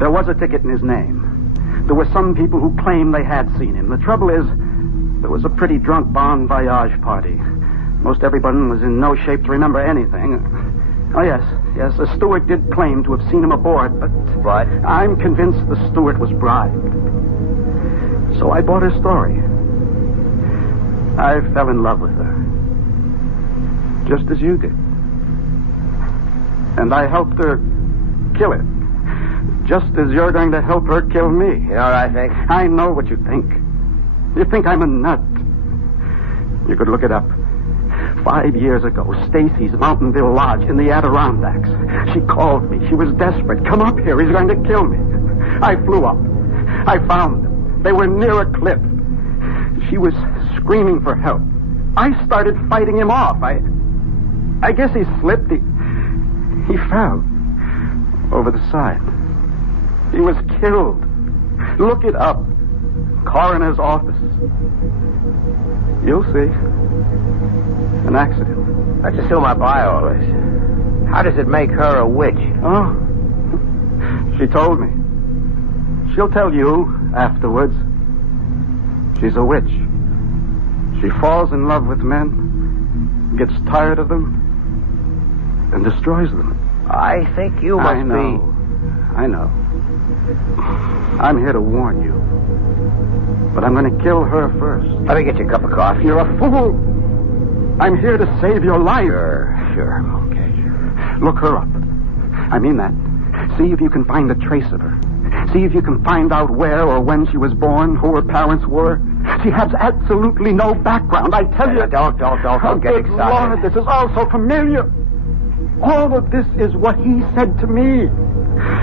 There was a ticket in his name. There were some people who claimed they had seen him. The trouble is, there was a pretty drunk bon voyage party. Most everyone was in no shape to remember anything. Oh, yes, the steward did claim to have seen him aboard, but... What? I'm convinced the steward was bribed. So I bought her story. I fell in love with her. Just as you did. And I helped her kill it. Just as you're going to help her kill me. You know what I think? I know what you think. You think I'm a nut. You could look it up. 5 years ago, Stacy's Mountainville Lodge in the Adirondacks. She called me. She was desperate. Come up here. He's going to kill me. I flew up. I found them. They were near a cliff. She was screaming for help. I started fighting him off. I guess he slipped. He fell over the side. He was killed. Look it up. Coroner's office. You'll see. An accident. Let's assume I buy all this. How does it make her a witch? Oh. She told me. She'll tell you afterwards. She's a witch. She falls in love with men, gets tired of them, and destroys them. I think you must be... I know. I'm here to warn you. But I'm going to kill her first. Let me get you a cup of coffee. You're a fool. I'm here to save your life. Sure. Okay, sure. Look her up. I mean that. See if you can find a trace of her. See if you can find out where or when she was born, who her parents were. She has absolutely no background, I tell you. Don't get excited. Lord, this is all so familiar. All of this is what he said to me.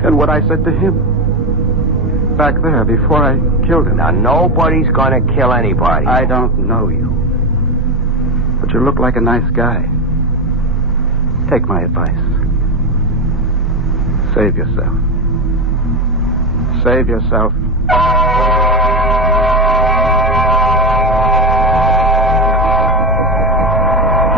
And what I said to him. Back there, before I killed him. Now, nobody's going to kill anybody. I don't know you. But you look like a nice guy. Take my advice. Save yourself. Save yourself.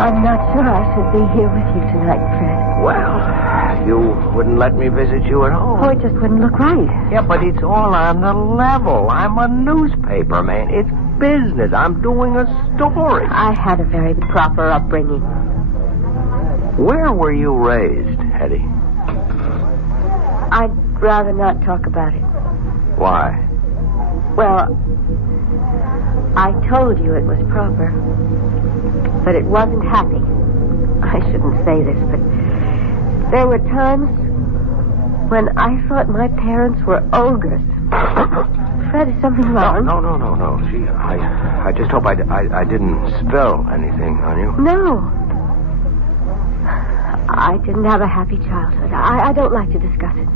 I'm not sure I should be here with you tonight, Fred. Well, you wouldn't let me visit you at home. Oh, it just wouldn't look right. Yeah, but it's all on the level. I'm a newspaper man. It's business. I'm doing a story. I had a very proper upbringing. Where were you raised, Hetty? I'd rather not talk about it. Why? Well, I told you it was proper, but it wasn't happy. I shouldn't say this, but there were times when I thought my parents were ogres. Fred, is something wrong? No. Gee, I just hope I didn't spill anything on you. No. I didn't have a happy childhood. I don't like to discuss it.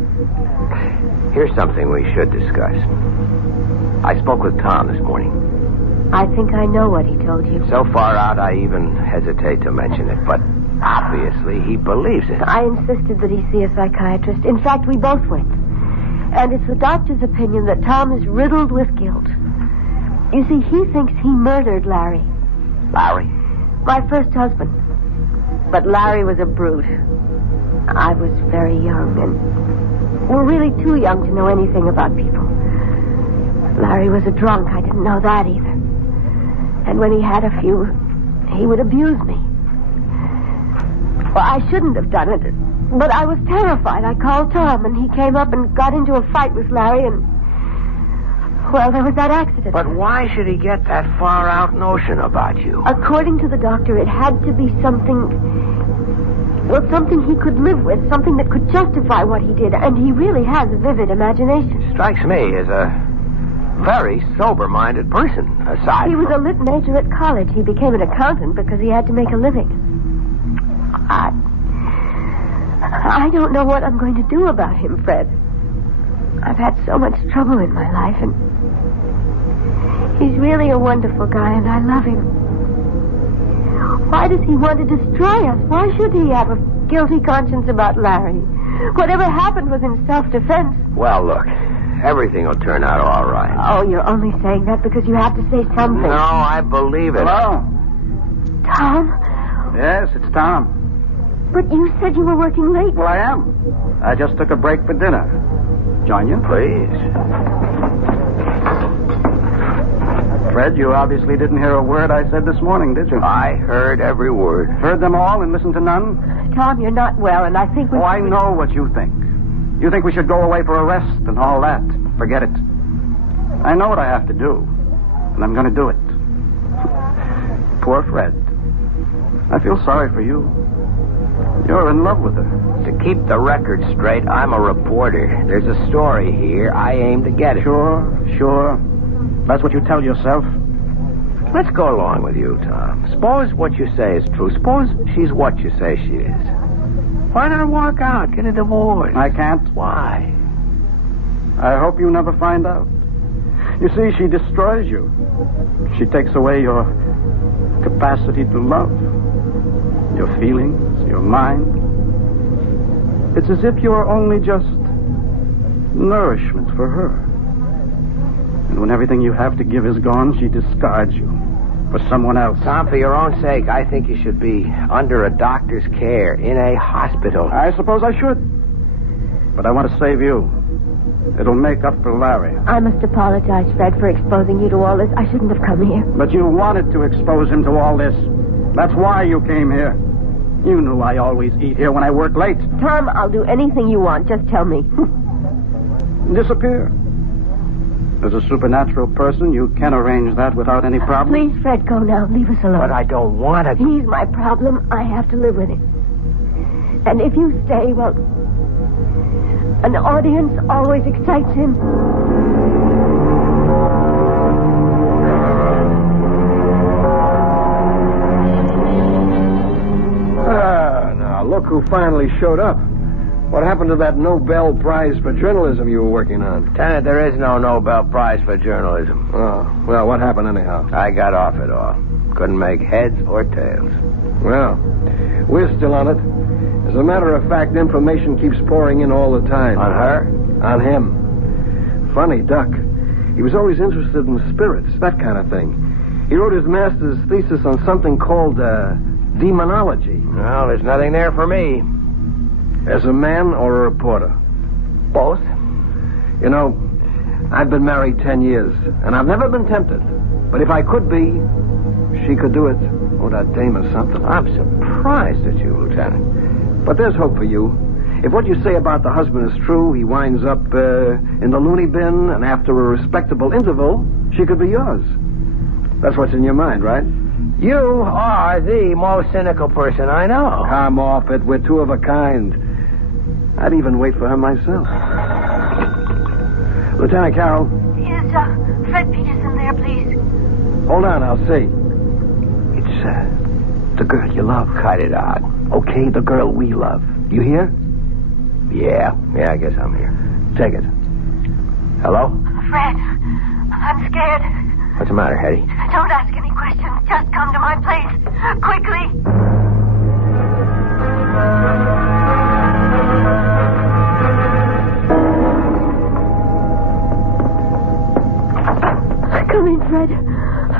Here's something we should discuss. I spoke with Tom this morning. I think I know what he told you. So far out, I even hesitate to mention it, but obviously he believes it. I insisted that he see a psychiatrist. In fact, we both went. And it's the doctor's opinion that Tom is riddled with guilt. You see, he thinks he murdered Larry. Larry? My first husband. But Larry was a brute. I was very young, and we're really too young to know anything about people. Larry was a drunk. I didn't know that either. And when he had a few, he would abuse me. Well, I shouldn't have done it, but I was terrified. I called Tom, and he came up and got into a fight with Larry, and... well, there was that accident. But why should he get that far-out notion about you? According to the doctor, it had to be something... well, something he could live with, something that could justify what he did, and he really has a vivid imagination. Strikes me as a very sober-minded person, aside He was a lit major at college. He became an accountant because he had to make a living. I don't know what I'm going to do about him, Fred. I've had so much trouble in my life, and he's really a wonderful guy, and I love him. Why does he want to destroy us? Why should he have a guilty conscience about Larry? Whatever happened was in self-defense. Well, look, everything will turn out all right. Oh, you're only saying that because you have to say something. No, I believe it. Hello? Tom? Yes, it's Tom. But you said you were working late. Well, I am. I just took a break for dinner. join you? Please. Fred, you obviously didn't hear a word I said this morning, did you? I heard every word. Heard them all and listened to none? Tom, you're not well, and I think we... Oh, I know what you think. You think we should go away for a rest and all that. Forget it. I know what I have to do, and I'm going to do it. Poor Fred. I feel sorry for you. You're in love with her. To keep the record straight, I'm a reporter. There's a story here. I aim to get it. Sure. That's what you tell yourself. Let's go along with you, Tom. Suppose what you say is true. Suppose she's what you say she is. Why not walk out, get a divorce? I can't. Why? I hope you never find out. You see, she destroys you. She takes away your capacity to love, your feelings, your mind. It's as if you are only just nourishment for her. And when everything you have to give is gone, she discards you for someone else. Tom, for your own sake, I think you should be under a doctor's care in a hospital. I suppose I should. But I want to save you. It'll make up for Larry. I must apologize, Fred, for exposing you to all this. I shouldn't have come here. But you wanted to expose him to all this. That's why you came here. You knew I always eat here when I work late. Tom, I'll do anything you want. Just tell me. Disappear. As a supernatural person, you can arrange that without any problem. Please, Fred, go now. Leave us alone. But I don't want to. He's my problem. I have to live with it. And if you stay, well, an audience always excites him. Now, look who finally showed up. What happened to that Nobel Prize for journalism you were working on? Lieutenant, there is no Nobel Prize for journalism. Oh, well, what happened anyhow? I got off it all. Couldn't make heads or tails. Well, we're still on it. As a matter of fact, information keeps pouring in all the time. On her? On him. Funny duck. He was always interested in spirits, that kind of thing. He wrote his master's thesis on something called demonology. Well, there's nothing there for me. As a man or a reporter? Both. You know, I've been married 10 years, and I've never been tempted. But if I could be, she could do it. Oh, that dame is something. I'm surprised at you, Lieutenant. But there's hope for you. If what you say about the husband is true, he winds up in the loony bin, and after a respectable interval, she could be yours. That's what's in your mind, right? You are the most cynical person I know. Come off it. We're two of a kind. I'd even wait for her myself. Lieutenant Carroll? Is Fred Peterson there, please? Hold on, I'll see. It's the girl you love. Cut it out. Okay, the girl we love. You hear? Yeah, I guess I'm here. Take it. Hello? Fred, I'm scared. What's the matter, Hetty? Don't ask any questions. Just come to my place. Quickly. Come in, Fred.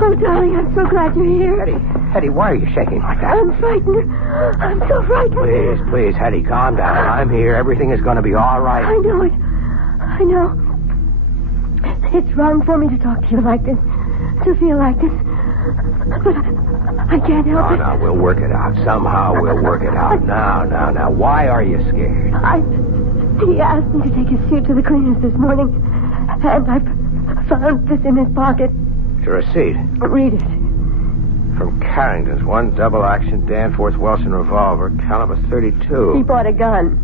Oh, darling, I'm so glad you're here. Hetty, why are you shaking like that? I'm frightened. I'm so frightened. Please, Hetty, calm down. I'm here. Everything is going to be all right. I know it. I know. It's wrong for me to talk to you like this, to feel like this. But I can't help it. No, we'll work it out. Somehow we'll work it out. Now. Why are you scared? He asked me to take his suit to the cleaners this morning, and I found this in his pocket. It's a receipt. Read it. From Carrington's, one double-action Danforth Wilson revolver, caliber 32. He bought a gun.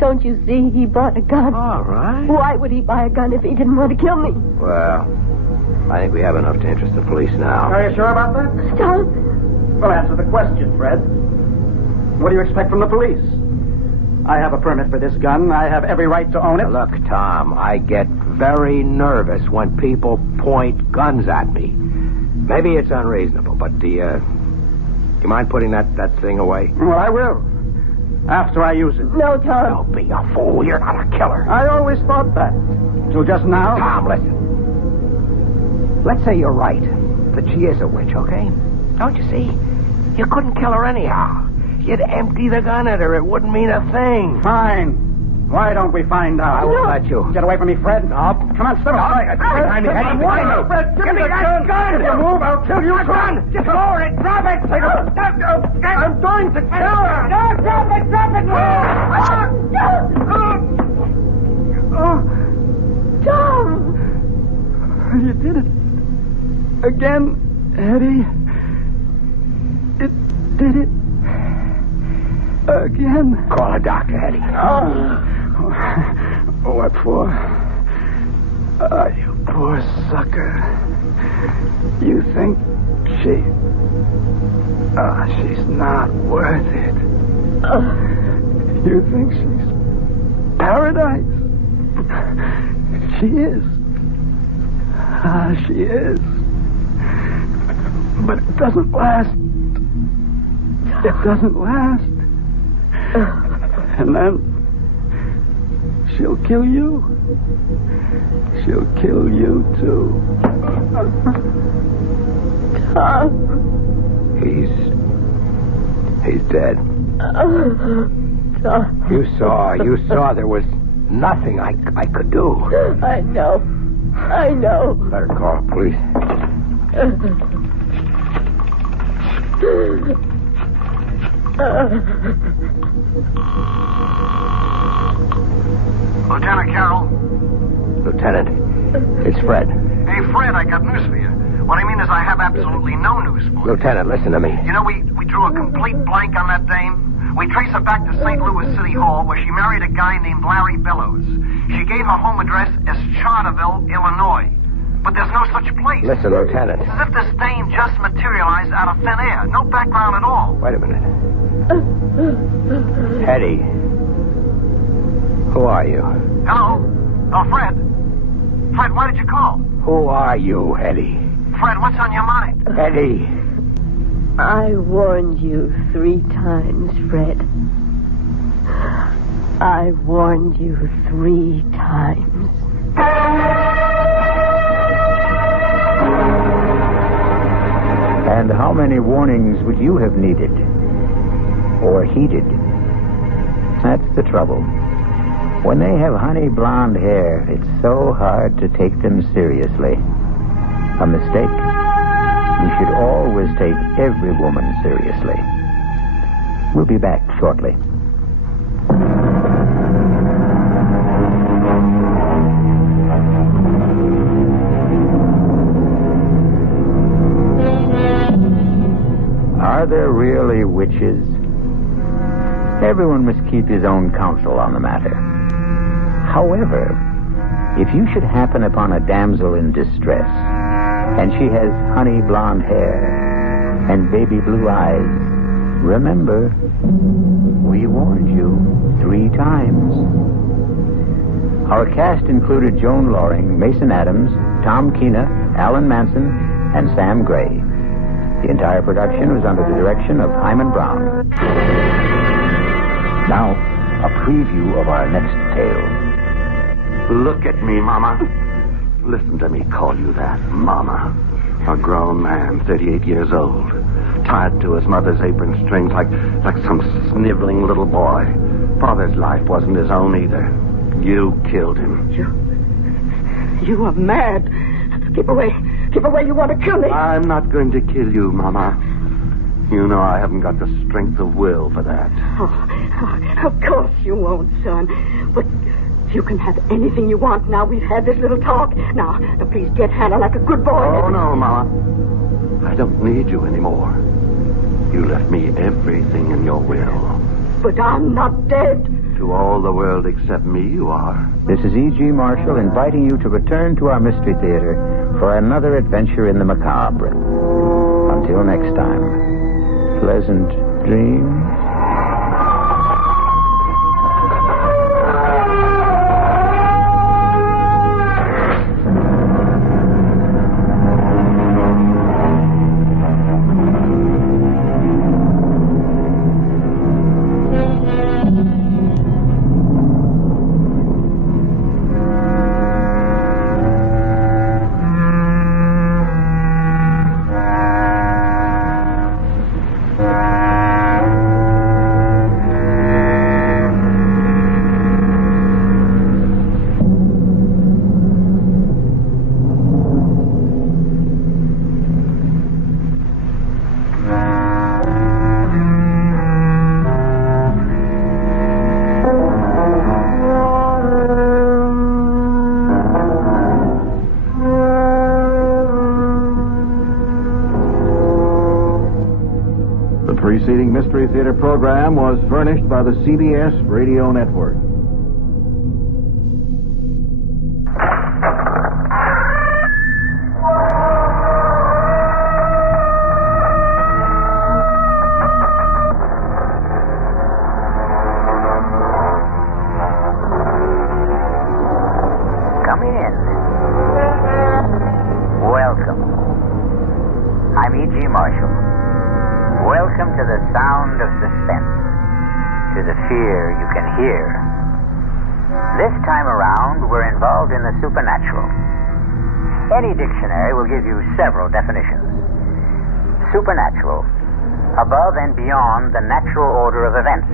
Don't you see? He bought a gun. All right. Why would he buy a gun if he didn't want to kill me? Well, I think we have enough to interest the police now. Are you sure about that? Stop. Well, answer the question, Fred. What do you expect from the police? I have a permit for this gun. I have every right to own it. Look, Tom, I get very nervous when people point guns at me. Maybe it's unreasonable, but do you mind putting that thing away? Well, I will. After I use it. No, Tom. Don't be a fool. You're not a killer. I always thought that. Till just now. Tom, listen. Let's say you're right. That she is a witch, okay? Don't you see? You couldn't kill her anyhow. You'd empty the gun at her. It wouldn't mean a thing. Fine. Why don't we find out? I won't let you. Get away from me, Fred. Up. Come on, step aside. Behind me, Eddie. Behind me. Fred, give me that gun. If you move, I'll kill you. Gun. Just lower it. Drop it. I'm going to kill her. No, drop it. Drop it. Tom! You did it. Again, Eddie. It did it. Again. Call a doctor, Eddie. What for? You poor sucker. You think she's not worth it. You think she's paradise? She is. She is. But it doesn't last. It doesn't last. And then she'll kill you. She'll kill you, too. Tom. He's dead. Tom. You saw there was nothing I could do. I know. Let her call, please. Lieutenant Carroll? Lieutenant, it's Fred. Hey, Fred, I got news for you. What I mean is I have absolutely no news for you. Lieutenant, listen to me. You know, we drew a complete blank on that dame. We traced her back to St. Louis City Hall, where she married a guy named Larry Bellows. She gave her home address as Charterville, Illinois. But there's no such place. Listen, Lieutenant. It's as if this dame just materialized out of thin air. No background at all. Wait a minute. Eddie. Who are you? Hello? Oh, Fred? Fred, why did you call? Who are you, Eddie? Fred, what's on your mind? Eddie. I warned you 3 times, Fred. I warned you 3 times. And how many warnings would you have needed? Or heeded? That's the trouble. When they have honey blonde hair, it's so hard to take them seriously. A mistake. You should always take every woman seriously. We'll be back shortly. Are there really witches? Everyone must keep his own counsel on the matter. However, if you should happen upon a damsel in distress, and she has honey blonde hair and baby blue eyes, remember, we warned you 3 times. Our cast included Joan Loring, Mason Adams, Tom Keena, Alan Manson, and Sam Gray. The entire production was under the direction of Hyman Brown. Now, a preview of our next tale. Look at me, Mama. Listen to me call you that, Mama. A grown man, 38 years old, tied to his mother's apron strings like some sniveling little boy. Father's life wasn't his own either. You killed him. You are mad. Keep away. Keep away. You want to kill me. I'm not going to kill you, Mama. You know I haven't got the strength of will for that. Oh, of course you won't, son. But you can have anything you want now. We've had this little talk. Now, please get Hannah like a good boy. Oh, no, Mama. I don't need you anymore. You left me everything in your will. But I'm not dead. To all the world except me, you are. This is E.G. Marshall inviting you to return to our Mystery Theater for another adventure in the macabre. Until next time, pleasant dreams. preceding Mystery Theater program was furnished by the CBS Radio Network. Come in. Welcome. I'm E.G. Marshall. Welcome to the sound of suspense, to the fear you can hear. This time around, we're involved in the supernatural. Any dictionary will give you several definitions. Supernatural, above and beyond the natural order of events,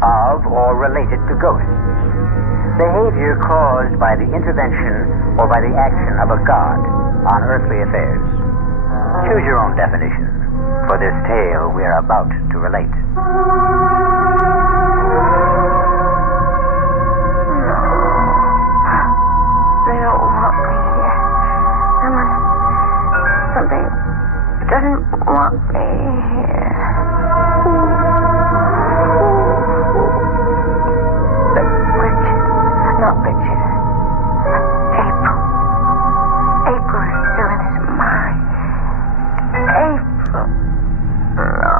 of or related to ghosts. Behavior caused by the intervention or by the action of a god on earthly affairs. Choose your own definition for this tale we are about to relate. They don't want me here. Something doesn't want me here. Richard. Not Richard. April. April is still in his mind. April. No.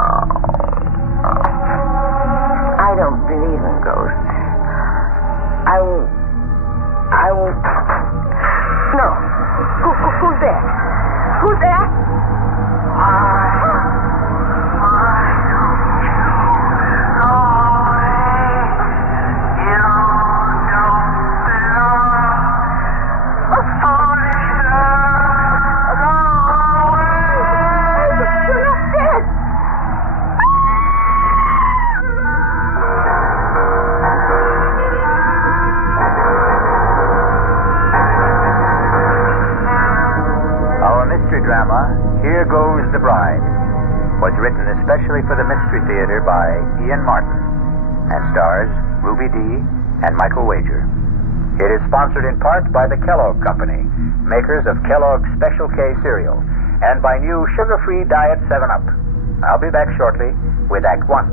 I don't believe in ghosts. I won't. No. Who's there? Who's there? Drama, Here Goes the Bride, was written especially for the Mystery Theater by Ian Martin and stars Ruby Dee and Michael Wager. It is sponsored in part by the Kellogg Company, makers of Kellogg's Special K cereal, and by new sugar-free Diet 7-Up. I'll be back shortly with Act 1.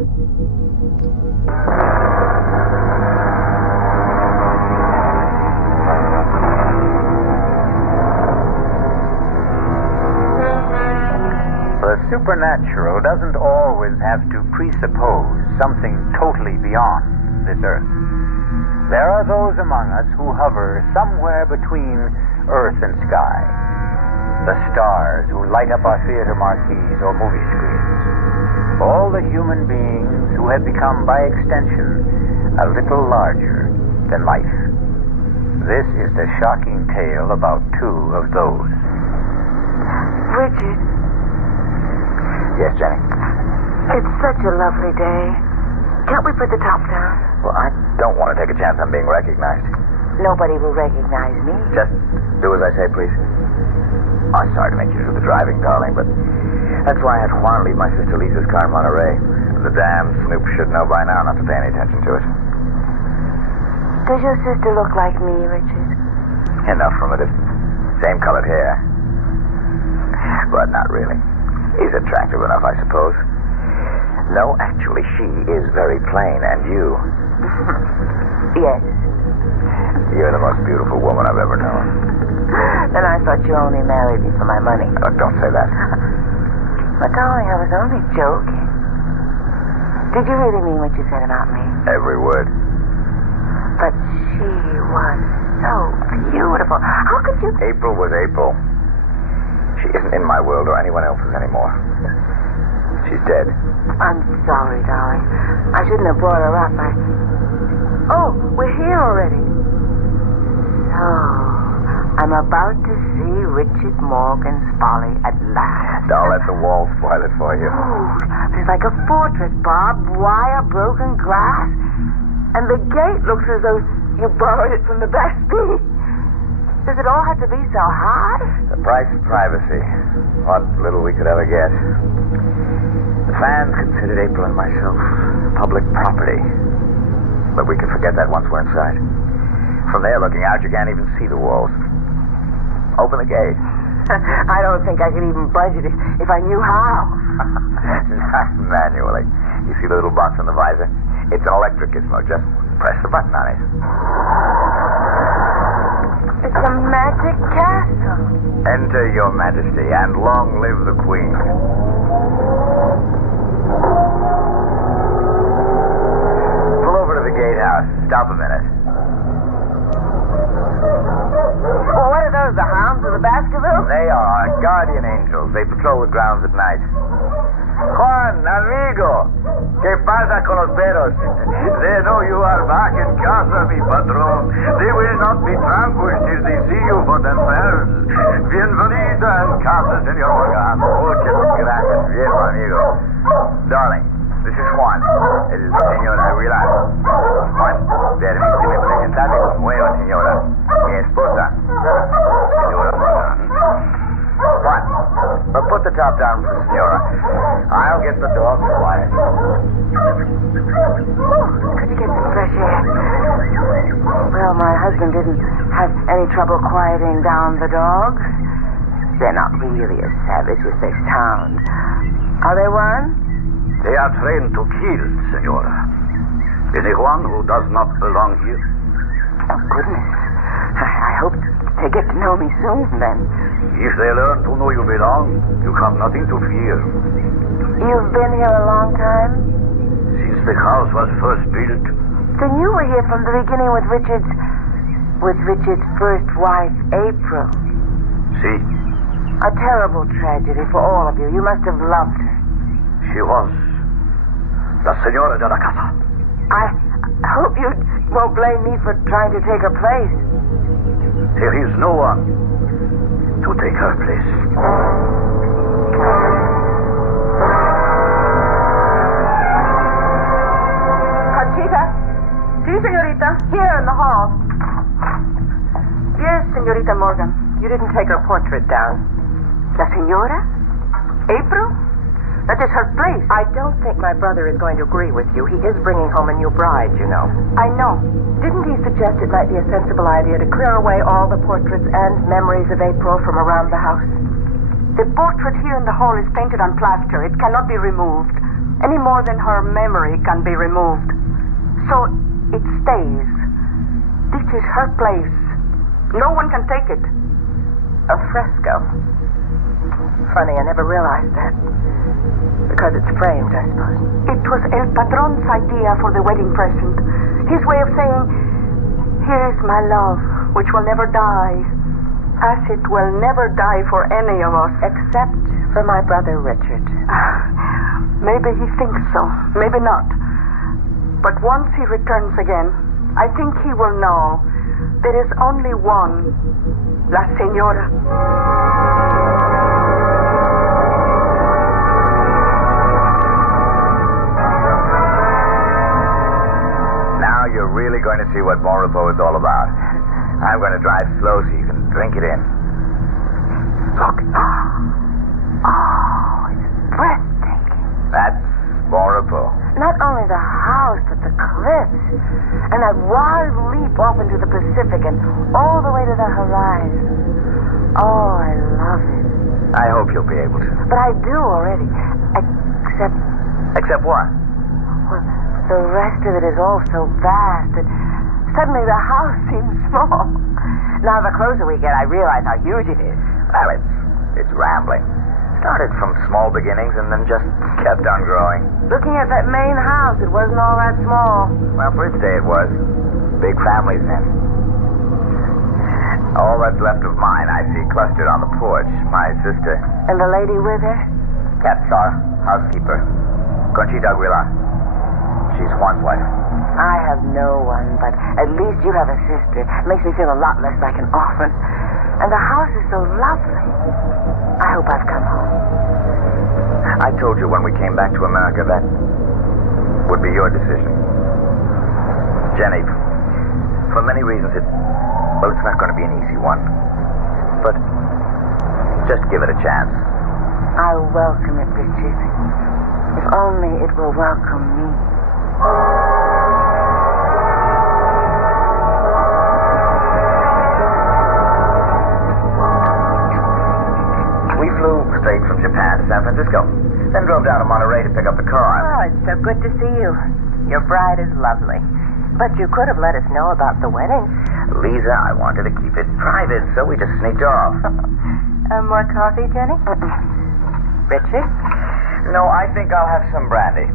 The supernatural doesn't always have to presuppose something totally beyond this earth. There are those among us who hover somewhere between earth and sky. The stars who light up our theater marquees or movie screens. All the human beings who have become, by extension, a little larger than life. This is the shocking tale about two of those. Richard. Yes, Jenny? It's such a lovely day. Can't we put the top down? Well, I don't want to take a chance on being recognized. Nobody will recognize me. Just do as I say, please. I'm sorry to make you do the driving, darling, but that's why I had Juan leave my sister Lisa's car in Monterey. The damn snoop should know by now not to pay any attention to it. Does your sister look like me, Richard? Enough from a distance. Same colored hair. But not really. He's attractive enough, I suppose. No, actually, she is very plain, and you... Yes. You're the most beautiful woman I've ever known. Then I thought you only married me for my money. Oh, don't say that. But darling, I was only joking. Did you really mean what you said about me? Every word. But she was so beautiful. How could you... April was April. She isn't in my world or anyone else's anymore. She's dead. I'm sorry, darling. I shouldn't have brought her up. Oh, we're here already. So, I'm about to see Richard Morgan's folly at last. Don't let the wall spoil it for you. Oh, it's like a fortress, barbed wire, broken glass. And the gate looks as though you borrowed it from the Bastille. Does it all have to be so hard? The price of privacy. What little we could ever get. The fans considered April and myself public property. But we can forget that once we're inside. From there, looking out, you can't even see the walls. Open the gate. I don't think I could even budge it if I knew how. Not manually. You see the little box on the visor? It's an electric gizmo. Just press the button on it. It's a magic castle. Enter, Your Majesty, and long live the Queen. Pull over to the gatehouse. Stop a minute. Well, what are those, the hounds of the Baskervilles? They are guardian angels. They patrol the grounds at night. Juan, amigo, ¿qué pasa con los perros? They know you are back in casa, mi patron. They will not be tranquil till they see you for themselves. Bienvenido en casa, señor Morgan. Muchas gracias, viejo amigo. Darling, this is Juan. El señor Aguilar. Juan, permíteme presentarle con nueva señora. Mi esposa. Señora Morgan. Juan, put the top down for the senora. I'll get the dogs quiet. Could you get some fresh air? Well, my husband didn't have any trouble quieting down the dogs. They're not really as savage as they sound. Are they one? They are trained to kill, senora. Anyone who does not belong here. Oh, goodness. I hope they get to know me soon, then. If they learn to know you belong, you have nothing to fear. You've been here a long time? Since the house was first built. Then you were here from the beginning with Richard's first wife, April. See? A terrible tragedy for all of you. You must have loved her. She was la señora de la casa. I hope you won't blame me for trying to take her place. There is no one to take her place. Conchita? Sí, señorita. Here in the hall. Yes, señorita Morgan. You didn't take her portrait down. La señora? April? That is her place. I don't think my brother is going to agree with you. He is bringing home a new bride, you know. I know. Didn't he suggest it might be a sensible idea to clear away all the portraits and memories of April from around the house? The portrait here in the hall is painted on plaster. It cannot be removed, any more than her memory can be removed. So it stays. This is her place. No one can take it. A fresco. Funny, I never realized that. Because it's framed, I suppose. It was El Patron's idea for the wedding present. His way of saying, here's my love, which will never die, as it will never die for any of us. Except for my brother Richard. Maybe he thinks so, maybe not. But once he returns again, I think he will know there is only one, La Señora. Now you're really going to see what Bon Repos is all about. I'm going to drive slow so you can drink it in. Look. Oh, it's breathtaking. That's Bon Repos. Not only the house, but the cliffs. And that wild leap off into the Pacific and all the way to the horizon. Oh, I love it. I hope you'll be able to. But I do already. Except... Except what? Well, the rest of it is all so vast that suddenly the house seems small. Now, the closer we get, I realize how huge it is. Well, it's rambling. Started from small beginnings and then just kept on growing. Looking at that main house, it wasn't all that small. Well, for its day it was. Big families then. All that's left of mine I see clustered on the porch. My sister. And the lady with her? That's our housekeeper. Conchita Aguilar. She's Juan's wife. I have no one, but at least you have a sister. It makes me feel a lot less like an orphan. And the house is so lovely. I hope I've come home. I told you when we came back to America that would be your decision. Jenny, for many reasons it's not going to be an easy one. But just give it a chance. I'll welcome it, Richard. If only it will welcome me. We flew straight from Japan to San Francisco, then drove Ray to pick up the car. Oh, it's so good to see you. Your bride is lovely. But you could have let us know about the wedding. Lisa, I wanted to keep it private, so we just sneaked off. More coffee, Jenny? Richard? No, I think I'll have some brandy.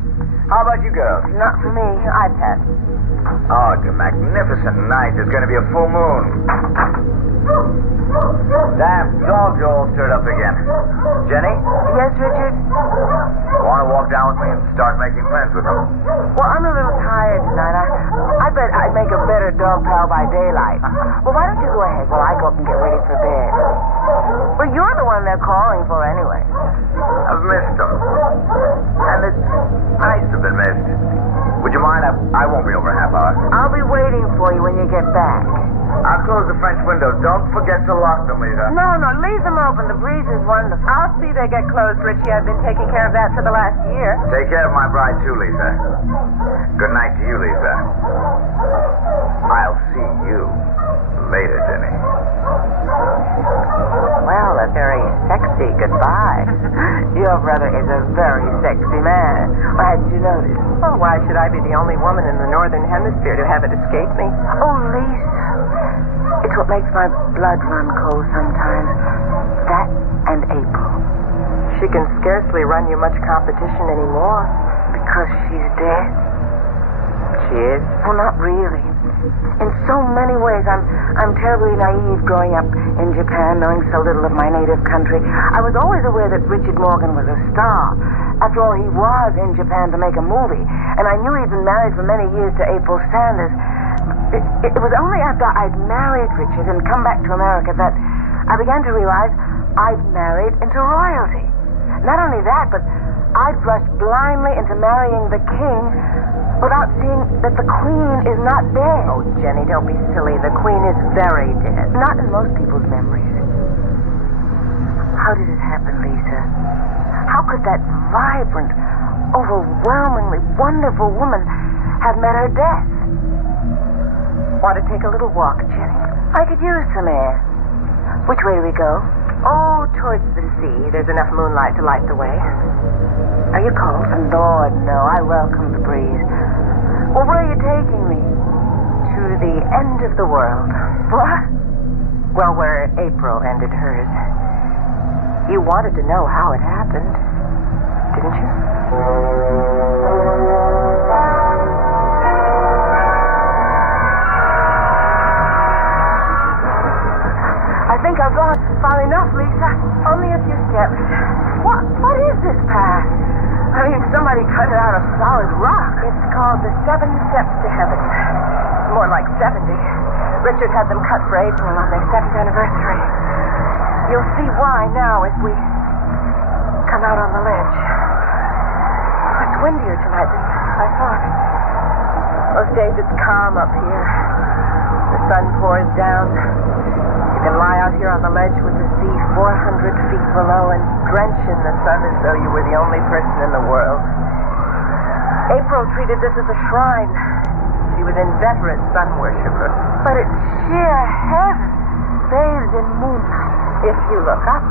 How about you girls? Not for me. I've had. Oh, it's a magnificent night. There's going to be a full moon. Damn, dogs are all stirred up again. Jenny? Yes, Richard? Want to walk down with me and start making friends with them? Well, I'm a little tired tonight. I bet I'd make a better dog pal by daylight. Well, why don't you go ahead while I go up and get ready for bed? Well, you're the one they're calling for anyway. I've missed them. And it's nice to have been missed. Would you mind? I won't be over a half hour. I'll be waiting for you when you get back. I'll close the French windows. Don't forget to lock them, Lisa. No, leave them open. The breeze is wonderful. I'll see they get closed, Richie. I've been taking care of that for the last year. Take care of my bride, too, Lisa. Good night to you, Lisa. I'll see you later, Jenny. Well, a very sexy goodbye. Your brother is a very sexy man. Why hadn't you noticed? Well, why should I be the only woman in the Northern Hemisphere to have it escape me? Oh, Lisa. It's what makes my blood run cold sometimes. That and April. She can scarcely run you much competition anymore. Because she's dead? She is? Well, not really. In so many ways, I'm terribly naive growing up in Japan, knowing so little of my native country. I was always aware that Richard Morgan was a star. After all, he was in Japan to make a movie. And I knew he'd been married for many years to April Sanders. It was only after I'd married Richard and come back to America that I began to realize I'd married into royalty. Not only that, but I'd rushed blindly into marrying the king without seeing that the queen is not dead. Oh, Jenny, don't be silly. The queen is very dead. Not in most people's memories. How did it happen, Lisa? How could that vibrant, overwhelmingly wonderful woman have met her death? Want to take a little walk, Jenny? I could use some air. Which way do we go? Oh, towards the sea. There's enough moonlight to light the way. Are you cold? Lord, no. I welcome the breeze. Well, where are you taking me? To the end of the world. What? Well, where April ended hers. You wanted to know how it happened, didn't you? I think I've gone far enough, Lisa. Only a few steps. What is this path? I mean, somebody cut it out of solid rock. It's called the 7 Steps to Heaven. More like 70. Richard had them cut for April on their 7th anniversary. You'll see why now as we come out on the ledge. It's windier tonight than I thought. Most days it's calm up here. The sun pours down. You can lie out here on the ledge with the sea 400 feet below and drench in the sun as though you were the only person in the world. April treated this as a shrine. She was an inveterate sun worshiper. But it's sheer heaven, bathed in moonlight. If you look up,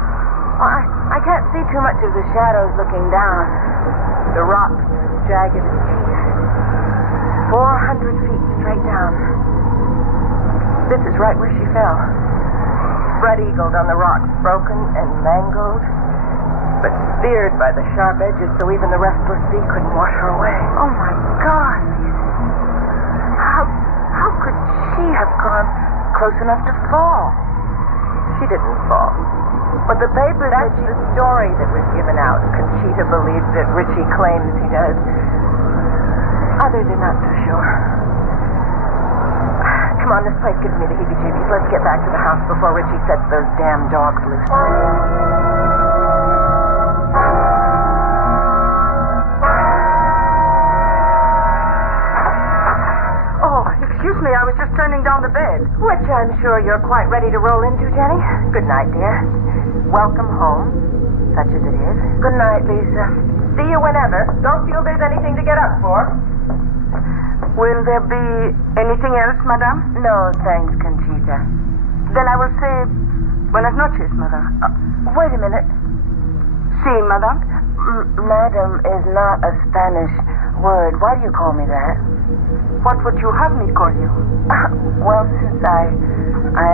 I can't see too much of the shadows looking down. The rocks jagged and teeth. 400 feet straight down. This is right where she fell. Spread-eagled on the rocks, broken and mangled, but speared by the sharp edges so even the restless sea couldn't wash her away. Oh, my God. How could she have gone close enough to fall? She didn't fall. But the paper... That's the story that was given out. Conchita believes it. Richie claims he does. Others are not so sure. Come on, this place gives me the heebie-jeebies. Let's get back to the house before Richie sets those damn dogs loose. Oh, excuse me, I was just turning down the bed. Which I'm sure you're quite ready to roll into, Jenny. Good night, dear. Welcome home, such as it is. Good night, Lisa. See you whenever. Don't feel there's anything to get up for. Will there be anything else, madame? No, thanks, Conchita. Then I will say buenas noches, madame. Wait a minute. See, madame. Madam is not a Spanish word. Why do you call me that? What would you have me call you? Well, since I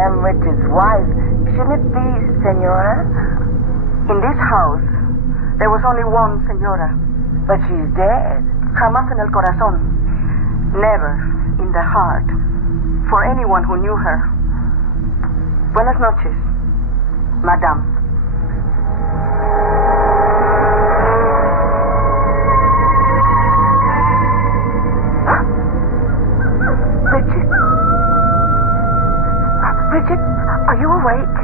am Richard's wife, shouldn't it be Senora? In this house, there was only one Senora. But she's dead. Jamás en el corazón. Never in the heart. For anyone who knew her. Buenas noches, Madame. Richard, are you awake?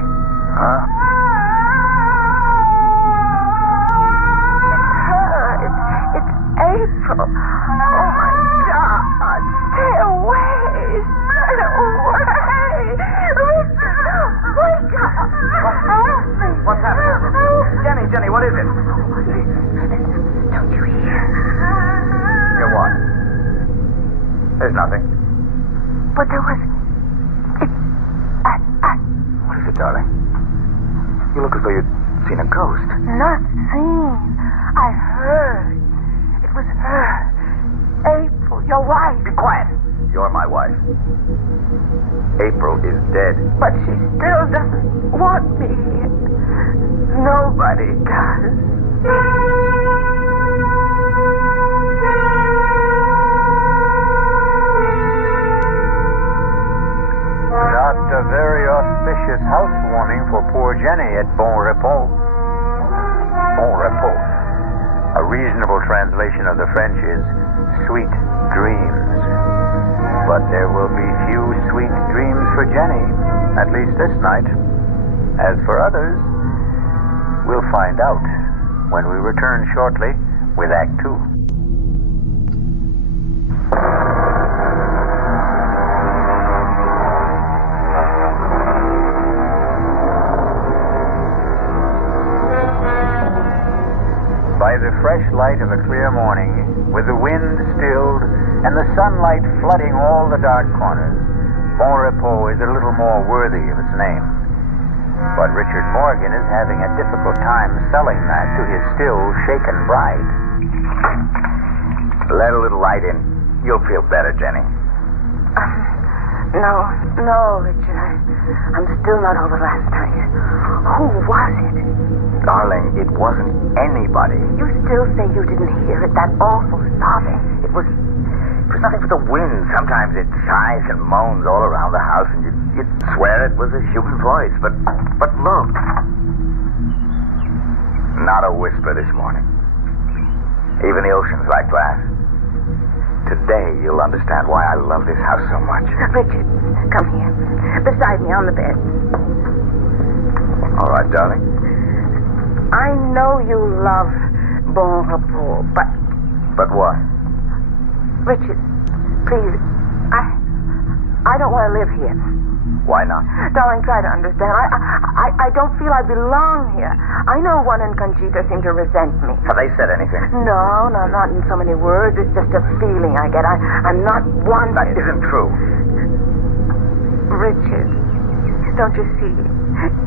Huh? It's April. Oh, my God. Stay away. Stay away. Richard, wake up. Help me. What's happening? Jenny, what is it? Don't you hear? Hear what? There's nothing. But there was... What is it, darling? You look as though you'd seen a ghost. Not seen. I heard. It was her. April, your wife. Be quiet. You're my wife. April is dead. But she still doesn't want me here. Nobody does. Not a very auspicious housewarming for poor Jenny at Bon Repos. Bon Repos. A reasonable translation of the French is sweet dreams. But there will be few sweet dreams for Jenny, at least this night. As for others, we'll find out when we return shortly with Act 2. By the fresh light of a clear morning, with the wind stilled and the sunlight flooding all the dark corners, Bon Repos is a little more worthy of its name. But Richard Morgan is having a difficult time selling that to his still shaken bride. Let a little light in. You'll feel better, Jenny. No, Richard. I'm still not over last night. Who was it? Darling, it wasn't anybody. You still say you didn't hear it, that awful sobbing. It was nothing but the wind. Sometimes it sighs and moans all around the house, and you'd swear it was a human voice. But look. Not a whisper this morning. Even the ocean's like glass. Today you'll understand why I love this house so much. Richard, come here. Beside me on the bed. All right, darling. I know you love Bon Repos, but... But what? Richard, please, I don't want to live here. Why not? Darling, try to understand. I don't feel I belong here. I know Juan and Conchita seem to resent me. Have they said anything? No, not in so many words. It's just a feeling I get. I'm not wanted. That isn't true. Richard, don't you see?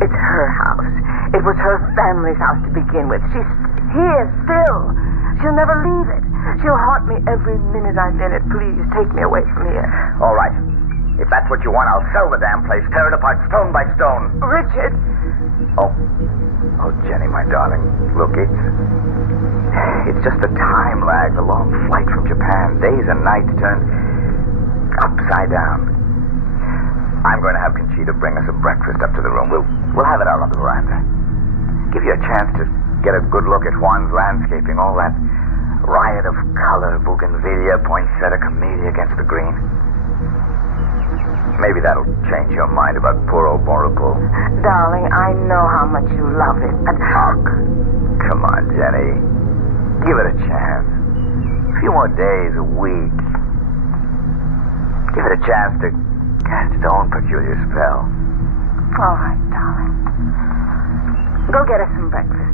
It's her house. It was her family's house to begin with. She's here still. She'll never leave it. She'll haunt me every minute I'm in it. Please, take me away from here. All right. If that's what you want, I'll sell the damn place, tear it apart stone by stone. Richard. Oh, Jenny, my darling. Look, it's just a time lag. The long flight from Japan. Days and nights turned upside down. I'm going to have Conchita bring us a breakfast up to the room. We'll have it out on the veranda. Give you a chance to get a good look at Juan's landscaping. All that riot of color, bougainvillea, poinsettia, camellia against the green. Maybe that'll change your mind about poor old Bon Repos. Darling, I know how much you love it, but... Oh, come on, Jenny. Give it a chance. A few more days, a week. Give it a chance to cast its own peculiar spell. All right, darling. Go get us some breakfast.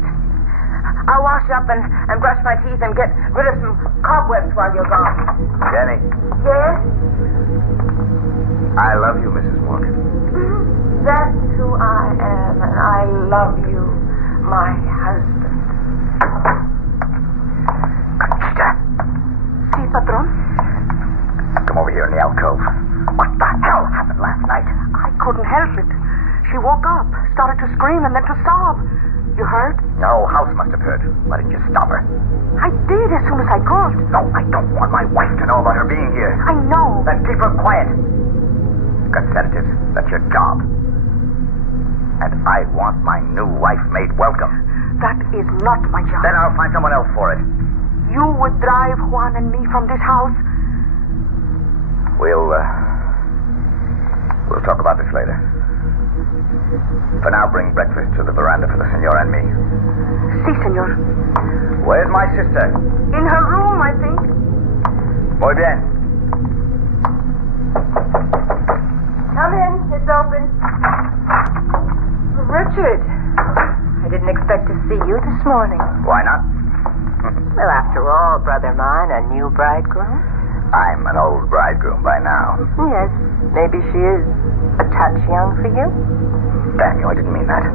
I'll wash up and brush my teeth and get rid of some cobwebs while you're gone. Jenny. Yes? I love you, Mrs. Morgan. That's who I am, and I love you, my husband. woke up, started to scream, and then to sob. You heard? No, House must have heard. Why didn't you stop her? I did as soon as I could. No, I don't want my wife to know about her being here. I know. Then keep her quiet. Got sedatives. That's your job. And I want my new wife made welcome. That is not my job. Then I'll find someone else for it. You would drive Juan and me from this house? We'll talk about this later. For now, bring breakfast to the veranda for the senor and me. Si, senor. Where's my sister? In her room, I think. Muy bien. Come in. It's open. Richard, I didn't expect to see you this morning. Why not? Well, after all, brother mine, a new bridegroom. I'm an old bridegroom by now. Yes, maybe she is a touch young for you. Damn you, I didn't mean that.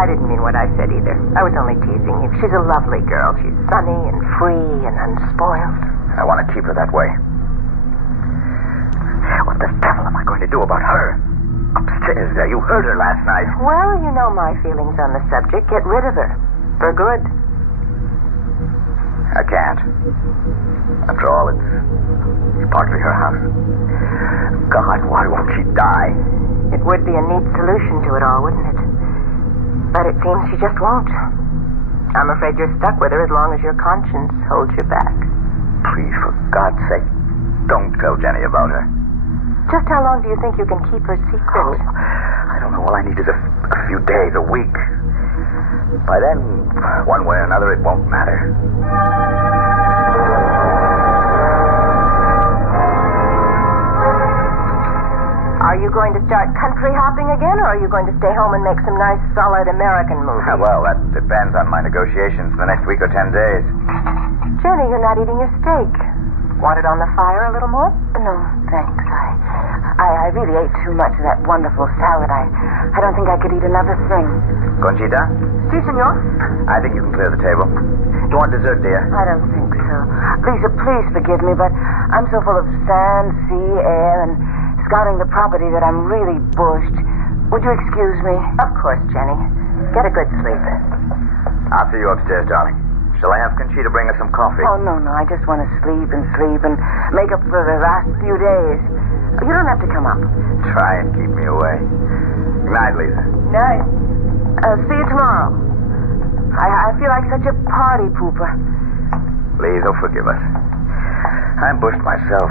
I didn't mean what I said either. I was only teasing you. She's a lovely girl. She's sunny and free and unspoiled. I want to keep her that way. What the devil am I going to do about her? Upstairs there, you heard her last night. Well, you know my feelings on the subject. Get rid of her. For good. I can't. After all, it's partly her house. God, why won't she die? It would be a neat solution to it all, wouldn't it? But it seems she just won't. I'm afraid you're stuck with her as long as your conscience holds you back. Please, for God's sake, don't tell Jenny about her. Just how long do you think you can keep her secret? Oh, I don't know. All I need is a few days, a week. By then, one way or another, it won't matter. Are you going to start country hopping again, or are you going to stay home and make some nice, solid American movies? Well, that depends on my negotiations for the next week or 10 days. Jenny, you're not eating your steak. Want it on the fire a little more? No, thanks. I really ate too much of that wonderful salad. I don't think I could eat another thing. Conchita? Si, senor. I think you can clear the table. You want dessert, dear? I don't think so. Lisa, please forgive me, but I'm so full of sand, sea, air, and scouting the property that I'm really bushed. Would you excuse me? Of course, Jenny. Get a good sleep. I'll see you upstairs, darling. Shall I have Conchita bring us some coffee? Oh, no. I just want to sleep and make up for the last few days. You don't have to come up. Try and keep me away. Good night, Lisa. Night. See you tomorrow. I feel like such a party pooper. Please, oh, forgive us. I'm bushed myself.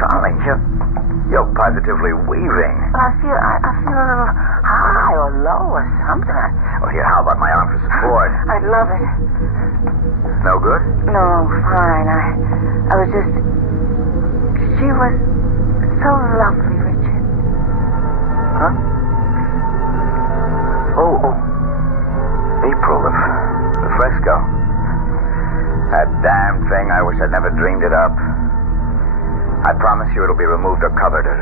Darling, you're positively weaving. I feel a little high or low or something. Well, here, how about my arm for support? I'd love it. No good? No, fine. I was just... She was so lovely, Richard. Huh? Oh. April, the fresco. That damn thing, I wish I'd never dreamed it up. I promise you it'll be removed or covered or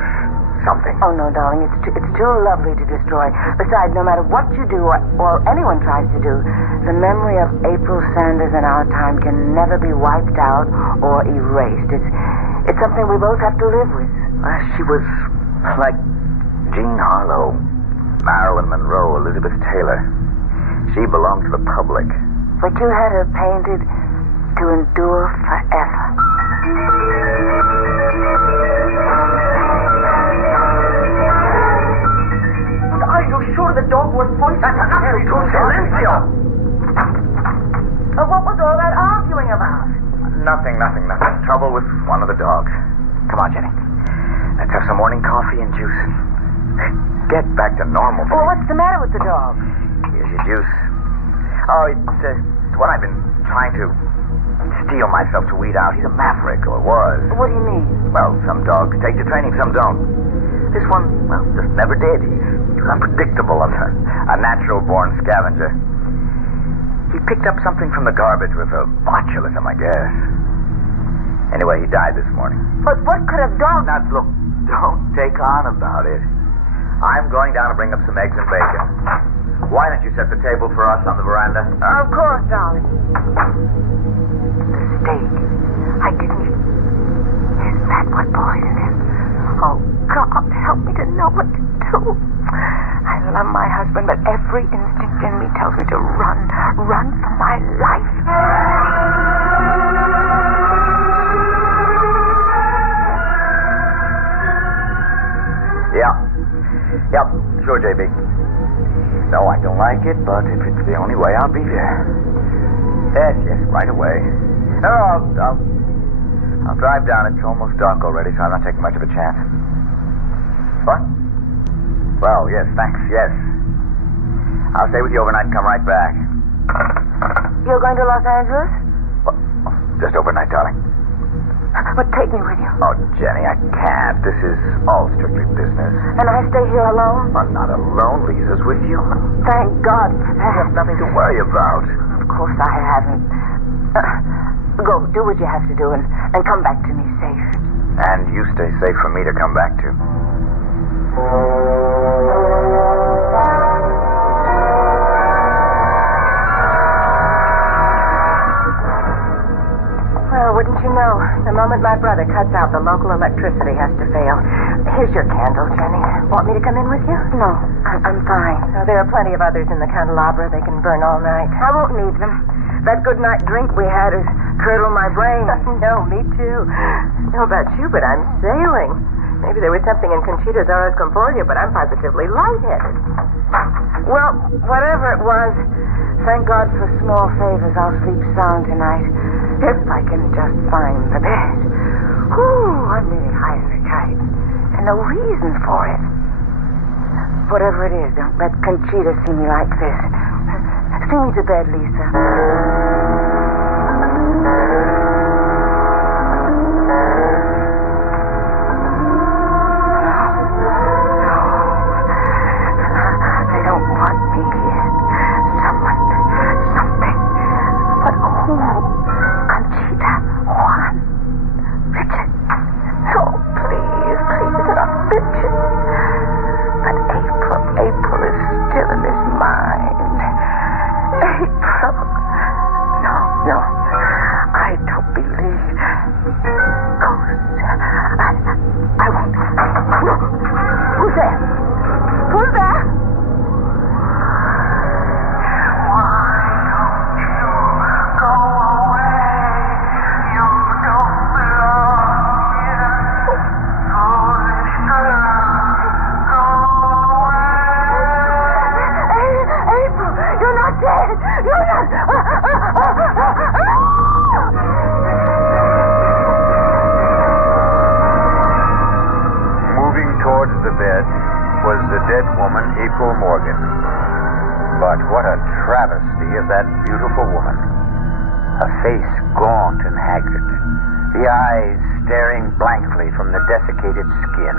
something. Oh, no, darling. It's too lovely to destroy. Besides, no matter what you do or anyone tries to do, the memory of April Sanders in our time can never be wiped out or erased. It's something we both have to live with. She was like Jean Harlow, Marilyn Monroe, Elizabeth Taylor. She belonged to the public. But you had her painted to endure forever. Are you sure the dog was poisoned? That's nothing to Silencio! What was all that arguing about? Nothing. Trouble with one of the dogs. Come on, Jenny. Let's have some morning coffee and juice. Get back to normal. Well, what's the matter with the dog? Here's your juice. Oh, it's what I've been trying to steel myself to weed out. He's a maverick, or was. What do you mean? Well, some dogs take to training, some don't. This one, well, just never did. He's unpredictable, a natural-born scavenger. He picked up something from the garbage with a botulism, I guess. Anyway, he died this morning. But what could a dog... Now, look, don't take on about it. I'm going down to bring up some eggs and bacon. Why don't you set the table for us on the veranda? Of course, darling. The steak. I didn't... Is that what poisoned him? Oh, God, help me to know what to do. too. I love my husband, but every instinct in me tells me to run for my life. Yep, sure, JB. No, I don't like it, but if it's the only way, I'll be there. Yes, right away. No, I'll drive down. It's almost dark already, so I'm not taking much of a chance. What? Well, yes, thanks, yes. I'll stay with you overnight and come right back. You're going to Los Angeles? What? Just overnight, darling. But take me with you. Oh, Jenny, I can't. This is all strictly business. And I stay here alone? I'm not alone. Lisa's with you. Thank God for that. You have nothing to worry about. Of course I haven't. Go, do what you have to do and come back to me safe. And you stay safe for me to come back to. Well, wouldn't you know, the moment my brother cuts out, the local electricity has to fail. Here's your candle, Jenny. Want me to come in with you? No, I'm fine. No, there are plenty of others in the candelabra. They can burn all night. I won't need them. That good night drink we had has curdled my brain. No, me too. I don't know about you, but I'm sailing. Maybe there was something in Conchita Dora's Concordia, but I'm positively lightheaded. Well, whatever it was, thank God for small favors. I'll sleep sound tonight. If I can just find the bed. Whew, I'm really high as a kite. And no reason for it. Whatever it is, don't let Conchita see me like this. See me to bed, Lisa. They don't want me yet. Someone, something. But who? Conchita, Juan, Richard. Oh, please, not Richard. But April is still in his mind. April. No, I don't believe. Ghosts. I won't. No. Who's there? Who's there? Moving towards the bed was the dead woman, April Morgan. But what a travesty of that beautiful woman. A face gaunt and haggard, the eyes staring blankly from the desiccated skin,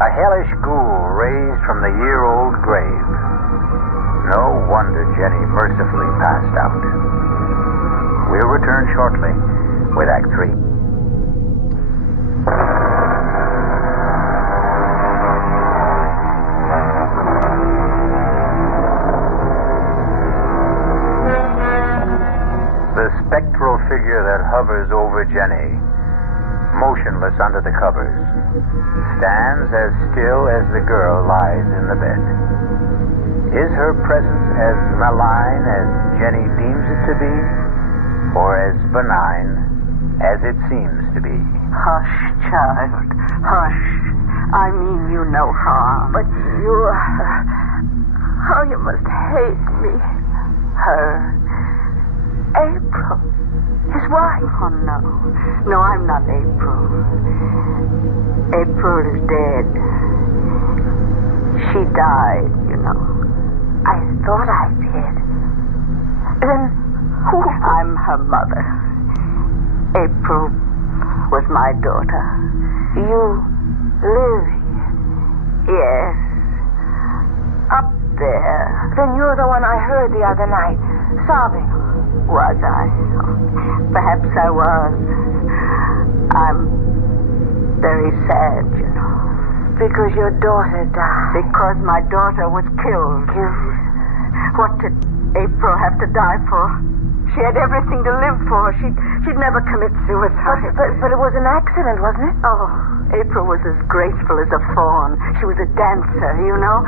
a hellish ghoul raised from the year-old grave. No wonder Jenny mercifully passed out. We'll return shortly with Act 3. The spectral figure that hovers over Jenny, motionless under the covers, stands as still as the girl lies in the bed. Is her presence as malign as Jenny deems it to be, or as benign as it seems to be? Hush, child. Hush. I mean you no harm. But you... oh, you must hate me. Her. April. His wife. Oh, no. No, I'm not April. April is dead. She died, you know. I thought I did. Then who? I'm her mother. April was my daughter. You live here? Yes. Up there. Then you're the one I heard the other night, sobbing. Was I? Perhaps I was. I'm very sad, you know. Because your daughter died. Because my daughter was killed. Killed? What did April have to die for? She had everything to live for. She'd never commit suicide. But it was an accident, wasn't it? Oh, April was as graceful as a fawn. She was a dancer, you know.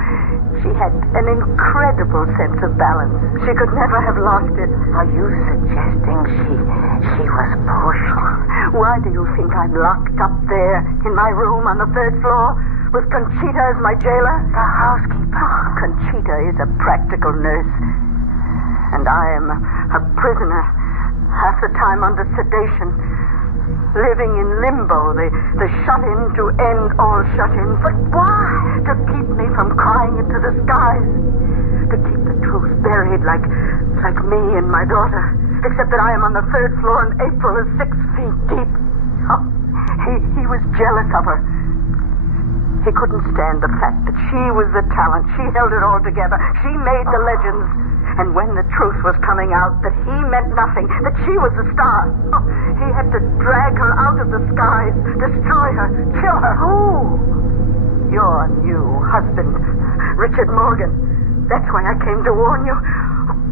She had an incredible sense of balance. She could never have lost it. Are you suggesting she was pushed? Why do you think I'm locked up there in my room on the 3rd floor with Conchita as my jailer? The housekeeper. Conchita is a practical nurse. And I am a prisoner, half the time under sedation, living in limbo, the shut-in to end all shut-ins. But why? To keep me from crying into the skies. To keep the truth buried like me and my daughter. Except that I am on the 3rd floor and April is 6 feet deep. Oh, he was jealous of her. He couldn't stand the fact that she was the talent. She held it all together. She made the legends. And when the truth was coming out that he meant nothing, that she was the star, he had to drag her out of the skies, destroy her, kill her. Who? Your new husband, Richard Morgan. That's why I came to warn you.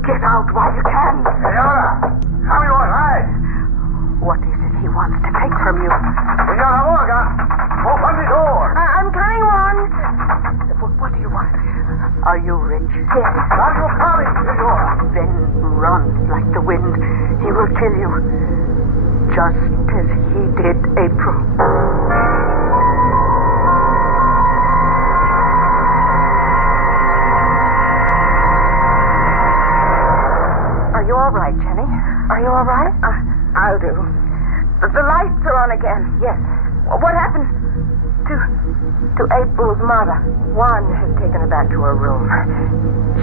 Get out while you can. Senora, have you all right? What is it he wants to take from you? Senora Morgan, open the door. I'm coming, Juan. What do you want? Are you rich? Yes. Are you coming, Senora? Then run like the wind. He will kill you. Just as he did April. Are you all right, Jenny? Are you all right? I'll do. The lights are on again. Yes. What happened to April's mother? Juan has taken her back to her room.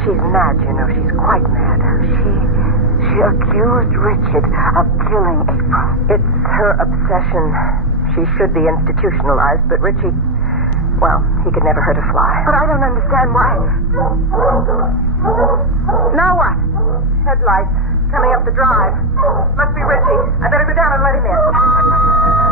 She's mad, you know. She's quite mad. She accused Richard of killing April. It's her obsession. She should be institutionalized, but Richie, well, he could never hurt a fly. But I don't understand why. Now what? Headlights coming up the drive. Must be Richie. I better go down and let him in.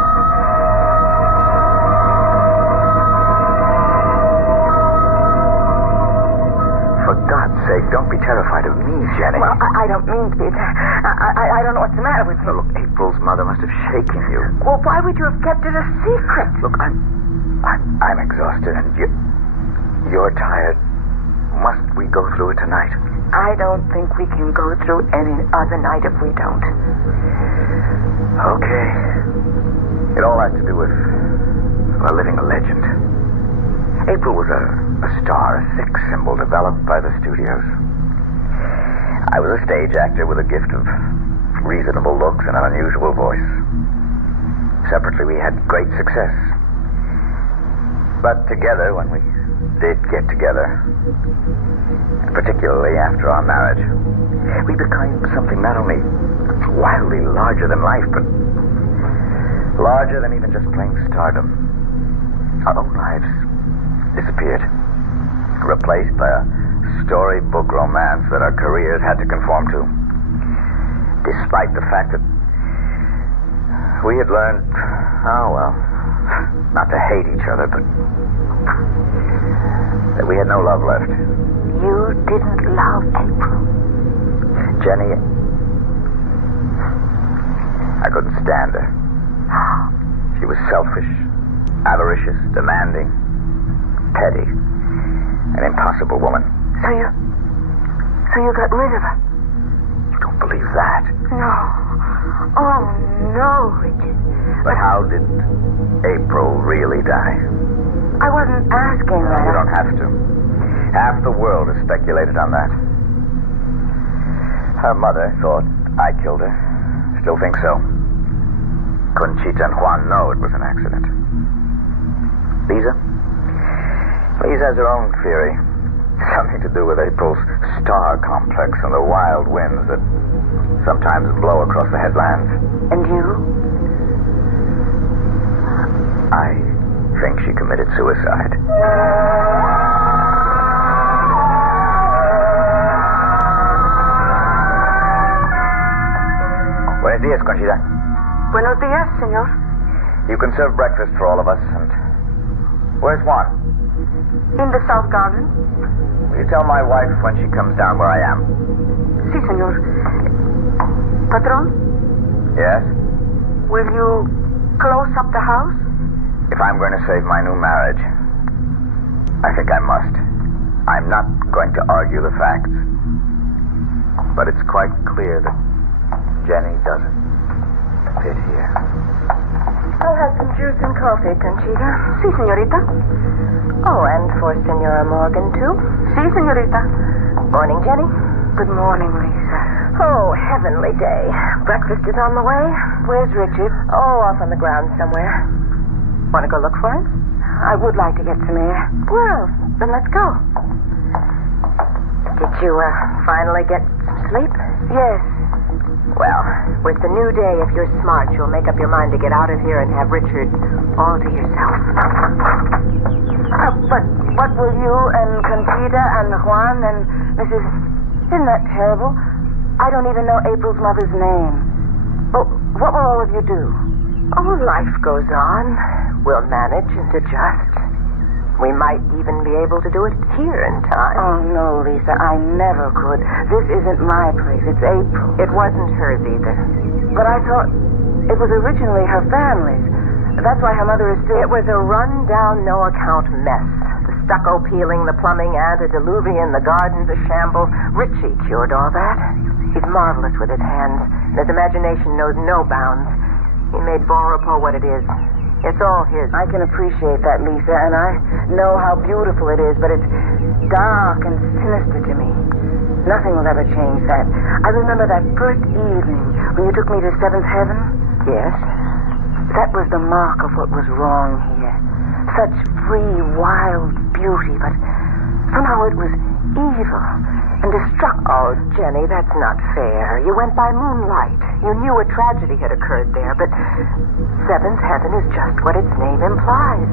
For God's sake, don't be terrified of me, Jenny. Well, I don't mean to be. I don't know what's the matter with me. Look, April's mother must have shaken you. Well, why would you have kept it a secret? Look, I'm exhausted, and you're tired. Must we go through it tonight? I don't think we can go through any other night if we don't. Okay. It all has to do with living a legend. April was a star, a sex symbol developed by the studios. I was a stage actor with a gift of reasonable looks and an unusual voice. Separately, we had great success. But together, when we did get together, and particularly after our marriage, we became something not only wildly larger than life, but larger than even just plain stardom. Our own lives disappeared, replaced by a storybook romance that our careers had to conform to, despite the fact that we had learned, not to hate each other, but that we had no love left. You didn't love April. Jenny, I couldn't stand her. She was selfish, avaricious, demanding, petty, an impossible woman. So you got rid of her? You don't believe that? No. Oh, no, Richard. But how did April really die? I wasn't asking that. You don't have to. Half the world has speculated on that. Her mother thought I killed her. Still think so. Conchita and Juan know it was an accident. Lisa has her own theory. Something to do with April's star complex and the wild winds that sometimes blow across the headlands. And you? I think she committed suicide. Buenos días, Conchita. Buenos días, senor. You can serve breakfast for all of us, and where's Juan? In the south garden. Will you tell my wife when she comes down where I am? Si, senor. Patron, Yes? will you close up the house? If I'm going to save my new marriage, I think I must. I'm not going to argue the facts. But it's quite clear that Jenny doesn't fit here. I'll have some juice and coffee, Conchita. Sí, señorita. Oh, and for Senora Morgan, too. Sí, señorita. Morning, Jenny. Good morning, Lisa. Oh, heavenly day. Breakfast is on the way. Where's Richard? Oh, off on the grounds somewhere. Want to go look for him? I would like to get some air. Well, then let's go. Did you finally get some sleep? Yes. Well, with the new day, if you're smart, you'll make up your mind to get out of here and have Richard all to yourself. But what will you and Conchita and Juan and Mrs. Isn't that terrible? I don't even know April's mother's name. Well, what will all of you do? Oh, life goes on. We'll manage and adjust. We might even be able to do it here in time. Oh, no, Lisa, I never could. This isn't my place. It's April. It wasn't hers either. But I thought it was originally her family's. That's why her mother is still... It was a run-down, no-account mess. The stucco peeling, the plumbing, antediluvian, the gardens a shamble. Richie cured all that. He's marvelous with his hands, and his imagination knows no bounds. He made Valrepo what it is. It's all his. I can appreciate that, Lisa, and I know how beautiful it is, but it's dark and sinister to me. Nothing will ever change that. I remember that first evening when you took me to Seventh Heaven. Yes? That was the mark of what was wrong here. Such free, wild beauty, but somehow it was evil and destructive. Oh, Jenny, that's not fair. You went by moonlight. You knew a tragedy had occurred there, but Seventh Heaven is just what its name implies.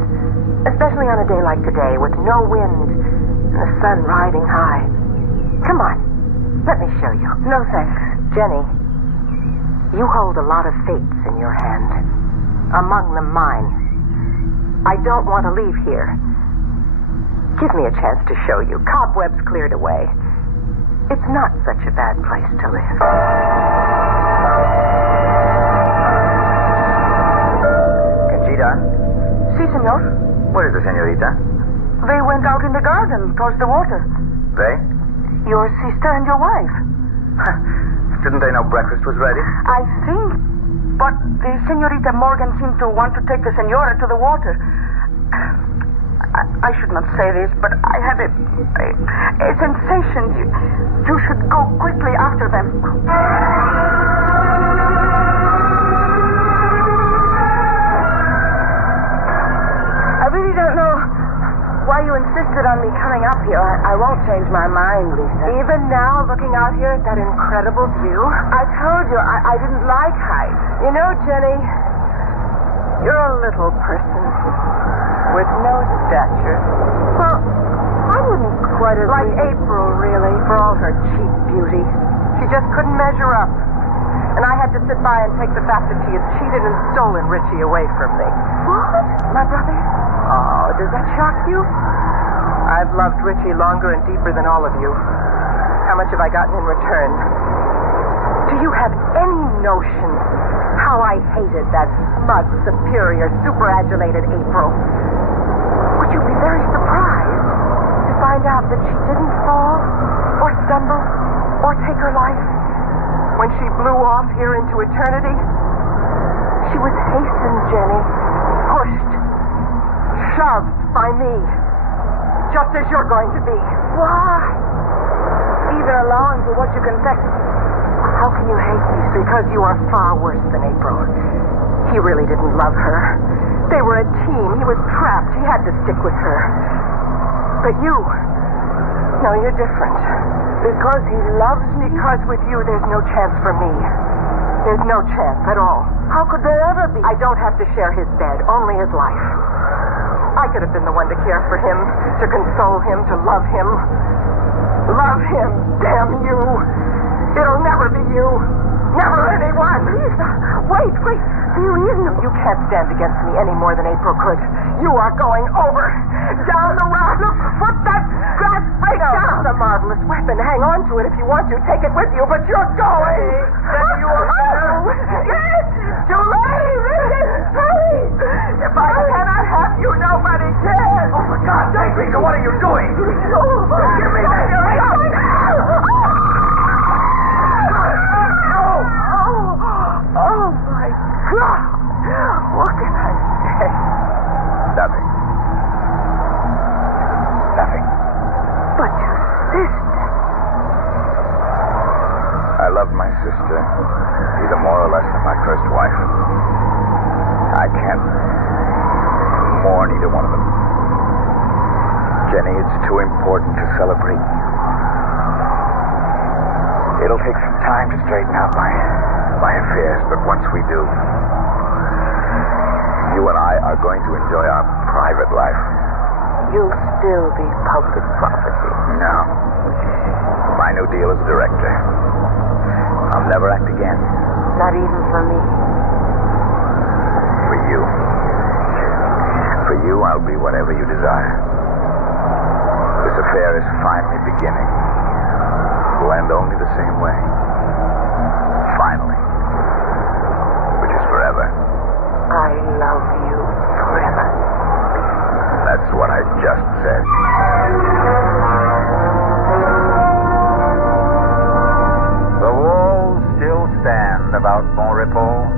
Especially on a day like today with no wind and the sun riding high. Come on, let me show you. No, thanks. Jenny, you hold a lot of fates in your hand. Among them mine. I don't want to leave here. Give me a chance to show you. Cobwebs cleared away. It's not such a bad place to live. Conchita? Si, senor. Where is the senorita? They went out in the garden towards the water. They? Your sister and your wife. Didn't they know breakfast was ready? I think. But the senorita Morgan seemed to want to take the senora to the water. I should not say this, but I had a sensation you should go quickly after them. I really don't know why you insisted on me coming up here. I won't change my mind, Lisa. Even now, looking out here at that incredible view? I told you I didn't like height. You know, Jenny, you're a little person with no stature. Well, I wouldn't quite agree. Like April, really, for all her cheap beauty. She just couldn't measure up. And I had to sit by and take the fact that she had cheated and stolen Richie away from me. What? My brother? Oh, does that shock you? I've loved Richie longer and deeper than all of you. How much have I gotten in return? Do you have any notion how I hated that smug, superior, superadulated April? Would you be very surprised to find out that she didn't fall or stumble or take her life when she blew off here into eternity? She was hastened, Jenny, pushed, shoved by me, just as you're going to be. Why? Even allowing for what you confess. How can you hate me? Because you are far worse than April. He really didn't love her. They were a team. He was trapped. He had to stick with her. But you, no, you're different. Because he loves me? Because with you, there's no chance for me. There's no chance at all. How could there ever be? I don't have to share his bed, only his life. I could have been the one to care for him, to console him, to love him. Love him, damn you. It'll never be you. Never anyone. Lisa, wait. There is no... You can't stand against me any more than April could. You are going over. Down the rock. Look, put that grass break down. It's a marvelous weapon. Hang on to it if you want to. Take it with you, but you're going. Then you are... Yes, too late. Hurry. If I cannot Rika, what are you doing? Give me that gun! Oh, my God. What can I say? Nothing. Nothing. But your sister. I loved my sister, either more or less than my first wife. I can't mourn either one of them. Jenny, it's too important to celebrate you. It'll take some time to straighten out my affairs, but once we do, you and I are going to enjoy our private life. You'll still be public property. No. My new deal as a director. I'll never act again. Not even for me. For you. For you, I'll be whatever you desire. This affair is finally beginning. Will end only the same way. Finally. Which is forever. I love you forever. That's what I just said. The walls still stand about Bon Repos,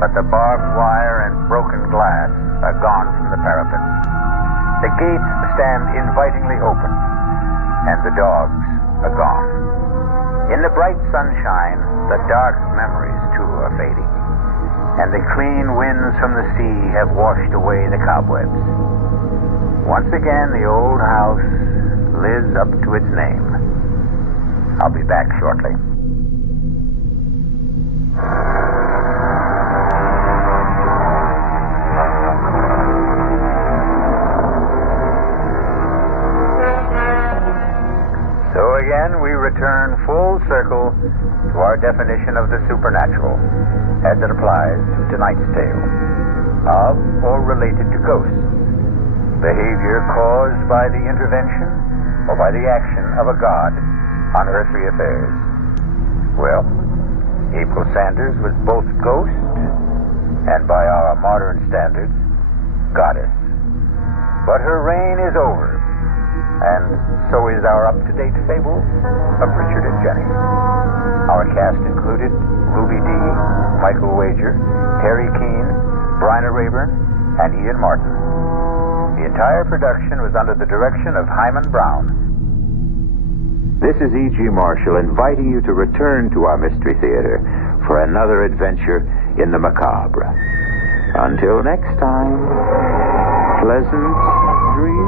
but the barbed wire and broken glass are gone from the parapet. The gates stand invitingly open, and the dogs are gone. In the bright sunshine, the dark memories, too, are fading, and the clean winds from the sea have washed away the cobwebs. Once again, the old house lives up to its name. I'll be back shortly. So again, we return full circle to our definition of the supernatural as it applies to tonight's tale, of or related to ghosts, behavior caused by the intervention or by the action of a god on earthly affairs. Well, April Sanders was both ghost and, by our modern standards, goddess. But her reign is over. And so is our up-to-date fable of Richard and Jenny. Our cast included Ruby Dee, Michael Wager, Terry Keane, Bryna Rayburn, and Ian Martin. The entire production was under the direction of Hyman Brown. This is E.G. Marshall inviting you to return to our Mystery Theater for another adventure in the macabre. Until next time, pleasant dreams.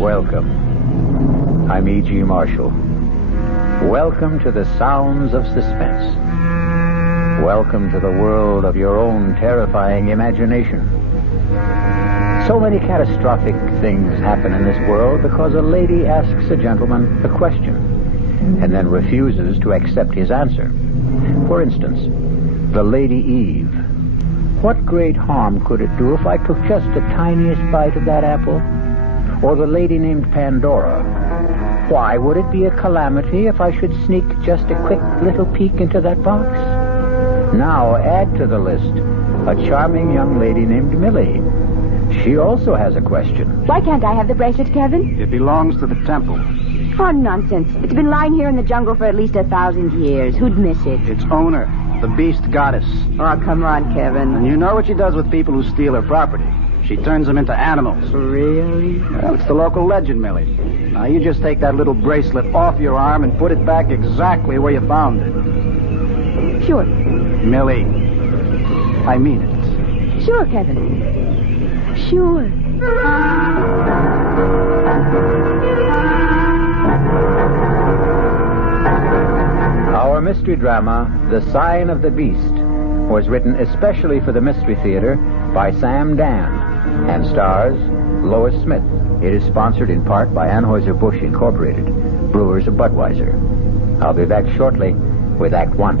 Welcome. I'm E.G. Marshall. Welcome to the sounds of suspense. Welcome to the world of your own terrifying imagination. So many catastrophic things happen in this world because a lady asks a gentleman a question and then refuses to accept his answer. For instance, the Lady Eve. What great harm could it do if I took just the tiniest bite of that apple? Or the lady named Pandora. Why would it be a calamity if I should sneak just a quick little peek into that box? Now add to the list a charming young lady named Millie. She also has a question. Why can't I have the bracelet, Kevin? It belongs to the temple. Oh, nonsense. It's been lying here in the jungle for at least 1,000 years. Who'd miss it? Its owner. the beast goddess. Oh, come on, Kevin. And you know what she does with people who steal her property. She turns them into animals. Really? Well, it's the local legend, Millie. Now, you just take that little bracelet off your arm and put it back exactly where you found it. Sure. Millie, I mean it. Sure, Kevin. Sure. Our mystery drama, The Sign of the Beast, was written especially for the Mystery Theater by Sam Dan and stars Lois Smith. It is sponsored in part by Anheuser-Busch Incorporated, brewers of Budweiser. I'll be back shortly with Act One.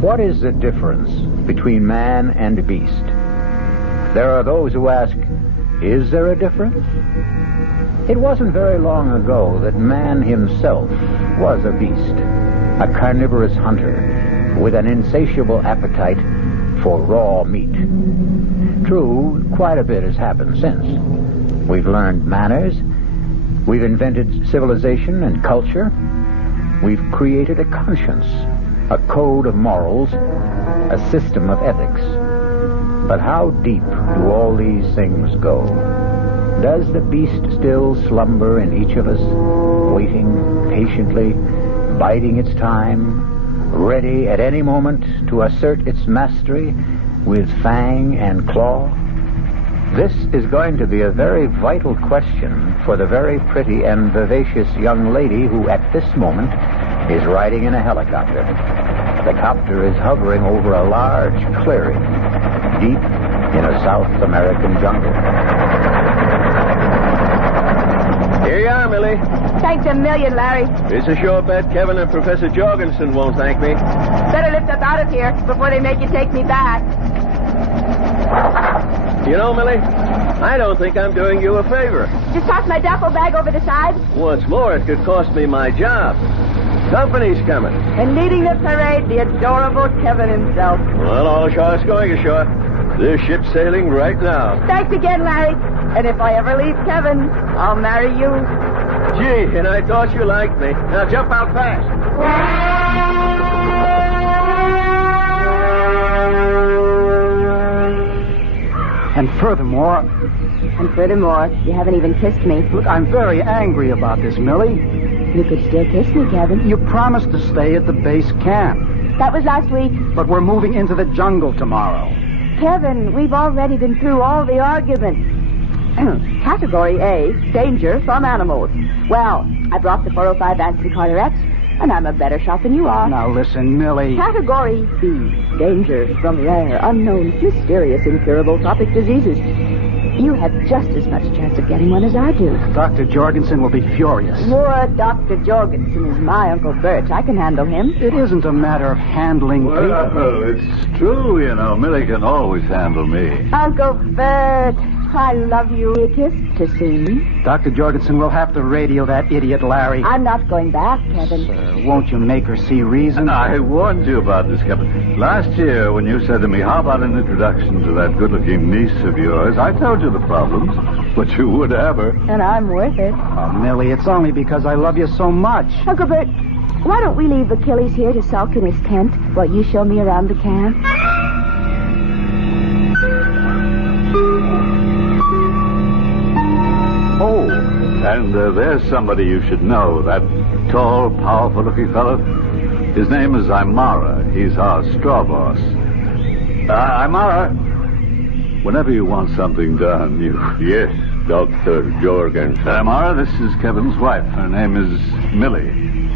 What is the difference between man and beast? There are those who ask, is there a difference? It wasn't very long ago that man himself was a beast, a carnivorous hunter with an insatiable appetite for raw meat. True, quite a bit has happened since. We've learned manners, we've invented civilization and culture, we've created a conscience, a code of morals, a system of ethics. But how deep do all these things go? Does the beast still slumber in each of us, waiting patiently, biding its time, ready at any moment to assert its mastery with fang and claw? This is going to be a very vital question for the very pretty and vivacious young lady who at this moment is riding in a helicopter. The copter is hovering over a large clearing deep in a South American jungle. Here you are, Millie. Thanks a million, Larry. It's a sure bet Kevin and Professor Jorgensen won't thank me. Better lift us out of here before they make you take me back. You know, Millie, I don't think I'm doing you a favor. Just toss my duffel bag over the side. What's more, it could cost me my job. Company's coming. And leading the parade, the adorable Kevin himself. Well, all shots going ashore. This ship's sailing right now. Thanks again, Larry. And if I ever leave Kevin, I'll marry you. Gee, and I thought you liked me. Now jump out fast. And furthermore, you haven't even kissed me. look, I'm very angry about this, Millie. You could still kiss me, Kevin. You promised to stay at the base camp. That was last week. But we're moving into the jungle tomorrow. Kevin, we've already been through all the arguments. Category A, danger from animals. Well, I brought the 405 Anson Carter-X, and I'm a better shot than you are. Now listen, Millie. Category B, danger from rare, unknown, mysterious, incurable tropic diseases. You have just as much chance of getting one as I do. Dr. Jorgensen will be furious. Your Dr. Jorgensen is my Uncle Bert. I can handle him. It isn't a matter of handling people. Well, it's true, you know. Millie can always handle me. Uncle Bert, I love you. A kiss to see. Dr. Jorgensen will have to radio that idiot Larry. I'm not going back, Kevin. Sir, won't you make her see reason? I warned you about this, Captain. Last year, when you said to me, how about an introduction to that good-looking niece of yours, I told you the problems, but you would have her. And I'm worth it. Oh, Millie, it's only because I love you so much. Uncle Bert, why don't we leave Achilles here to sulk in his tent while you show me around the camp? Oh, and there's somebody you should know, that tall, powerful-looking fellow. His name is Imara. He's our straw boss. Imara, whenever you want something done, you... Yes, Dr. Jorgensen. Imara, this is Kevin's wife. Her name is Millie.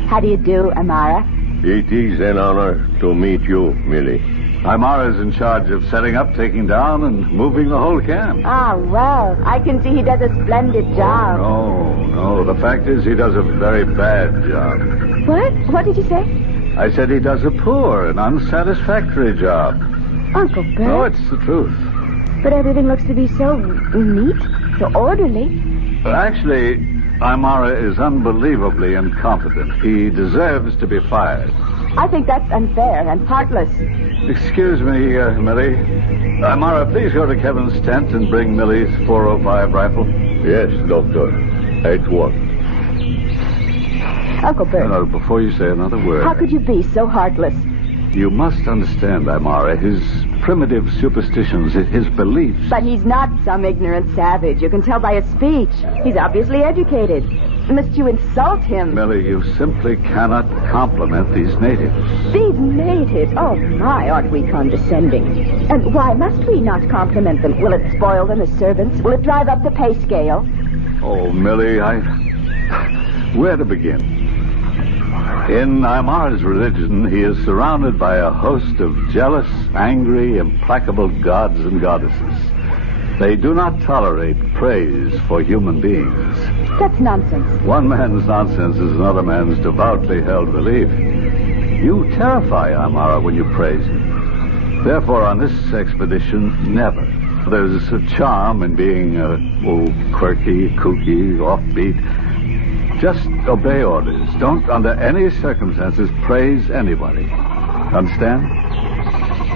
How do you do, Amara? It is an honor to meet you, Millie. Imara is in charge of setting up, taking down, and moving the whole camp. Ah, well, I can see he does a splendid job. No. The fact is he does a very bad job. What? What did you say? I said he does a poor and unsatisfactory job. Uncle Bert? No, it's the truth. But everything looks to be so neat, so orderly. Actually, Aymara is unbelievably incompetent. He deserves to be fired. I think that's unfair and heartless. Excuse me, Millie. Aymara, please go to Kevin's tent and bring Millie's .405 rifle. Yes, Doctor. At once. Uncle Bert. No, before you say another word. How could you be so heartless? You must understand, Aymara, his primitive superstitions, his beliefs. But he's not some ignorant savage. You can tell by his speech. He's obviously educated. Must you insult him? Millie, you simply cannot compliment these natives. These natives? Oh, my, aren't we condescending? And why must we not compliment them? Will it spoil them as servants? Will it drive up the pay scale? Oh, Millie, where to begin? In Aymara's religion, he is surrounded by a host of jealous, angry, implacable gods and goddesses. They do not tolerate praise for human beings. That's nonsense. One man's nonsense is another man's devoutly held belief. You terrify Aymara when you praise him. Therefore, on this expedition, never. There's a charm in being, quirky, kooky, offbeat. Just obey orders. Don't, under any circumstances, praise anybody. Understand?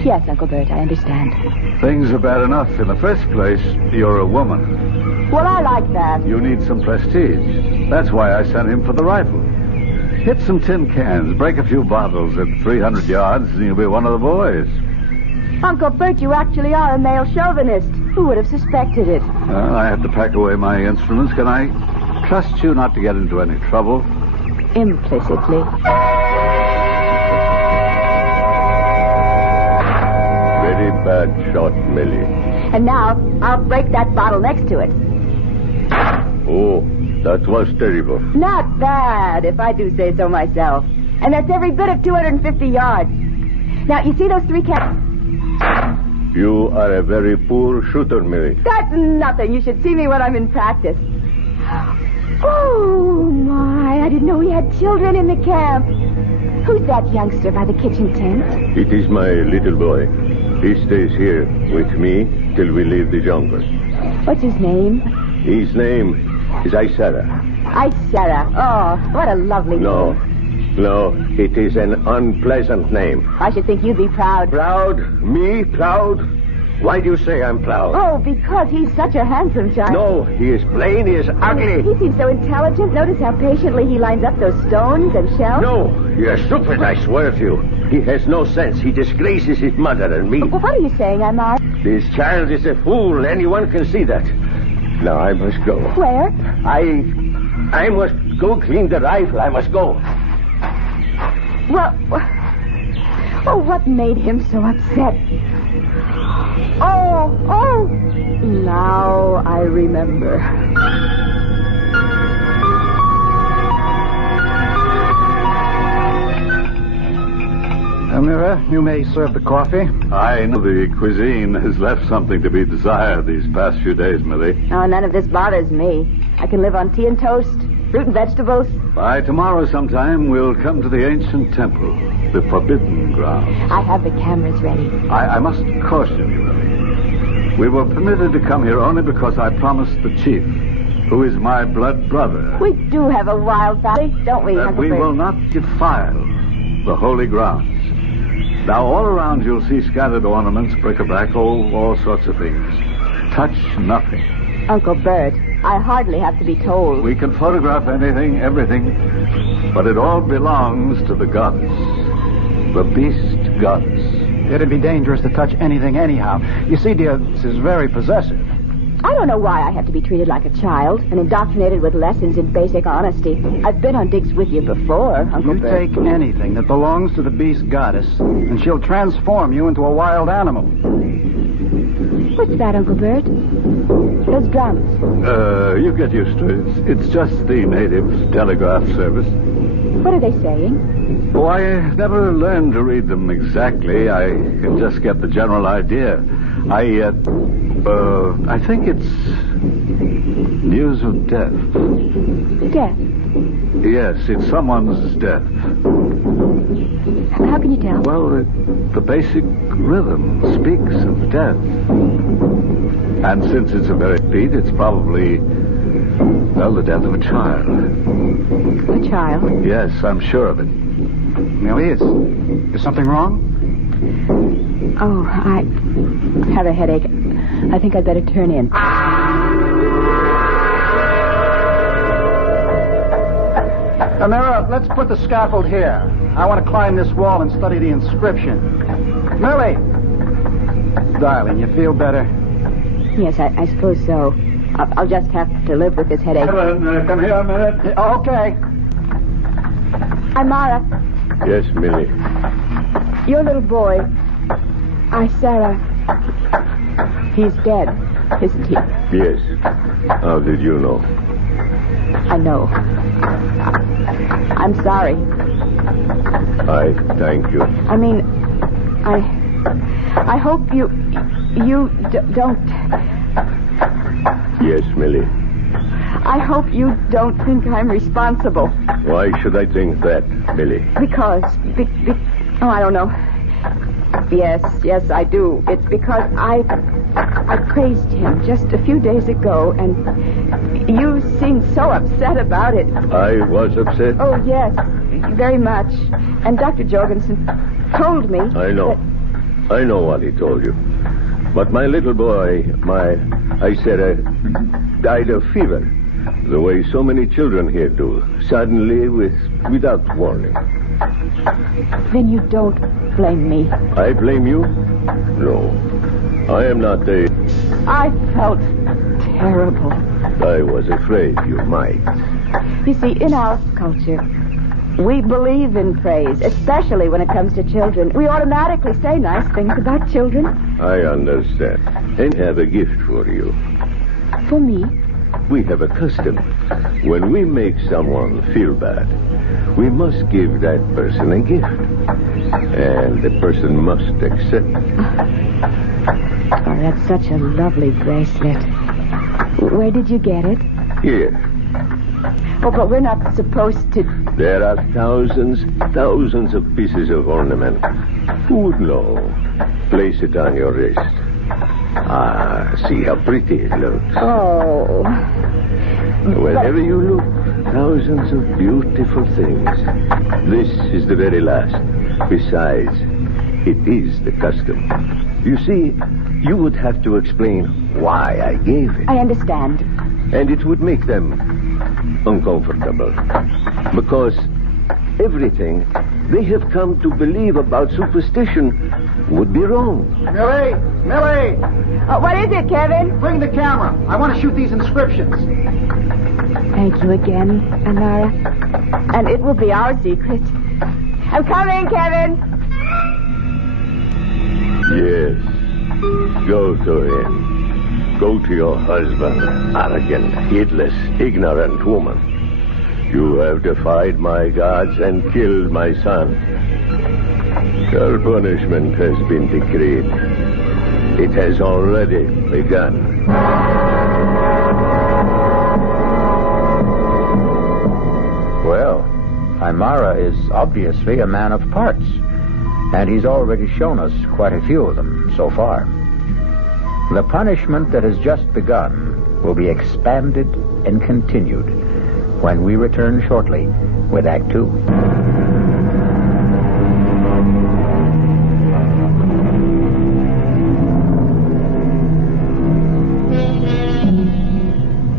Yes, Uncle Bert, I understand. Things are bad enough. In the first place, you're a woman. Well, I like that. You need some prestige. That's why I sent him for the rifle. Hit some tin cans, break a few bottles at 300 yards, and you'll be one of the boys. Uncle Bert, you actually are a male chauvinist. Who would have suspected it? Well, I have to pack away my instruments. Can I trust you not to get into any trouble? Implicitly. Very bad shot, Millie. And now, I'll break that bottle next to it. Oh, that was terrible. Not bad, if I do say so myself. And that's every bit of 250 yards. Now, you see those 3 cans? You are a very poor shooter, Millie. That's nothing. You should see me when I'm in practice. Oh, my. I didn't know we had children in the camp. Who's that youngster by the kitchen tent? It is my little boy. He stays here with me till we leave the jungle. What's his name? His name is Isara. Isara. Oh, what a lovely name. No, it is an unpleasant name. I should think you'd be proud. Proud? Me? Proud? Why do you say I'm proud? Oh, because he's such a handsome child. No, he is plain, he is ugly. He seems so intelligent. Notice how patiently he lines up those stones and shells. No, you're stupid, I swear to you. He has no sense. He disgraces his mother and me. Well, what are you saying, Aymara? This child is a fool. Anyone can see that. Now, I must go. Where? I must go clean the rifle. I must go. Well, what made him so upset? Oh, now I remember. Amira, you may serve the coffee. I know the cuisine has left something to be desired these past few days, Millie. Oh, none of this bothers me. I can live on tea and toast, fruit and vegetables. By tomorrow sometime, we'll come to the ancient temple, the forbidden ground. I have the cameras ready. I must caution you, Millie. We were permitted to come here only because I promised the chief, who is my blood brother. We do have a wild family, don't we, that Uncle we Bert? will not defile the holy grounds. Now, all around you'll see scattered ornaments, bric-a-brac, all sorts of things. Touch nothing. Uncle Bert, I hardly have to be told. We can photograph anything, everything, but it all belongs to the goddess, the beast goddess. It'd be dangerous to touch anything anyhow. You see, dear, this is very possessive. I don't know why I have to be treated like a child and indoctrinated with lessons in basic honesty. I've been on digs with you before, Uncle You Bert. take anything that belongs to the beast goddess, and she'll transform you into a wild animal. What's that, Uncle Bert? Those drums. You get used to it. It's just the native telegraph service. What are they saying? Oh, I never learned to read them exactly. I can just get the general idea. I think it's news of death. Death? Yes, it's someone's death. How can you tell? Well, the basic rhythm speaks of death. And since it's a very beat, it's probably Well, the death of a child. A child? Yes, I'm sure of it. Millie, is something wrong? Oh, I have a headache. I think I'd better turn in. Amira, let's put the scaffold here. I want to climb this wall and study the inscription. Millie! Darling, you feel better? Yes, I suppose so. I'll just have to live with this headache. Come here a minute. Okay. Amara, Yes, Millie. your little boy, Sarah, he's dead, isn't he? Yes. How did you know? I know. I'm sorry. I thank you. I mean, I hope you don't... Yes, Millie. I hope you don't think I'm responsible. Why should I think that, Millie? Because... oh, I don't know. Yes, I do. It's because I praised him just a few days ago, and you seemed so upset about it. I was upset? Oh, yes, very much. And Dr. Jorgensen told me... I know. I know what he told you. But my little boy, died of fever. The way so many children here do. Suddenly, without warning. Then you don't blame me. I blame you? No. I am not a... I felt terrible. I was afraid you might. You see, in our culture, we believe in praise, especially when it comes to children. We automatically say nice things about children. I understand. And have a gift for you. For me? We have a custom. When we make someone feel bad, we must give that person a gift. And the person must accept. Oh, that's such a lovely bracelet. Where did you get it? Here. Oh, but we're not supposed to... There are thousands of pieces of ornament. Who would know? Place it on your wrist. Ah, see how pretty it looks. Oh. Wherever you look, thousands of beautiful things. This is the very last. Besides, it is the custom. You see, you would have to explain why I gave it. I understand. And it would make them uncomfortable. Because everything they have come to believe about superstition would be wrong. Millie! What is it, Kevin? Bring the camera. I want to shoot these inscriptions. Thank you again, Amara. And it will be our secret. I'm coming, Kevin. Yes. Go to him. Go to your husband, arrogant, heedless, ignorant woman. You have defied my gods and killed my son. Your punishment has been decreed. It has already begun. Well, Aymara is obviously a man of parts, and he's already shown us quite a few of them so far. The punishment that has just begun will be expanded and continued when we return shortly with Act 2.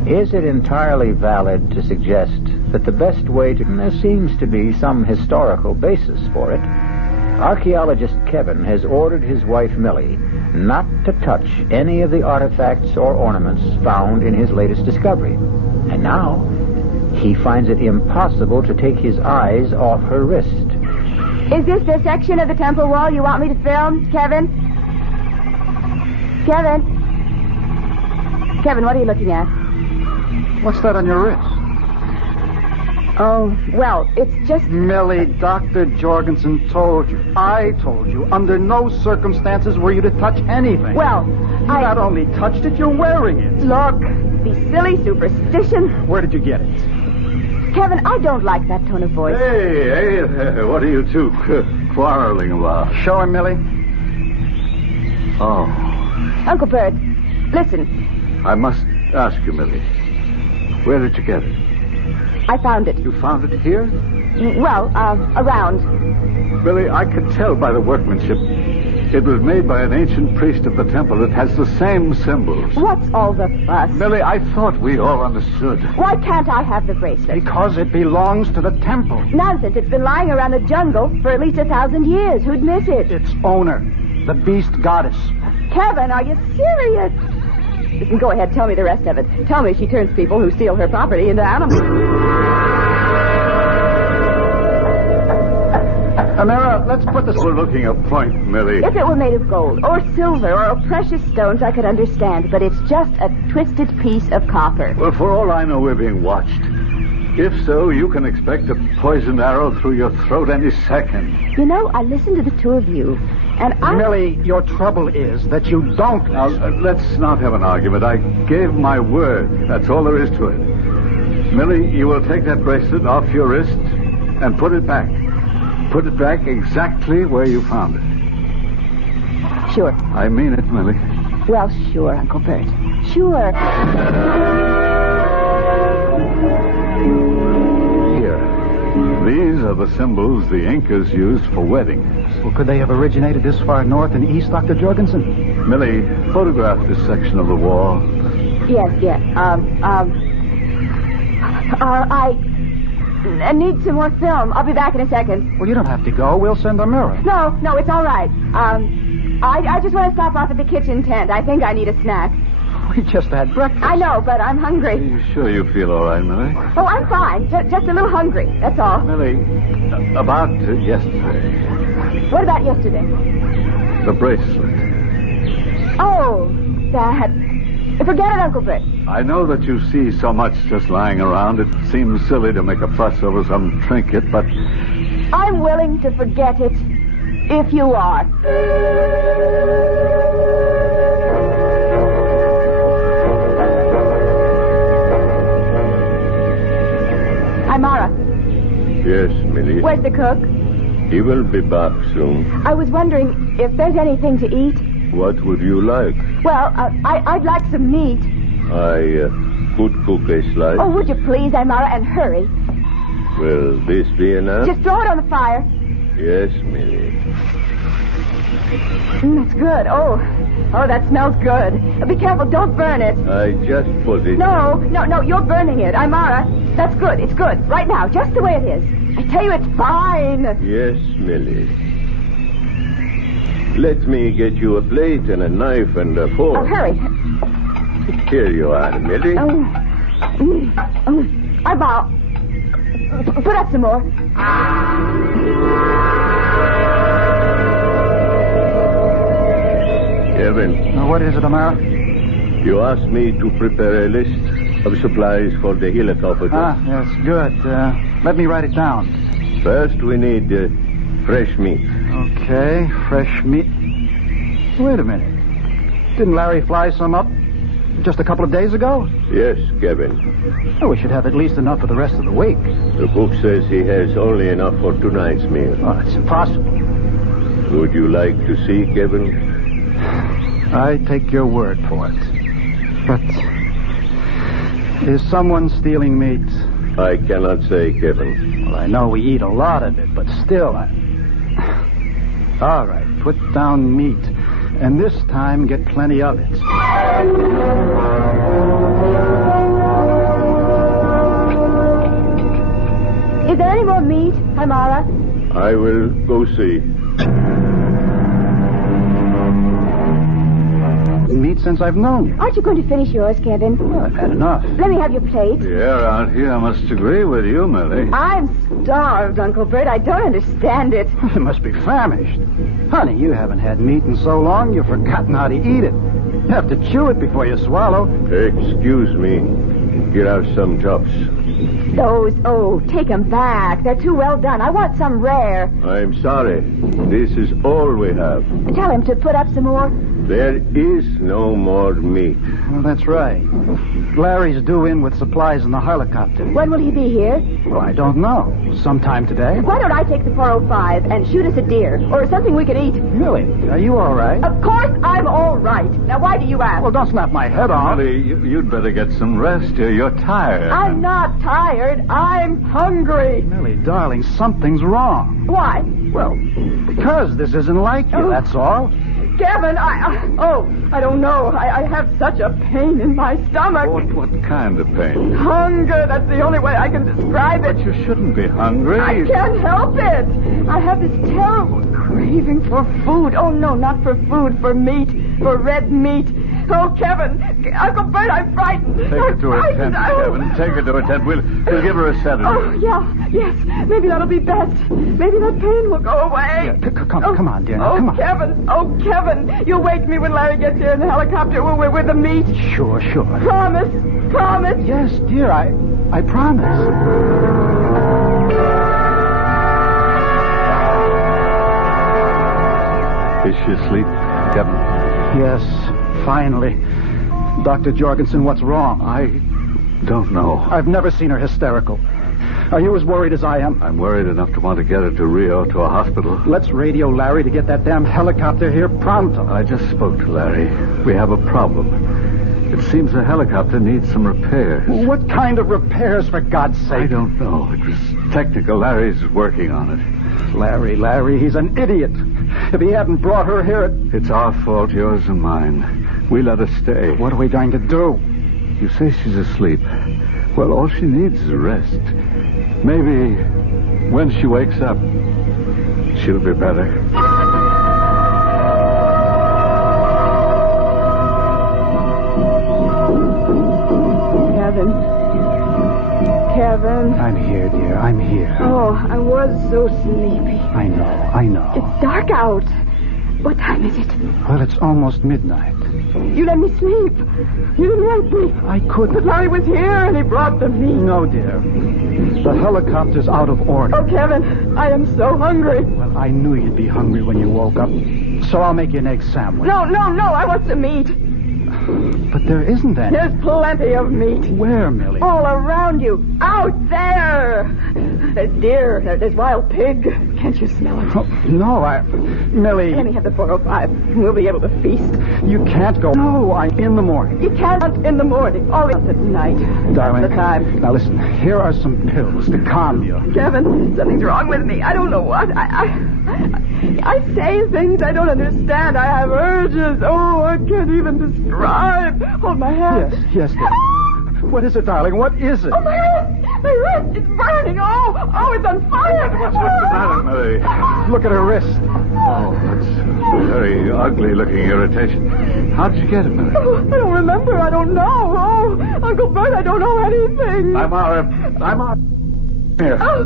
Is it entirely valid to suggest that the best way to... There seems to be some historical basis for it. Archaeologist Kevin has ordered his wife Millie not to touch any of the artifacts or ornaments found in his latest discovery. And now, he finds it impossible to take his eyes off her wrist. Is this the section of the temple wall you want me to film, Kevin? Kevin, what are you looking at? What's that on your wrist? Oh, well, it's just... Millie, Dr. Jorgensen told you. I told you. Under no circumstances were you to touch anything. Well, you not only touched it, you're wearing it. Look, the silly superstition. Where did you get it? Kevin, I don't like that tone of voice. Hey, what are you two quarreling about? Show him, Millie. Oh. Uncle Bert, listen. I must ask you, Millie. Where did you get it? I found it. You found it here? Well, around. Millie, I could tell by the workmanship. It was made by an ancient priest of the temple. It has the same symbols. What's all the fuss? Millie, I thought we all understood. Why can't I have the bracelet? Because it belongs to the temple. Nonsense. It's been lying around the jungle for at least 1,000 years. Who'd miss it? Its owner, the beast goddess. Kevin, are you serious? Listen, go ahead. Tell me the rest of it. Tell me she turns people who steal her property into animals. Amira, let's put the... Overlooking a point, Millie. If it were made of gold or silver or precious stones, I could understand, but it's just a twisted piece of copper. Well, for all I know, we're being watched. If so, you can expect a poisoned arrow through your throat any second. You know, I listened to the two of you, and Millie, your trouble is that you don't listen. Now, let's not have an argument. I gave my word. That's all there is to it. Millie, you will take that bracelet off your wrist and put it back. Put it back exactly where you found it. Sure. I mean it, Millie. Well, sure, Uncle Bert. Sure. Here. These are the symbols the Incas used for weddings. Well, could they have originated this far north and east, Dr. Jorgensen? Millie, photograph this section of the wall. Yes. I need some more film. I'll be back in a second. Well, you don't have to go. We'll send a mirror. No, it's all right. I just want to stop off at the kitchen tent. I think I need a snack. We just had breakfast. I know, but I'm hungry. Are you sure you feel all right, Millie? Oh, I'm fine. Just a little hungry, that's all. Millie, about yesterday. What about yesterday? The bracelet. Oh, that. Forget it, Uncle Bert. I know that you see so much just lying around. It seems silly to make a fuss over some trinket, but... I'm willing to forget it, if you are. Hi, Mara. Yes, Millie. Where's the cook? He will be back soon. I was wondering if there's anything to eat. What would you like? Well, I'd like some meat. I could cook a slice. Oh, would you please, Amara, and hurry? Will this be enough? Just throw it on the fire. Yes, Millie. That's good. Oh, that smells good. Be careful, don't burn it. I just put it... No, you're burning it. Amara, that's good. It's good. Right now, just the way it is. I tell you, it's fine. Yes, Millie. Let me get you a plate and a knife and a fork. Oh, hurry. Here you are, Millie. Amara, put up some more. Kevin. What is it, Amara? You asked me to prepare a list of supplies for the helicopter. Yes, good. Let me write it down. First, we need fresh meat. Okay, fresh meat. Wait a minute. Didn't Larry fly some up just a couple of days ago? Yes, Kevin. Oh, we should have at least enough for the rest of the week. The cook says he has only enough for tonight's meal. Oh, that's impossible. Would you like to see, Kevin? I take your word for it. But is someone stealing meat? I cannot say, Kevin. Well, I know we eat a lot of it, but still, All right, put down meat. And this time, get plenty of it. Is there any more meat, Amara? I will go see. Meat since I've known you. Aren't you going to finish yours, Kevin? Well, I've had enough. Let me have your plate. The air out here must agree with you, Millie. I'm starved, Uncle Bert. I don't understand it. You must be famished. Honey, you haven't had meat in so long, you've forgotten how to eat it. You have to chew it before you swallow. Excuse me. Here are some chops. Take them back. They're too well done. I want some rare. I'm sorry. This is all we have. Tell him to put up some more. There is no more meat. Well, that's right. Larry's due in with supplies in the helicopter. When will he be here? Well, I don't know. Sometime today. Why don't I take the 405 and shoot us a deer? Or something we can eat? Millie, are you all right? Of course I'm all right. Now, why do you ask? Well, don't snap my head off. Millie, you'd better get some rest here. You're tired. I'm not tired. I'm hungry. Millie, darling, something's wrong. Why? Well, because this isn't like you, that's all. Kevin, I don't know. I have such a pain in my stomach. What kind of pain? Hunger, that's the only way I can describe it. But you shouldn't be hungry. I can't help it. I have this terrible craving for food. Oh, no, not for food, for meat, for red meat. Oh, Kevin, Uncle Bert, I'm frightened. Take her to her tent, Kevin. Take her to her tent. We'll give her a sedative. Oh, yeah, yes. Maybe that'll be best. Maybe that pain will go away. Yeah, come on, dear. Now, come on. Kevin, you'll wake me when Larry gets here in the helicopter with the meat. Sure. Promise. Yes, dear, I promise. Is she asleep, Kevin? Yes, finally. Dr. Jorgensen, what's wrong? I don't know. I've never seen her hysterical. Are you as worried as I am? I'm worried enough to want to get her to Rio, to a hospital. Let's radio Larry to get that damn helicopter here pronto. I just spoke to Larry. We have a problem. It seems the helicopter needs some repairs. What kind of repairs, for God's sake? I don't know. It was technical. Larry's working on it. Larry, he's an idiot. If he hadn't brought her here... It's our fault, yours and mine. We let her stay. What are we going to do? You say she's asleep. Well, all she needs is rest. Maybe when she wakes up, she'll be better. Kevin. I'm here, dear. I'm here. Oh, I was so sleepy. I know. It's dark out. What time is it? Well, it's almost midnight. You let me sleep. You didn't wake me. I couldn't. But Larry was here and he brought the meat. No, dear. The helicopter's out of order. Oh, Kevin, I am so hungry. Well, I knew you'd be hungry when you woke up, so I'll make you an egg sandwich. No, I want some meat. But there isn't any. There's plenty of meat. Where, Millie? All around you. Out there. There's deer. There's wild pig. Can't you smell it? Oh, no, Millie... Let me have the 405. We'll be able to feast. You can't go... No, I'm in the morning. You can't in the morning. Always at night. Darling. That's the time. Now listen, here are some pills to calm you. Kevin, something's wrong with me. I don't know what. I say things I don't understand. I have urges. Oh, I can't even describe. Hold my hand. Yes, dear. What is it, darling? What is it? Oh, my wrist! My wrist! It's burning! Oh, it's on fire! What's the matter, Millie? Look at her wrist. Oh, that's a very ugly-looking irritation. How did you get it, Millie? Oh, I don't remember. I don't know. Oh, Uncle Bert, I don't know anything. I'm out. Here. Oh.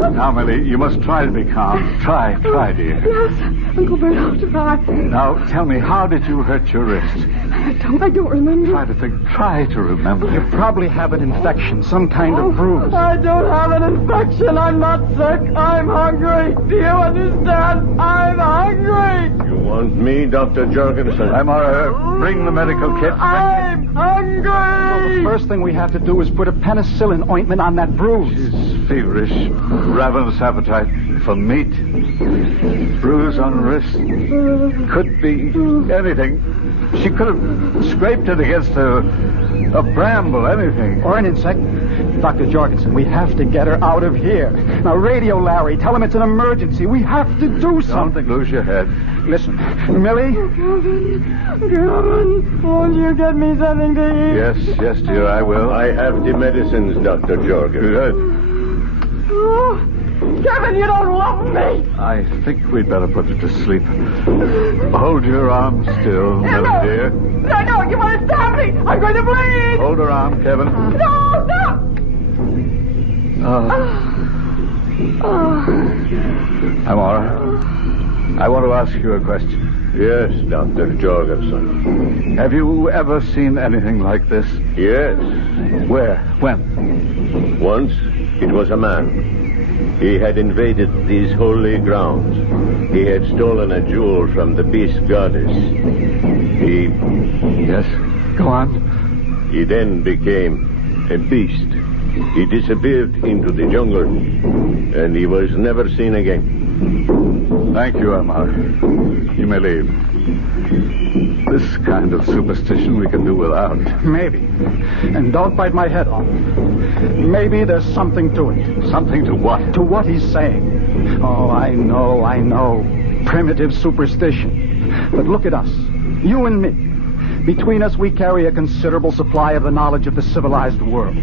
Now, Millie, you must try to be calm. Try, dear. Yes, Uncle Bert, I'll try. Now, tell me, how did you hurt your wrist? I don't remember. Try to think. Try to remember. You probably have an infection, some kind of bruise. I don't have an infection. I'm not sick. I'm hungry. Do you understand? I'm hungry. You want me, Dr. Jorgensen? I'm bring the medical kit. I'm hungry. Well, the first thing we have to do is put a penicillin ointment on that bruise. She's feverish, ravenous appetite for meat, bruise on wrist. Could be anything. She could have scraped it against a bramble, anything. Or an insect. Dr. Jorgensen, we have to get her out of here. Now, radio Larry. Tell him it's an emergency. We have to do something. Don't lose your head. Listen, Millie. Kevin, won't you get me something to eat? Yes, dear, I will. I have the medicines, Dr. Jorgensen. Good. Oh, Kevin, you don't love me. I think we'd better put her to sleep. Hold your arm still, Millie, dear. No, you want to stab me. I'm going to bleed. Hold her arm, Kevin. No, stop. Amora, I want to ask you a question. Yes, Dr. Jorgensen. Have you ever seen anything like this? Yes. Where? When? Once, it was a man. He had invaded these holy grounds. He had stolen a jewel from the beast goddess. Yes, go on. He then became a beast. He disappeared into the jungle, and he was never seen again. Thank you, Amar. You may leave. This kind of superstition we can do without. Maybe. And don't bite my head off. Maybe there's something to it. Something to what? To what he's saying. Oh, I know. Primitive superstition. But look at us. You and me. Between us, we carry a considerable supply of the knowledge of the civilized world.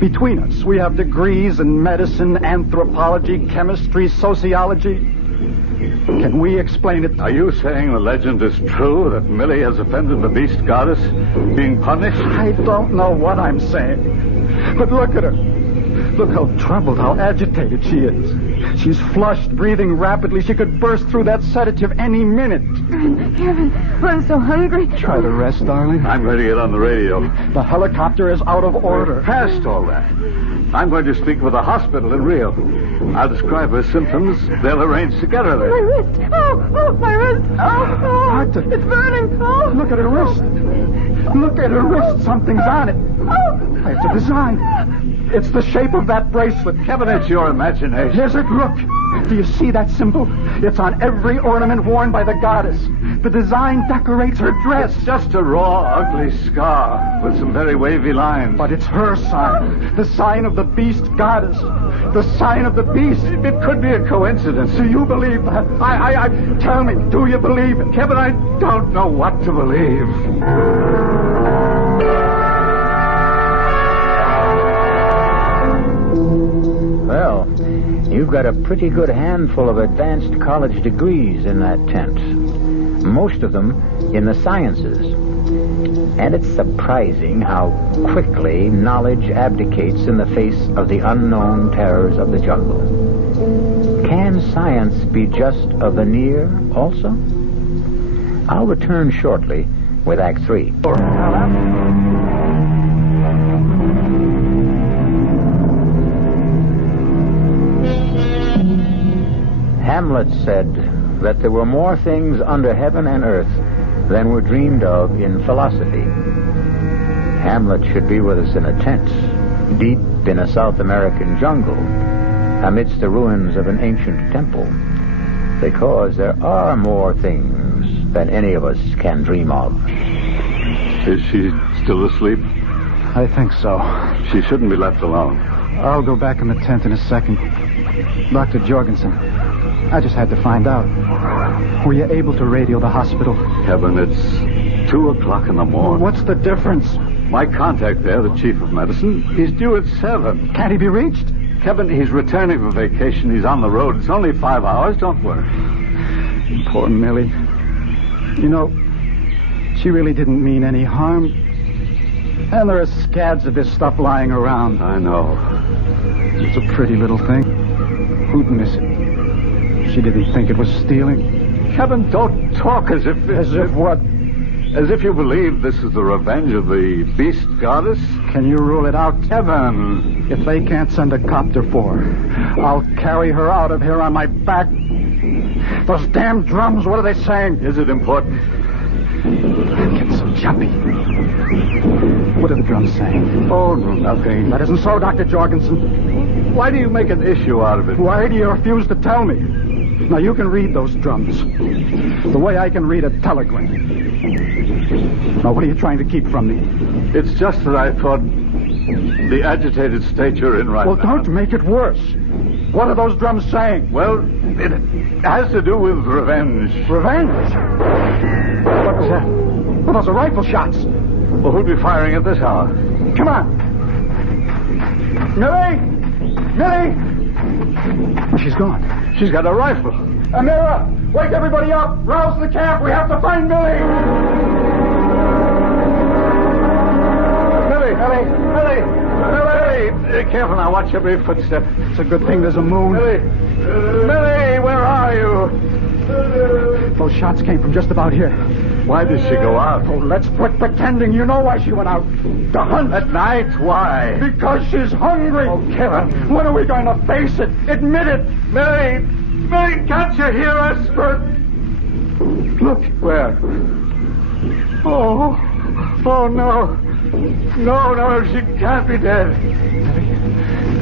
Between us, we have degrees in medicine, anthropology, chemistry, sociology. Can we explain it? Are you saying the legend is true, that Millie has offended the beast goddess, being punished? I don't know what I'm saying. But look at her. Look how troubled, how agitated she is. She's flushed, breathing rapidly. She could burst through that sedative any minute. Kevin, I'm so hungry. Try to rest, darling. I'm going to get on the radio. The helicopter is out of order. We're past all that. I'm going to speak with the hospital in Rio. I'll describe her symptoms. They'll arrange to get her there. My wrist. Oh, my wrist. Oh, Doctor. It's burning. Oh. Look at her wrist. Look at her wrist. Something's on it. Oh. It's a design. It's the shape of that bracelet. Kevin, it's your imagination. Is it? Look. Do you see that symbol? It's on every ornament worn by the goddess. The design decorates her dress. It's just a raw, ugly scar with some very wavy lines. But it's her sign. The sign of the beast goddess. The sign of the beast. It could be a coincidence. Do you believe that? Tell me, do you believe it? Kevin, I don't know what to believe. Well, you've got a pretty good handful of advanced college degrees in that tent. Most of them in the sciences. And it's surprising how quickly knowledge abdicates in the face of the unknown terrors of the jungle. Can science be just a veneer also? I'll return shortly with Act 3. Hamlet said that there were more things under heaven and earth than were dreamed of in philosophy. Hamlet should be with us in a tent, deep in a South American jungle, amidst the ruins of an ancient temple, because there are more things than any of us can dream of. Is she still asleep? I think so. She shouldn't be left alone. I'll go back in the tent in a second. Dr. Jorgensen, I just had to find out. Were you able to radio the hospital? Kevin, it's 2 o'clock in the morning. What's the difference? My contact there, the chief of medicine, he's due at 7. Can't he be reached? Kevin, he's returning from vacation. He's on the road. It's only 5 hours. Don't worry. Poor Millie. You know, she really didn't mean any harm. And there are scads of this stuff lying around. I know. It's a pretty little thing. Who'd miss it? She didn't think it was stealing. Kevin, don't talk as if... As if what? As if you believe this is the revenge of the beast goddess? Can you rule it out? Kevin! If they can't send a copter for her, I'll carry her out of here on my back. Those damn drums, what are they saying? Is it important? I'm getting so jumpy. What are the drums saying? Oh, no, nothing. That isn't so, Dr. Jorgensen. Why do you make an issue out of it? Why do you refuse to tell me? Now, you can read those drums. The way I can read a telegram. Now, what are you trying to keep from me? It's just that I thought the agitated state you're in right now... Well, don't make it worse. What are those drums saying? Well, it has to do with revenge. Revenge? What was that? Well, those are rifle shots. Well, who'd be firing at this hour? Come on. Millie! Millie! Oh, she's gone. She's got a rifle. Amira, wake everybody up. Rouse the camp. We have to find Millie. Millie! Careful now. Watch every footstep. It's a good thing there's a moon. Millie, where are you? Those shots came from just about here. Why did she go out? Oh, let's quit pretending. You know why she went out. To hunt. At night? Why? Because she's hungry. Oh, Kevin. When are we going to face it? Admit it. Millie! Millie, can't you hear us? Look. Where? Oh, no. No, she can't be dead.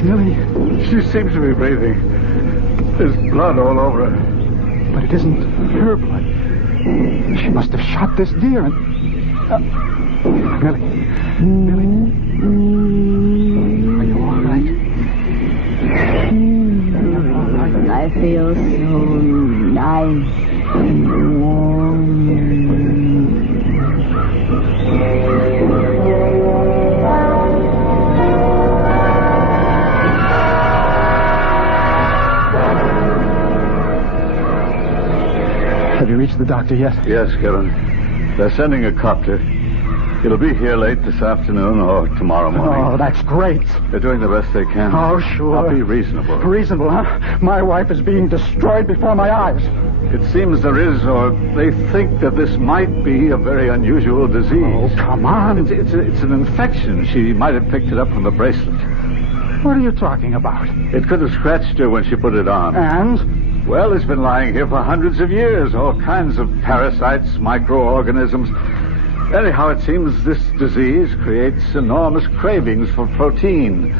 Millie. She seems to be breathing. There's blood all over her. But it isn't her blood. She must have shot this deer and... Millie. Are you all right? I feel so nice and warm. Have you reached the doctor yet? Yes, Kevin. They're sending a copter. It'll be here late this afternoon or tomorrow morning. Oh, that's great. They're doing the best they can. Oh, sure. I'll be reasonable. Reasonable, huh? My wife is being destroyed before my eyes. It seems there is, or they think that this might be a very unusual disease. Oh, come on. It's an infection. She might have picked it up from the bracelet. What are you talking about? It could have scratched her when she put it on. And? Well, it's been lying here for hundreds of years. All kinds of parasites, microorganisms. Anyhow, it seems this disease creates enormous cravings for protein.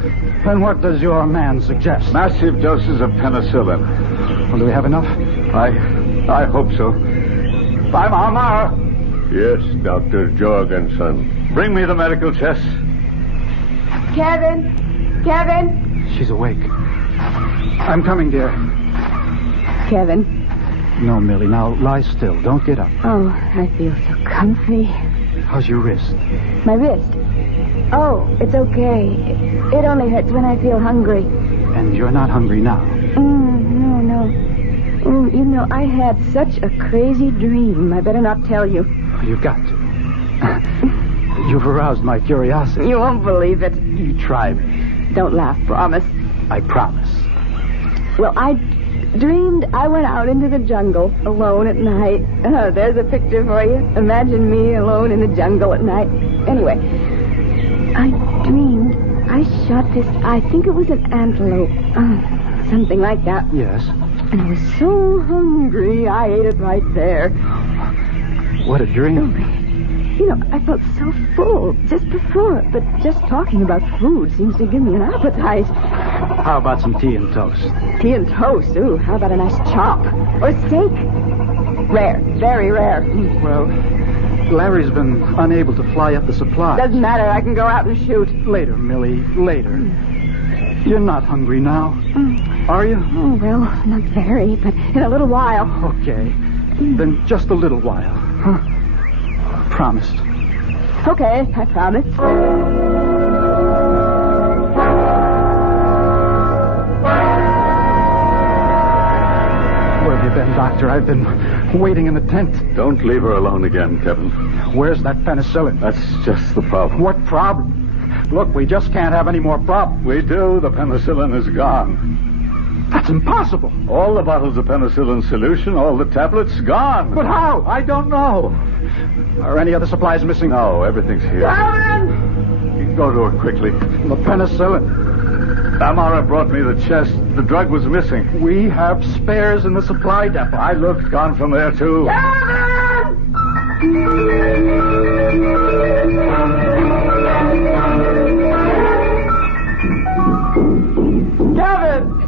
And what does your man suggest? Massive doses of penicillin. Well, do we have enough? I hope so. Bye, Mama. Yes, Dr. Jorgensen. Bring me the medical chest. Kevin? She's awake. I'm coming, dear. Kevin? No, Millie. Now, lie still. Don't get up. Oh, I feel so comfy. How's your wrist? My wrist? Oh, it's okay. It only hurts when I feel hungry. And you're not hungry now? No. You know, I had such a crazy dream. I better not tell you. You've got to. You've aroused my curiosity. You won't believe it. You try me. Don't laugh, promise. I promise. Well, I dreamed I went out into the jungle alone at night. There's a picture for you. Imagine me alone in the jungle at night. Anyway, I dreamed I shot this, I think it was an antelope. Something like that. Yes. And I was so hungry, I ate it right there. What a dream. You know, I felt so full just before, but just talking about food seems to give me an appetite. How about some tea and toast? Tea and toast? Ooh, how about a nice chop? Or steak? Rare. Very rare. Well, Larry's been unable to fly up the supply. Doesn't matter. I can go out and shoot. Later, Millie. Later. You're not hungry now, are you? Oh, well, not very, but in a little while. Okay. Then just a little while. Huh? Promised. Okay, I promise. Where have you been, Doctor? I've been waiting in the tent. Don't leave her alone again, Kevin. Where's that penicillin? That's just the problem. What problem? Look, we just can't have any more problems. We do. The penicillin is gone. That's impossible. All the bottles of penicillin solution, all the tablets, gone. But how? I don't know. Are any other supplies missing? No, everything's here. Kevin! You go to her quickly. The penicillin. Amara brought me the chest. The drug was missing. We have spares in the supply depot. I looked, gone from there, too.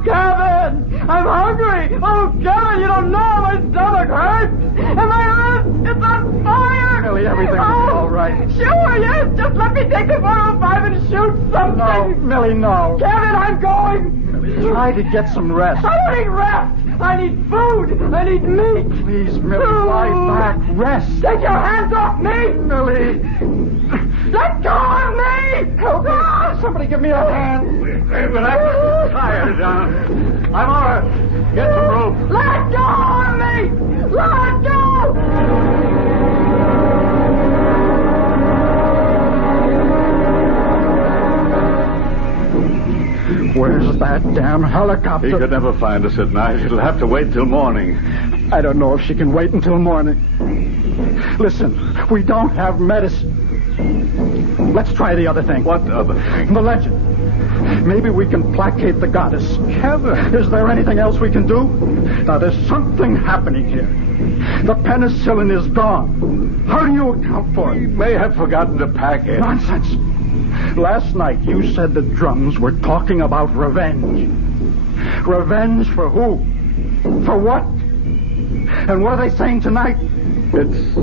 Kevin! I'm hungry! Oh, Kevin, you don't know my stomach hurts! And my wrist, it's on fire! Millie, everything will be all right. Sure, yes! Just let me take the 405 and shoot something! No, Millie, no. Kevin, I'm going! Millie, try to get some rest. I don't need rest! I need food! I need meat! Please, Millie, lie back. Rest. Take your hands off me! Millie. Let go of me! Help me. Somebody give me a hand. But I'm tired, I'm all right. Get some rope. Let go of me! Let go! Where's that damn helicopter? He could never find us at night. It'll have to wait till morning. I don't know if she can wait until morning. Listen, we don't have medicine. Let's try the other thing. What other thing? The legend. Maybe we can placate the goddess. Kevin. Is there anything else we can do? Now, there's something happening here. The penicillin is gone. How do you account for it? We may have forgotten to pack it. Nonsense. Last night, you said the drums were talking about revenge. Revenge for who? For what? And what are they saying tonight? It's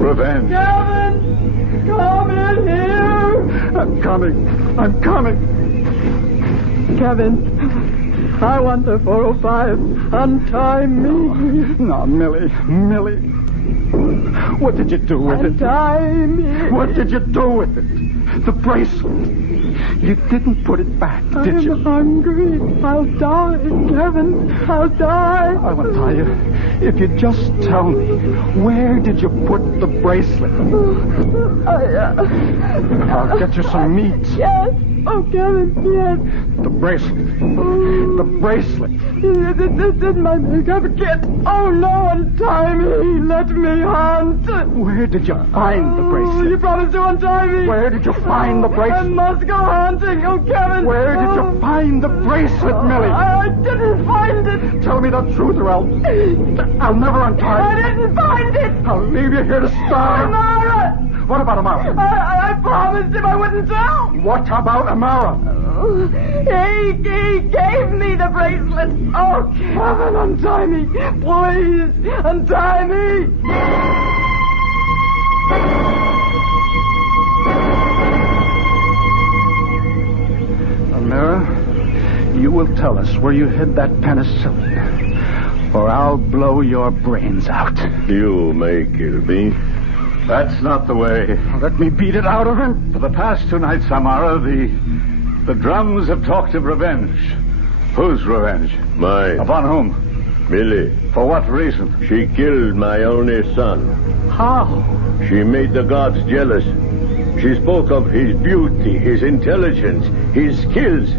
revenge. Kevin! Come in here! I'm coming. Kevin, I want the 405. Untie me. No, Millie. What did you do with it? Untie me. What did you do with it? The bracelet. You didn't put it back, did you? I'm hungry. I'll die, Kevin. I'll die. I'll untie you. If you just tell me, where did you put the bracelet? I'll get you some meat. Yes. Oh, Kevin, yes. The bracelet. It's in my makeup kit. Oh, no, untie me. Let me hunt. Where did you find the bracelet? You promised to untie me. Where did you find the I bracelet? must go hunting. Oh, Kevin. Where did you find the bracelet, Millie? I didn't find it. Tell me the truth or I'll never untie you. I didn't find it. I'll leave you here to starve. Amara. What about Amara? I promised him I wouldn't tell. What about Amara? He gave me the bracelet. Oh, Kevin, untie me. Please, untie me. Amara, you will tell us where you hid that penicillin, or I'll blow your brains out. You may kill me. That's not the way. Let me beat it out of him. For the past 2 nights, Amara, the drums have talked of revenge. Whose revenge? Mine. Upon whom? Millie. For what reason? She killed my only son. How? She made the gods jealous. She spoke of his beauty, his intelligence, his skills.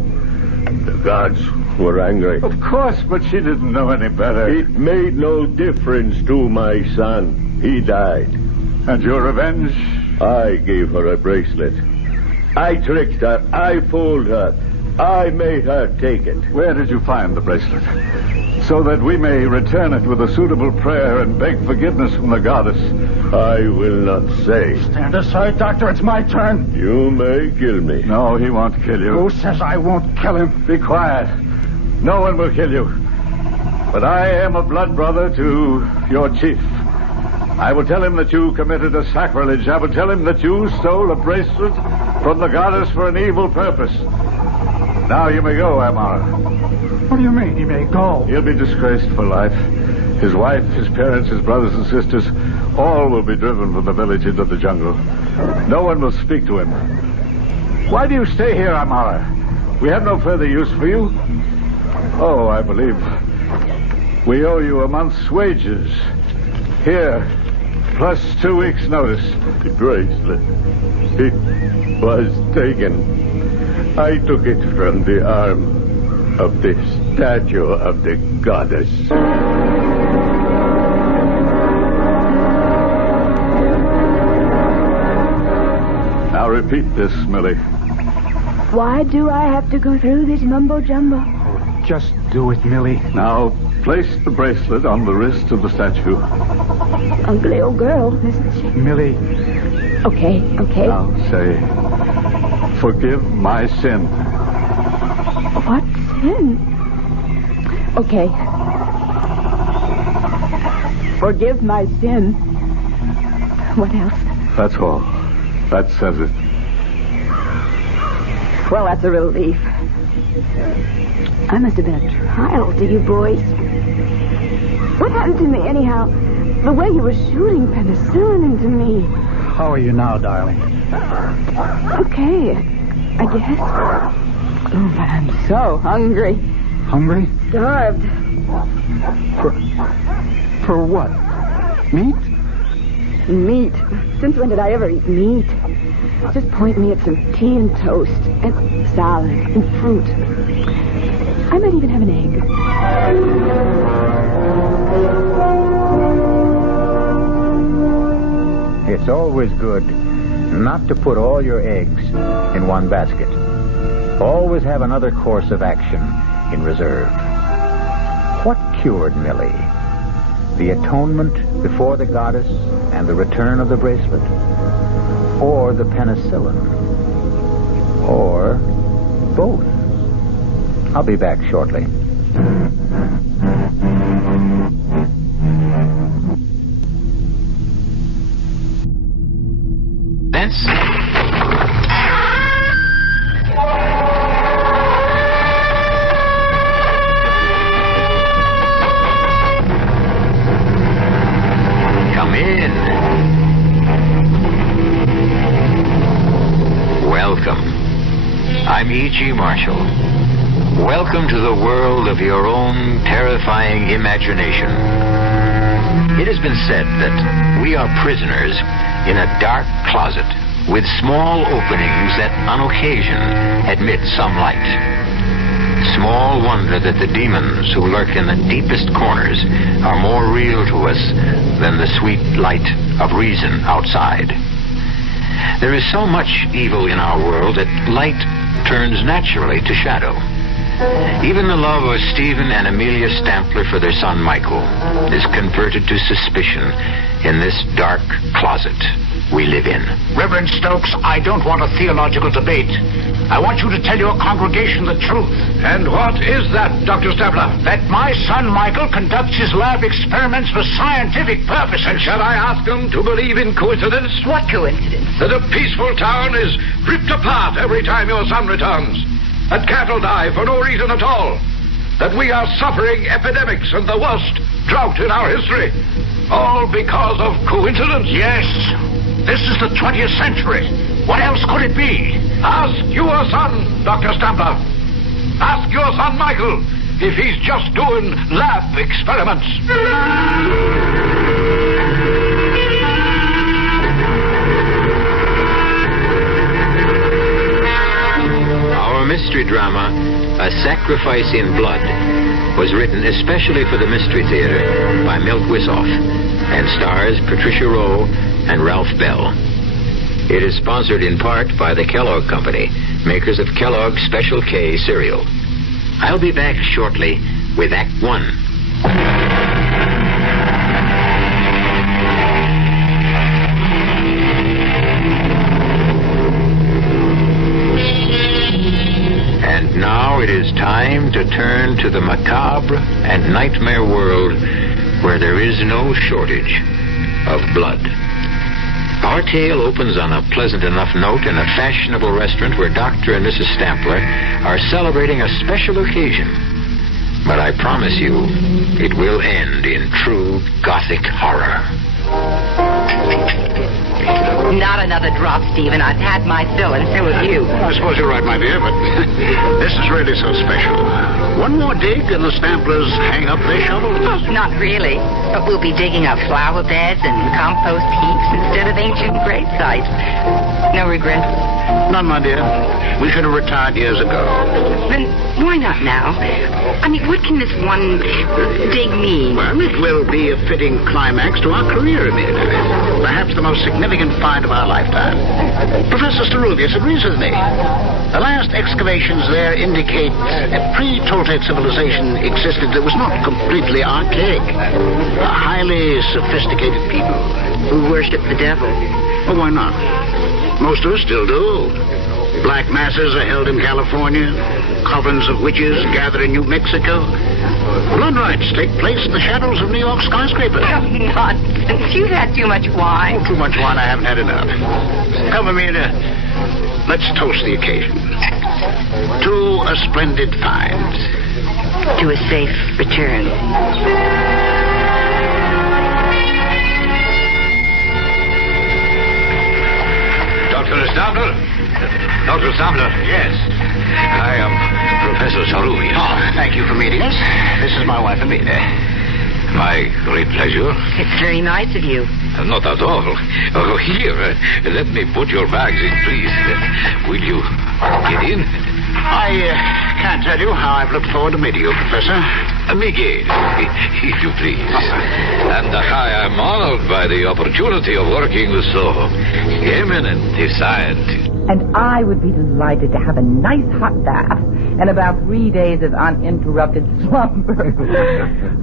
The gods were angry. Of course, but she didn't know any better. It made no difference to my son. He died. And your revenge? I gave her a bracelet. I tricked her. I fooled her. I made her take it. Where did you find the bracelet? So that we may return it with a suitable prayer and beg forgiveness from the goddess. I will not say. Stand aside, Doctor. It's my turn. You may kill me. No, he won't kill you. Who says I won't kill him? Be quiet. No one will kill you. But I am a blood brother to your chief. I will tell him that you committed a sacrilege. I will tell him that you stole a bracelet from the goddess for an evil purpose. Now you may go, Amara. What do you mean he may go? He'll be disgraced for life. His wife, his parents, his brothers and sisters, all will be driven from the village into the jungle. No one will speak to him. Why do you stay here, Amara? We have no further use for you. Oh, I believe we owe you a month's wages. Here, plus 2 weeks' notice. The bracelet. It was taken. I took it from the arm of the statue of the goddess. Now repeat this, Millie. Why do I have to go through this mumbo-jumbo? Just do it, Millie. Now, place the bracelet on the wrist of the statue. Ugly old girl, isn't she? Millie. Okay. Now say, forgive my sin. What sin? Okay. Forgive my sin. What else? That's all. That says it. Well, that's a relief. I must have been a trial to you boys. What happened to me, anyhow? The way you were shooting penicillin into me. How are you now, darling? Okay, I guess. Oh, but I'm so hungry. Hungry? Starved. For what? Meat? Meat. Since when did I ever eat meat? Just point me at some tea and toast, and salad, and fruit. I might even have an egg. It's always good not to put all your eggs in one basket. Always have another course of action in reserve. What cured Millie? The atonement before the goddess and the return of the bracelet? Or the penicillin? Or both? I'll be back shortly. Vince? Come in. Welcome. I'm E.G. Marshall. Welcome to the world of your own terrifying imagination. It has been said that we are prisoners in a dark closet with small openings that on occasion admit some light. Small wonder that the demons who lurk in the deepest corners are more real to us than the sweet light of reason outside. There is so much evil in our world that light turns naturally to shadow. Even the love of Stephen and Amelia Stampler for their son Michael is converted to suspicion in this dark closet we live in. Reverend Stokes, I don't want a theological debate. I want you to tell your congregation the truth. And what is that, Dr. Stampler? That my son Michael conducts his lab experiments for scientific purposes. And shall I ask them to believe in coincidence? What coincidence? That a peaceful town is ripped apart every time your son returns. That cattle die for no reason at all. That we are suffering epidemics and the worst drought in our history. All because of coincidence? Yes. This is the 20th century. What else could it be? Ask your son, Dr. Stampler. Ask your son, Michael, if he's just doing lab experiments. Our mystery drama, A Sacrifice in Blood, was written especially for the Mystery Theater by Milt Wisoff and stars Patricia Rowe and Ralph Bell. It is sponsored in part by the Kellogg Company, makers of Kellogg's Special K cereal. I'll be back shortly with Act 1. And now it is time to turn to the macabre and nightmare world where there is no shortage of blood. Our tale opens on a pleasant enough note in a fashionable restaurant where Dr. and Mrs. Stampler are celebrating a special occasion. But I promise you, it will end in true Gothic horror. Not another drop, Stephen. I've had my fill, and so have you. I suppose you're right, my dear, but this is really so special. One more dig and the Stamplers hang up their shovels? Oh, not really. But we'll be digging up flower beds and compost heaps instead of ancient grave sites. No regrets? None, my dear. We should have retired years ago. Then why not now? I mean, what can this one dig mean? Well, it will be a fitting climax to our career, Amelia. Perhaps the most significant find of our lifetime. Professor Starulius agrees with me. The last excavations there indicate a pre-Toltec civilization existed that was not completely archaic. A highly sophisticated people. Who worship the devil. Well, why not? Most of us still do. Black masses are held in California. Covens of witches gather in New Mexico. Blood rites take place in the shadows of New York skyscrapers. Oh, nonsense. You've had too much wine. Oh, too much wine. I haven't had enough. Come, Amelia. Let's toast the occasion. To a splendid find. To a safe return. Dr. Stampler? Dr. Stampler? Yes. I am Professor Sarubi. Oh, thank you for meeting us. This is my wife, Amelia. My great pleasure. It's very nice of you. Not at all. Oh, here, let me put your bags in, please. Will you get in? I can't tell you how I've looked forward to meeting you, Professor. Miguel, if you please. And I am honored by the opportunity of working with so eminent a scientist. And I would be delighted to have a nice hot bath and about 3 days of uninterrupted slumber.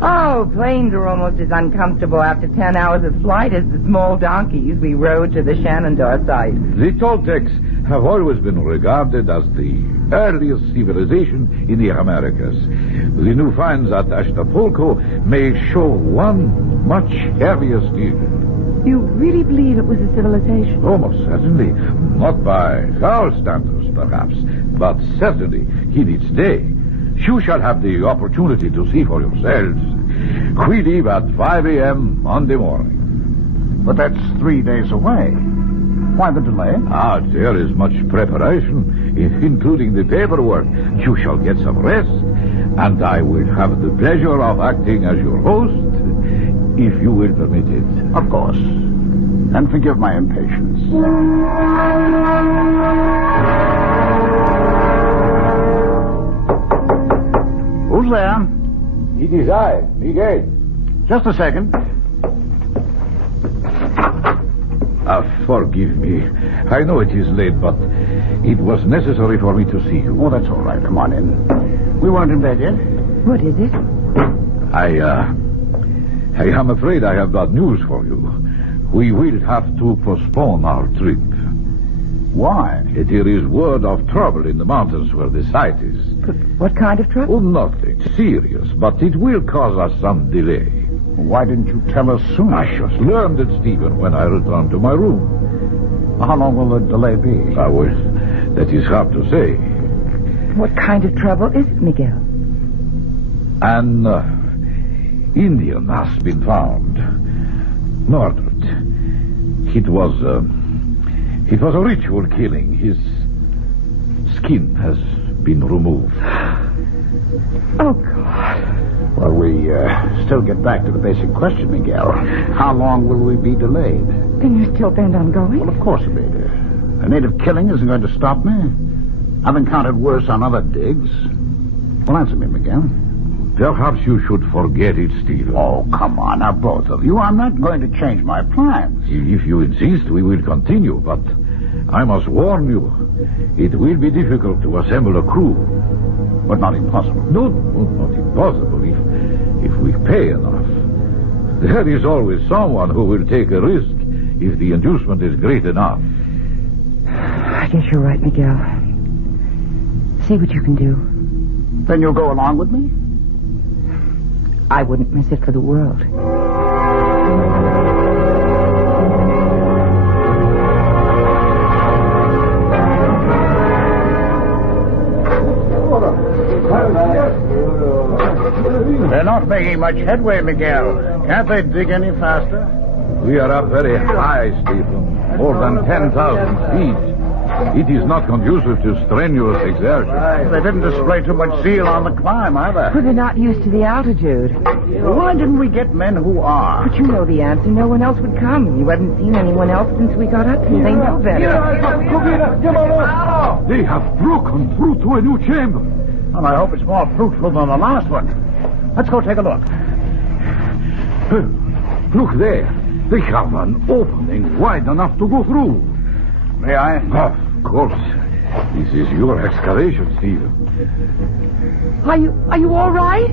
Oh, planes are almost as uncomfortable after 10 hours of flight as the small donkeys we rode to the Shenandoah site. The Toltecs have always been regarded as the earliest civilization in the Americas. The new finds at Acapulco may show one much heavier steel. You really believe it was a civilization? Oh, most certainly. Not by our standards, perhaps, but certainly in its day. You shall have the opportunity to see for yourselves. We leave at 5 a.m. Monday morning. But that's 3 days away. Why the delay? There is much preparation, including the paperwork. You shall get some rest, and I will have the pleasure of acting as your host, if you will permit it. Of course. And forgive my impatience. Who's there? It is I, Miguel. Just a second. Forgive me. I know it is late, but it was necessary for me to see you. Oh, that's all right. Come on in. We weren't in bed yet. What is it? I am afraid I have bad news for you. We will have to postpone our trip. Why? There is word of trouble in the mountains where the site is. But what kind of trouble? Oh, nothing serious, but it will cause us some delay. Why didn't you tell us sooner? I just learned it, Stephen, when I returned to my room. How long will the delay be? That is hard to say. What kind of trouble is it, Miguel? An Indian has been found. Murdered. It was a ritual killing. His skin has been removed. Oh, God. Well, we still get back to the basic question, Miguel. How long will we be delayed? Then you still bent on going? Well, of course, Abeda. A native killing isn't going to stop me. I've encountered worse on other digs. Well, answer me, Miguel. Perhaps you should forget it, Stephen. Oh, come on, now, both of you. I'm not going to change my plans. If you insist, we will continue, but I must warn you, it will be difficult to assemble a crew. But not impossible. No, not impossible, if we pay enough. There is always someone who will take a risk if the inducement is great enough. I guess you're right, Miguel. See what you can do. Then you'll go along with me? I wouldn't miss it for the world. They're not making much headway, Miguel. Can't they dig any faster? We are up very high, Stephen. More than 10,000 feet. It is not conducive to strenuous exertion. They didn't display too much zeal on the climb, either. But they're not used to the altitude. Why didn't we get men who are? But you know the answer. No one else would come. You haven't seen anyone else since we got up here. They know better. They have broken through to a new chamber. Well, I hope it's more fruitful than the last one. Let's go take a look. Look there. They have an opening wide enough to go through. May I? Of course. This is your excavation, Stephen. Are you all right?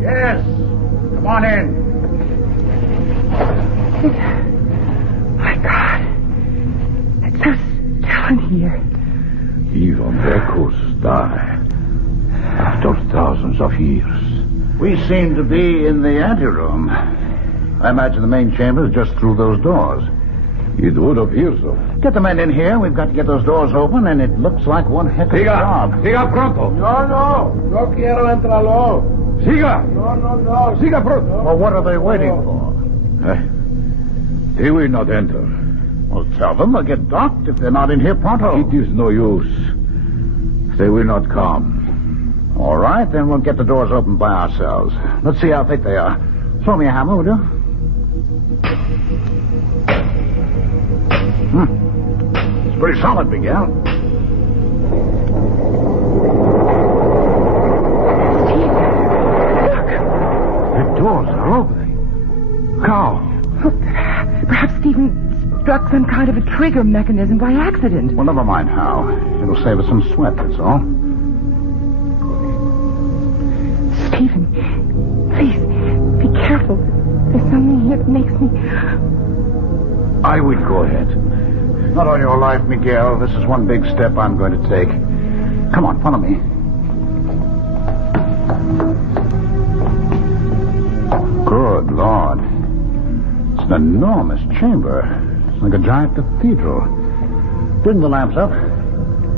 Yes. Come on in. My God. It's so still in here. Even echoes die after thousands of years. We seem to be in the anteroom. I imagine the main chamber is just through those doors. It would appear so. Get the men in here. We've got to get those doors open, and it looks like one heck of a job. Siga pronto. No quiero entrarlo. Siga. No. Siga pronto. Well, what are they waiting for? They will not enter. Well, tell them they'll get docked if they're not in here pronto. It is no use. They will not come. All right, then we'll get the doors open by ourselves. Let's see how thick they are. Throw me a hammer, will you? It's pretty solid, Miguel. doors are opening. How? Perhaps Stephen struck some kind of a trigger mechanism by accident. Well, never mind how. It'll save us some sweat, that's all. Stephen, please, be careful. There's something here that makes me... I will go ahead. Not on your life, Miguel. This is one big step I'm going to take. Come on, follow me. Good Lord. It's an enormous chamber. It's like a giant cathedral. Bring the lamps up.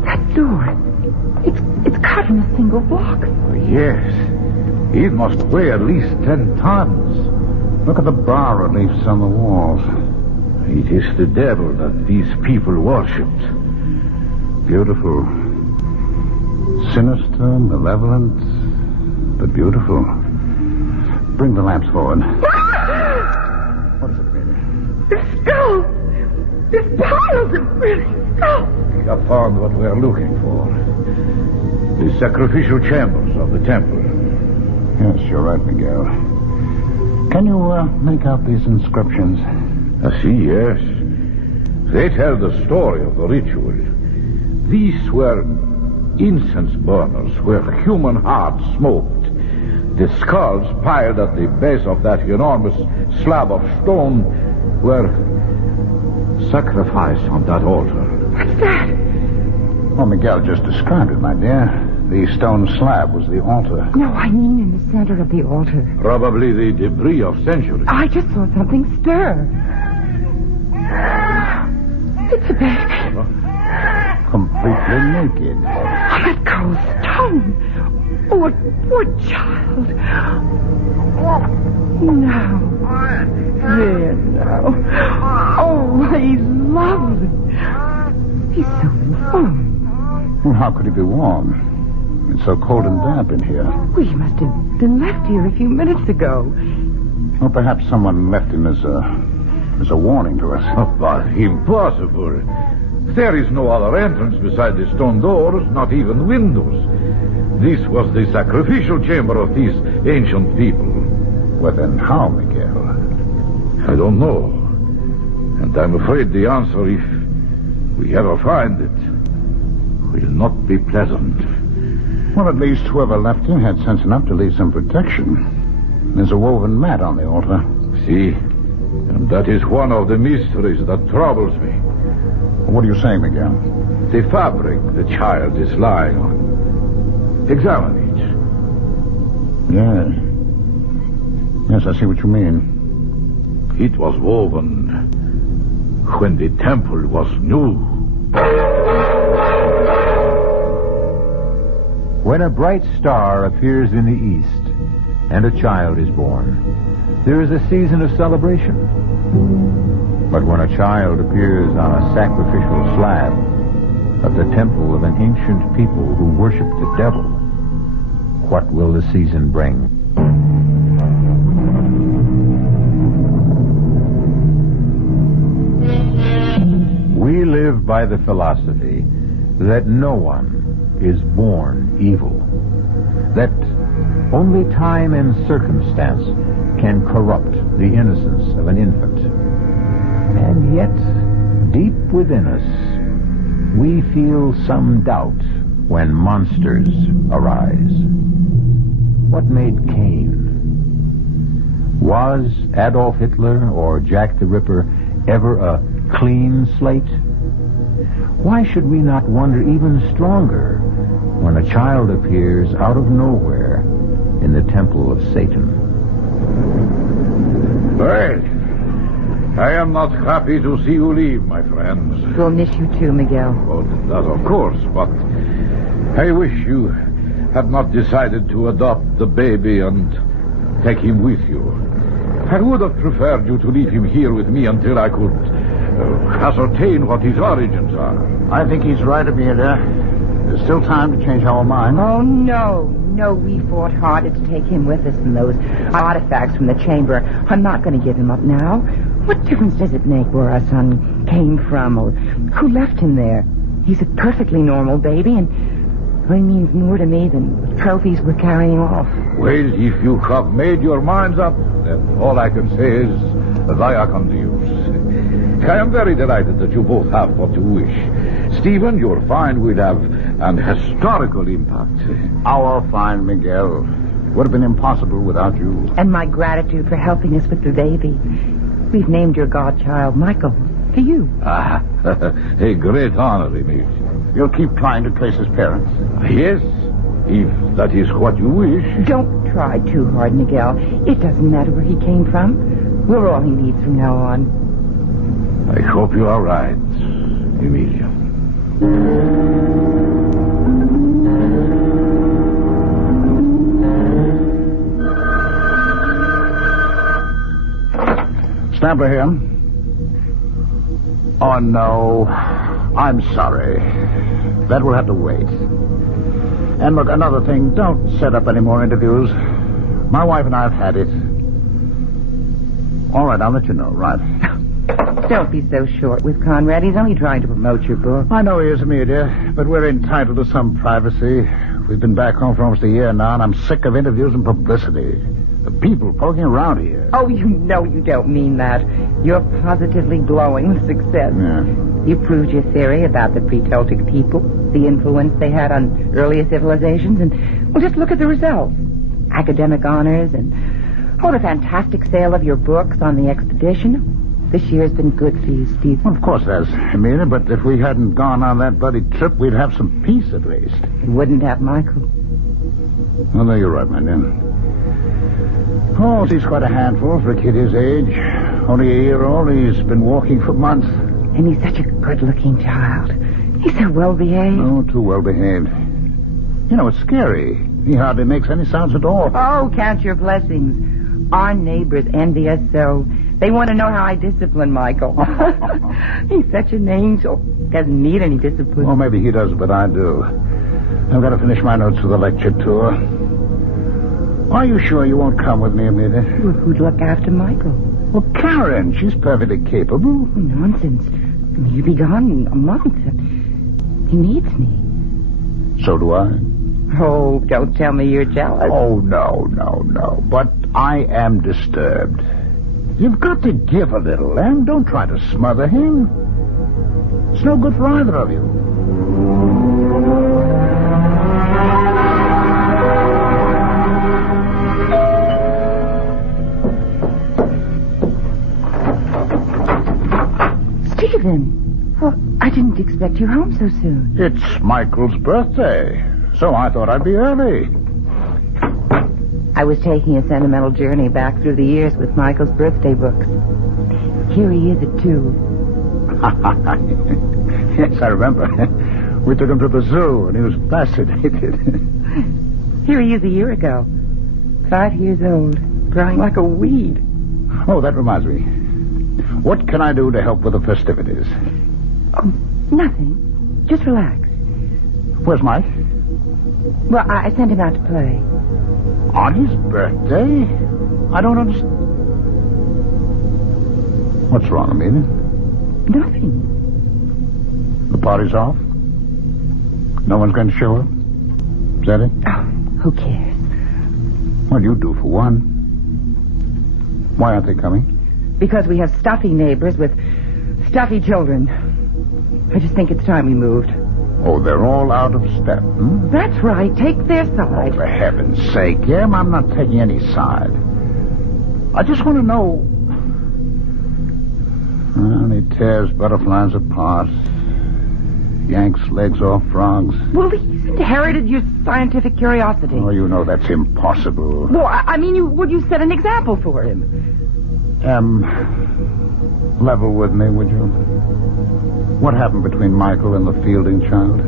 That door, it's cut in a single block. Yes. It must weigh at least 10 tons. Look at the bas-reliefs on the walls. It is the devil that these people worshipped. Beautiful. Sinister, malevolent, but beautiful. Bring the lamps forward. What is it, baby? The skull! This piles of really skull! We have found what we are looking for. The sacrificial chambers of the temple. Yes, you're right, Miguel. Can you make out these inscriptions? I see, yes. They tell the story of the ritual. These were incense burners where human hearts smoked. The skulls piled at the base of that enormous slab of stone were sacrificed on that altar. What's that? Well, Miguel just described it, my dear. The stone slab was the altar. No, I mean in the center of the altar. Probably the debris of centuries. I just saw something stir. It's a baby. Completely naked. On that cold stone. Oh, a poor child. Now. There now. Oh, he's lovely. He's so warm. Well, how could he be warm? It's so cold and damp in here. Well, he must have been left here a few minutes ago. Well, perhaps someone left him as a warning to us. Oh, but impossible. There is no other entrance beside the stone doors, not even windows. This was the sacrificial chamber of these ancient people. Well, then how, Miguel? I don't know. And I'm afraid the answer, if we ever find it, will not be pleasant. Well, at least whoever left him had sense enough to leave some protection. There's a woven mat on the altar. See? And that is one of the mysteries that troubles me. What are you saying, Miguel? The fabric the child is lying on. Examine it. Yes, I see what you mean. It was woven when the temple was new. When a bright star appears in the east and a child is born, there is a season of celebration. But when a child appears on a sacrificial slab at the temple of an ancient people who worshiped the devil, what will the season bring? We live by the philosophy that no one is born evil, that only time and circumstance can corrupt the innocence of an infant. And yet, deep within us, we feel some doubt when monsters arise. What made Cain? Was Adolf Hitler or Jack the Ripper ever a clean slate? Why should we not wonder even stronger when a child appears out of nowhere in the temple of Satan? Well, I am not happy to see you leave, my friends. We'll miss you too, Miguel. Oh, that of course, but I wish you had not decided to adopt the baby and take him with you. I would have preferred you to leave him here with me until I could ascertain what his origins are. I think he's right, Amelia. There's still time to change our minds. Oh, no. No, we fought harder to take him with us than those artifacts from the chamber. I'm not going to give him up now. What difference does it make where our son came from or who left him there? He's a perfectly normal baby, and he means more to me than the trophies we're carrying off. Well, if you have made your minds up, then all I can say is, vaya con Dios. I am very delighted that you both have what you wish. Stephen, your find will have an historical impact. Our find, Miguel, would have been impossible without you. And my gratitude for helping us with the baby. We've named your godchild Michael for you. Ah, a great honor, Emilio. You'll keep trying to trace his parents? Yes, if that is what you wish. Don't try too hard, Miguel. It doesn't matter where he came from. We're all he needs from now on. I hope you are right, Emilia. Stamper here. Oh, no. I'm sorry. That will have to wait. And look, another thing, don't set up any more interviews. My wife and I have had it. All right, I'll let you know, right? Don't be so short with Conrad. He's only trying to promote your book. I know he is, Amelia, but we're entitled to some privacy. We've been back home for almost a year now, and I'm sick of interviews and publicity. The people poking around here. Oh, you know you don't mean that. You're positively glowing with success. Yeah. You proved your theory about the pre-Celtic people, the influence they had on earlier civilizations, and, well, just look at the results. Academic honors and, oh, the fantastic sale of your books on the expedition. This year's been good for you, Steve. Well, of course it has, Amelia, but if we hadn't gone on that bloody trip, we'd have some peace at least. You wouldn't have Michael. Well, no, you're right, my dear. Oh, he's quite a handful for a kid his age. Only a year old. He's been walking for months. And he's such a good-looking child. He's so well-behaved. Oh, too well-behaved. You know, it's scary. He hardly makes any sounds at all. Oh, count your blessings. Our neighbors envy us so. They want to know how I discipline Michael. He's such an angel. Doesn't need any discipline. Well, maybe he does, but I do. I've got to finish my notes for the lecture tour. Are you sure you won't come with me, Amelia? Well, who'd look after Michael? Well, Karen. She's perfectly capable. Oh, nonsense. I mean, you'll be gone in a month. He needs me. So do I. Oh, don't tell me you're jealous. Oh, no. But I am disturbed. You've got to give a little, and don't try to smother him. It's no good for either of you. Stephen, well, I didn't expect you home so soon. It's Michael's birthday, so I thought I'd be early. I was taking a sentimental journey back through the years with Michael's birthday books. Here he is at 2. Yes, I remember. We took him to the zoo, and he was fascinated. Here he is a year ago. 5 years old, growing like a weed. Oh, that reminds me. What can I do to help with the festivities? Oh, nothing. Just relax. Where's Mike? Well, I sent him out to play. On his birthday? I don't understand. What's wrong, Amelia? Nothing. The party's off? No one's going to show up? Is that it? Oh, who cares? Well, you do for one. Why aren't they coming? Because we have stuffy neighbors with stuffy children. I just think it's time we moved. Oh, they're all out of step, hmm? That's right. Take their side. Oh, for heaven's sake, Em, I'm not taking any side. I just want to know... Well, he tears butterflies apart. Yanks legs off frogs. Well, he's inherited your scientific curiosity. Oh, you know that's impossible. Well, I mean, you set an example for him. Level with me, would you? What happened between Michael and the Fielding child?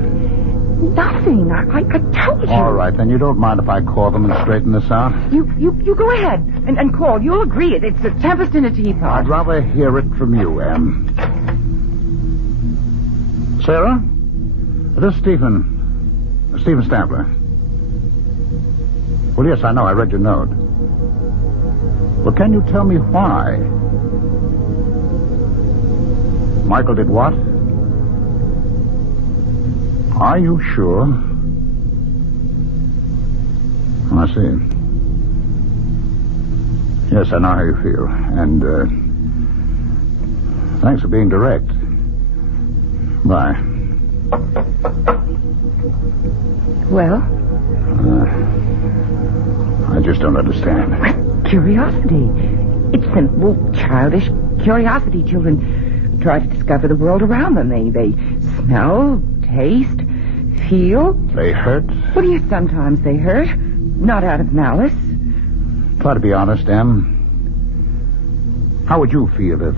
Nothing. I told you. All right, then you don't mind if I call them and straighten this out? You go ahead and call. You'll agree. It's a tempest in a teapot. I'd rather hear it from you, Em. Sarah? This is Stephen. Stephen Stambler. Well, yes, I know. I read your note. Well, can you tell me why? Michael did what? Are you sure? I see. Yes, I know how you feel. And, thanks for being direct. Bye. Well? I just don't understand. Curiosity. It's simple, childish curiosity. Children try to discover the world around them. They smell, taste, feel. They hurt? Well, yes, sometimes they hurt. Not out of malice. Try to be honest, Em. How would you feel if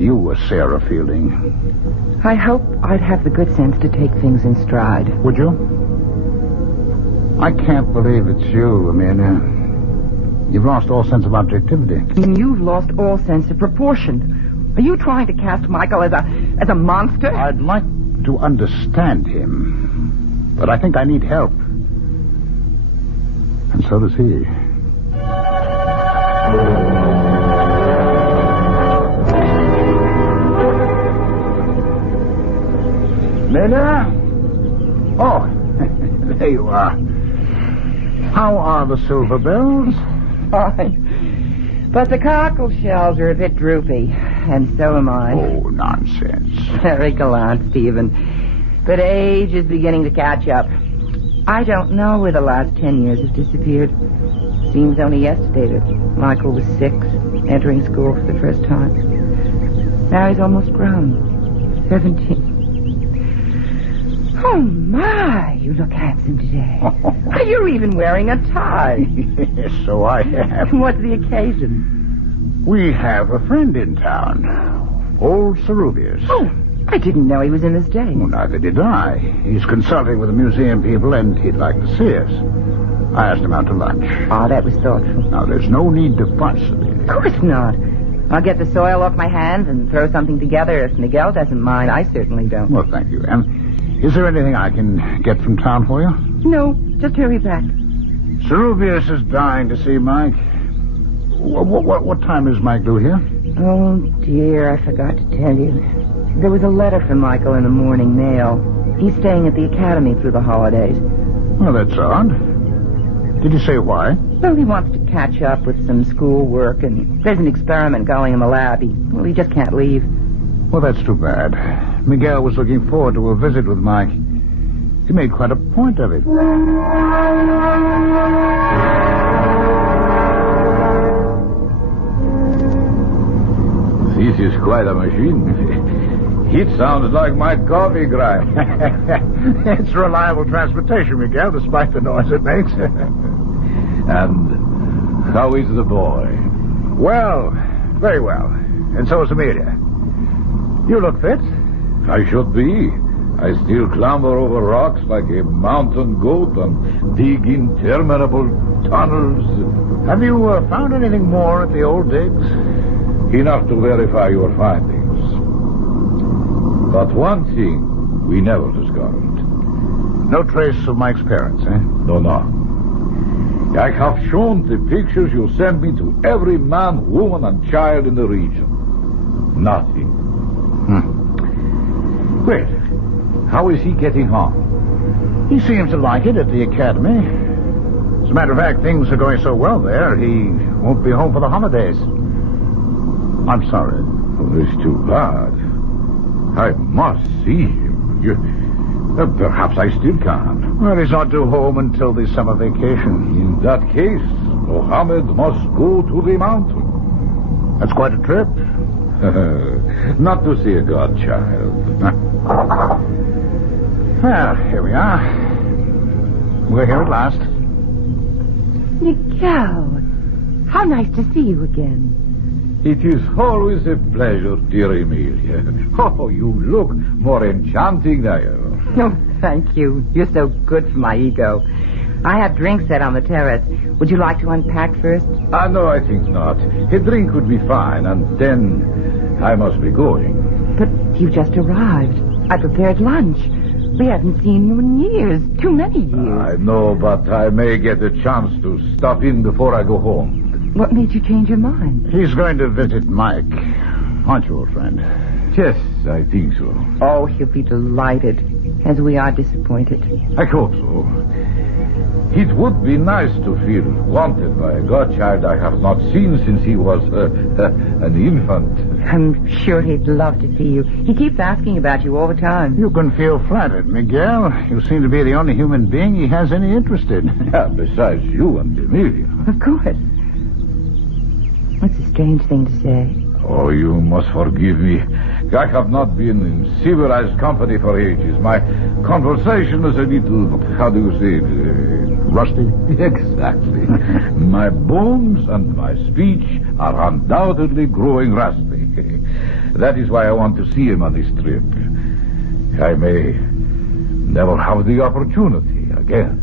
you were Sarah Fielding? I hope I'd have the good sense to take things in stride. Would you? I can't believe it's you, Amelia. You've lost all sense of objectivity. And you've lost all sense of proportion. Are you trying to cast Michael as a monster? I'd like to understand him, but I think I need help. And so does he. Lena? Oh, there you are. How are the silver bells? Fine. But the cockle shells are a bit droopy, and so am I. Oh, nonsense. Very gallant, Stephen. But age is beginning to catch up. I don't know where the last 10 years have disappeared. Seems only yesterday that Michael was 6, entering school for the first time. Now he's almost grown. 17. Oh, my, you look handsome today. You're even wearing a tie. Yes, so I have. What's the occasion? We have a friend in town. Old Seruvius. Oh, I didn't know he was in this day. Well, neither did I. He's consulting with the museum people, and he'd like to see us. I asked him out to lunch. Oh, that was thoughtful. Now, there's no need to fuss, Amelia. Of course not. I'll get the soil off my hands and throw something together if Miguel doesn't mind. I certainly don't. Well, thank you, Em. Is there anything I can get from town for you? No, just hurry back. Seruvius is dying to see Mike. What time is Mike due here? Oh, dear, I forgot to tell you. There was a letter from Michael in the morning mail. He's staying at the academy through the holidays. Well, that's odd. Did he say why? Well, he wants to catch up with some school work, and there's an experiment going in the lab. He just can't leave. Well, that's too bad. Miguel was looking forward to a visit with Mike. He made quite a point of it. This is quite a machine. It sounds like my coffee grind. It's reliable transportation, Miguel, despite the noise it makes. And how is the boy? Well, very well. And so is Amelia. You look fit. I should be. I still clamber over rocks like a mountain goat and dig interminable tunnels. Have you found anything more at the old digs? Enough to verify your findings. But one thing we never discovered. No trace of Mike's parents, eh? No. I have shown the pictures you sent me to every man, woman, and child in the region. Nothing. Wait, how is he getting on? He seems to like it at the academy. As a matter of fact, things are going so well there, he won't be home for the holidays. I'm sorry. Oh, it's too bad. I must see him. Perhaps I still can. Well, he's not due home until the summer vacation. In that case, Mohammed must go to the mountain. That's quite a trip. Not to see a godchild. Well, here we are. We're here at last. Miguel, how nice to see you again. It is always a pleasure, dear Amelia. Oh, you look more enchanting than ever. Oh, thank you. You're so good for my ego. I have drinks set on the terrace. Would you like to unpack first? No, I think not. A drink would be fine, and then I must be going. But you just arrived. I prepared lunch. We haven't seen you in years. Too many years. I know, but I may get a chance to stop in before I go home. What made you change your mind? He's going to visit Mike. Aren't you, old friend? Yes, I think so. Oh, he'll be delighted, as we are disappointed. I hope so. It would be nice to feel wanted by a godchild I have not seen since he was an infant. I'm sure he'd love to see you. He keeps asking about you all the time. You can feel flattered, Miguel. You seem to be the only human being he has any interest in. Yeah, besides you and Emilia. Of course. What's a strange thing to say? Oh, you must forgive me. I have not been in civilized company for ages. My conversation is a little, how do you say it? Rusty? Exactly. My bones and my speech are undoubtedly growing rusty. That is why I want to see him on this trip. I may never have the opportunity again.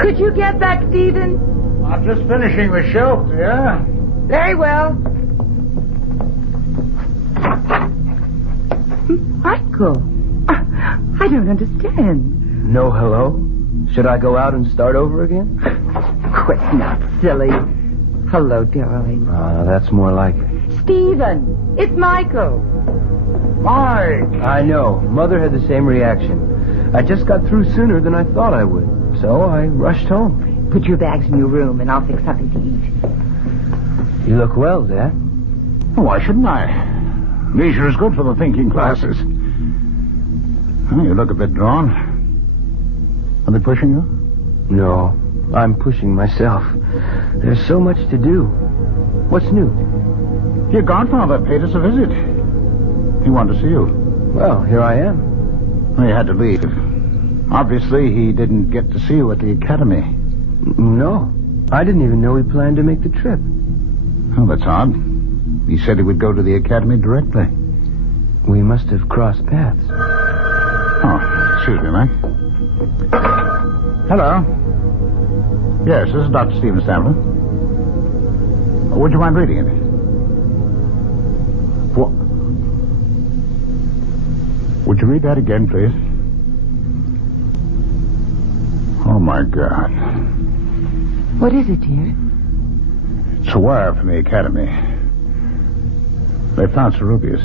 Could you get back, Stephen? I'm just finishing the shelf, yeah? Very well. Michael, I don't understand. No hello? Should I go out and start over again? Quit not silly. Hello, darling. That's more like it. Stephen, it's Michael. Mike! I know. Mother had the same reaction. I just got through sooner than I thought I would. So I rushed home. Put your bags in your room and I'll fix something to eat. You look well, Dad. Why shouldn't I? Leisure is good for the thinking classes. Oh, you look a bit drawn. Are they pushing you? No, I'm pushing myself. There's so much to do. What's new? Your godfather paid us a visit. He wanted to see you. Well, here I am. Well, you had to leave. Obviously, he didn't get to see you at the academy. No, I didn't even know he planned to make the trip. Oh, that's odd. He said he would go to the academy directly. We must have crossed paths. Oh, excuse me, Mike. Hello. Yes, this is Dr. Stephen Stamler. Would you mind reading it? What? Would you read that again, please? Oh, my God. What is it, dear? It's a wire from the academy. They found Cerubius.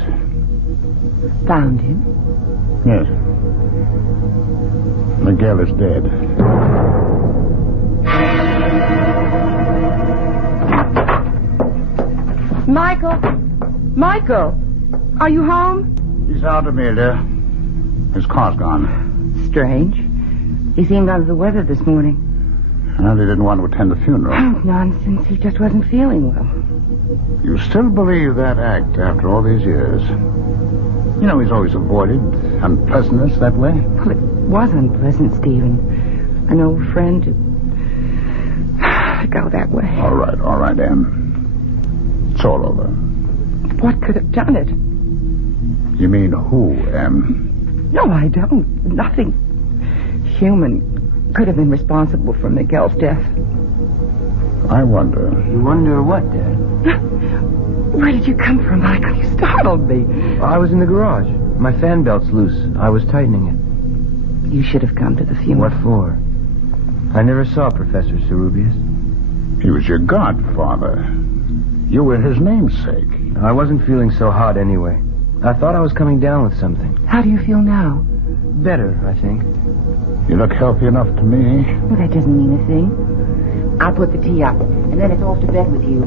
Found him? Yes. Miguel is dead. Michael? Michael? Are you home? He's out, Amelia. His car's gone. Strange. He seemed under the weather this morning. Well, he didn't want to attend the funeral. Oh, nonsense. He just wasn't feeling well. You still believe that act after all these years? You know, he's always avoided unpleasantness that way. Well, it was unpleasant, Stephen. An old friend who... go that way. All right, Em. It's all over. What could have done it? You mean who, Em? No, I don't. Nothing human could have been responsible for Miguel's death. I wonder. You wonder what, Dad? Where did you come from, Michael? You startled me. I was in the garage. My fan belt's loose. I was tightening it. You should have come to the funeral. What for? I never saw Professor Cerubius. He was your godfather. You were his namesake. I wasn't feeling so hot anyway. I thought I was coming down with something. How do you feel now? Better, I think. You look healthy enough to me. Well, that doesn't mean a thing. I'll put the tea up, and then it's off to bed with you.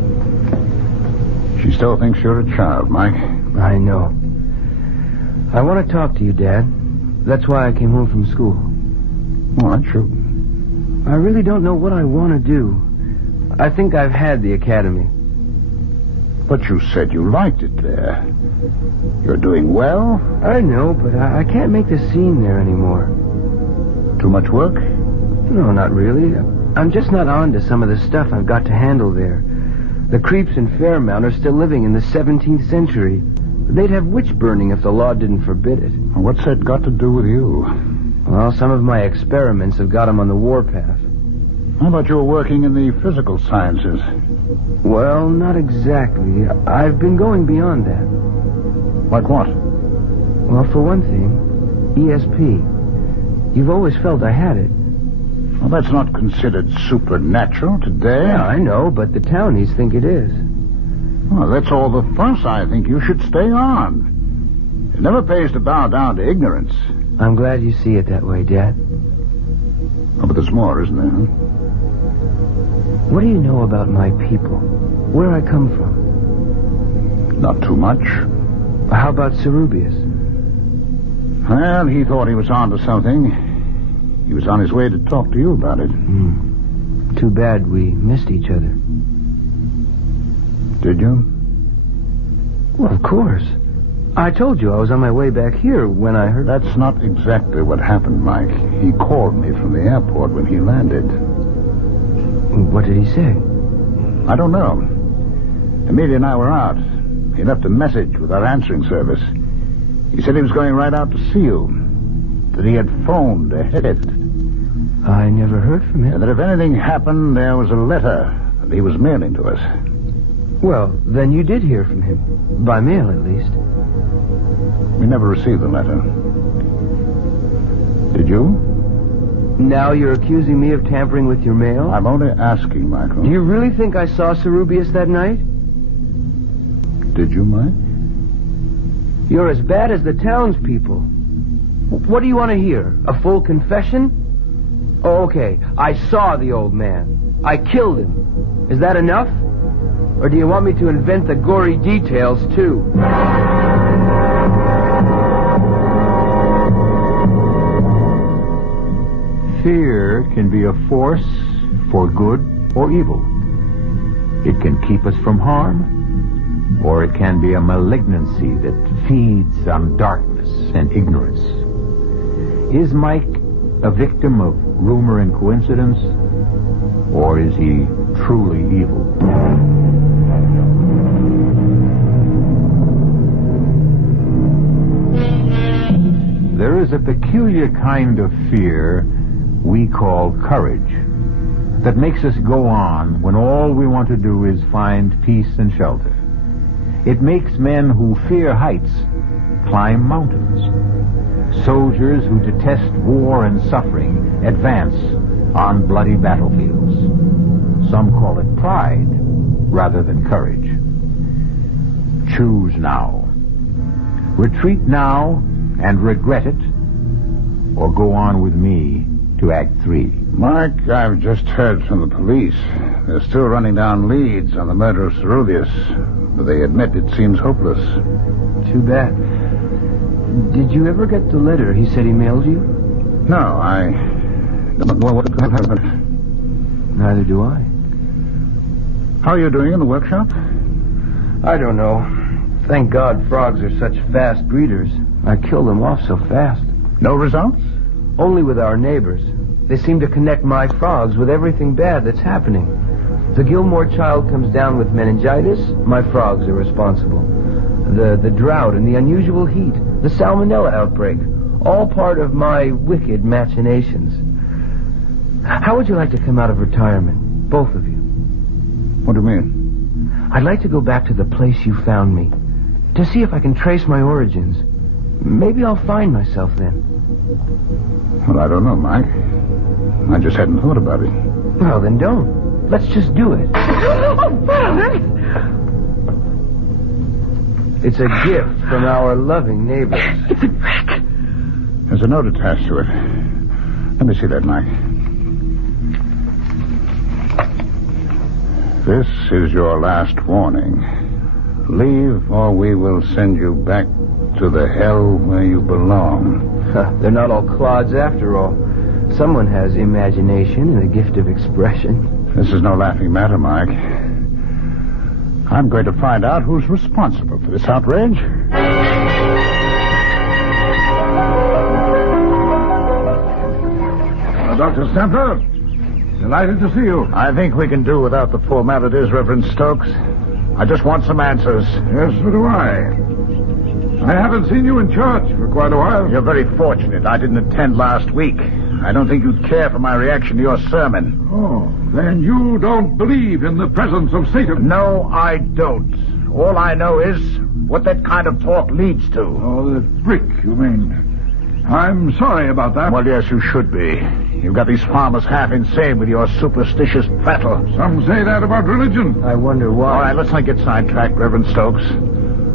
She still thinks you're a child, Mike. I know. I want to talk to you, Dad. That's why I came home from school. All right, shoot. I really don't know what I want to do. I think I've had the academy. But you said you liked it there. You're doing well? I know, but I can't make the scene there anymore. Too much work? No, not really. I'm just not on to some of the stuff I've got to handle there. The creeps in Fairmount are still living in the 17th century. They'd have witch burning if the law didn't forbid it. What's that got to do with you? Well, some of my experiments have got them on the warpath. How about you were working in the physical sciences? Well, not exactly. I've been going beyond that. Like what? Well, for one thing, ESP. You've always felt I had it. Well, that's not considered supernatural today. Yeah, I know, but the townies think it is. Well, that's all the fuss. I think you should stay on. It never pays to bow down to ignorance. I'm glad you see it that way, Dad. Oh, but there's more, isn't there? Huh? What do you know about my people? Where I come from? Not too much. How about Cerubius? Well, he thought he was on to something. He was on his way to talk to you about it. Too bad we missed each other. Did you? Well, of course. I told you I was on my way back here when I heard... That's not exactly what happened, Mike. He called me from the airport when he landed. What did he say? I don't know. Amelia and I were out. He left a message with our answering service. He said he was going right out to see you. That he had phoned ahead. I never heard from him. And that if anything happened, there was a letter that he was mailing to us. Well, then you did hear from him. By mail, at least. We never received the letter. Did you? Now you're accusing me of tampering with your mail? I'm only asking, Michael. Do you really think I saw Cerubius that night? Did you, Mike? You're as bad as the townspeople. What do you want to hear? A full confession? Oh, okay. I saw the old man. I killed him. Is that enough? Or do you want me to invent the gory details, too? Fear can be a force for good or evil. It can keep us from harm, or it can be a malignancy that feeds on darkness and ignorance. Is Mike a victim of rumor and coincidence, or is he truly evil? There is a peculiar kind of fear we call courage that makes us go on when all we want to do is find peace and shelter. It makes men who fear heights climb mountains. Soldiers who detest war and suffering advance on bloody battlefields. Some call it pride rather than courage. Choose now. Retreat now and regret it, or go on with me to Act 3. Mark, I've just heard from the police. They're still running down leads on the murder of Cerubius, but they admit it seems hopeless. Too bad. Did you ever get the letter he said he mailed you? No, I don't know what happened. Neither do I. How are you doing in the workshop? I don't know. Thank God frogs are such fast breeders. I killed them off so fast. No results? Only with our neighbors. They seem to connect my frogs with everything bad that's happening. The Gilmore child comes down with meningitis, my frogs are responsible. The drought and the unusual heat, the salmonella outbreak, all part of my wicked machinations. How would you like to come out of retirement, both of you? What do you mean? I'd like to go back to the place you found me, to see if I can trace my origins. Maybe I'll find myself then. Well, I don't know, Mike. I just hadn't thought about it. Well, then don't. Let's just do it. Oh, Father! It's a gift from our loving neighbors. It's a wreck. There's a note attached to it. Let me see that, Mike. This is your last warning. Leave, or we will send you back to the hell where you belong. They're not all clods after all. Someone has imagination and a gift of expression. This is no laughing matter, Mike. I'm going to find out who's responsible for this outrage. Dr. Stamper, delighted to see you. I think we can do without the formalities, Reverend Stokes. I just want some answers. Yes, so do I. I haven't seen you in church for quite a while. You're very fortunate. I didn't attend last week. I don't think you'd care for my reaction to your sermon. Oh, then you don't believe in the presence of Satan? No, I don't. All I know is what that kind of talk leads to. Oh, the brick, you mean. I'm sorry about that. Well, yes, you should be. You've got these farmers half insane with your superstitious prattle. Some say that about religion. I wonder why. All right, let's not get sidetracked, Reverend Stokes.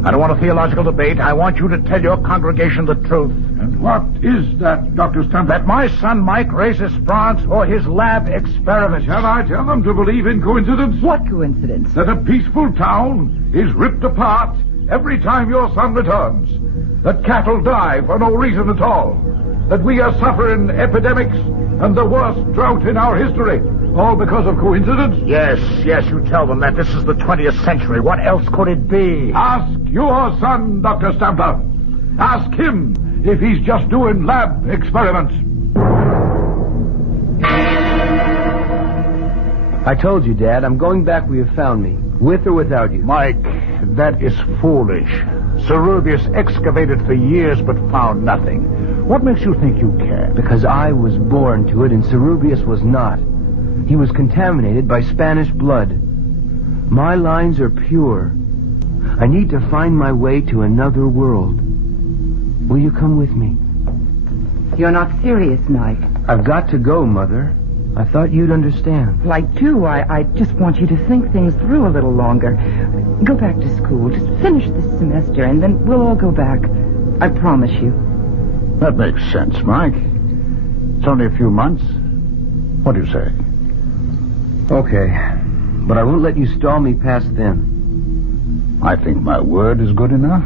I don't want a theological debate. I want you to tell your congregation the truth. And what is that, Dr. Stanton? That my son Mike raises frogs for his lab experiments. Shall I tell them to believe in coincidence? What coincidence? That a peaceful town is ripped apart every time your son returns. That cattle die for no reason at all. That we are suffering epidemics and the worst drought in our history. All because of coincidence? Yes, you tell them that this is the 20th century. What else could it be? Ask your son, Dr. Stamper. Ask him if he's just doing lab experiments. I told you, Dad, I'm going back where you found me, with or without you. Mike, that is foolish. Cerubius excavated for years but found nothing. What makes you think you can? Because I was born to it and Cerubius was not. He was contaminated by Spanish blood. My lines are pure. I need to find my way to another world. Will you come with me? You're not serious, Mike. I've got to go, Mother. I thought you'd understand. Well, I do. I just want you to think things through a little longer. Go back to school. Just finish this semester, and then we'll all go back. I promise you. That makes sense, Mike. It's only a few months. What do you say? Okay. But I won't let you stall me past then. I think my word is good enough.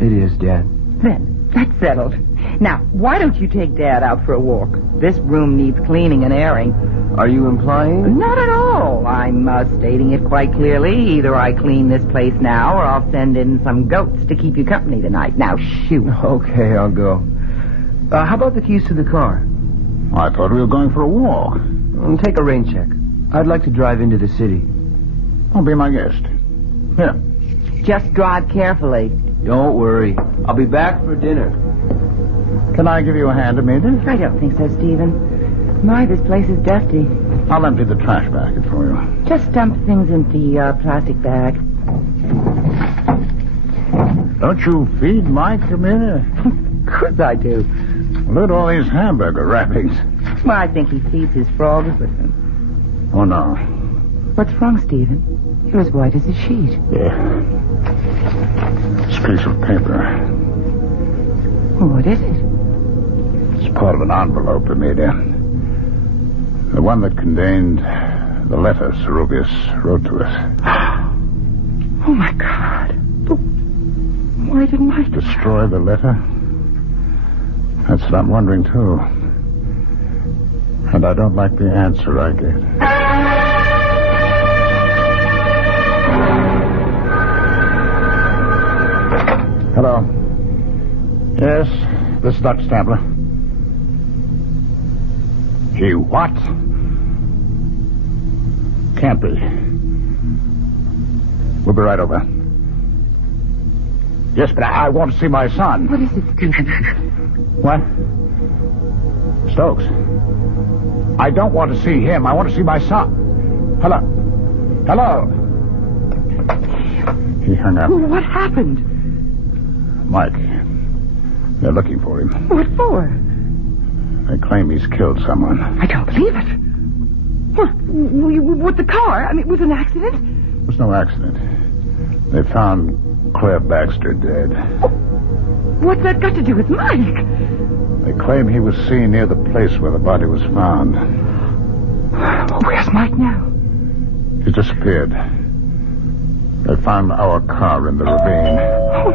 It is, Dad. Then, that's settled. Now, why don't you take Dad out for a walk? This room needs cleaning and airing. Are you implying? Not at all. I'm stating it quite clearly. Either I clean this place now, or I'll send in some goats to keep you company tonight. Now, shoot. Okay, I'll go. How about the keys to the car? I thought we were going for a walk. Take a rain check. I'd like to drive into the city. I'll be my guest. Here. Just drive carefully. Don't worry. I'll be back for dinner. Can I give you a hand, Amelia? I don't think so, Stephen. My, this place is dusty. I'll empty the trash basket for you. Just dump things into the plastic bag. Don't you feed Mike, Amelia? Of course I do. Look at all these hamburger wrappings. Well, I think he feeds his frogs with them. Oh, no. What's wrong, Stephen? You're as white as a sheet. Yeah. This piece of paper. Well, what is it? It's part of an envelope, Amelia. The one that contained the letter Cerubius wrote to us. Oh, my God. But why didn't I... Destroy the letter? That's what I'm wondering, too. And I don't like the answer I get. Hello. Yes, this is Dr. Stabler. He what? Can't be. We'll be right over. Yes, but I want to see my son. What is it, Stephen? What? Stokes. I don't want to see him. I want to see my son. Hello. Hello. He hung up. What happened? Mike. They're looking for him. What for? They claim he's killed someone. I don't believe it. What? With the car? I mean, with an accident? It was no accident. They found Claire Baxter dead. What's that got to do with Mike? They claim he was seen near the place where the body was found. Where's Mike now? He disappeared. They found our car in the ravine. Oh,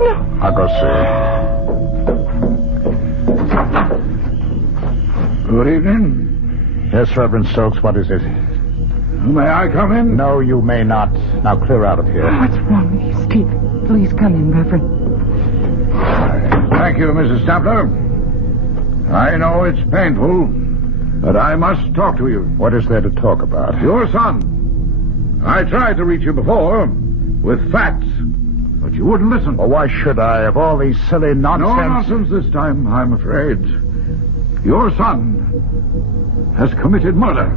no. I'll go see. Good evening. Yes, Reverend Stokes, what is it? May I come in? No, you may not. Now clear out of here. What's wrong with you, Steve? Please come in, Reverend. Thank you, Mrs. Stapler. I know it's painful, but I must talk to you. What is there to talk about? Your son. I tried to reach you before with facts, but you wouldn't listen. Well, why should I? Of all these silly nonsense... No nonsense this time, I'm afraid. Your son has committed murder.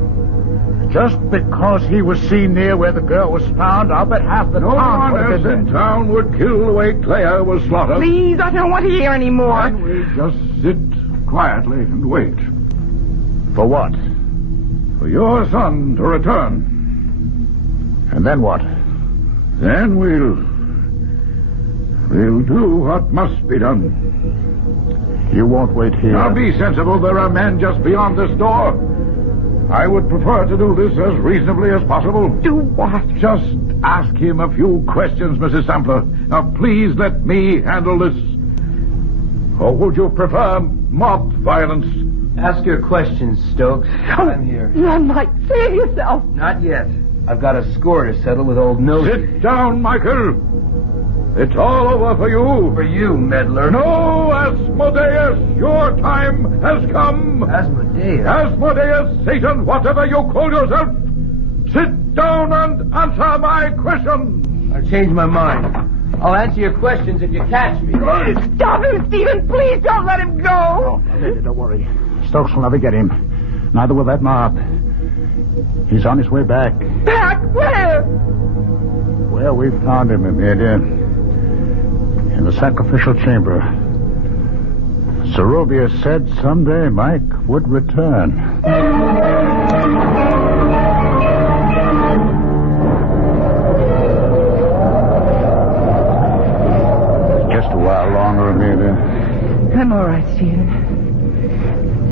Just because he was seen near where the girl was found, I'll bet half the town would have been in town would kill the way Claire was slaughtered. Please, I don't want to hear any more. And we just sit quietly and wait. For what? For your son to return. And then what? Then we'll do what must be done. You won't wait here. Now be sensible. There are men just beyond this door. I would prefer to do this as reasonably as possible. Do what? Just ask him a few questions, Mrs. Sampler. Now, please let me handle this. Or would you prefer mob violence? Ask your questions, Stokes. I'm here. Run, Mike. Save yourself. Not yet. I've got a score to settle with old Nosleep. Sit down, Michael. It's all over for you. For you, meddler. No, Asmodeus, your time has come. Asmodeus? Asmodeus, Satan, whatever you call yourself. Sit down and answer my question. I've changed my mind. I'll answer your questions if you catch me. Stop him, Stephen. Please don't let him go. Oh, Lydia, don't worry. Stokes will never get him. Neither will that mob. He's on his way back. Back where? Well, we found him, Amelia. In the sacrificial chamber. Zerubius said someday Mike would return. Just a while longer, Amelia. I'm all right, Stephen.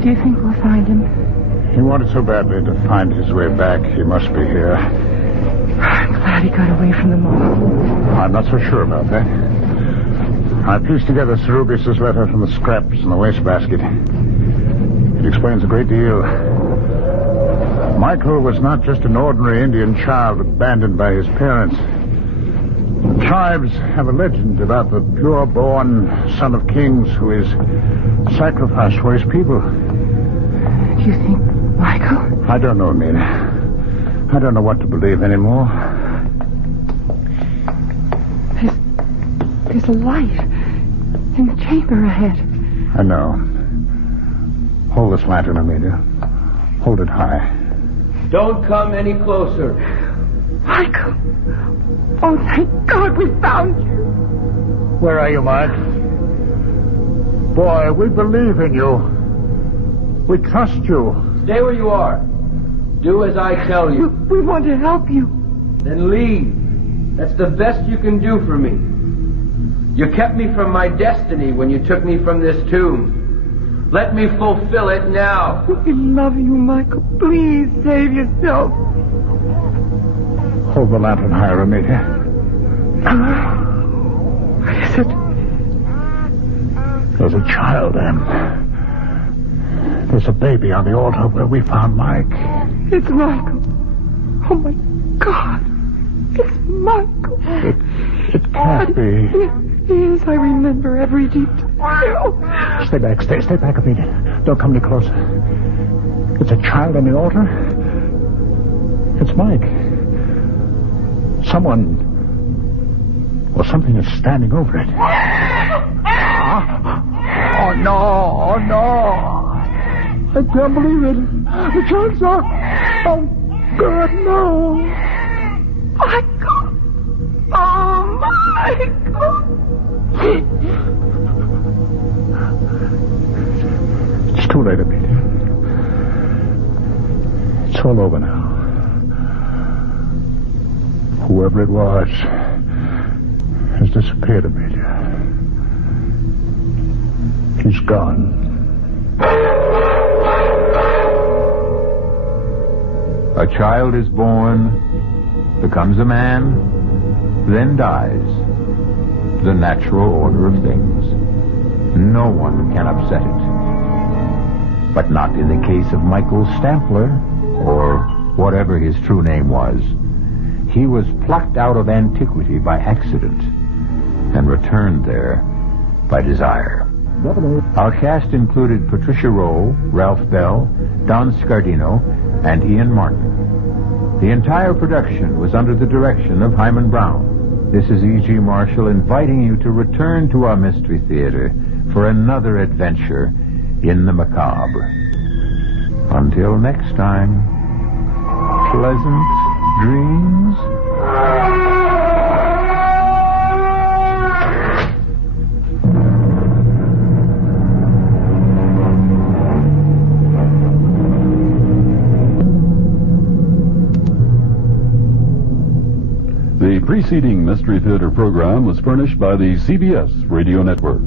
Do you think we'll find him? He wanted so badly to find his way back, he must be here. I'm glad he got away from them all. I'm not so sure about that. I pieced together Zerubius' letter from the scraps in the wastebasket. It explains a great deal. Michael was not just an ordinary Indian child abandoned by his parents. The tribes have a legend about the pure-born son of kings who is sacrificed for his people. Do you think Michael? I don't know, Amelia. I don't know what to believe anymore. There's a light in the chamber ahead. I know. Hold this lantern, Amelia. Hold it high. Don't come any closer. Michael! Oh, thank God we found you. Where are you, Mike? Boy, we believe in you. We trust you. Stay where you are. Do as I tell you. We want to help you. Then leave. That's the best you can do for me. You kept me from my destiny when you took me from this tomb. Let me fulfill it now. We love you, Michael. Please save yourself. Hold the lantern higher, Amelia. What is it? There's a child, Em. There's a baby on the altar where we found Mike. It's Michael. Oh, my God. It's Michael. It can't be. Yes, I remember every detail. Stay back, stay back, Amelia. Don't come any closer. It's a child on the altar. It's Mike. Someone or something is standing over it. Oh, no, oh, no. I can't believe it. The child's up. Oh, God, no. Michael. Oh, Michael. It's too late, Amelia. It's all over now. Whoever it was has disappeared, Amelia. He's gone. A child is born, becomes a man, then dies. The natural order of things. No one can upset it. But not in the case of Michael Stampler, or whatever his true name was. He was plucked out of antiquity by accident and returned there by desire. Our cast included Patricia Rowe, Ralph Bell, Don Scardino, and Ian Martin. The entire production was under the direction of Hyman Brown. This is E.G. Marshall inviting you to return to our Mystery Theater for another adventure in the macabre. Until next time, pleasant dreams. preceding Mystery Theater program was furnished by the CBS Radio Network.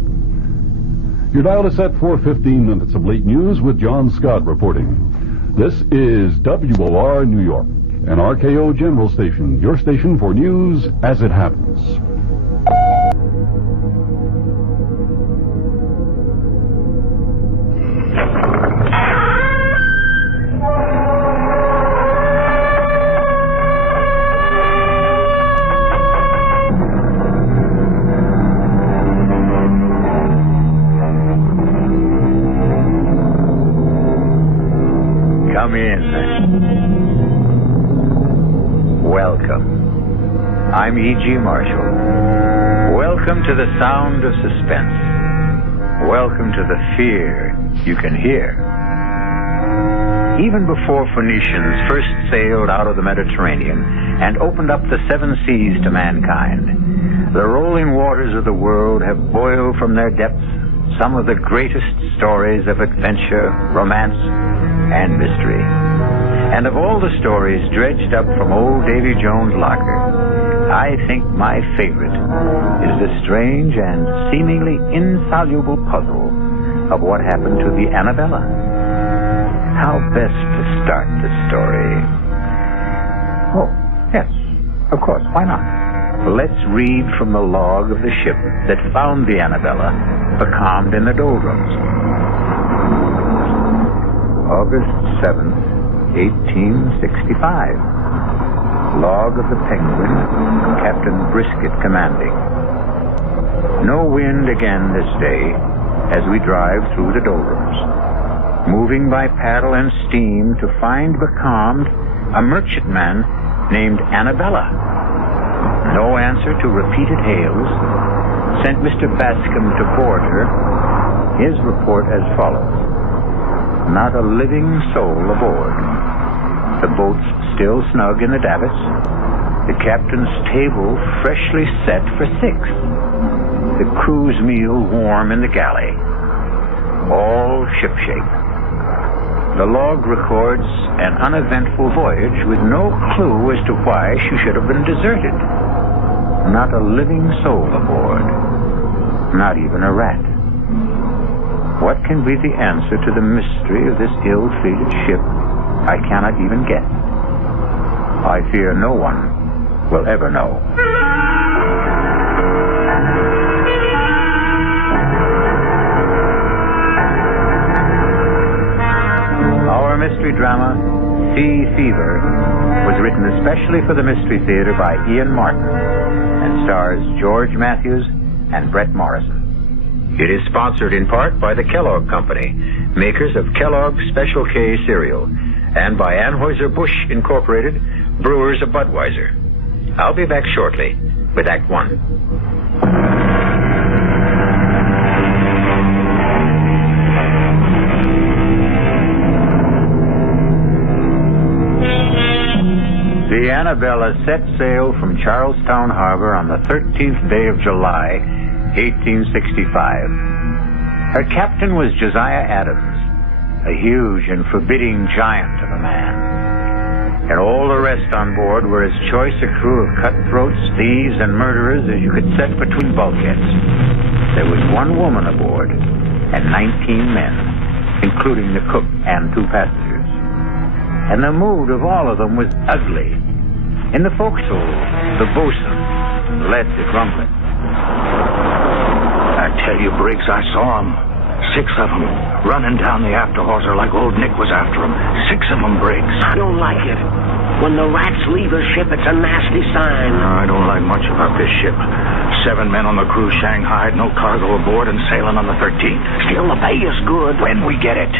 Your dial is set for 15 minutes of late news with John Scott reporting. This is WOR New York, an RKO General Station, your station for news as it happens. Come in. Welcome. I'm E.G. Marshall. Welcome to the sound of suspense. Welcome to the fear you can hear. Even before Phoenicians first sailed out of the Mediterranean and opened up the seven seas to mankind, the rolling waters of the world have boiled from their depths some of the greatest stories of adventure, romance, and mystery. And of all the stories dredged up from old Davy Jones' locker, I think my favorite is the strange and seemingly insoluble puzzle of what happened to the Annabella. How best to start the story? Oh, yes, of course, why not? Let's read from the log of the ship that found the Annabella becalmed in the doldrums. August 7th, 1865. Log of the Penguin, Captain Brisket commanding. No wind again this day as we drive through the doldrums, moving by paddle and steam to find becalmed a merchantman named Annabella. No answer to repeated hails sent Mr. Bascom to board her. His report as follows. Not a living soul aboard. The boat's still snug in the davits. The captain's table freshly set for 6. The crew's meal warm in the galley. All shipshape. The log records an uneventful voyage with no clue as to why she should have been deserted. Not a living soul aboard. Not even a rat. What can be the answer to the mystery of this ill-fated ship? I cannot even guess. I fear no one will ever know. Our mystery drama, Sea Fever, was written especially for the Mystery Theater by Ian Martin and stars George Matthews and Brett Morrison. It is sponsored in part by the Kellogg Company, makers of Kellogg's Special K cereal, and by Anheuser-Busch Incorporated, brewers of Budweiser. I'll be back shortly with Act 1. The Annabella set sail from Charlestown Harbor on the 13th day of July, 1865. Her captain was Josiah Adams, a huge and forbidding giant of a man. And all the rest on board were as choice a crew of cutthroats, thieves, and murderers as you could set between bulkheads. There was 1 woman aboard and 19 men, including the cook and 2 passengers. And the mood of all of them was ugly. In the forecastle, the boatswain led the grumbling. I tell you, Briggs, I saw them. 6 of them running down the after hawser like old Nick was after them. 6 of them, Briggs. I don't like it. When the rats leave a ship, it's a nasty sign. No, I don't like much about this ship. 7 men on the crew shanghaied, no cargo aboard, and sailing on the 13th. Still, the pay is good. When we get it.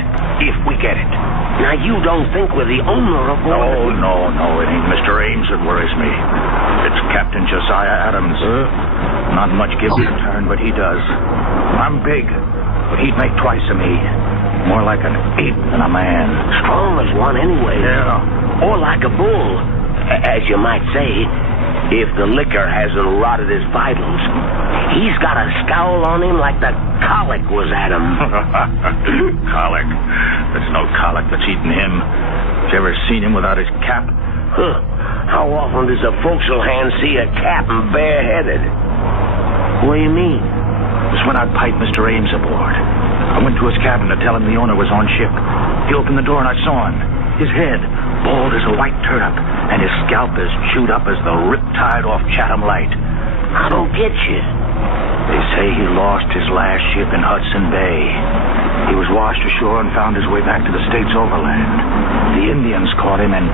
If we get it. Now, you don't think we're the owner of board? No, it ain't Mr. Ames that worries me. It's Captain Josiah Adams. Not much gives in return, but he does. I'm big, but he'd make twice of me. More like an ape than a man. Strong as one anyway. Yeah. Or like a bull, as you might say, if the liquor hasn't rotted his vitals. He's got a scowl on him like the colic was at him. Colic? There's no colic that's eaten him. Have you ever seen him without his cap? Huh. How often does a forecastle hand see a captain bareheaded? What do you mean? It was when I piped Mr. Ames aboard. I went to his cabin to tell him the owner was on ship. He opened the door and I saw him. His head, bald as a white turnip, and his scalp as chewed up as the riptide off Chatham Light. I don't get you. They say he lost his last ship in Hudson Bay. He was washed ashore and found his way back to the States overland. The Indians caught him and...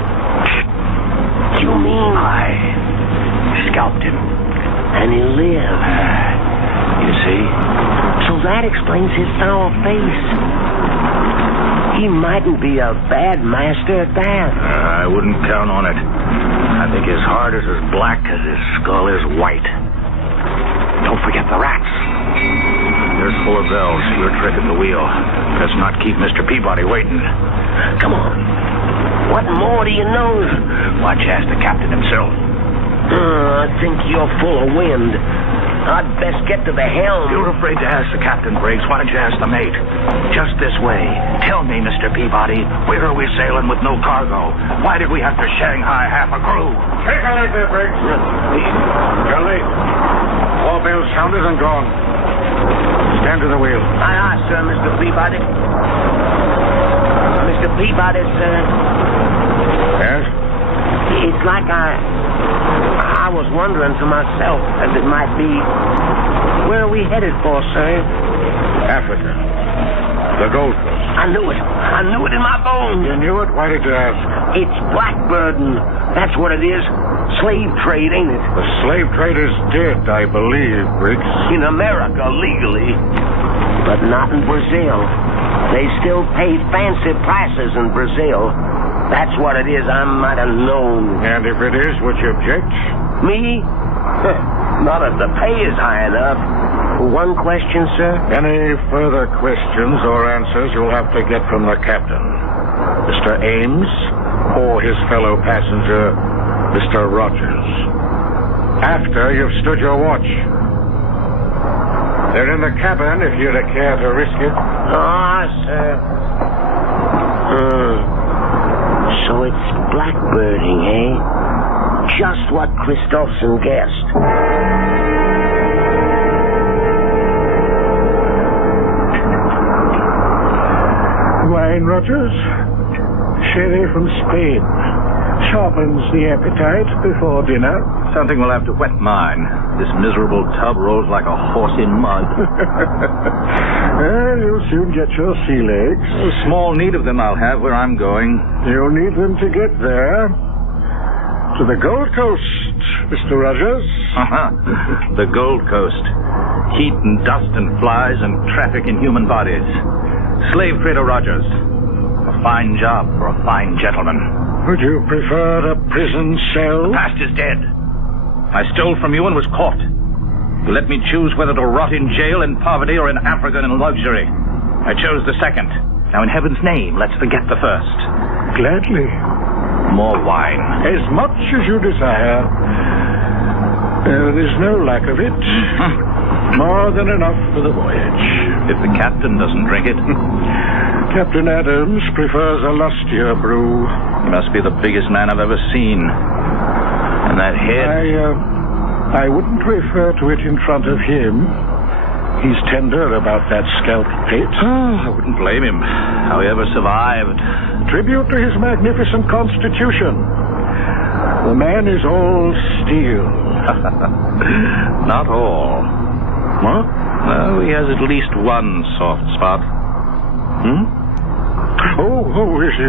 You mean? I scalped him. And he lived. You see? So that explains his sour face. He mightn't be a bad master at that. I wouldn't count on it. I think his heart is as black as his skull is white. Don't forget the rats. There's 4 bells. Your trick at the wheel. Let's not keep Mr. Peabody waiting. Come on. What more do you know? Why don't you ask the captain himself? I think you're full of wind. I'd best get to the helm. You're afraid to ask the captain, Briggs. Why don't you ask the mate? Just this way. Tell me, Mr. Peabody, where are we sailing with no cargo? Why did we have to Shanghai half a crew? Take a leg there, Briggs. Charlie, 4 bells sounded and gone. Stand to the wheel. Aye, sir, Mr. Peabody. Mr. Peabody, sir. Yes? It's like I was wondering to myself, as it might be, where are we headed for, sir? Africa. The Gold Coast. I knew it. I knew it in my bones. You knew it? Why did you ask? It's blackbirding. That's what it is. Slave trade, ain't it? The slave trade is dead, I believe, Briggs. In America, legally. But not in Brazil. They still pay fancy prices in Brazil. That's what it is. I might have known. And if it is, would you object? Me? Not if the pay is high enough. One question, sir? Any further questions or answers you'll have to get from the captain. Mr. Ames or his fellow passenger, Mr. Rogers. After you've stood your watch. They're in the cabin if you'd care to risk it. Ah, sir. So it's blackbirding, eh? Just what Christopherson guessed. Wine, Rogers? Sherry from Spain. Sharpens the appetite before dinner. Something will have to wet mine. This miserable tub rolls like a horse in mud. Well, you'll soon get your sea legs. A small need of them I'll have where I'm going. You'll need them to get there. To the Gold Coast, Mr. Rogers. The Gold Coast. Heat and dust and flies and traffic in human bodies. Slave trader Rogers. A fine job for a fine gentleman. Would you prefer a prison cell? The past is dead. I stole from you and was caught. You let me choose whether to rot in jail, in poverty, or in Africa in luxury. I chose the second. Now, in heaven's name, let's forget the first. Gladly. More wine. As much as you desire. There's no lack of it. More than enough for the voyage. If the captain doesn't drink it. Captain Adams prefers a lustier brew. He must be the biggest man I've ever seen. And that head... I wouldn't refer to it in front of him. He's tender about that scalp plate. I wouldn't blame him. How he ever survived. Tribute to his magnificent constitution. The man is all steel. Not all. What? No, he has at least one soft spot. Is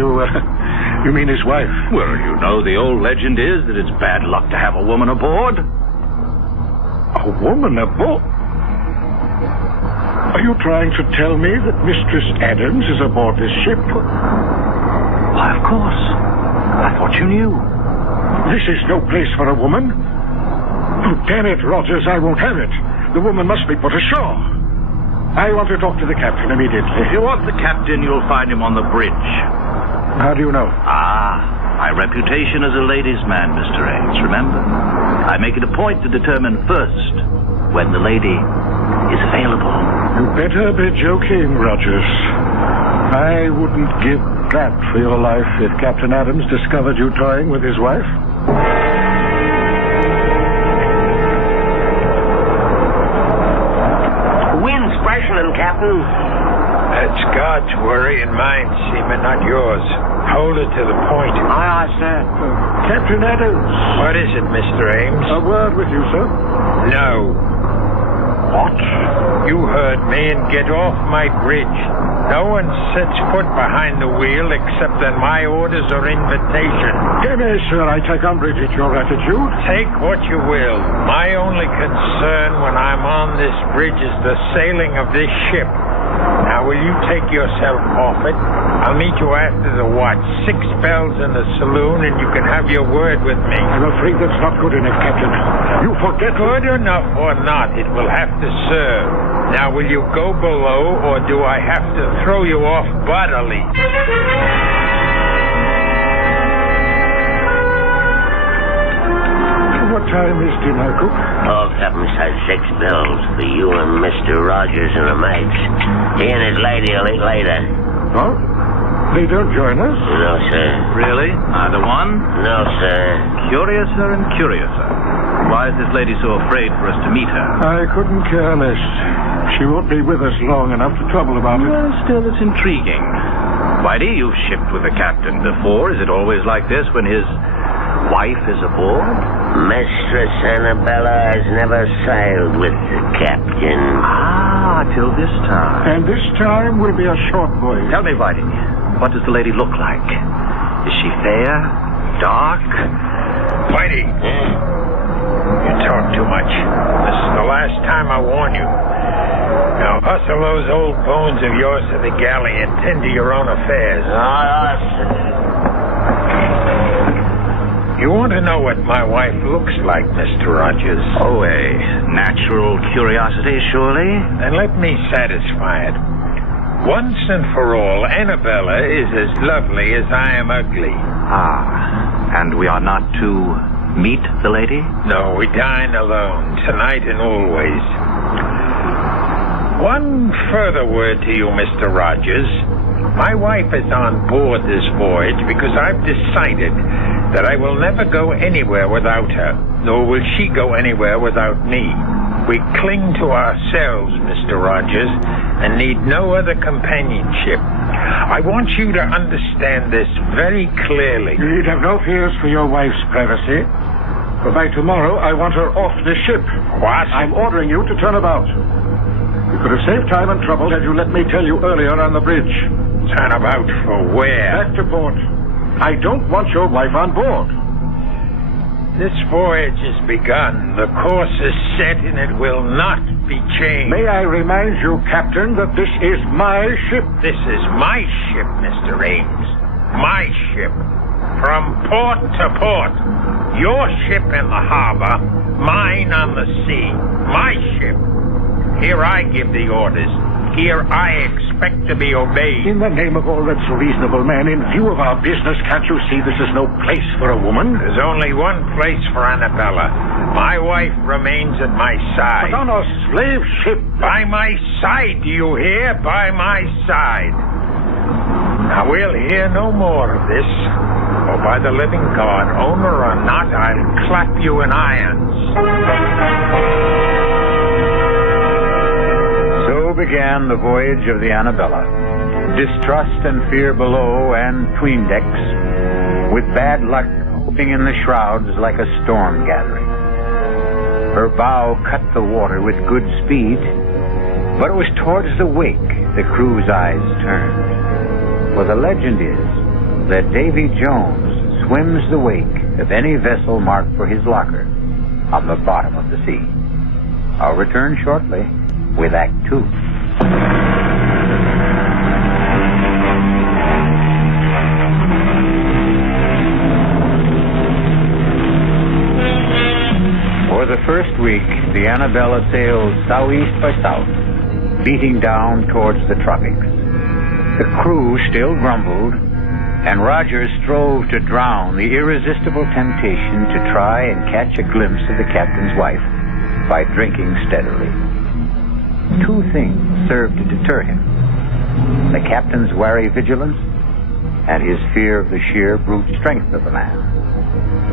you mean his wife? Well, you know, the old legend is that it's bad luck to have a woman aboard. A woman aboard? Are you trying to tell me that Mistress Adams is aboard this ship? Why, of course. I thought you knew. This is no place for a woman. Oh, damn it, Rogers, I won't have it. The woman must be put ashore. I want to talk to the captain immediately. If you want the captain, you'll find him on the bridge. How do you know? My reputation as a ladies' man, Mr. Ames, remember? I make it a point to determine first when the lady is available. You better be joking, Rogers. I wouldn't give that for your life if Captain Adams discovered you toying with his wife. happening, Captain? That's God's worry and mine, Seaman, not yours. Hold it to the point. Aye, sir. Captain Adams. What is it, Mr. Ames? A word with you, sir. No. What? You heard me and get off my bridge. No one sets foot behind the wheel except on my orders or invitation. Yes, sir, I take umbrage at your attitude. Take what you will. My only concern when I'm on this bridge is the sailing of this ship. Now, will you take yourself off it? I'll meet you after the watch. 6 bells in the saloon, and you can have your word with me. I'm afraid that's not good enough, Captain. You forget... Good enough or not, it will have to serve. Now, will you go below, or do I have to throw you off bodily? What time is dinner, Cook? Oh, Captain said 6 bells for you and Mr. Rogers and the mates. He and his lady will eat later. Oh? They don't join us? No, sir. Really? Either one? No, sir. Curiouser and curiouser. Why is this lady so afraid for us to meet her? I couldn't care less. She won't be with us long enough to trouble about it. Well, still, it's intriguing. Whitey, you've shipped with a captain before. Is it always like this when his wife is aboard? Mistress Annabella has never sailed with the captain. Ah, till this time. And this time will be a short voyage. Tell me, Whitey, what does the lady look like? Is she fair? Dark? Whitey, you talk too much. This is the last time I warn you. Now, hustle those old bones of yours to the galley and tend to your own affairs. You want to know what my wife looks like, Mr. Rogers? Oh, a natural curiosity, surely? Then let me satisfy it. Once and for all, Annabella is as lovely as I am ugly. Ah, and we are not to meet the lady? No, we dine alone, tonight and always. One further word to you, Mr. Rogers. My wife is on board this voyage because I've decided that I will never go anywhere without her, nor will she go anywhere without me. We cling to ourselves, Mr. Rogers, and need no other companionship. I want you to understand this very clearly. You need have no fears for your wife's privacy. For by tomorrow, I want her off this ship. What? I'm ordering you to turn about. You could have saved time and trouble had you let me tell you earlier on the bridge. Turn about for where? Back to port. I don't want your wife on board. This voyage has begun. The course is set and it will not be changed. May I remind you, Captain, that this is my ship? This is my ship, Mr. Ames. My ship. From port to port. Your ship in the harbor, mine on the sea. My ship. Here I give the orders. Here I expect to be obeyed. In the name of all that's reasonable, man, in view of our business, can't you see this is no place for a woman? There's only one place for Annabella. My wife remains at my side. But on a slave ship. By my side, do you hear? By my side. Now, we'll hear no more of this. For by the living God, owner or not, I'll clap you in irons. So began the voyage of the Annabella. Distrust and fear below and 'tween decks, with bad luck hoping in the shrouds like a storm gathering. Her bow cut the water with good speed, but it was towards the wake the crew's eyes turned. For the legend is that Davy Jones swims the wake of any vessel marked for his locker on the bottom of the sea. I'll return shortly with Act 2. For the first week, the Annabella sailed southeast by south, beating down towards the tropics. The crew still grumbled, and Rogers strove to drown the irresistible temptation to try and catch a glimpse of the captain's wife by drinking steadily. Two things served to deter him: the captain's wary vigilance and his fear of the sheer brute strength of the man.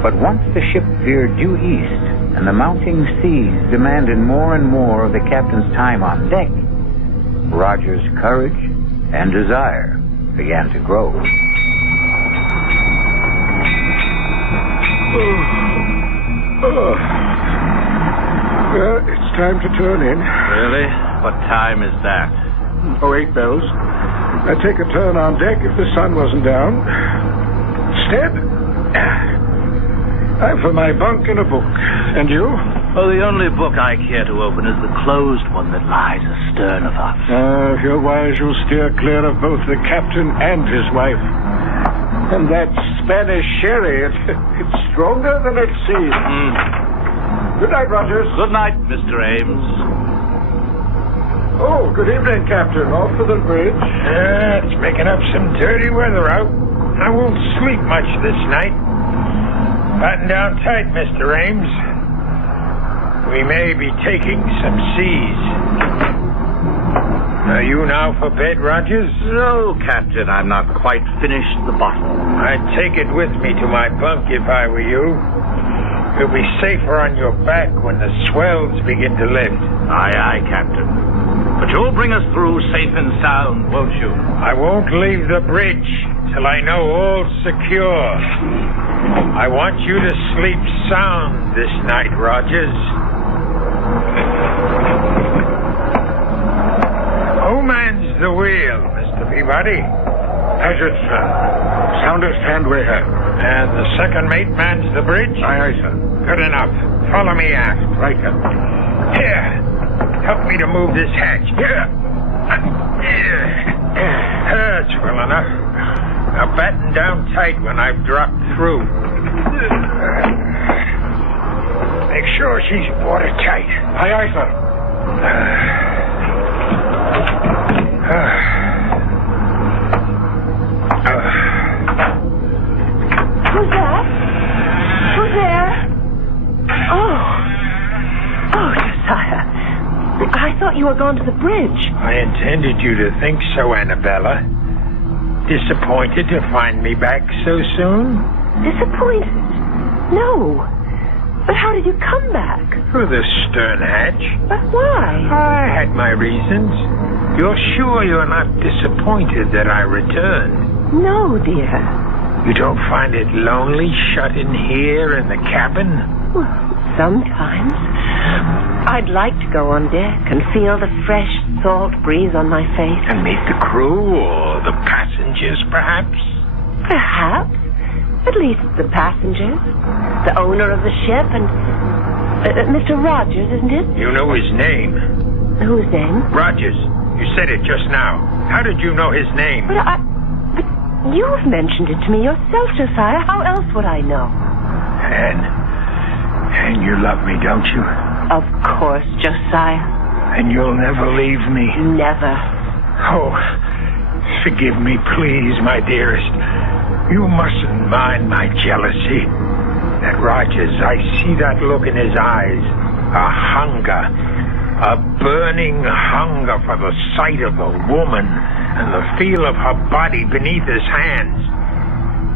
But once the ship veered due east and the mounting seas demanded more and more of the captain's time on deck, Roger's courage and desire began to grow. Well, it's time to turn in. Really? What time is that? 8 bells. I'd take a turn on deck if the sun wasn't down. Instead, I'm for my bunk and a book. And you? Oh, the only book I care to open is the closed one that lies astern of us. If you're wise, you'll steer clear of both the captain and his wife. And that Spanish sherry, it's stronger than it seems. Good night, Rogers. Good night, Mr. Ames. Oh, good evening, Captain. Off to the bridge. It's making up some dirty weather out. I won't sleep much this night. Batten down tight, Mr. Ames. We may be taking some seas. Are you now for bed, Rogers? No, Captain, I'm not quite finished the bottle. I'd take it with me to my bunk if I were you. You'll be safer on your back when the swells begin to lift. Aye, aye, Captain. But you'll bring us through safe and sound, won't you? I won't leave the bridge till I know all's secure. I want you to sleep sound this night, Rogers. Who mans the wheel, Mr. Peabody? Hazard, sir. Soundest hand we have. And the second mate mans the bridge? Aye, aye, sir. Good enough. Follow me aft. Right, Captain. Here. Help me to move this hatch. Here. That's well enough. Now batten down tight when I've dropped through. Make sure she's watertight. Aye, aye, sir. Who's that? Who's there? Oh, Josiah. I thought you were going to the bridge. I intended you to think so, Annabella. Disappointed to find me back so soon? Disappointed? No. But how did you come back? Through the stern hatch. But why? I had my reasons. You're sure you're not disappointed that I returned? No, dear. You don't find it lonely shut in here in the cabin? Well, sometimes. I'd like to go on deck and feel the fresh, salt breeze on my face. And meet the crew or the passengers, perhaps? Perhaps. At least the passengers. The owner of the ship and... Mr. Rogers, isn't it? You know his name. Whose name? Rogers. You said it just now. How did you know his name? But you've mentioned it to me yourself, Josiah. How else would I know? And you love me, don't you? Of course, Josiah. And you'll never leave me? Never. Oh, forgive me, please, my dearest. You mustn't mind my jealousy. That Rogers, I see that look in his eyes. A hunger. A burning hunger for the sight of a woman and the feel of her body beneath his hands.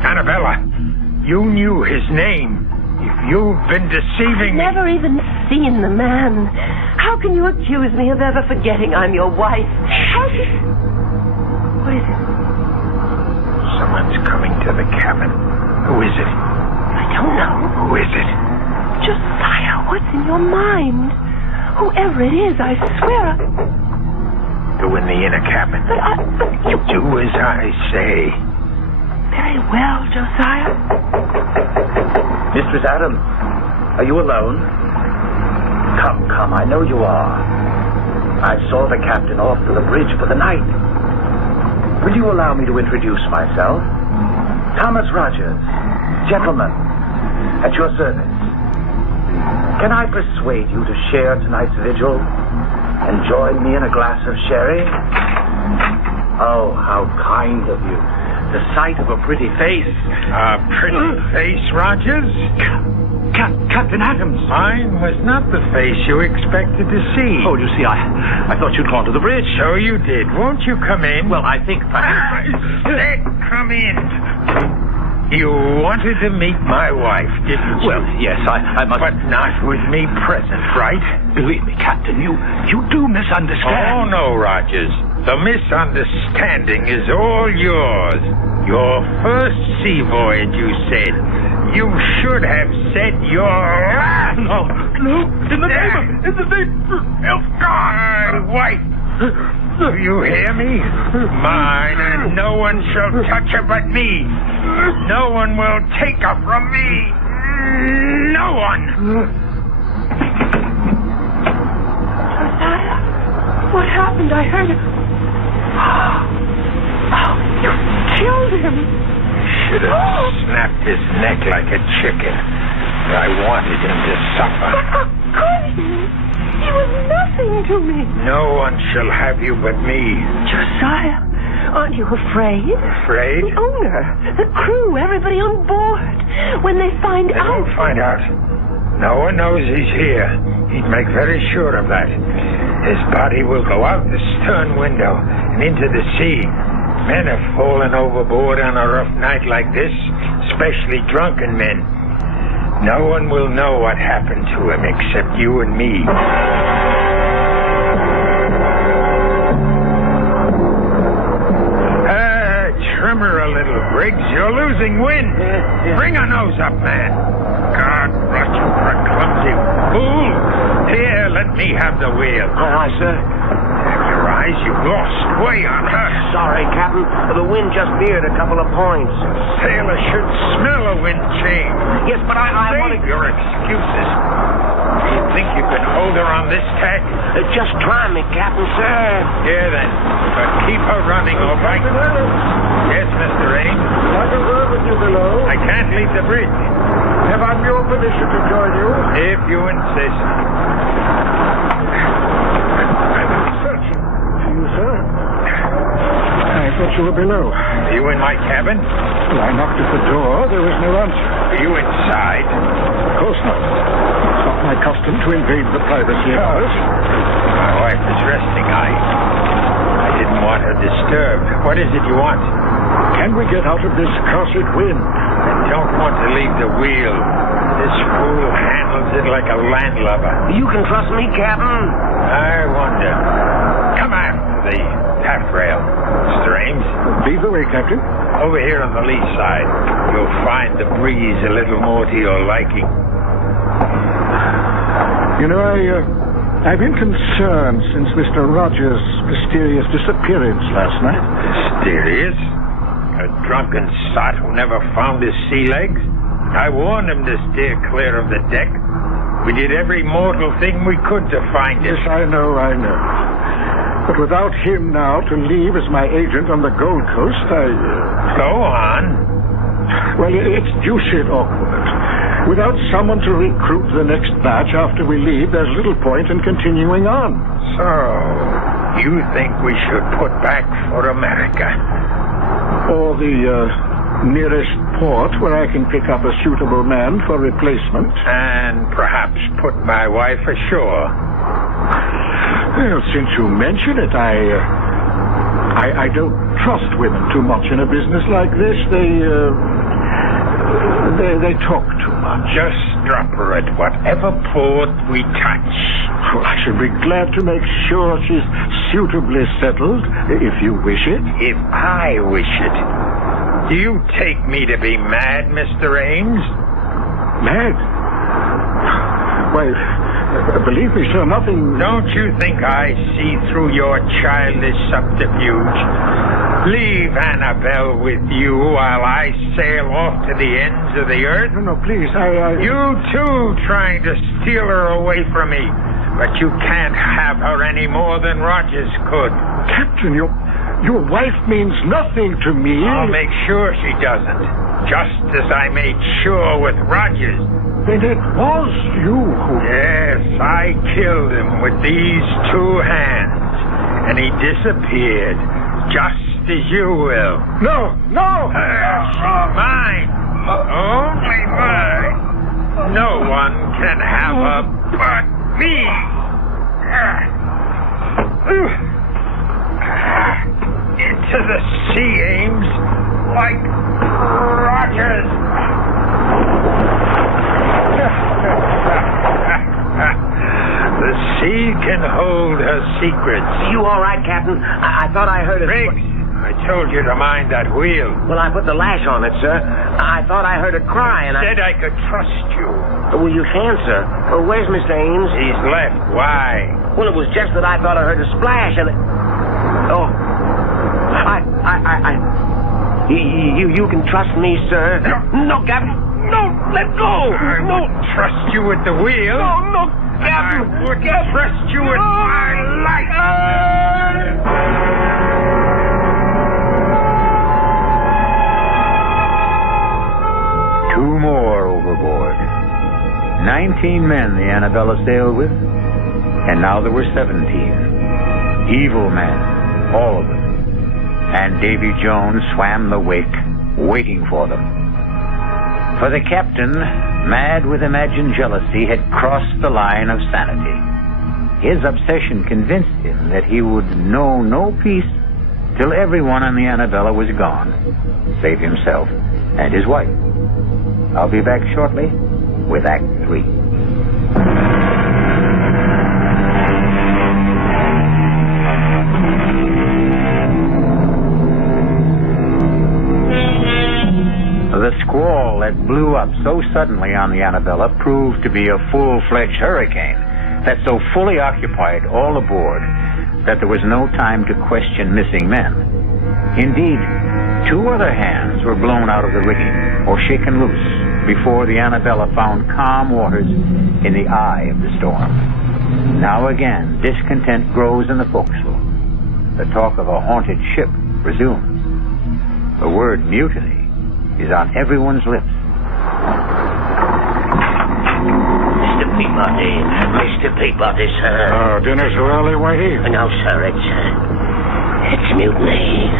Annabella, you knew his name. If you've been deceiving me... I've never even seen the man. How can you accuse me of ever forgetting I'm your wife? How can... What is it? Someone's coming to the cabin. Who is it? I don't know. Who is it? Josiah, what's in your mind? Whoever it is, I swear... Go in the inner cabin. But you... Do as I say. Very well, Josiah. Mistress Adams, are you alone? Come, I know you are. I saw the captain off to the bridge for the night. Will you allow me to introduce myself? Thomas Rogers, gentleman, at your service. Can I persuade you to share tonight's vigil and join me in a glass of sherry? Oh, how kind of you. The sight of a pretty face. A pretty face, Rogers? Captain Adams. Mine was not the face you expected to see. Oh, you see, I thought you'd gone to the bridge. So you did. Won't you come in? Well, I think... Come in. You wanted to meet my wife, didn't you? Well, yes, I must... But not with me present, right? Believe me, Captain, you do misunderstand. Oh, no, Rogers. The misunderstanding is all yours. Your first sea voyage, you said. You should have said your last. No, in the name of my wife. Do you hear me? Mine, and no one shall touch her but me. No one will take her from me. No one. Josiah, what happened? I heard it. Oh, you killed him. Should have snapped his neck like a chicken. I wanted him to suffer. But how could he? He was nothing to me. No one shall have you but me. Josiah, aren't you afraid? Afraid? The owner, the crew, everybody on board. When they find They out... won't find out. No one knows he's here. He'd make very sure of that. His body will go out the stern window and into the sea. Men have fallen overboard on a rough night like this, especially drunken men. No one will know what happened to him except you and me. Trimmer a little, Briggs. You're losing wind. Bring her nose up, man. God, rot you for a clumsy fool. Here, let me have the wheel. Aye, sir. Have your eyes? You've lost way on her. Sorry, Captain. The wind just veered a couple of points. Sailor should smell a wind change. Yes, but I Save your excuses. Do you think you can hold her on this tack? Just try me, Captain, sir. Here, then. But keep her running, all right? Yes, Mr. Ames? I can work with you below. I can't leave the bridge. Have I your permission to join you? If you insist. Searching for you, sir. I thought you were below. Are you in my cabin? Well, I knocked at the door. There was no answer. Are you inside? Of course not. It's not my custom to invade the privacy of others. My wife is resting. I didn't want her disturbed. What is it you want? Can we get out of this cursed wind? I don't want to leave the wheel. This fool handles it like a landlubber. You can trust me, Captain. I wonder. Come on to the taffrail, Mr. Ames. Lead the way, Captain. Over here on the lee side. You'll find the breeze a little more to your liking. You know, I've been concerned since Mr. Rogers' mysterious disappearance last night. Mysterious? A drunken sot who never found his sea legs? I warned him to steer clear of the deck. We did every mortal thing we could to find him. Yes, I know. But without him now to leave as my agent on the Gold Coast, Go on. Well, it's deuced awkward. Without someone to recruit the next batch after we leave, there's little point in continuing on. So, you think we should put back for America? Or the nearest port where I can pick up a suitable man for replacement. And perhaps put my wife ashore. Well, since you mention it, I don't trust women too much in a business like this. They talk too much. Just drop her at whatever port we touch. Well, I should be glad to make sure she's suitably settled, if you wish it. If I wish it. Do you take me to be mad, Mr. Ames? Mad? Why, believe me, sir, nothing... Don't you think I see through your childish subterfuge? Leave Annabelle with you while I sail off to the ends of the earth? No, please, You, too, trying to steal her away from me. But you can't have her any more than Rogers could. Captain, your wife means nothing to me. I'll make sure she doesn't. Just as I made sure with Rogers. Then it was you who... Yes, I killed him with these two hands. And he disappeared. Just as you will. No! She's mine. Only mine. No one can have her but me. Into the sea, Ames. like Rogers. The sea can hold her secrets. You all right, Captain? I thought I heard a... Riggs, I told you to mind that wheel. Well, I put the lash on it, sir. I thought I heard a cry, and Said I could trust you. Well, you can, sir. Where's Mr. Ames? He's left. Why? Well, it was just that I thought I heard a splash, and... Oh. You can trust me, sir. No, Captain. No, let go. I won't trust you with the wheel. No, Captain. I wouldn't trust you with my life. Two more overboard. 19 men the Annabella sailed with, and now there were 17. Evil men, all of them. And Davy Jones swam the wake, waiting for them. For the captain, mad with imagined jealousy, had crossed the line of sanity. His obsession convinced him that he would know no peace till everyone on the Annabella was gone, save himself and his wife. I'll be back shortly with Act 3. The squall that blew up so suddenly on the Annabella proved to be a full-fledged hurricane that so fully occupied all aboard that there was no time to question missing men. Indeed, 2 other hands were blown out of the rigging or shaken loose before the Annabella found calm waters in the eye of the storm. Now again, discontent grows in the forecastle. The talk of a haunted ship resumes. The word mutiny is on everyone's lips. Mr. Peabody, sir. Dinner's so early, Whitey? No, sir, it's mutiny.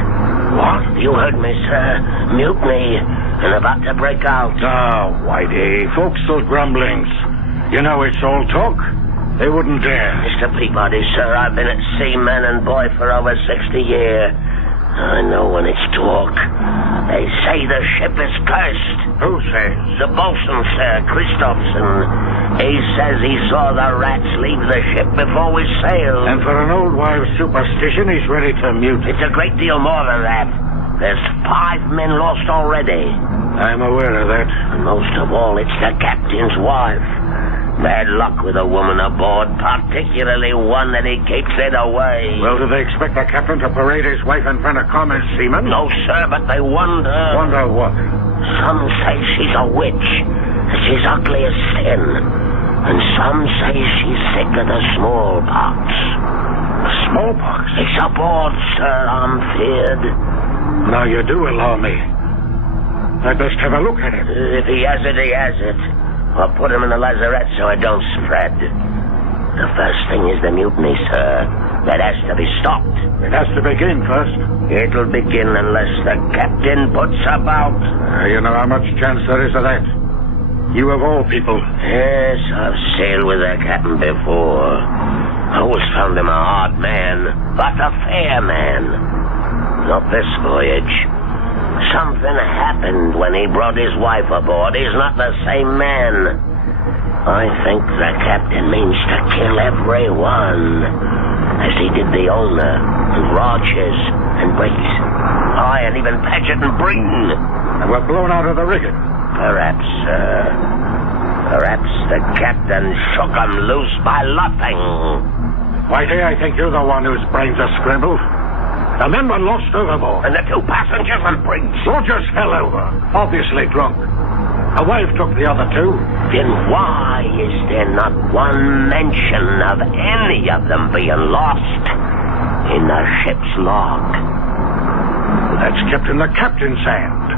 What? You heard me, sir. Mutiny. And about to break out. Whitey, forecastle grumblings. You know it's all talk. They wouldn't dare. Mr. Peabody, sir, I've been at sea, man and boy, for over 60 years. I know when it's talk. They say the ship is cursed. Who says? The bosun, sir, Christopherson. He says he saw the rats leave the ship before we sailed. And for an old wives' superstition, he's ready to mute. It's a great deal more than that. There's 5 men lost already. I'm aware of that. And most of all, it's the captain's wife. Bad luck with a woman aboard, particularly one that he keeps it away. Well, do they expect the captain to parade his wife in front of common seamen? No, sir, but they wonder. Wonder what? Some say she's a witch. She's ugly as sin. And some say she's sick of the smallpox. The smallpox? It's aboard, sir, I'm feared. Now you do allow me. I'd best have a look at it. If he has it, he has it. Or put him in the lazarette so it don't spread. The first thing is the mutiny, sir. That has to be stopped. It has to begin first. It'll begin unless the captain puts about. You know how much chance there is of that. You of all people. Yes, I've sailed with the captain before. I always found him a hard man, but a fair man. Not this voyage. Something happened when he brought his wife aboard. He's not the same man. I think the captain means to kill everyone, as he did the owner, and Rogers, and Briggs. And even Paget and Breton. And we're blown out of the rigging. Perhaps, sir. Perhaps the captain shook 'em loose by luffing. Whitey, I think you're the one whose brains are scrambled. The men were lost overboard. And the 2 passengers and Briggs. Rogers fell over, obviously drunk. A wife took the other 2. Then why is there not one mention of any of them being lost in the ship's log? That's kept in the captain's hand.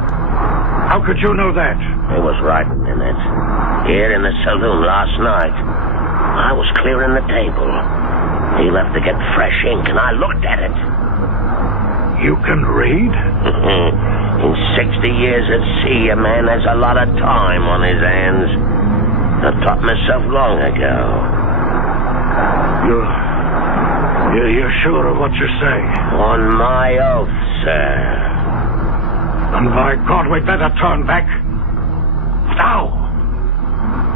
How could you know that? He was writing in it. Here in the saloon last night. I was clearing the table. He left to get fresh ink, and I looked at it. You can read? In 60 years at sea, a man has a lot of time on his hands. I taught myself long ago. You're sure of what you say? On my oath, sir. And by God, we'd better turn back. Now!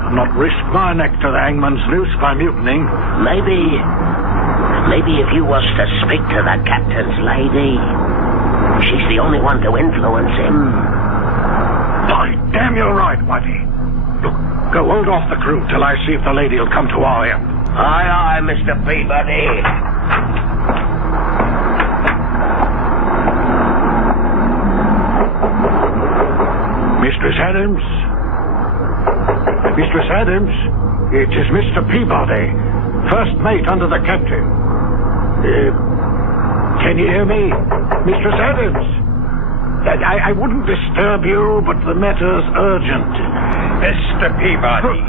I'll not risk my neck to the hangman's noose by mutinying. Maybe if you was to speak to the captain's lady, she's the only one to influence him. By damn, you're right, Whitey. Look, go hold off the crew till I see if the lady'll come to our help. Aye, Mr. Peabody. Mistress Adams? Mistress Adams? It is Mr. Peabody, first mate under the captain. Can you hear me? Mistress Adams? I wouldn't disturb you, but the matter's urgent. Mr. Peabody,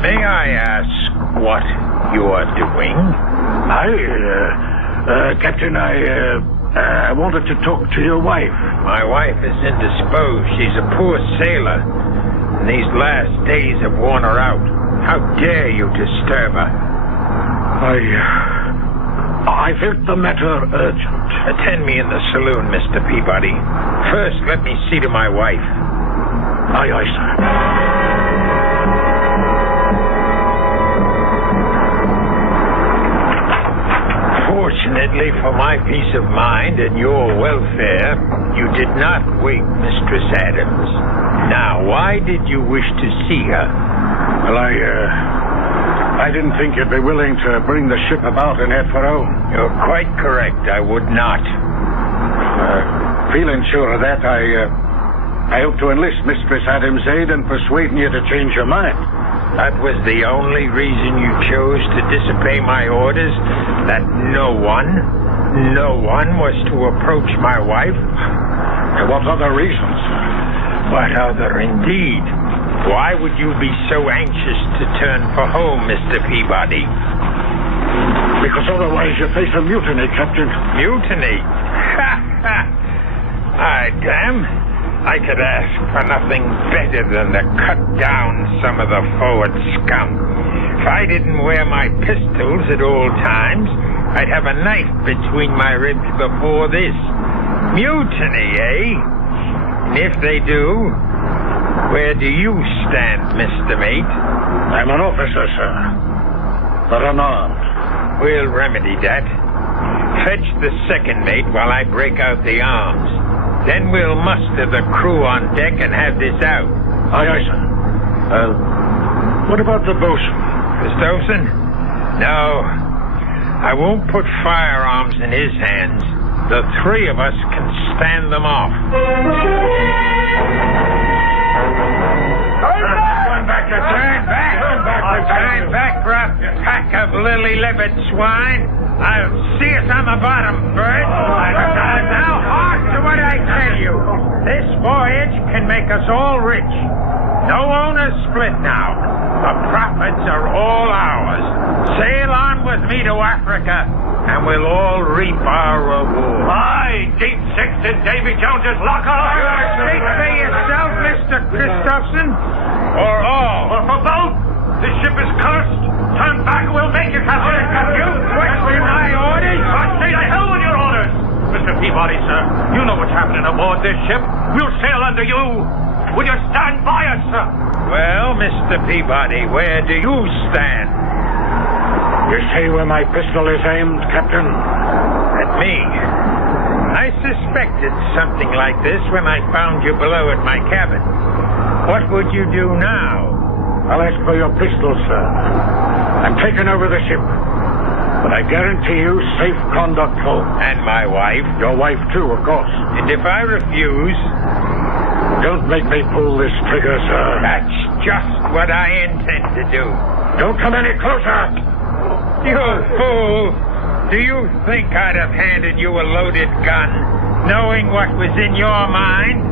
may I ask what you are doing? Captain, I wanted to talk to your wife. My wife is indisposed. She's a poor sailor. And these last days have worn her out. How dare you disturb her? I felt the matter urgent. Attend me in the saloon, Mr. Peabody. First, let me see to my wife. Aye, sir. Fortunately for my peace of mind and your welfare, you did not wake Mistress Adams. Now, why did you wish to see her? Well, I didn't think you'd be willing to bring the ship about in Headforough. You're quite correct. I would not. Feeling sure of that, I hope to enlist Mistress Adams' aid in persuading you to change your mind. That was the only reason you chose to disobey my orders? That no one was to approach my wife? And what other reasons? What other, indeed? Why would you be so anxious to turn for home, Mr. Peabody? Because otherwise you face a mutiny, Captain. Mutiny? Damn. I could ask for nothing better than to cut down some of the forward scum. If I didn't wear my pistols at all times, I'd have a knife between my ribs before this. Mutiny, eh? And if they do, where do you stand, Mr. Mate? I'm an officer, sir, but unarmed. We'll remedy that. Fetch the second mate while I break out the arms. Then we'll muster the crew on deck and have this out. Aye, sir. What about the bosun? The bosun? No. I won't put firearms in his hands. The three of us can stand them off. Turn back, Turn back, rough pack of lily-livered swine. I'll see us on the bottom, bird. Now, hark to what I tell you. This voyage can make us all rich. No owners split now. The profits are all ours. Sail on with me to Africa, and we'll all reap our reward. Aye, Deep Six in Davy Jones's locker. Speak for yourself, Mr. Christopherson, or all. Or for both. This ship is cursed. Turn back and we'll make you, Captain. You question my orders? I say to hell with your orders. Mr. Peabody, sir, you know what's happening aboard this ship. We'll sail under you. Will you stand by us, sir? Well, Mr. Peabody, where do you stand? You see where my pistol is aimed, Captain? At me. I suspected something like this when I found you below at my cabin. What would you do now? I'll ask for your pistol, sir. I'm taking over the ship. But I guarantee you safe conduct home. And my wife? Your wife, too, of course. And if I refuse? Don't make me pull this trigger, sir. That's just what I intend to do. Don't come any closer. You fool! Do you think I'd have handed you a loaded gun, knowing what was in your mind?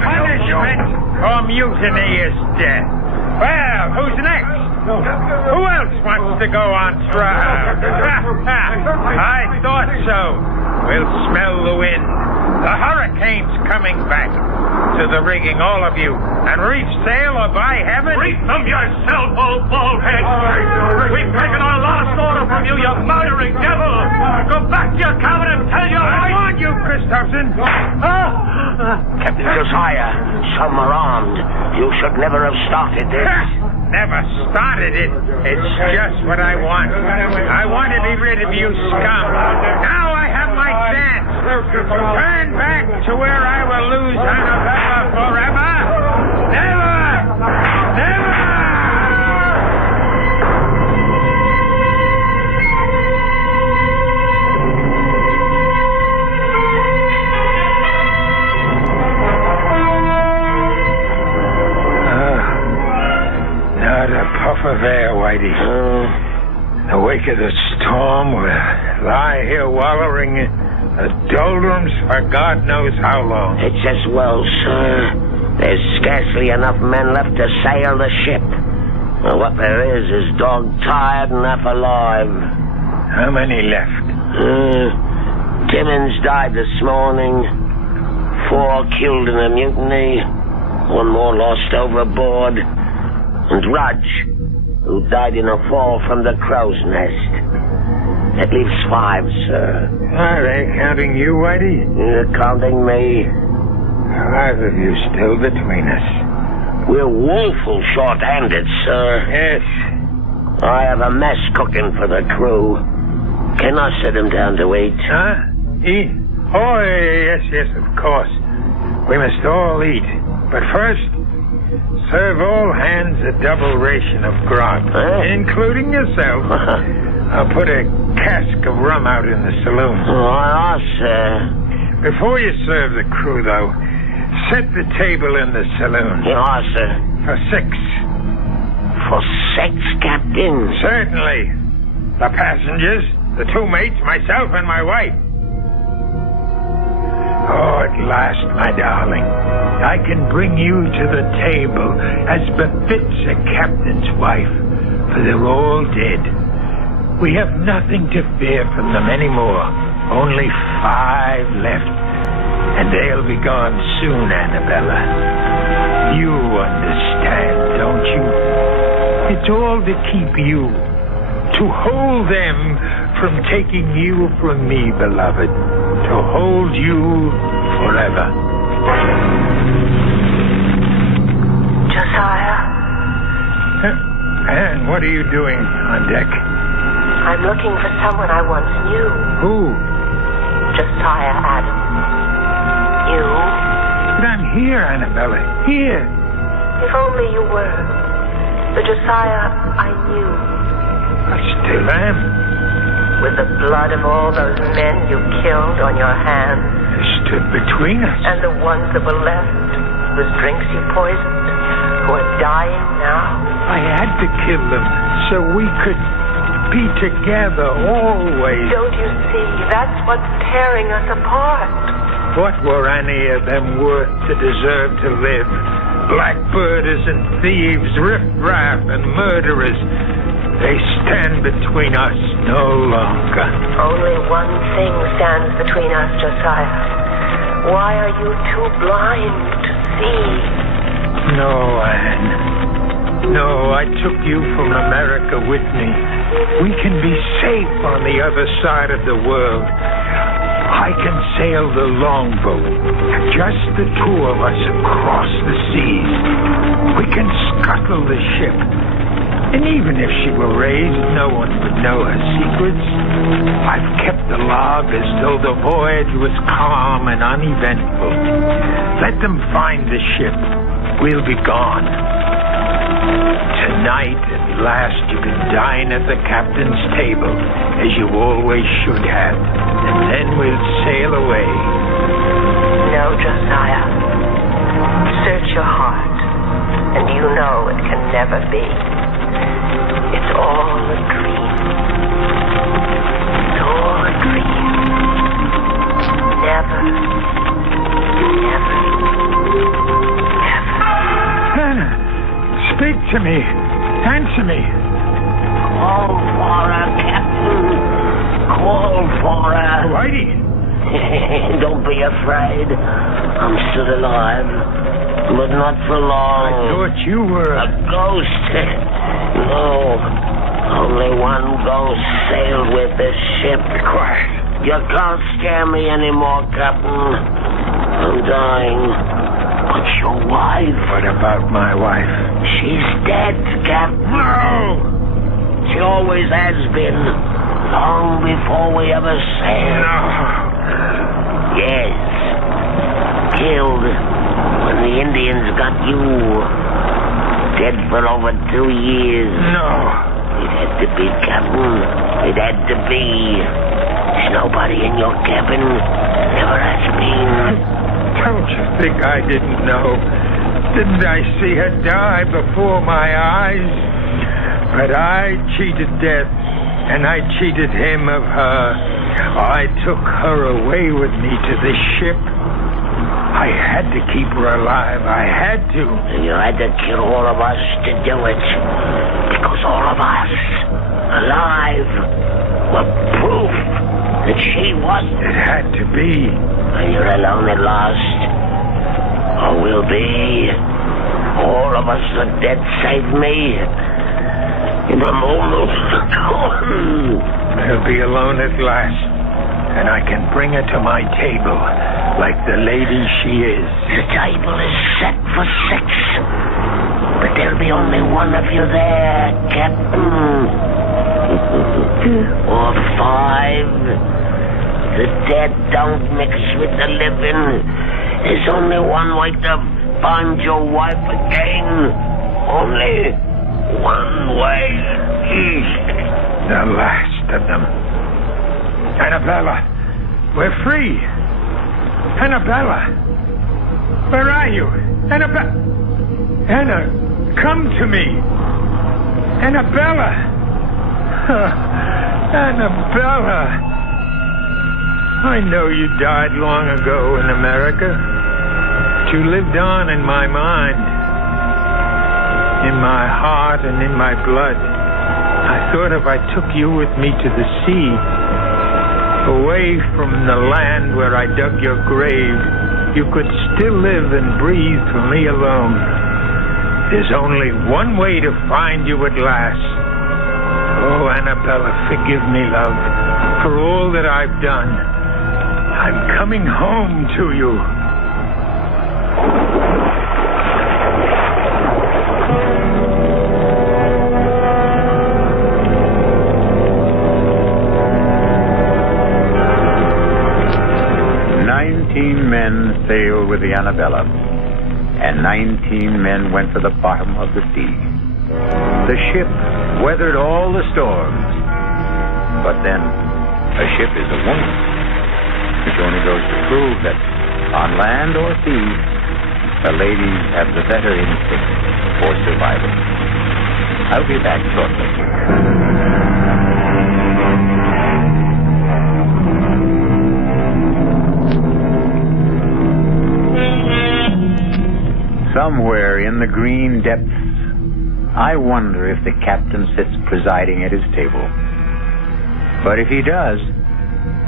Punishment for mutiny is death. Well, who's next? Who else wants to go on trial? I thought so. We'll smell the wind. The hurricane's coming back. To the rigging, all of you. And reef sail, or by heaven... Reef them yourself, old baldhead! We've taken our last order from you, you murdering devil! Go back to your cabin and tell your Gustafson. Captain Josiah, some are armed. You should never have started this. Never started it. It's just what I want. I want to be rid of you scum. Now I have my chance. Turn back to where I will lose Annabella forever. Never! Never! Not a puff of air, Whitey. In the wake of the storm, we'll lie here wallowing in the doldrums for God knows how long. It's as well, sir. There's scarcely enough men left to sail the ship. Well, what there is dog-tired and half alive. How many left? Timmins died this morning. 4 killed in a mutiny. 1 more lost overboard. And Rudge, who died in a fall from the crow's nest. That leaves 5, sir. Are they counting you, Whitey? Counting me. 5 of you still between us. We're woeful short-handed, sir. Yes. I have a mess cooking for the crew. Can I sit him down to eat? Huh? Eat? Oh, yes, of course. We must all eat. But first, serve all hands a double ration of grog, including yourself. I'll put a cask of rum out in the saloon. Oh, sir. Before you serve the crew, though, set the table in the saloon. Yes, sir. For 6. For 6, Captain? Certainly. The passengers, the 2 mates, myself, and my wife. Oh, at last, my darling, I can bring you to the table as befits a captain's wife, for they're all dead. We have nothing to fear from them anymore. Only 5 left, and they'll be gone soon, Annabella. You understand, don't you? It's all to keep you, to hold them from taking you from me, beloved, to hold you forever. Josiah? Anne, what are you doing on deck? I'm looking for someone I once knew. Who? Josiah Adams. You? But I'm here, Annabella. Here. If only you were. The Josiah I knew. I still am. With the blood of all those men you killed on your hands. They stood between us. And the ones that were left, whose drinks you poisoned, who are dying now. I had to kill them so we could be together always. Don't you see? That's what's tearing us apart. What were any of them worth to deserve to live? Blackbirders and thieves, riffraff and murderers. They stand between us no longer. Only one thing stands between us, Josiah. Why are you too blind to see? No, Anne. No, I took you from America with me. We can be safe on the other side of the world. I can sail the longboat, just the 2 of us across the seas. We can scuttle the ship. And even if she were raised, no one would know her secrets. I've kept the log as though the voyage was calm and uneventful. Let them find the ship. We'll be gone. Tonight, at last, you can dine at the captain's table, as you always should have. And then we'll sail away. No, Josiah. Search your heart, and you know it can never be. It's all a dream. It's all a dream. Never, never, never. Anna, speak to me. Answer me. Call for her, Captain. Call for her. Whitey. Don't be afraid. I'm still alive, but not for long. I thought you were a ghost. No, only one ghost sailed with this ship. Be quiet. You can't scare me anymore, Captain. I'm dying. But your wife... What about my wife? She's dead, Captain. No! She always has been. Long before we ever sailed. No. Yes. Killed when the Indians got you. Dead for over 2 years. No. It had to be, Captain. It had to be. There's nobody in your cabin. Never has been. Don't you think I didn't know? Didn't I see her die before my eyes? But I cheated death, and I cheated him of her. I took her away with me to the ship. I had to keep her alive. I had to. And you had to kill all of us to do it. Because all of us, alive, were proof that she wasn't. It had to be. And you're alone at last. Or will be. All of us are dead save me. And I'm almost gone. I'll be alone at last. And I can bring her to my table like the lady she is. The table is set for 6. But there'll be only one of you there, Captain. Or 5. The dead don't mix with the living. There's only one way to find your wife again. Only one way. The last of them. Annabella, we're free. Annabella, where are you? Annabella. Anna, come to me. Annabella. Annabella. I know you died long ago in America. But you lived on in my mind, in my heart, and in my blood. I thought if I took you with me to the sea, away from the land where I dug your grave, you could still live and breathe for me alone. There's only one way to find you at last. Oh, Annabella, forgive me, love, for all that I've done. I'm coming home to you. 19 men sailed with the Annabella, and 19 men went to the bottom of the sea. The ship weathered all the storms, but then a ship is a woman, which only goes to prove that on land or sea, the ladies have the better instinct for survival. I'll be back shortly. Somewhere in the green depths, I wonder if the captain sits presiding at his table. But if he does,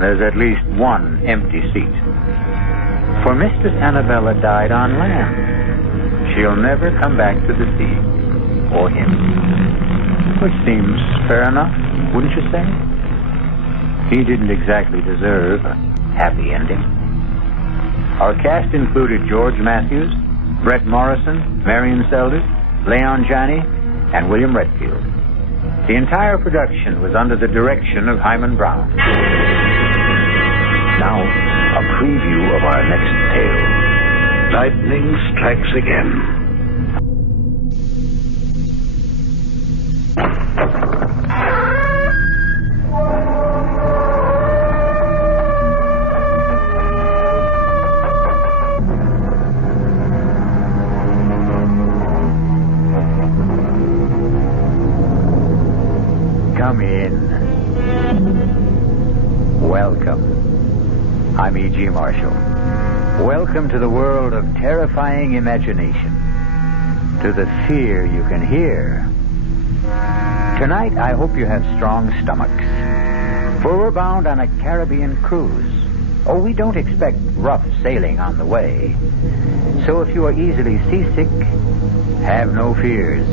there's at least one empty seat. For Mistress Annabella died on land. She'll never come back to the sea, or him. Which seems fair enough, wouldn't you say? He didn't exactly deserve a happy ending. Our cast included George Matthews, Brett Morrison, Marion Seldes, Leon Janney, and William Redfield. The entire production was under the direction of Hyman Brown. Now, a preview of our next tale. Lightning strikes again. Come in. Welcome. I'm E.G. Marshall. Welcome to the world of terrifying imagination. To the fear you can hear. Tonight, I hope you have strong stomachs. For we're bound on a Caribbean cruise. Oh, we don't expect rough sailing on the way. So if you are easily seasick, have no fears.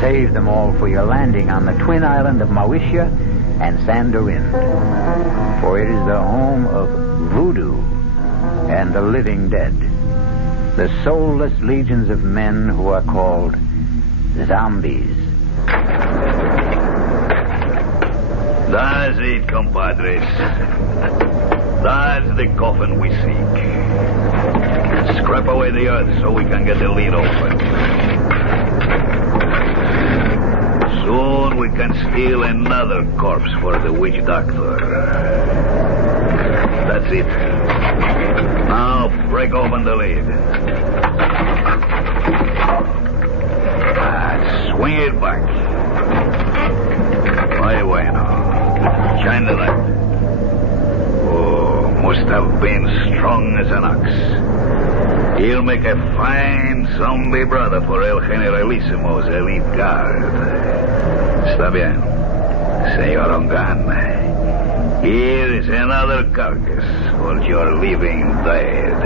Save them all for your landing on the twin island of Mauritius and Sandorin. For it is the home of voodoo and the living dead. The soulless legions of men who are called zombies. That's it, compadres. That's the coffin we seek. Scrap away the earth so we can get the lid open. Soon we can steal another corpse for the witch doctor. That's it. Now break open the lid. Swing it back. Muy bueno. Shine the light. Oh, must have been strong as an ox. He'll make a fine zombie brother for El Generalissimo's elite guard. Está bien, Señor Ongan. Here is another carcass for your living dead.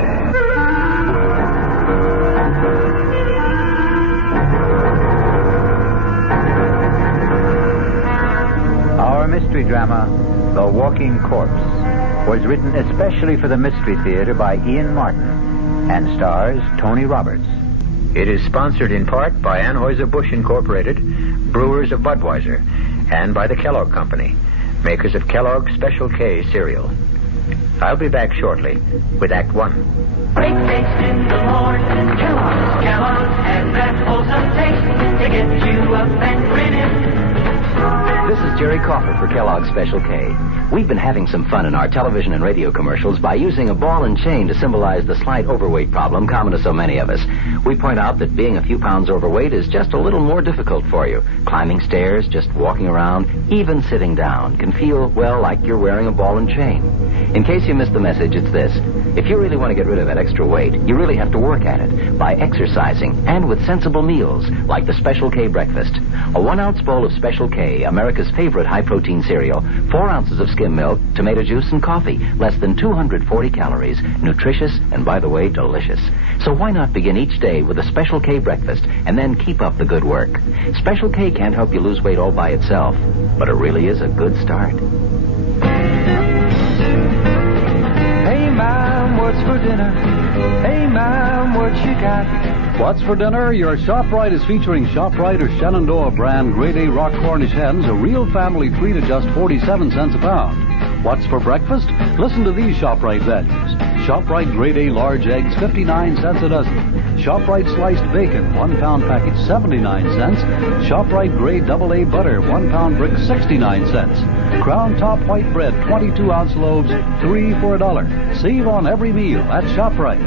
Our mystery drama, The Walking Corpse, was written especially for the Mystery Theater by Ian Martin and stars Tony Roberts. It is sponsored in part by Anheuser-Busch Incorporated, brewers of Budweiser, and by the Kellogg Company, makers of Kellogg's Special K cereal. I'll be back shortly with Act One. Great taste in the morning, Kellogg's has that wholesome taste to get you up and grinning. This is Jerry Coffer for Kellogg's Special K. We've been having some fun in our television and radio commercials by using a ball and chain to symbolize the slight overweight problem common to so many of us. We point out that being a few pounds overweight is just a little more difficult for you. Climbing stairs, just walking around, even sitting down can feel, well, like you're wearing a ball and chain. In case you missed the message, it's this. If you really want to get rid of that extra weight, you really have to work at it by exercising and with sensible meals like the Special K breakfast. A 1-ounce bowl of Special K, America's favorite high-protein cereal, 4 ounces of skim milk, tomato juice, and coffee, less than 240 calories, nutritious, and by the way, delicious. So why not begin each day with a Special K breakfast and then keep up the good work? Special K can't help you lose weight all by itself, but it really is a good start. Hey, Mom, what's for dinner? Hey, Mom, what you got? What's for dinner? Your ShopRite is featuring ShopRite or Shenandoah brand Grade A Rock Cornish hens, a real family treat at just 47 cents a pound. What's for breakfast? Listen to these ShopRite values. ShopRite Grade A large eggs, 59 cents a dozen. ShopRite sliced bacon, 1 pound package, 79 cents. ShopRite Grade AA butter, 1 pound brick, 69 cents. Crown Top white bread, 22-ounce loaves, 3 for $1. Save on every meal at ShopRite.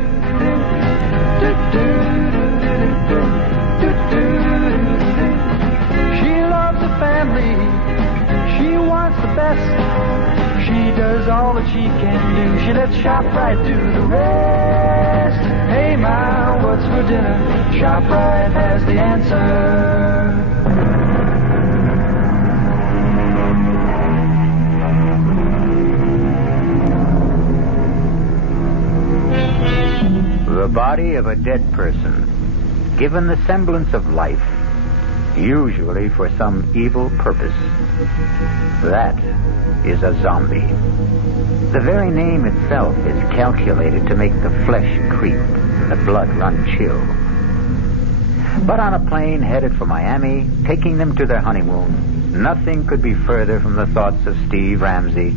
She loves the family. She wants the best. She does all that she can do. She lets ShopRite do the rest. Hey, Ma, what's for dinner? ShopRite has the answer. The body of a dead person, given the semblance of life, usually for some evil purpose. That is a zombie. The very name itself is calculated to make the flesh creep and the blood run chill. But on a plane headed for Miami, taking them to their honeymoon, nothing could be further from the thoughts of Steve Ramsey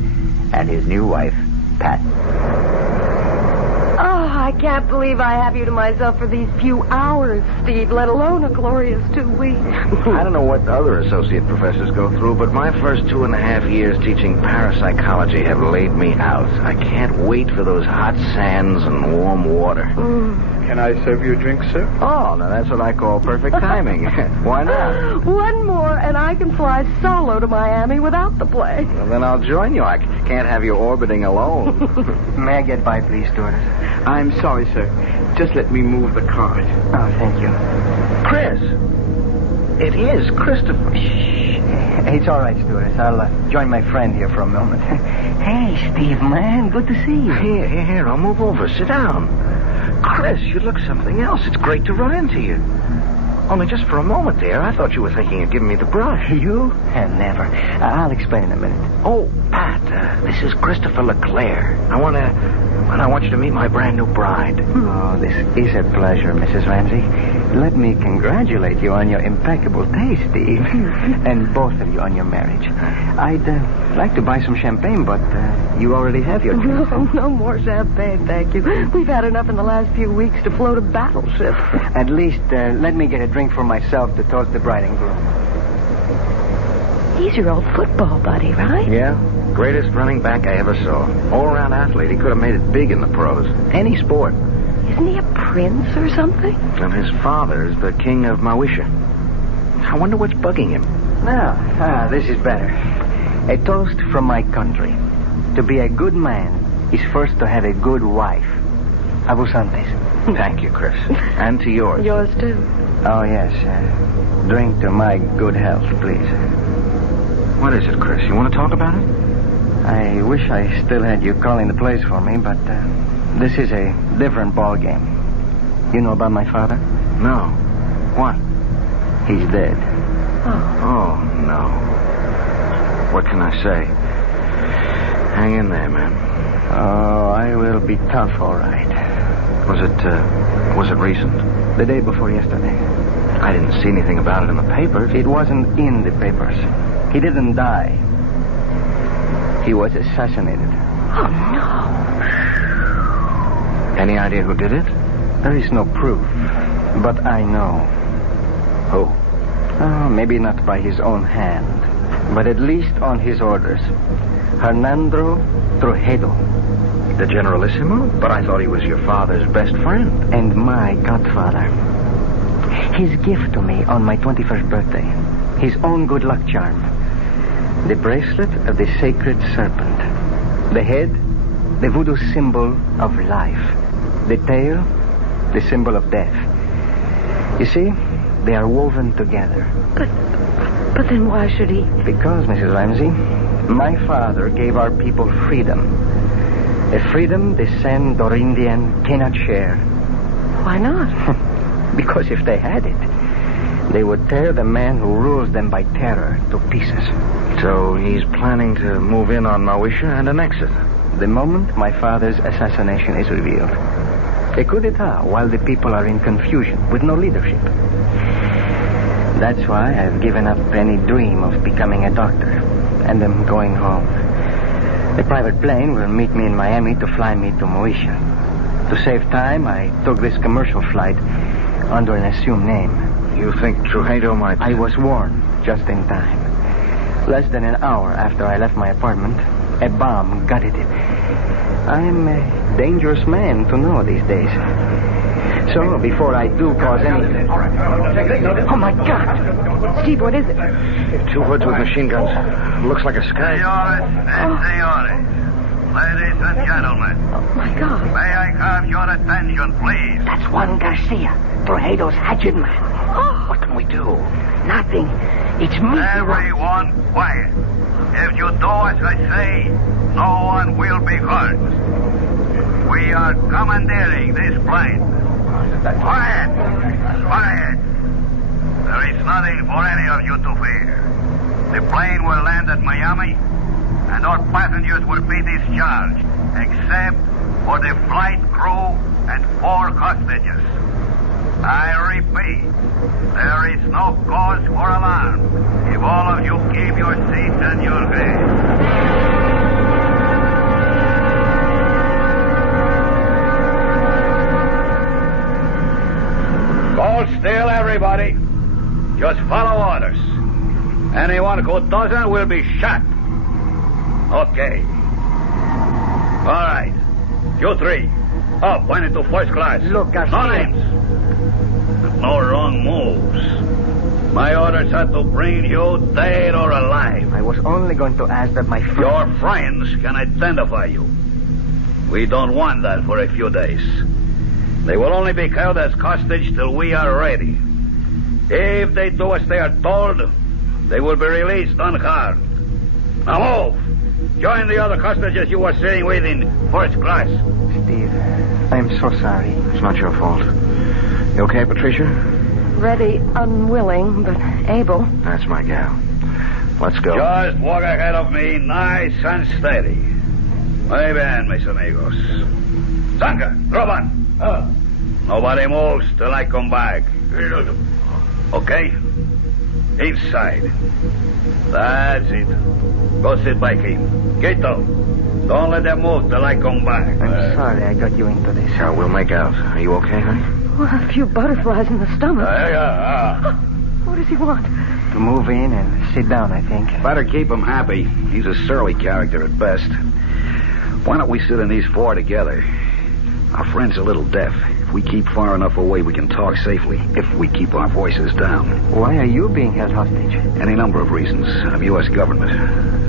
and his new wife, Pat. I can't believe I have you to myself for these few hours, Steve, let alone a glorious 2 weeks. I don't know what other associate professors go through, but my first 2.5 years teaching parapsychology have laid me out. I can't wait for those hot sands and warm water. Can I serve you a drink, sir? Oh, now that's what I call perfect timing. Why not? One more, and I can fly solo to Miami without the plane. Well, then I'll join you. I can't have you orbiting alone. May I get by, please, stewardess? I'm sorry, sir. Just let me move the cart. Oh, thank you. Chris! It is Christopher. It's all right, stewardess. I'll join my friend here for a moment. Hey, Steve, man. Good to see you. Here. I'll move over. Sit down. Chris, you look something else. It's great to run into you. Only just for a moment there, I thought you were thinking of giving me the brush. You? Never. I'll explain in a minute. Oh, Pat, this is Christopher LeClaire. I want you to meet my brand new bride. Oh, this is a pleasure, Mrs. Ramsey. Let me congratulate you on your impeccable taste, Steve. And both of you on your marriage. I'd like to buy some champagne, but you already have your drink. No more champagne, thank you. We've had enough in the last few weeks to float a battleship. At least, let me get a drink for myself to toast the bride and groom. He's your old football buddy, right? Yeah. Greatest running back I ever saw. All-around athlete. He could have made it big in the pros. Any sport. Isn't he a prince or something? And his father is the king of Mawisha. I wonder what's bugging him. Now, this is better. A toast from my country. To be a good man is first to have a good wife. Abusantes. Thank you, Chris. And to yours. Yours, too. Oh, yes. Drink to my good health, please. What is it, Chris? You want to talk about it? I wish I still had you calling the plays for me, but this is a different ball game. You know about my father? No. What? He's dead. Oh, no. What can I say? Hang in there, man. Oh, I will be tough, all right. Was it recent? The day before yesterday. I didn't see anything about it in the papers. It wasn't in the papers. He didn't die. He was assassinated. Oh, no. Any idea who did it? There is no proof, but I know. Who? Oh, maybe not by his own hand, but at least on his orders. Hernando Trujillo. The Generalissimo? But I thought he was your father's best friend. And my godfather. His gift to me on my 21st birthday. His own good luck charm. The bracelet of the sacred serpent. The head, the voodoo symbol of life. The tail, the symbol of death. You see, they are woven together. But then why should he? Because, Mrs. Ramsey, my father gave our people freedom. A freedom the San Dorindian cannot share. Why not? Because if they had it, they would tear the man who rules them by terror to pieces. So he's planning to move in on Mawisha and annex it. The moment my father's assassination is revealed. A coup d'etat while the people are in confusion with no leadership. That's why I've given up any dream of becoming a doctor and am going home. A private plane will meet me in Miami to fly me to Mawisha. To save time, I took this commercial flight under an assumed name. You think Trujillo might... I was warned just in time. Less than an hour after I left my apartment, a bomb gutted it. I'm a dangerous man to know these days. So, before I do cause any... Oh, my God. Steve, what is it? Two hoods with machine guns. Looks like a sky. Senores. Ladies and gentlemen. Oh, my God. May I have your attention, please? That's Juan Garcia, Trujillo's hatchet man. Oh. What can we do? Nothing. It's me. Everyone quiet. If you do as I say, no one will be hurt. We are commandeering this plane. Quiet! Quiet! There is nothing for any of you to fear. The plane will land at Miami, and our passengers will be discharged, except for the flight crew and 4 hostages. I repeat, there is no cause for alarm if all of you keep your seats and your heads. Hold still, everybody. Just follow orders. Anyone who doesn't will be shot. Okay. All right. You 3. Up, went into first class. Look, Garcia. No names. No wrong moves. My orders are to bring you dead or alive. I was only going to ask that my friends... Your friends can identify you. We don't want that for a few days. They will only be held as hostage till we are ready. If they do as they are told, they will be released unharmed. Now move! Join the other hostages you were sitting with in first class. Steve, I'm so sorry. It's not your fault. You okay, Patricia? Ready, unwilling, but able. That's my gal. Let's go. Just walk ahead of me, nice and steady. Muy bien, mis amigos. Zanka, Roban. Nobody moves till I come back. Okay? Inside. That's it. Go sit by him. Gato, don't let them move till I come back. I'm sorry I got you into this. We'll make out. Are you okay, honey? Well, a few butterflies in the stomach. What does he want? To move in and sit down, I think. Better keep him happy. He's a surly character at best. Why don't we sit in these four together? Our friend's a little deaf. If we keep far enough away, we can talk safely, if we keep our voices down. Why are you being held hostage? Any number of reasons. I'm U.S. government.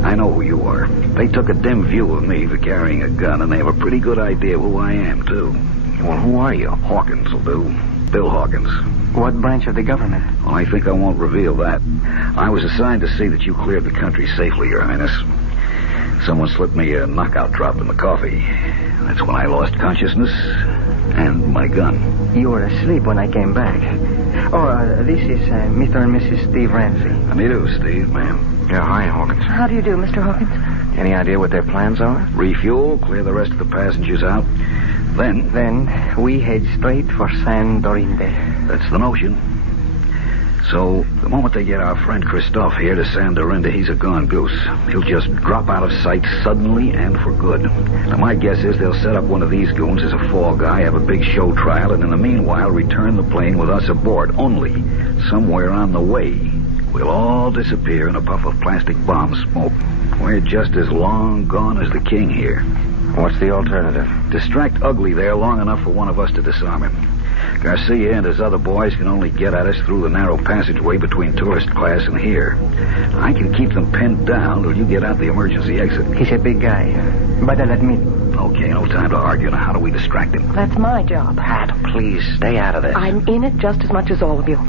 I know who you are. They took a dim view of me for carrying a gun, and they have a pretty good idea who I am, too. Well, who are you? Hawkins will do. Bill Hawkins. What branch of the government? Well, I think I won't reveal that. I was assigned to see that you cleared the country safely, Your Highness. Someone slipped me a knockout drop in the coffee. That's when I lost consciousness and my gun. You were asleep when I came back. This is Mr. and Mrs. Steve Ramsey. How do you do, Steve, ma'am? Yeah, hi, Hawkins. How do you do, Mr. Hawkins? Any idea what their plans are? Refuel, clear the rest of the passengers out. Then we head straight for San Dorinde. That's the notion. So, the moment they get our friend Christophe here to San Dorinde, he's a gone goose. He'll just drop out of sight suddenly and for good. Now, my guess is they'll set up one of these goons as a fall guy, have a big show trial, and in the meanwhile return the plane with us aboard. Only, somewhere on the way, we'll all disappear in a puff of plastic bomb smoke. We're just as long gone as the king here. What's the alternative? Distract Ugly there long enough for one of us to disarm him. Garcia and his other boys can only get at us through the narrow passageway between tourist class and here. I can keep them pinned down till you get out the emergency exit. He's a big guy, but I'll admit. Okay, no time to argue. Now, how do we distract him? That's my job. Pat, please, stay out of this. I'm in it just as much as all of you.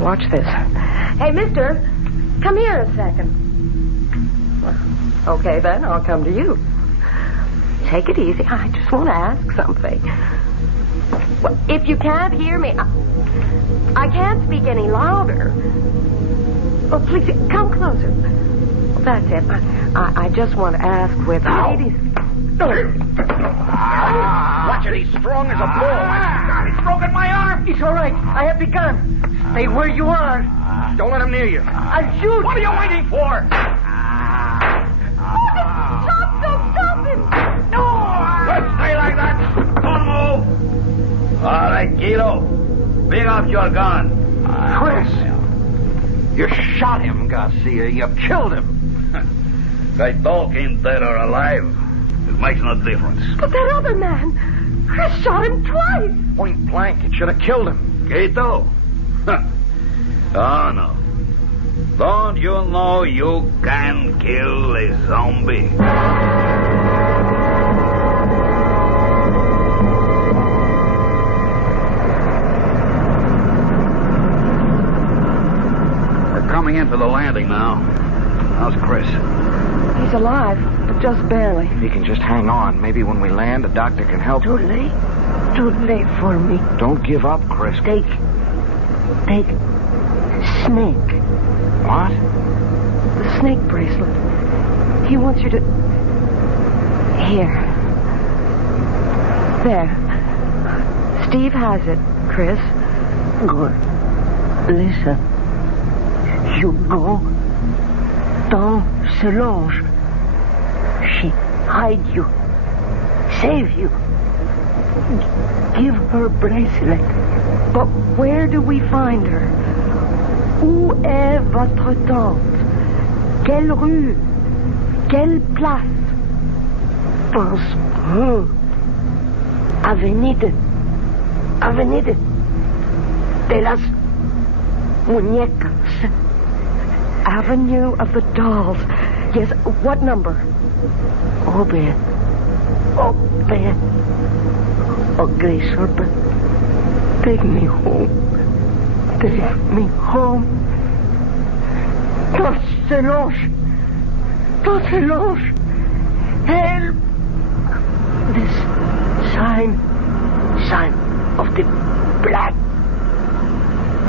Watch this. Hey, mister, come here a second. Okay, then, I'll come to you. Take it easy. I just want to ask something. Well, if you can't hear me, I can't speak any louder. Oh, please, come closer. That's it. I just want to ask where the ladies... Watch it, he's strong as a bull. God, he's broken my arm. It's all right. I have the gun. Stay where you are. Don't let him near you. I'll shoot. What are you waiting for? Stop him. No! Let's stay like that. Don't move. All right, Guido. Bring up your gun. Chris! You shot him, Garcia. You killed him. They talking dead or alive. It makes no difference. But that other man, Chris shot him twice. Point blank. It should have killed him. Guido? Oh, no. Don't you know you can kill a zombie? Coming in for the landing now. How's Chris? He's alive, but just barely. If he can just hang on, maybe when we land, a doctor can help. Too late for me. Don't give up, Chris. Take Snake. What? The snake bracelet. He wants you to... Here. There. Steve has it, Chris. Good. Listen. You go dans ce lounge. She hide you, save you. Give her bracelet. But where do we find her? Où est votre tante? Quelle rue? Quelle place? Pense Avenida de las muñecas. Avenue of the Dolls. Yes, what number? Ugly serpent. Take me home. Dans ce lounge. Help! This sign of the black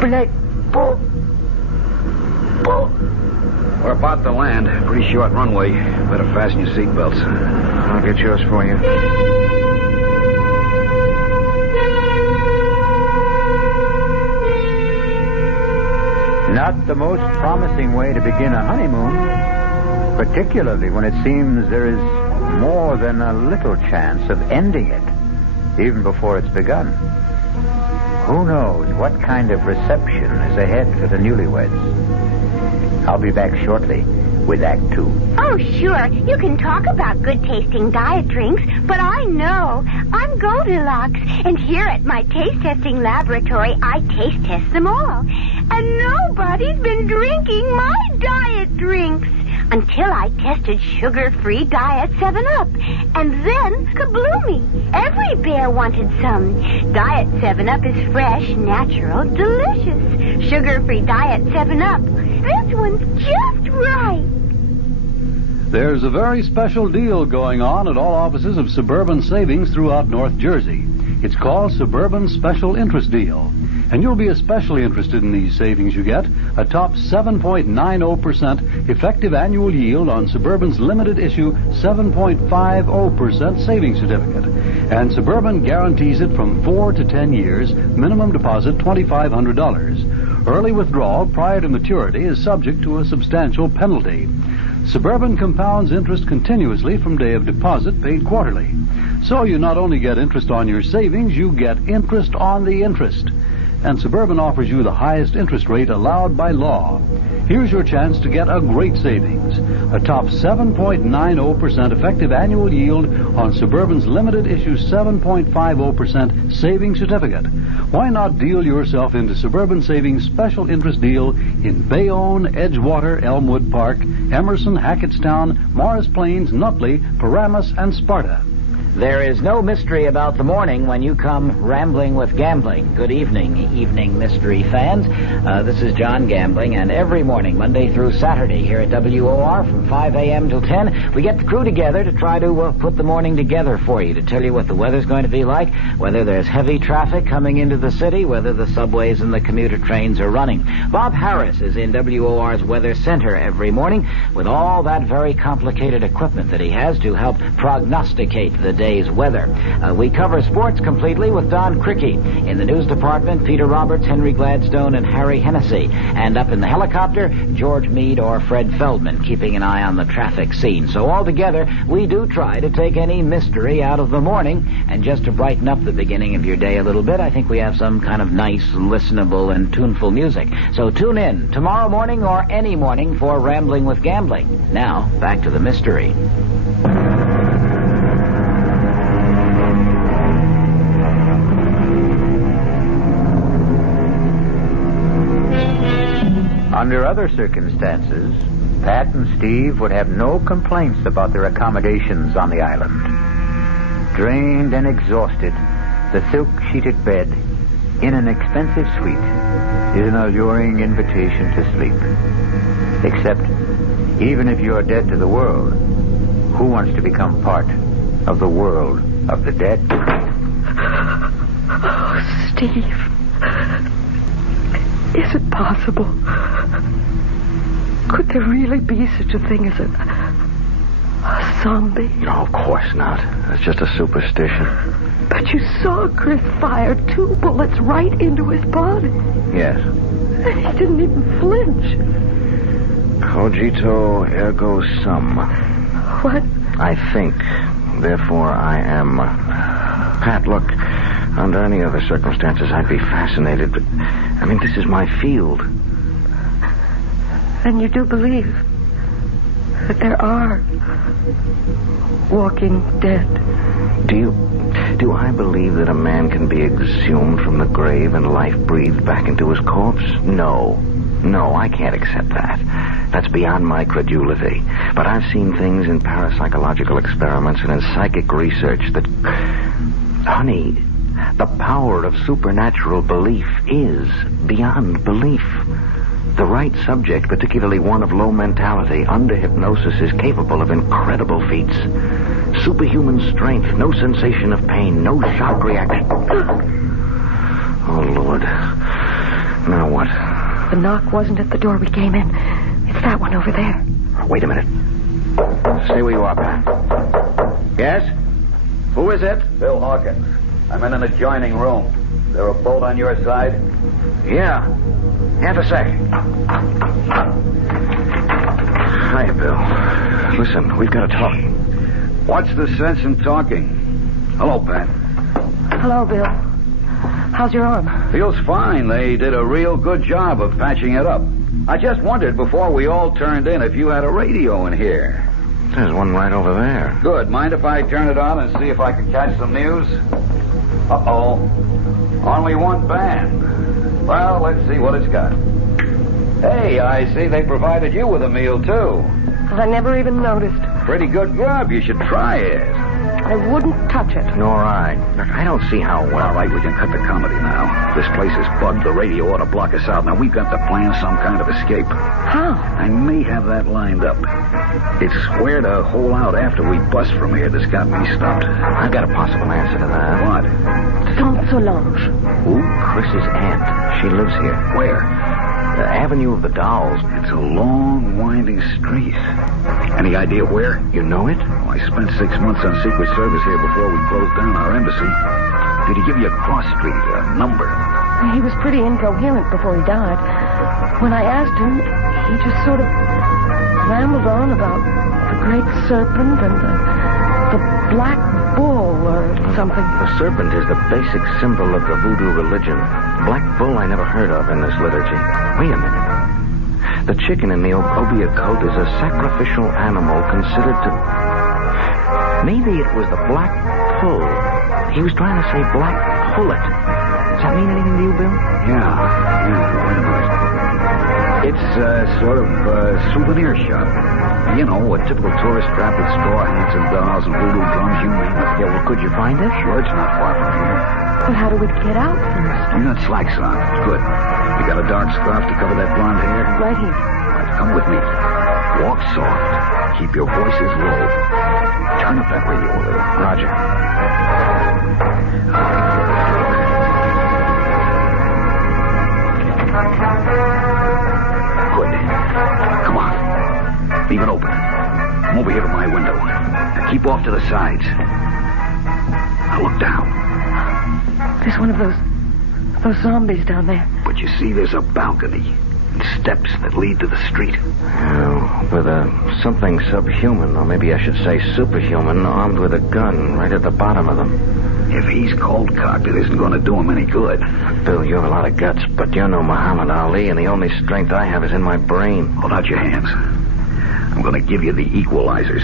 Black Bull. We're about to land. Pretty short runway. Better fasten your seatbelts. I'll get yours for you. Not the most promising way to begin a honeymoon, particularly when it seems there is more than a little chance of ending it, even before it's begun. Who knows what kind of reception is ahead for the newlyweds? I'll be back shortly with Act 2. Oh, sure. You can talk about good-tasting diet drinks, but I know. I'm Goldilocks, and here at my taste-testing laboratory, I taste-test them all. And nobody's been drinking my diet drinks until I tested sugar-free Diet 7-Up. And then, kabloomy, every bear wanted some. Diet 7-Up is fresh, natural, delicious. Sugar-free Diet 7-Up. This one's just right. There's a very special deal going on at all offices of Suburban Savings throughout North Jersey. It's called Suburban Special Interest Deal. And you'll be especially interested in these savings you get. A top 7.90% effective annual yield on Suburban's limited issue 7.50% savings certificate. And Suburban guarantees it from 4 to 10 years, minimum deposit $2,500. Early withdrawal prior to maturity is subject to a substantial penalty. Suburban compounds interest continuously from day of deposit, paid quarterly. So you not only get interest on your savings, you get interest on the interest. And Suburban offers you the highest interest rate allowed by law. Here's your chance to get a great savings. A top 7.90% effective annual yield on Suburban's limited issue 7.50% savings certificate. Why not deal yourself into Suburban Savings special interest deal in Bayonne, Edgewater, Elmwood Park, Emerson, Hackettstown, Morris Plains, Nutley, Paramus, and Sparta. There is no mystery about the morning when you come rambling with gambling. Good evening, evening mystery fans. This is John Gambling, and every morning, Monday through Saturday, here at WOR from 5 a.m. till 10, we get the crew together to try to put the morning together for you, to tell you what the weather's going to be like, whether there's heavy traffic coming into the city, whether the subways and the commuter trains are running. Bob Harris is in WOR's Weather Center every morning with all that very complicated equipment that he has to help prognosticate the day's weather. We cover sports completely with Don Cricky. In the news department, Peter Roberts, Henry Gladstone, and Harry Hennessy. And up in the helicopter, George Meade or Fred Feldman, keeping an eye on the traffic scene. So altogether, we do try to take any mystery out of the morning. And just to brighten up the beginning of your day a little bit, I think we have some kind of nice, listenable, and tuneful music. So tune in tomorrow morning or any morning for Rambling with Gambling. Now, back to the mystery. Under other circumstances, Pat and Steve would have no complaints about their accommodations on the island. Drained and exhausted, the silk-sheeted bed in an expensive suite is an alluring invitation to sleep. Except, even if you're dead to the world, who wants to become part of the world of the dead? Oh, Steve. Is it possible? Could there really be such a thing as a zombie? No, of course not. It's just a superstition. But you saw Chris fire 2 bullets right into his body. Yes. And he didn't even flinch. Cogito ergo sum. What? I think, therefore I am. Pat, look, under any other circumstances I'd be fascinated, but, I mean, this is my field. And you do believe that there are walking dead? Do I believe that a man can be exhumed from the grave and life breathed back into his corpse? No, I can't accept that. That's beyond my credulity. But I've seen things in parapsychological experiments and in psychic research that, honey, the power of supernatural belief is beyond belief. The right subject, particularly one of low mentality, under hypnosis, is capable of incredible feats. Superhuman strength, no sensation of pain, no shock reaction. Oh, Lord. Now what? The knock wasn't at the door we came in. It's that one over there. Wait a minute. Stay where you are, Pat. Yes? Who is it? Bill Hawkins. I'm in an adjoining room. Is there a bolt on your side? Yeah. Half a sec. Hiya, Bill. Listen, we've got to talk. What's the sense in talking? Hello, Pat. Hello, Bill. How's your arm? Feels fine. They did a real good job of patching it up. I just wondered before we all turned in if you had a radio in here. There's one right over there. Good. Mind if I turn it on and see if I can catch some news? Uh-oh. Only one band. Well, let's see what it's got. Hey, I see they provided you with a meal, too. I never even noticed. Pretty good grub. You should try it. I wouldn't touch it. Nor I. Look, I don't see how... All right, we can cut the comedy now. This place is bugged. The radio ought to block us out. Now, we've got to plan some kind of escape. How? I may have that lined up. It's where to hole out after we bust from here that's got me stumped. I've got a possible answer to that. What? Saint Solange. Who? Chris's aunt. She lives here. Where? The Avenue of the Dolls. It's a long, winding street. Any idea where? You know it? Well, I spent 6 months on Secret Service here before we closed down our embassy. Did he give you a cross street, a number? He was pretty incoherent before he died. When I asked him, he just sort of rambled on about the great serpent and the black bull or something. The serpent is the basic symbol of the voodoo religion. Black bull I never heard of in this liturgy. Wait a minute. The chicken in the obia coat is a sacrificial animal considered to... Maybe it was the black pull. He was trying to say black pullet. Does that mean anything to you, Bill? Yeah. Wait a minute. It's sort of a souvenir shop. You know, a typical tourist trap with straw hats and dolls and voodoo drums, you name it. Yeah, well, could you find it? Sure, it's not far from here. But how do we get out first? You got slacks on. Good. You got a dark scarf to cover that blonde hair? Right here. Right, come with me. Walk soft. Keep your voices low. Turn up that radio a little. Roger. Good. Come on. Leave it open. Come over here to my window. Now keep off to the sides. Now look down. There's one of those zombies down there. But you see, there's a balcony and steps that lead to the street. With something subhuman, or maybe I should say superhuman, armed with a gun right at the bottom of them. If he's cold-cocked, it isn't going to do him any good. Bill, you have a lot of guts, but you're no Muhammad Ali, and the only strength I have is in my brain. Hold out your hands. I'm going to give you the equalizers.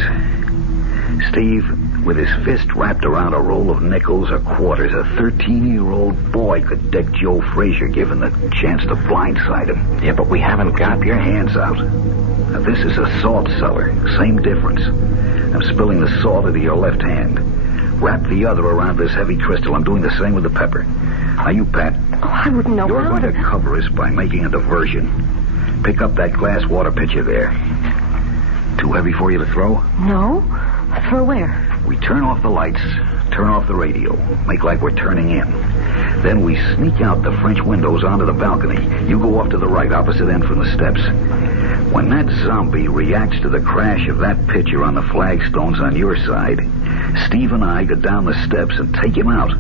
Steve, with his fist wrapped around a roll of nickels or quarters, a 13-year-old boy could deck Joe Frazier given the chance to blindside him. Yeah, but we haven't got... Keep your hands out. Now, this is a salt cellar. Same difference. I'm spilling the salt into your left hand. Wrap the other around this heavy crystal. I'm doing the same with the pepper. Now, you, Pat. Oh, I wouldn't know You're how going to cover us by making a diversion. Pick up that glass water pitcher there. Too heavy for you to throw? No. Throw where? We turn off the lights, turn off the radio, make like we're turning in. Then we sneak out the French windows onto the balcony. You go off to the right, opposite end from the steps. When that zombie reacts to the crash of that pitcher on the flagstones on your side, Steve and I go down the steps and take him out.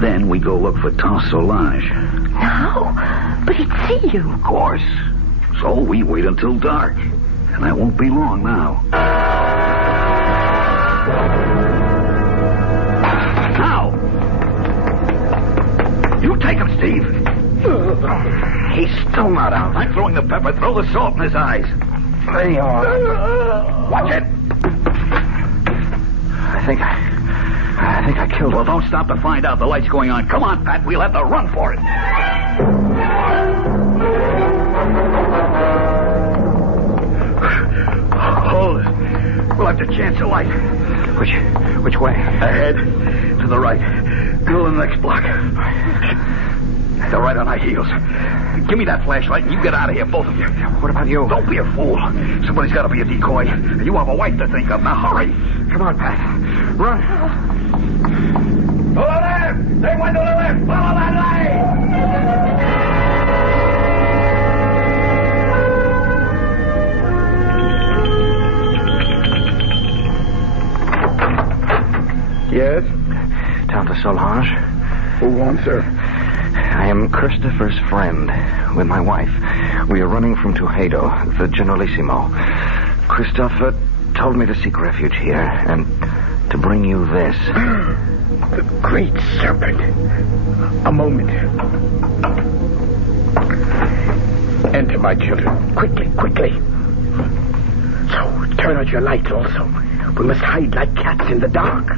Then we go look for Saint Solange. No, but he'd see you. Of course. So we wait until dark. And that won't be long now. Now! You take him, Steve. He's still not out. I'm throwing the pepper. Throw the salt in his eyes. There you are. Watch it. I think I killed him. Well, don't stop to find out. The light's going on. Come on, Pat. We'll have to run for it. Hold it. We'll have to chance a light. Which way? Ahead. To the right. Go in the next block. They're right on our heels. Give me that flashlight and you get out of here, both of you. What about you? Don't be a fool. Somebody's got to be a decoy. You have a wife to think of. Now hurry. Come on, Pat. Run. To the left! They went to the left! Follow that light! Count de Solange. Who wants her? I am Christopher's friend with my wife. We are running from Tuxedo, the Generalissimo. Christopher told me to seek refuge here and to bring you this. The great serpent. A moment. Enter, my children. Quickly, quickly. So, turn out your lights also. We must hide like cats in the dark.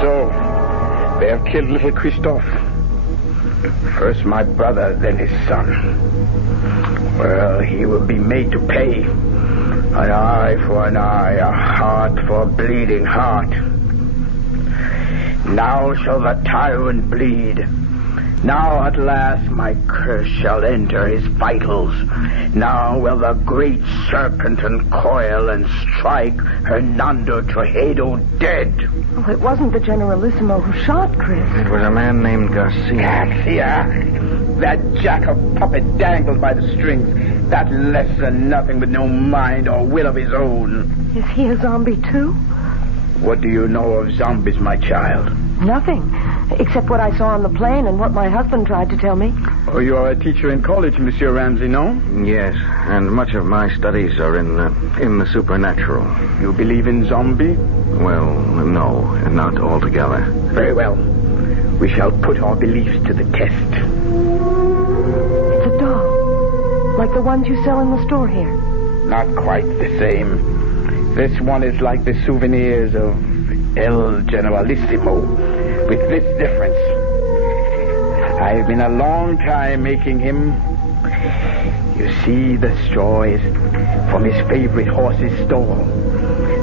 So, they have killed little Christophe. First my brother, then his son. Well, he will be made to pay. An eye for an eye, a heart for a bleeding heart. Now shall the tyrant bleed. Now at last my curse shall enter his vitals. Now will the great serpent uncoil and strike Hernando Tuxedo dead. Oh, it wasn't the Generalissimo who shot Chris. It was a man named Garcia. Garcia? That jack of puppet dangled by the strings. That less than nothing with no mind or will of his own. Is he a zombie too? What do you know of zombies, my child? Nothing. Except what I saw on the plane and what my husband tried to tell me. Oh, you are a teacher in college, Monsieur Ramsey, no? Yes, and much of my studies are in the supernatural. You believe in zombie? Well, no, not altogether. Very well. We shall put our beliefs to the test. It's a doll. Like the ones you sell in the store here. Not quite the same. This one is like the souvenirs of El Generalissimo. With this difference. I've been a long time making him. You see, the straw is from his favorite horse's stall.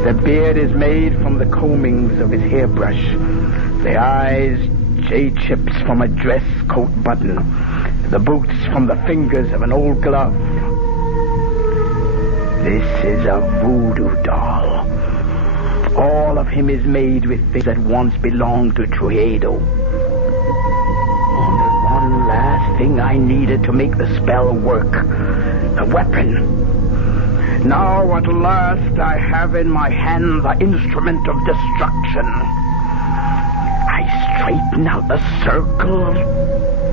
The beard is made from the combings of his hairbrush. The eyes, jade chips from a dress coat button. The boots from the fingers of an old glove. This is a voodoo doll. All of him is made with things that once belonged to Tuxedo. Only one last thing I needed to make the spell work. The weapon. Now at last I have in my hand the instrument of destruction. I straighten out the circle,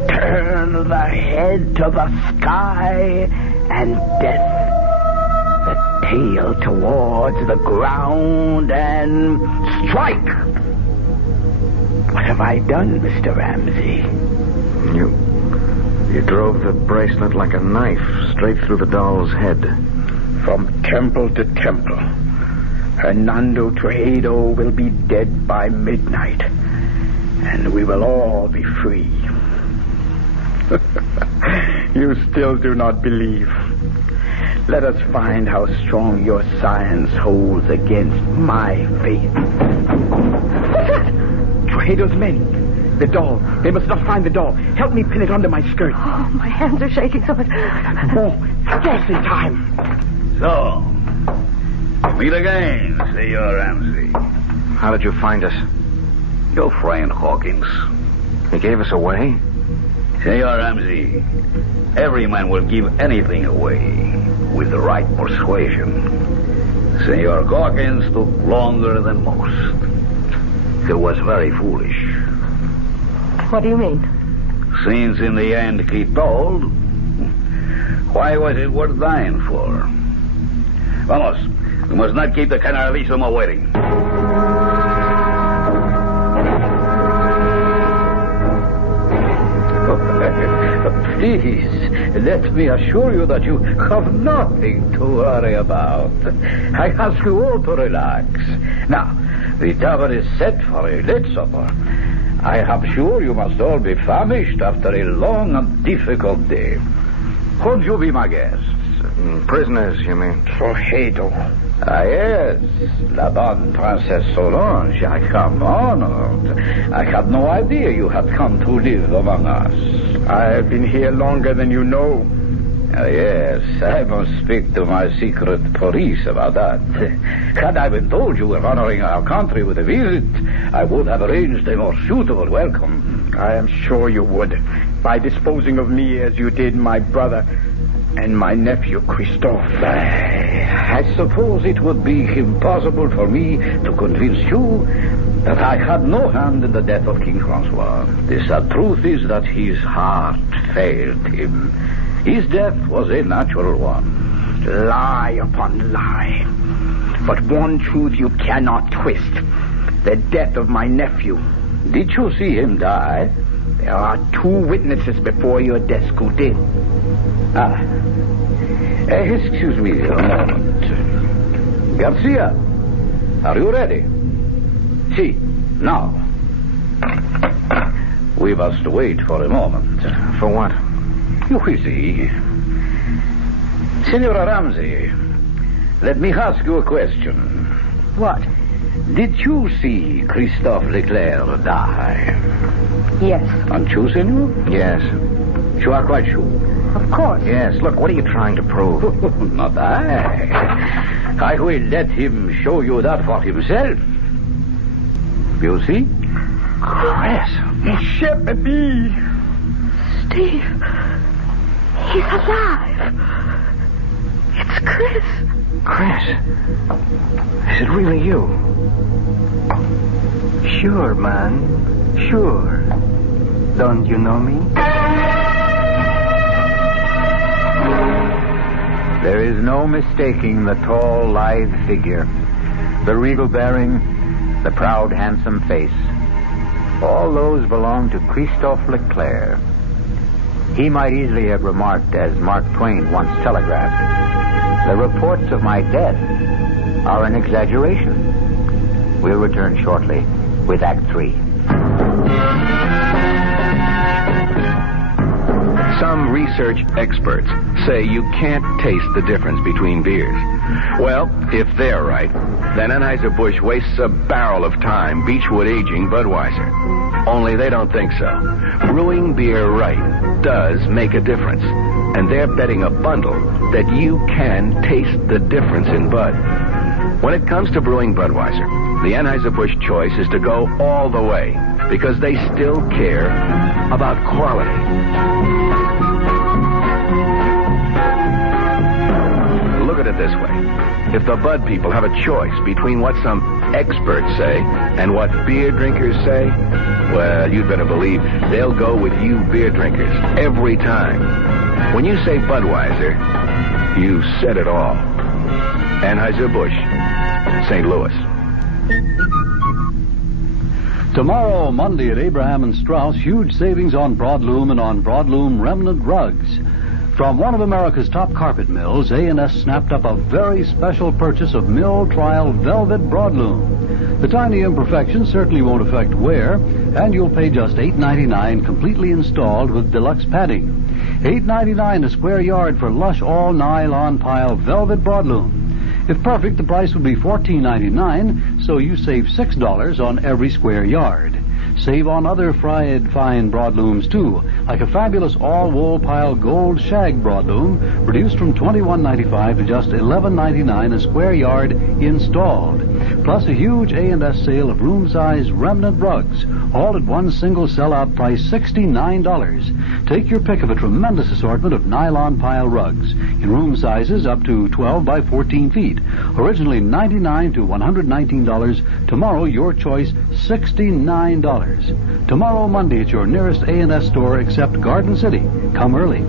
turn the head to the sky, and death. Tail towards the ground and strike. What have I done, Mr. Ramsey? You drove the bracelet like a knife straight through the doll's head. From temple to temple. Hernando Tuxedo will be dead by midnight, and we will all be free. You still do not believe. Let us find how strong your science holds against my faith. What's that? Tuxedo's men. The doll. They must not find the doll. Help me pin it under my skirt. Oh, my hands are shaking so much. Oh, just in time. So, meet again, Senor Ramsey. How did you find us? Your friend Hawkins. He gave us away? Senor Ramsey, every man will give anything away with the right persuasion. Senor Hawkins took longer than most. He was very foolish. What do you mean? Since in the end he told, why was it worth dying for? Vamos, we must not keep the Generalissimo waiting. Please, let me assure you that you have nothing to worry about. I ask you all to relax. Now, the table is set for a late supper. I am sure you must all be famished after a long and difficult day. Won't you be my guests? Prisoners, you mean? Tuxedo. Ah, yes. La bonne Princess Solange. I am honored. I had no idea you had come to live among us. I've been here longer than you know. Yes, I must speak to my secret police about that. Had I been told you were honoring our country with a visit, I would have arranged a more suitable welcome. I am sure you would, by disposing of me as you did my brother and my nephew, Christophe. I suppose it would be impossible for me to convince you that I had no hand in the death of King Francois. The sad truth is that his heart failed him. His death was a natural one. Lie upon lie. But one truth you cannot twist. The death of my nephew. Did you see him die? There are 2 witnesses before your desk who did. Excuse me a moment. Garcia, are you ready? See, now. We must wait for a moment. For what? You will see. Senora Ramsey, let me ask you a question. What? Did you see Christophe Leclerc die? Yes. And you, senor? Yes. You are quite sure? Of course. Yes. Look, what are you trying to prove? Not I. I will let him show you that for himself. You see? Chris. Mon cher baby. Steve. He's alive. It's Chris. Chris. Is it really you? Sure, man. Sure. Don't you know me? There is no mistaking the tall, lithe figure, the regal bearing, the proud, handsome face. All those belong to Christophe Leclerc. He might easily have remarked, as Mark Twain once telegraphed, "The reports of my death are an exaggeration." We'll return shortly with Act 3. Some research experts say you can't taste the difference between beers. Well, if they're right, then Anheuser-Busch wastes a barrel of time Beechwood aging Budweiser. Only they don't think so. Brewing beer right does make a difference. And they're betting a bundle that you can taste the difference in Bud. When it comes to brewing Budweiser, the Anheuser-Busch choice is to go all the way because they still care about quality. Look at it this way. If the Bud people have a choice between what some experts say and what beer drinkers say, well, you'd better believe they'll go with you beer drinkers every time. When you say Budweiser, you said it all. Anheuser-Busch, St. Louis. Tomorrow, Monday at Abraham and Strauss, huge savings on broadloom and on broadloom remnant rugs. From one of America's top carpet mills, A&S snapped up a very special purchase of mill trial velvet broadloom. The tiny imperfections certainly won't affect wear, and you'll pay just $8.99 completely installed with deluxe padding. $8.99 a square yard for lush all-nylon pile velvet broadloom. If perfect, the price would be $14.99, so you save $6 on every square yard. Save on other fried fine broadlooms, too, like a fabulous all-wool pile gold shag broadloom, reduced from $21.95 to just $11.99 a square yard installed. Plus a huge A&S sale of room-size remnant rugs, all at one single sell-out price, $69. Take your pick of a tremendous assortment of nylon pile rugs in room sizes up to 12 by 14 feet. Originally $99 to $119. Tomorrow, your choice, $69. Tomorrow, Monday, at your nearest A&S store except Garden City. Come early.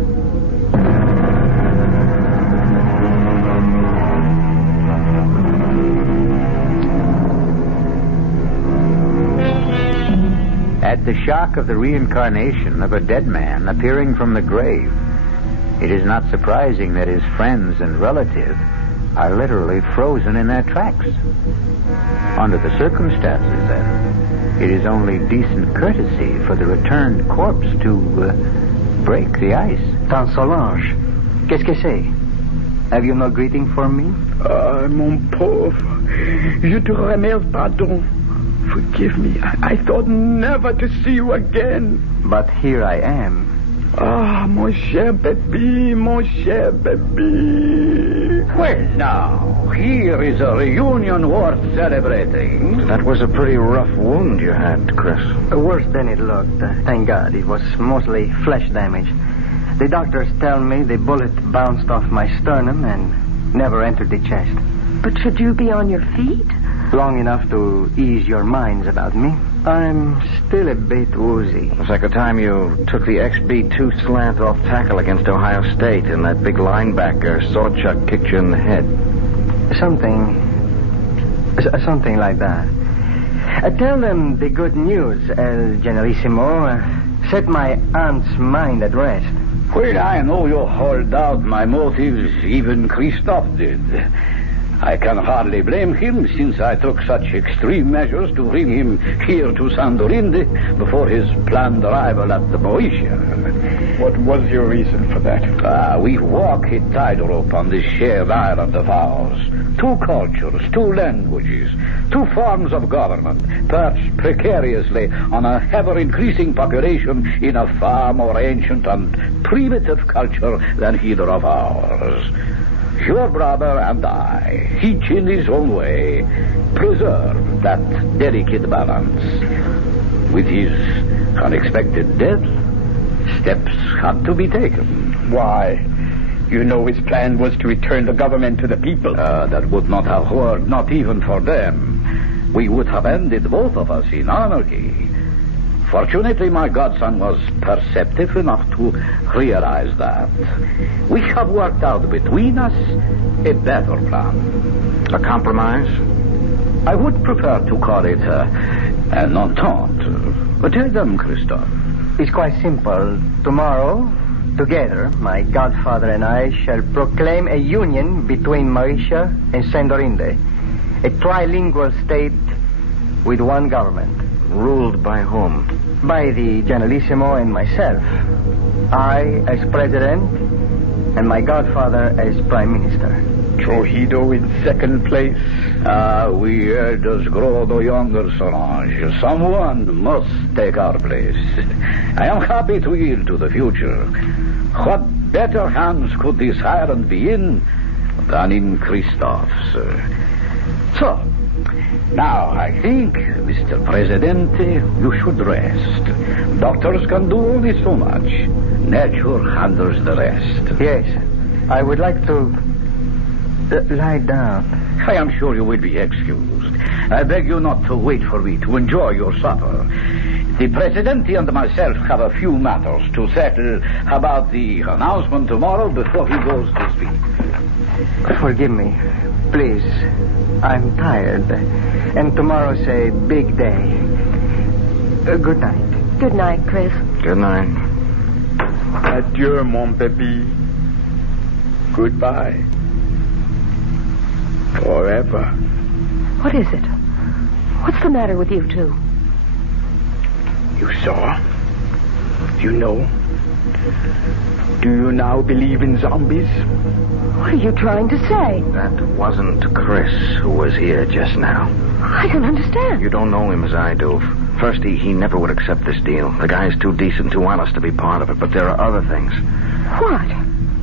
At the shock of the reincarnation of a dead man appearing from the grave, it is not surprising that his friends and relatives are literally frozen in their tracks. Under the circumstances, then, it is only decent courtesy for the returned corpse to break the ice. Tante Solange, qu'est-ce que c'est? Have you no greeting for me? Ah, mon pauvre. Je te remercie, pardon. Forgive me. I thought never to see you again. But here I am. Ah, mon cher baby, mon cher baby. Well, now, here is a reunion worth celebrating. That was a pretty rough wound you had, Chris. Worse than it looked. Thank God. It was mostly flesh damage. The doctors tell me the bullet bounced off my sternum and never entered the chest. But should you be on your feet? Long enough to ease your minds about me. I'm still a bit woozy. It was like the time you took the XB2 slant off tackle against Ohio State and that big linebacker, Sawchuck, kicked you in the head. Something like that. Tell them the good news, El Generalissimo. Set my aunt's mind at rest. Well, I know you hold out my motives, even Christophe did. I can hardly blame him, since I took such extreme measures to bring him here to Sandorinde before his planned arrival at the Moesia. What was your reason for that? We walk a tightrope on this shared island of ours. 2 cultures, 2 languages, 2 forms of government, perched precariously on a ever-increasing population in a far more ancient and primitive culture than either of ours. Your brother and I, each in his own way, preserved that delicate balance. With his unexpected death, steps had to be taken. Why? You know his plan was to return the government to the people. That would not have worked, not even for them. We would have ended both of us in anarchy. Fortunately, my godson was perceptive enough to realize that. We have worked out between us a better plan. A compromise? I would prefer to call it an entente. But tell them, Christophe. It's quite simple. Tomorrow, together, my godfather and I shall proclaim a union between Mauritius and Sandorinde. A trilingual state with one government. Ruled by whom? By the Generalissimo and myself. I as president, and my godfather as prime minister. Trujillo in second place. We elders grow no younger, Solange. Someone must take our place. I am happy to yield to the future. What better hands could this island be in than in Christophe's? So, now I think, Mr. Presidente, you should rest. Doctors can do only so much. Nature handles the rest. Yes, I would like to lie down. I am sure you will be excused. I beg you not to wait for me to enjoy your supper. The Presidente and myself have a few matters to settle about the announcement tomorrow before he goes to speak. Forgive me, please. I'm tired. And tomorrow's a big day. Good night. Good night, Chris. Good night. Adieu, mon bébé. Goodbye. Forever. What is it? What's the matter with you two? You saw? You know? Do you now believe in zombies? What are you trying to say? That wasn't Chris who was here just now. I don't understand. You don't know him as I do. First, he never would accept this deal. The guy's too decent, too honest to be part of it. But there are other things. What?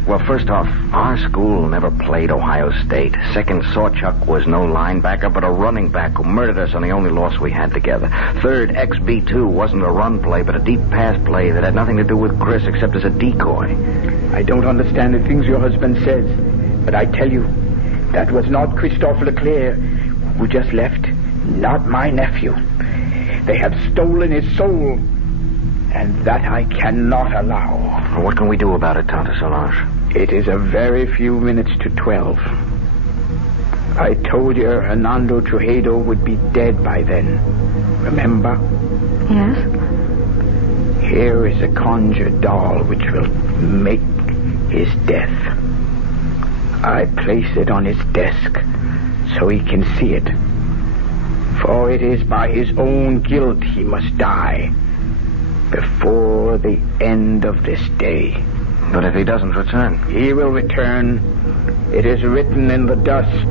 Well, first off, our school never played Ohio State. Second, Sawchuck was no linebacker, but a running back who murdered us on the only loss we had together. Third, XB2 wasn't a run play, but a deep pass play that had nothing to do with Chris except as a decoy. I don't understand the things your husband says, but I tell you, that was not Christophe Leclerc who just left. Not my nephew. They have stolen his soul, and that I cannot allow. Well, what can we do about it, Tante Solange? It is a very few minutes to 12. I told you Hernando Trujillo would be dead by then. Remember? Yes? Here is a conjured doll which will make his death. I place it on his desk so he can see it. For it is by his own guilt he must die before the end of this day. But if he doesn't return? He will return. It is written in the dust.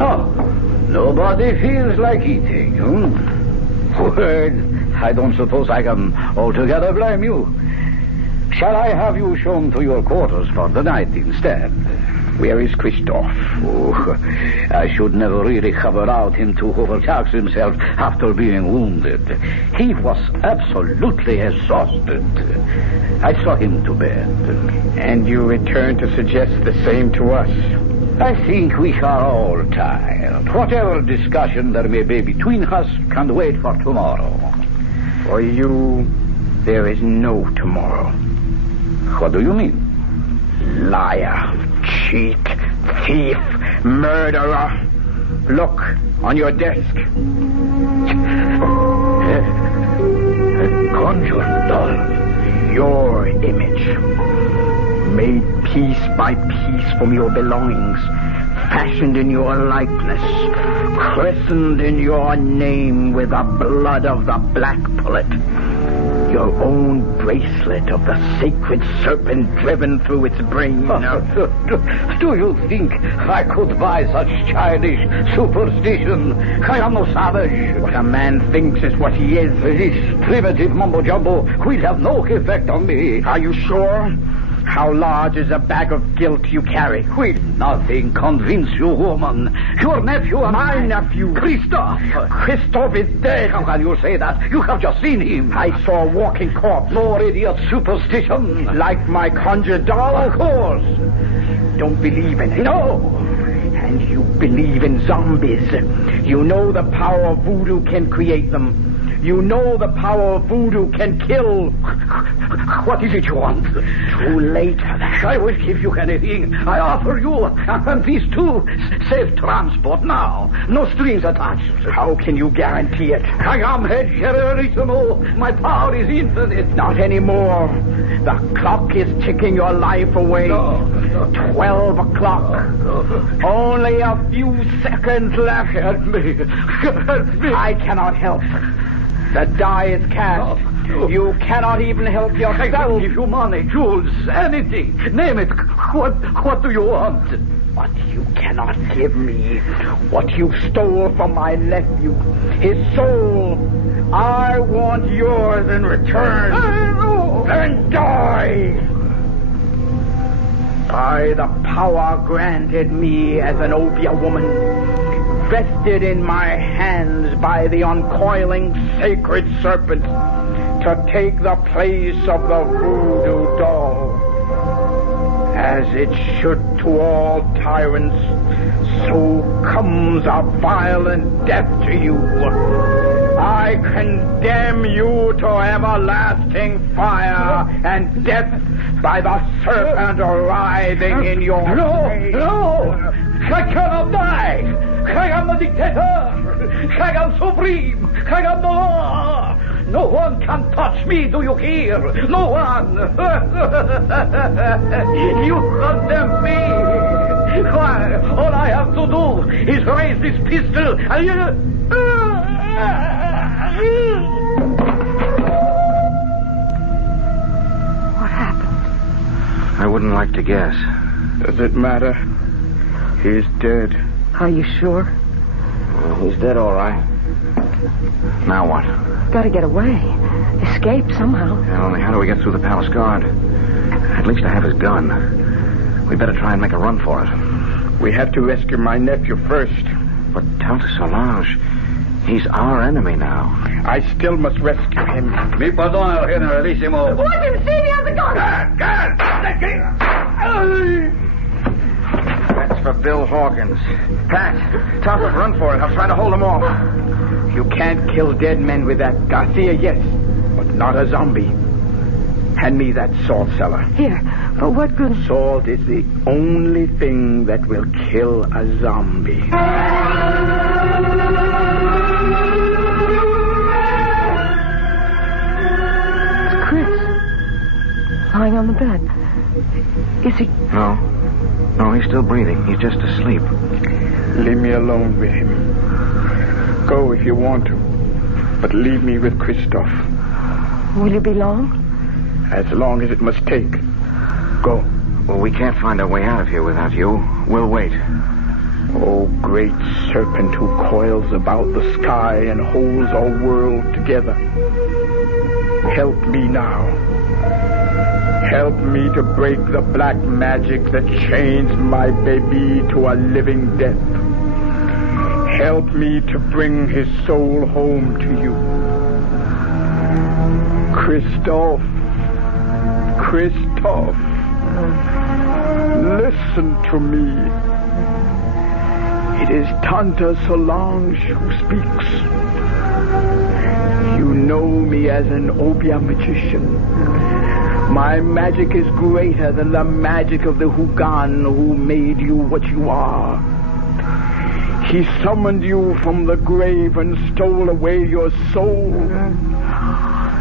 Oh, nobody feels like eating, Well, I don't suppose I can altogether blame you. Shall I have you shown to your quarters for the night instead? Where is Christoph? Oh, I should never really have allowed him to overtax himself after being wounded. He was absolutely exhausted. I saw him to bed. And you return to suggest the same to us? I think we are all tired. Whatever discussion there may be between us can wait for tomorrow. For you, there is no tomorrow. What do you mean? Liar, cheat, thief, murderer. Look on your desk. A conjured doll. Your image. Made piece by piece from your belongings. Fashioned in your likeness. Christened in your name with the blood of the black pullet. Your own bracelet of the sacred serpent driven through its brain. Do you think I could buy such childish superstition? I am no savage. What a man thinks is what he is. This primitive mumbo-jumbo will have no effect on me. Are you sure? How large is a bag of guilt you carry? Will nothing convince you, woman. Your nephew and my nephew, Christoph. Christoph is dead. How can you say that? You have just seen him. I saw a walking corpse. More idiot superstition. Like my conjured doll? Of course. Don't believe in it. No. And you believe in zombies. You know the power of voodoo can create them. You know the power of voodoo can kill. What is it you want? Too late for that. I will give you anything. I offer you and these two safe transport now. No strings attached. How can you guarantee it? I am head generalissimo. My power is infinite. Not anymore. The clock is ticking your life away. No. 12 o'clock. Only a few seconds left. Help me. Help me. I cannot help. The die is cast. No. You cannot even help yourself. I will give you money, jewels, anything. Name it. What do you want? What you cannot give me. What you stole from my nephew. His soul. I want yours in return. Then die. By the power granted me as an Obeah woman, vested in my hands by the uncoiling sacred serpent, to take the place of the voodoo doll. As it should to all tyrants, so comes a violent death to you. I condemn you to everlasting fire and death by the serpent writhing in your face. No! I cannot die! I am the dictator! I am supreme! I am the law! No one can touch me, do you hear? No one! You condemn me! Why, all I have to do is raise this pistol and What happened? I wouldn't like to guess. Does it matter? He's dead. Are you sure? Well, he's dead, all right. Now what? Gotta get away. Escape somehow. Yeah, only how do we get through the palace guard? At least I have his gun. We better try and make a run for it. We have to rescue my nephew first. But Tante Solange, he's our enemy now. I still must rescue him. Mi perdona, generalissimo. Let him see me on the gun! That's for Bill Hawkins. Pat, Tante, run for it. I'll try to hold them off. You can't kill dead men with that. Garcia, yes, but not a zombie. Hand me that salt cellar. Here, but what good? Salt is the only thing that will kill a zombie. It's Chris. Lying on the bed. Is he... No, he's still breathing. He's just asleep. Leave me alone with him. Go if you want to, but leave me with Christoph. Will you be long? As long as it must take. Go. Well, we can't find our way out of here without you. We'll wait. Oh, great serpent who coils about the sky and holds our world together. Help me now. Help me to break the black magic that chains my baby to a living death. Help me to bring his soul home to you. Christophe, listen to me. It is Tante Solange who speaks. You know me as an obeah magician. My magic is greater than the magic of the Hugan who made you what you are. He summoned you from the grave and stole away your soul.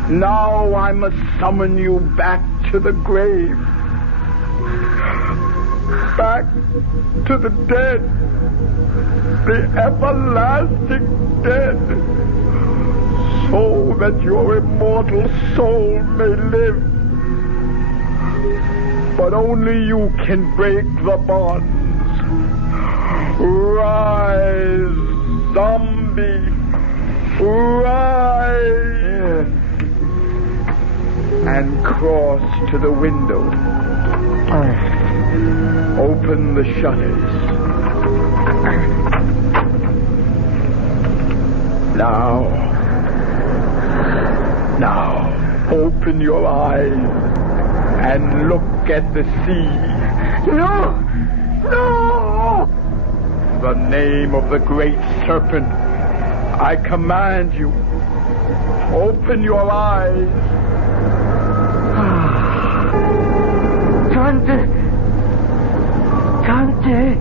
Now I must summon you back to the grave. Back to the dead. The everlasting dead. So that your immortal soul may live. But only you can break the bonds. Rise, zombie. Rise. And cross to the window. Open the shutters. Now, open your eyes and look at the sea. No! The name of the great serpent, I command you, open your eyes. Tante,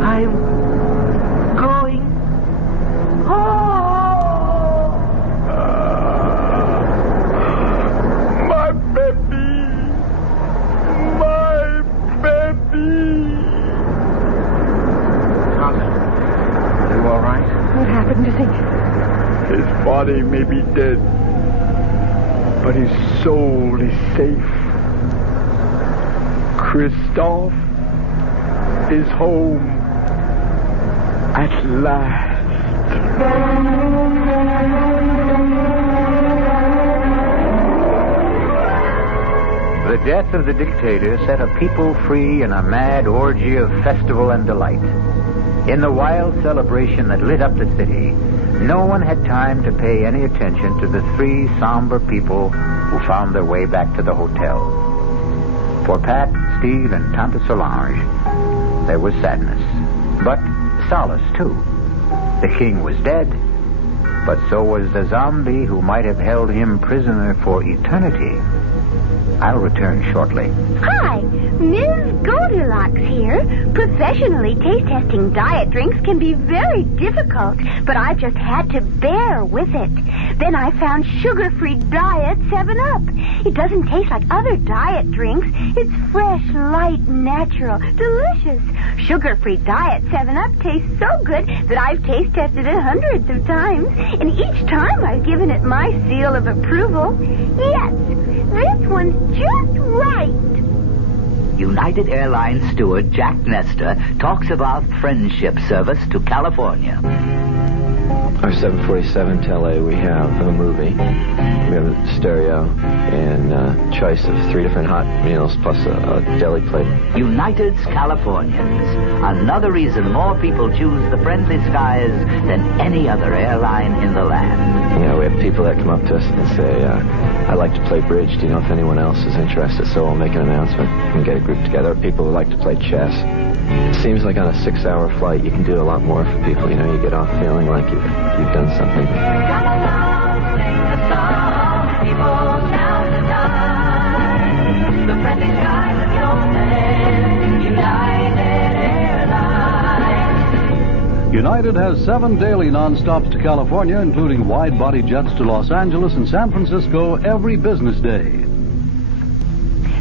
I'm going home. My baby. Tante, are you all right? What happened to him? His body may be dead, but his soul is safe. Christophe is home at last. The death of the dictator set a people free in a mad orgy of festival and delight. In the wild celebration that lit up the city, no one had time to pay any attention to the three somber people who found their way back to the hotel. For Pat, Steve, and Tante Solange, there was sadness, but solace, too. The king was dead, but so was the zombie who might have held him prisoner for eternity. I'll return shortly. Hi, Ms. Goldilocks here. Professionally taste-testing diet drinks can be very difficult, but I just had to bear with it. Then I found sugar-free diet 7-Up. It doesn't taste like other diet drinks. It's fresh, light, natural, delicious. Sugar-free diet 7-Up tastes so good that I've taste-tested it hundreds of times, and each time I've given it my seal of approval. Yes, this one's just right. United Airlines steward Jack Nestor talks about friendship service to California. Our 747 to LA, we have a movie, we have a stereo, and a choice of 3 different hot meals plus a deli plate. United's Californians. Another reason more people choose the friendly skies than any other airline in the land. You know, we have people that come up to us and say, I'd like to play bridge. Do you know if anyone else is interested? So we'll make an announcement and get a group together. People who like to play chess. It seems like on a 6-hour flight, you can do a lot more for people. You know, you get off feeling like you've done something. Come along, sing a song, people now to die. The friendly skies of your land, United Airlines. United has 7 daily non-stops to California, including wide-body jets to Los Angeles and San Francisco every business day.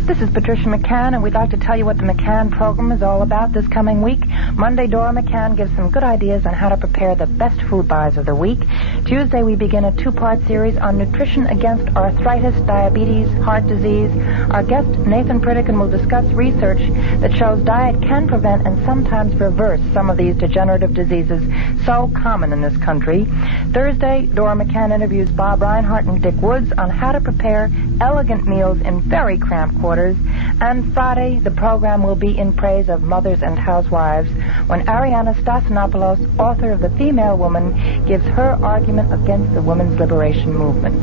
This is Patricia McCann, and we'd like to tell you what the McCann program is all about this coming week. Monday, Dora McCann gives some good ideas on how to prepare the best food buys of the week. Tuesday, we begin a 2-part series on nutrition against arthritis, diabetes, heart disease. Our guest, Nathan Pritikin, will discuss research that shows diet can prevent and sometimes reverse some of these degenerative diseases so common in this country. Thursday, Dora McCann interviews Bob Reinhart and Dick Woods on how to prepare elegant meals in very cramped quarters. And Friday, the program will be in praise of mothers and housewives when Ariana Stasinopoulos, author of The Female Woman, gives her argument against the women's liberation movement.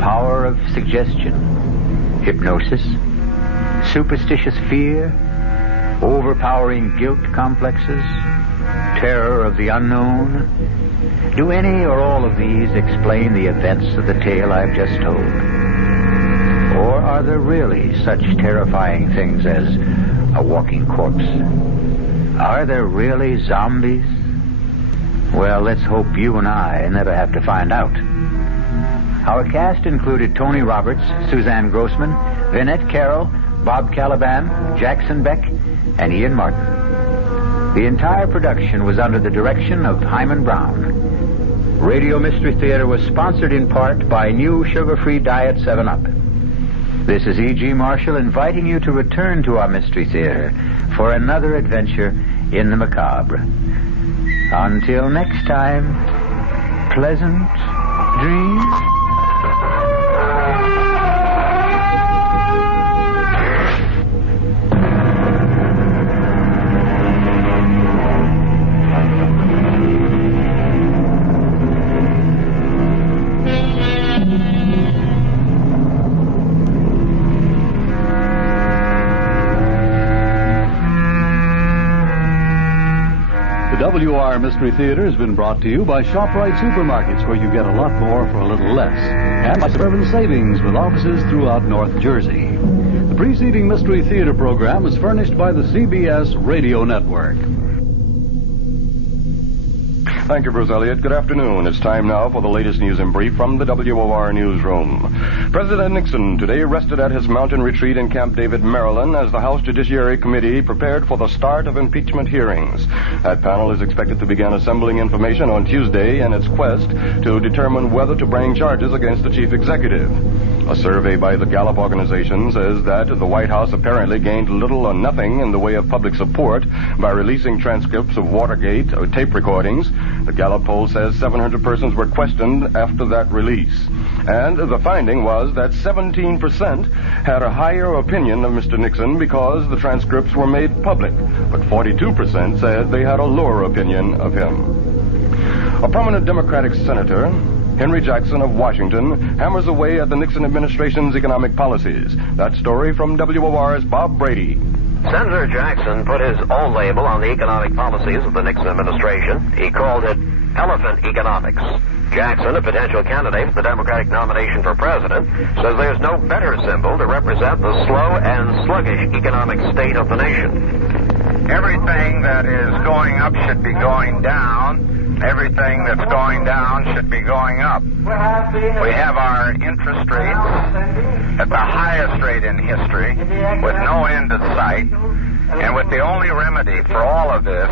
Power of suggestion, hypnosis, superstitious fear, overpowering guilt complexes, terror of the unknown. Do any or all of these explain the events of the tale I've just told? Or are there really such terrifying things as a walking corpse? Are there really zombies? Well, let's hope you and I never have to find out. Our cast included Tony Roberts, Suzanne Grossman, Vinette Carroll, Bob Caliban, Jackson Beck, and Ian Martin. The entire production was under the direction of Hyman Brown. Radio Mystery Theater was sponsored in part by new sugar-free Diet 7-Up. This is E.G. Marshall inviting you to return to our Mystery Theater for another adventure in the macabre. Until next time, pleasant dreams. WR Mystery Theater has been brought to you by ShopRite Supermarkets, where you get a lot more for a little less, and by Suburban Savings with offices throughout North Jersey. The preceding Mystery Theater program is furnished by the CBS Radio Network. Thank you, Bruce Elliott. Good afternoon. It's time now for the latest news in brief from the WOR newsroom. President Nixon today rested at his mountain retreat in Camp David, Maryland, as the House Judiciary Committee prepared for the start of impeachment hearings. That panel is expected to begin assembling information on Tuesday in its quest to determine whether to bring charges against the chief executive. A survey by the Gallup organization says that the White House apparently gained little or nothing in the way of public support by releasing transcripts of Watergate or tape recordings. The Gallup poll says 700 persons were questioned after that release. And the finding was that 17% had a higher opinion of Mr. Nixon because the transcripts were made public, but 42% said they had a lower opinion of him. A prominent Democratic senator, Henry Jackson of Washington, hammers away at the Nixon administration's economic policies. That story from WOR's Bob Brady. Senator Jackson put his own label on the economic policies of the Nixon administration. He called it elephant economics. Jackson, a potential candidate for the Democratic nomination for president, says there's no better symbol to represent the slow and sluggish economic state of the nation. Everything that is going up should be going down. Everything that's going down should be going up. We have our interest rates at the highest rate in history, with no end in sight, and with the only remedy for all of this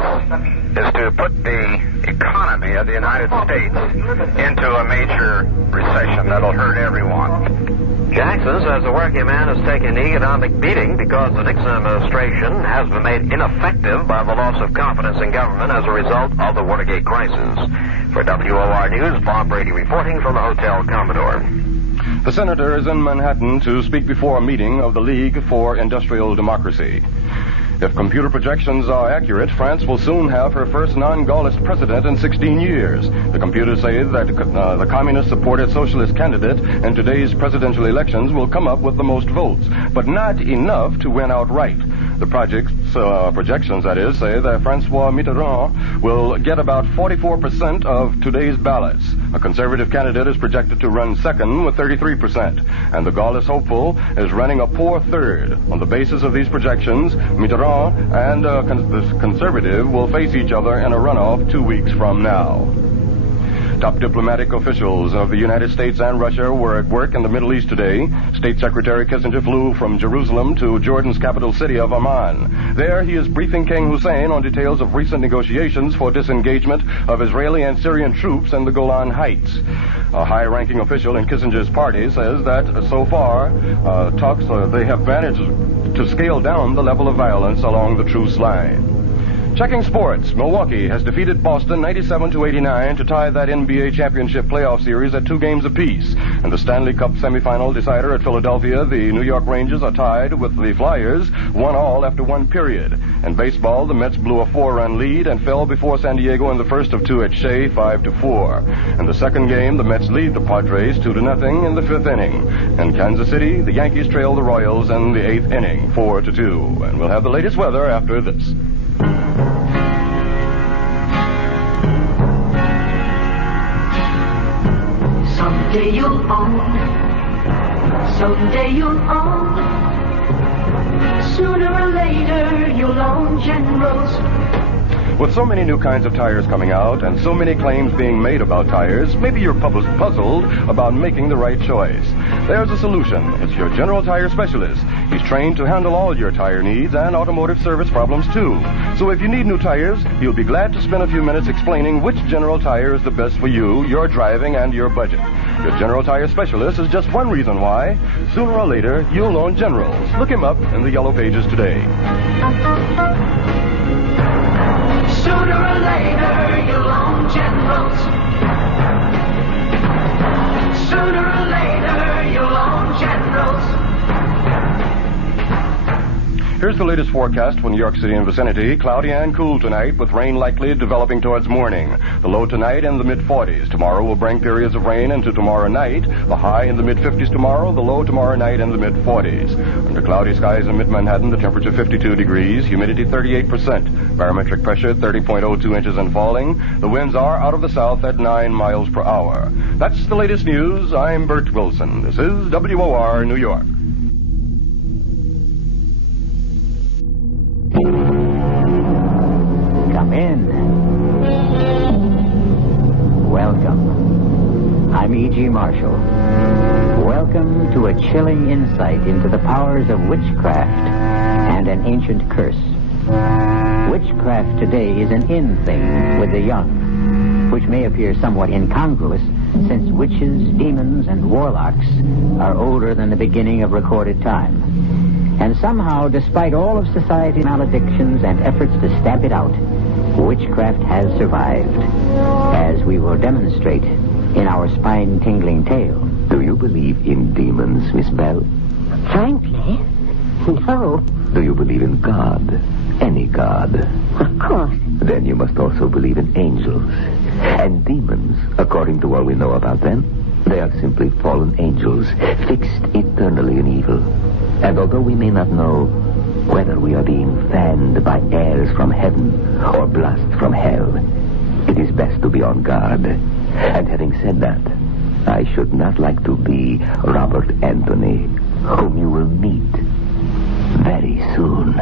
is to put the economy of the United States into a major recession that'll hurt everyone. Jackson says the working man has taken the economic beating because the Nixon administration has been made ineffective by the loss of confidence in government as a result of the Watergate crisis. For WOR News, Bob Brady reporting from the Hotel Commodore. The senator is in Manhattan to speak before a meeting of the League for Industrial Democracy. If computer projections are accurate, France will soon have her first non-Gaullist president in 16 years. The computers say that the communist-supported socialist candidate in today's presidential elections will come up with the most votes, but not enough to win outright. The projections, that is, say that Francois Mitterrand will get about 44% of today's ballots. A conservative candidate is projected to run second with 33%, and the Gaullist hopeful is running a poor third. On the basis of these projections, Mitterrand and the conservative will face each other in a runoff 2 weeks from now. Top diplomatic officials of the United States and Russia were at work in the Middle East today. State Secretary Kissinger flew from Jerusalem to Jordan's capital city of Amman. There he is briefing King Hussein on details of recent negotiations for disengagement of Israeli and Syrian troops in the Golan Heights. A high-ranking official in Kissinger's party says that so far, they have managed to scale down the level of violence along the truce line. Checking sports, Milwaukee has defeated Boston 97-89 to tie that NBA championship playoff series at 2 games apiece. And the Stanley Cup semifinal decider at Philadelphia, the New York Rangers are tied with the Flyers, 1-1 after 1 period. In baseball, the Mets blew a 4-run lead and fell before San Diego in the first of 2 at Shea, 5-4. In the second game, the Mets lead the Padres 2-0 in the 5th inning. In Kansas City, the Yankees trail the Royals in the 8th inning, 4-2. And we'll have the latest weather after this. Someday you'll own, someday you'll own, sooner or later you'll own Generals. With so many new kinds of tires coming out and so many claims being made about tires, maybe you're puzzled about making the right choice. There's a solution. It's your General Tire specialist. He's trained to handle all your tire needs and automotive service problems, too. So if you need new tires, he'll be glad to spend a few minutes explaining which General Tire is the best for you, your driving, and your budget. Your General Tire specialist is just one reason why, sooner or later, you'll own Generals. Look him up in the Yellow Pages today. Sooner or later, you'll own Generals. Sooner or later, you'll own Generals. Here's the latest forecast for New York City and vicinity. Cloudy and cool tonight, with rain likely developing towards morning. The low tonight in the mid-40s. Tomorrow will bring periods of rain into tomorrow night. The high in the mid-50s tomorrow, the low tomorrow night in the mid-40s. Under cloudy skies in mid-Manhattan, the temperature 52 degrees, humidity 38%. Barometric pressure 30.02 inches and falling. The winds are out of the south at 9 miles per hour. That's the latest news. I'm Bert Wilson. This is WOR New York. Come in. Welcome. I'm E.G. Marshall. Welcome to a chilling insight into the powers of witchcraft and an ancient curse. Witchcraft today is an in thing with the young, which may appear somewhat incongruous since witches, demons, and warlocks are older than the beginning of recorded time. And somehow, despite all of society's maledictions and efforts to stamp it out, witchcraft has survived, as we will demonstrate in our spine-tingling tale. Do you believe in demons, Miss Bell? Frankly, no. Do you believe in God? Any God? Of course. Then you must also believe in angels. And demons, according to all we know about them, they are simply fallen angels, fixed eternally in evil. And although we may not know whether we are being fanned by airs from heaven or blasts from hell, it is best to be on guard. And having said that, I should not like to be Robert Anthony, whom you will meet very soon.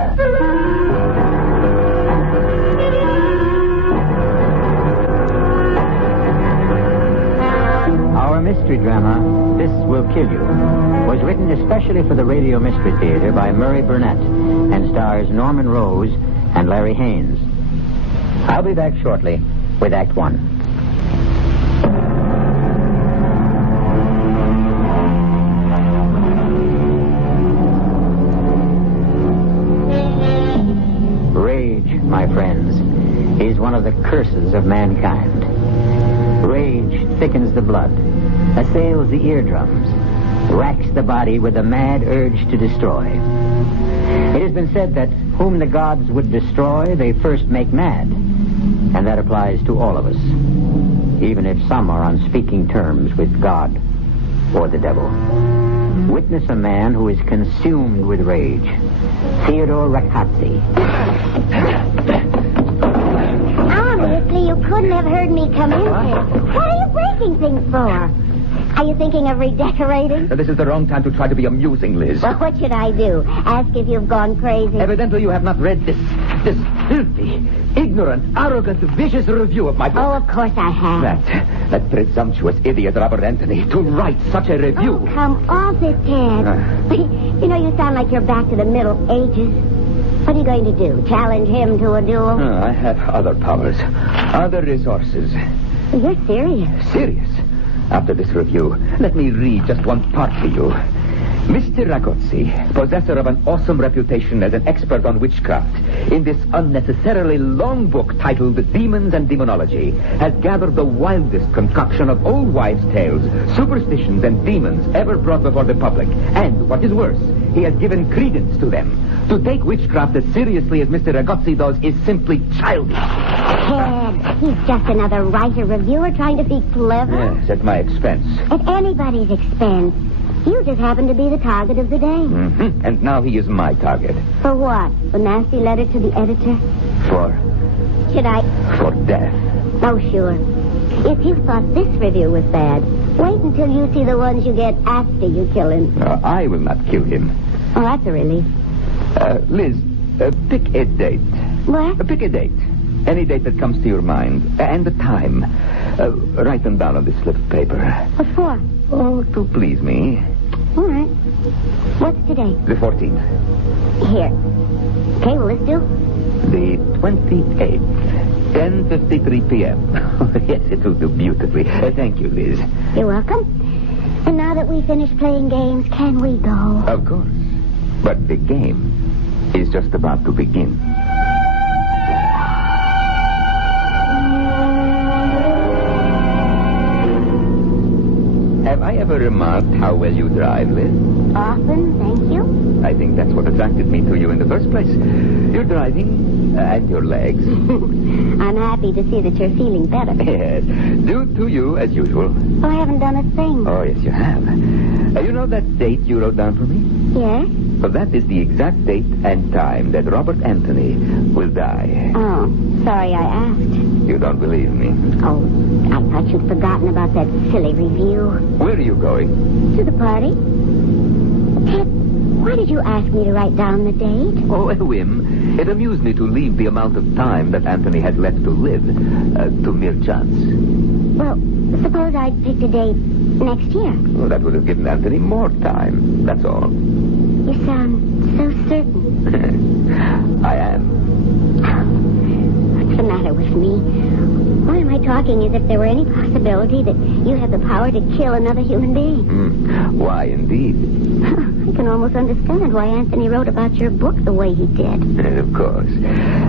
Our mystery drama, This Will Kill You, was written especially for the Radio Mystery Theater by Murray Burnett and stars Norman Rose and Larry Haynes. I'll be back shortly with Act One. Rage, my friends, is one of the curses of mankind. Rage thickens the blood, assails the eardrums, racks the body with a mad urge to destroy. It has been said that whom the gods would destroy, they first make mad. And that applies to all of us, even if some are on speaking terms with God or the devil. Witness a man who is consumed with rage. Theodore Rackazzi. Honestly, you couldn't have heard me come in here. What are you breaking things for? Are you thinking of redecorating? This is the wrong time to try to be amusing, Liz. Well, what should I do? Ask if you've gone crazy? Evidently you have not read this filthy, ignorant, arrogant, vicious review of my book. Oh, of course I have. That presumptuous idiot, Robert Anthony, to write such a review. Oh, come off it, Ted. You know, you sound like you're back to the Middle Ages. What are you going to do? Challenge him to a duel? I have other powers, other resources. You're serious. Serious? After this review, let me read just one part to you. Mr. Ragozzi, possessor of an awesome reputation as an expert on witchcraft, in this unnecessarily long book titled Demons and Demonology, has gathered the wildest concoction of old wives' tales, superstitions, and demons ever brought before the public. And, what is worse, he has given credence to them. To take witchcraft as seriously as Mr. Ragozzi does is simply childish. Ted, he's just another writer reviewer trying to be clever. Yes, at my expense. At anybody's expense. You just happen to be the target of the day. Mm-hmm. And now he is my target. For what? The nasty letter to the editor? For death. Oh, sure. If you thought this review was bad, wait until you see the ones you get after you kill him. I will not kill him. Oh, that's a relief. Liz, pick a date. What? Pick a date. Any date that comes to your mind. And the time. Write them down on this slip of paper. What for? Oh, to please me. All right. What's today? The 14th. Here. Okay, will this do? The 28th. 10:53 p.m. Yes, it will do beautifully. Thank you, Liz. You're welcome. And now that we finished playing games, can we go? Of course. But the game is just about to begin. Have I ever remarked how well you drive, Liz? Often, thank you. I think that's what attracted me to you in the first place. Your driving and your legs. I'm happy to see that you're feeling better. Yes. Due to you, as usual. Oh, I haven't done a thing. Oh, yes, you have. You know that date you wrote down for me? Yes? Well, that is the exact date and time that Robert Anthony will die. Oh, sorry I asked. You don't believe me? Oh, I thought you'd forgotten about that silly review. Where are you going? To the party. Ted, why did you ask me to write down the date? Oh, a whim. It amused me to leave the amount of time that Anthony had left to live to mere chance. Well, suppose I'd picked a date next year. Well, that would have given Anthony more time. That's all. You sound so certain. I am. What's the matter with me? Why am I talking as if there were any possibility that you have the power to kill another human being? Why, indeed. I can almost understand why Anthony wrote about your book the way he did. Of course.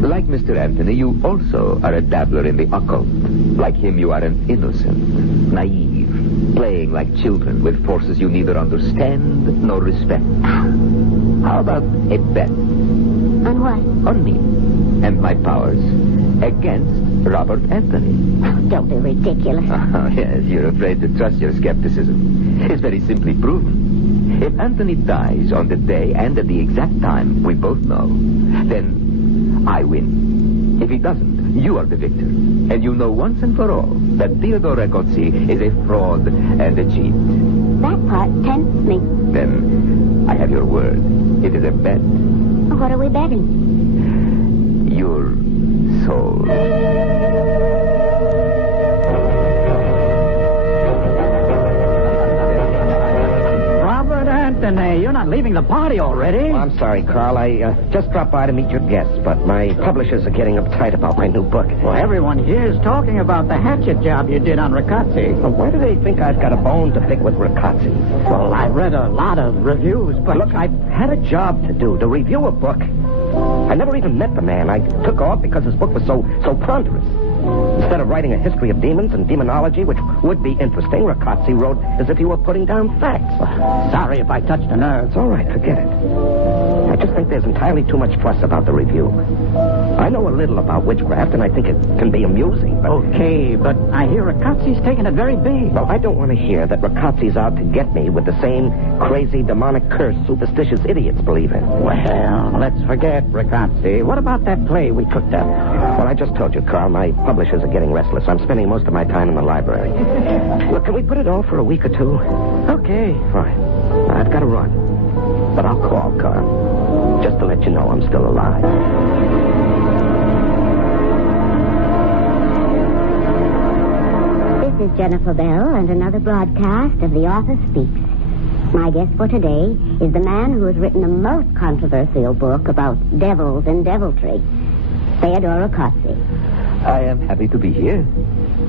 Like Mr. Anthony, you also are a dabbler in the occult. Like him, you are an innocent, naive, playing like children with forces you neither understand nor respect. How about a bet? On what? On me and my powers against Robert Anthony. Don't be ridiculous. Oh, yes, you're afraid to trust your skepticism. It's very simply proven. If Anthony dies on the day and at the exact time we both know, then I win. If he doesn't, you are the victor. And you know once and for all that Theodore Ragozzi is a fraud and a cheat. That part tempts me. Then I have your word. It is a bet. What are we betting? Your soul. Anthony, you're not leaving the party already. Well, I'm sorry, Carl. I just dropped by to meet your guests, but my publishers are getting uptight about my new book. Well, everyone here is talking about the hatchet job you did on Ragozzi. Well, why do they think I've got a bone to pick with Ragozzi? Well, I read a lot of reviews, but... Look, I've had a job to do, to review a book. I never even met the man. I took off because his book was so ponderous. Instead of writing a history of demons and demonology, which would be interesting, Ragozzi wrote as if he were putting down facts. Sorry if I touched a nerve. It's all right, forget it. I just think there's entirely too much fuss about the review. I know a little about witchcraft, and I think it can be amusing, but... Okay, but I hear Ragozzi's taking it very big. Well, I don't want to hear that Ragozzi's out to get me with the same crazy, demonic curse superstitious idiots believe in. Well, let's forget Ragozzi. What about that play we cooked up? Well, I just told you, Carl, my publishers are getting restless. I'm spending most of my time in the library. Look, can we put it off for a week or two? Okay. Fine. I've got to run. But I'll call, Carl. Just to let you know I'm still alive. This is Jennifer Bell and another broadcast of The Author Speaks. My guest for today is the man who has written the most controversial book about devils and deviltry, Theodore Ragozzi. I am happy to be here.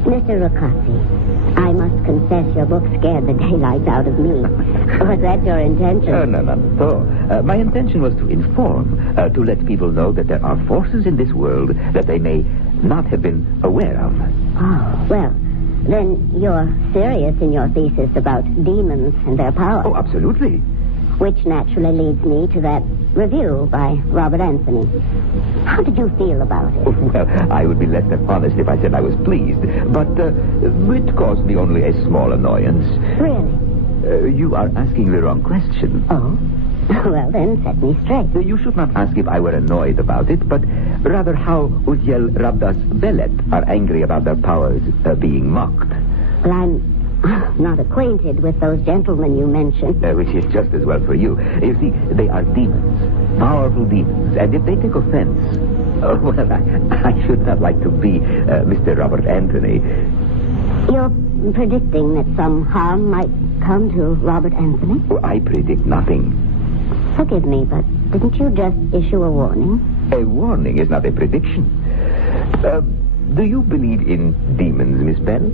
Mr. Ragozzi, I must confess confess your book scared the daylights out of me. Was that your intention? No, not at all. My intention was to inform, to let people know that there are forces in this world that they may not have been aware of. Oh, well, then you're serious in your thesis about demons and their power. Oh, absolutely. Which naturally leads me to that review by Robert Anthony. How did you feel about it? Well, I would be less than honest if I said I was pleased, but it caused me only a small annoyance. Really? You are asking the wrong question. Oh? Well, then, set me straight. You should not ask if I were annoyed about it, but rather how Uziel Rabdas Velet are angry about their powers being mocked. Well, I'm not acquainted with those gentlemen you mentioned. Which is just as well for you. You see, they are demons, powerful demons, and if they take offense, well, I should not like to be Mr. Robert Anthony. You're predicting that some harm might come to Robert Anthony? Well, I predict nothing. Forgive me, but didn't you just issue a warning? A warning is not a prediction. Do you believe in demons, Miss Bell?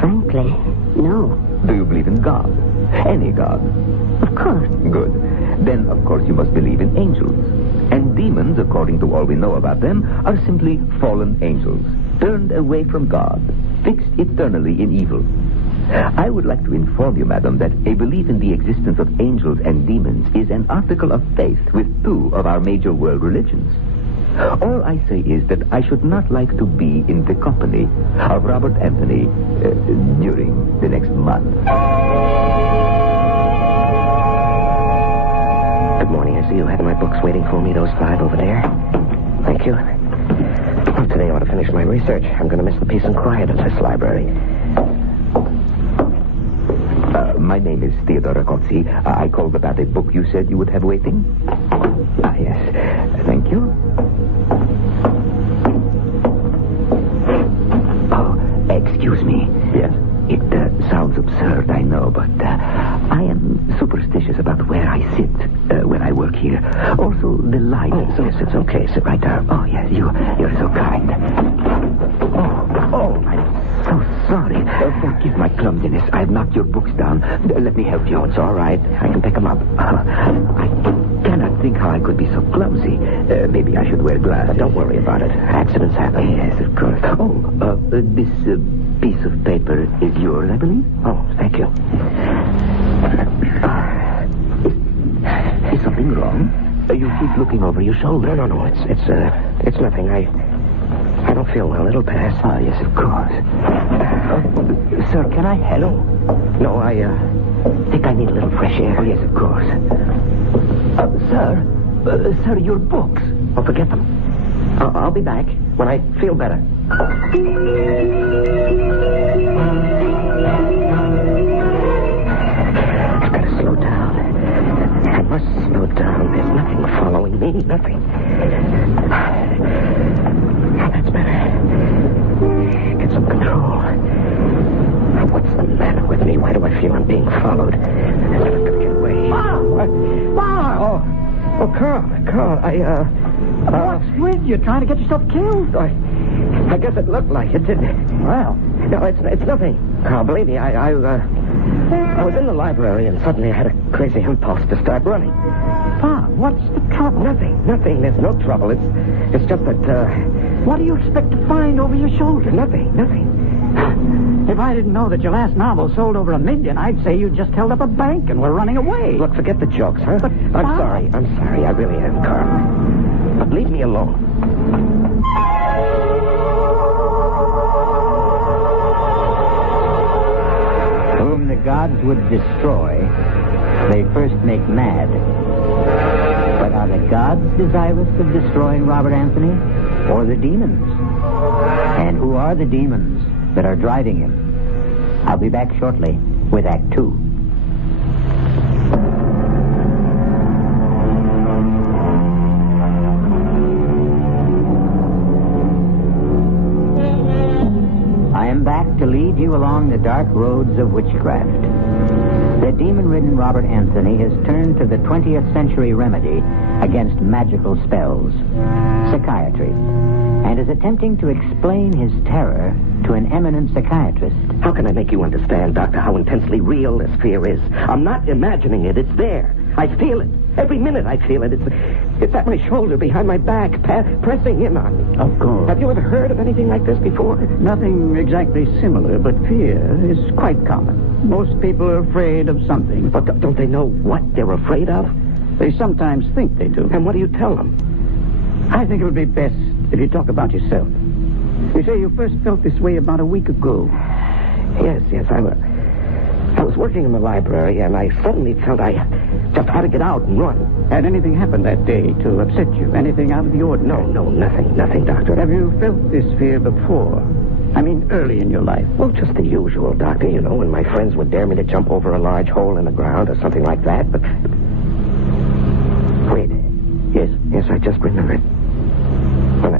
Frankly, no. Do you believe in God? Any God? Of course. Good. Then, of course, you must believe in angels. And demons, according to all we know about them, are simply fallen angels, turned away from God, fixed eternally in evil. I would like to inform you, madam, that a belief in the existence of angels and demons is an article of faith with two of our major world religions. All I say is that I should not like to be in the company of Robert Anthony during the next month. Good morning. I see you have my books waiting for me, those 5 over there. Thank you. Well, today I ought to finish my research. I'm going to miss the peace and quiet of this library. My name is Theodore Ragozzi. I called about a book you said you would have waiting. Ah, yes. Thank you. Oh, excuse me. Yes? It sounds absurd, I know, but I am superstitious about where I sit when I work here. Also, the light. Oh, yes, it's okay. Sit right down. Oh, yes, you're so kind. Oh, I'm so sorry. Forgive my clumsiness. I've knocked your books down. Let me help you. Oh, it's all right. I can pick them up. I cannot think how I could be so clumsy. Maybe I should wear glasses. Don't worry about it. Accidents happen. Yes, of course. Oh, this piece of paper is yours, I believe? Oh, thank you. Is something wrong? You keep looking over your shoulder. No. It's nothing. I don't feel well. It'll pass. Ah, yes, of course. Sir, can I help? No, I think I need a little fresh air. Oh, yes, of course. Sir, your books. Oh, forget them. I'll be back when I feel better. I've got to slow down. I must slow down. There's nothing following me. Nothing. That's better. Get some control. What's the matter with me? Why do I feel I'm being followed? I'm never going to get away. Ma! Oh, Carl, What's with you? Trying to get yourself killed? I guess it looked like it, didn't it? Well. No, it's nothing. Carl, believe me, I was in the library and suddenly I had a crazy impulse to start running. Pa, what's the trouble? Nothing. There's no trouble. It's just that, What do you expect to find over your shoulder? Nothing. If I didn't know that your last novel sold over 1 million, I'd say you just held up a bank and were running away. Look, forget the jokes, huh? But, I'm sorry. I really am, Carl. But leave me alone. Whom the gods would destroy, they first make mad. But are the gods desirous of destroying Robert Anthony, or the demons? And who are the demons that are driving him? I'll be back shortly with Act 2. I am back to lead you along the dark roads of witchcraft. The demon-ridden Robert Anthony has turned to the 20th century remedy against magical spells: psychiatry. and is attempting to explain his terror to an eminent psychiatrist. How can I make you understand, Doctor, how intensely real this fear is? I'm not imagining it. It's there. I feel it. Every minute I feel it. It's at my shoulder, behind my back, pressing in on me. Of course. Have you ever heard of anything like this before? Nothing exactly similar, but fear is quite common. Most people are afraid of something. But don't they know what they're afraid of? They sometimes think they do. And what do you tell them? I think it would be best if you talk about yourself. You say you first felt this way about a week ago. Yes. I was working in the library, and I suddenly felt I just had to get out and run. Had anything happened that day to upset you? Anything out of the ordinary? No, nothing, Doctor. Have you felt this fear before? I mean, early in your life? Well, just the usual, Doctor. You know, when my friends would dare me to jump over a large hole in the ground or something like that, but... Wait. Yes, I just remembered.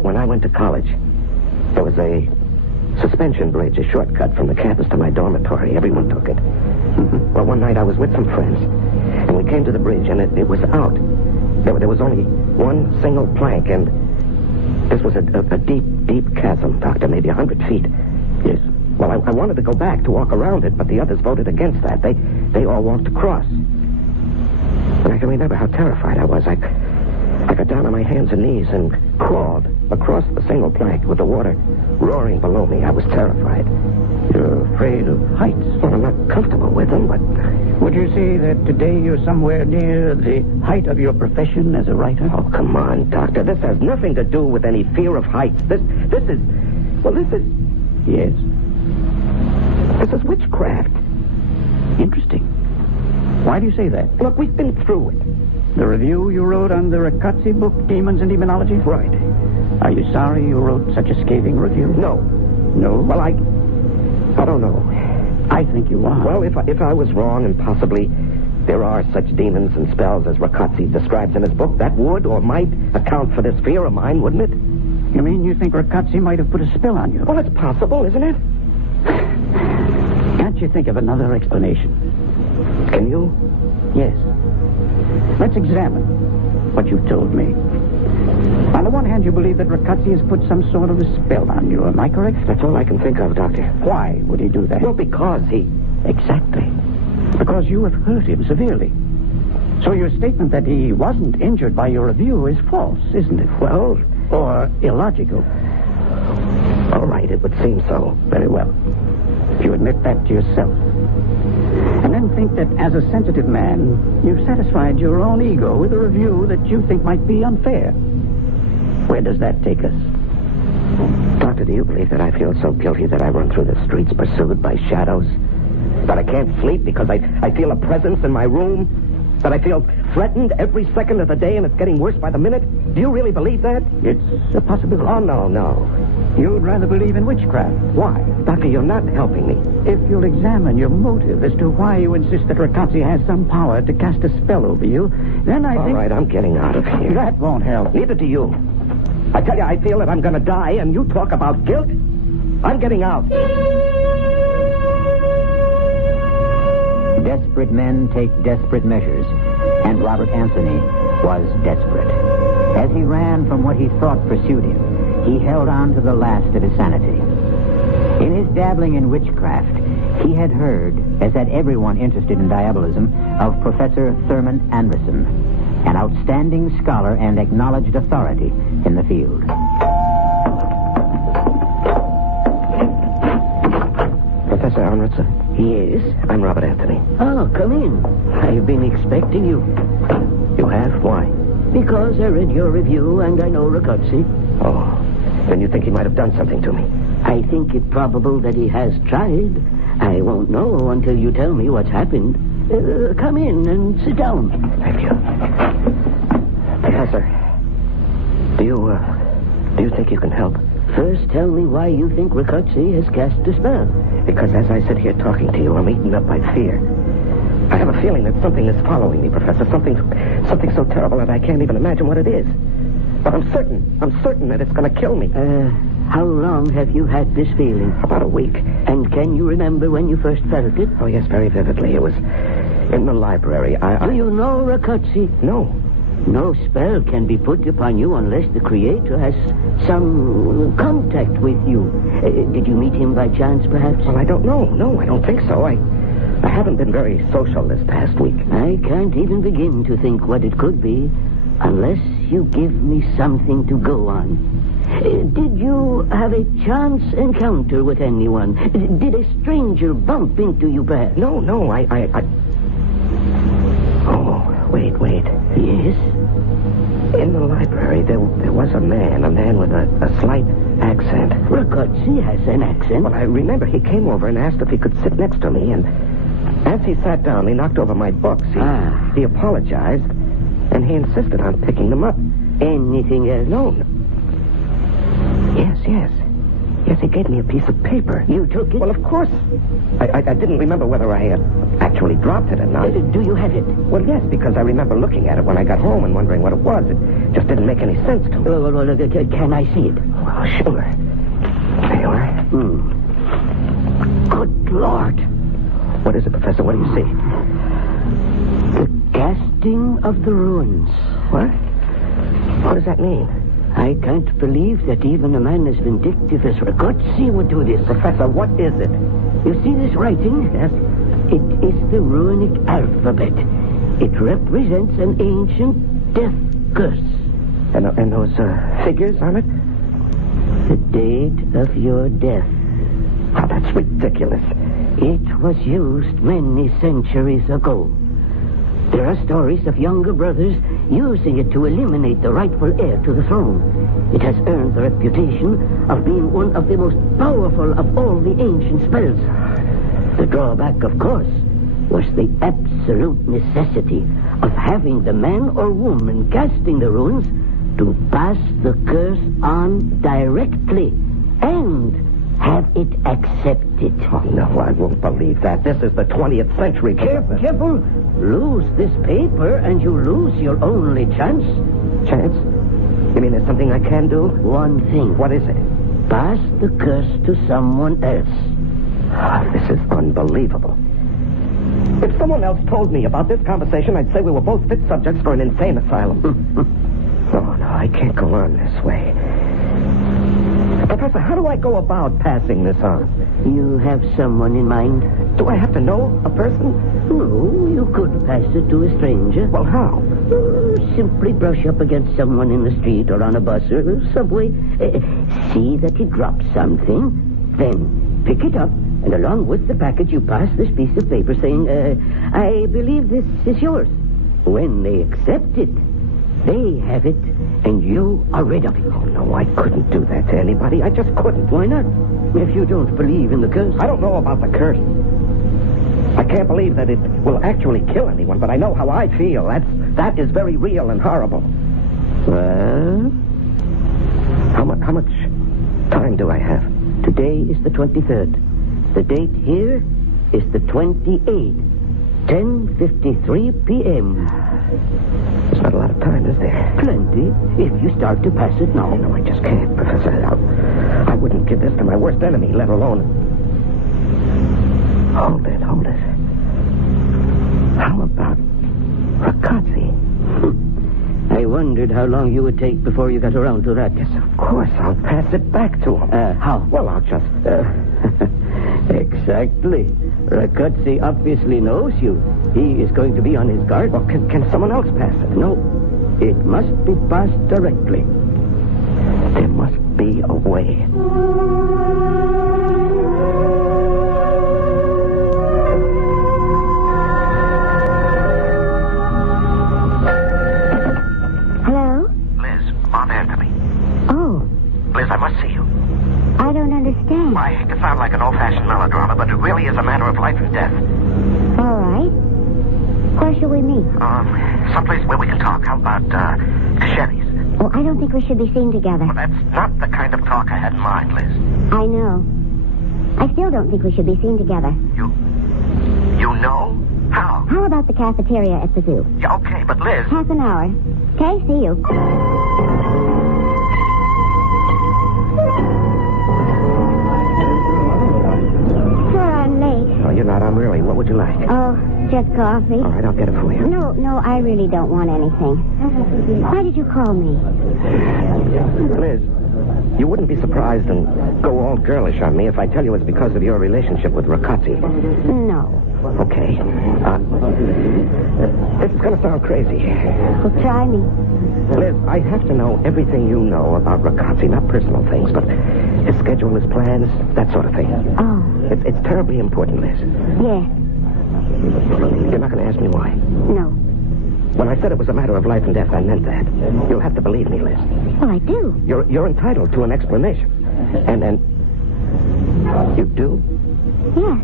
When I went to college, there was a suspension bridge, a shortcut from the campus to my dormitory. Everyone took it. Well, one night I was with some friends, and we came to the bridge, and it was out. There was only one single plank, and this was a deep chasm, Doctor, maybe 100 feet. Yes. Well, I wanted to go back to walk around it, but the others voted against that. They all walked across. And I can remember how terrified I was. I got down on my hands and knees and crawled across the single plank with the water roaring below me. I was terrified. You're afraid of heights? Well, I'm not comfortable with them, but... Would you say that today you're somewhere near the height of your profession as a writer? Oh, come on, Doctor. This has nothing to do with any fear of heights. This is... Yes? This is witchcraft. Interesting. Why do you say that? Look, we've been through it. The review you wrote on the Riccozzi book, Demons and Demonology? Right. Are you sorry you wrote such a scathing review? No. No? Well, I don't know. I think you are. Well, if I was wrong and possibly there are such demons and spells as Riccozzi describes in his book, that would or might account for this fear of mine, wouldn't it? You mean you think Riccozzi might have put a spell on you? Well, it's possible, isn't it? Can't you think of another explanation? Can you? Yes. Let's examine what you told me. On the one hand, you believe that Riccozzi has put some sort of a spell on you. Am I correct? That's all I can think of, Doctor. Why would he do that? Well, because he... Exactly. Because you have hurt him severely. So your statement that he wasn't injured by your review is false, isn't it? Well... Or illogical. All right, it would seem so. Very well. You admit that to yourself. And then think that as a sensitive man, you've satisfied your own ego with a review that you think might be unfair. Where does that take us? Doctor, do you believe that I feel so guilty that I run through the streets pursued by shadows? That I can't sleep because I feel a presence in my room? That I feel threatened every second of the day and it's getting worse by the minute? Do you really believe that? It's a possibility. Oh, no. You'd rather believe in witchcraft. Why? Doctor, you're not helping me. If you'll examine your motive as to why you insist that Riccozzi has some power to cast a spell over you, then I think... All right, I'm getting out of here. That won't help. Neither do you. I tell you, I feel that I'm going to die, and you talk about guilt? I'm getting out. Desperate men take desperate measures, and Robert Anthony was desperate. As he ran from what he thought pursued him, he held on to the last of his sanity. In his dabbling in witchcraft, he had heard, as had everyone interested in diabolism, of Professor Thurman Anderson, an outstanding scholar and acknowledged authority in the field. Professor Anderson? Yes? I'm Robert Anthony. Oh, come in. I've been expecting you. You have? Why? Because I read your review and I know Riccozzi. Oh, then you think he might have done something to me? I think it probable that he has tried. I won't know until you tell me what's happened. Come in and sit down. Thank you. Professor, do you think you can help? First, tell me why you think Riccozzi has cast a spell. Because as I sit here talking to you, I'm eaten up by fear. I have a feeling that something is following me, Professor. Something so terrible that I can't even imagine what it is. But I'm certain that it's going to kill me. How long have you had this feeling? About a week. And can you remember when you first felt it? Oh, yes, very vividly. It was in the library. Do you know Riccozzi? No. No spell can be put upon you unless the Creator has some contact with you. Did you meet him by chance, perhaps? Well, I don't know. No, I don't think so. I haven't been very social this past week. I can't even begin to think what it could be unless you give me something to go on. Did you have a chance encounter with anyone? Did a stranger bump into you, perhaps? No, I... Oh, wait. Yes? In the library, there was a man with a slight accent. Ragazzi has an accent? Well, I remember he came over and asked if he could sit next to me, and as he sat down, he knocked over my books. He apologized, and he insisted on picking them up. Anything else? No. Yes, he gave me a piece of paper. You took it? Well, of course. I didn't remember whether I actually dropped it or not. Do you have it? Well, yes, because I remember looking at it when I got home and wondering what it was. It just didn't make any sense to me. Well, can I see it? Well, sure. There you are. Good Lord. What is it, Professor? What do you see? The casting of the ruins. What? What does that mean? I can't believe that even a man as vindictive as Ragazzi would do this. Professor, what is it? You see this writing? Yes. It is the runic alphabet. It represents an ancient death curse. And those figures on it? The date of your death. Oh, that's ridiculous. It was used many centuries ago. There are stories of younger brothers using it to eliminate the rightful heir to the throne. It has earned the reputation of being one of the most powerful of all the ancient spells. The drawback, of course, was the absolute necessity of having the man or woman casting the runes to pass the curse on directly and have it accepted. Oh, no, I won't believe that. This is the 20th century. Careful. Lose this paper and you lose your only chance. Chance? You mean there's something I can do? One thing. What is it? Pass the curse to someone else. Oh, this is unbelievable. If someone else told me about this conversation, I'd say we were both fit subjects for an insane asylum. Oh, no, I can't go on this way. Professor, how do I go about passing this on? You have someone in mind? Do I have to know a person? No, you could pass it to a stranger. Well, how? Simply brush up against someone in the street or on a bus or subway. See that he drops something. Then pick it up, and along with the package, you pass this piece of paper saying, I believe this is yours. When they accept it, they have it, and you are rid of it. Oh, no, I couldn't do that to anybody. I just couldn't. Why not? If you don't believe in the curse. I don't know about the curse. I can't believe that it will actually kill anyone, but I know how I feel. That is very real and horrible. Well? How much time do I have? Today is the 23rd. The date here is the 28th. 10:53 p.m. There's not a lot of time, is there? Plenty, if you start to pass it now. No, I just can't, Professor. I wouldn't give this to my worst enemy, let alone... Hold it. How about Ragazzi? I wondered how long you would take before you got around to that. Yes, of course. I'll pass it back to him. How? Well, I'll just... Exactly. Ragazzi obviously knows you. He is going to be on his guard. Well, can someone else pass it? No. It must be passed directly. There must be a way. Hello? Liz, Aunt Anthony. Oh, Liz, I must see you. I don't understand. I hate to sound like an old-fashioned melodrama, but it really is a matter of life and death. All right. Where shall we meet? Someplace where we can talk. How about, Sherry's? Oh, I don't think we should be seen together. Well, that's not the kind of talk I had in mind, Liz. I know. I still don't think we should be seen together. You know? How? How about the cafeteria at the zoo? Yeah, okay, but Liz... Half an hour. Okay, see you. you're not. I'm really. What would you like? Oh, just coffee. All right, I'll get it for you. No, I really don't want anything. Why did you call me? Liz, you wouldn't be surprised and go all girlish on me if I tell you it's because of your relationship with Ricazzi. No. Okay. This is going to sound crazy. Well, try me. Liz, I have to know everything you know about Ricazzi, not personal things, but his schedule, his plans, that sort of thing. Oh. It's terribly important, Liz. Yes. You're not going to ask me why? No. When I said it was a matter of life and death, I meant that. You'll have to believe me, Liz. Well, I do. You're entitled to an explanation. And you do? Yes.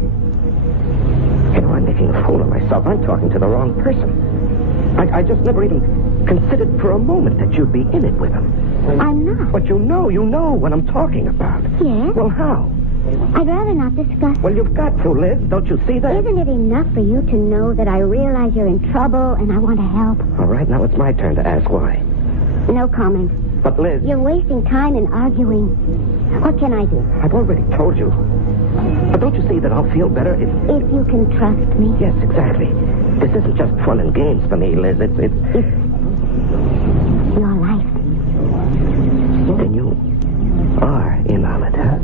You know, I'm making a fool of myself. I'm talking to the wrong person. I just never even considered for a moment that you'd be in it with him. I'm not. But you know what I'm talking about. Yes. Well, how? I'd rather not discuss. Well, you've got to, Liz. Don't you see that? Isn't it enough for you to know that I realize you're in trouble and I want to help? All right, now it's my turn to ask why. No comment. But, Liz... You're wasting time in arguing. What can I do? I've already told you. But don't you see that I'll feel better if... If you can trust me? Yes, exactly. This isn't just fun and games for me, Liz. It's your life. Then you are in on it, huh?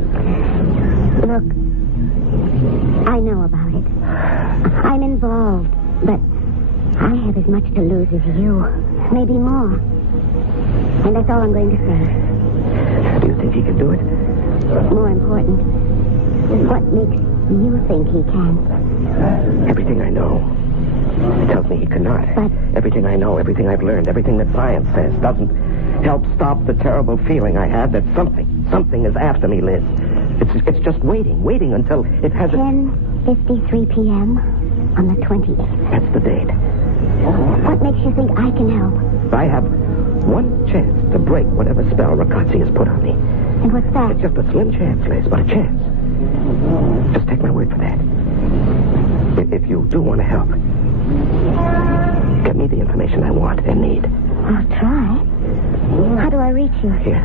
Look, I know about it. I'm involved, but I have as much to lose as you. Maybe more. And that's all I'm going to say. Do you think he can do it? More important, what makes you think he can? Everything I know. It tells me he cannot. But... Everything I know, everything I've learned, everything that science says doesn't help stop the terrible feeling I have that something is after me, Liz. It's just waiting until it has 10:53 p.m. on the 28th. That's the date. What makes you think I can help? I have one chance to break whatever spell Ricazzi has put on me. And what's that? It's just a slim chance, Liz, but a chance. Just take my word for that. If you do want to help, get me the information I want and need. I'll try. How do I reach you? Here,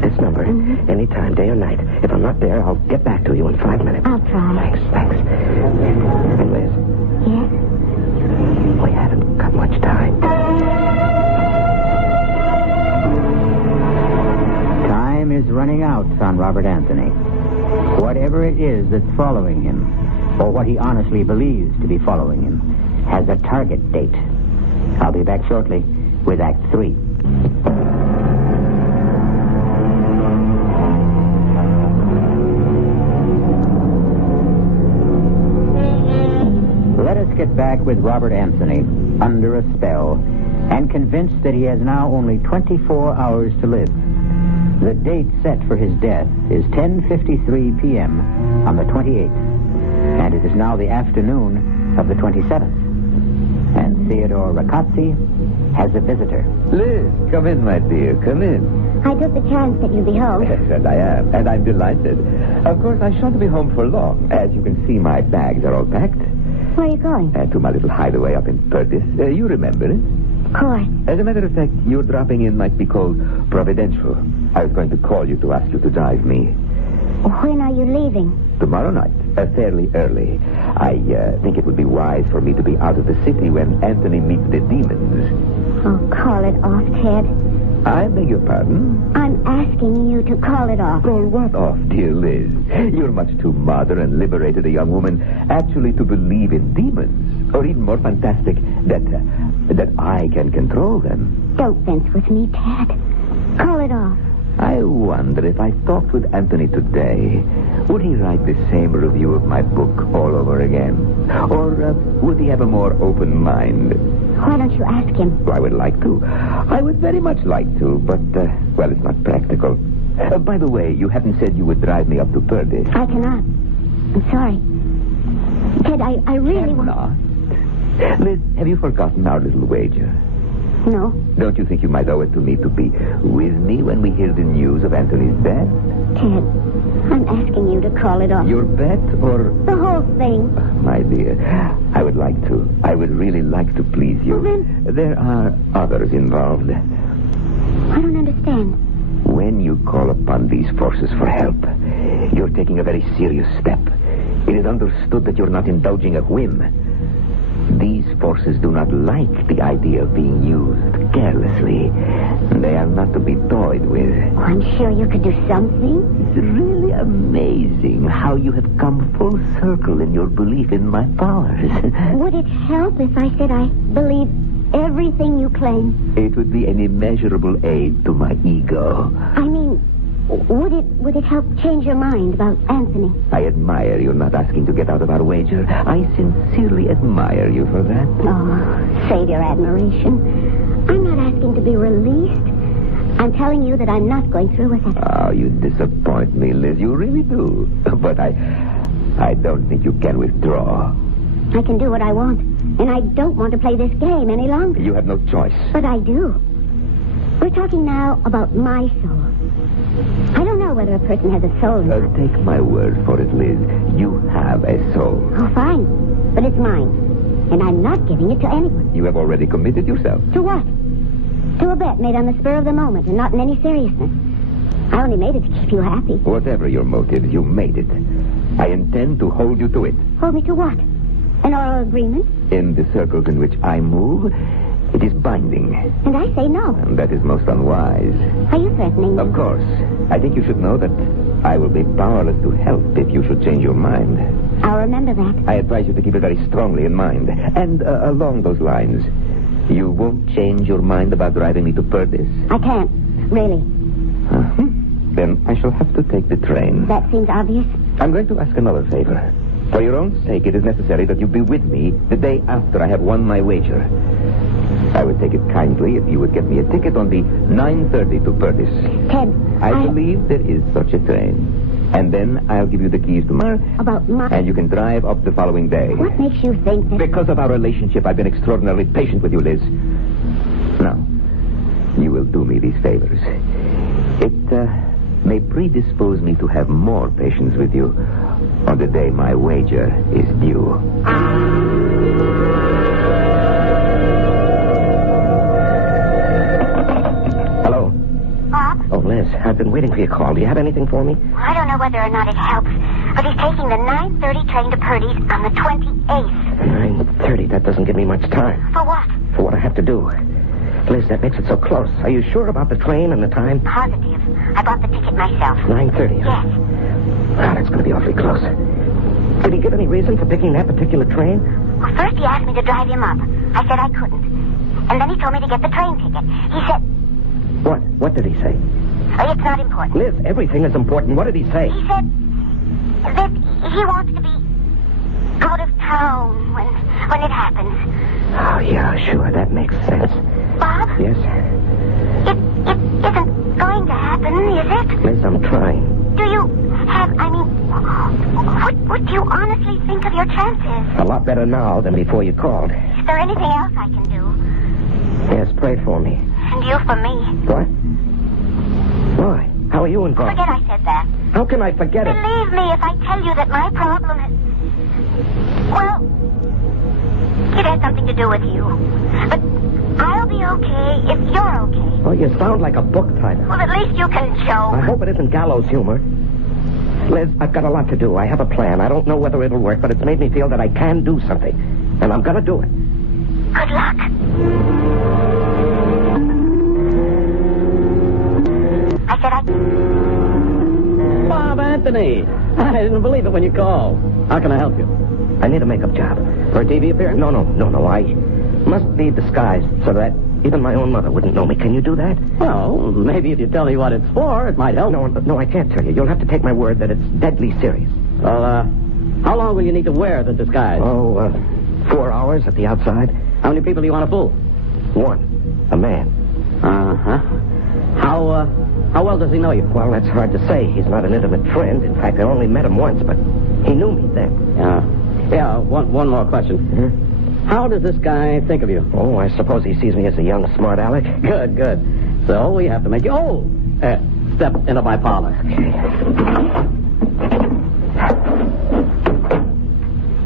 this number. Mm-hmm. Anytime, day or night. If I'm not there, I'll get back to you in 5 minutes. I'll try. Thanks. And Liz? Yes? We haven't got much time. Time is running out on Robert Anthony. Whatever it is that's following him, or what he honestly believes to be following him, has a target date. I'll be back shortly with Act 3. Let us get back with Robert Anthony under a spell and convinced that he has now only 24 hours to live. The date set for his death is 10:53 p.m. on the 28th, and it is now the afternoon of the 27th. And Theodore Ricazzi has a visitor. Liz, come in, my dear, come in. I took the chance that you'd be home. Yes, and I am, and I'm delighted. Of course, I shan't be home for long. As you can see, my bags are all packed. Where are you going? To my little hideaway up in Perdis. You remember it? Of course. As a matter of fact, your dropping in might be called providential. I was going to call you to ask you to drive me. When are you leaving? Tomorrow night, fairly early. I think it would be wise for me to be out of the city when Anthony meets the demons. Oh, call it off, Ted. I beg your pardon? I'm asking you to call it off. Call what off, dear Liz? You're much too modern and liberated a young woman actually to believe in demons. Or even more fantastic, that I can control them. Don't fence with me, Ted. Call it off. I wonder if I talked with Anthony today, would he write the same review of my book all over again? Or would he have a more open mind? Why don't you ask him? I would like to. I would very much like to, but, well, it's not practical. By the way, you haven't said you would drive me up to Perdis. I cannot. I'm sorry. Ted, I really want... Liz, have you forgotten our little wager? No. Don't you think you might owe it to me to be with me when we hear the news of Anthony's death? Ted, I'm asking you to call it off. Your bet or... The whole thing. My dear, I would like to. I would really like to please you. Well, then... There are others involved. I don't understand. When you call upon these forces for help, you're taking a very serious step. It is understood that you're not indulging a whim. These forces do not like the idea of being used carelessly. They are not to be toyed with. I'm sure you could do something. It's really amazing how you have come full circle in your belief in my powers. Would it help if I said I believe everything you claim? It would be an immeasurable aid to my ego. I mean, would it help change your mind about Anthony? I admire you not asking to get out of our wager. I sincerely admire you for that. Oh, save your admiration. I'm not asking to be released. I'm telling you that I'm not going through with it. Oh, you disappoint me, Liz. You really do. But I don't think you can withdraw. I can do what I want, and I don't want to play this game any longer. You have no choice. But I do. We're talking now about my soul. I don't know whether a person has a soul or not. Take my word for it, Liz. You have a soul. Oh, fine. But it's mine. And I'm not giving it to anyone. You have already committed yourself. To what? To a bet made on the spur of the moment and not in any seriousness. I only made it to keep you happy. Whatever your motive, you made it. I intend to hold you to it. Hold me to what? An oral agreement? In the circles in which I move, it is binding. And I say no. And that is most unwise. Are you threatening me? Of course. I think you should know that I will be powerless to help if you should change your mind. I'll remember that. I advise you to keep it very strongly in mind. And along those lines, you won't change your mind about driving me to Purvis? I can't, really. Uh-huh. Then I shall have to take the train. That seems obvious. I'm going to ask another favor. For your own sake, it is necessary that you be with me the day after I have won my wager. I would take it kindly if you would get me a ticket on the 9:30 to Purvis. Ted, I believe there is such a train. And then I'll give you the keys tomorrow. About my... And you can drive up the following day. What makes you think that... Because of our relationship, I've been extraordinarily patient with you, Liz. Now, you will do me these favors. It may predispose me to have more patience with you on the day my wager is due. Hello? Bob? Oh, Liz, I've been waiting for your call. Do you have anything for me? I don't know whether or not it helps, but he's taking the 9:30 train to Purdy's on the 28th. 9:30. That doesn't give me much time. For what? For what I have to do. Liz, that makes it so close. Are you sure about the train and the time? Positive. I bought the ticket myself. 9:30. Yes. Ah, that's going to be awfully close. Did he give any reason for picking that particular train? Well, first he asked me to drive him up. I said I couldn't. And then he told me to get the train ticket. He said... What? What did he say? Oh, it's not important. Liz, everything is important. What did he say? He said that he wants to be out of town when it happens. Oh, yeah, sure. That makes sense. Bob? Yes? It isn't going to happen, is it? Liz, I'm trying. Do you have, what do you honestly think of your chances? A lot better now than before you called. Is there anything else I can do? Yes, pray for me. And you for me. What? Why? How are you involved? Forget I said that. How can I forget it? Believe me if I tell you that my problem is... Well, it has something to do with you. But I'll be okay if you're okay. Well, you sound like a book title. Well, at least you can joke. I hope it isn't gallows humor. Liz, I've got a lot to do. I have a plan. I don't know whether it'll work, but it's made me feel that I can do something. And I'm going to do it. Good luck. I said Bob Anthony. I didn't believe it when you called. How can I help you? I need a makeup job. For a TV appearance? No. I must be disguised so that even my own mother wouldn't know me. Can you do that? Well, maybe if you tell me what it's for, it might help. No, I can't tell you. You'll have to take my word that it's deadly serious. Well, how long will you need to wear the disguise? 4 hours at the outside. How many people do you want to fool? One. A man. Uh-huh. How well does he know you? Well, that's hard to say. He's not an intimate friend. In fact, I only met him once, but he knew me then. Yeah, one more question. Mm-hmm. How does this guy think of you? Oh, I suppose he sees me as a young, smart aleck. Good. So we have to make you... step into my parlor.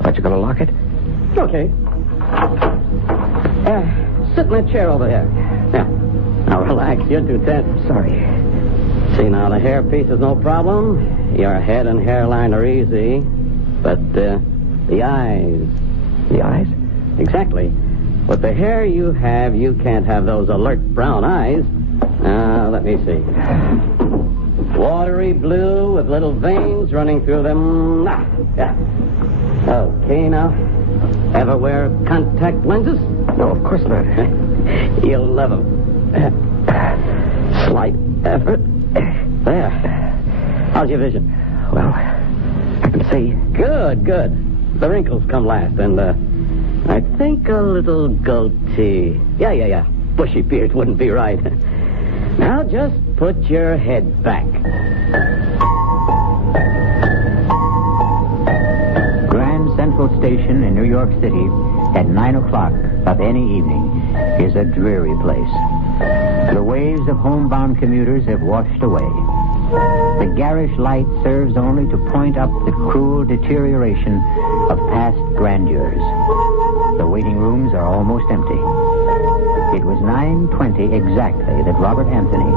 Aren't you going to lock it? Okay. Sit in that chair over there. Now, relax. You're too tense. Sorry. See, now, the hairpiece is no problem. Your head and hairline are easy. but the eyes. The eyes? Exactly. With the hair you have, you can't have those alert brown eyes. Now, let me see. Watery blue with little veins running through them. Yeah. Okay, now. Ever wear contact lenses? No, of course not. You'll love them. Slight effort. There. How's your vision? Well, I can see. Good. The wrinkles come last, and, I think a little goatee. Yeah. Bushy beard wouldn't be right. Now just put your head back. Grand Central Station in New York City at 9 o'clock of any evening is a dreary place. The waves of homebound commuters have washed away. The garish light serves only to point up the cruel deterioration of past grandeurs. The waiting rooms are almost empty. It was 9:20 exactly that Robert Anthony,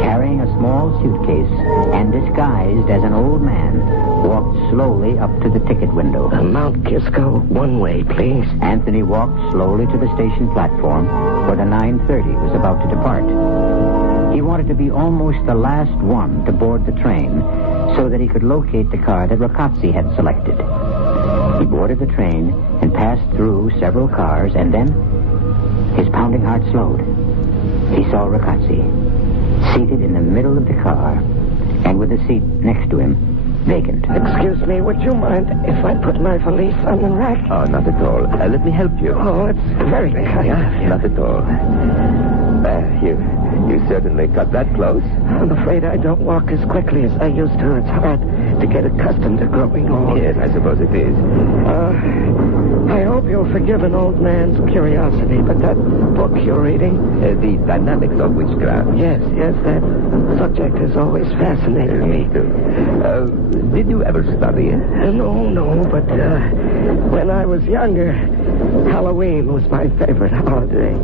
carrying a small suitcase and disguised as an old man, walked slowly up to the ticket window. Mount Kisco, one way, please. Anthony walked slowly to the station platform where the 9:30 was about to depart. He wanted to be almost the last one to board the train so that he could locate the car that Ragazzi had selected. He boarded the train and passed through several cars, and then his pounding heart slowed. He saw Ragazzi seated in the middle of the car and with the seat next to him vacant. Excuse me, would you mind if I put my valise on the rack? Oh, not at all. Let me help you. Oh, it's very kind of you. Not at all. You certainly cut that close. I'm afraid I don't walk as quickly as I used to. It's hard to get accustomed to growing old. Yes, I suppose it is. I hope you'll forgive an old man's curiosity, but that book you're reading... The Dynamics of Witchcraft. Yes, that subject has always fascinated me. Too. Did you ever study it? No, but when I was younger, Halloween was my favorite holiday.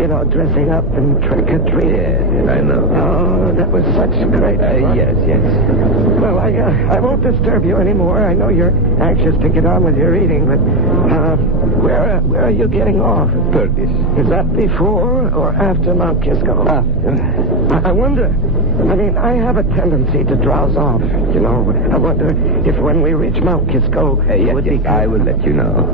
You know, dressing up and trick-or-treating. Yes, I know. Oh, that was such great fun. Yes. Well, I won't disturb you anymore. I know you're anxious to get on with your reading, but where are you getting off? Purvis. Is that before or after Mount Kisco? After. I wonder. I mean, I have a tendency to drowse off. You know, I wonder if when we reach Mount Kisco... Yes, I will let you know.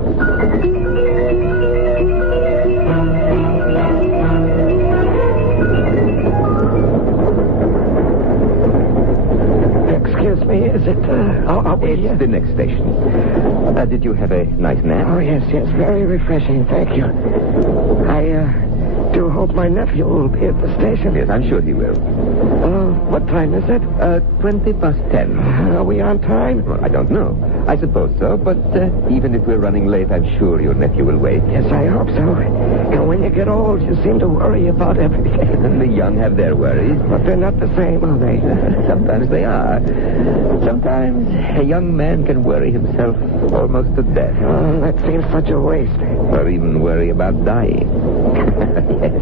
Excuse me, is it... It's the next station. Did you have a nice nap? Oh, yes, very refreshing, thank you. I do hope my nephew will be at the station. Yes, I'm sure he will. What time is it? 10:20. Are we on time? Well, I don't know. I suppose so, but even if we're running late, I'm sure your nephew will wait. Yes, I hope so. You know, when you get old, you seem to worry about everything. And the young have their worries. But they're not the same, are they? Sometimes they are. Sometimes a young man can worry himself almost to death. Oh, that seems such a waste. Or even worry about dying. Yes.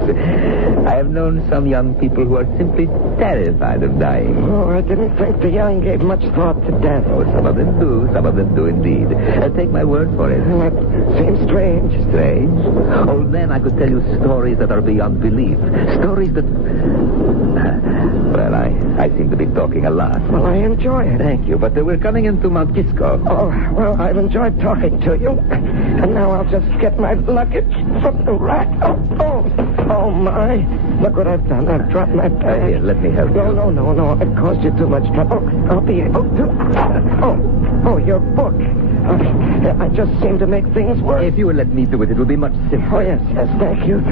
I have known some young people who are simply terrified of dying. Oh, I didn't think the young gave much thought to death. Oh, some of them do. Some of them do indeed. Take my word for it. That seems strange. Strange? Old man, I could tell you stories that are beyond belief. Stories that... Well, I seem to be talking a lot. Well, I enjoy it. Thank you, but we're coming into Mount Kisco. Oh, well, I've enjoyed talking to you. And now I'll just get my luggage from the rack. Oh, my. Look what I've done. I've dropped my bag. Here, let me help you. No. I've caused you too much trouble. I'll be able to... Oh, your book. I just seem to make things worse. If you will let me do it, it will be much simpler. Oh, yes. Thank you.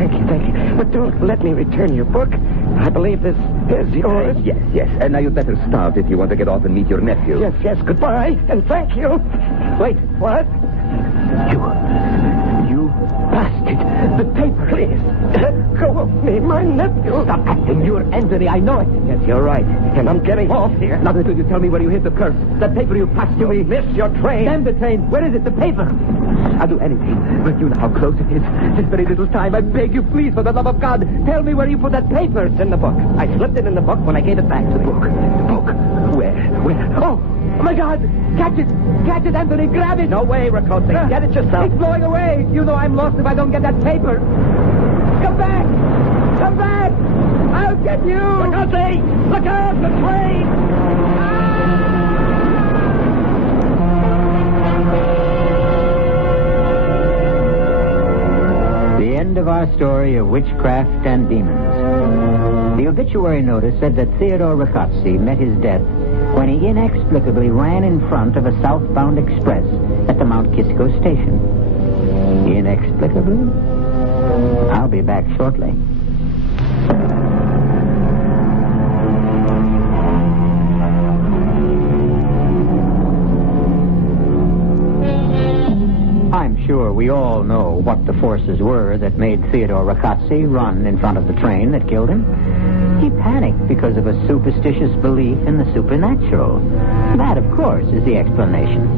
But don't let me return your book. I believe this is yours. Yes. And now you'd better start if you want to get off and meet your nephew. Yes. Goodbye, and thank you. Wait. What? You bastard. The paper. Please, let go of me, my nephew. Stop acting. You're Anthony. I know it. Yes, you're right. And I'm getting off here. Not until you tell me where you hid the purse. That paper you passed to me. Miss your train. Damn the train. Where is it? The paper. I'll do anything. But you know how close it is. This very little time. I beg you, please, for the love of God, tell me where you put that paper. It's in the book. I slipped it in the book when I gave it back. The book. Where? Oh, Oh, my God! Catch it! Catch it, Anthony! Grab it! No way, Riccozzi. Get it yourself. It's blowing away. You know I'm lost if I don't get that paper. Come back! Come back! I'll get you! Riccozzi! Look out! The train! The end of our story of witchcraft and demons. The obituary notice said that Theodore Riccozzi met his death when he inexplicably ran in front of a southbound express at the Mount Kisco station. Inexplicably? I'll be back shortly. I'm sure we all know what the forces were that made Theodore Riccozzi run in front of the train that killed him. He panicked because of a superstitious belief in the supernatural. That, of course, is the explanation.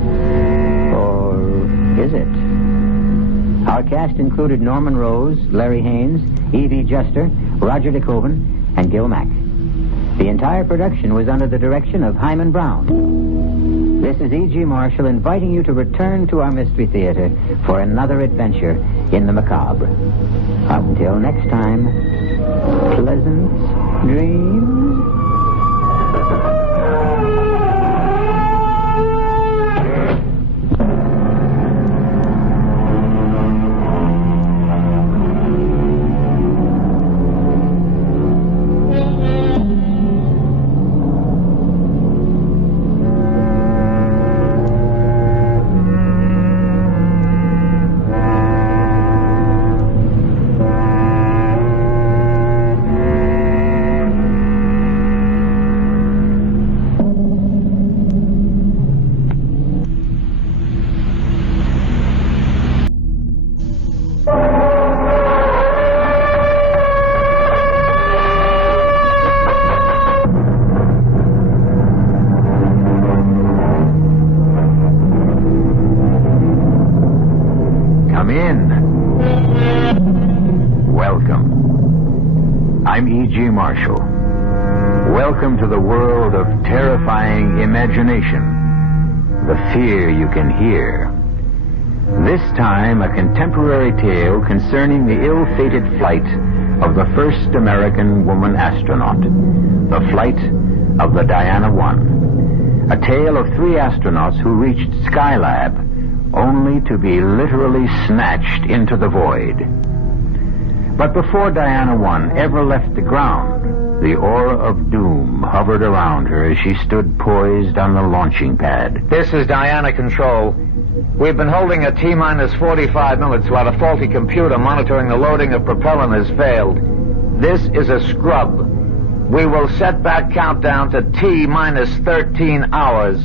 Or is it? Our cast included Norman Rose, Larry Haynes, Evie Juster, Roger DeKoven, and Gil Mack. The entire production was under the direction of Hyman Brown. This is E.G. Marshall inviting you to return to our Mystery Theater for another adventure in the macabre. Until next time, pleasant dreams. I'm E.G. Marshall. Welcome to the world of terrifying imagination, the fear you can hear. This time, a contemporary tale concerning the ill-fated flight of the first American woman astronaut, the flight of the Diana I. A tale of 3 astronauts who reached Skylab only to be literally snatched into the void. But before Diana I ever left the ground, the aura of doom hovered around her as she stood poised on the launching pad. This is Diana Control. We've been holding at T-minus 45 minutes while a faulty computer monitoring the loading of propellant has failed. This is a scrub. We will set back countdown to T-minus 13 hours.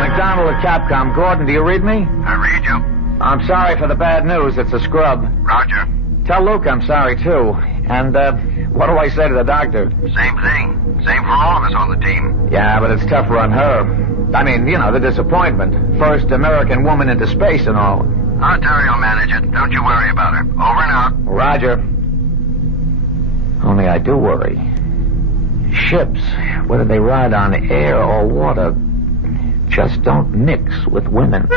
McDonald at Capcom. Gordon, do you read me? I read you. I'm sorry for the bad news. It's a scrub. Roger. Tell Luke I'm sorry, too. And, what do I say to the doctor? Same thing. Same for all of us on the team. Yeah, but it's tougher on her. I mean, you know, the disappointment. First American woman into space and all. Terry will manage it. Don't you worry about her. Over and out. Roger. Only I do worry. Ships, whether they ride on air or water, just don't mix with women.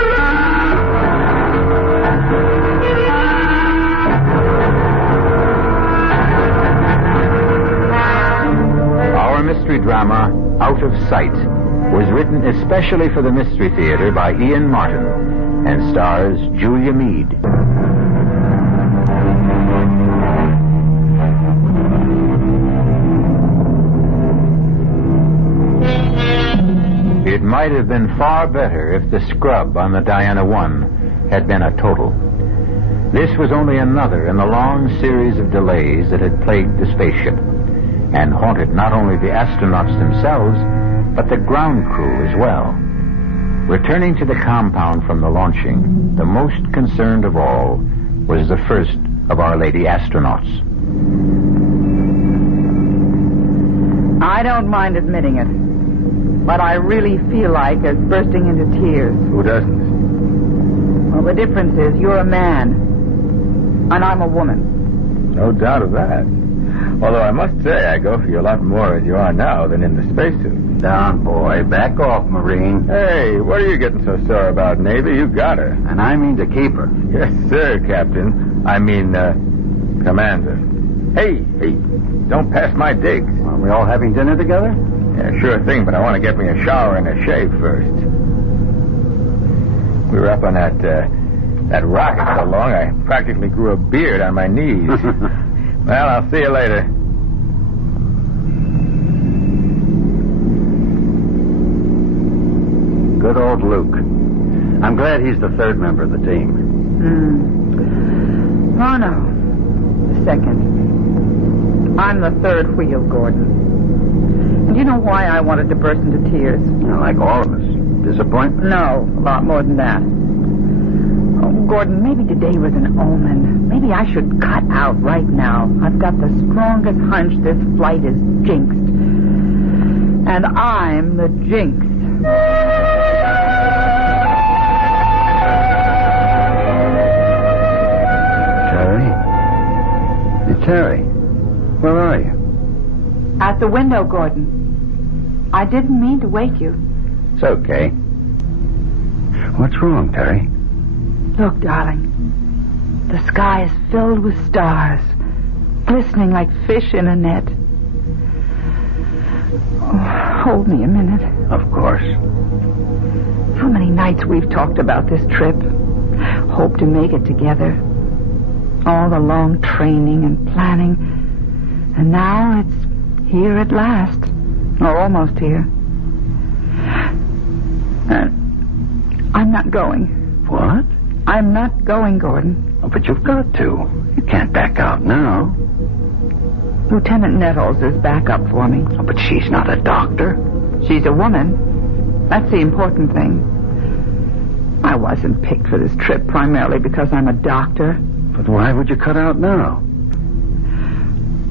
Our mystery drama, Out of Sight, was written especially for the Mystery Theater by Ian Martin and stars Julia Mead. It might have been far better if the scrub on the Diana I had been a total. This was only another in the long series of delays that had plagued the spaceship and haunted not only the astronauts themselves, but the ground crew as well. Returning to the compound from the launching, the most concerned of all was the first of our lady astronauts. I don't mind admitting it, but I really feel like bursting into tears. Who doesn't? Well, the difference is you're a man, and I'm a woman. No doubt of that. Although I must say, I go for you a lot more as you are now than in the spacesuit. Down, boy. Back off, Marine. Hey, what are you getting so sore about, Navy? You got her. And I mean to keep her. Yes, sir, Captain. I mean, Commander. Hey, don't pass my digs. Are we all having dinner together? Yeah, sure thing, but I want to get me a shower and a shave first. We were up on that rocket so long, I practically grew a beard on my knees. Well, I'll see you later. Good old Luke. I'm glad he's the third member of the team. Oh, no. The second. I'm the third wheel, Gordon. And you know why I wanted to burst into tears? Like all of us. Disappointment? No, a lot more than that. Oh, Gordon, maybe today was an omen. Maybe I should cut out right now. I've got the strongest hunch this flight is jinxed. And I'm the jinx. Terry, where are you? At the window, Gordon. I didn't mean to wake you. It's okay. What's wrong, Terry? Look, darling. The sky is filled with stars, glistening like fish in a net. Oh, hold me a minute. Of course. How many nights we've talked about this trip. Hope to make it together. All the long training and planning. And now it's here at last. Or almost here. I'm not going. What? I'm not going, Gordon. Oh, but you've got to. You can't back out now. Lieutenant Nettles is back up for me. Oh, but she's not a doctor. She's a woman. That's the important thing. I wasn't picked for this trip primarily because I'm a doctor. But why would you cut out now?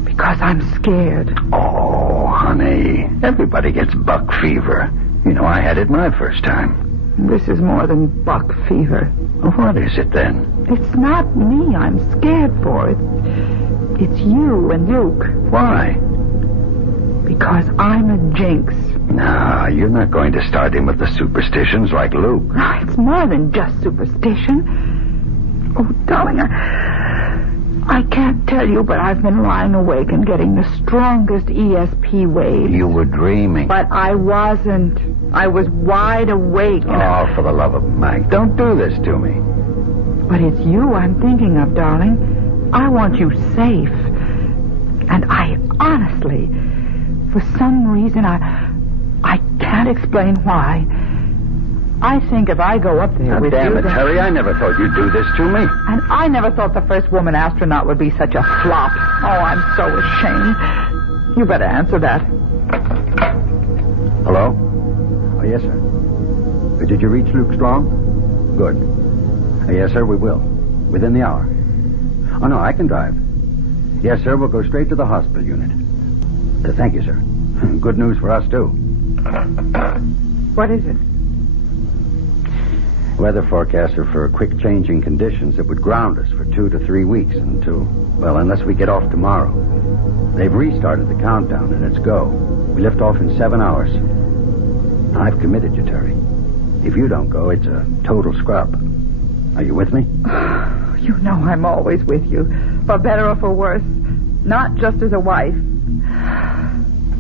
Because I'm scared. Oh, honey. Everybody gets buck fever. You know, I had it my first time. This is more than buck fever. Well, what is it then? It's not me I'm scared for. It's you and Luke. Why? Because I'm a jinx. No, you're not going to start in with the superstitions like Luke. It's more than just superstition. Oh, darling, I can't tell you, but I've been lying awake and getting the strongest ESP waves. You were dreaming. But I wasn't. I was wide awake. Oh, for the love of Mike, don't do this to me. But it's you I'm thinking of, darling. I want you safe. And I honestly, for some reason, I can't explain why. I think if I go up there with you... Damn it, Terry, I never thought you'd do this to me. And I never thought the first woman astronaut would be such a flop. Oh, I'm so ashamed. You better answer that. Hello? Oh, yes, sir. Did you reach Luke Strong? Good. Yes, sir, we will. Within the hour. Oh, no, I can drive. Yes, sir, we'll go straight to the hospital unit. Thank you, sir. Good news for us, too. What is it? Weather forecasts are for quick changing conditions that would ground us for 2 to 3 weeks unless we get off tomorrow. They've restarted the countdown, and it's go. We lift off in 7 hours. I've committed you, Terry. If you don't go, it's a total scrub. Are you with me? You know I'm always with you, for better or for worse. Not just as a wife.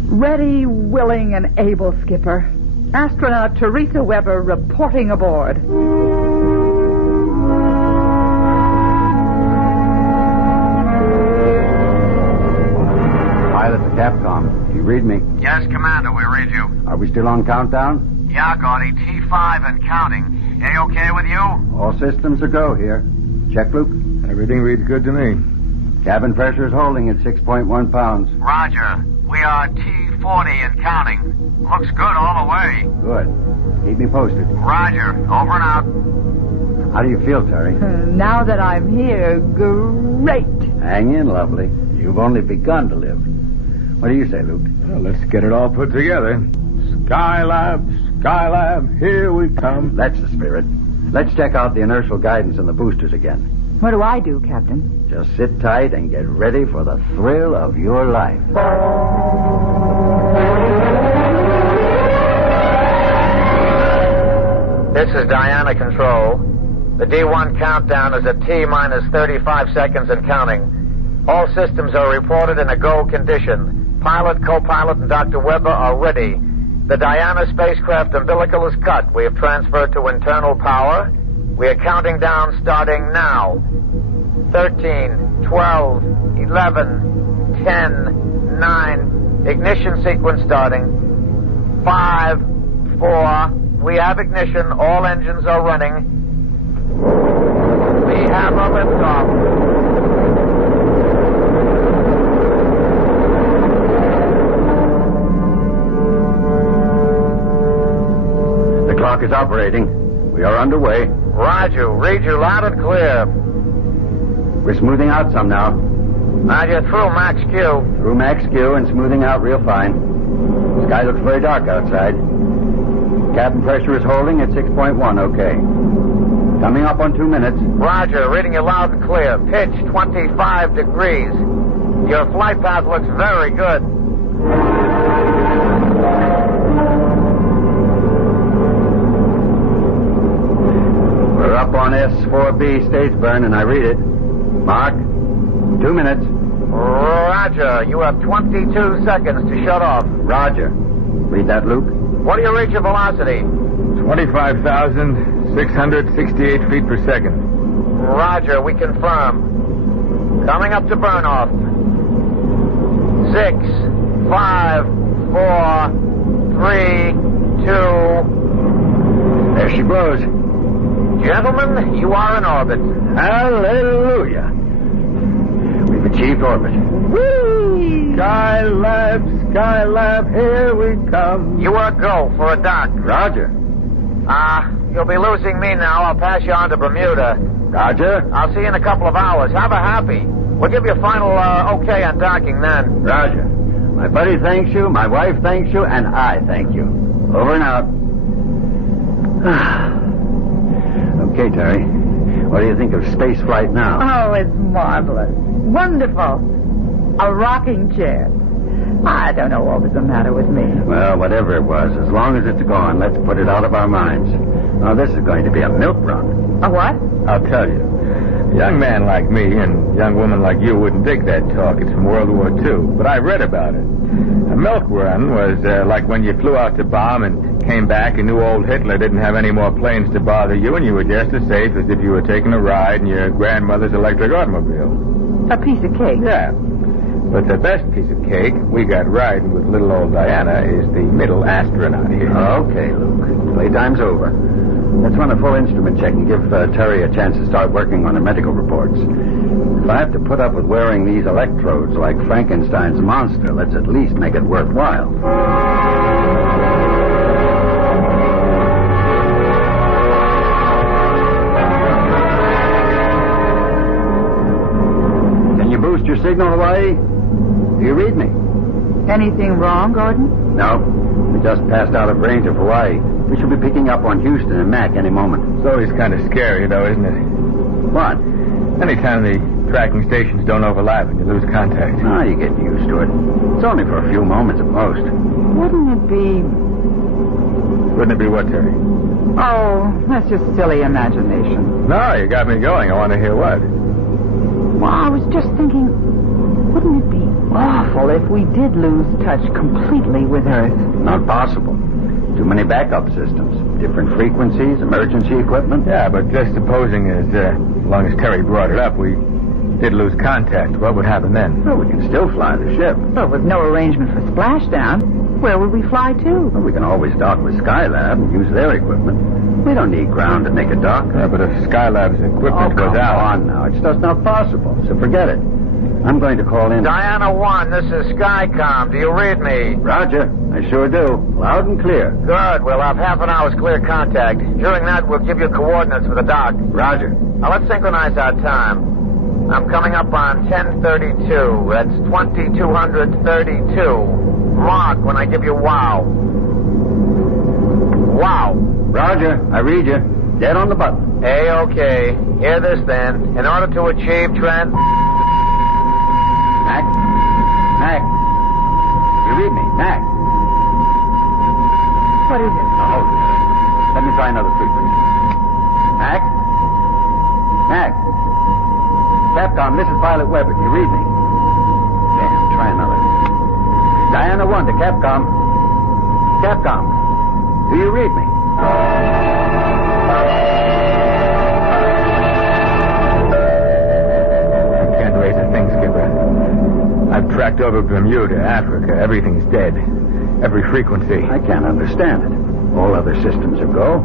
Ready, willing, and able, Skipper. Astronaut Teresa Weber reporting aboard. Pilot to Capcom. You read me? Yes, Commander, we read you. Are we still on countdown? Yeah, Gordy, T5 and counting. Any okay with you? All systems are go here. Check, Luke? Everything reads good to me. Cabin pressure is holding at 6.1 pounds. Roger. We are T40 and counting. Looks good all the way. Good. Keep me posted. Roger. Over and out. How do you feel, Terry? Now that I'm here, great. Hang in, lovely. You've only begun to live. What do you say, Luke? Well, let's get it all put together. Skylab, here we come. That's the spirit. Let's check out the inertial guidance and the boosters again. What do I do, Captain? Just sit tight and get ready for the thrill of your life. This is Diana Control. The D1 countdown is at T-minus 35 seconds and counting. All systems are reported in a go condition. Pilot, co-pilot, and Dr. Weber are ready. The Diana spacecraft umbilical is cut. We have transferred to internal power. We are counting down starting now. 13, 12, 11, 10, 9. Ignition sequence starting. 5, 4. We have ignition. All engines are running. We have a liftoff. The clock is operating. We are underway. Roger. Read you loud and clear. We're smoothing out some now. Now you're through Max Q. Through Max Q and smoothing out real fine. The sky looks very dark outside. Cabin pressure is holding at 6.1, okay. Coming up on 2 minutes. Roger, reading you loud and clear. Pitch 25 degrees. Your flight path looks very good. We're up on S4B stage burn, and I read it. Mark, 2 minutes. Roger, you have 22 seconds to shut off. Roger. Read that, Luke. What do you reach your velocity? 25,668 feet per second. Roger, we confirm. Coming up to burn off. 6, 5, 4, 3, 2. There she blows. Gentlemen, you are in orbit. Hallelujah. We've achieved orbit. Whee! Skylab, here we come. You are go for a dock. Roger. You'll be losing me now. I'll pass you on to Bermuda. Roger. I'll see you in a couple of hours. Have a happy. We'll give you a final okay on docking then. Roger. My buddy thanks you, my wife thanks you, and I thank you. Over and out. Okay, Terry. What do you think of space flight now? Oh, it's marvelous. Wonderful. A rocking chair. I don't know what was the matter with me. Well, whatever it was, as long as it's gone, let's put it out of our minds. Now, this is going to be a milk run. A what? I'll tell you. A young man like me and a young woman like you wouldn't dig that talk. It's from World War II. But I read about it. A milk run was like when you flew out to bomb and came back and knew old Hitler didn't have any more planes to bother you, and you were just as safe as if you were taking a ride in your grandmother's electric automobile. A piece of cake. Yeah. But the best piece of cake we got riding with little old Diana is the middle astronaut here. Okay, Luke. Playtime's over. Let's run a full instrument check and give Terry a chance to start working on her medical reports. If I have to put up with wearing these electrodes like Frankenstein's monster, let's at least make it worthwhile. Can you boost your signal, Hawaii? Do you read me? Anything wrong, Gordon? No. We just passed out of range of Hawaii. We should be picking up on Houston and Mac any moment. It's always kind of scary, though, isn't it? What? Anytime the tracking stations don't overlap and you lose contact. Ah, you get used to it. It's only for a few moments at most. Wouldn't it be... Wouldn't it be what, Terry? Oh, that's just silly imagination. No, you got me going. I want to hear what. Well, I was just thinking, wouldn't it be awful if we did lose touch completely with Earth? Not possible. Too many backup systems. Different frequencies, emergency equipment. Yeah, but just supposing as long as Terry brought it up, we did lose contact. What would happen then? Well, we can still fly the ship. But with no arrangement for splashdown, where would we fly to? Well, we can always dock with Skylab and use their equipment. We don't need ground to make a dock. Yeah, but if Skylab's equipment goes out... come on now. It's just not possible, so forget it. I'm going to call in... Diana 1, this is Skycom. Do you read me? Roger. I sure do. Loud and clear. Good. We'll have half an hour's clear contact. During that, we'll give you coordinates for the dock. Roger. Now, let's synchronize our time. I'm coming up on 10:32. That's 2232. Mark when I give you wow. Wow. Roger. I read you. Dead on the button. A-OK. Hear this, then. In order to achieve Mac? Mac? You read me? Mac? What is it? Now, hold it. Let me try another frequency. Mac? Mac? Capcom, this is Pilot Weber. You read me? Damn, try another. Diana 1 to Capcom. Capcom, do you read me? Can't raise a thing, Skipper. I've tracked over Bermuda, Africa. Everything's dead. Every frequency. I can't understand it. All other systems are go.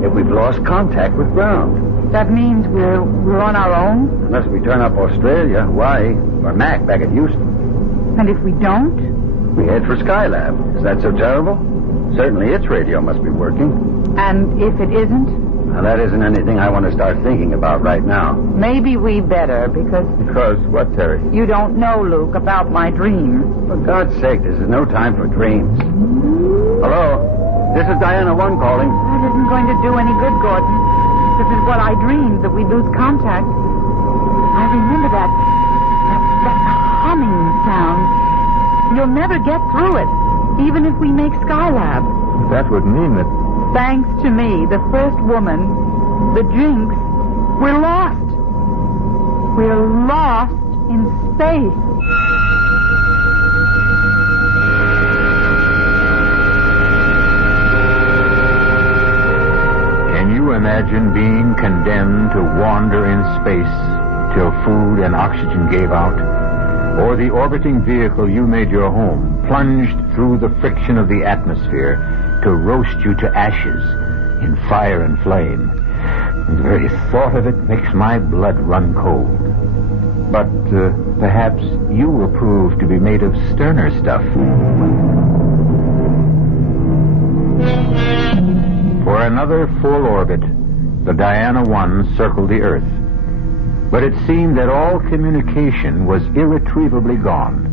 Yet we've lost contact with ground. That means we're on our own? Unless we turn up Australia, Hawaii, or Mac back at Houston. And if we don't? We head for Skylab. Is that so terrible? Certainly its radio must be working. And if it isn't? Now, that isn't anything I want to start thinking about right now. Maybe we better, because... Because what, Terry? You don't know, Luke, about my dream. For God's sake, this is no time for dreams. Hello? This is Diana 1 calling. That isn't going to do any good, Gordon. This is what I dreamed, that we'd lose contact. I remember that humming sound. You'll never get through it, even if we make Skylab. That would mean that... Thanks to me, the first woman, the Jinx, we're lost. We're lost in space. Can you imagine being condemned to wander in space till food and oxygen gave out? Or the orbiting vehicle you made your home plunged through the friction of the atmosphere to roast you to ashes in fire and flame? The very thought of it makes my blood run cold. But perhaps you will prove to be made of sterner stuff. For another full orbit, the Diana 1 circled the Earth. But it seemed that all communication was irretrievably gone.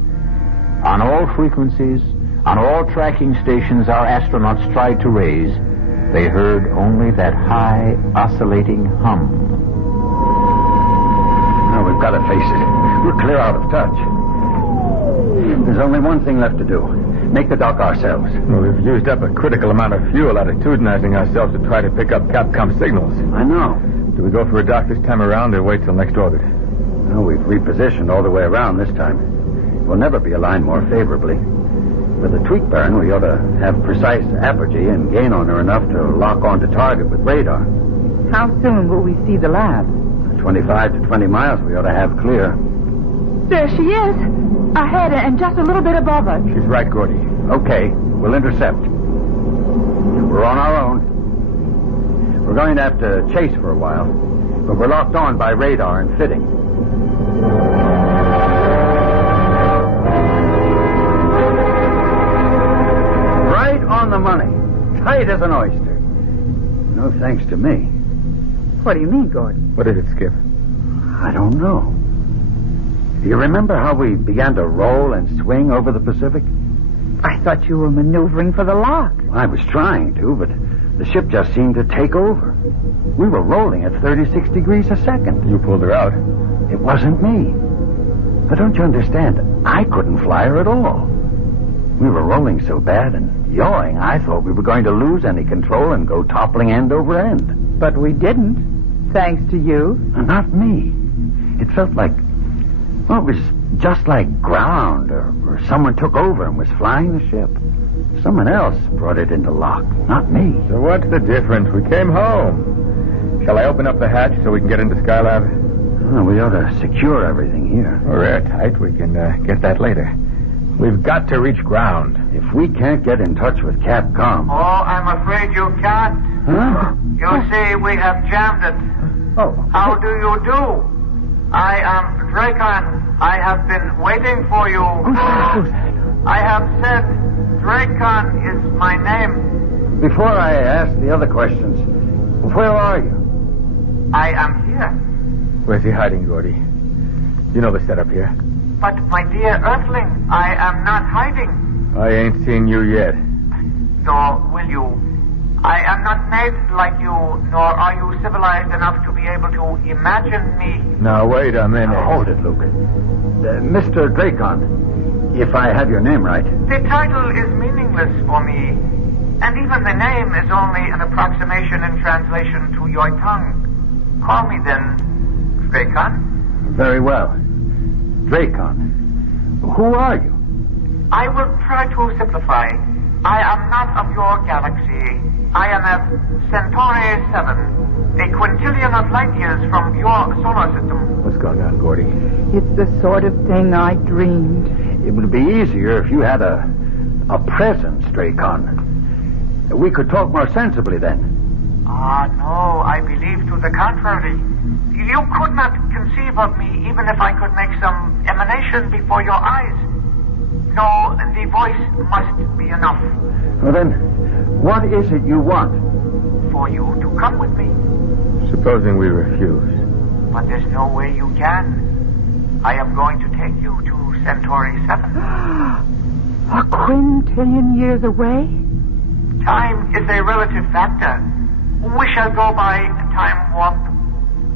On all frequencies, on all tracking stations our astronauts tried to raise, they heard only that high, oscillating hum. Now, we've got to face it. We're clear out of touch. There's only one thing left to do. Make the dock ourselves. Well, we've used up a critical amount of fuel attitudinizing ourselves to try to pick up Capcom signals. I know. Do we go for a dock this time around or wait till next orbit? No, we've repositioned all the way around this time. We'll never be aligned more favorably. With a tweak burn, we ought to have precise apogee and gain on her enough to lock onto target with radar. How soon will we see the lab? 25 to 20 miles we ought to have clear. There she is. Ahead and just a little bit above us. She's right, Gordy. Okay, we'll intercept. We're on our own. We're going to have to chase for a while, but we're locked on by radar and fitting. Right on the money. Tight as an oyster. No thanks to me. What do you mean, Gordon? What is it, Skip? I don't know. Do you remember how we began to roll and swing over the Pacific? I thought you were maneuvering for the lock. I was trying to, but the ship just seemed to take over. We were rolling at 36 degrees a second. You pulled her out. It wasn't me. But don't you understand? I couldn't fly her at all. We were rolling so bad and yawing, I thought we were going to lose any control and go toppling end over end. But we didn't, thanks to you. Not me. It felt like, well, it was just like ground, or someone took over and was flying the ship. Someone else brought it into lock, not me. So what's the difference? We came home. Shall I open up the hatch so we can get into Skylab? Well, we ought to secure everything here. We're airtight. We can get that later. We've got to reach ground. If we can't get in touch with Capcom... Oh, I'm afraid you can't. Huh? You see, we have jammed it. Oh. How do you do? I am Dracon. I have been waiting for you. Who's that? I have said Dracon is my name. Before I ask the other questions, where are you? I am here. Where's he hiding, Gordy? You know the setup here. But, my dear Earthling, I am not hiding. I ain't seen you yet. So, will you I am not made like you, nor are you civilized enough to be able to imagine me. Now, wait a minute. Hold it, Luke. Mr. Dracon, if I have your name right. The title is meaningless for me, and even the name is only an approximation in translation to your tongue. Call me then, Dracon. Very well. Dracon. Who are you? I will try to simplify. I am not of your galaxy. I am of Centauri 7, a quintillion of light years from your solar system. What's going on, Gordy? It's the sort of thing I dreamed. It would be easier if you had a presence, Dracon. We could talk more sensibly then. No, I believe to the contrary. You could not conceive of me even if I could make some emanation before your eyes. No, the voice must be enough. Well then, what is it you want? For you to come with me. Supposing we refuse. But there's no way you can. I am going to take you to Centauri 7. A quintillion years away? Time is a relative factor. We shall go by time warp.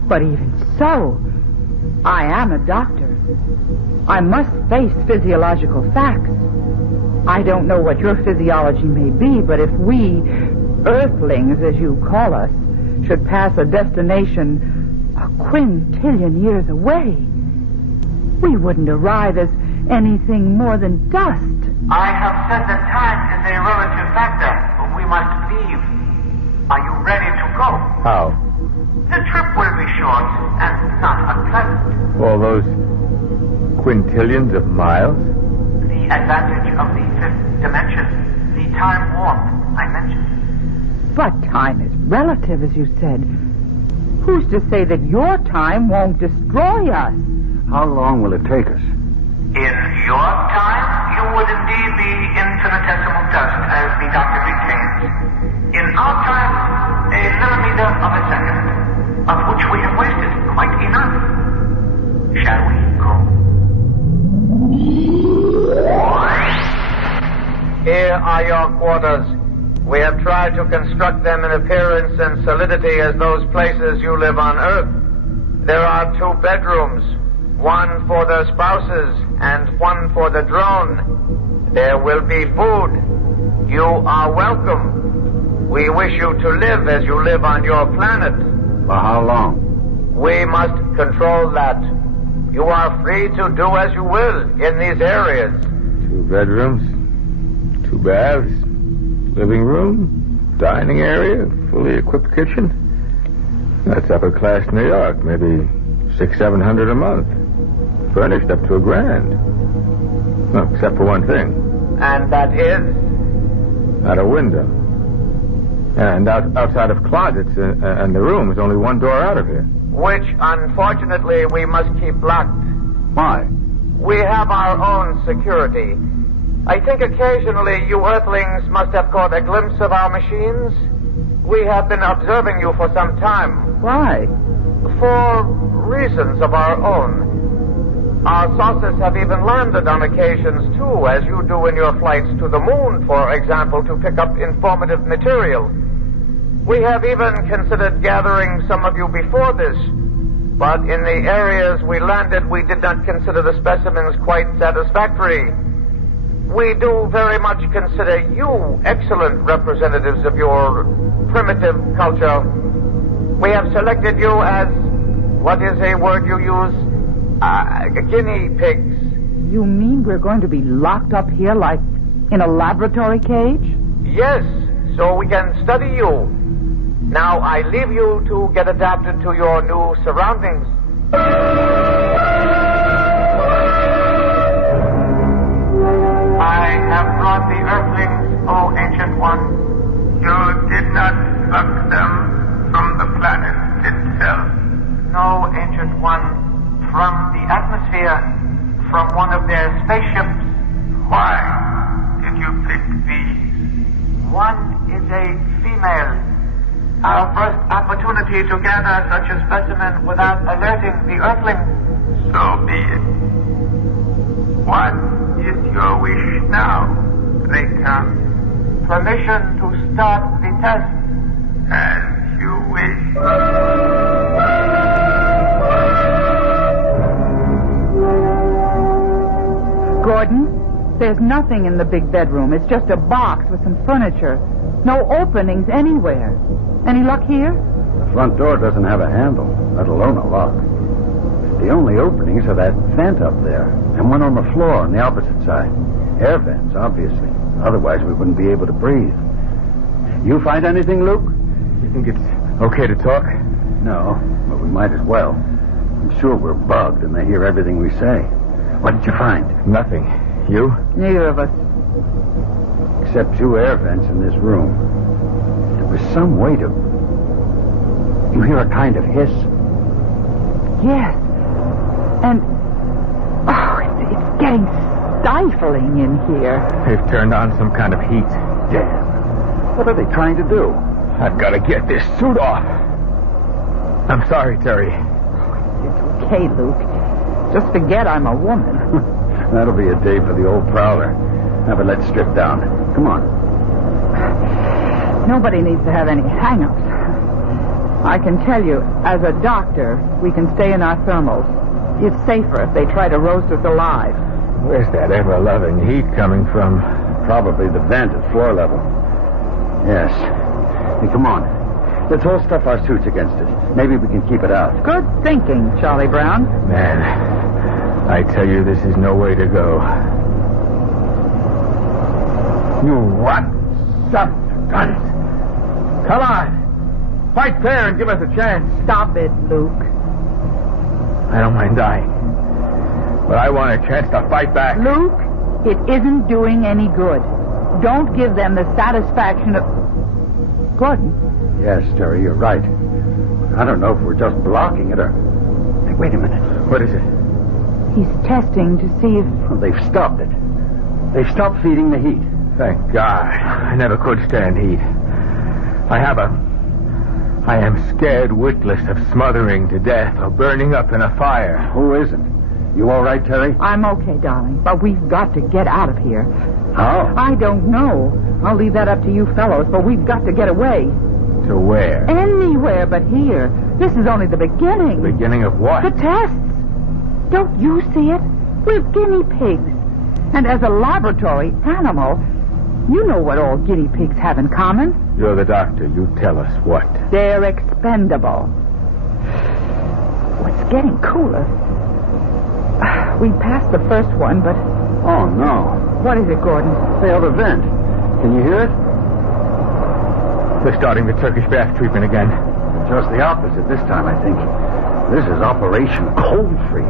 But even so, I am a doctor. I must face physiological facts. I don't know what your physiology may be, but if we, Earthlings as you call us, should pass a destination a quintillion years away, we wouldn't arrive as anything more than dust. I have said that time is a relative factor. We must leave. Are you ready to go? How? The trip will be short and not unpleasant. All those quintillions of miles? The advantage of the fifth dimension, the time warp I mentioned. But time is relative, as you said. Who's to say that your time won't destroy us? How long will it take us? In your time, you would indeed be infinitesimal dust, as the doctor retains. In our time, a millimeter of a second, of which we have wasted quite enough. Shall we go? Here are your quarters. We have tried to construct them in appearance and solidity as those places you live on Earth. There are 2 bedrooms, one for the spouses and one for the drone. There will be food. You are welcome. We wish you to live as you live on your planet. For how long? We must control that. You are free to do as you will in these areas. 2 bedrooms, 2 baths, living room, dining area, fully equipped kitchen. That's upper class New York, maybe $600-700 a month. Furnished up to $1,000. Well, except for one thing. And that is? Not a window. And outside of closets and the rooms, only one door out of here. Which, unfortunately, we must keep locked. Why? We have our own security. I think occasionally you Earthlings must have caught a glimpse of our machines. We have been observing you for some time. Why? For reasons of our own. Our saucers have even landed on occasions, too, as you do in your flights to the moon, for example, to pick up informative material. We have even considered gathering some of you before this, but in the areas we landed, we did not consider the specimens quite satisfactory. We do very much consider you excellent representatives of your primitive culture. We have selected you as, what is a word you use? Guinea pigs. You mean we're going to be locked up here like in a laboratory cage? Yes, so we can study you. Now I leave you to get adapted to your new surroundings. I have brought the Earthlings, O Ancient One. You did not pluck them from the planet itself. No, Ancient One. From the atmosphere, from one of their spaceships. Why did you pick these? One is a female. Our first opportunity to gather such a specimen without alerting the Earthlings. So be it. What is your wish now, Dracon? Permission to start the test. As you wish. Gordon, there's nothing in the big bedroom. It's just a box with some furniture. No openings anywhere. Any luck here? The front door doesn't have a handle, let alone a lock. The only openings are that vent up there, and one on the floor on the opposite side. Air vents, obviously. Otherwise, we wouldn't be able to breathe. You find anything, Luke? You think it's okay to talk? No, but we might as well. I'm sure we're bugged and they hear everything we say. What did you find? Nothing. You? Neither of us. Except 2 air vents in this room. There was some way to... You hear a kind of hiss? Yes. And... Oh, it's getting stifling in here. They've turned on some kind of heat. Damn. What are they trying to do? I've got to get this suit off. I'm sorry, Terry. It's okay, Luke. Just forget I'm a woman. That'll be a day for the old prowler. Now, but let's strip down. Come on. Nobody needs to have any hang-ups. I can tell you, as a doctor, we can stay in our thermals. It's safer if they try to roast us alive. Where's that ever-loving heat coming from? Probably the vent at floor level. Yes. Hey, come on. Let's all stuff our suits against it. Maybe we can keep it out. Good thinking, Charlie Brown. Man, I tell you, this is no way to go. You what? Son of guns. Come on. Fight fair and give us a chance. Stop it, Luke. I don't mind dying. But I want a chance to fight back. Luke, it isn't doing any good. Don't give them the satisfaction of... Gordon. Yes, Terry, you're right. I don't know if we're just blocking it or... Hey, wait a minute. What is it? He's testing to see if... Well, they've stopped it. They've stopped feeding the heat. Thank God. I never could stand heat. I am scared witless of smothering to death or burning up in a fire. Who isn't? You all right, Terry? I'm okay, darling, but we've got to get out of here. How? I don't know. I'll leave that up to you fellows, but we've got to get away. To where? Anywhere but here. This is only the beginning. The beginning of what? The tests. Don't you see it? We're guinea pigs. And as a laboratory animal, you know what all guinea pigs have in common. You're the doctor. You tell us what. They're expendable. Oh, it's getting cooler. We passed the first one, but... Oh, no. What is it, Gordon? The other vent. Can you hear it? They're starting the Turkish bath treatment again. Just the opposite this time, I think. This is Operation Cold Freeze.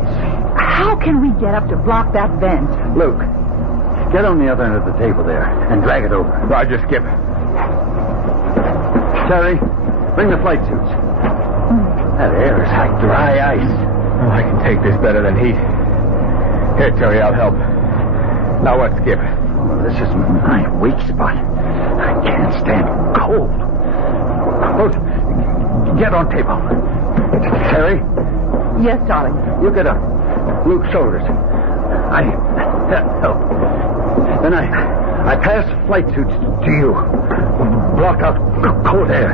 How can we get up to block that vent? Luke, get on the other end of the table there and drag it over. Roger, Skip. Terry, bring the flight suits. That air is like dry ice. Oh, I can take this better than heat. Here, Terry, I'll help. Now what, Skip? Oh, this is my weak spot. I can't stand cold. Oh, get on table. Terry? Yes, darling. You get up. Luke's shoulders. I help. Then I pass flight suits to you. Block out cold air.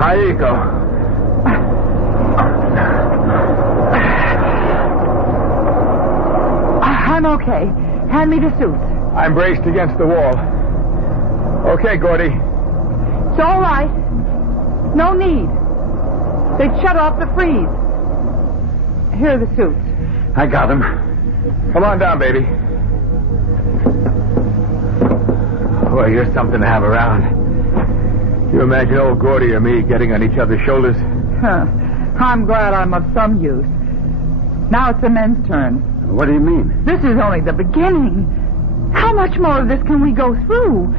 Here you go. I'm okay. Hand me the suits. I'm braced against the wall. Okay, Gordy. It's all right. No need. They've shut off the freeze. Here are the suits. I got them. Come on down, baby. Well, you're something to have around. You imagine old Gordy or me getting on each other's shoulders? Huh. I'm glad I'm of some use. Now it's the men's turn. What do you mean? This is only the beginning. How much more of this can we go through?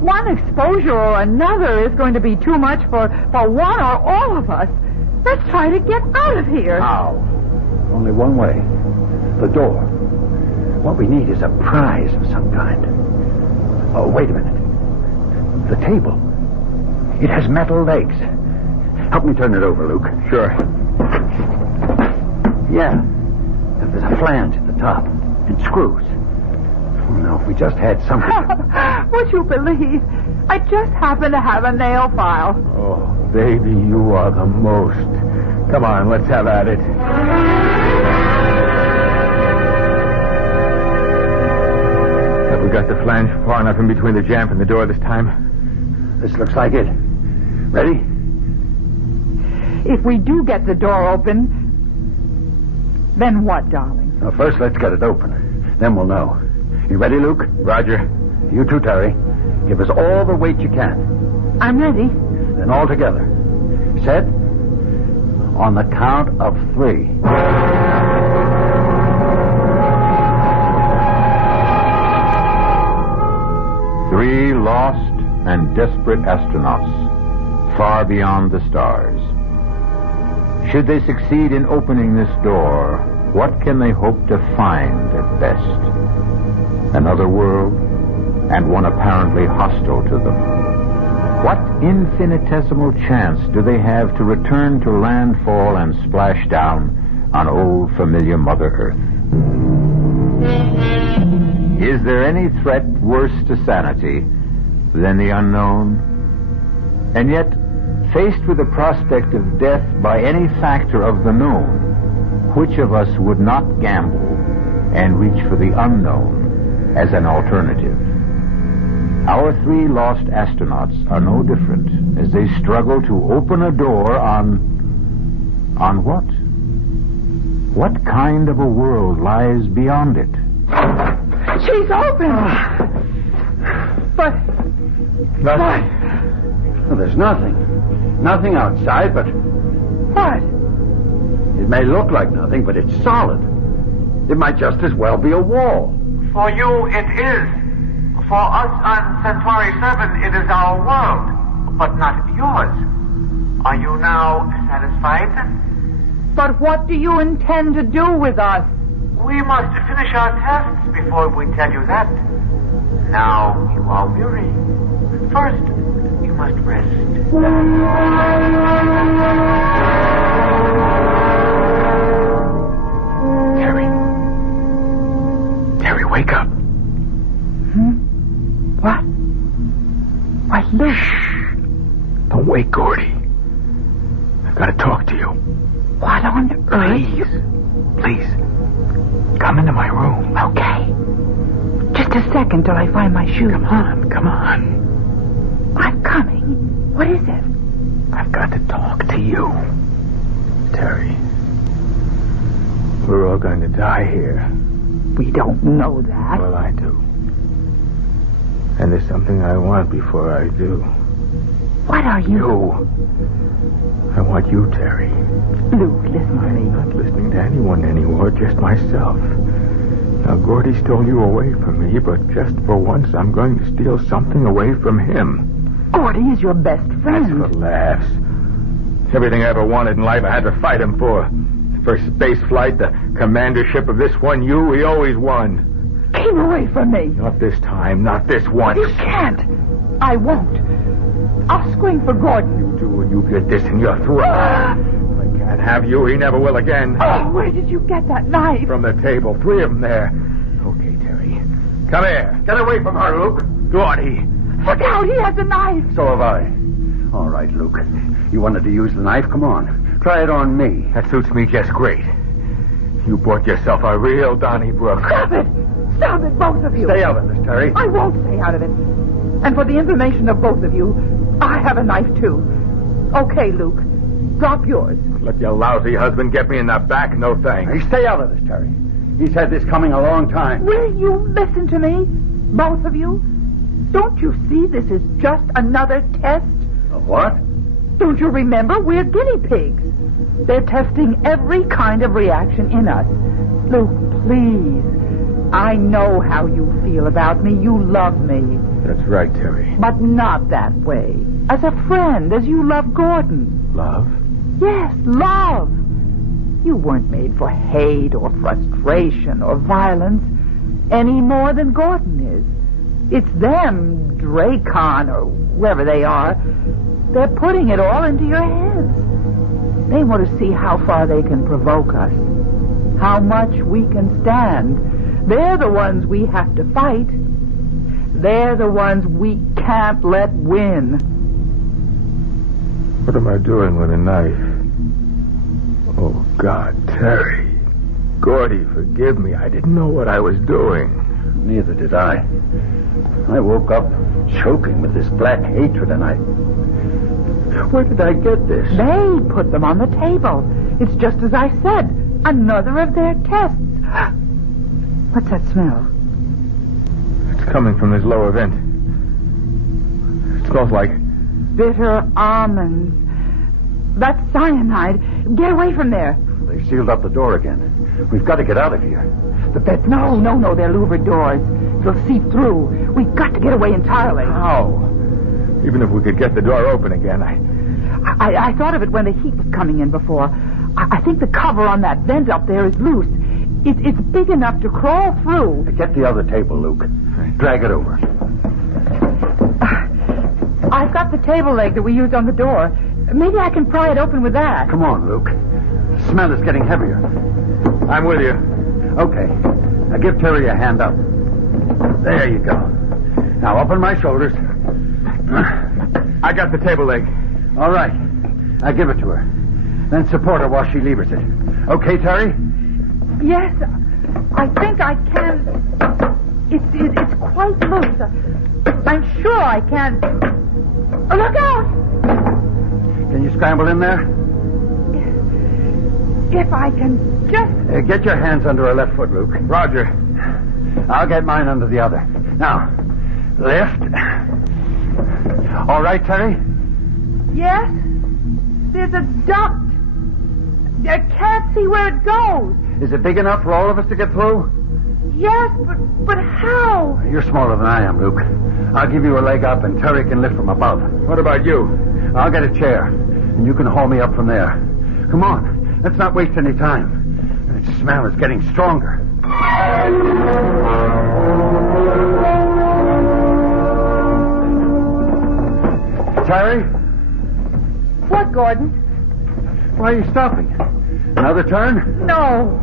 One exposure or another is going to be too much for one or all of us. Let's try to get out of here. How? Only one way. The door. What we need is a prize of some kind. Oh, wait a minute. The table. It has metal legs. Help me turn it over, Luke. Sure. Yeah. There's a flange at the top. And screws. Oh, no, if we just had something. Would you believe I just happen to have a nail file. Oh, baby, you are the most. Come on, let's have at it. Have we got the flange far enough in between the jamb and the door this time? This looks like it. Ready? If we do get the door open, then what, darling? Now, first, let's get it open. Then we'll know. You ready, Luke? Roger. You too, Terry. Give us all the weight you can. I'm ready. Then all together. Set? On the count of 3. Three lost and desperate astronauts, far beyond the stars. Should they succeed in opening this door, what can they hope to find at best? Another world, and one apparently hostile to them. What infinitesimal chance do they have to return to landfall and splash down on old familiar Mother Earth? Is there any threat worse to sanity than the unknown? And yet, faced with the prospect of death by any factor of the known, which of us would not gamble and reach for the unknown as an alternative? Our 3 lost astronauts are no different as they struggle to open a door on what? What kind of a world lies beyond it? She's open! But... Nothing. Well, there's nothing. Nothing outside, but... What? It may look like nothing, but it's solid. It might just as well be a wall. For you, it is. For us on Centauri 7, it is our world, but not yours. Are you now satisfied? But what do you intend to do with us? We must finish our tests before we tell you that. Now you are weary. First, you must rest. Terry, wake up. What? Why, Luke. Shh. Don't wake Gordy. I've got to talk to you. What on earth? Please. Come into my room. Okay. Just a second till I find my shoes. Come on. I'm coming. What is it? I've got to talk to you. Terry. We're all going to die here. We don't know that. Well, I do. And there's something I want before I do. What are you? You. I want you, Terry. Luke, listen to me. I'm not listening to anyone anymore, just myself. Now, Gordy stole you away from me, but just for once, I'm going to steal something away from him. Gordy is your best friend. That's for laughs. Everything I ever wanted in life, I had to fight him for. The first space flight, the commandership of this one you, he always won. Keep away from me. Not this time, not this once. You can't. I won't. I'll scream for Gordon. You do, and you get this in your throat. I can't have you. He never will again. Oh, where did you get that knife? From the table. 3 of them there. Okay, Terry. Come here. Get away from her, Luke. Gordy. Look out, he has a knife. So have I. All right, Luke. You wanted to use the knife? Come on. Try it on me. That suits me just great. You bought yourself a real Donnybrook. Stop it! Stop it, both of you. Stay out of this, Terry. I won't stay out of it. And for the information of both of you, I have a knife, too. Okay, Luke. Drop yours. Let your lousy husband get me in the back, no thanks. Hey, stay out of this, Terry. He's had this coming a long time. Will you listen to me? Both of you? Don't you see this is just another test? A what? Don't you remember? We're guinea pigs. They're testing every kind of reaction in us. Luke, please. I know how you feel about me. You love me. That's right, Terry. But not that way. As a friend, as you love Gordon. Love? Yes, love. You weren't made for hate or frustration or violence any more than Gordon is. It's them, Dracon or whoever they are. They're putting it all into your heads. They want to see how far they can provoke us, how much we can stand. They're the ones we have to fight. They're the ones we can't let win. What am I doing with a knife? Oh, God, Terry. Gordy, forgive me. I didn't know what I was doing. Neither did I. I woke up choking with this black hatred, and where did I get this? They put them on the table. It's just as I said. Another of their tests. What's that smell? It's coming from this lower vent. It smells like... bitter almonds. That's cyanide. Get away from there. They sealed up the door again. We've got to get out of here. The vent... No, they're louvered doors. They'll seep through. We've got to get away entirely. How? Even if we could get the door open again, I thought of it when the heat was coming in before. I think the cover on that vent up there is loose. It's big enough to crawl through. Get the other table, Luke. Drag it over. I've got the table leg that we used on the door. Maybe I can pry it open with that. Come on, Luke. The smell is getting heavier. I'm with you. Okay. Now give Terry a hand up. There you go. Now up on my shoulders. I got the table leg. All right. Now give it to her. Then support her while she levers it. Okay, Terry? Yes, I think I can. It's quite loose. I'm sure I can. Oh, look out! Can you scramble in there? If I can just... Get your hands under her left foot, Luke. Roger. I'll get mine under the other. Now, lift. All right, Terry? Yes? There's a duct. I can't see where it goes. Is it big enough for all of us to get through? Yes, but how? You're smaller than I am, Luke. I'll give you a leg up, and Terry can lift from above. What about you? I'll get a chair, and you can haul me up from there. Come on. Let's not waste any time. That smell is getting stronger. Terry? What, Gordon? Why are you stopping? Another turn? No.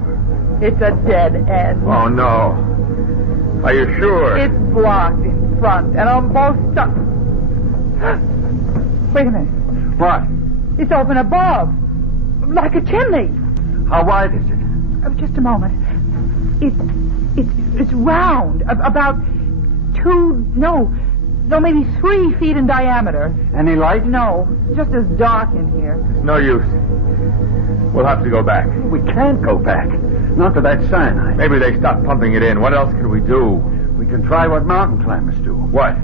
It's a dead end. Oh, no. Are you sure? It's blocked in front, and I'm both stuck. Wait a minute. What? It's open above. Like a chimney. How wide is it? Just a moment. It's round. About maybe 3 feet in diameter. Any light? No. Just as dark in here. It's no use. We'll have to go back. We can't go back. Not to that cyanide. Maybe they stopped pumping it in. What else can we do? We can try what mountain climbers do. What?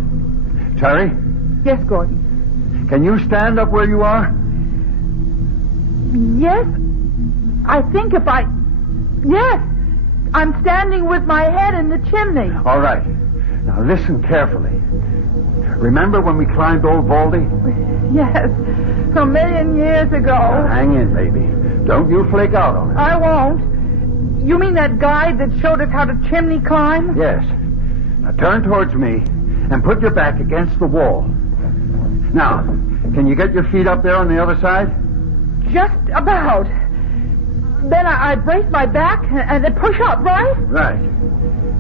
Terry? Yes, Gordon. Can you stand up where you are? Yes. I think if I... Yes. I'm standing with my head in the chimney. All right. Now listen carefully. Remember when we climbed old Baldy? Yes. 1,000,000 years ago. Now, hang in, baby. Don't you flake out on it. I won't. You mean that guide that showed us how to chimney climb? Yes. Now turn towards me and put your back against the wall. Now, can you get your feet up there on the other side? Just about. Then I brace my back and then push up, right? Right.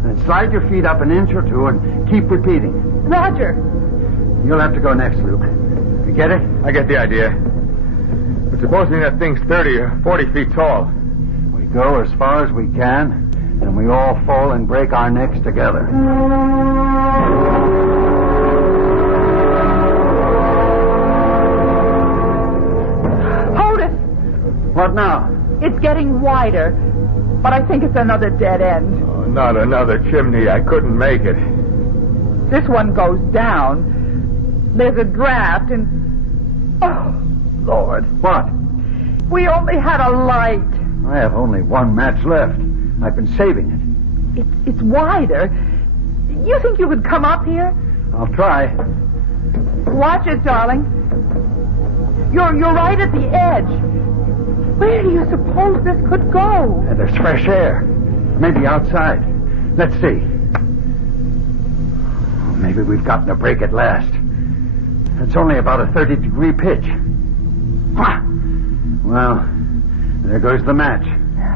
Then slide your feet up an inch or two and keep repeating. Roger. You'll have to go next, Luke. You get it? I get the idea. But supposing that thing's 30 or 40 feet tall. We go as far as we can, and we all fall and break our necks together. Hold it! What now? It's getting wider, but I think it's another dead end. Oh, not another chimney. I couldn't make it. This one goes down. There's a draft and... Oh, Lord. What? We only had a light. I have only one match left. I've been saving it. It's wider. You think you could come up here? I'll try. Watch it, darling. You're right at the edge. Where do you suppose this could go? There's fresh air. Maybe outside. Let's see. Maybe we've gotten a break at last. It's only about a 30-degree pitch. Well, there goes the match.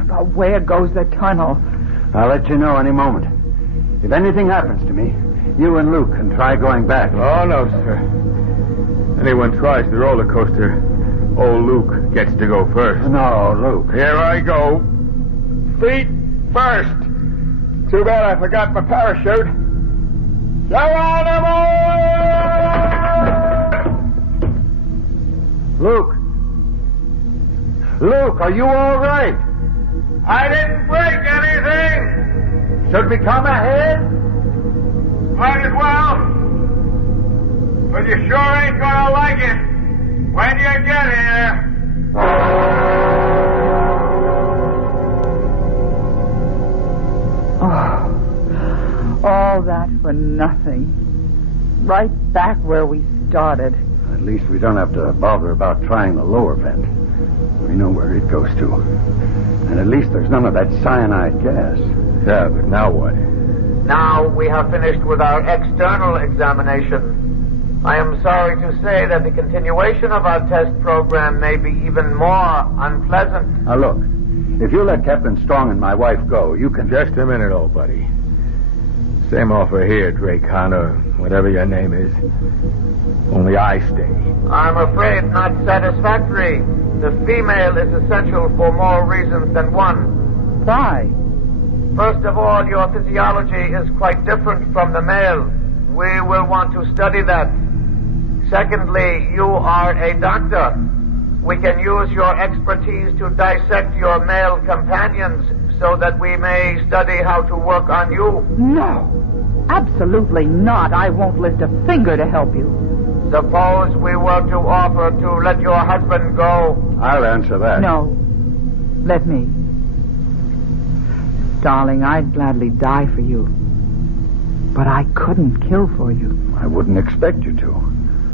But where goes the tunnel? I'll let you know any moment. If anything happens to me, You and Luke can try going back. Oh, no, sir. Anyone tries the roller coaster, old Luke gets to go first. No, Luke. Here I go. Feet first. Too bad I forgot my parachute. Geronimo! Luke! Luke, are you all right? I didn't break anything. Should we come ahead? Might as well. But you sure ain't gonna like it when you get here. Oh, all that for nothing. Right back where we started. At least we don't have to bother about trying the lower vent. We know where it goes to. And at least there's none of that cyanide gas. Yeah, but now what? Now we have finished with our external examination. I am sorry to say that the continuation of our test program may be even more unpleasant. Now look, if you let Captain Strong and my wife go, you can... Just a minute, old buddy. Same offer here, Dracon, or whatever your name is. Only I stay. I'm afraid not satisfactory. The female is essential for more reasons than one. Why? First of all, your physiology is quite different from the male. We will want to study that. Secondly, you are a doctor. We can use your expertise to dissect your male companions so that we may study how to work on you. No, absolutely not. I won't lift a finger to help you. Suppose we were to offer to let your husband go. I'll answer that. No. Let me. Darling, I'd gladly die for you. But I couldn't kill for you. I wouldn't expect you to.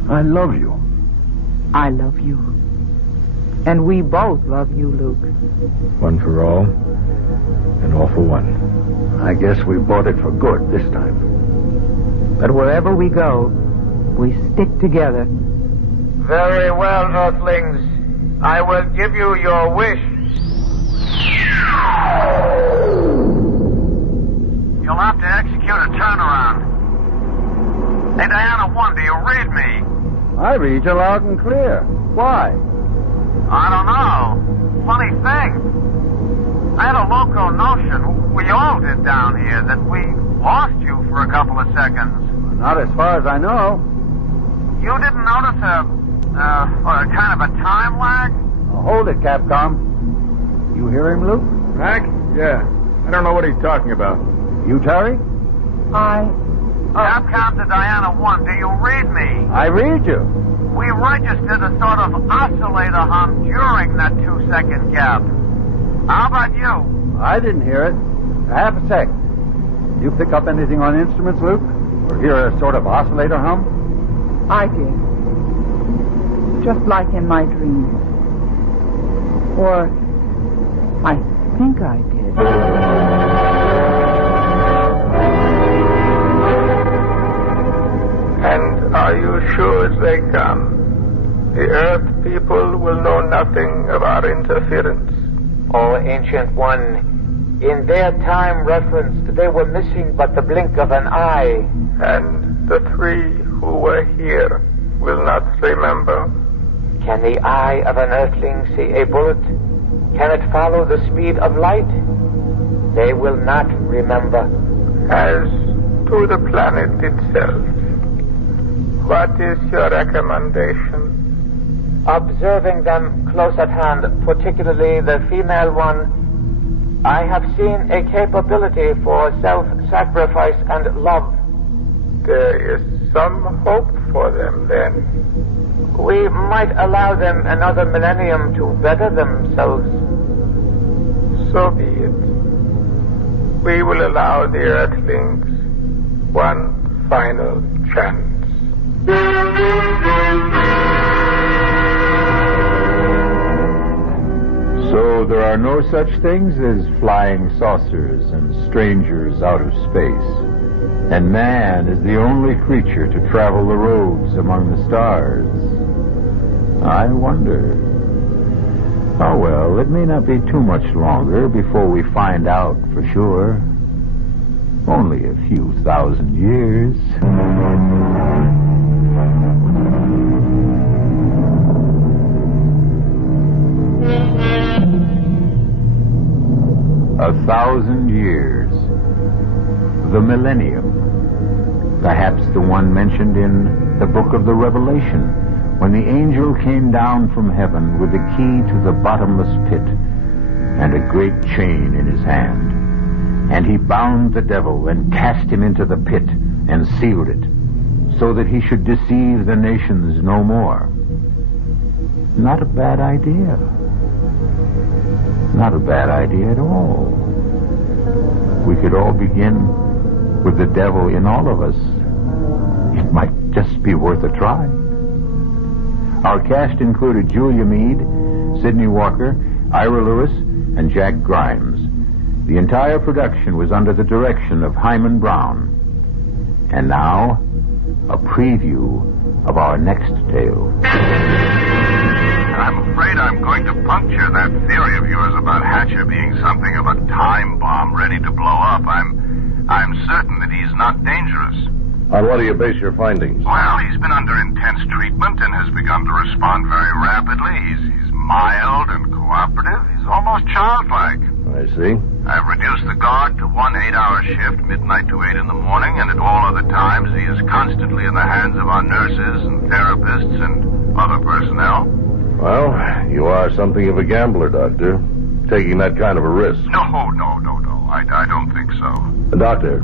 I love you. I love you. And we both love you, Luke. One for all, and all for one. I guess we bought it for good this time. But wherever we go, we stick together. Very well, Earthlings. I will give you your wish. You'll have to execute a turnaround. Hey, Diana 1, do you read me? I read you loud and clear. Why? I don't know. Funny thing. I had a loco notion, we all did down here, that we lost you for a couple of seconds. Not as far as I know. You didn't notice a kind of a time lag? Now, hold it, Capcom. You hear him, Luke? Mac? Yeah. I don't know what he's talking about. You, Terry? Capcom to Diana 1, do you read me? I read you. We registered a sort of oscillator hum during that 2-second gap. How about you? I didn't hear it. Half a sec. You pick up anything on instruments, Luke? Or hear a sort of oscillator hum? I did. Just like in my dreams. Or I think I did. And are you sure they come? The Earth people will know nothing of our interference. Oh, Ancient One, in their time referenced, they were missing but the blink of an eye. And the three who were here will not remember. Can the eye of an Earthling see a bullet? Can it follow the speed of light? They will not remember. As to the planet itself, what is your recommendation? Observing them close at hand, particularly the female one, I have seen a capability for self-sacrifice and love. There is some hope for them, then. We might allow them another millennium to better themselves. So be it. We will allow the Earthlings one final chance. So there are no such things as flying saucers and strangers out of space. And man is the only creature to travel the roads among the stars. I wonder. Oh, well, it may not be too much longer before we find out for sure. Only a few thousand years. A 1,000 years. The millennium. Perhaps the one mentioned in the book of the Revelation, when the angel came down from heaven with the key to the bottomless pit and a great chain in his hand. And he bound the devil and cast him into the pit and sealed it, so that he should deceive the nations no more. Not a bad idea. Not a bad idea at all. We could all begin with the devil in all of us. It might just be worth a try. Our cast included Julia Mead, Sidney Walker, Ira Lewis, and Jack Grimes. The entire production was under the direction of Hyman Brown. And now, a preview of our next tale. I'm afraid I'm going to puncture that theory of yours about Hatcher being something of a time bomb ready to blow up. I'm certain that he's not dangerous. On what do you base your findings? Well, he's been under intense treatment and has begun to respond very rapidly. He's mild and cooperative. He's almost childlike. I see. I've reduced the guard to 1 8-hour shift, midnight to 8 in the morning, and at all other times he is constantly in the hands of our nurses and therapists and other personnel. Well, you are something of a gambler, Doctor, taking that kind of a risk. No. I don't think so. Doctor,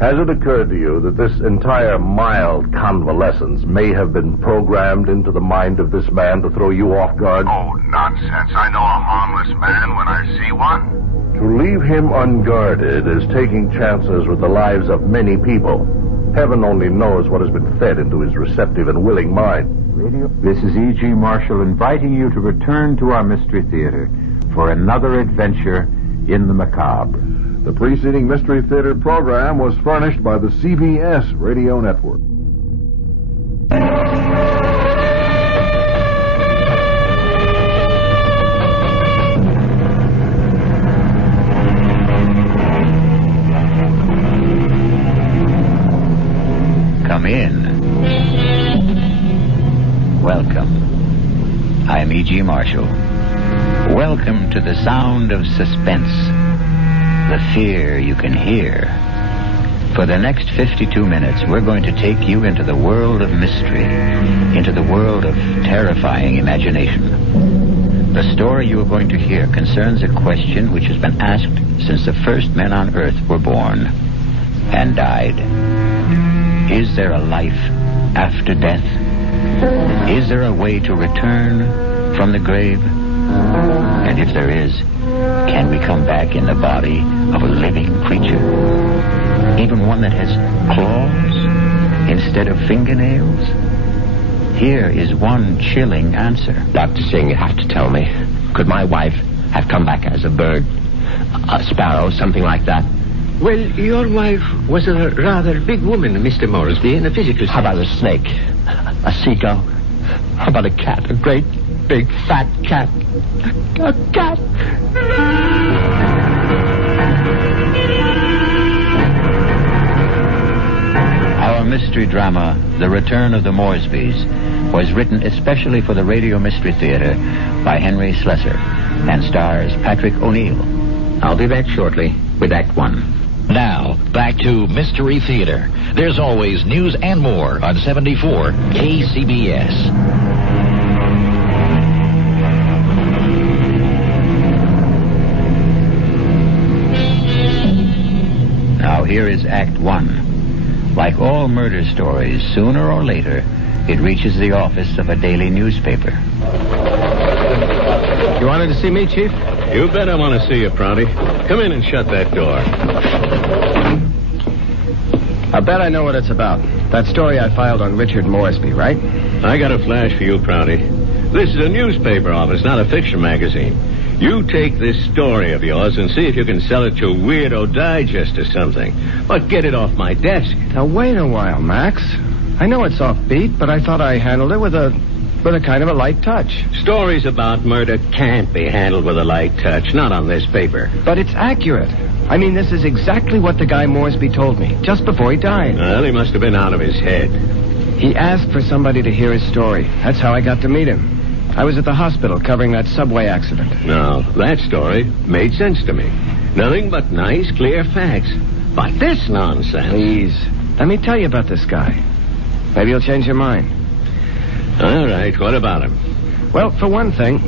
has it occurred to you that this entire mild convalescence may have been programmed into the mind of this man to throw you off guard? Oh, nonsense. I know a harmless man when I see one. To leave him unguarded is taking chances with the lives of many people. Heaven only knows what has been fed into his receptive and willing mind. This is E.G. Marshall inviting you to return to our Mystery Theater for another adventure in the macabre. The preceding Mystery Theater program was furnished by the CBS Radio Network. Come in. Welcome. I'm E.G. Marshall. Welcome to the sound of suspense. The fear you can hear. For the next 52 minutes, we're going to take you into the world of mystery, into the world of terrifying imagination. The story you are going to hear concerns a question which has been asked since the first men on Earth were born and died. Is there a life after death? Is there a way to return from the grave? And if there is, can we come back in the body of a living creature? Even one that has claws instead of fingernails? Here is one chilling answer. Dr. Singh, you have to tell me. Could my wife have come back as a bird? A sparrow, something like that? Well, your wife was a rather big woman, Mr. Moresby, in a physical sense. How about a snake? A seagull? How about a cat? A great, big, fat cat? A cat? Our mystery drama, The Return of the Moresbys, was written especially for the Radio Mystery Theater by Henry Slessor and stars Patrick O'Neill. I'll be back shortly with Act One. Now, back to Mystery Theater. There's always news and more on 74 KCBS. Now here is Act One. Like all murder stories, sooner or later, it reaches the office of a daily newspaper. You wanted to see me, Chief? You bet I want to see you, Prouty. Come in and shut that door. I bet I know what it's about. That story I filed on Richard Moresby, right? I got a flash for you, Prouty. This is a newspaper office, not a fiction magazine. You take this story of yours and see if you can sell it to Weirdo Digest or something. But get it off my desk. Now, wait a while, Max. I know it's offbeat, but I thought I handled it with a kind of a light touch. Stories about murder can't be handled with a light touch, not on this paper. But it's accurate. I mean, this is exactly what the guy Moresby told me, just before he died. Well, he must have been out of his head. He asked for somebody to hear his story. That's how I got to meet him. I was at the hospital covering that subway accident. Now, that story made sense to me. Nothing but nice, clear facts. But this nonsense... Please, let me tell you about this guy. Maybe you'll change your mind. All right, what about him? Well, for one thing,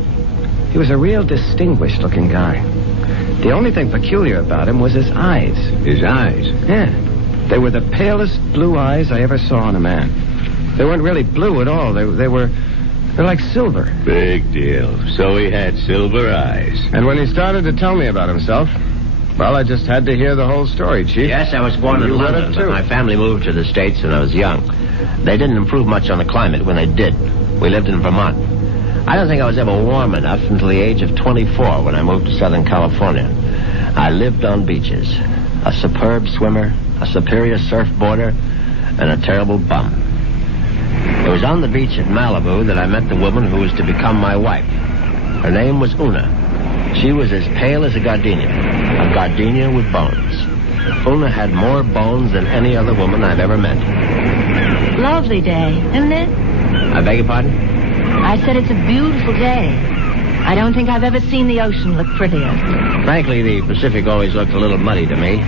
he was a real distinguished-looking guy. The only thing peculiar about him was his eyes. His eyes? Yeah. They were the palest blue eyes I ever saw in a man. They weren't really blue at all. They're like silver. Big deal. So he had silver eyes. And when he started to tell me about himself, well, I just had to hear the whole story, Chief. Yes, I was born in London, but my family moved to the States when I was young. They didn't improve much on the climate when they did. We lived in Vermont. I don't think I was ever warm enough until the age of 24 when I moved to Southern California. I lived on beaches. A superb swimmer, a superior surfboarder, and a terrible bum. It was on the beach at Malibu that I met the woman who was to become my wife. Her name was Una. She was as pale as a gardenia with bones. Una had more bones than any other woman I've ever met. Lovely day, isn't it? I beg your pardon? I said it's a beautiful day. I don't think I've ever seen the ocean look prettier. Frankly, the Pacific always looked a little muddy to me.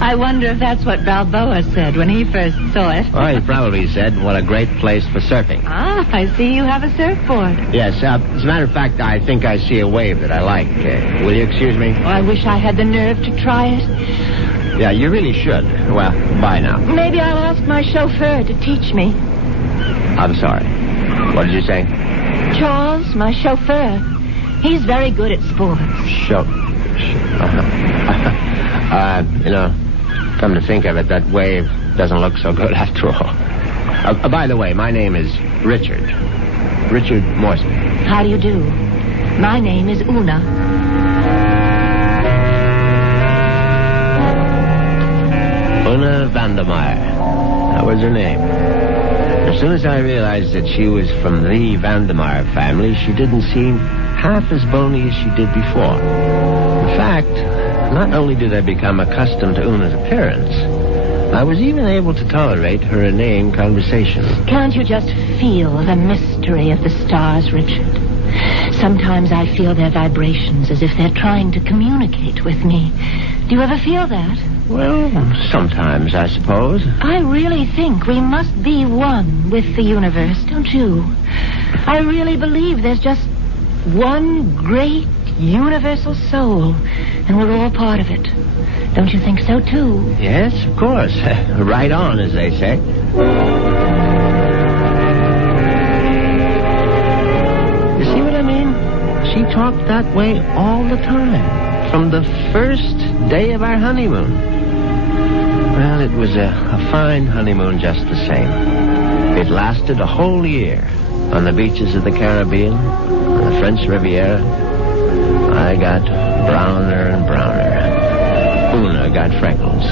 I wonder if that's what Balboa said when he first saw it. Well, he probably said, what a great place for surfing. Ah, I see you have a surfboard. Yes, as a matter of fact, I think I see a wave that I like. Will you excuse me? Oh, I wish I had the nerve to try it. Yeah, you really should. Well, bye now. Maybe I'll ask my chauffeur to teach me. I'm sorry. What did you say? Charles, my chauffeur. He's very good at sports. Come to think of it, that wave doesn't look so good after all. By the way, my name is Richard. Richard Moresby. How do you do? My name is Una. Una Vandermeyer. That was her name. As soon as I realized that she was from the Vandermeyer family, she didn't seem half as bony as she did before. In fact, not only did I become accustomed to Una's appearance, I was even able to tolerate her inane conversation. Can't you just feel the mystery of the stars, Richard? Sometimes I feel their vibrations as if they're trying to communicate with me. Do you ever feel that? Well, sometimes, I suppose. I really think we must be one with the universe, don't you? I really believe there's just one great universal soul, and we're all part of it. Don't you think so, too? Yes, of course. Right on, as they say. You see what I mean? She talked that way all the time, from the first day of our honeymoon. Well, it was a fine honeymoon just the same. It lasted a whole year on the beaches of the Caribbean, on the French Riviera. I got browner and browner. Una got freckles.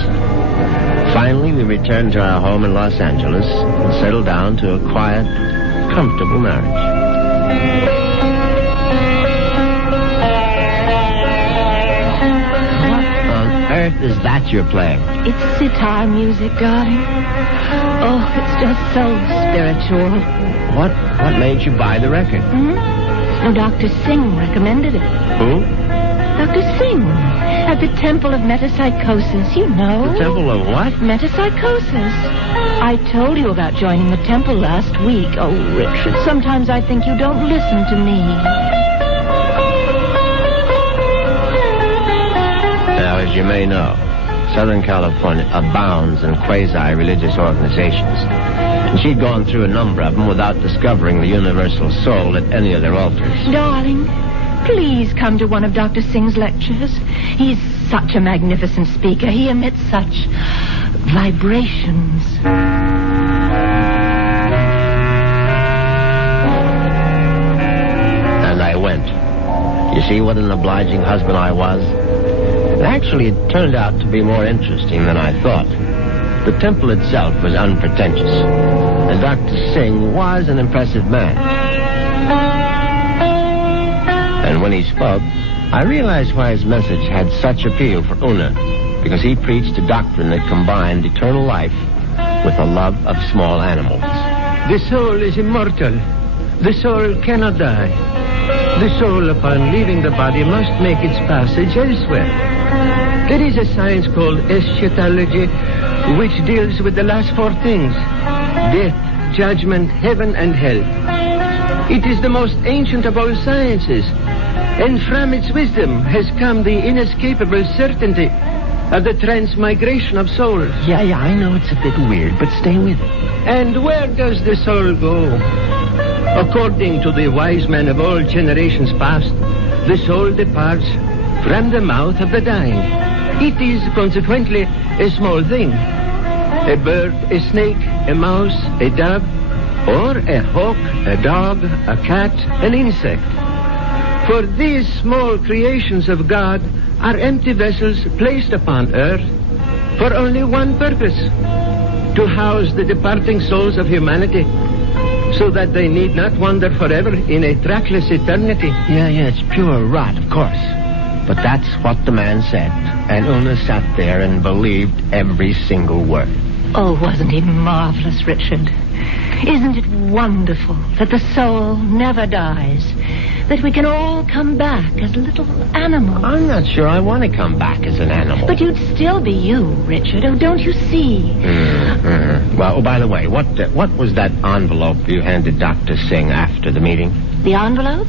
Finally, we returned to our home in Los Angeles and settled down to a quiet, comfortable marriage. Earth is that you're playing? It's sitar music, darling. Oh, it's just so spiritual. What made you buy the record? Oh, Dr. Singh recommended it. Who? Dr. Singh, at the Temple of Metapsychosis, you know. The Temple of what? Metapsychosis. I told you about joining the temple last week. Oh, Richard, sometimes I think you don't listen to me. Now, as you may know, Southern California abounds in quasi-religious organizations. And she'd gone through a number of them without discovering the universal soul at any of their altars. Darling, please come to one of Dr. Singh's lectures. He's such a magnificent speaker. He emits such vibrations. And I went. You see what an obliging husband I was? Actually, it turned out to be more interesting than I thought. The temple itself was unpretentious, and Dr. Singh was an impressive man. And when he spoke, I realized why his message had such appeal for Una, because he preached a doctrine that combined eternal life with a love of small animals. The soul is immortal. The soul cannot die. The soul, upon leaving the body, must make its passage elsewhere. There is a science called eschatology, which deals with the last four things: death, judgment, heaven, and hell. It is the most ancient of all sciences, and from its wisdom has come the inescapable certainty of the transmigration of souls. Yeah, I know it's a bit weird, but stay with it. And where does the soul go? According to the wise men of all generations past, the soul departs from the mouth of the dying. It is consequently a small thing. A bird, a snake, a mouse, a dove, or a hawk, a dog, a cat, an insect. For these small creations of God are empty vessels placed upon earth for only one purpose: to house the departing souls of humanity, so that they need not wander forever in a trackless eternity. Yeah, it's pure rot, of course. But that's what the man said, and Una sat there and believed every single word. Oh, wasn't he marvelous, Richard? Isn't it wonderful that the soul never dies? That we can all come back as little animals? I'm not sure I want to come back as an animal. But you'd still be you, Richard. Oh, don't you see? Mm-hmm. Well, by the way, what was that envelope you handed Dr. Singh after the meeting? The envelope?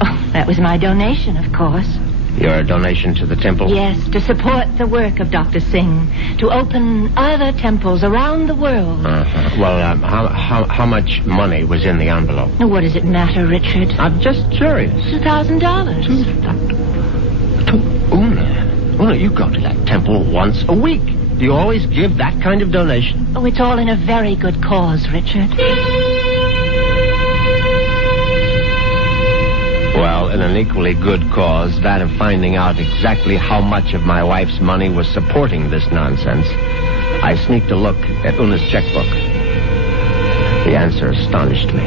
Oh, that was my donation, of course. Your donation to the temple? Yes, to support the work of Dr. Singh, to open other temples around the world. Uh-huh. Well, how much money was in the envelope? What does it matter, Richard? I'm just curious. $2,000. Una, you go to that temple once a week. Do you always give that kind of donation? Oh, it's all in a very good cause, Richard. Well, in an equally good cause, that of finding out exactly how much of my wife's money was supporting this nonsense, I sneaked a look at Una's checkbook. The answer astonished me.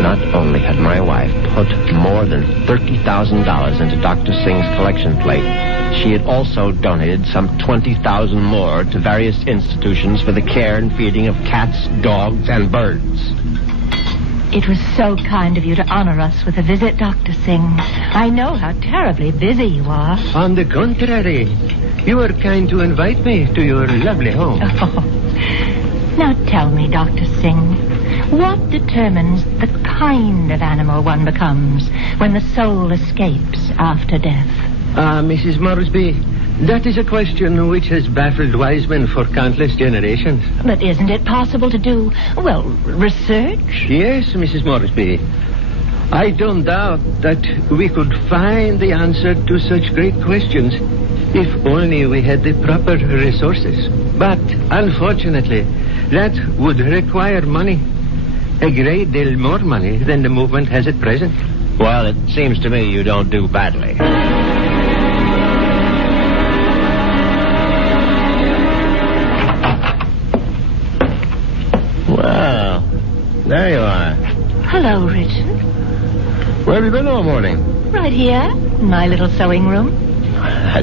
Not only had my wife put more than $30,000 into Dr. Singh's collection plate, she had also donated some $20,000 more to various institutions for the care and feeding of cats, dogs, and birds. It was so kind of you to honor us with a visit, Dr. Singh. I know how terribly busy you are. On the contrary, you were kind to invite me to your lovely home. Oh. Now tell me, Dr. Singh, what determines the kind of animal one becomes when the soul escapes after death? Mrs. Moresby, that is a question which has baffled wise men for countless generations. But isn't it possible to do, well, research? Yes, Mrs. Moresby. I don't doubt that we could find the answer to such great questions if only we had the proper resources. But, unfortunately, that would require money. A great deal more money than the movement has at present. Well, it seems to me you don't do badly. Well, there you are. Hello, Richard. Where have you been all morning? Right here, in my little sewing room.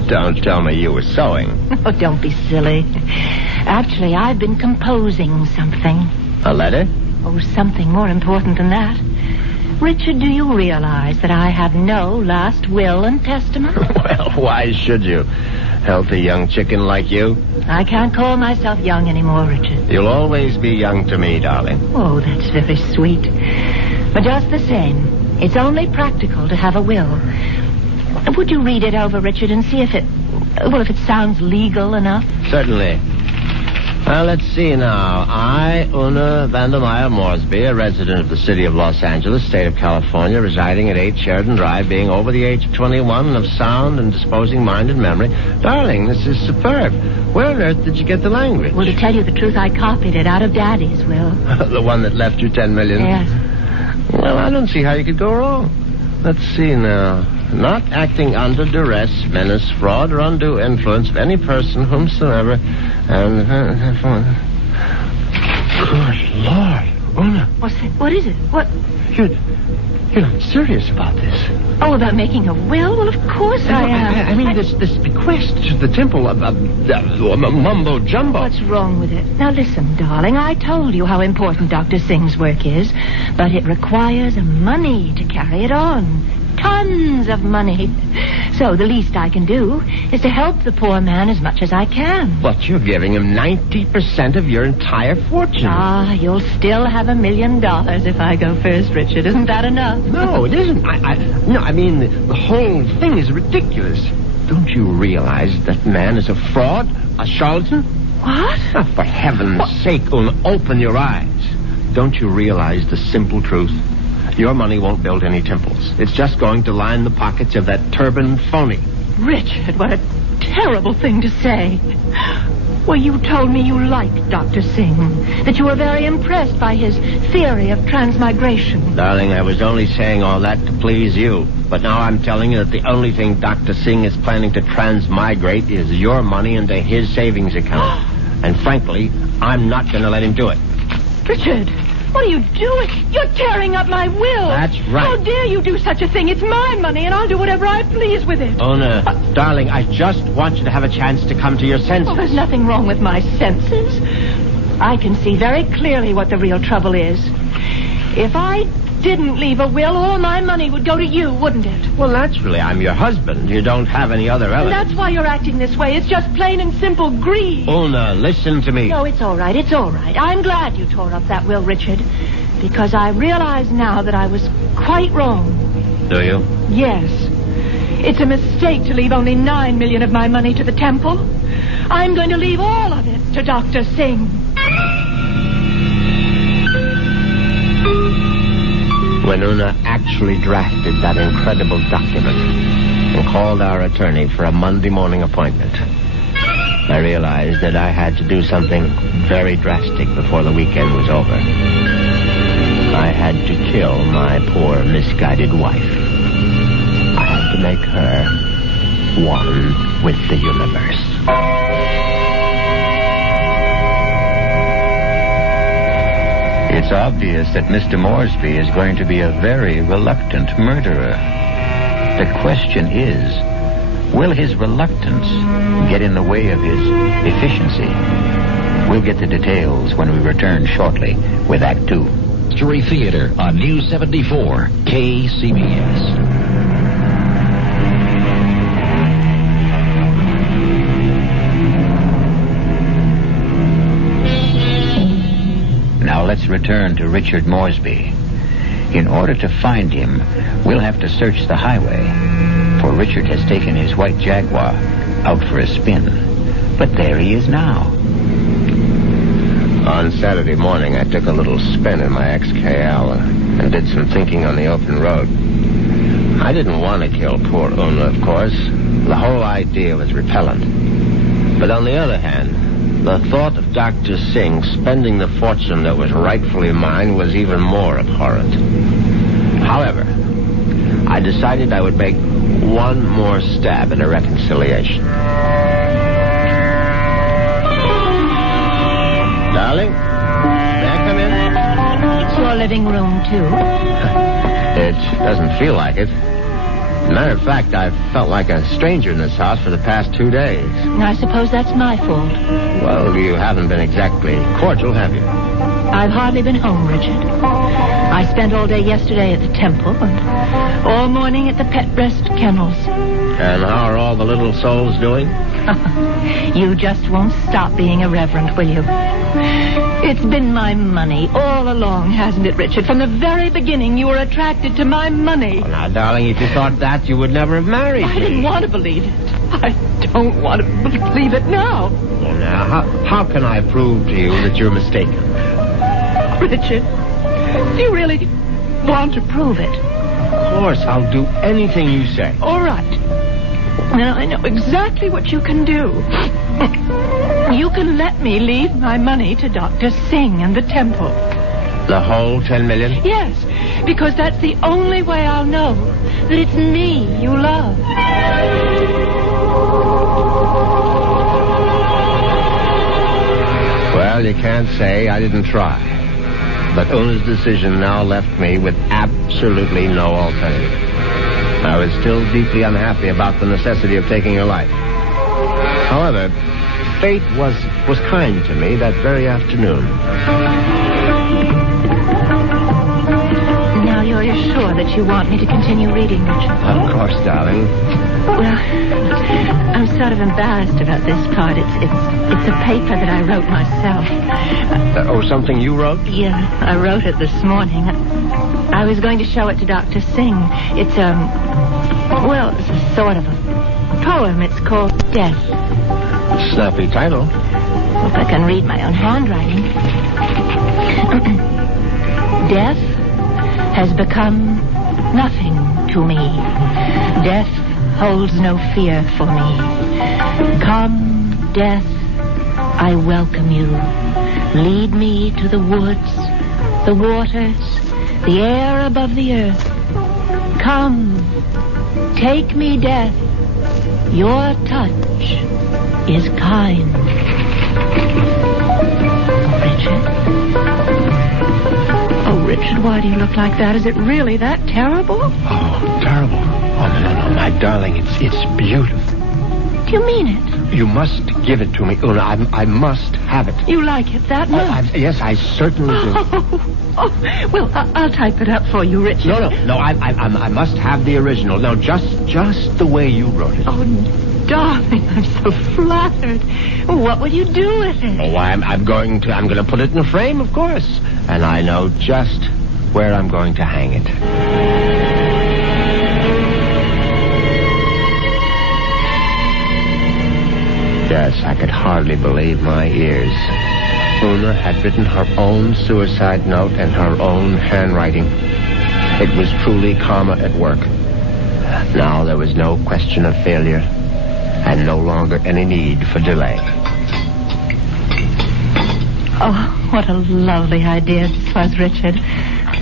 Don't tell me you were sewing. Oh, don't be silly. Actually, I've been composing something. A letter? Oh, something more important than that. Richard, do you realize that I have no last will and testament? Well, why should you? Healthy young chicken like you? I can't call myself young anymore, Richard. You'll always be young to me, darling. Oh, that's very sweet. But just the same, it's only practical to have a will. Would you read it over, Richard, and see if it sounds legal enough? Certainly. Well, let's see now. I, Una Vandermeyer Moresby, a resident of the city of Los Angeles, state of California, residing at 8 Sheridan Drive, being over the age of 21 and of sound and disposing mind and memory. Darling, this is superb. Where on earth did you get the language? Well, to tell you the truth, I copied it out of Daddy's will. The one that left you $10 million? Yes. Well, I don't see how you could go wrong. Let's see now. Not acting under duress, menace, fraud, or undue influence of any person whomsoever. And good Lord, Una. What's that? What is it? What? You're not serious about this. Oh, about making a will? Well, of course I am. I mean, this bequest to the temple of mumbo jumbo. What's wrong with it? Now, listen, darling. I told you how important Dr. Singh's work is, but it requires money to carry it on. Tons of money. So the least I can do is to help the poor man as much as I can. But you're giving him 90% of your entire fortune. Ah, you'll still have $1 million if I go first, Richard. Isn't that enough? No, it isn't. I mean, the whole thing is ridiculous. Don't you realize that man is a fraud? A charlatan? What? Oh, for heaven's sake, Una, open your eyes. Don't you realize the simple truth? Your money won't build any temples. It's just going to line the pockets of that turbaned phony. Richard, what a terrible thing to say. Well, you told me you liked Dr. Singh, that you were very impressed by his theory of transmigration. Darling, I was only saying all that to please you. But now I'm telling you that the only thing Dr. Singh is planning to transmigrate is your money into his savings account. And frankly, I'm not going to let him do it. Richard, what are you doing? You're tearing up my will. That's right. How dare you do such a thing? It's my money, and I'll do whatever I please with it. Una, darling, I just want you to have a chance to come to your senses. Oh, there's nothing wrong with my senses. I can see very clearly what the real trouble is. If I didn't leave a will, all my money would go to you, wouldn't it? Well, naturally, I'm your husband. You don't have any other And relatives. that's why you're acting this way. It's just plain and simple greed. Una, listen to me. No, it's all right. It's all right. I'm glad you tore up that will, Richard, because I realize now that I was quite wrong. Do you? Yes. It's a mistake to leave only $9 million of my money to the temple. I'm going to leave all of it to Dr. Singh. When Una actually drafted that incredible document and called our attorney for a Monday morning appointment, I realized that I had to do something very drastic before the weekend was over. I had to kill my poor, misguided wife. I had to make her one with the universe. It's obvious that Mr. Moresby is going to be a very reluctant murderer. The question is, will his reluctance get in the way of his efficiency? We'll get the details when we return shortly with Act 2. Mystery Theater on News 74, KCBS. Now let's return to Richard Moresby. In order to find him, we'll have to search the highway, for Richard has taken his white Jaguar out for a spin. But there he is now. On Saturday morning, I took a little spin in my XKL and did some thinking on the open road. I didn't want to kill poor Una, of course. The whole idea was repellent. But on the other hand, the thought of Dr. Singh spending the fortune that was rightfully mine was even more abhorrent. However, I decided I would make one more stab at a reconciliation. Darling, may I come in? It's your living room, too. It doesn't feel like it. Matter of fact, I've felt like a stranger in this house for the past 2 days. I suppose that's my fault. Well, you haven't been exactly cordial, have you? I've hardly been home, Richard. I spent all day yesterday at the temple and all morning at the pet rest kennels. And how are all the little souls doing? You just won't stop being irreverent, will you? It's been my money all along, hasn't it, Richard? From the very beginning, you were attracted to my money. Oh, now, darling, if you thought that, you would never have married me. I didn't want to believe it. I don't want to believe it now. Well, now, how can I prove to you that you're mistaken? Richard, do you really want to prove it? Of course, I'll do anything you say. All right. Now, I know exactly what you can do. You can let me leave my money to Dr. Singh and the temple. The whole $10 million? Yes, because that's the only way I'll know that it's me you love. Well, you can't say I didn't try. But Una's decision now left me with absolutely no alternative. I was still deeply unhappy about the necessity of taking her life. However, fate was kind to me that very afternoon. Now you're sure that you want me to continue reading, Richard? Of course, darling. Well, I'm sort of embarrassed about this part. It's a paper that I wrote myself. Something you wrote? Yeah, I wrote it this morning. I was going to show it to Dr. Singh. It's it's a sort of a poem. It's called Death. Snappy title. Hope I can read my own handwriting. Death has become nothing to me. Death holds no fear for me. Come, death, I welcome you. Lead me to the woods, the waters, the air above the earth. Come, take me, death. Your touch is kind. Oh, Richard, why do you look like that? Is it really that terrible? Oh, terrible. Oh, no, my darling, it's beautiful. Do you mean it? You must give it to me, Una. I must have it. You like it that much? Yes, I certainly do. Well, I'll type it up for you, Richard. No, I must have the original. Now, just the way you wrote it. Oh, darling, I'm so flattered. What will you do with it? Oh, I'm going to put it in a frame, of course. And I know just where I'm going to hang it. Yes, I could hardly believe my ears. Una had written her own suicide note in her own handwriting. It was truly karma at work. Now there was no question of failure, and no longer any need for delay. Oh, what a lovely idea this was, Richard.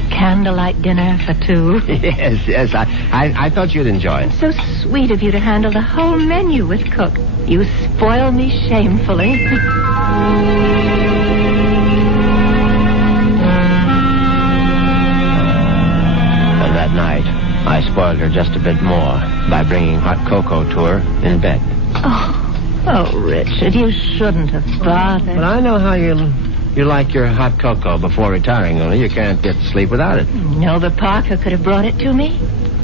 Candlelight dinner for two. Yes, I thought you'd enjoy it. So sweet of you to handle the whole menu with cook. You spoil me shamefully. And that night, I spoiled her just a bit more by bringing hot cocoa to her in bed. Oh, Richard, you shouldn't have bothered. But I know how you like your hot cocoa before retiring, Una. You can't get to sleep without it. No, but Parker could have brought it to me.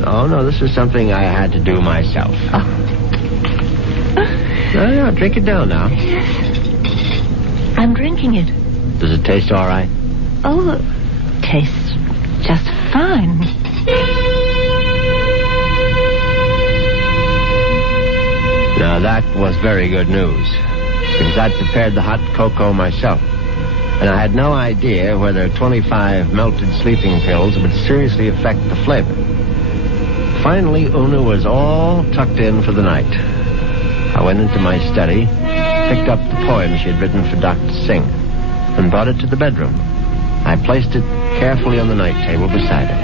Oh, no, this is something I had to do myself. No, drink it down now. Yes. I'm drinking it. Does it taste all right? Oh, it tastes just fine. Now, that was very good news, because I'd prepared the hot cocoa myself, and I had no idea whether 25 melted sleeping pills would seriously affect the flavor. Finally, Una was all tucked in for the night. I went into my study, picked up the poem she had written for Dr. Singh, and brought it to the bedroom. I placed it carefully on the night table beside her.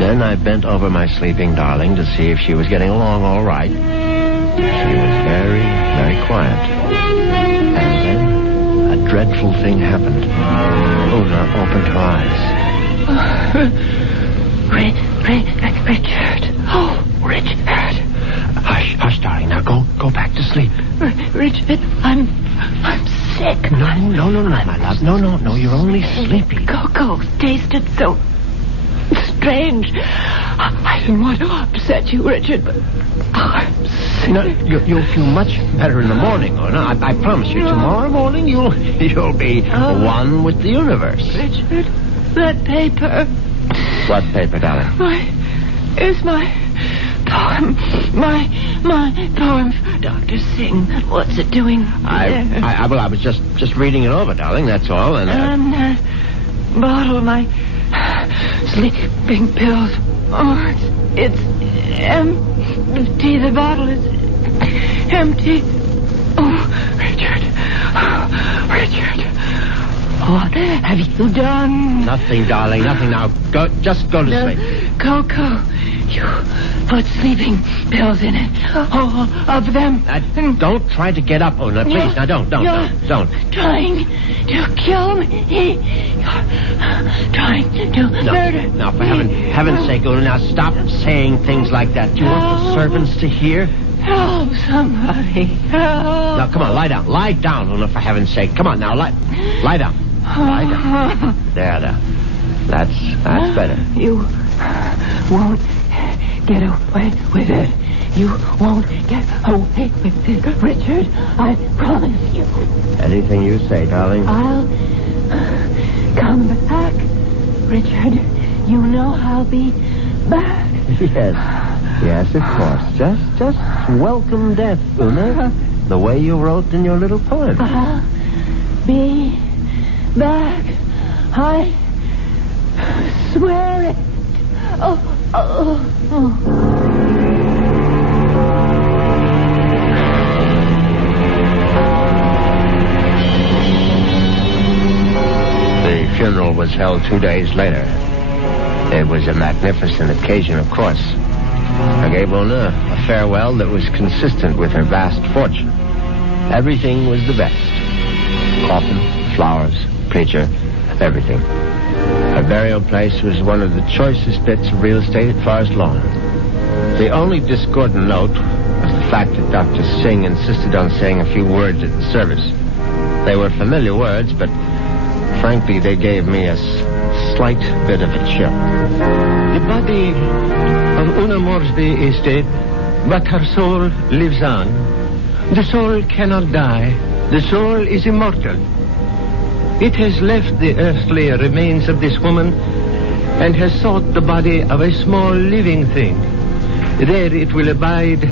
Then I bent over my sleeping darling to see if she was getting along all right. She was very, very quiet. And then a dreadful thing happened. Una opened her eyes. Richard. Oh, Richard. Hush, darling. Now go back to sleep. Richard, I'm sick. No, my love. No, you're only sleepy. Cocoa tasted so strange. I didn't want to upset you, Richard, but I'm sick. No, you'll feel much better in the morning, Una. I promise you. Tomorrow morning, you'll be one with the universe. Richard, that paper. What paper, darling? It's my poem. My poem for Dr. Singh. What's it doing there? I was just reading it over, darling, that's all. And bottle, my sleeping pills. Oh, it's empty. The bottle is empty. Oh, Richard. What have you done? Nothing, darling, nothing. Now, just go to sleep. Cocoa. You put sleeping pills in it. All of them. Don't try to get up, Una, please. Now, don't. Trying to kill me. trying to murder Now, for me. heaven's sake, Una, now stop saying things like that. Do you want the servants to hear? Help, somebody. Help. Now, come on, lie down. Lie down, Una, for heaven's sake. Come on, now, lie down. Lie down. There. That's better. You won't get away with it. You won't get away with it, Richard. I promise you. Anything you say, darling. I'll come back, Richard. You know I'll be back. Yes, of course. Just welcome death, Una. The way you wrote in your little poem. I'll be back. I swear it. Oh. The funeral was held 2 days later. It was a magnificent occasion, of course. I gave Una a farewell that was consistent with her vast fortune. Everything was the best. Coffin, flowers, preacher, everything. Her burial place was one of the choicest bits of real estate at Forest Lawn. The only discordant note was the fact that Dr. Singh insisted on saying a few words at the service. They were familiar words, but frankly, they gave me a slight bit of a chill. The body of Una Moresby is dead, but her soul lives on. The soul cannot die. The soul is immortal. It has left the earthly remains of this woman and has sought the body of a small living thing. There it will abide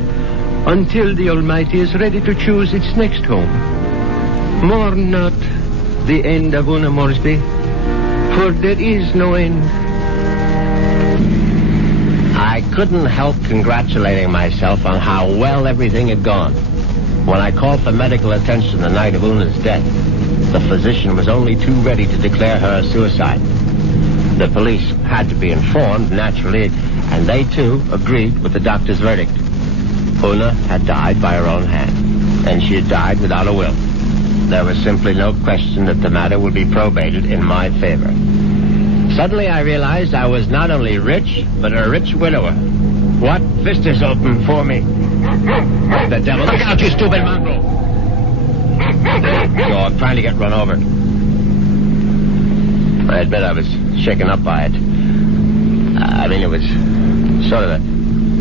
until the Almighty is ready to choose its next home. Mourn not the end of Una Moresby, for there is no end. I couldn't help congratulating myself on how well everything had gone. When I called for medical attention the night of Una's death, the physician was only too ready to declare her a suicide. The police had to be informed, naturally, and they, too, agreed with the doctor's verdict. Una had died by her own hand, and she had died without a will. There was simply no question that the matter would be probated in my favor. Suddenly I realized I was not only rich, but a rich widower. What vistas opened for me? The devil. Look out, you stupid mongrel! Dog trying to get run over. I admit I was shaken up by it. It was sort of a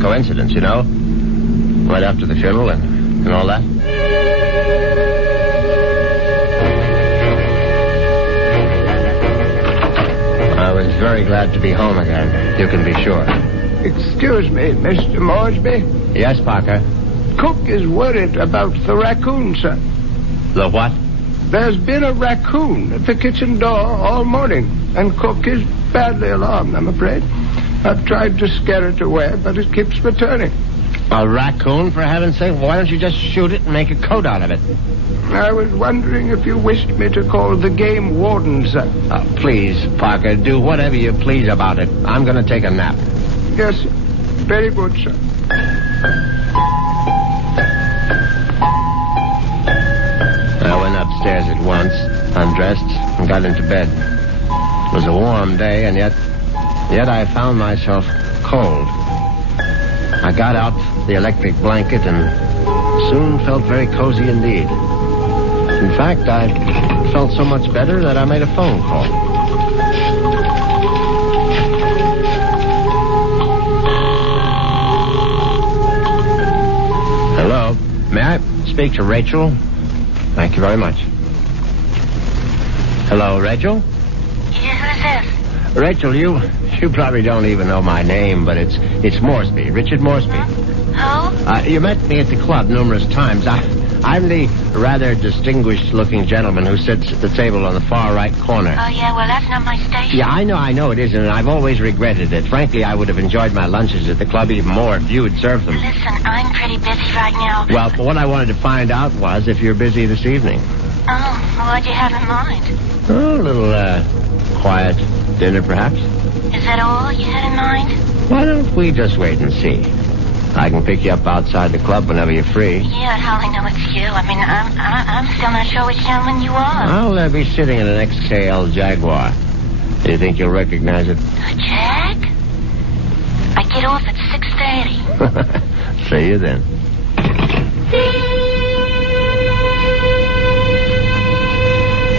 coincidence, you know? Right after the funeral and all that. I was very glad to be home again, you can be sure. Excuse me, Mr. Moresby. Yes, Parker? Cook is worried about the raccoon, sir. The what? There's been a raccoon at the kitchen door all morning, and Cook is badly alarmed, I'm afraid. I've tried to scare it away, but it keeps returning. A raccoon, for heaven's sake? Why don't you just shoot it and make a coat out of it? I was wondering if you wished me to call the game warden, sir. Please, Parker, do whatever you please about it. I'm going to take a nap. Yes, sir. Very good, sir. I went upstairs at once, undressed, and got into bed. It was a warm day, and yet I found myself cold. I got out the electric blanket and soon felt very cozy indeed. In fact, I felt so much better that I made a phone call. Hello? May I speak to Rachel? Thank you very much. Hello, Rachel? Yeah, who's this? Rachel, you probably don't even know my name, but it's Moresby, Richard Moresby. Who? You met me at the club numerous times. I'm the rather distinguished-looking gentleman who sits at the table on the far right corner. Oh, yeah, well, that's not my station. Yeah, I know it isn't, and I've always regretted it. Frankly, I would have enjoyed my lunches at the club even more if you had served them. Listen, I'm pretty busy right now. Well, what I wanted to find out was if you're busy this evening. Oh, what'd you have in mind? Oh, a little, quiet dinner, perhaps? Is that all you had in mind? Why don't we just wait and see? I can pick you up outside the club whenever you're free. Yeah, how I know it's you? I mean, I'm still not sure which gentleman you are. I'll be sitting in an XKL Jaguar. Do you think you'll recognize it? A Jag? I get off at 6:30. See you then.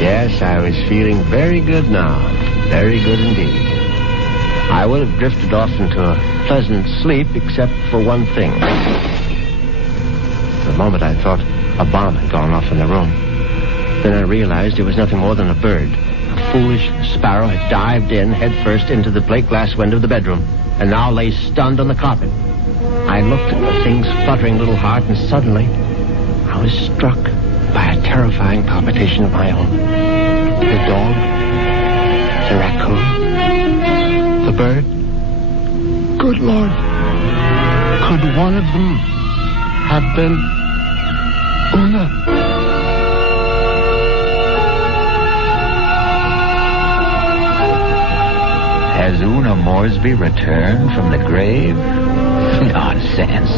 Yes, I was feeling very good now. Very good indeed. I would have drifted off into a pleasant sleep except for one thing. For a moment I thought a bomb had gone off in the room. Then I realized it was nothing more than a bird. A foolish sparrow had dived in headfirst into the plate glass window of the bedroom and now lay stunned on the carpet. I looked at the thing's fluttering little heart and suddenly I was struck by a terrifying palpitation of my own. The dog, the raccoon, the bird. Good Lord. Could one of them have been Una? Has Una Moresby returned from the grave? Nonsense.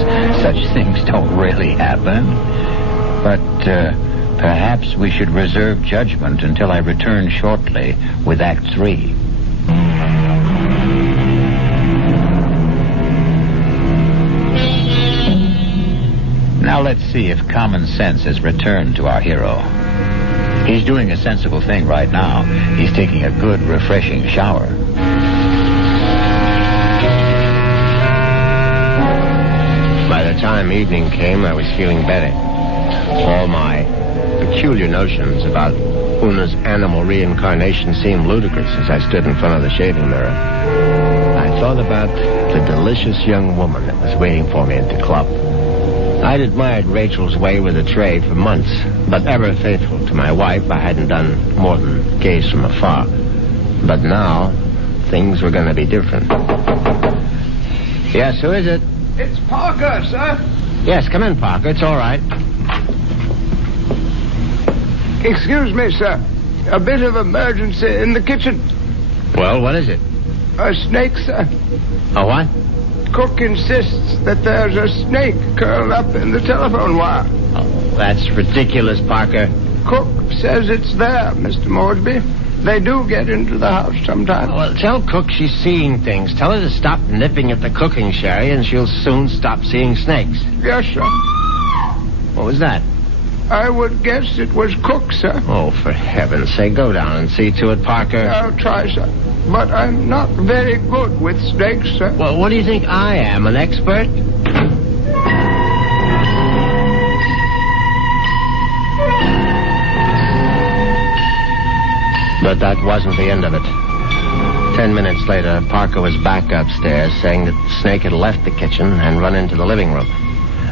Such things don't really happen. But perhaps we should reserve judgment until I return shortly with Act 3. Now let's see if common sense has returned to our hero. He's doing a sensible thing right now. He's taking a good, refreshing shower. By the time evening came, I was feeling better. All my peculiar notions about Una's animal reincarnation seemed ludicrous as I stood in front of the shaving mirror. I thought about the delicious young woman that was waiting for me at the club. I'd admired Rachel's way with a tray for months, but ever faithful to my wife, I hadn't done more than gaze from afar. But now, things were going to be different. Yes, who is it? It's Parker, sir. Yes, come in, Parker. It's all right. Excuse me, sir. A bit of emergency in the kitchen. Well, what is it? A snake, sir. A what? Cook insists that there's a snake curled up in the telephone wire. Oh, that's ridiculous, Parker. Cook says it's there, Mr. Moresby. They do get into the house sometimes. Well, tell Cook she's seeing things. Tell her to stop nipping at the cooking sherry, and she'll soon stop seeing snakes. Yes, sir. What was that? I would guess it was Cook, sir. Oh, for heaven's sake, go down and see to it, Parker. I'll try, sir. But I'm not very good with snakes, sir. Well, what do you think I am, an expert? But that wasn't the end of it. 10 minutes later, Parker was back upstairs saying that the snake had left the kitchen and run into the living room.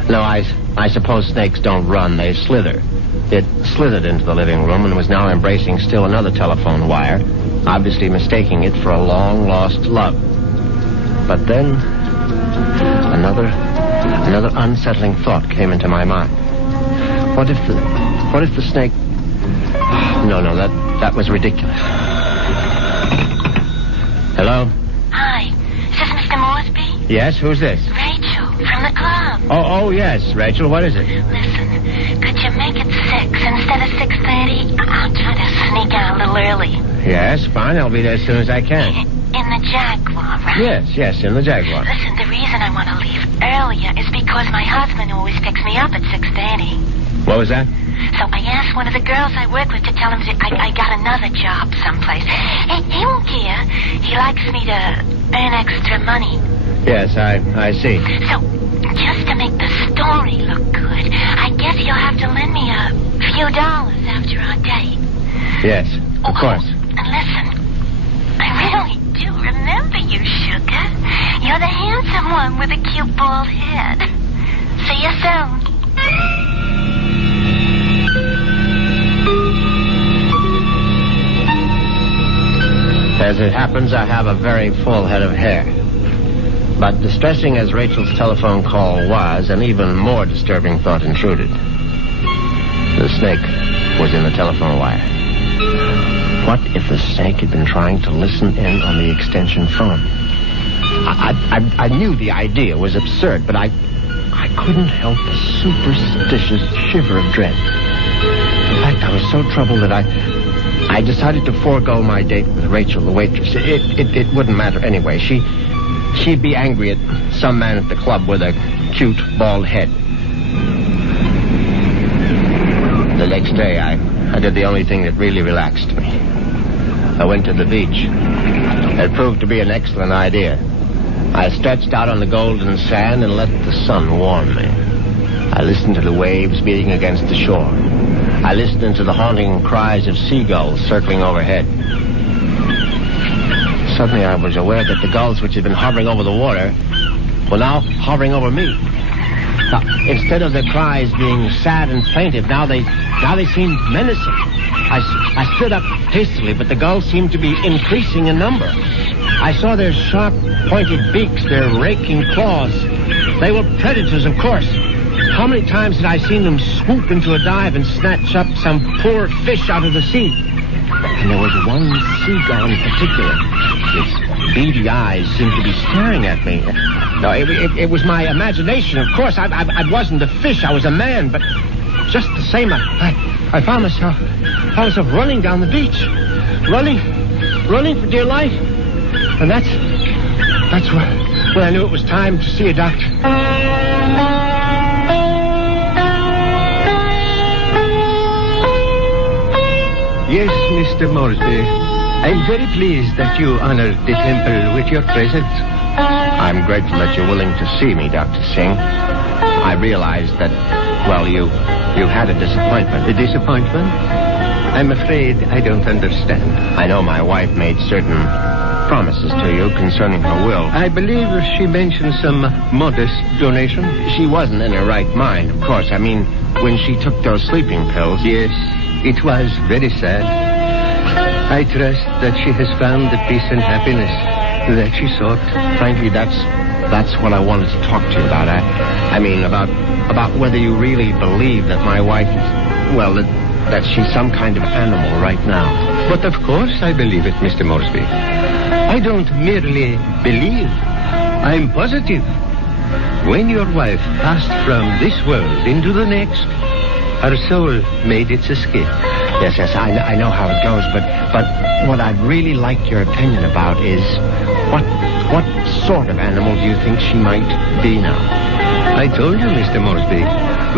No, I suppose snakes don't run, they slither. It slithered into the living room and was now embracing still another telephone wire, obviously mistaking it for a long-lost love. But then, another unsettling thought came into my mind. What if the snake... No, that was ridiculous. Hello? Hi. Is this Mr. Moresby? Yes, who's this? Rachel, from the club. Oh, yes, Rachel, what is it? Listen, could you make it 6 instead of 6:30? I'll try to sneak out a little early. Yes, fine, I'll be there as soon as I can. In the Jaguar, right? Yes, in the Jaguar. Listen, the reason I want to leave earlier is because my husband always picks me up at 6:30. What was that? So I asked one of the girls I work with to tell him I got another job someplace. He won't care. He likes me to earn extra money. Yes, I see. So, just to make the story look good, I guess you'll have to lend me a few dollars after our date. Yes, of course. And listen, I really do remember you, sugar. You're the handsome one with a cute bald head. See you soon. As it happens, I have a very full head of hair. But distressing as Rachel's telephone call was, an even more disturbing thought intruded. The snake was in the telephone wire. What if the snake had been trying to listen in on the extension phone? I knew the idea was absurd, but I couldn't help a superstitious shiver of dread. In fact, I was so troubled that I decided to forego my date with Rachel, the waitress. It wouldn't matter anyway. She'd be angry at some man at the club with a cute, bald head. The next day, I did the only thing that really relaxed me. I went to the beach. It proved to be an excellent idea. I stretched out on the golden sand and let the sun warm me. I listened to the waves beating against the shore. I listened to the haunting cries of seagulls circling overhead. Suddenly I was aware that the gulls which had been hovering over the water were now hovering over me. Now, instead of their cries being sad and plaintive, now they seemed menacing. I stood up hastily, but the gulls seemed to be increasing in number. I saw their sharp, pointed beaks, their raking claws. They were predators, of course. How many times had I seen them swoop into a dive and snatch up some poor fish out of the sea? And there was one seagull in particular. Its beady eyes seemed to be staring at me. No, it was my imagination, of course. I wasn't a fish, I was a man, but just the same, I found myself running down the beach. Running for dear life. And that's when I knew it was time to see a doctor. Yes, Mr. Moresby. I'm very pleased that you honored the temple with your presence. I'm grateful that you're willing to see me, Dr. Singh. I realized that, well, you had a disappointment. A disappointment? I'm afraid I don't understand. I know my wife made certain promises to you concerning her will. I believe she mentioned some modest donation. She wasn't in her right mind, of course. I mean, when she took those sleeping pills. Yes, it was very sad. I trust that she has found the peace and happiness that she sought. Frankly, that's what I wanted to talk to you about. I mean, about whether you really believe that my wife is, well, that she's some kind of animal right now. But of course I believe it, Mr. Moresby. I don't merely believe. I'm positive. When your wife passed from this world into the next, her soul made its escape. Yes, I know how it goes, but what I'd really like your opinion about is what sort of animal do you think she might be now? I told you, Mr. Moresby,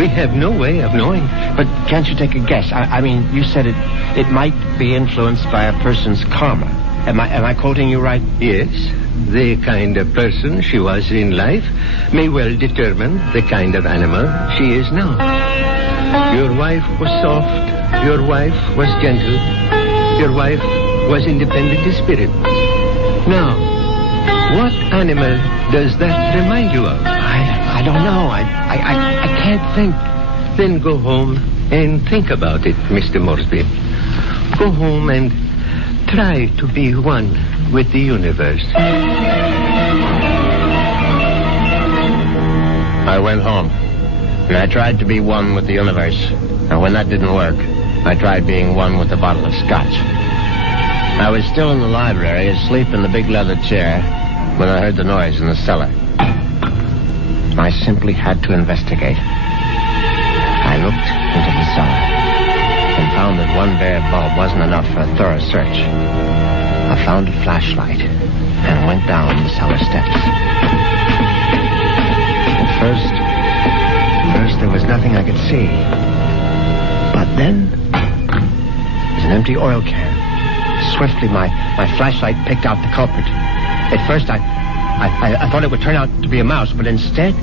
we have no way of knowing. But can't you take a guess? I mean, you said it might be influenced by a person's karma. Am I quoting you right? Yes. The kind of person she was in life may well determine the kind of animal she is now. Your wife was soft. Your wife was gentle. Your wife was independent in spirit. Now, what animal does that remind you of? I don't know. I can't think. Then go home and think about it, Mr. Moresby. Go home and try to be one with the universe. I went home, and I tried to be one with the universe. And when that didn't work, I tried being one with a bottle of scotch. I was still in the library, asleep in the big leather chair, when I heard the noise in the cellar. I simply had to investigate. I looked into the cellar and found that one bare bulb wasn't enough for a thorough search. I found a flashlight and went down the cellar steps. At first there was nothing I could see. But then, there's an empty oil can. Swiftly, my flashlight picked out the culprit. At first, I thought it would turn out to be a mouse, but instead,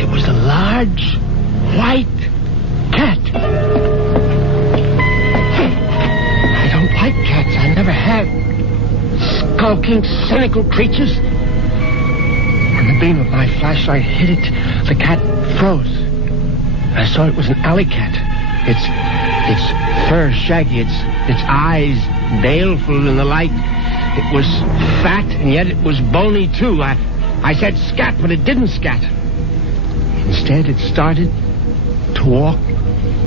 it was a large, white cat. I don't like cats. I never have. Skulking, cynical creatures. When the beam of my flashlight hit it, the cat froze. I saw it was an alley cat. Its fur shaggy, its eyes baleful in the light. It was fat, and yet it was bony, too. I said scat, but it didn't scat. Instead, it started to walk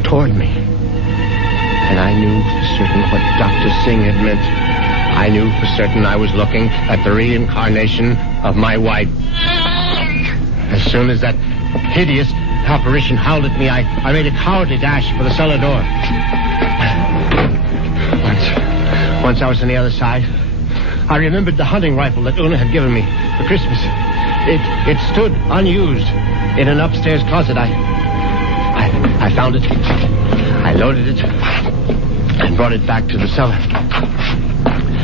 toward me. And I knew for certain what Dr. Singh had meant. I knew for certain I was looking at the reincarnation of my wife. As soon as that hideous apparition howled at me, I made a cowardly dash for the cellar door. Once I was on the other side, I remembered the hunting rifle that Una had given me for Christmas. It stood unused in an upstairs closet. I found it. I loaded it and brought it back to the cellar.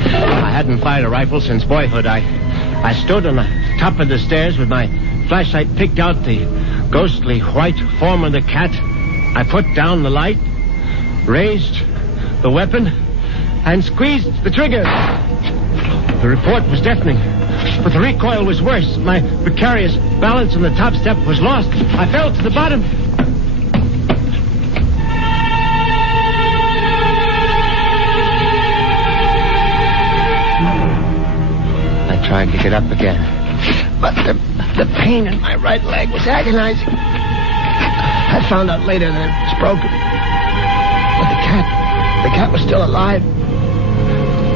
I hadn't fired a rifle since boyhood. I stood on the top of the stairs with my flashlight, picked out the ghostly white form of the cat. I put down the light, raised the weapon, and squeezed the trigger. The report was deafening, but the recoil was worse. My precarious balance on the top step was lost. I fell to the bottom. I tried to get up again, but the pain in my right leg was agonizing. I found out later that it was broken. But the cat was still alive.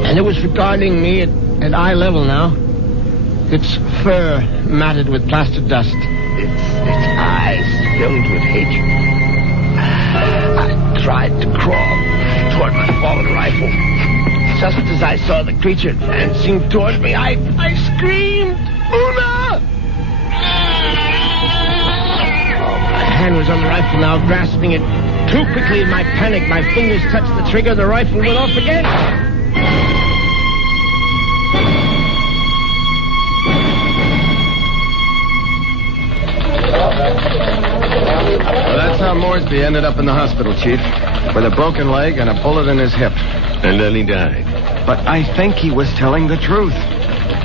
And it was regarding me at eye level now. Its fur matted with plaster dust. Its eyes filled with hatred. I tried to crawl toward my fallen rifle. Just as I saw the creature advancing toward me, I screamed, "Una!" My hand was on the rifle now, grasping it too quickly in my panic. My fingers touched the trigger. The rifle went off again. Well, that's how Moresby ended up in the hospital, Chief, with a broken leg and a bullet in his hip. And then he died. But I think he was telling the truth.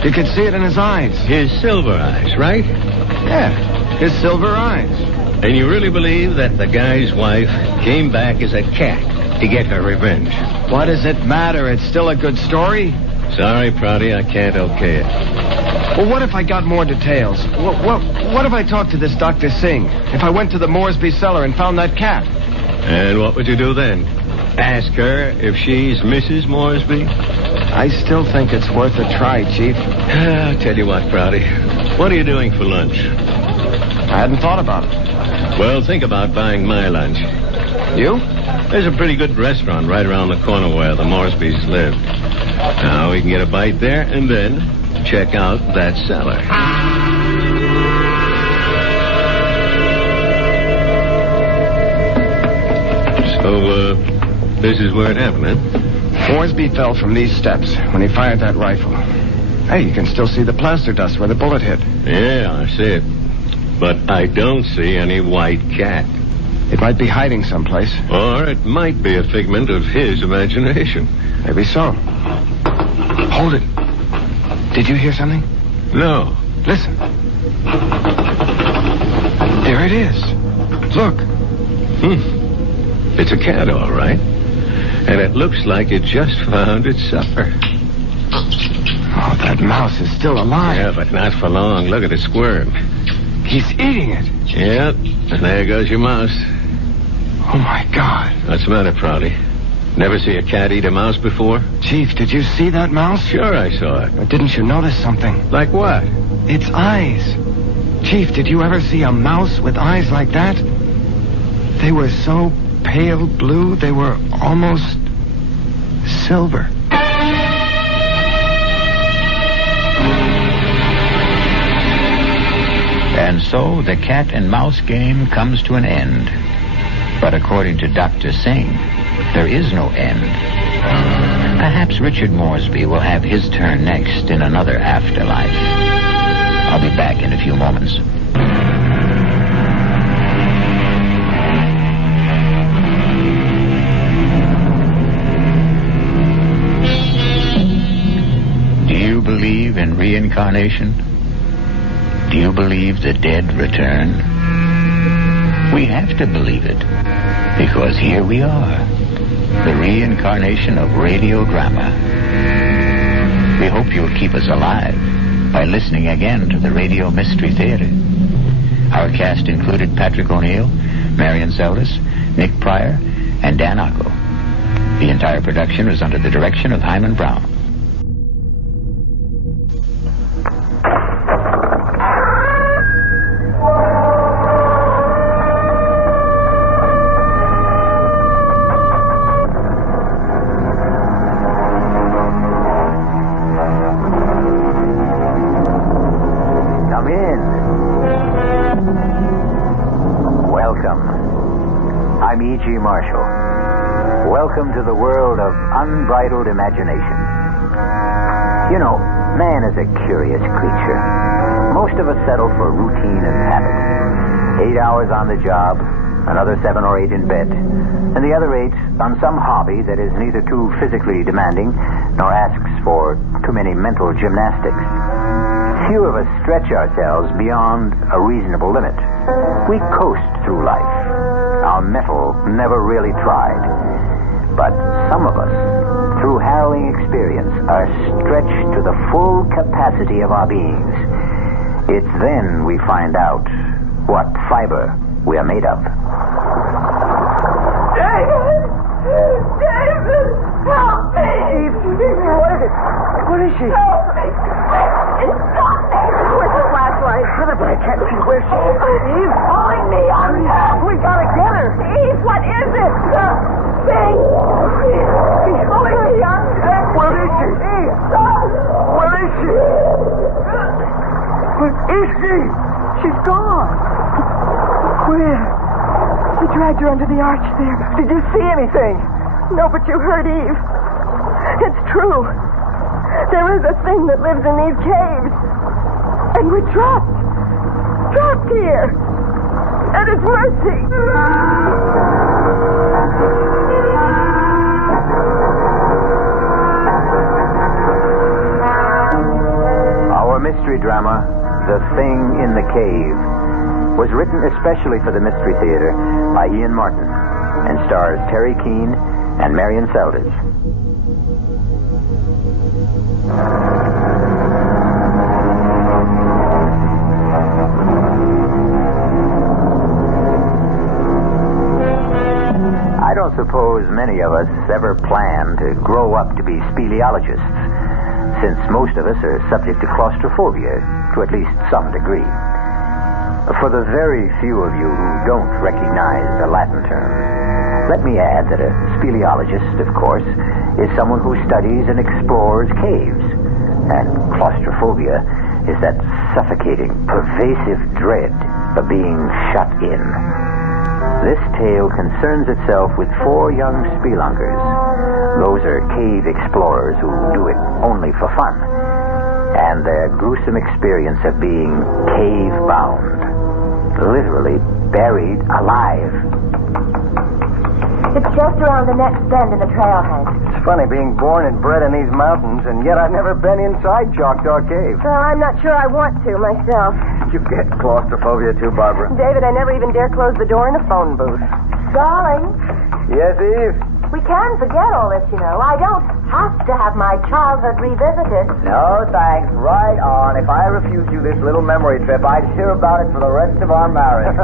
You could see it in his eyes. His silver eyes, right? Yeah, his silver eyes. And you really believe that the guy's wife came back as a cat to get her revenge? What does it matter? It's still a good story. Sorry, Prouty, I can't okay it. Well, what if I got more details? What if I talked to this Dr. Singh? If I went to the Moresby cellar and found that cat? And what would you do then? Ask her if she's Mrs. Moresby? I still think it's worth a try, Chief. I'll tell you what, Prouty. What are you doing for lunch? I hadn't thought about it. Well, think about buying my lunch. You? There's a pretty good restaurant right around the corner where the Moresbys live. Now, we can get a bite there and then check out that cellar. So, this is where it happened, huh? Moresby fell from these steps when he fired that rifle. Hey, you can still see the plaster dust where the bullet hit. Yeah, I see it. But I don't see any white cat. It might be hiding someplace. Or it might be a figment of his imagination. Maybe so. Hold it. Did you hear something? No. Listen. There it is. Look. It's a cat, all right. And it looks like it just found its supper. Oh, that mouse is still alive. Yeah, but not for long. Look at it squirm. He's eating it. Yep, and there goes your mouse. Oh, my God. What's the matter, Prouty? Never see a cat eat a mouse before? Chief, did you see that mouse? Sure I saw it. But didn't you notice something? Like what? Its eyes. Chief, did you ever see a mouse with eyes like that? They were so pale blue, they were almost silver. And so the cat and mouse game comes to an end. But according to Dr. Singh, there is no end. Perhaps Richard Moresby will have his turn next in another afterlife. I'll be back in a few moments. Do you believe in reincarnation? Do you believe the dead return? We have to believe it, because here we are, the reincarnation of radio drama. We hope you'll keep us alive by listening again to the Radio Mystery Theater. Our cast included Patrick O'Neill, Marion Seldes, Nick Pryor, and Dan Ocko. The entire production was under the direction of Hyman Brown. Welcome. I'm E.G. Marshall. Welcome to the world of unbridled imagination. You know, man is a curious creature. Most of us settle for routine and habit. 8 hours on the job, another 7 or 8 in bed, and the other 8 on some hobby that is neither too physically demanding nor asks for too many mental gymnastics. Few of us stretch ourselves beyond a reasonable limit. We coast through life. Our mettle never really tried. But some of us, through harrowing experience, are stretched to the full capacity of our beings. It's then we find out what fiber we are made of. David! David! Help me! Eve, what is it? What is she? Help me! It's got me! Where's the flashlight? But I can't see where she is. Eve? Pulling me on top! We gotta get her! Eve, what is it? Thing! He's pulling me on top! Where is she? Eve! Where is she? Where is she? She's gone! Where? We dragged her under the arch there. Did you see anything? No, but you heard Eve. It's true. There is a thing that lives in these caves. And we're trapped. Trapped here. At its mercy. Our mystery drama, The Thing in the Cave, was written especially for the Mystery Theater by Ian Martin and stars Terry Keane and Marion Seldes. I don't suppose many of us ever plan to grow up to be speleologists, since most of us are subject to claustrophobia to at least some degree. For the very few of you who don't recognize the Latin terms, let me add that a speleologist, of course, is someone who studies and explores caves. And claustrophobia is that suffocating, pervasive dread of being shut in. This tale concerns itself with 4 young spelungers. Those are cave explorers who do it only for fun, and their gruesome experience of being cave-bound. Literally buried alive. It's just around the next bend in the trailhead. It's funny being born and bred in these mountains, and yet I've never been inside Choctaw Cave. Well, I'm not sure I want to myself. You get claustrophobia too, Barbara? David, I never even dare close the door in a phone booth. Darling. Yes, Eve? We can forget all this, you know. I don't have to have my childhood revisited. No, thanks. Right on. If I refused you this little memory trip, I'd hear about it for the rest of our marriage.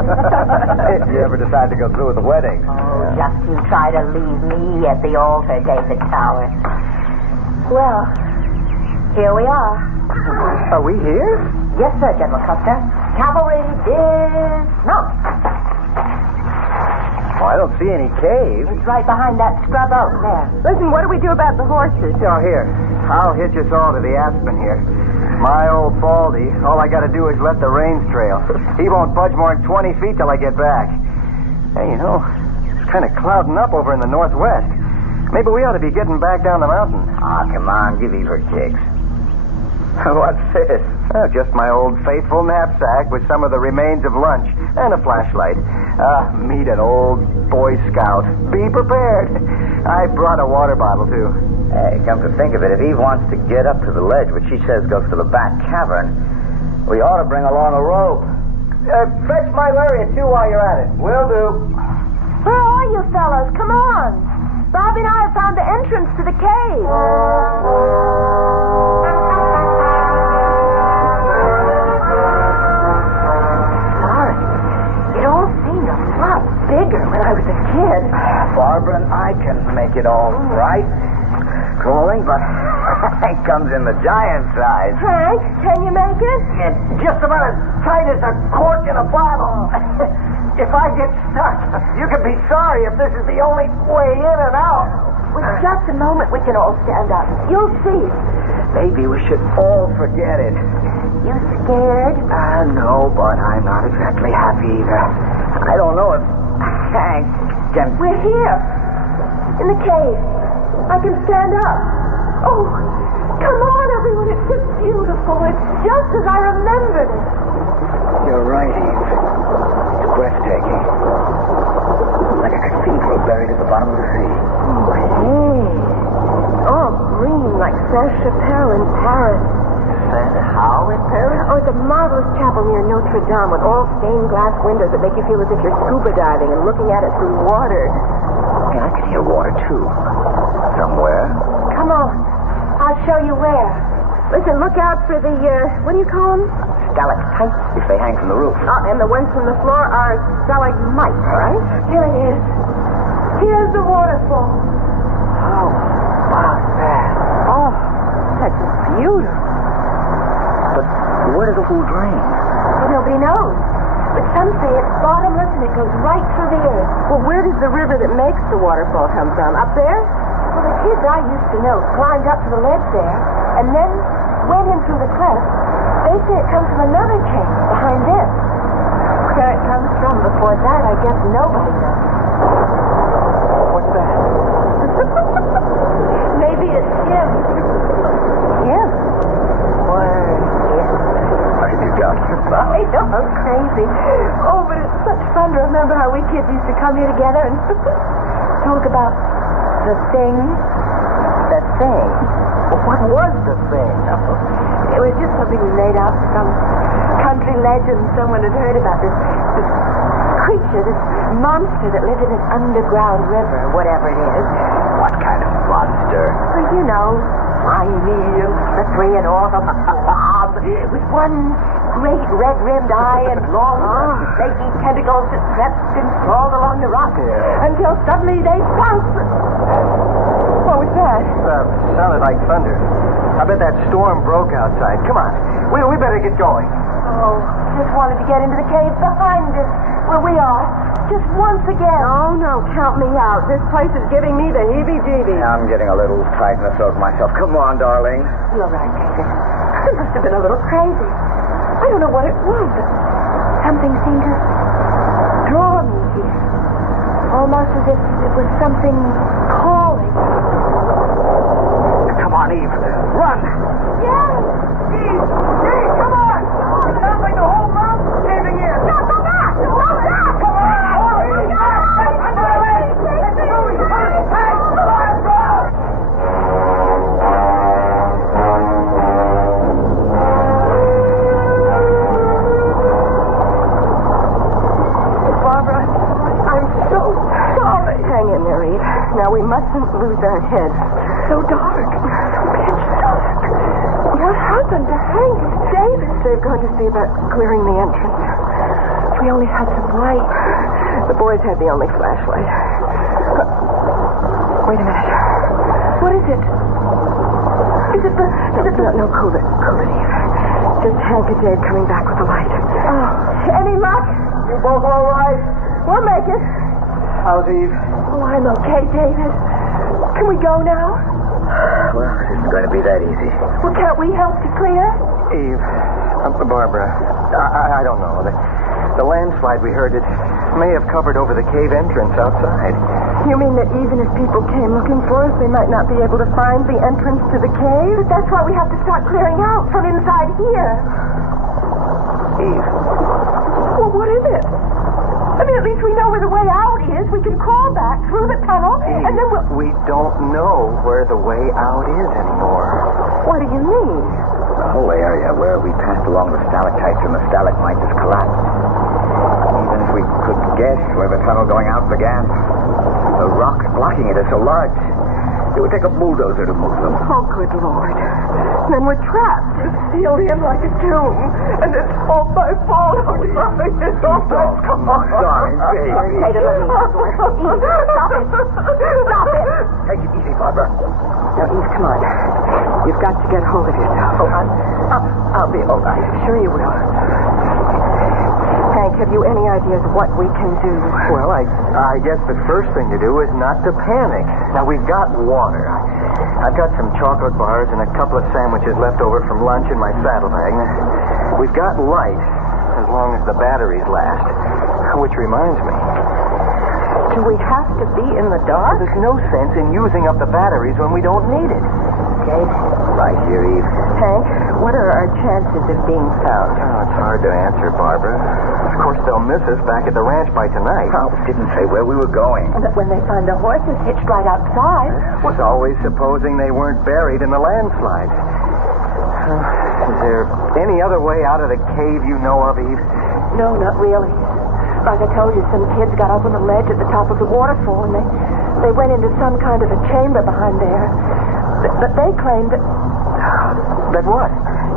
If you ever decide to go through with the wedding. Oh, just you try to leave me at the altar, David Tower. Well, here we are. Are we here? Yes, sir, General Custer. Cavalry dismount. Oh, I don't see any caves. It's right behind that scrub oak there. Listen, what do we do about the horses? Oh, here. I'll hitch us all to the aspen here. My old Baldy, all I gotta do is let the reins trail. He won't budge more than 20 feet till I get back. Hey, you know, it's kind of clouding up over in the northwest. Maybe we ought to be getting back down the mountain. Ah, come on, give Eve her kicks. What's this? Oh, just my old faithful knapsack with some of the remains of lunch and a flashlight. Meet an old Boy Scout. Be prepared. I brought a water bottle, too. Hey, come to think of it, if Eve wants to get up to the ledge, which she says goes to the back cavern, we ought to bring along a rope. Fetch my lariat, too, while you're at it. Will do. Where are you fellas? Come on. Bobby and I have found the entrance to the cave. Bigger when I was a kid. Barbara and I can make it all right. Crawling, but Hank comes in the giant size. Hank, can you make it? It's just about as tight as a cork in a bottle. If I get stuck, you can be sorry if this is the only way in and out. With just a moment, we can all stand up. You'll see. Maybe we should all forget it. You scared? No, but I'm not exactly happy either. I don't know if again. We're here. In the cave. I can stand up. Oh, come on, everyone. It's just beautiful. It's just as I remembered it. You're right, Eve. It's breathtaking. Like a cathedral buried at the bottom of the sea. Oh, hey. All green like Saint-Chapelle in Paris. How in Paris? Oh, it's a marvelous chapel near Notre Dame with all stained glass windows that make you feel as if you're scuba diving and looking at it through water. Yeah, I can hear water, too. Somewhere. Come on. I'll show you where. Listen, look out for the, what do you call them? Stalactites, if they hang from the roof. And the ones from the floor are stalagmites, right? Here it is. Here's the waterfall. Oh, wow, that. Oh, that's beautiful. But where does the pool drain? Well, nobody knows. But some say it's bottomless and it goes right through the earth. Well, where does the river that makes the waterfall come from? Up there? Well, the kids I used to know climbed up to the ledge there and then went in through the cleft. They say it comes from another cave behind this. Where it comes from before that, I guess nobody knows. What's that? Maybe it's him. Him? I know, I'm crazy. Oh, but it's such fun to remember how we kids used to come here together and talk about the thing. The thing? Well, what was the thing? It was just something we made up, some country legend someone had heard about this creature, this monster that lived in an underground river, whatever it is. What kind of monster? Well, you know, slimy and slippery and all the blob, with one great red-rimmed eye and long, flaky tentacles that crept and crawled along the rock until suddenly they bounced. What was that? Sounded like thunder. I bet that storm broke outside. Come on. We better get going. Oh, just wanted to get into the cave behind us, where we are. Just once again. Oh, no, count me out. This place is giving me the heebie-jeebies. I'm getting a little tight in the throat myself. Come on, darling. You're right, David. I must have been a little crazy. I don't know what it was, but something seemed to draw me here. Almost as if it was something calling. Come on, Eve. Run! Yes! Eve, come on! It sounds like the whole mountain's caving in. No, go back! Go back! Come on! Now, we mustn't lose our heads. So dark. So pitch dark. What happened to Hank and David? They've gone to see about clearing the entrance. If we only had some light. The boys had the only flashlight. Wait a minute. What is it? Is it the... No, cool it, Eve. Just Hank and Dave coming back with the light. Oh, any luck? You both all right? We'll make it. How's Eve? Oh, I'm okay, David. Can we go now? Well, it isn't going to be that easy. Well, can't we help to clear? Eve, Barbara, I don't know. The landslide we heard, it may have covered over the cave entrance outside. You mean that even if people came looking for us, they might not be able to find the entrance to the cave? That's why we have to start clearing out from inside here. Eve. Well, what is it? I mean, at least we know where the way out is. We can crawl back through the tunnel, and then we'll... We don't know where the way out is anymore. What do you mean? The whole area where we passed along the stalactites and the stalagmites has collapsed. Even if we could guess where the tunnel going out began, the rocks blocking it are so large, it would take a bulldozer to move them. Oh, good Lord. Then we're trapped, sealed in like a tomb, and it's all my fault. Oh, darling, it's all my fault. Come on, darling, baby. Take it, let me Stop it. Stop it. Take it easy, Barbara. Now, Eve, come on. You've got to get hold of yourself. Oh, I'll be all right. Sure you will. Hank, have you any ideas what we can do? Well, I guess the first thing to do is not to panic. Now, we've got water. I've got some chocolate bars and a couple of sandwiches left over from lunch in my saddlebag. We've got light, as long as the batteries last. Which reminds me, Do we have to be in the dark? There's no sense in using up the batteries when we don't need it. Dave? Right here, Eve. Hank, what are our chances of being found? Oh, it's hard to answer, Barbara. Of course, they'll miss us back at the ranch by tonight. Oh, didn't say where we were going. But when they find the horses hitched right outside... Was always supposing they weren't buried in the landslide. Is there any other way out of the cave you know of, Eve? No, not really. Like I told you, some kids got up on the ledge at the top of the waterfall, and they went into some kind of a chamber behind there. But they claimed that... That what?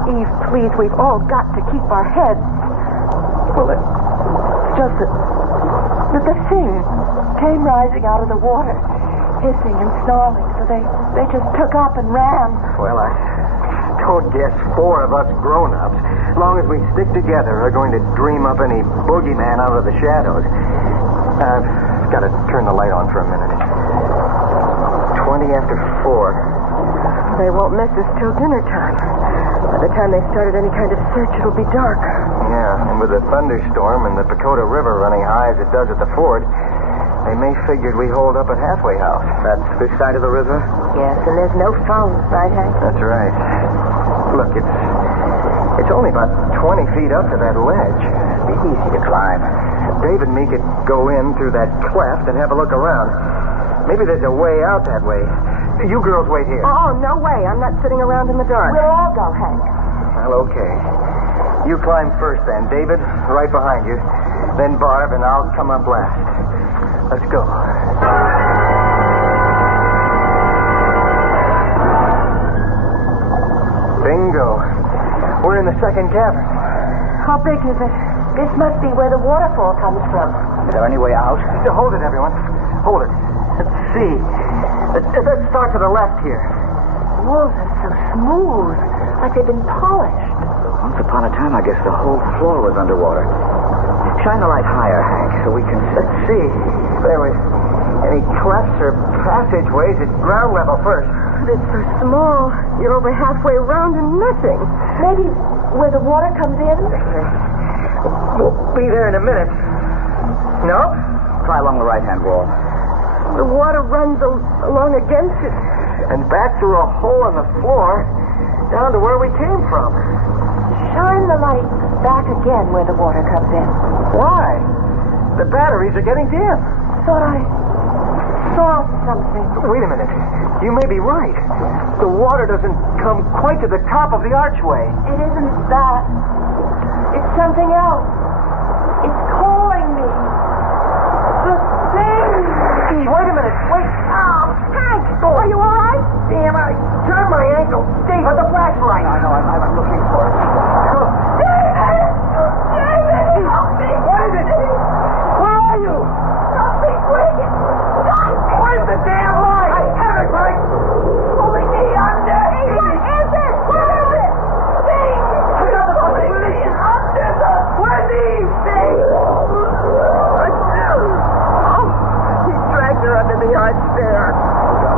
Eve, please, we've all got to keep our heads. Well, it's just that the thing came rising out of the water, hissing and snarling, so they just took up and ran. Well, I don't guess 4 of us grown-ups, as long as we stick together, are going to dream up any boogeyman out of the shadows. I've got to turn the light on for a minute. 20 after 4. They won't miss us till dinner time. By the time they started any kind of search, it'll be dark. Yeah, and with the thunderstorm and the Dakota River running high as it does at the ford, they may figured we holed up at Halfway House. That's this side of the river? Yes, and there's no phones, right, Hank? That's right. Look, it's only about 20 feet up to that ledge. It'd be easy to climb. Dave and me could go in through that cleft and have a look around. Maybe there's a way out that way. You girls wait here. Oh, no way. I'm not sitting around in the dark. We'll all go, Hank. Well, okay. You climb first then. David, right behind you. Then Barb, and I'll come up last. Let's go. Bingo. We're in the second cavern. How big is it? This must be where the waterfall comes from. Is there any way out? Hold it, everyone. Hold it. Let's see. Let's start to the left here. Walls are so smooth, like they've been polished. Once upon a time, I guess the whole floor was underwater. Shine the light higher, Hank, so we can... Let's see. If there was any clefts or passageways at ground level first. But it's so small. You're over halfway around and nothing. Maybe where the water comes in? We'll be there in a minute. No? Try along the right-hand wall. The water runs along against it. And back through a hole in the floor, down to where we came from. Shine the light back again where the water comes in. Why? The batteries are getting dim. Thought I saw something. Wait a minute. You may be right. The water doesn't come quite to the top of the archway. It isn't that. It's something else. It's calling me. The thing. Wait a minute. Wait. Oh, Hank. Are you all right? Damn, I turned my ankle. Dave, with the flashlight. I know. I'm looking for it. David! David! Help me! What is it? Where are you? Help me, quick! Where's the damn light? I have it, Mike. Pulling me under. What is it? What is it? Thing! Pulling me under the... Where's Eve? Thing! Oh, he dragged her under the arch there.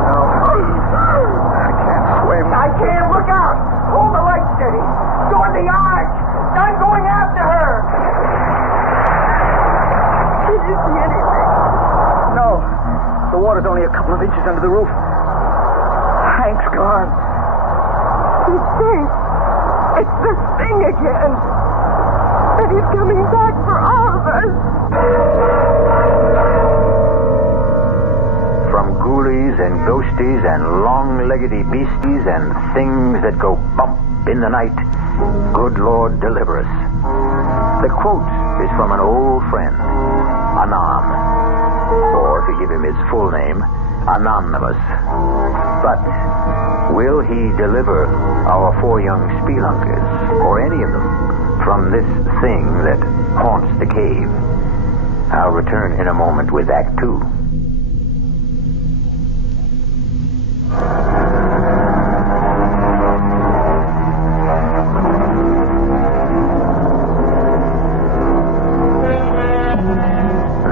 No. I can't swim. I can't. Look out. Hold the light steady. Toward the arch. I'm going after her. Did you see anything? No. The water's only a couple of inches under the roof. Hank's gone. The thing. It's the thing again. And he's coming back for all of us. From ghoulies and ghosties and long-leggedy beasties and things that go bump in the night, good Lord deliver us. The quote is from an old friend, Anon, or to give him his full name, Anonymous. But will he deliver our 4 young spelunkers, or any of them, from this thing that haunts the cave? I'll return in a moment with Act 2.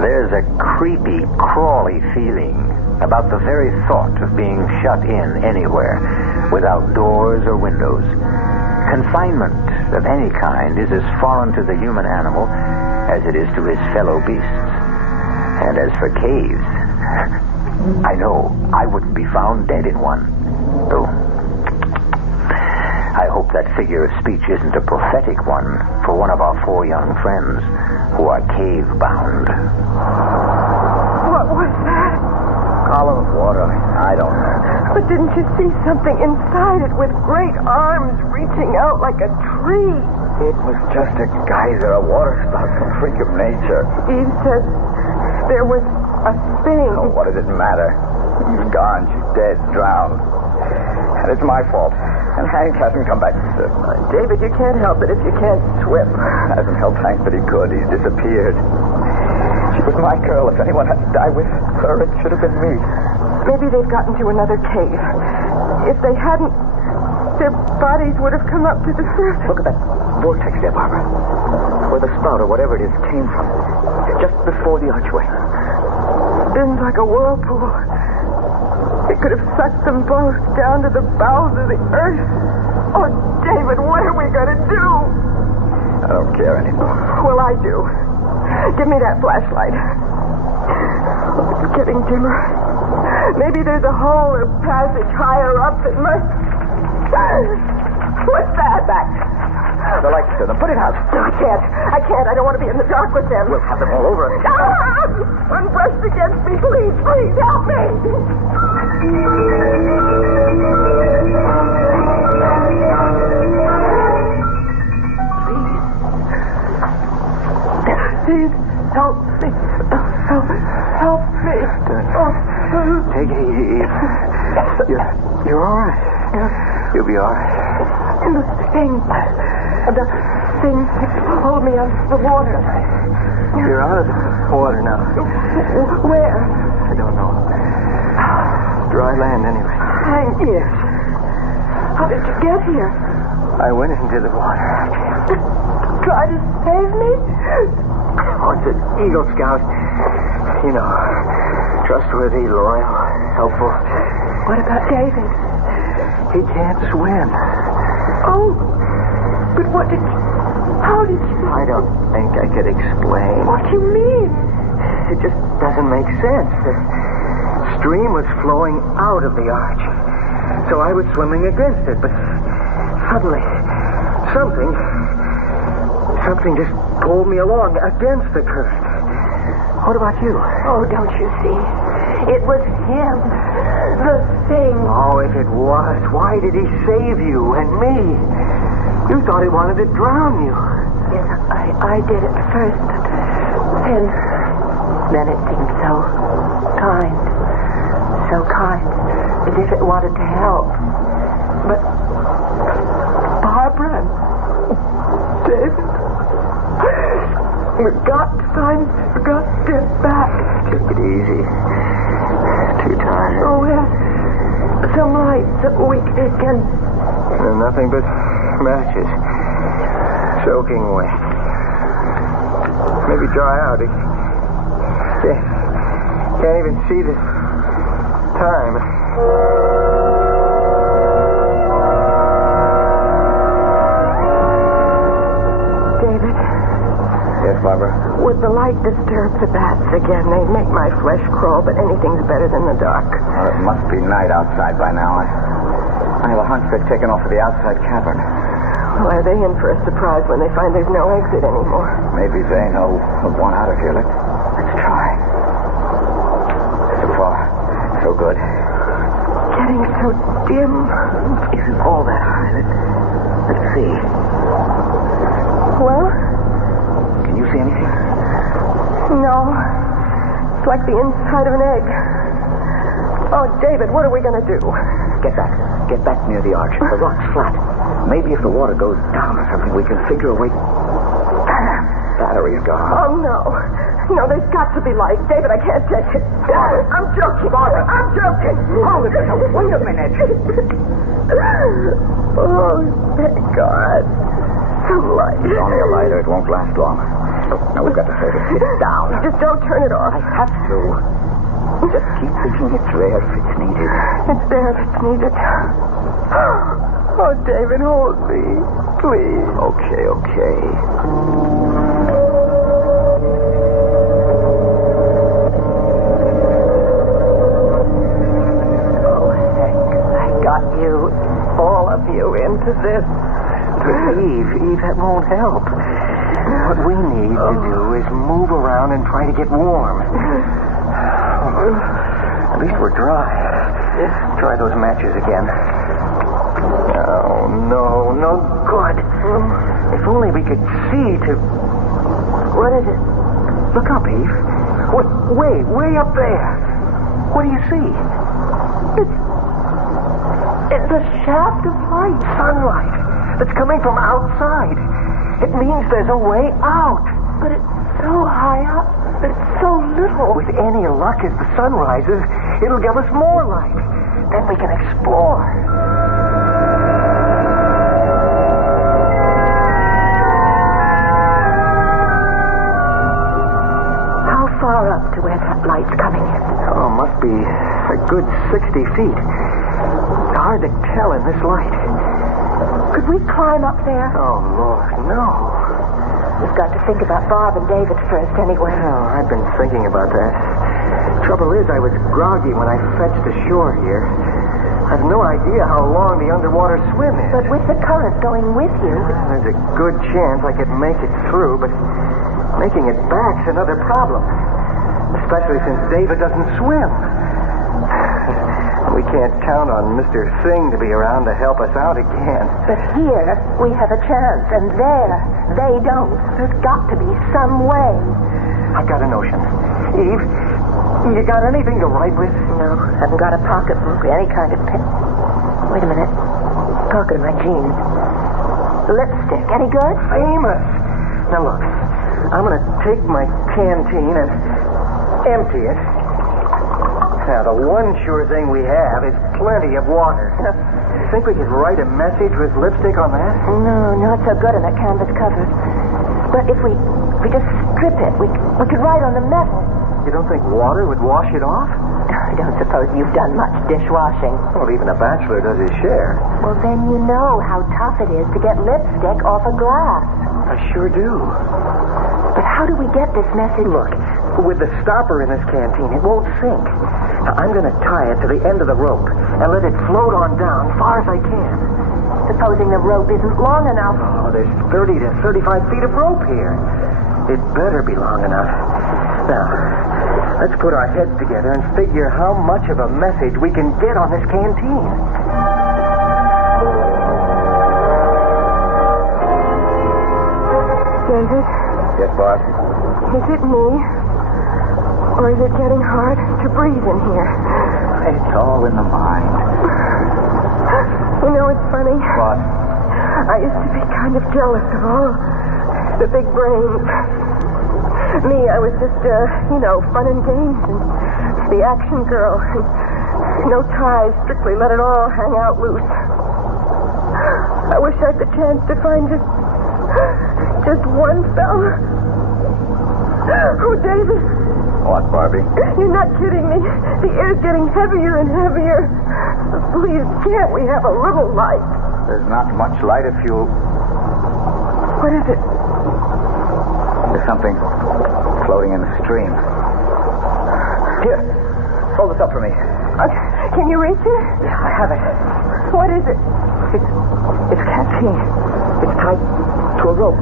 There's a creepy, crawly feeling about the very thought of being shut in anywhere, without doors or windows. Confinement of any kind is as foreign to the human animal as it is to his fellow beasts. And as for caves, I know I wouldn't be found dead in one. Though, I hope that figure of speech isn't a prophetic one for one of our 4 young friends who are cave-bound. What was that? Column of water. I don't know. But didn't you see something inside it with great arms reaching out like a tree? It was just a geyser, a water spout, some freak of nature. Eve said there was a thing. Oh, what does it matter? She's gone. She's dead, drowned. And it's my fault. And Hank hasn't come back to surf. David, you can't help it if you can't swim. Hasn't helped Hank, but he could. He's disappeared. She was my girl. If anyone had to die with her, it should have been me. Maybe they've gotten to another cave. If they hadn't, their bodies would have come up to the surface. Look at that vortex there, Barbara. Where the spout, or whatever it is, came from. Just before the archway. Spins like a whirlpool. It could have sucked them both down to the bowels of the earth. Oh, David, what are we going to do? I don't care anymore. Well, I do. Give me that flashlight. It's getting dimmer. Maybe there's a hole or passage higher up that must... What's that? Back. The lights to them. Put it out. No, I can't. I don't want to be in the dark with them. We'll have them all over us. One brushed against me. Please help me. Please help me. Help me. Take it easy. You're all right. You'll be all right. And the thing hold me under the water. You're out of the water now. Where? I don't know. Dry land, anyway. Hang here. How did you get here? I went into the water. Try to save me? Oh, it's an Eagle Scout. You know, trustworthy, loyal, helpful. What about David? He can't swim. Oh, but how did you... I don't think I could explain. What do you mean? It just doesn't make sense. The stream was flowing out of the arch. So I was swimming against it, but suddenly, something just pulled me along against the current. What about you? Oh, don't you see? It was him. The thing. Oh, if it was, why did he save you and me? You thought he wanted to drown you. Yes, I did at first, but then it seemed so kind, as if it wanted to help. But Barbara and David, we've got to get back. Take it easy. Too tired. Oh, yes. Some lights that we can... Nothing but matches. Soaking wet. Maybe dry out. Can't even see the time. David? Yes, Barbara? Would the light disturb the bats again? They make my flesh crawl, but anything's better than the dark. Well, it must be night outside by now. I have a hunch they've taken off to the outside cavern. Well, are they in for a surprise when they find there's no exit anymore? Maybe they know of one out of here. Let's try. So far, so good. Getting so dim. Isn't all that high. Let's see. Well? Can you see anything? No. It's like the inside of an egg. Oh, David, what are we going to do? Get back. Get back near the arch. The rock's flat. Maybe if the water goes down or something, we can figure a way... Battery's gone. Oh, no. No, there's got to be light. David, I can't take it. I'm joking. Barbara. I'm joking. Hold it now. Wait a minute. Oh, thank God. Some light. It's only a lighter. It won't last long. Now, we've got to save it. Sit down. Just don't turn it off. I have to. Just keep thinking it's there if it's needed. It's there if it's needed. Oh, David, hold me. Please. Okay. to this. Eve, that won't help. What we need to do is move around and try to get warm. At least we're dry. Try those matches again. Oh, no good. If only we could see to... What is it? Look up, Eve. Way up there. What do you see? It's a shaft of light. Sunlight. That's coming from outside. It means there's a way out. But it's so high up. It's so little. With any luck, as the sun rises, it'll give us more light. Then we can explore. How far up to where that light's coming in? Oh, must be a good 60 feet. It's hard to tell in this light. Could we climb up there? Oh, Lord, no. We've got to think about Bob and David first, anyway. Oh, I've been thinking about that. Trouble is, I was groggy when I fetched ashore here. I've no idea how long the underwater swim is. But with the current going with you... There's a good chance I could make it through, but making it back's another problem. Especially since David doesn't swim. We can't count on Mr. Singh to be around to help us out again. But here, we have a chance, and there, they don't. There's got to be some way. I've got a notion. Eve, you got anything to write with? No, haven't got a pocketbook or any kind of pen. Wait a minute. Pocket of my jeans. Lipstick, any good? Famous. Now look, I'm going to take my canteen and empty it. Now, the one sure thing we have is plenty of water. Think we could write a message with lipstick on that? No, not so good on that canvas cover. But if we just strip it, we could write on the metal. You don't think water would wash it off? I don't suppose you've done much dishwashing. Well, even a bachelor does his share. Well, then you know how tough it is to get lipstick off a glass. I sure do. But how do we get this message? Look, with the stopper in this canteen, it won't sink. Now, I'm going to tie it to the end of the rope and let it float on down as far as I can. Supposing the rope isn't long enough? Oh, there's 30 to 35 feet of rope here. It better be long enough. Now, let's put our heads together and figure how much of a message we can get on this canteen. David? Yes, boss? Is it me? Or is it getting hard to breathe in here? It's all in the mind. You know, it's funny. What? I used to be kind of jealous of all the big brains. Me, I was just, fun and games and the action girl. And no ties, strictly let it all hang out loose. I wish I had the chance to find just one fella. Oh, David. What, Barbie? You're not kidding me. The air's getting heavier and heavier. Please, can't we have a little light? There's not much light if you... What is it? There's something floating in the stream. Here, hold this up for me. Can you reach it? Yeah, I have it. What is it? It's a canteen. It's tied to a rope.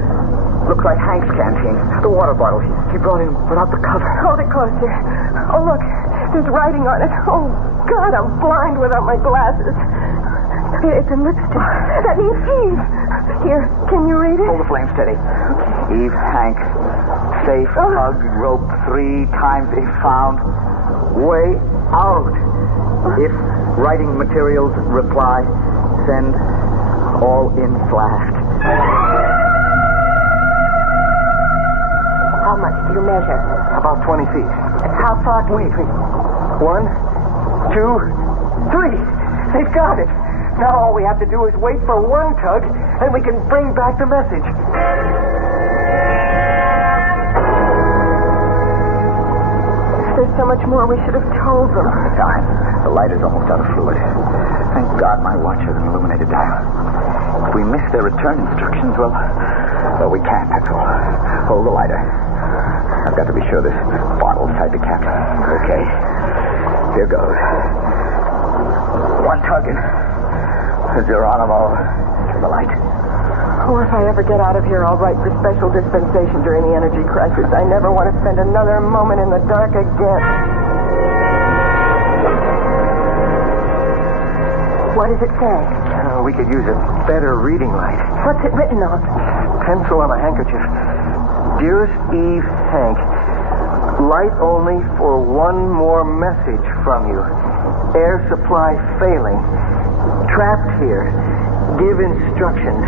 Looks like Hank's canteen. The water bottle he brought in without the cover. Hold it closer. Oh, look. There's writing on it. Oh, God, I'm blind without my glasses. It's in lipstick. That means Eve. Here, can you read it? Hold the flame steady. Okay. Eve, Hank, safe, hug, rope 3 times if found. Way out. If writing materials reply, send all in flash. How much do you measure? About 20 feet. And how far can Wait. 1, 2, 3. They've got it. Now all we have to do is wait for one tug, and we can bring back the message. There's so much more we should have told them. Time. The light is almost out of fluid. Thank God my watch has an illuminated dial. If we miss their return instructions, well, we can't, that's all. Hold the lighter. I've got to be sure this bottle's tied to cap. Okay. Here goes. One tug and Geronimo, to the light. Oh, if I ever get out of here, I'll write for special dispensation during the energy crisis. I never want to spend another moment in the dark again. What does it say? We could use a better reading light. What's it written on? Pencil on a handkerchief. Dearest Eve Hank, light only for one more message from you. Air supply failing. Trapped here. Give instructions.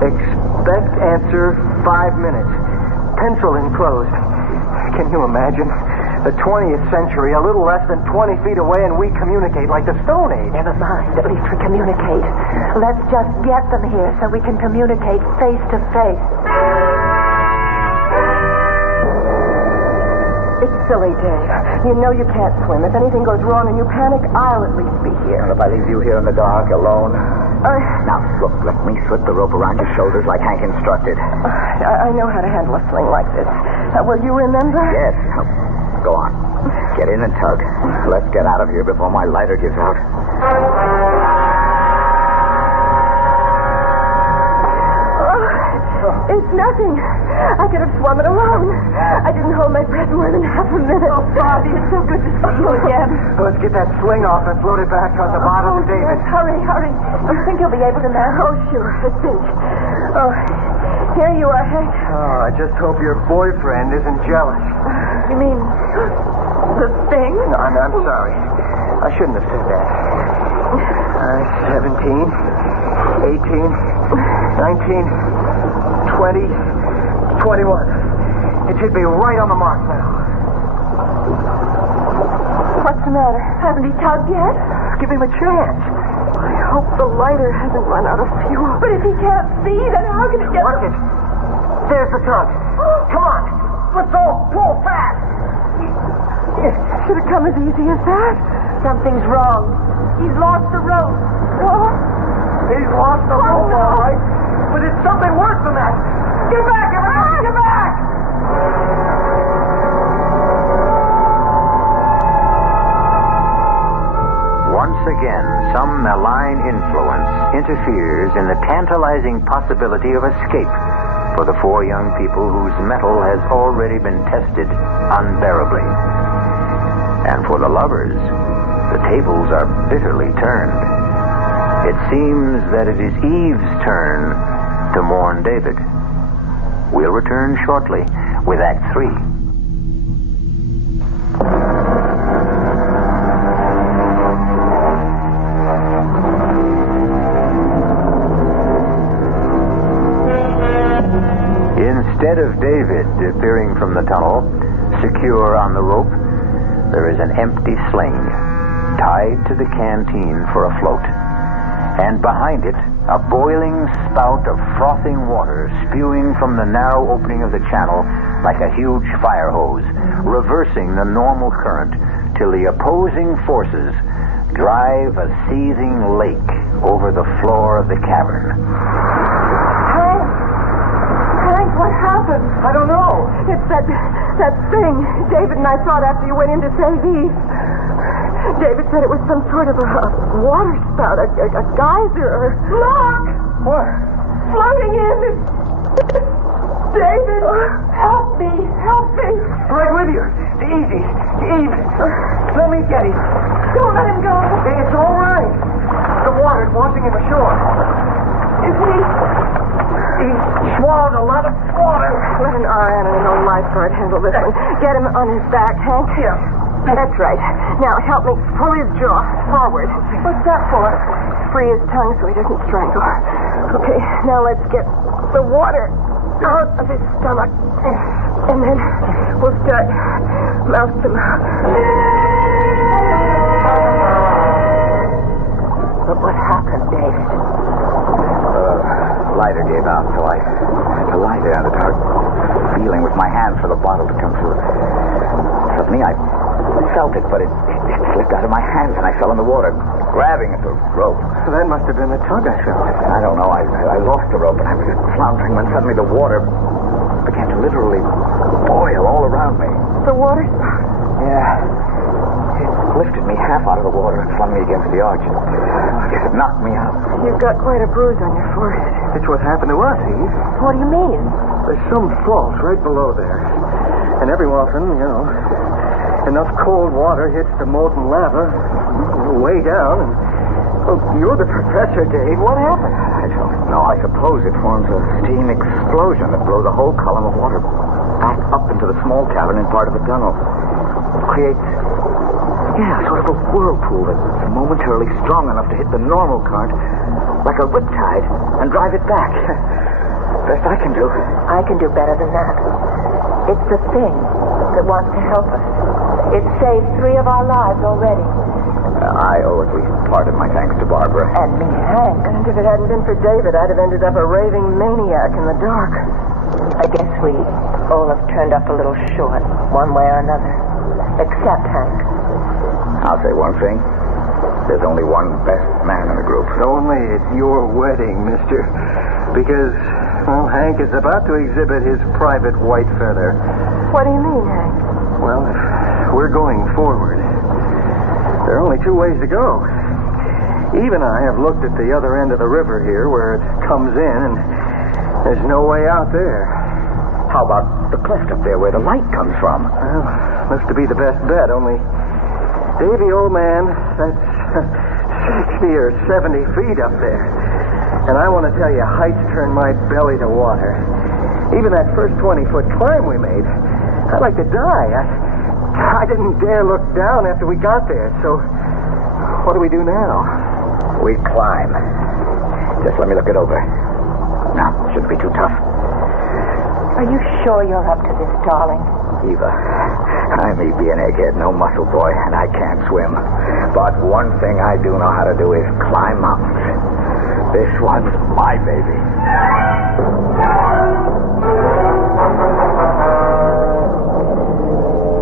Expect answer 5 minutes. Pencil enclosed. Can you imagine? The 20th century, a little less than 20 feet away, and we communicate like the Stone Age. Never mind. At least we communicate. Let's just get them here so we can communicate face to face. It's silly, Dave. You know you can't swim. If anything goes wrong and you panic, I'll at least be here. And if I leave you here in the dark, alone? Now, look, let me slip the rope around your shoulders like Hank instructed. I know how to handle a sling like this. Will you remember? Yes. Go on. Get in and tug. Let's get out of here before my lighter gives out. It's nothing. I could have swum it alone. I didn't hold my breath more than half a minute. Oh, Bobby, it's so good to see you again. Let's get that sling off and float it back on the bottom of David. Yes, hurry. You think you'll be able to manage? Oh, sure, I think. Oh, here you are, Hank. Oh, I just hope your boyfriend isn't jealous. You mean the thing? No, I'm sorry. I shouldn't have said that. 17, 18, 19... 20, 21. It should be right on the mark now. What's the matter? Haven't he tugged yet? Give him a chance. I hope the lighter hasn't run out of fuel. But if he can't see, then how can he get... Watch it. There's the tug. Come on. Let's all pull fast. Should it come as easy as that? Something's wrong. He's lost the rope. Oh. He's lost the rope, all right. But it's something worse than that. Get back, everybody! Get back! Once again, some malign influence interferes in the tantalizing possibility of escape for the 4 young people whose mettle has already been tested unbearably. And for the lovers, the tables are bitterly turned. It seems that it is Eve's turn to mourn David. We'll return shortly with Act 3. Instead of David appearing from the tunnel, secure on the rope, there is an empty sling tied to the canteen for a float. And behind it, a boiling spout of frothing water spewing from the narrow opening of the channel like a huge fire hose, reversing the normal current till the opposing forces drive a seething lake over the floor of the cavern. Hank, what happened? I don't know. It's that thing David and I saw it after you went in to save Eve. David said it was some sort of a water spout, a geyser, or... Look! What? Floating in. David, help me. Right with you. Easy. Eve, let me get him. Don't let him go. It's all right. The water's washing him ashore. Is he... He swallowed a lot of water. Let an RN and an old lifeguard handle this one. Get him on his back, Hank. Yeah. That's right. Now, help me pull his jaw forward. What's that for? Free his tongue so he doesn't strangle. Okay, now let's get the water out of his stomach. And then we'll start mouth to mouth. But what happened, David? Lighter gave out, so I had to lie there in the dark, feeling with my hand for the bottle to come through. Suddenly, I felt it, but it slipped out of my hands, and I fell in the water, grabbing at the rope. That must have been the tug I felt. I don't know. I lost the rope, and I was just floundering when suddenly the water began to literally boil all around me. The water spout? Yeah. It lifted me half out of the water and flung me against the arch. I guess it knocked me out. You've got quite a bruise on your forehead. It's what happened to us, Eve. What do you mean? There's some fault right below there. And every often, enough cold water hits the molten lava way down. And, you're the professor, Dave. What happened? I don't know. I suppose it forms a steam explosion that blows a whole column of water back up into the small cavern in part of the tunnel. It creates, sort of a whirlpool that's momentarily strong enough to hit the normal current like a riptide and drive it back. Best I can do. I can do better than that. It's the thing that wants to help us. It's saved 3 of our lives already. I owe at least part of my thanks to Barbara. And me, Hank. And if it hadn't been for David, I'd have ended up a raving maniac in the dark. I guess we all have turned up a little short, one way or another. Except Hank. I'll say one thing. There's only one best man in the group. Only it's your wedding, mister. Because, Hank is about to exhibit his private white feather. What do you mean, Hank? Well, if we're going forward, there are only 2 ways to go. Eve and I have looked at the other end of the river here where it comes in, and there's no way out there. How about the cleft up there where the light comes from? Well, looks to be the best bet, only, Davy, old man, that's 60 or 70 feet up there. And I want to tell you, heights turn my belly to water. Even that first 20-foot climb we made, I'd like to die. I didn't dare look down after we got there, so what do we do now? We climb. Just let me look it over. Now, shouldn't be too tough. Are you sure you're up to this, darling? Eva, I may be an egghead, no muscle boy, and I can't swim. But one thing I do know how to do is climb mountains. This one's my baby.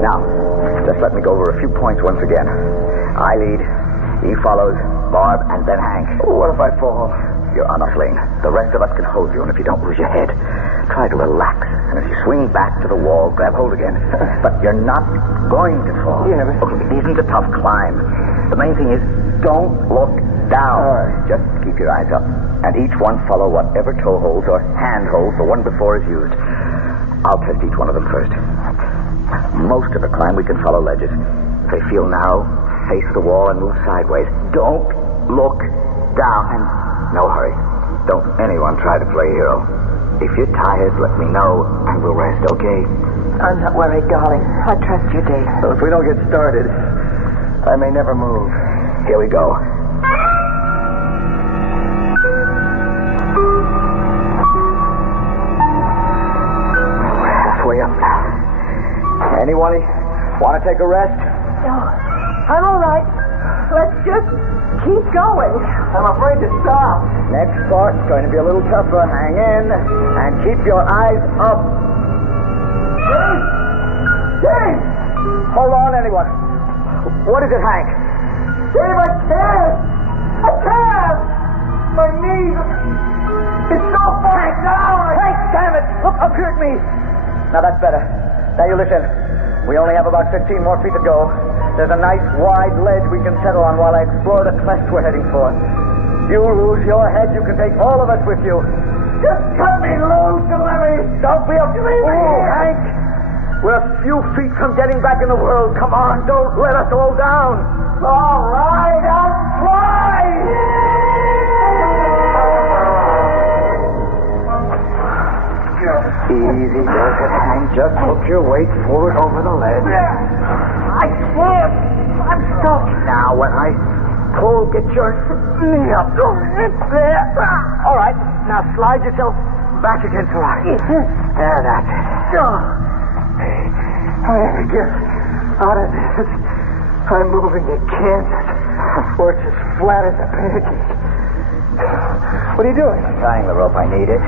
Now, just let me go over a few points once again. I lead, Eve follows, Barb, and then Hank. What if I fall? You're on a sling. The rest of us can hold you, and if you don't lose your head, try to relax. And as you swing back to the wall, grab hold again. But you're not going to fall. Yeah, but... Okay, it isn't a tough climb. The main thing is, don't look down. Just keep your eyes up. And each one follow whatever toe holds or hand holds the one before is used. I'll test each one of them first. Most of the climb we can follow ledges. If they feel narrow, face the wall and move sideways. Don't look down. And no hurry. Don't anyone try to play hero. If you're tired, let me know, and we'll rest, okay? I'm not worried, darling. I trust you, Dave. So if we don't get started, I may never move. Here we go. We're halfway up now. Anyone want to take a rest? No. I'm all right. Let's just keep going. I'm afraid to stop. Next part's going to be a little tougher. Hang in and keep your eyes up. Dave! Dave! Hold on, anyone. What is it, Hank? Dave, I can't! I can't! My knees... It's so far down! Hank, damn it! Look up here at me! Now that's better. Now you listen. We only have about 15 more feet to go. There's a nice wide ledge we can settle on while I explore the cleft we're heading for. You lose your head, you can take all of us with you. Just cut me loose and let me... Don't be a fool, Hank. We're a few feet from getting back in the world. Come on, don't let us all down. All right, I'll try! Easy does it, Hank. Just hook your weight forward over the ledge. I can't. I'm stuck. Now, when I pull, get your knee up. There. All right. Now slide yourself back against the rock. There, that's it. I have to get out of this. I'm moving to Kansas, where it's as flat as a pancake. What are you doing? Tying the rope. I need it.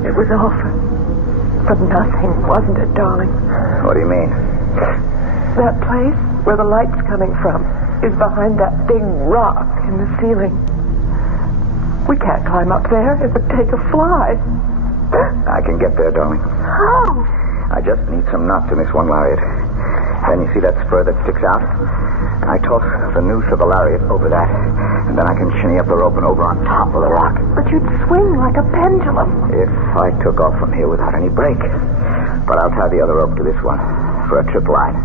It was all for nothing, wasn't it, darling? What do you mean? That place where the light's coming from is behind that big rock in the ceiling. We can't climb up there. It would take a fly. I can get there, darling. How? I just need some knots in this one lariat. Then Can you see that spur that sticks out? I toss the noose of the lariat over that, and then I can shinny up the rope and over on top of the rock. But you'd swing like a pendulum. If I took off from here without any break. But I'll tie the other rope to this one for a trip line.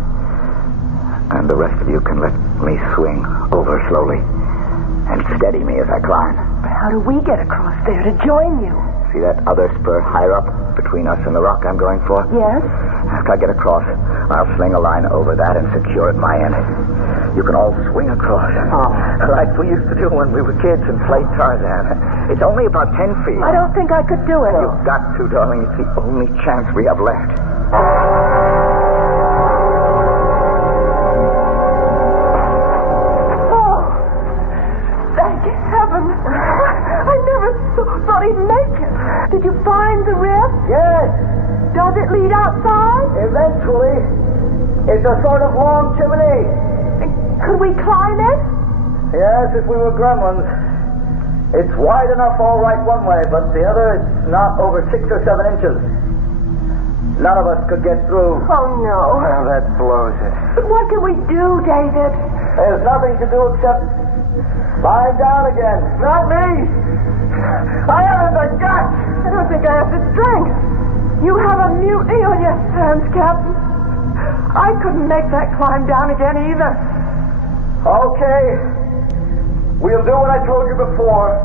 And the rest of you can let me swing over slowly and steady me as I climb. But how do we get across there to join you? See that other spur higher up between us and the rock I'm going for? Yes. After I get across, I'll sling a line over that and secure at my end. You can all swing across. Oh. Like we used to do when we were kids and played Tarzan. It's only about 10 feet. I don't think I could do it. You've got to, darling. It's the only chance we have left. Oh, thank heaven. I never thought he'd make it. Did you find the rift? Yes. Does it lead outside? Eventually. It's a sort of long chimney. Could we climb it? Yes, if we were gremlins. It's wide enough all right one way, but the other is not over 6 or 7 inches. None of us could get through. Oh, no. Well, that blows it. But what can we do, David? There's nothing to do except lie down again. Not me. I haven't the guts. I don't think I have the strength. You have a mutiny on your hands, Captain. I couldn't make that climb down again either. Okay. We'll do what I told you before.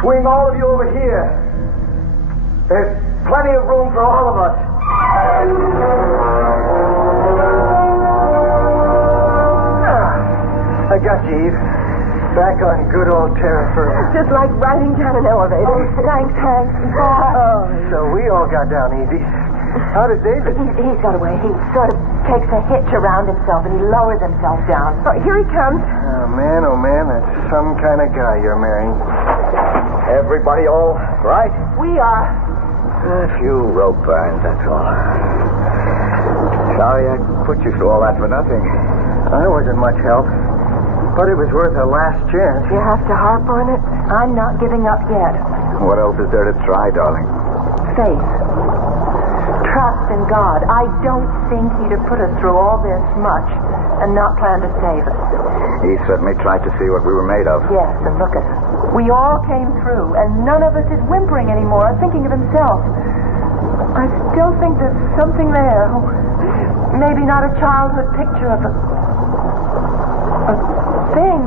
Swing all of you over here. There's plenty of room for all of us. I got you, Eve. Back on good old terra firma. Just like riding down an elevator. Oh, thanks, Hank. Oh, so we all got down easy. How did David? He's got away. He sort of takes a hitch around himself and he lowers himself down. Oh, here he comes. Oh, man, that's some kind of guy you're marrying. Everybody all right? We are. A few rope burns, that's all. Sorry I put you through all that for nothing. I wasn't much help, but it was worth a last chance. You have to harp on it. I'm not giving up yet. What else is there to try, darling? Faith. Trust in God. I don't think he'd have put us through all this much and not planned to save us. He certainly tried to see what we were made of. Yes, and look at us. We all came through, and none of us is whimpering anymore, thinking of himself. I still think there's something there. Maybe not a childhood picture of a thing.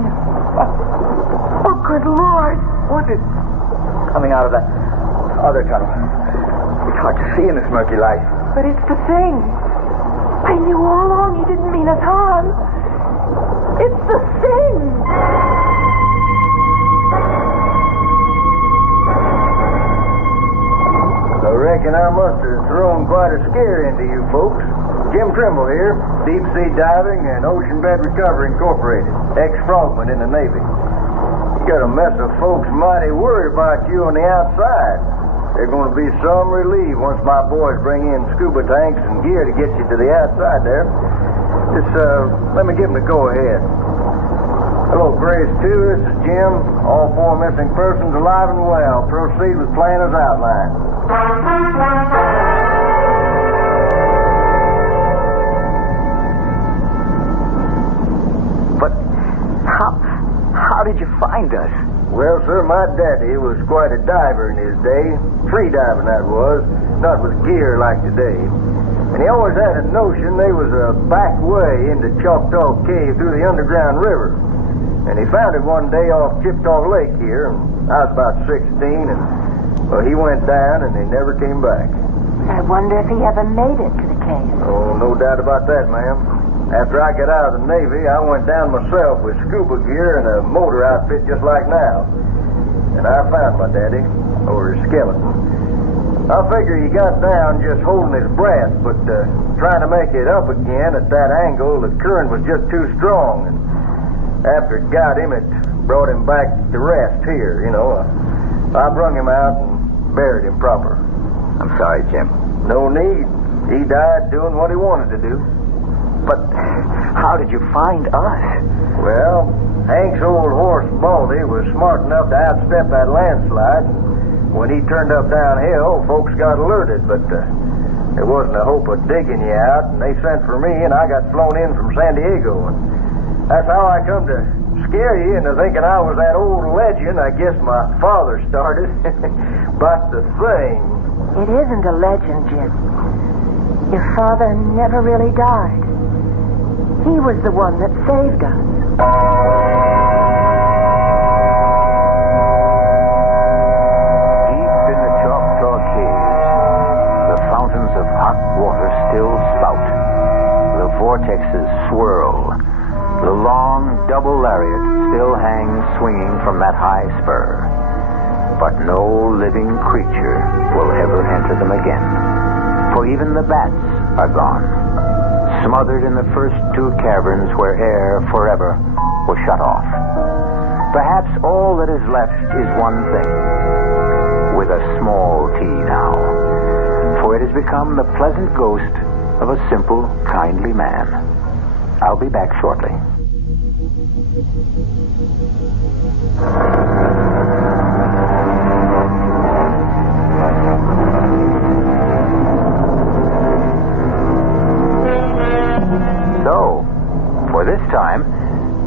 Oh, good Lord. What is coming out of that other tunnel? It's hard to see in this murky light. But it's the thing. I knew all along he didn't mean us harm. It's the thing. I reckon I must have thrown quite a scare into you folks. Jim Trimble here, Deep Sea Diving and Ocean Bed Recovery Incorporated, ex-frogman in the Navy. You got a mess of folks mighty worried about you on the outside. There's going to be some relief once my boys bring in scuba tanks and gear to get you to the outside there. Just, let me give them the go-ahead. Hello, Grace 2, this is Jim. All 4 missing persons alive and well. Proceed with plan as outlined. But how did you find us? Well, sir, my daddy was quite a diver in his day. Free diving, that was. Not with gear like today. And he always had a notion there was a back way into Choctaw Cave through the underground river. And he found it one day off Chippewa Lake here, and I was about 16, and well, he went down and he never came back. I wonder if he ever made it to the cave. Oh, no doubt about that, ma'am. After I got out of the Navy, I went down myself with scuba gear and a motor outfit just like now. And I found my daddy, or his skeleton. I figure he got down just holding his breath, but trying to make it up again at that angle, the current was just too strong. And after it got him, it brought him back to rest here, you know. I brung him out and buried him proper. I'm sorry, Jim. No need. He died doing what he wanted to do. But how did you find us? Well, Hank's old horse, Baldy, was smart enough to outstep that landslide. When he turned up downhill, folks got alerted, but There wasn't a hope of digging you out, and they sent for me, and I got flown in from San Diego. And that's how I come to scare you into thinking I was that old legend I guess my father started. But the thing... It isn't a legend, Jim. Your father never really died. He was the one that saved us. Deep in the Choctaw Caves, the fountains of hot water still spout. The vortexes swirl. The long double lariat still hangs swinging from that high spur. But no living creature will ever enter them again. For even the bats are gone, smothered in the first two caverns where air forever was shut off. Perhaps all that is left is one thing, with a small t now, for it has become the pleasant ghost of a simple, kindly man. I'll be back shortly. So, for this time,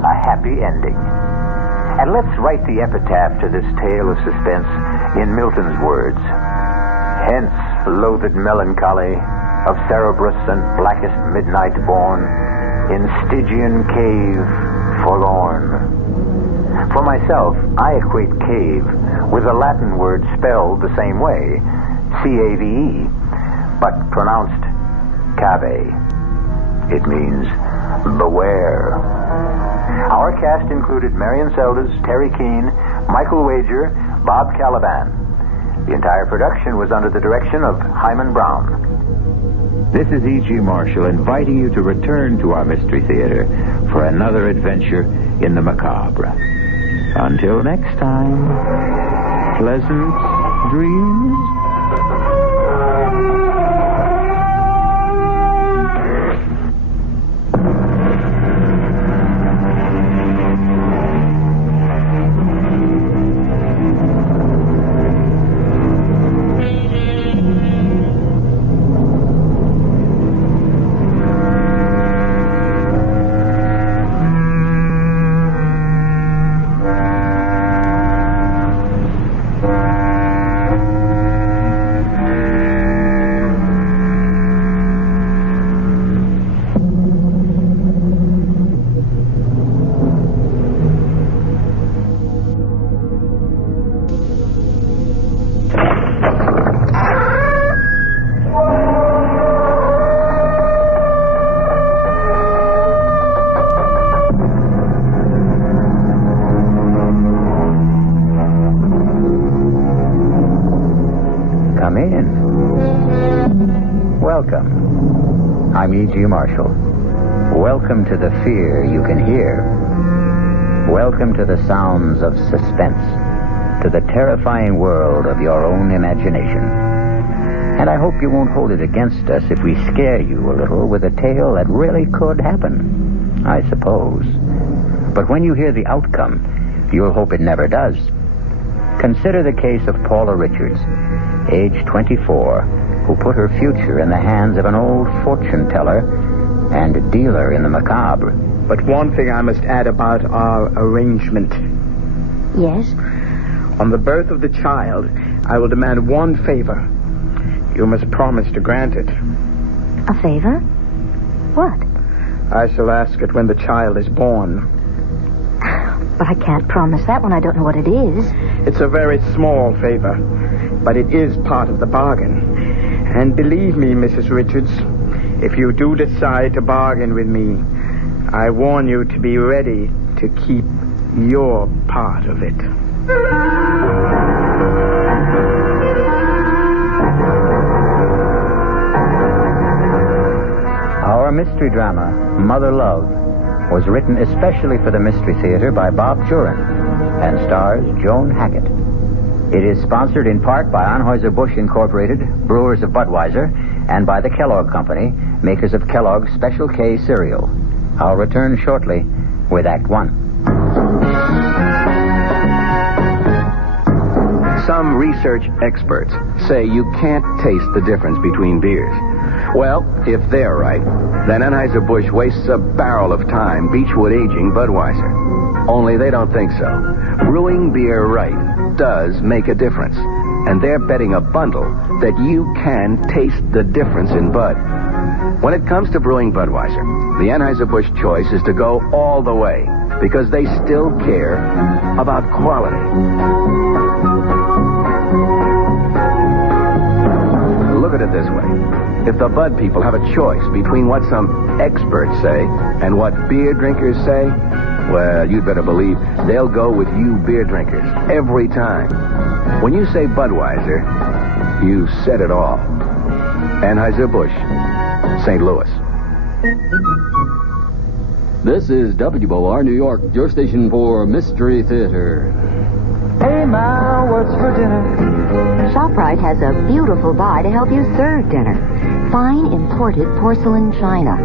a happy ending. And let's write the epitaph to this tale of suspense in Milton's words. Hence, loathed melancholy of Cerberus and blackest midnight born, in Stygian cave forlorn. For myself, I equate cave with the Latin word spelled the same way, C-A-V-E, but pronounced cave. It means beware. Our cast included Marion Seldes, Terry Keane, Michael Wager, Bob Caliban. The entire production was under the direction of Hyman Brown. This is E.G. Marshall inviting you to return to our Mystery Theater for another adventure in the macabre. Until next time, pleasant dreams. Welcome. I'm E.G. Marshall. Welcome to the fear you can hear. Welcome to the sounds of suspense, to the terrifying world of your own imagination. And I hope you won't hold it against us if we scare you a little with a tale that really could happen, I suppose. But when you hear the outcome, you'll hope it never does. Consider the case of Paula Richards, age 24, who put her future in the hands of an old fortune teller and a dealer in the macabre. But one thing I must add about our arrangement. Yes? On the birth of the child, I will demand one favor. You must promise to grant it. A favor? What? I shall ask it when the child is born. But I can't promise that when I don't know what it is. It's a very small favor, but it is part of the bargain. And believe me, Mrs. Richards, if you do decide to bargain with me, I warn you to be ready to keep your part of it. Our mystery drama, Mother Love, was written especially for the Mystery Theater by Bob Jurin and stars Joan Hackett. It is sponsored in part by Anheuser-Busch Incorporated, brewers of Budweiser, and by the Kellogg Company, makers of Kellogg's Special K cereal. I'll return shortly with Act One. Some research experts say you can't taste the difference between beers. Well, if they're right, then Anheuser-Busch wastes a barrel of time Beechwood aging Budweiser. Only they don't think so. Brewing beer right does make a difference. And they're betting a bundle that you can taste the difference in Bud. When it comes to brewing Budweiser, the Anheuser-Busch choice is to go all the way because they still care about quality. Look at it this way. If the Bud people have a choice between what some experts say and what beer drinkers say, well, you'd better believe they'll go with you beer drinkers every time. When you say Budweiser, you said it all. Anheuser-Busch, St. Louis. This is WOR New York, your station for Mystery Theater. Hey, Ma, what's for dinner? ShopRite has a beautiful buy to help you serve dinner. Fine imported porcelain china.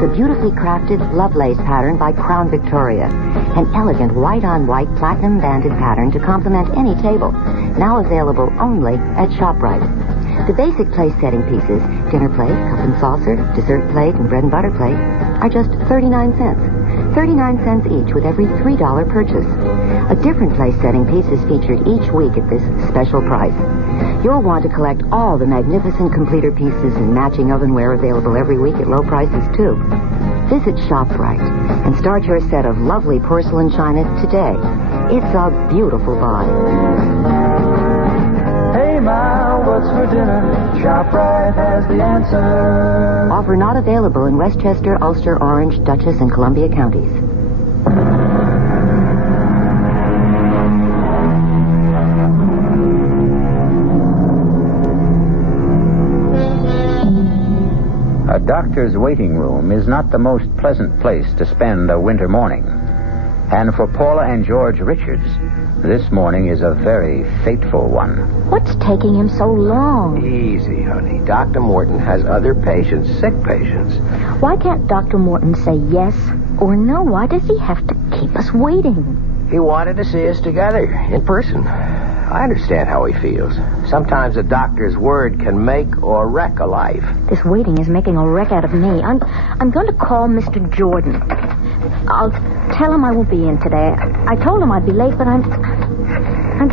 The beautifully crafted Lovelace pattern by Crown Victoria. An elegant white-on-white platinum-banded pattern to complement any table. Now available only at ShopRite. The basic place setting pieces, dinner plate, cup and saucer, dessert plate, and bread and butter plate, are just 39 cents. 39 cents each with every $3 purchase. A different place setting piece is featured each week at this special price. You'll want to collect all the magnificent completer pieces and matching ovenware available every week at low prices, too. Visit ShopRite and start your set of lovely porcelain china today. It's a beautiful buy. Hey, Ma, what's for dinner? ShopRite has the answer. Offer not available in Westchester, Ulster, Orange, Dutchess, and Columbia counties. A doctor's waiting room is not the most pleasant place to spend a winter morning. And for Paula and George Richards, this morning is a very fateful one. What's taking him so long? Easy, honey. Dr. Morton has other patients, sick patients. Why can't Dr. Morton say yes or no? Why does he have to keep us waiting? He wanted to see us together, in person. I understand how he feels. Sometimes a doctor's word can make or wreck a life. This waiting is making a wreck out of me. I'm going to call Mr. Jordan. I'll tell him I won't be in today. I told him I'd be late, but I'm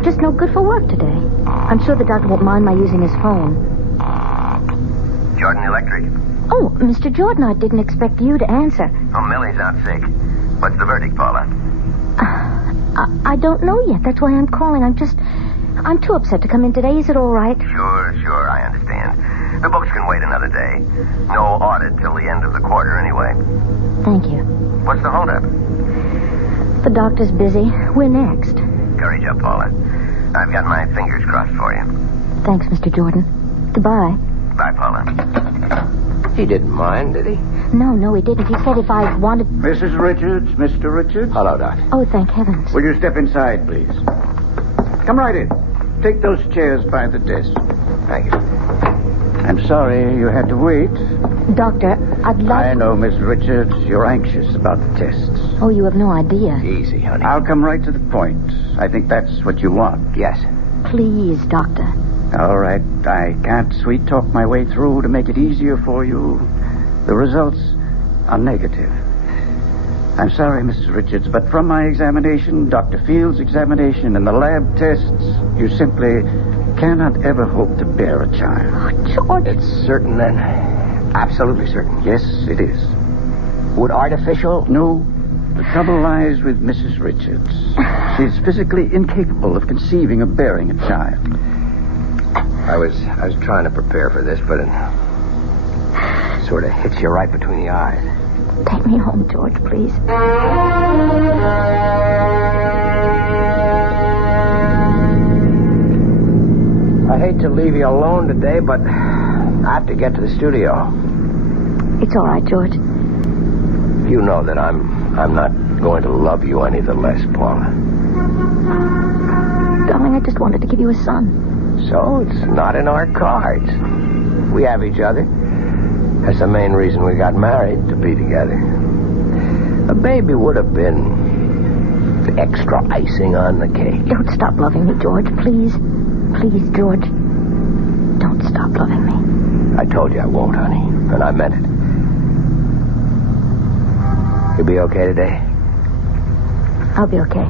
just no good for work today. I'm sure the doctor won't mind my using his phone. Jordan Electric. Oh, Mr. Jordan, I didn't expect you to answer. Oh, Millie's out sick. What's the verdict, Paula? I don't know yet. That's why I'm calling. I'm too upset to come in today. Is it all right? Sure, I understand. The books can wait another day. No audit till the end of the quarter anyway. Thank you. What's the holdup? The doctor's busy. We're next. Courage up, Paula. I've got my fingers crossed for you. Thanks, Mr. Jordan. Goodbye. Bye, Paula. He didn't mind, did he? No, he didn't. He said if I wanted... Mrs. Richards, Mr. Richards. Hello, Doc. Oh, thank heavens. Will you step inside, please? Come right in. Take those chairs by the desk. Thank you. I'm sorry you had to wait. Doctor, I'd like... I know, Miss Richards, you're anxious about the tests. Oh, you have no idea. Easy, honey. I'll come right to the point. I think that's what you want. Yes. Please, Doctor. All right. I can't sweet-talk my way through to make it easier for you. The results are negative. I'm sorry, Mrs. Richards, but from my examination, Dr. Field's examination, and the lab tests, you simply cannot ever hope to bear a child. Oh, George. It's certain, then? Absolutely certain? Yes, it is. Would artificial... No. The trouble lies with Mrs. Richards. She's physically incapable of conceiving of bearing a child. I was trying to prepare for this, but it sort of hits you right between the eyes. Take me home, George, please. I hate to leave you alone today, but I have to get to the studio. It's all right, George. You know that I'm not going to love you any the less, Paula. Darling, I just wanted to give you a son. So it's not in our cards. We have each other. That's the main reason we got married, to be together. A baby would have been extra icing on the cake. Don't stop loving me, George, please. Please, George. Don't stop loving me. I told you I won't, honey. And I meant it. You'll be okay today? I'll be okay.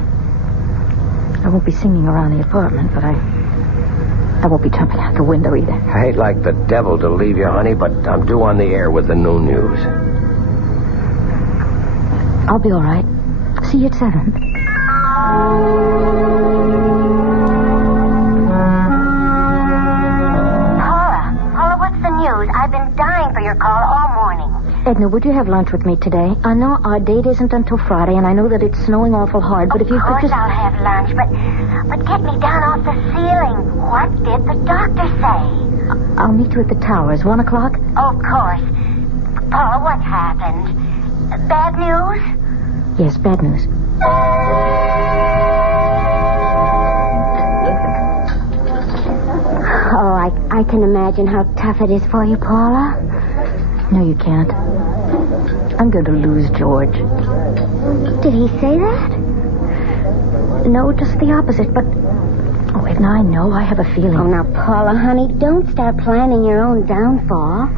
I won't be singing around the apartment, but I won't be jumping out the window either. I hate like the devil to leave you, honey, but I'm due on the air with the noon news. I'll be all right. See you at 7. Paula, what's the news? I've been dying for your call all morning. Edna, would you have lunch with me today? I know our date isn't until Friday, and I know that it's snowing awful hard, but if you could just... Of course I'll have lunch, but get me down off the ceiling. What did the doctor say? I'll meet you at the towers, 1 o'clock? Oh, of course. Paula, what's happened? Bad news? Yes, bad news. Oh, I can imagine how tough it is for you, Paula. No, you can't. I'm going to lose George. Did he say that? No, just the opposite, but... Oh, Edna, I know. I have a feeling. Oh, now, Paula, honey, don't start planning your own downfall.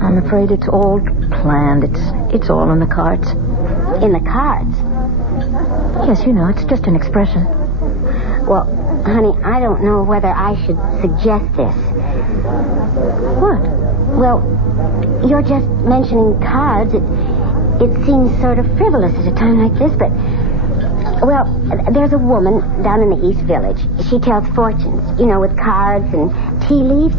I'm afraid it's all planned. It's all in the cards. In the cards? Yes, you know, it's just an expression. Well, honey, I don't know whether I should suggest this. What? Well, you're just mentioning cards. It seems sort of frivolous at a time like this, but... Well, there's a woman down in the East Village. She tells fortunes, with cards and tea leaves.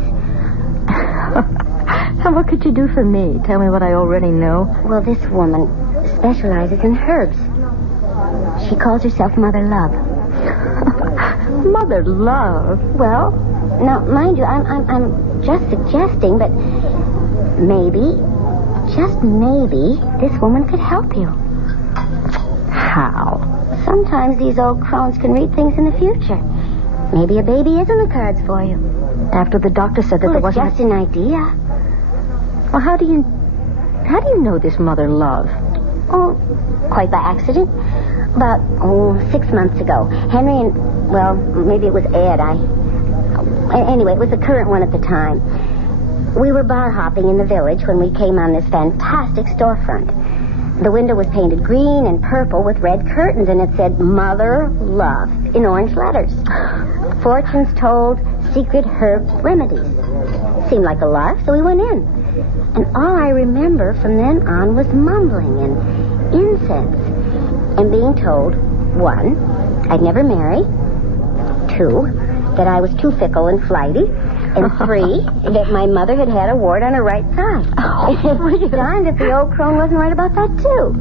And what could you do for me? Tell me what I already know. Well, this woman specializes in herbs. She calls herself Mother Love. Mother Love? Well, now, mind you, I'm just suggesting, but maybe, just maybe, this woman could help you. How? Sometimes these old crones can read things in the future. Maybe a baby is in the cards for you. After the doctor said that there wasn't... It's just an idea. Well, how do you know this Mother Love? Oh, quite by accident. About 6 months ago. Henry and, well, maybe it was Ed. Anyway, it was the current one at the time. We were bar hopping in the village when we came on this fantastic storefront. The window was painted green and purple with red curtains, and it said Mother Love in orange letters. Fortunes told, secret herb remedies. Seemed like a lark, so we went in. And all I remember from then on was mumbling and incense. And being told, 1, I'd never marry. 2, that I was too fickle and flighty. And 3, that my mother had had a wart on her right side. It darned if the old crone wasn't right about that, too.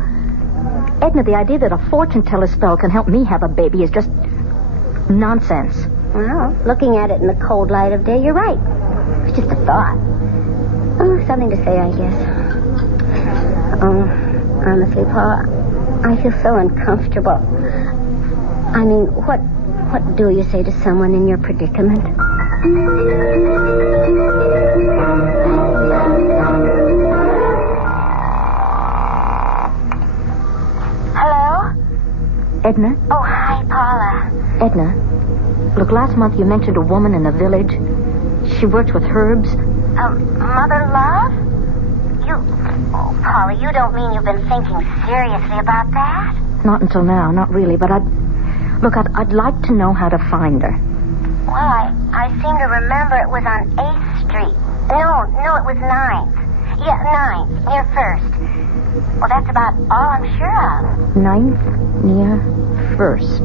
Edna, the idea that a fortune teller spell can help me have a baby is just nonsense. Well, looking at it in the cold light of day, you're right. It's just a thought. Oh, something to say, I guess. Oh, honestly, Paul, I feel so uncomfortable. I mean, what do you say to someone in your predicament? Hello? Edna? Oh, hi, Paula. Edna, look, last month you mentioned a woman in the village. She works with herbs. Mother Love? Oh, Paula, you don't mean you've been thinking seriously about that? Not until now, not really, but I'd like to know how to find her. Well, I seem to remember it was on 8th Street. No, it was 9th. Yeah, 9th, near 1st. Well, that's about all I'm sure of. 9th, near 1st.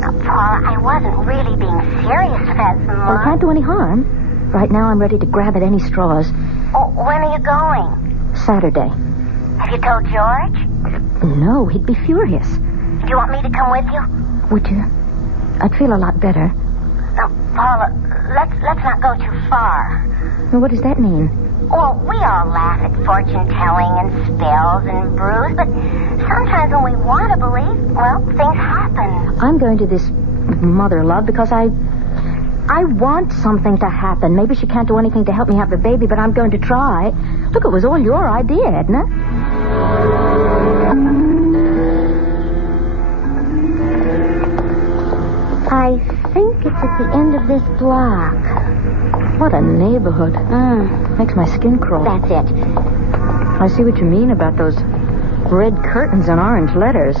Now, Paula, I wasn't really being serious that month. Well, it can't do any harm. Right now, I'm ready to grab at any straws. Oh, when are you going? Saturday. Have you told George? No, he'd be furious. Do you want me to come with you? Would you? I'd feel a lot better. Now, Paula, let's not go too far. What does that mean? Well, we all laugh at fortune-telling and spells and brews, but sometimes when we want to believe, well, things happen. I'm going to this Mother Love because I want something to happen. Maybe she can't do anything to help me have a baby, but I'm going to try. Look, it was all your idea, Edna. I think it's at the end of this block. What a neighborhood. Makes my skin crawl. That's it. I see what you mean about those red curtains and orange letters.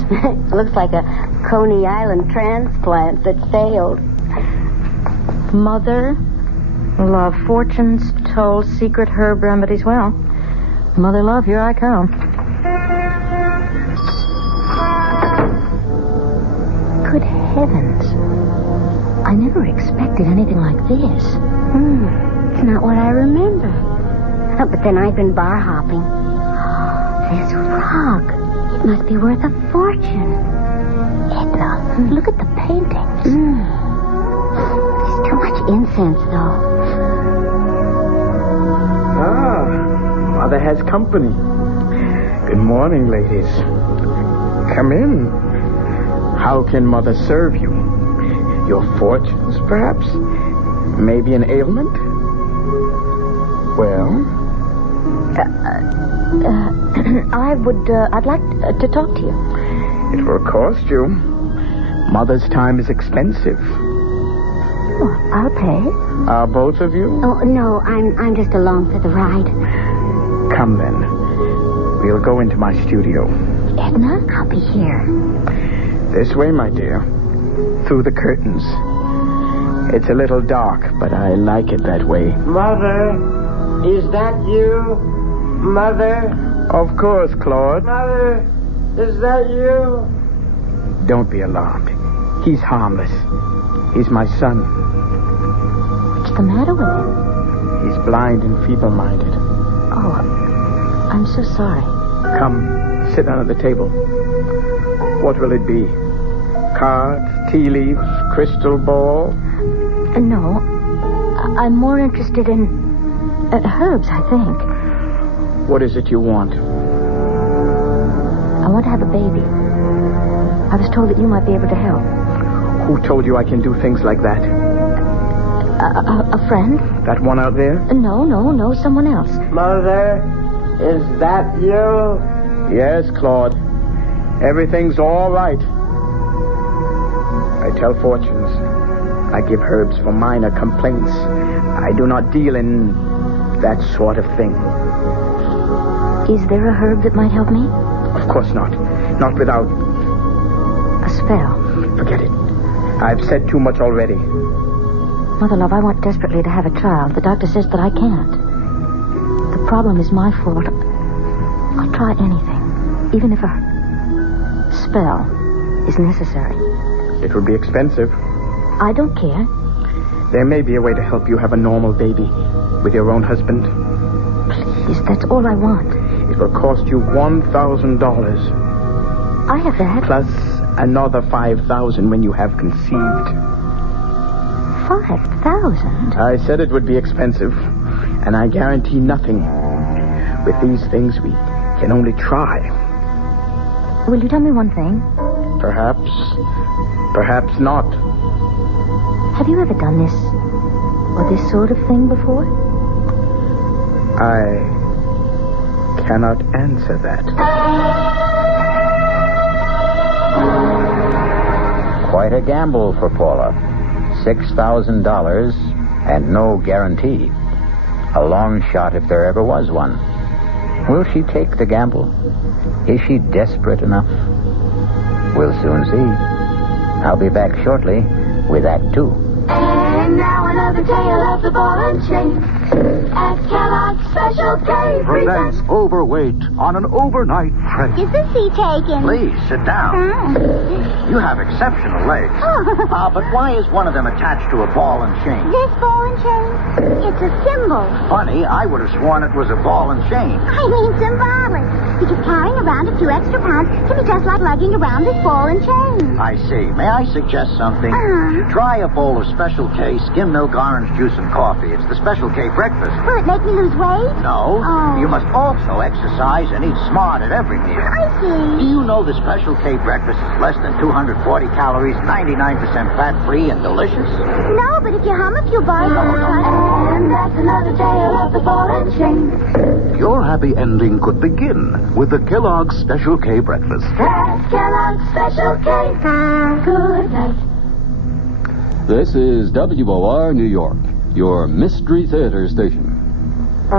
Looks like a Coney Island transplant that failed. Mother, love, fortunes told, secret herb remedies. Well, Mother love, here I come. Good heavens. I never expected anything like this. It's not what I remember. Oh, but then I've been bar hopping. This rug, it must be worth a fortune. Edna, look at the paintings. There's too much incense, though. Mother has company. Good morning, ladies. Come in. How can Mother serve you? Your fortunes, perhaps? Maybe an ailment? Well? I'd like to talk to you. It will cost you. Mother's time is expensive. Well, I'll pay. Are both of you? Oh, no, I'm just along for the ride. Come then. We'll go into my studio. Edna, I'll be here. This way, my dear. Through the curtains. It's a little dark, but I like it that way. Mother, is that you? Mother? Of course, Claude. Mother, is that you? Don't be alarmed. He's harmless. He's my son. What's the matter with him? He's blind and feeble-minded. Oh, I'm so sorry. Come, sit down at the table. What will it be? Cards, tea leaves, crystal ball? No. I'm more interested in herbs, I think. What is it you want? I want to have a baby. I was told that you might be able to help. Who told you I can do things like that? A friend? That one out there? No, someone else. Mother, is that you? Yes, Claude. Everything's all right. I tell fortunes. I give herbs for minor complaints. I do not deal in that sort of thing. Is there a herb that might help me? Of course not. Not without... a spell. Forget it. I've said too much already. Mother love, I want desperately to have a child. The doctor says that I can't. The problem is my fault. I'll try anything. Even if a spell is necessary. It would be expensive. I don't care. There may be a way to help you have a normal baby with your own husband. Please, that's all I want. It will cost you $1,000. I have that. Plus another $5,000 when you have conceived. 5,000? I said it would be expensive, and I guarantee nothing. With these things, we can only try. Will you tell me one thing? Perhaps. Perhaps not. Have you ever done this or this sort of thing before? I cannot answer that. Quite a gamble for Paula. $6,000 and no guarantee. A long shot if there ever was one. Will she take the gamble? Is she desperate enough? We'll soon see. I'll be back shortly with Act 2. And now another tale of the ball and chain. At Kellogg's Special K Presents Overweight on an overnight train. Is the seat taken? Please, sit down. You have exceptional legs. But why is one of them attached to a ball and chain? This ball and chain? It's a symbol. Funny, I would have sworn it was a ball and chain. I mean symbolic. Because carrying around a few extra pounds can be just like lugging around this ball and chain. I see. May I suggest something? Try a bowl of Special K skim milk, orange juice, and coffee. It's the Special K breakfast. Will it make me lose weight? No. You must also exercise and eat smart at every meal. I see. Do you know the Special K breakfast is less than 240 calories, 99% fat-free, and delicious? No, but if you hum a few bars... And that's another tale of the ball and chain. Your happy ending could begin with the Kellogg's Special K breakfast. That's Kellogg's Special K. Good night. This is WOR New York, your Mystery Theater station. No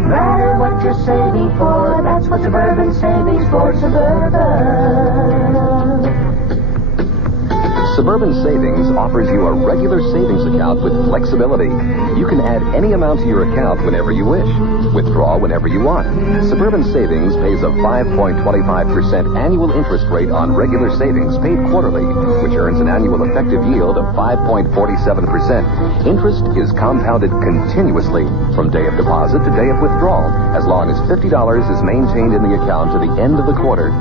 matter what you're saving for, that's what Suburban Savings for Suburban. Suburban Savings offers you a regular savings account with flexibility. You can add any amount to your account whenever you wish. Withdraw whenever you want. Suburban Savings pays a 5.25% annual interest rate on regular savings paid quarterly, which earns an annual effective yield of 5.47%. Interest is compounded continuously from day of deposit to day of withdrawal, as long as $50 is maintained in the account to the end of the quarter.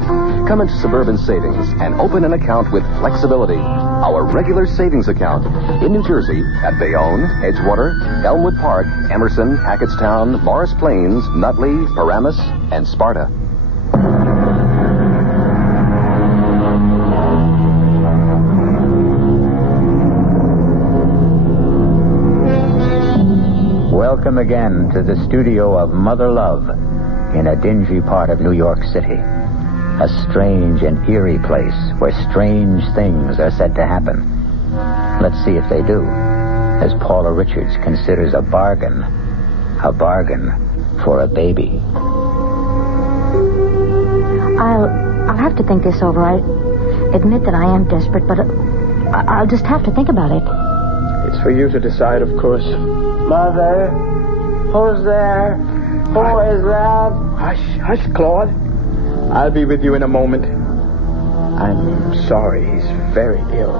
Come into Suburban Savings and open an account with flexibility. Our regular savings account in New Jersey at Bayonne, Edgewater, Elmwood Park, Emerson, Hackettstown, Morris Plains, Nutley, Paramus, and Sparta. Welcome again to the studio of Mother Love in a dingy part of New York City. A strange and eerie place where strange things are said to happen. Let's see if they do, as Paula Richards considers a bargain for a baby. I'll have to think this over. I admit that I am desperate, but I'll just have to think about it. It's for you to decide, of course. Mother, who's there? Who is that? Hush, Claude. I'll be with you in a moment. I'm sorry, he's very ill.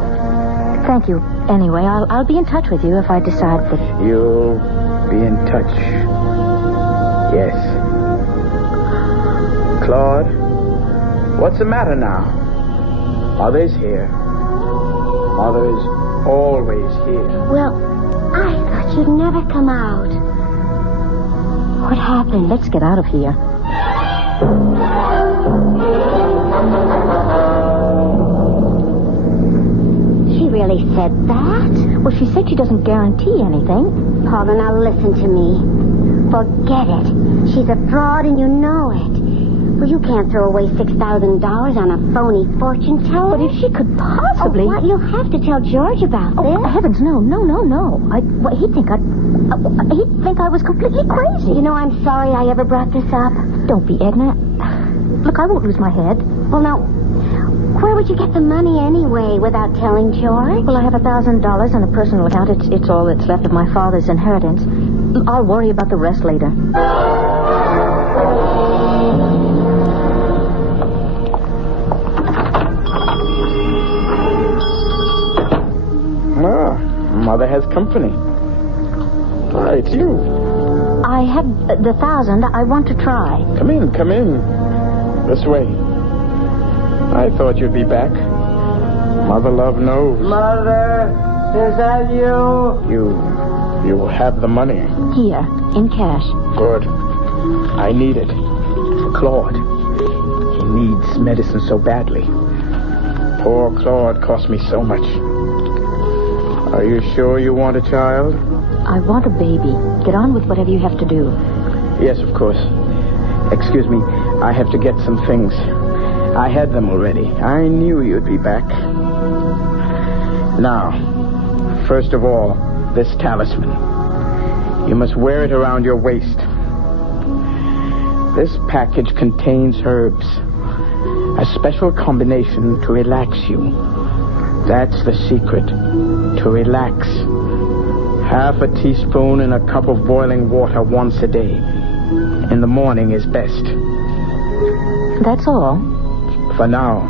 Thank you. Anyway, I'll be in touch with you if I decide that... You'll be in touch. Yes. Claude, what's the matter now? Mother's here. Mother is always here. Well, I thought you'd never come out. What happened? Let's get out of here. She really said that? Well, she said she doesn't guarantee anything. Paula, now listen to me. Forget it. She's a fraud and you know it. Well, you can't throw away $6,000 on a phony fortune teller. But if she could possibly... Oh, what? You'll have to tell George about this. Oh, heavens, no. He'd think I was completely crazy. You know, I'm sorry I ever brought this up. Don't be, Edna. Look, I won't lose my head. Well, now, where would you get the money anyway without telling George? Well, I have $1,000 on a personal account. It's all that's left of my father's inheritance. I'll worry about the rest later. Mother has company. It's you. I have the 1,000. I want to try. Come in. This way. I thought you'd be back. Mother Love knows. Mother, is that you? You have the money. Here, in cash. Good. I need it. Claude. He needs medicine so badly. Poor Claude cost me so much. Are you sure you want a child? I want a baby. Get on with whatever you have to do. Yes, of course. Excuse me. I have to get some things. I had them already. I knew you'd be back. Now, first of all, this talisman. You must wear it around your waist. This package contains herbs. A special combination to relax you. That's the secret. To relax. Half a teaspoon in a cup of boiling water once a day. In the morning is best. That's all? For now.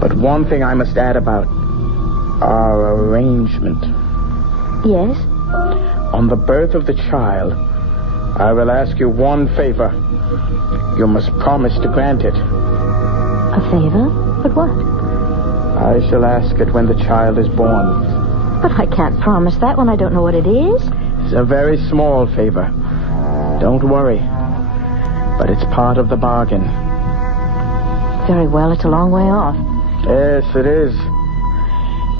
But one thing I must add about our arrangement. Yes? On the birth of the child, I will ask you one favor. You must promise to grant it. A favor? But what? I shall ask it when the child is born. But I can't promise that when I don't know what it is. It's a very small favor. Don't worry. But it's part of the bargain. Very well, it's a long way off. Yes, it is.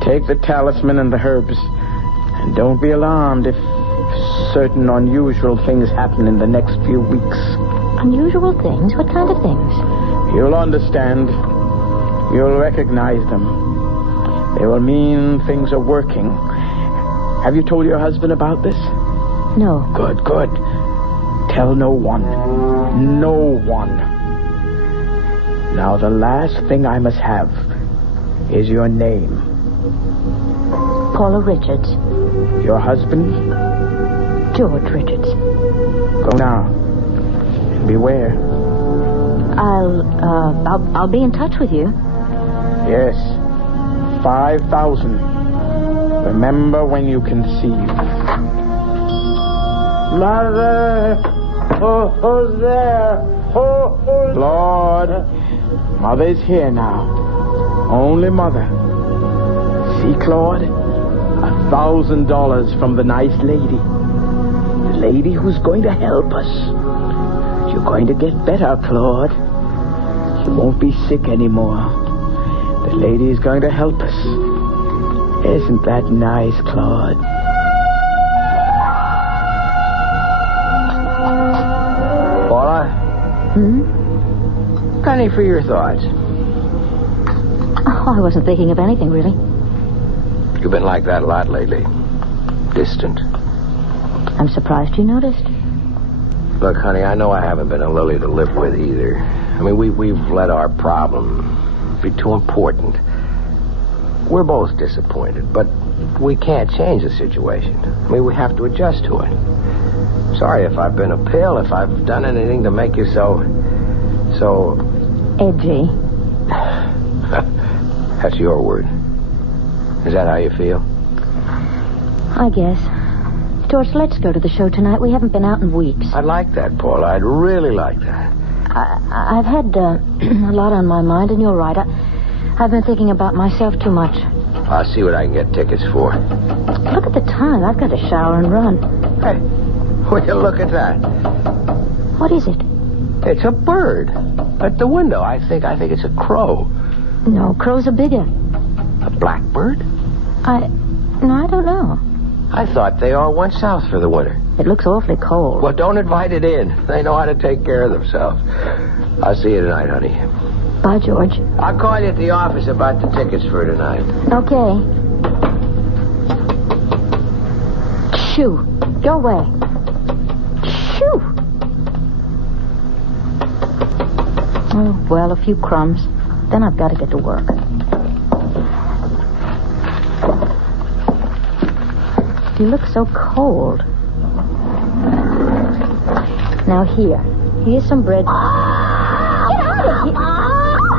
Take the talisman and the herbs. And don't be alarmed if certain unusual things happen in the next few weeks. Unusual things? What kind of things? You'll understand. You'll recognize them. They will mean things are working. Have you told your husband about this? No. Good. Tell no one. No one. Now, the last thing I must have is your name. Paula Richards. Your husband? George Richards. Go now. And beware. I'll be in touch with you. Yes. 5,000. Remember when you conceive. Mother! Who's there? Who's Lord, Mother's here now. Only Mother. See, Claude? $1,000 from the nice lady. The lady who's going to help us. You're going to get better, Claude. You won't be sick anymore. The lady is going to help us. Isn't that nice, Claude? Paula? Got any for your thoughts? Oh, I wasn't thinking of anything, really. You've been like that a lot lately. Distant. I'm surprised you noticed. Look, honey, I know I haven't been a lily to live with either. I mean, we've let our problem be too important. We're both disappointed, but we can't change the situation. I mean, we have to adjust to it. Sorry if I've been a pill, if I've done anything to make you so... edgy. That's your word. Is that how you feel? I guess. George, let's go to the show tonight. We haven't been out in weeks. I'd like that, Paula. I'd really like that. I've had a lot on my mind, and you're right. I've been thinking about myself too much. I'll see what I can get tickets for. Look at the time. I've got to shower and run. Hey, will you look at that? What is it? It's a bird. At the window. I think it's a crow. No, crows are bigger. A blackbird? No, I don't know. I thought they all went south for the winter. It looks awfully cold. Well, don't invite it in. They know how to take care of themselves. I'll see you tonight, honey. Bye, George. I'll call you at the office about the tickets for tonight. Okay. Shoo. Go away. Shoo. Oh, well, a few crumbs. Then I've got to get to work. You look so cold. Now here. Here's some bread. Get out of here!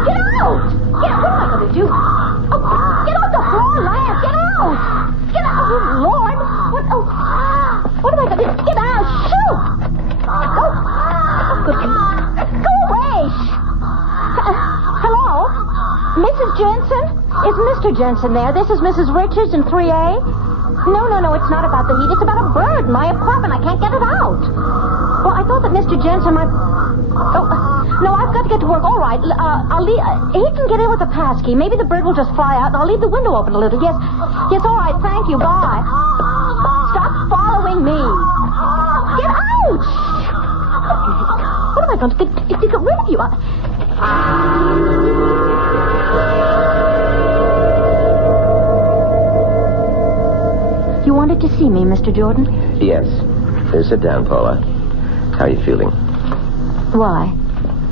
Get out! What am I going to do? Oh, get off the floor, Lance! Get out! Get out! Oh, Lord! What am I going to do? Get out! Shoot! Oh, good. Go away! Hello? Mrs. Jensen? Is Mr. Jensen there? This is Mrs. Richards in 3A. No, it's not about the heat. It's about a bird in my apartment. I can't get it out. Well, I thought that Mr. Jensen might... Oh, no, I've got to get to work. All right, I'll leave... he can get in with the pass key. Maybe the bird will just fly out, and I'll leave the window open a little. Yes, all right. Thank you. Bye. Stop following me. Get out! What am I going to get rid of you? You wanted to see me, Mr. Jordan? Yes. Sit down, Paula. How are you feeling? Why?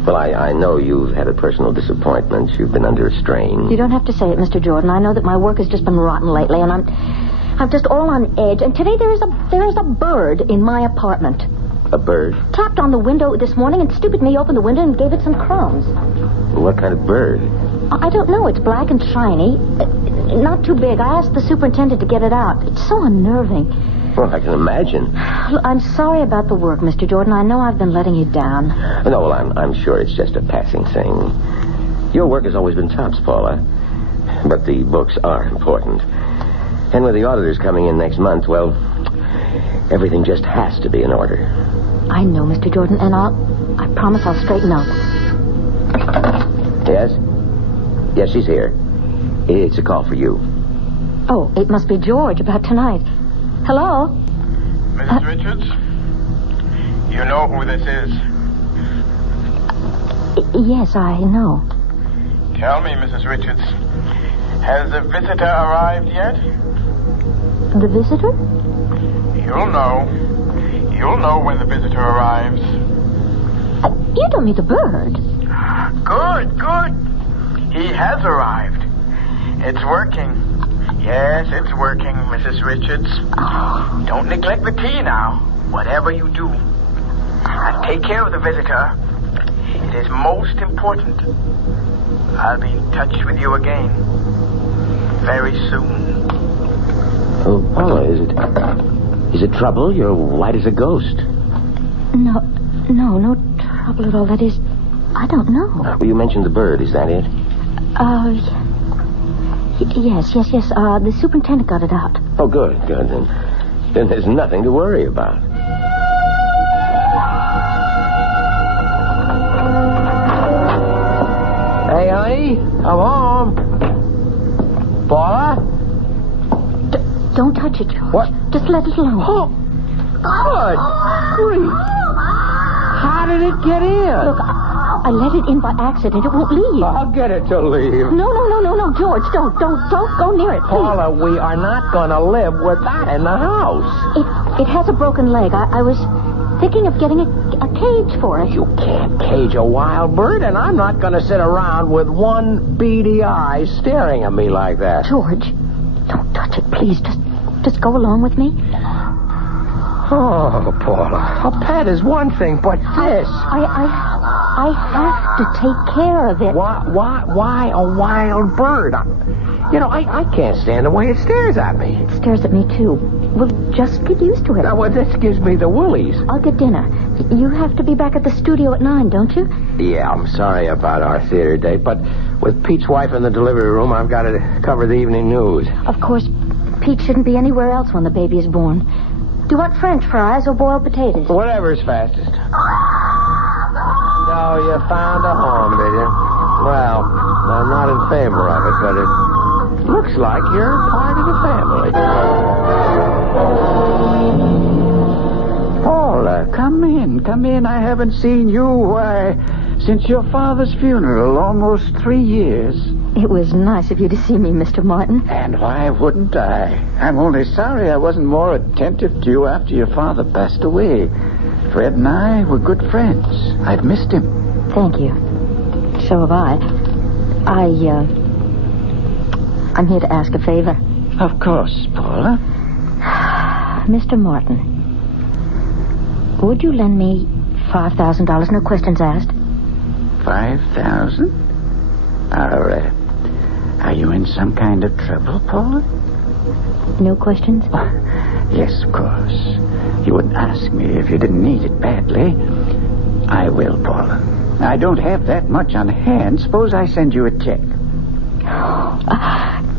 Well, I know you've had a personal disappointment. You've been under a strain. You don't have to say it, Mr. Jordan. I know that my work has just been rotten lately, and I'm just all on edge. And today there is a bird in my apartment. A bird? Tapped on the window this morning, and stupid me opened the window and gave it some crumbs. What kind of bird? I don't know. It's black and shiny. Not too big. I asked the superintendent to get it out. It's so unnerving. Well, I can imagine. I'm sorry about the work, Mr. Jordan. I know I've been letting you down. No, well, I'm sure it's just a passing thing. Your work has always been tops, Paula. But the books are important. And with the auditors coming in next month, well, everything just has to be in order. I know, Mr. Jordan, and I promise I'll straighten up. Yes? Yes, she's here. It's a call for you. Oh, it must be George about tonight. Hello? Mrs. Richards? You know who this is? Yes, I know. Tell me, Mrs. Richards, has the visitor arrived yet? The visitor? You'll know. You'll know when the visitor arrives. You don't mean the bird. Good, good. He has arrived. It's working. Yes, it's working, Mrs. Richards. Don't neglect the tea now, whatever you do. And take care of the visitor. It is most important. I'll be in touch with you again very soon. Oh, Paula, is it trouble? You're white as a ghost. No trouble at all. That is, I don't know. Well, you mentioned the bird. Is that it? Yes. The superintendent got it out. Oh, good. Then there's nothing to worry about. Hey, honey, come home. Paula? Don't touch it, George. What? Just let it alone. Oh, good grief. How did it get in? Look, I let it in by accident. It won't leave. I'll get it to leave. No, George, don't go near it, please. Paula, we are not going to live with that in the house. It has a broken leg. I was thinking of getting a cage for it. You can't cage a wild bird, and I'm not going to sit around with one beady eye staring at me like that. George, don't touch it, please. Just go along with me. Oh, Paula, a pet is one thing, but this... I have to take care of it. Why a wild bird? I can't stand the way it stares at me. It stares at me, too. Well, just get used to it. Now, this gives me the willies. I'll get dinner. You have to be back at the studio at 9, don't you? Yeah, I'm sorry about our theater date, but with Pete's wife in the delivery room, I've got to cover the evening news. Of course, Pete shouldn't be anywhere else when the baby is born. Do you want French fries or boiled potatoes? Whatever's fastest. So you found a home, did you? Well, I'm not in favor of it, but it looks like you're part of the family. Paula, come in. I haven't seen you, since your father's funeral, almost 3 years. It was nice of you to see me, Mr. Martin. And why wouldn't I? I'm only sorry I wasn't more attentive to you after your father passed away. Fred and I were good friends. I've missed him. Thank you. So have I. I'm here to ask a favor. Of course, Paula. Mr. Martin, would you lend me $5,000, no questions asked? 5,000? Are you in some kind of trouble, Paula? No questions? Yes, of course. You wouldn't ask me if you didn't need it badly. I will, Paula. I don't have that much on hand. Suppose I send you a check.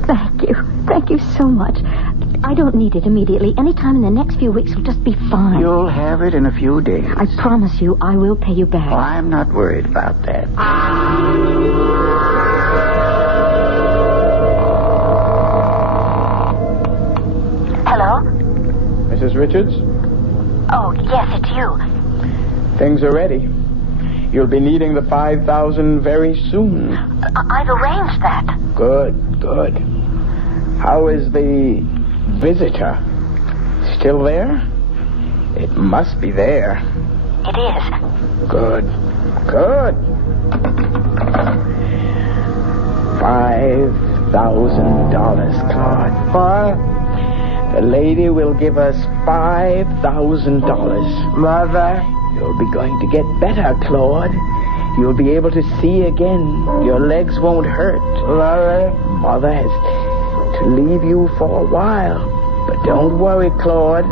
Thank you. Thank you so much. I don't need it immediately. Any time in the next few weeks will just be fine. You'll have it in a few days. I promise you I will pay you back. Oh, I'm not worried about that. Hello? Mrs. Richards? Oh, yes, it's you. Things are ready. You'll be needing the 5,000 very soon. I've arranged that. Good. How is the visitor? Still there? It must be there. It is. Good. $5,000, Claude. What? The lady will give us $5,000. Mother? You'll be going to get better, Claude. You'll be able to see again. Your legs won't hurt. Mother has to leave you for a while. But don't worry, Claude.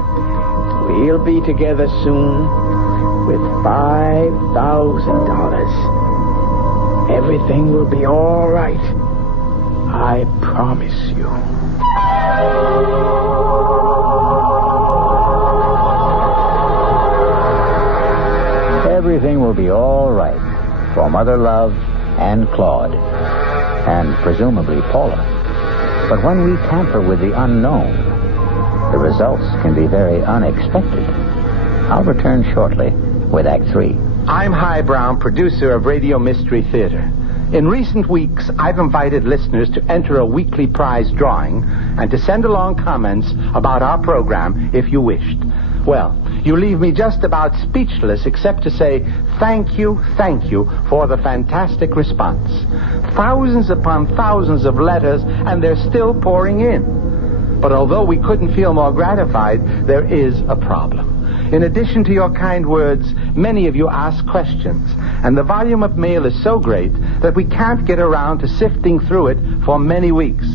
We'll be together soon with $5,000. Everything will be all right. I promise you. Everything will be all right for Mother Love and Claude, and presumably Paula. But when we tamper with the unknown, the results can be very unexpected. I'll return shortly with Act 3. I'm Hy Brown, producer of Radio Mystery Theater. In recent weeks, I've invited listeners to enter a weekly prize drawing and to send along comments about our program if you wished. Well, you leave me just about speechless except to say thank you for the fantastic response. Thousands upon thousands of letters, and they're still pouring in. But although we couldn't feel more gratified, there is a problem. In addition to your kind words, many of you ask questions, and the volume of mail is so great that we can't get around to sifting through it for many weeks.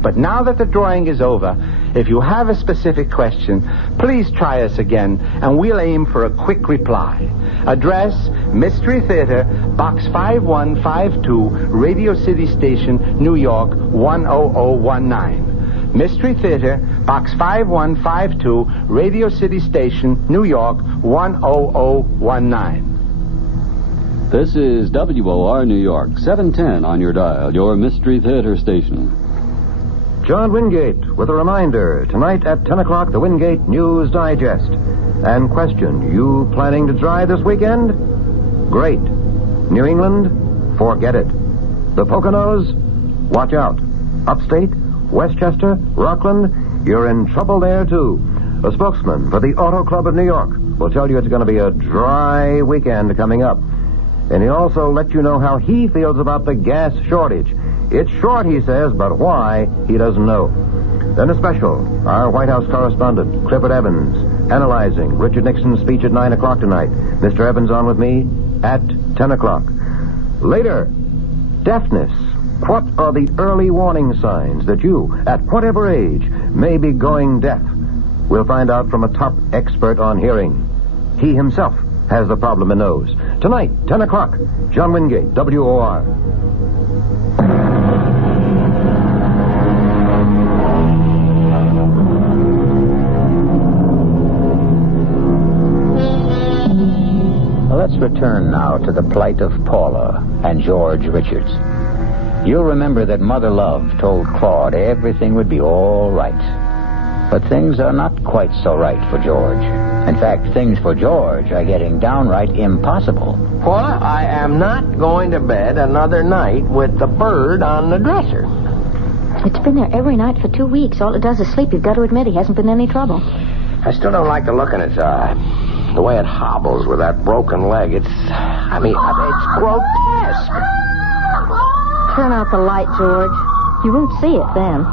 But now that the drawing is over, if you have a specific question, please try us again, and we'll aim for a quick reply. Address, Mystery Theater, Box 5152, Radio City Station, New York, 10019. Mystery Theater, Box 5152, Radio City Station, New York, 10019. This is WOR New York, 710 on your dial, your Mystery Theater station. John Wingate with a reminder. Tonight at 10 o'clock, the Wingate News Digest. And question, you planning to drive this weekend? Great. New England? Forget it. The Poconos? Watch out. Upstate? Westchester? Rockland? You're in trouble there, too. A spokesman for the Auto Club of New York will tell you it's going to be a dry weekend coming up. And he'll also let you know how he feels about the gas shortage. It's short, he says, but why, he doesn't know. Then a special, our White House correspondent, Clifford Evans, analyzing Richard Nixon's speech at 9 o'clock tonight. Mr. Evans on with me at 10 o'clock. Later, deafness. What are the early warning signs that you, at whatever age, may be going deaf? We'll find out from a top expert on hearing. He himself has the problem and knows. Tonight, 10 o'clock, John Wingate, WOR. Let's return now to the plight of Paula and George Richards. You'll remember that Mother Love told Claude everything would be all right. But things are not quite so right for George. In fact, things for George are getting downright impossible. Paula, I am not going to bed another night with the bird on the dresser. It's been there every night for 2 weeks. All it does is sleep. You've got to admit he hasn't been any trouble. I still don't like the look in its eye. The way it hobbles with that broken leg. It's grotesque. Turn out the light, George. You won't see it then.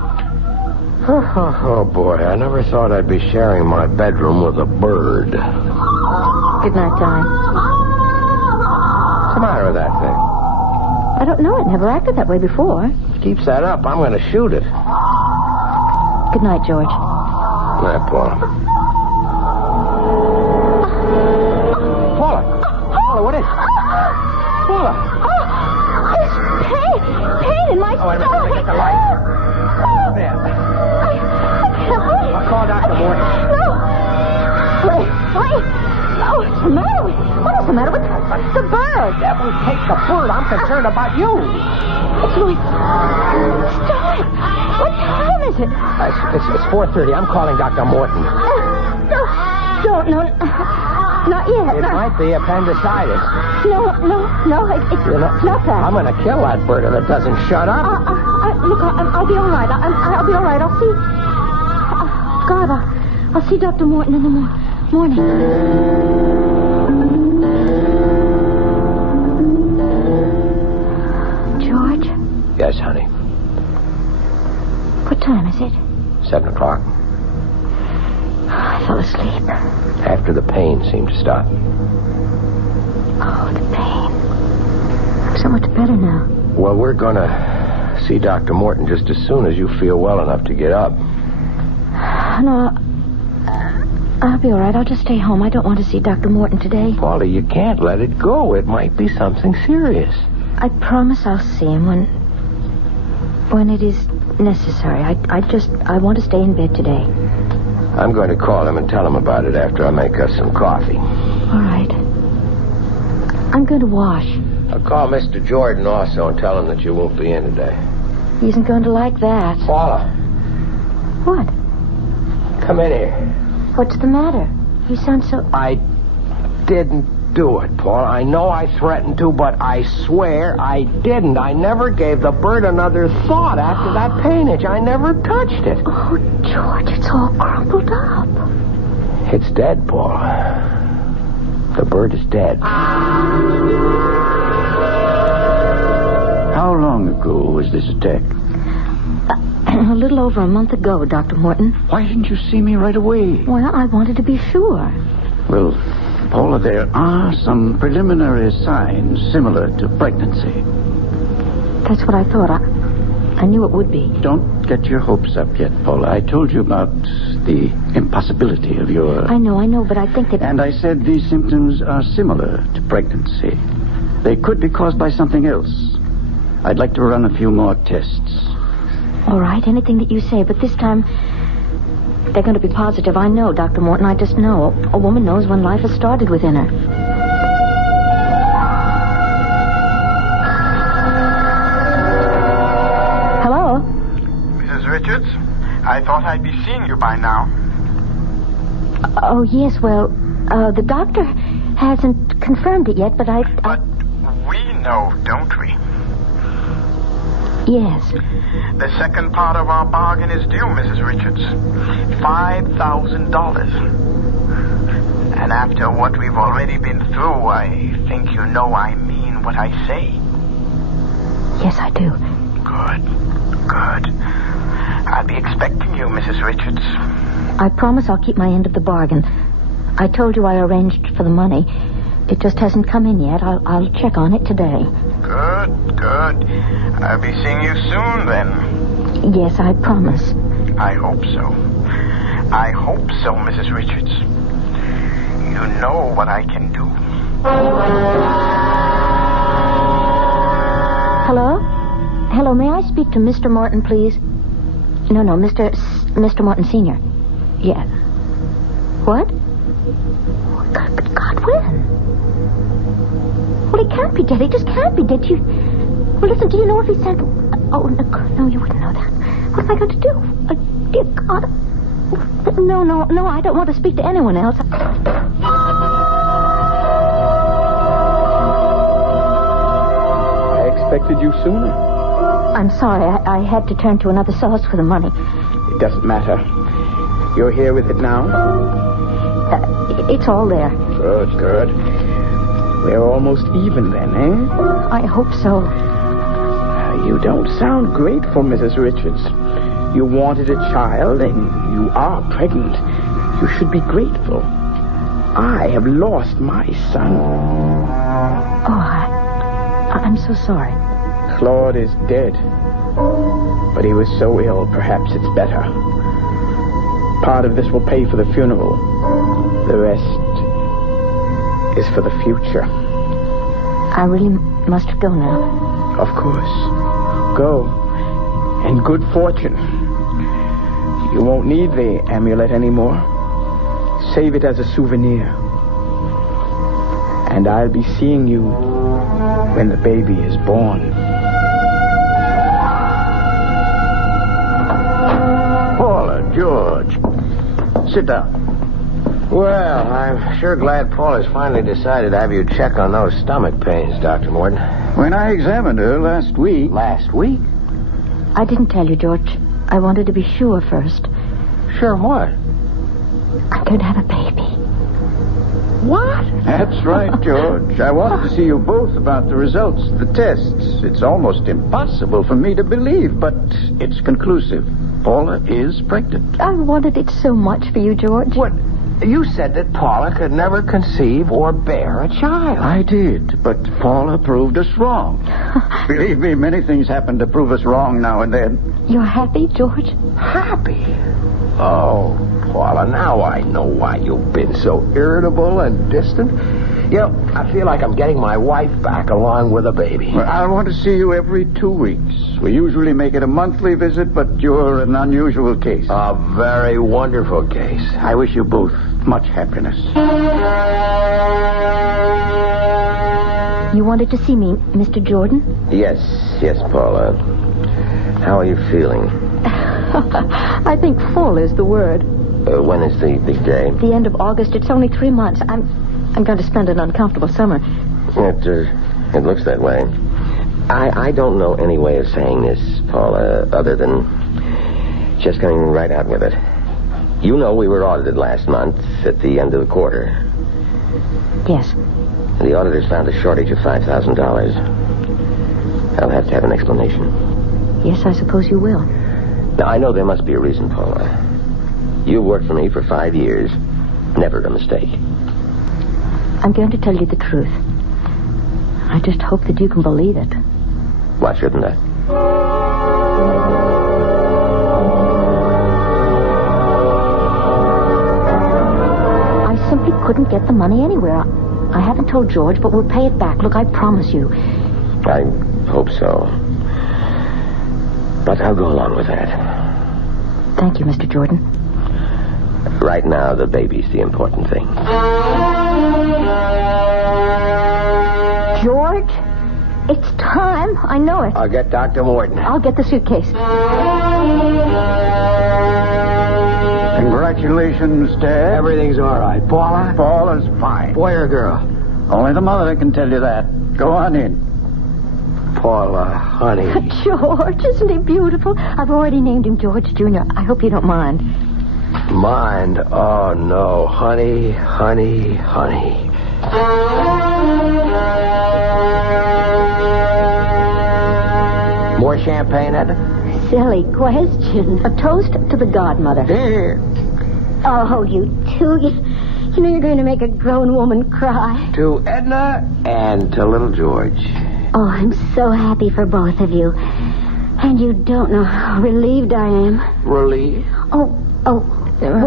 Oh, boy. I never thought I'd be sharing my bedroom with a bird. Good night, Tommy. What's the matter with that thing? I don't know. It never acted that way before. If it keeps that up, I'm going to shoot it. Good night, George. Good night, Paula. Paula, what is it? Paula! It's pain in my stomach. Wait a minute, get the light. There. I'll call Dr. Morton. No. Wait. Oh, what's the matter with... What is the matter with the bird? Devil, take the bird. I'm concerned about you. It's Louis. Stop it. What time is it? It's 4:30. I'm calling Dr. Morton. No. Not yet. It might be appendicitis. No. It's not that. I'm going to kill that bird if it doesn't shut up. Look, I'll be all right. I'll be all right. I'll see... God, I'll see Dr. Morton in the morning. George? Yes, honey. What time is it? 7 o'clock. I fell asleep. After the pain seemed to stop. Oh, the pain. I'm so much better now. Well, we're going to see Dr. Morton just as soon as you feel well enough to get up. No, I'll be all right. I'll just stay home. I don't want to see Dr. Morton today. Paulie, you can't let it go. It might be something serious. I promise I'll see him when it is necessary. I want to stay in bed today. I'm going to call him and tell him about it after I make us some coffee. All right. I'm going to wash. I'll call Mr. Jordan also and tell him that you won't be in today. He isn't going to like that. Paula. What? Come in here. What's the matter? You sound so... I didn't do it, Paul. I know I threatened to, but I swear I didn't. I never gave the bird another thought after that paintage. I never touched it. Oh, George, it's all crumpled up. It's dead, Paul. The bird is dead. How long ago was this attack? A little over a month ago, Dr. Morton. Why didn't you see me right away? Well, I wanted to be sure. Well, Paula, there are some preliminary signs similar to pregnancy. That's what I thought. I knew it would be. Don't get your hopes up yet, Paula. I told you about the impossibility of your... I know, but I think that... And I said these symptoms are similar to pregnancy. They could be caused by something else. I'd like to run a few more tests. All right, anything that you say, but this time they're going to be positive. I know, Dr. Morton, I just know. A woman knows when life has started within her. Hello? Mrs. Richards, I thought I'd be seeing you by now. Oh, yes, well, the doctor hasn't confirmed it yet, but But we know, don't we? Yes. The second part of our bargain is due, Mrs. Richards. $5,000. And after what we've already been through, I think you know I mean what I say. Yes, I do. Good. I'll be expecting you, Mrs. Richards. I promise I'll keep my end of the bargain. I told you I arranged for the money. It just hasn't come in yet. I'll check on it today. Good. I'll be seeing you soon, then. Yes, I promise. I hope so. Mrs. Richards. You know what I can do. Hello? Hello, may I speak to Mr. Morton, please? No, Mr. Morton Sr. Yeah. What? Good God, when? Well, he can't be dead. He just can't be dead. Well, listen, do you know if he sent... Oh, no, you wouldn't know that. What am I going to do? Dear God. No, I don't want to speak to anyone else. I expected you sooner. I'm sorry. I had to turn to another source for the money. It doesn't matter. You're here with it now? It's all there. Good. We're almost even then, eh? I hope so. You don't sound grateful, Mrs. Richards. You wanted a child, and you are pregnant. You should be grateful. I have lost my son. Oh, I'm so sorry. Claude is dead. But he was so ill, perhaps it's better. Part of this will pay for the funeral. The rest is for the future. I really must go now. Of course. Go. And good fortune. You won't need the amulet anymore. Save it as a souvenir. And I'll be seeing you when the baby is born. Paula, George. Sit down. Well, I'm sure glad Paul has finally decided to have you check on those stomach pains, Dr. Morton. When I examined her last week... Last week? I didn't tell you, George. I wanted to be sure first. Sure what? I'm going to have a baby. What? That's right, George. I wanted to see you both about the results of the tests. It's almost impossible for me to believe, but it's conclusive. Paula is pregnant. I wanted it so much for you, George. What? You said that Paula could never conceive or bear a child. I did, but Paula proved us wrong. Believe me, many things happen to prove us wrong now and then. You're happy, George? Happy? Oh, Paula, now I know why you've been so irritable and distant. You know, I feel like I'm getting my wife back along with a baby. Well, I want to see you every 2 weeks. We usually make it a monthly visit, but you're an unusual case. A very wonderful case. I wish you both much happiness. You wanted to see me, Mr. Jordan? Yes, Paula. How are you feeling? I think full is the word. When is the big day? The end of August. It's only 3 months. I'm going to spend an uncomfortable summer. It looks that way. I don't know any way of saying this, Paula, other than just going right out with it. You know we were audited last month at the end of the quarter. Yes. And the auditors found a shortage of $5,000. I'll have to have an explanation. Yes, I suppose you will. Now, I know there must be a reason, Paula. You worked for me for 5 years. Never a mistake. I'm going to tell you the truth. I just hope that you can believe it. Why shouldn't I? I simply couldn't get the money anywhere. I haven't told George, but we'll pay it back. Look, I promise you. I hope so. But I'll go along with that. Thank you, Mr. Jordan. Right now, the baby's the important thing. George, it's time. I know it. I'll get Dr. Morton. I'll get the suitcase. Congratulations, Ted. Everything's all right. Paula? Paula's fine. Boy or girl? Only the mother can tell you that. Go on in. Paula, honey. George, isn't he beautiful? I've already named him George Jr. I hope you don't mind. Mind? Oh, no. Honey, honey, honey. More champagne, Ed? Silly question. A toast to the godmother. There. Oh, you two. You know you're going to make a grown woman cry. To Edna and to little George. Oh, I'm so happy for both of you. And you don't know how relieved I am. Relieved? Well,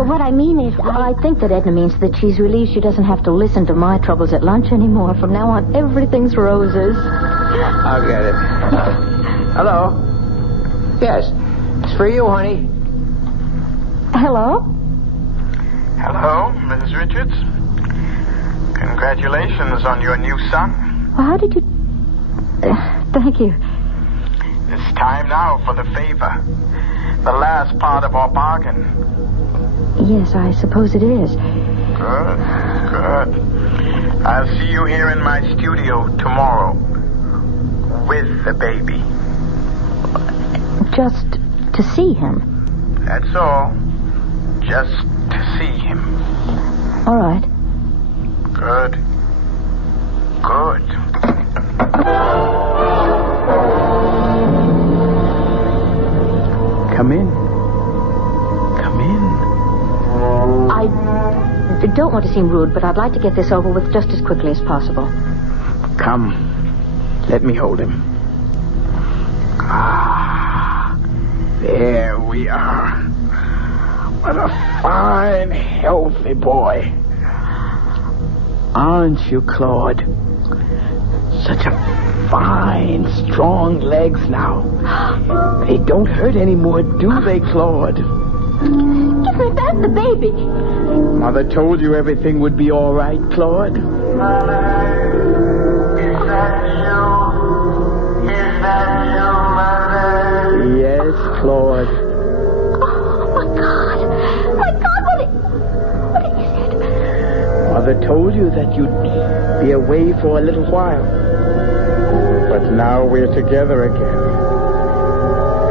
what I mean is, I think that Edna means that she's relieved she doesn't have to listen to my troubles at lunch anymore. From now on, everything's roses. I'll get it. Hello? Yes. It's for you, honey. Hello? Hello, Mrs. Richards. Congratulations on your new son. Well, how did you... thank you. It's time now for the favor. The last part of our bargain. Yes, I suppose it is. Good. I'll see you here in my studio tomorrow. With the baby. Just to see him? That's all. Just to see him. All right. Good. Come in. I don't want to seem rude, but I'd like to get this over with just as quickly as possible. Come. Let me hold him. There we are. What a fine, healthy boy. Aren't you, Claude? Such a fine, strong legs now. They don't hurt anymore, do they, Claude? Give me back the baby. Mother told you everything would be all right, Claude. Mother, is that you? Is that you, Mother? Yes, Claude. Oh, my God, what is it? Mother told you that you'd be away for a little while. But now we're together again.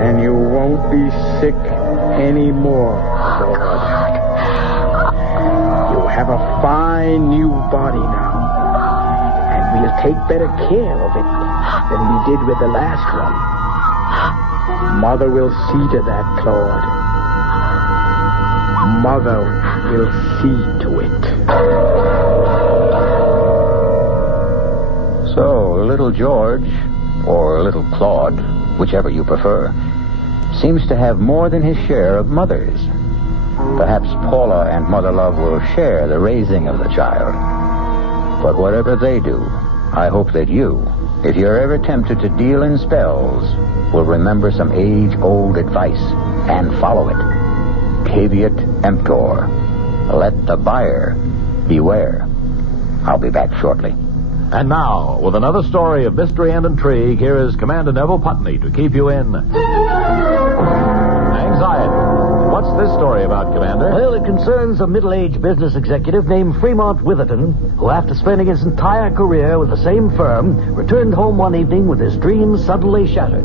And you won't be sick anymore, Claude. You have a fine new body now. And we'll take better care of it than we did with the last one. Mother will see to that, Claude. Mother will see to it. So, little George, or little Claude, whichever you prefer, seems to have more than his share of mothers. Perhaps Paula and Mother Love will share the raising of the child. But whatever they do, I hope that you, if you're ever tempted to deal in spells, will remember some age-old advice and follow it. Caveat emptor. Let the buyer beware. I'll be back shortly. And now, with another story of mystery and intrigue, here is Commander Neville Putney to keep you in anxiety. What's this story about, Commander? Well, it concerns a middle-aged business executive named Fremont Witherton, who, after spending his entire career with the same firm, returned home one evening with his dreams suddenly shattered.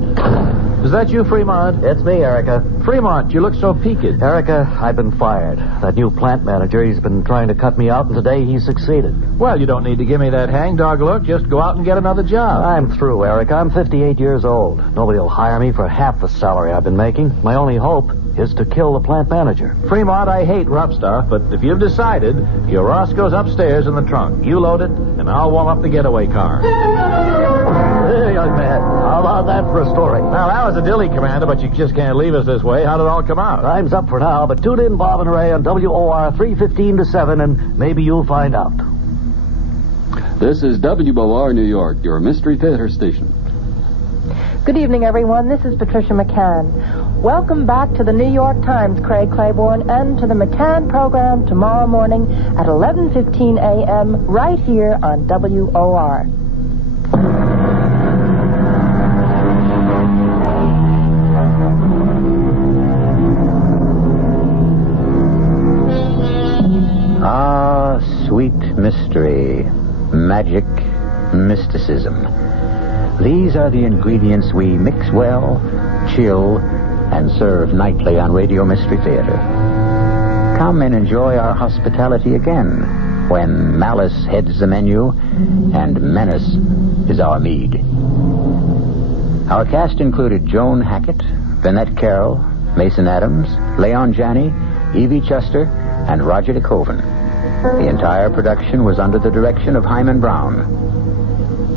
Is that you, Fremont? It's me, Erica. Fremont, you look so peaked. Erica, I've been fired. That new plant manager, he's been trying to cut me out, and today he succeeded. Well, you don't need to give me that hangdog look. Just go out and get another job. I'm through, Erica. I'm 58 years old. Nobody will hire me for half the salary I've been making. My only hope is to kill the plant manager. Fremont, I hate rough stuff, but if you've decided, your Roscoe's upstairs in the trunk. You load it, and I'll warm up the getaway car. Hey, young man, how about that for a story? Now, that was a dilly, Commander, but you just can't leave us this way. How did it all come out? Time's up for now, but tune in, Bob and Ray, on WOR 3:15 to 7, and maybe you'll find out. This is WOR New York, your Mystery Theater station. Good evening, everyone. This is Patricia McCann. Welcome back to the New York Times, Craig Claiborne, and to the McCann program tomorrow morning at 11:15 a.m. right here on WOR. Ah, sweet mystery, magic, mysticism. These are the ingredients we mix well, chill, and serve nightly on Radio Mystery Theater. Come and enjoy our hospitality again when malice heads the menu and menace is our mead. Our cast included Joan Hackett, Vinette Carroll, Mason Adams, Leon Janney, Evie Chester, and Roger DeKoven. The entire production was under the direction of Hyman Brown.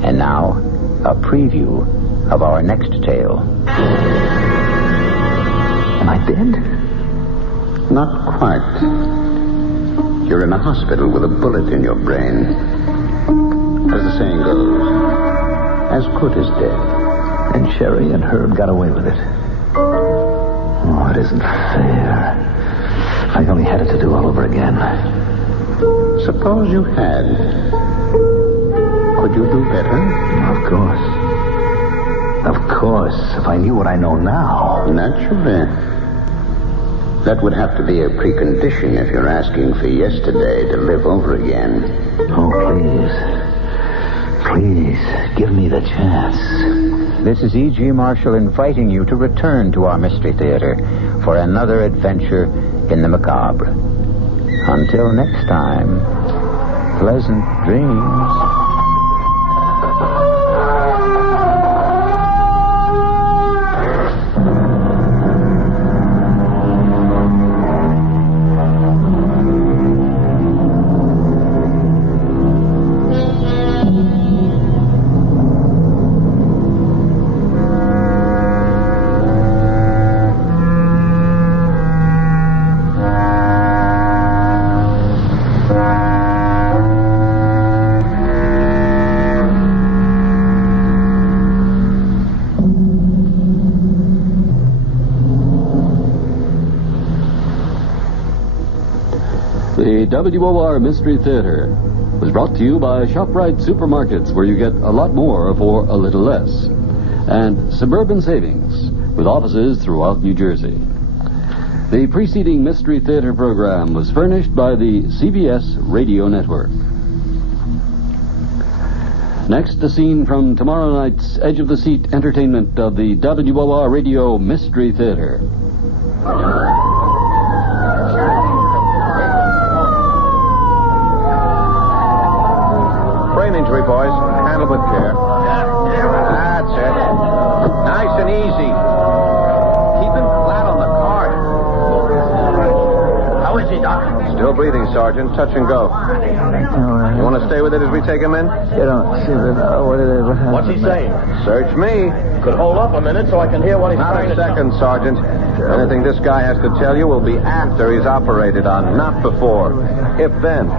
And now, a preview of our next tale. Am I dead? Not quite. You're in a hospital with a bullet in your brain. As the saying goes, as good as dead. And Sherry and Herb got away with it. Oh, it isn't fair. I only had it to do all over again. Suppose you had. Could you do better? Of course. Of course, if I knew what I know now. Naturally. That would have to be a precondition if you're asking for yesterday to live over again. Oh, please. Please, give me the chance. This is E.G. Marshall inviting you to return to our Mystery Theater for another adventure in the macabre. Until next time, pleasant dreams. The WOR Mystery Theater was brought to you by ShopRite Supermarkets, where you get a lot more for a little less, and Suburban Savings, with offices throughout New Jersey. The preceding Mystery Theater program was furnished by the CBS Radio Network. Next, a scene from tomorrow night's Edge of the Seat entertainment of the WOR Radio Mystery Theater. Brain injury, boys. Handle with care. That's it. Nice and easy. Keep him flat on the cart. How is he, Doc? Still breathing, Sergeant. Touch and go. You want to stay with it as we take him in? You don't seem to know what it is. What's he saying? Search me. Could hold up a minute so I can hear what he's Not trying a to second, Sergeant. Anything this guy has to tell you will be after he's operated on, not before. If then.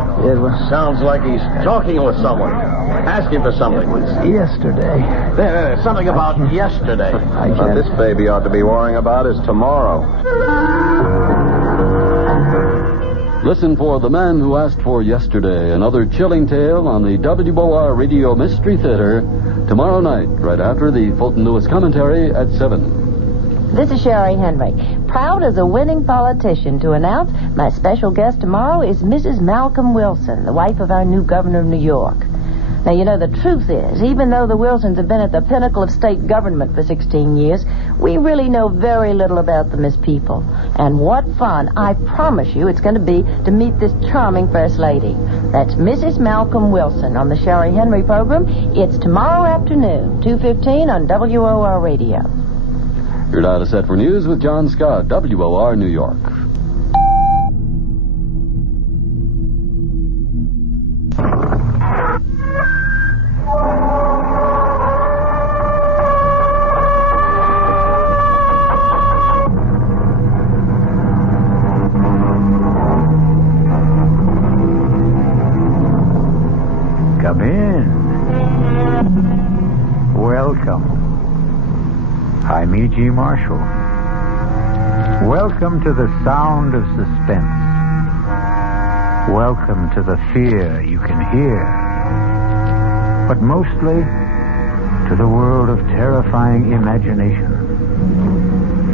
Sounds like he's talking with someone. Ask him for something. Yesterday. There's something about yesterday. What this baby ought to be worrying about is tomorrow. Listen for The Man Who Asked for Yesterday, another chilling tale on the WOR Radio Mystery Theater tomorrow night, right after the Fulton Lewis commentary at 7. This is Sherry Henry, proud as a winning politician to announce my special guest tomorrow is Mrs. Malcolm Wilson, the wife of our new governor of New York. Now, you know, the truth is, even though the Wilsons have been at the pinnacle of state government for 16 years, we really know very little about them as people. And what fun, I promise you, it's going to be to meet this charming First Lady. That's Mrs. Malcolm Wilson on the Sherry Henry program. It's tomorrow afternoon, 2:15 on WOR Radio. You're now set for news with John Scott, WOR New York. Come in. Welcome. I'm E.G. Marshall. Welcome to the sound of suspense. Welcome to the fear you can hear. But mostly to the world of terrifying imagination.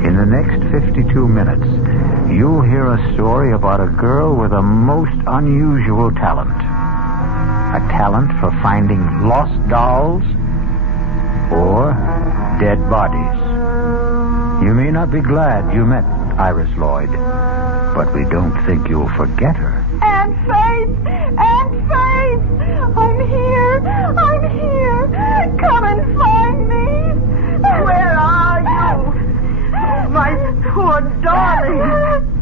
In the next 52 minutes, you'll hear a story about a girl with a most unusual talent. A talent for finding lost dolls or dead bodies. You may not be glad you met Iris Lloyd, but we don't think you'll forget her. Aunt Faith! Aunt Faith! I'm here! I'm here! Come and find me! Where are you? My poor darling!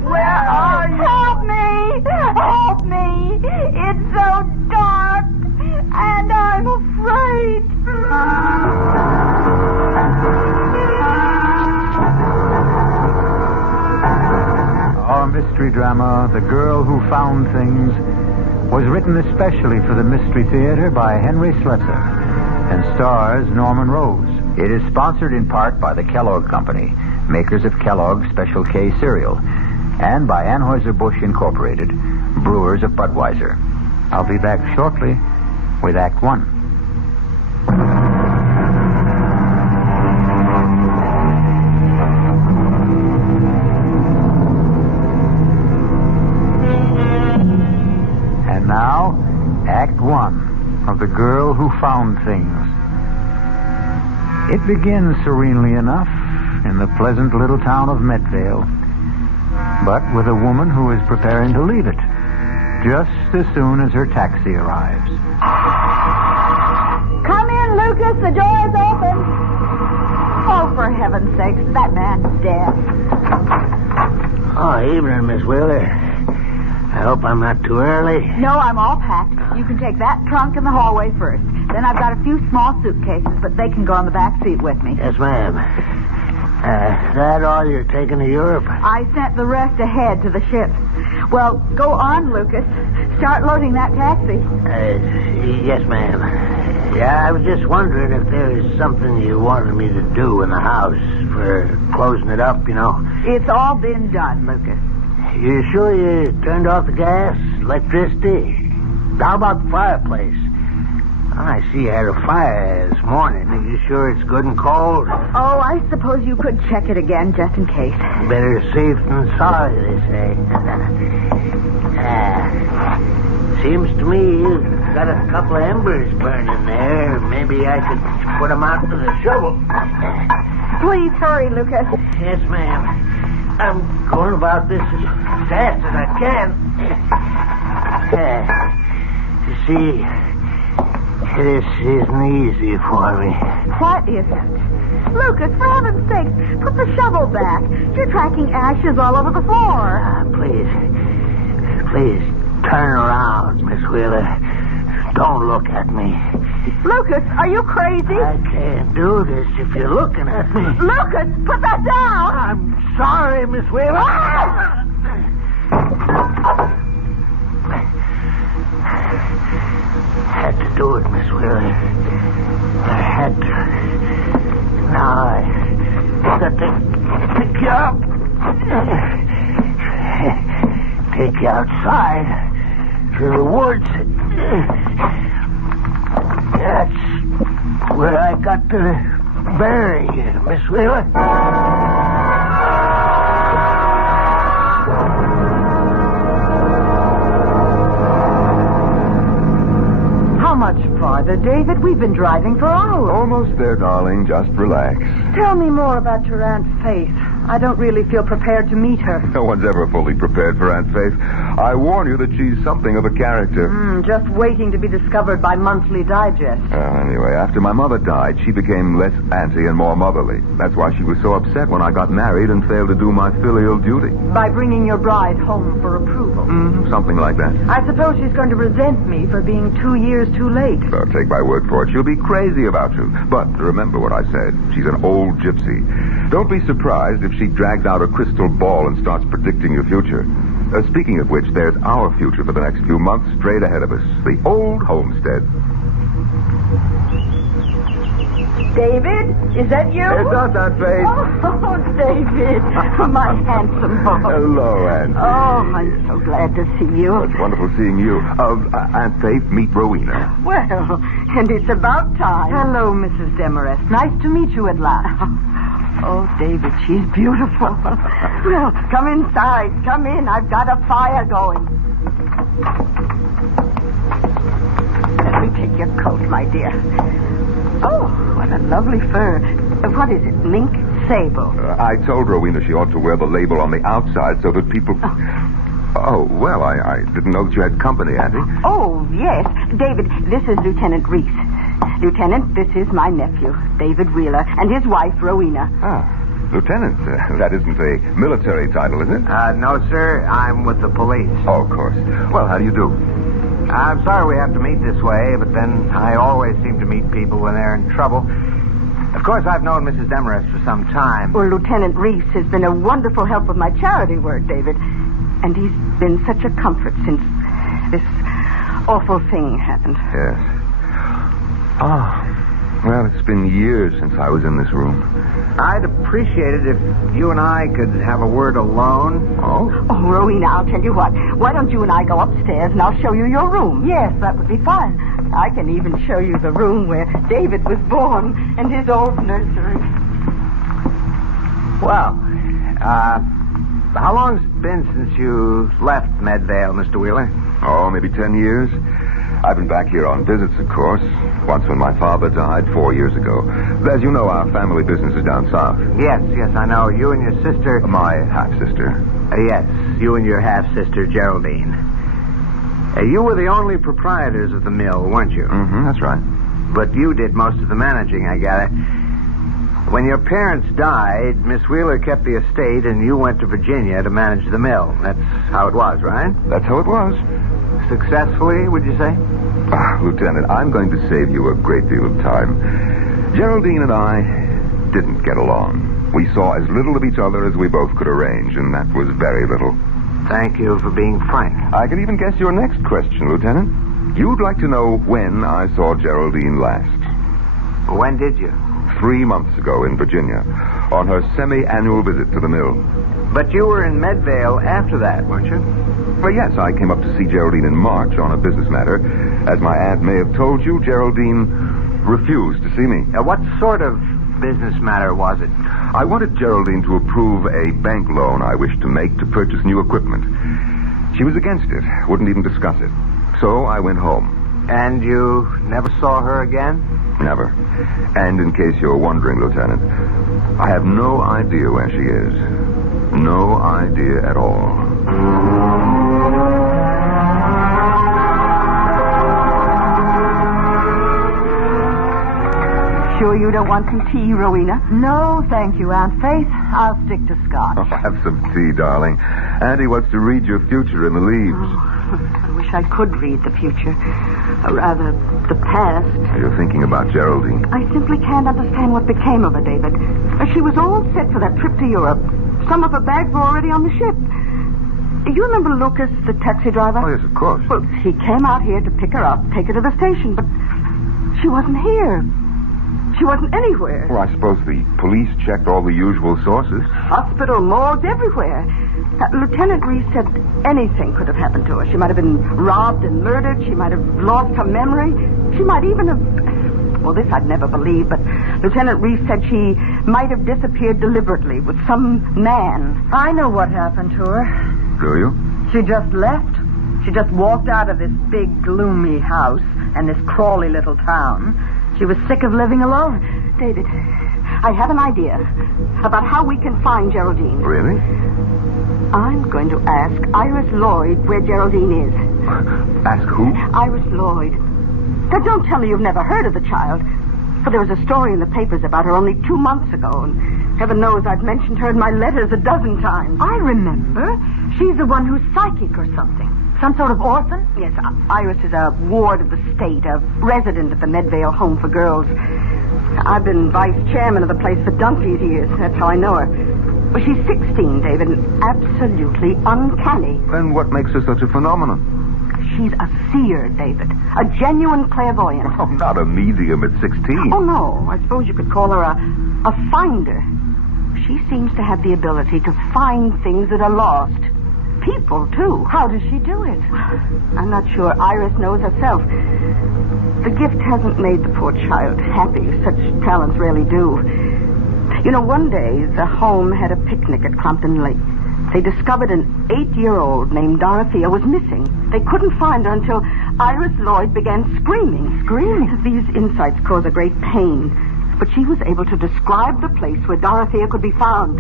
Where are you? Help me! Help me! It's so dark, and I'm afraid. Our mystery drama, The Girl Who Found Things, was written especially for the Mystery Theater by Henry Slesser and stars Norman Rose. It is sponsored in part by the Kellogg Company, makers of Kellogg's Special K cereal, and by Anheuser-Busch Incorporated, brewers of Budweiser. I'll be back shortly with Act One. And now, Act One of The Girl Who Found Things. It begins serenely enough in the pleasant little town of Metvale, but with a woman who is preparing to leave it just as soon as her taxi arrives. Come in, Lucas. The door is open. Oh, for heaven's sakes, that man's dead. Oh, evening, Miss Wheeler. I hope I'm not too early. No, I'm all packed. You can take that trunk in the hallway first. Then I've got a few small suitcases, but they can go on the back seat with me. Yes, ma'am. That all you're taking to Europe? I sent the rest ahead to the ship. Well, go on, Lucas. Start loading that taxi. Yes, ma'am. Yeah, I was just wondering if there was something you wanted me to do in the house for closing it up, you know. It's all been done, Lucas. You sure you turned off the gas, electricity? How about the fireplace? I see you had a fire this morning. Are you sure it's good and cold? Oh, I suppose you could check it again, just in case. Better safe than sorry, they say. Seems to me you've got a couple of embers burning there. Maybe I could put them out with a shovel. Please hurry, Lucas. Yes, ma'am. I'm going about this as fast as I can. You see, this isn't easy for me. What isn't? Lucas, for heaven's sake, put the shovel back. You're tracking ashes all over the floor. Please, turn around, Miss Wheeler. Don't look at me. Lucas, are you crazy? I can't do this if you're looking at me. Lucas, put that down! I'm sorry, Miss Wheeler. Had to do it, Miss Wheeler. I had to. Now I got to pick you up. Take you outside to the woods. That's where I got to bury you, Miss Wheeler. farther, David. We've been driving for hours. Almost there, darling. Just relax. Tell me more about your Aunt Faith. I don't really feel prepared to meet her. No one's ever fully prepared for Aunt Faith. I warn you that she's something of a character. Just waiting to be discovered by Monthly Digest. Anyway, after my mother died, she became less auntie and more motherly. That's why she was so upset when I got married and failed to do my filial duty. By bringing your bride home for approval. Something like that. I suppose she's going to resent me for being 2 years too late. Well, take my word for it. She'll be crazy about you. But remember what I said. She's an old gypsy. Don't be surprised if she drags out a crystal ball and starts predicting your future. Speaking of which, there's our future for the next few months straight ahead of us. The old homestead. David, is that you? It's us, Aunt Faith. Oh, David, my handsome boy. Hello, Aunt. Oh, I'm so glad to see you. It's wonderful seeing you. Aunt Faith, meet Rowena. Well, and it's about time. Hello, Mrs. Demarest. Nice to meet you at last. Oh, David, she's beautiful. Well, come inside. Come in. I've got a fire going. Let me take your coat, my dear. Oh, what a lovely fur. What is it, mink? Sable. I told Rowena she ought to wear the label on the outside so that people... Oh, well, I didn't know that you had company, Auntie. Oh, yes. David, this is Lieutenant Reese. Lieutenant, this is my nephew, David Wheeler, and his wife, Rowena. Lieutenant, that isn't a military title, is it? No, sir. I'm with the police. Oh, of course. Well, how do you do? I'm sorry we have to meet this way, but then I always seem to meet people when they're in trouble. Of course, I've known Mrs. Demarest for some time. Well, Lieutenant Reese has been a wonderful help with my charity work, David. And he's been such a comfort since this awful thing happened. Yes. Well, it's been years since I was in this room. I'd appreciate it if you and I could have a word alone. Oh, Rowena, I'll tell you what. Why don't you and I go upstairs and I'll show you your room? Yes, that would be fine. I can even show you the room where David was born and his old nursery. Well, how long's it been since you left Medvale, Mr. Wheeler? Oh, maybe 10 years. I've been back here on visits, of course. Once when my father died 4 years ago. As you know, our family business is down south. Yes, I know. You and your sister... My half-sister. Yes, you and your half-sister, Geraldine. You were the only proprietors of the mill, weren't you? That's right. But you did most of the managing, I gather. When your parents died, Miss Wheeler kept the estate and you went to Virginia to manage the mill. That's how it was, right? That's how it was. Successfully, would you say? Lieutenant, I'm going to save you a great deal of time. Geraldine and I didn't get along. We saw as little of each other as we both could arrange, and that was very little. Thank you for being frank. I can even guess your next question, Lieutenant. You'd like to know when I saw Geraldine last. When did you? 3 months ago in Virginia, on her semi-annual visit to the mill. But you were in Medvale after that, weren't you? Well, yes, I came up to see Geraldine in March on a business matter. As my aunt may have told you, Geraldine refused to see me. What sort of business matter was it? I wanted Geraldine to approve a bank loan I wished to make to purchase new equipment. She was against it, wouldn't even discuss it. So I went home. And you never saw her again? Never. And in case you're wondering, Lieutenant, I have no idea where she is. No idea at all. Sure you don't want some tea, Rowena? No, thank you, Aunt Faith. I'll stick to scotch. Oh, have some tea, darling. Auntie wants to read your future in the leaves. Oh, I wish I could read the future. Or rather, the past. You're thinking about Geraldine. I simply can't understand what became of her, David. She was all set for that trip to Europe. Some of her bags were already on the ship. You remember Lucas, the taxi driver? Oh, yes, of course. Well, he came out here to pick her up, take her to the station, but she wasn't here. She wasn't anywhere. Well, I suppose the police checked all the usual sources. Hospital, morgues, everywhere. Lieutenant Reese said anything could have happened to her. She might have been robbed and murdered. She might have lost her memory. She might even have... Well, this I'd never believe, but Lieutenant Reese said she might have disappeared deliberately with some man. I know what happened to her. Do you? She just left. She just walked out of this big, gloomy house, and this crawly little town. She was sick of living alone. David, I have an idea about how we can find Geraldine. Really? I'm going to ask Iris Lloyd where Geraldine is. Ask who? Iris Lloyd. Now, don't tell me you've never heard of the child. For there was a story in the papers about her only 2 months ago, and heaven knows I've mentioned her in my letters a dozen times. I remember. She's the one who's psychic or something. Some sort of orphan? Yes, Iris is a ward of the state, a resident at the Medvale Home for Girls. I've been vice chairman of the place for donkey's years. That's how I know her. Well, she's 16, David, and absolutely uncanny. Then what makes her such a phenomenon? She's a seer, David. A genuine clairvoyant. Oh, not a medium at 16. Oh, no. I suppose you could call her a finder. She seems to have the ability to find things that are lost. People, too. How does she do it? I'm not sure Iris knows herself. The gift hasn't made the poor child happy. Such talents rarely do. You know, one day, the home had a picnic at Crompton Lake. They discovered an 8-year-old named Dorothea was missing. They couldn't find her until Iris Lloyd began screaming. Screaming? These insights cause a great pain. But she was able to describe the place where Dorothea could be found,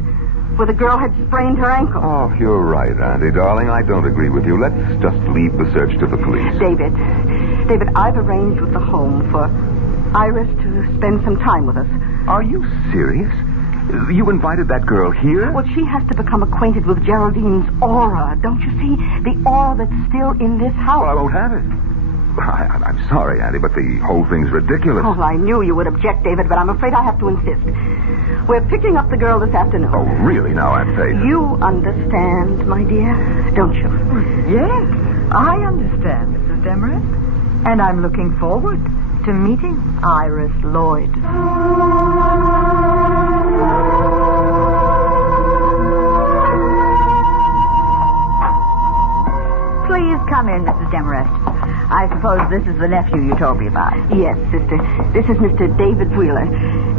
where the girl had sprained her ankle. Oh, you're right, Auntie, darling. I don't agree with you. Let's just leave the search to the police. David, I've arranged with the home for Iris to spend some time with us. Are you serious? You invited that girl here? Well, she has to become acquainted with Geraldine's aura. Don't you see? The aura that's still in this house. Well, I won't have it. I'm sorry, Auntie, but the whole thing's ridiculous. Oh, I knew you would object, David, but I'm afraid I have to insist. We're picking up the girl this afternoon. Oh, really now, Aunt Faith? You understand, my dear, don't you? Yes, I understand, Mrs. Demarest. And I'm looking forward to meeting Iris Lloyd. Please come in, Mrs. Demarest. I suppose this is the nephew you told me about. Yes, sister. This is Mr. David Wheeler.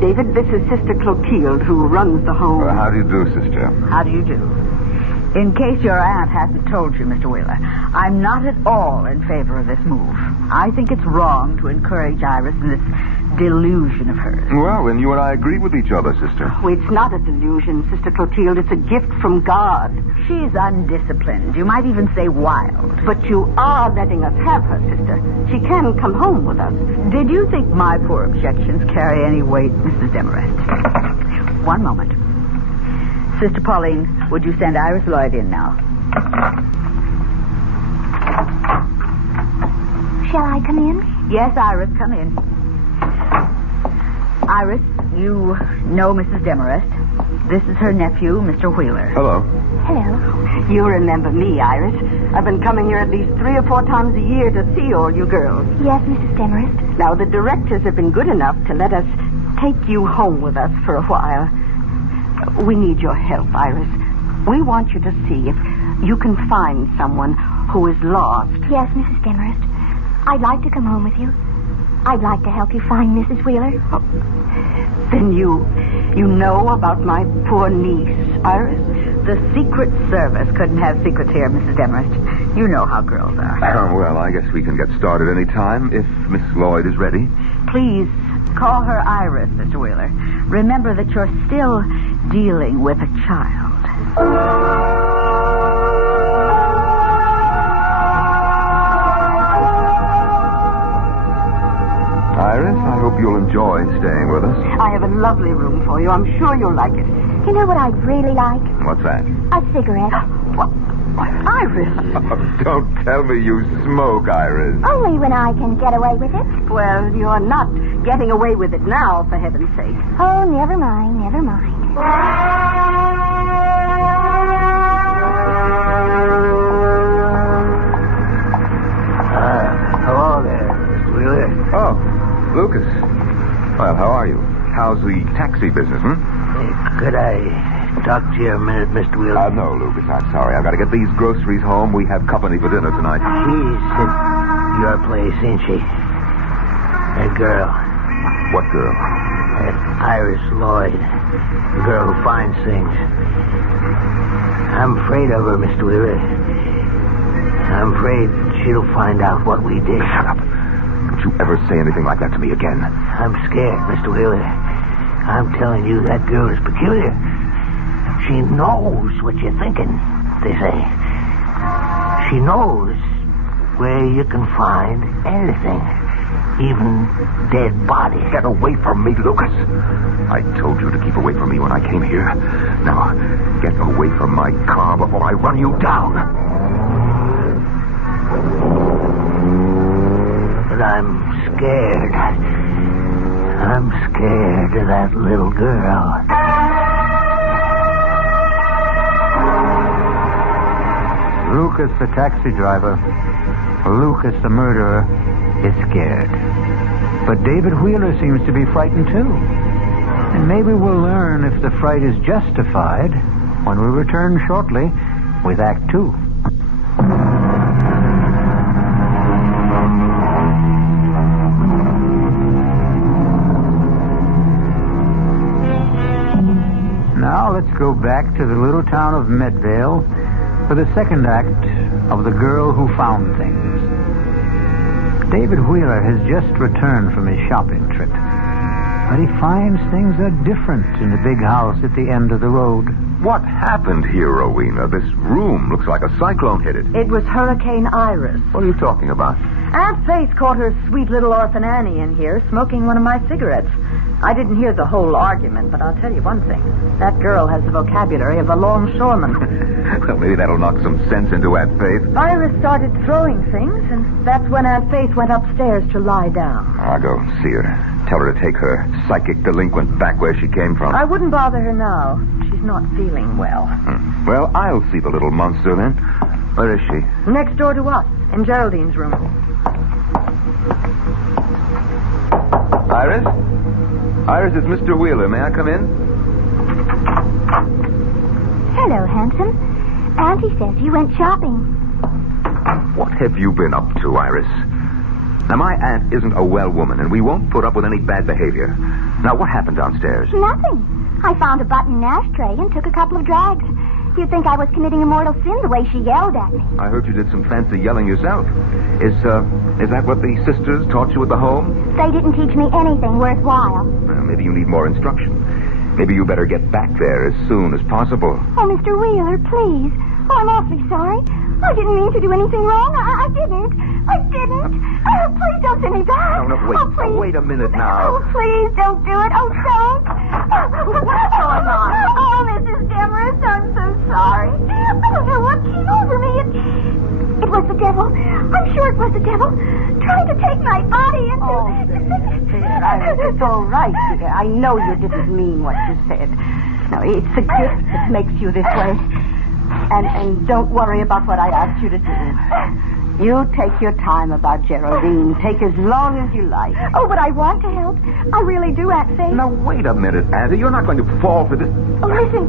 David, this is Sister Clotilde, who runs the home. How do you do, sister? How do you do? In case your aunt hasn't told you, Mr. Wheeler, I'm not at all in favor of this move. I think it's wrong to encourage Iris in this delusion of hers. Well, then you and I agree with each other, sister. Oh, it's not a delusion, Sister Clotilde. It's a gift from God. She's undisciplined. You might even say wild. But you are letting us have her, sister. She can come home with us. Did you think my poor objections carry any weight, Mrs. Demarest? One moment. Sister Pauline, would you send Iris Lloyd in now? Shall I come in? Yes, Iris, come in. Iris, you know Mrs. Demarest. This is her nephew, Mr. Wheeler. Hello. Hello. You remember me, Iris. I've been coming here at least 3 or 4 times a year to see all you girls. Yes, Mrs. Demarest. Now, the directors have been good enough to let us take you home with us for a while. We need your help, Iris. We want you to see if you can find someone who is lost. Yes, Mrs. Demarest. I'd like to come home with you. I'd like to help you find Mrs. Wheeler. Oh. Then you know about my poor niece, Iris? The Secret Service couldn't have secrets here, Mrs. Demarest. You know how girls are. Well, I guess we can get started any time if Miss Lloyd is ready. Please call her Iris, Mr. Wheeler. Remember that you're still dealing with a child. Iris, I hope you'll enjoy staying with us. I have a lovely room for you. I'm sure you'll like it. You know what I'd really like? What's that? A cigarette. What? Iris? Don't tell me you smoke, Iris. Only when I can get away with it. Well, you're not getting away with it now, for heaven's sake. Oh, never mind, never mind. Hello there, Mr. Wheeler. Oh, Lucas. Well, how are you? How's the taxi business, Could I talk to you a minute, Mr. Wheeler? No, Lucas, I'm sorry. I've got to get these groceries home. We have company for dinner tonight. She's at your place, ain't she? That girl. What girl? That Iris Lloyd. The girl who finds things. I'm afraid of her, Mr. Wheeler. I'm afraid she'll find out what we did. Shut up. Don't you ever say anything like that to me again. I'm scared, Mr. Wheeler. I'm telling you, that girl is peculiar. She knows what you're thinking, they say. She knows where you can find anything, even dead bodies. Get away from me, Lucas. I told you to keep away from me when I came here. Now, get away from my car before I run you down. But I'm scared. I'm scared of that little girl. Lucas, the taxi driver, Lucas, the murderer, is scared. But David Wheeler seems to be frightened, too. And maybe we'll learn if the fright is justified when we return shortly with Act 2. Now let's go back to the little town of Medvale for the second act of The Girl Who Found Things. David Wheeler has just returned from his shopping trip, but he finds things are different in the big house at the end of the road. What happened here, Rowena? This room looks like a cyclone hit it. It was Hurricane Iris. What are you talking about? Aunt Faith caught her sweet little orphan Annie in here smoking one of my cigarettes. I didn't hear the whole argument, but I'll tell you one thing. That girl has the vocabulary of a longshoreman. Well, maybe that'll knock some sense into Aunt Faith. Iris started throwing things, and that's when Aunt Faith went upstairs to lie down. I'll go see her. Tell her to take her psychic delinquent back where she came from. I wouldn't bother her now. She's not feeling well. Well, I'll see the little monster then. Where is she? Next door to us, in Geraldine's room. Iris? Iris, it's Mr. Wheeler. May I come in? Hello, handsome. Auntie says you went shopping. What have you been up to, Iris? Now, my aunt isn't a well woman, and we won't put up with any bad behavior. Now, what happened downstairs? Nothing. I found a button ashtray and took a couple of drags. You'd think I was committing a mortal sin the way she yelled at me. I heard you did some fancy yelling yourself. Is that what the sisters taught you at the home? They didn't teach me anything worthwhile. Well, maybe you need more instruction. Maybe you better get back there as soon as possible. Oh, Mr. Wheeler, please. Oh, I'm awfully sorry. I didn't mean to do anything wrong. I didn't. Oh, please don't send me back. No, wait. Oh, please. Wait a minute now. Oh, please don't do it. Oh, don't. What's going on? Oh, Mrs. Demarest, I'm so sorry. I don't know what came over me. It was the devil. I'm sure it was the devil. Trying to take my body into... Oh, it's all right. I know you didn't mean what you said. No, it's a gift that makes you this way. And don't worry about what I asked you to do. You take your time about Geraldine. Take as long as you like. Oh, but I want to help. I really do, Aunt Faith. Now, wait a minute, Auntie. You're not going to fall for this... Oh, listen.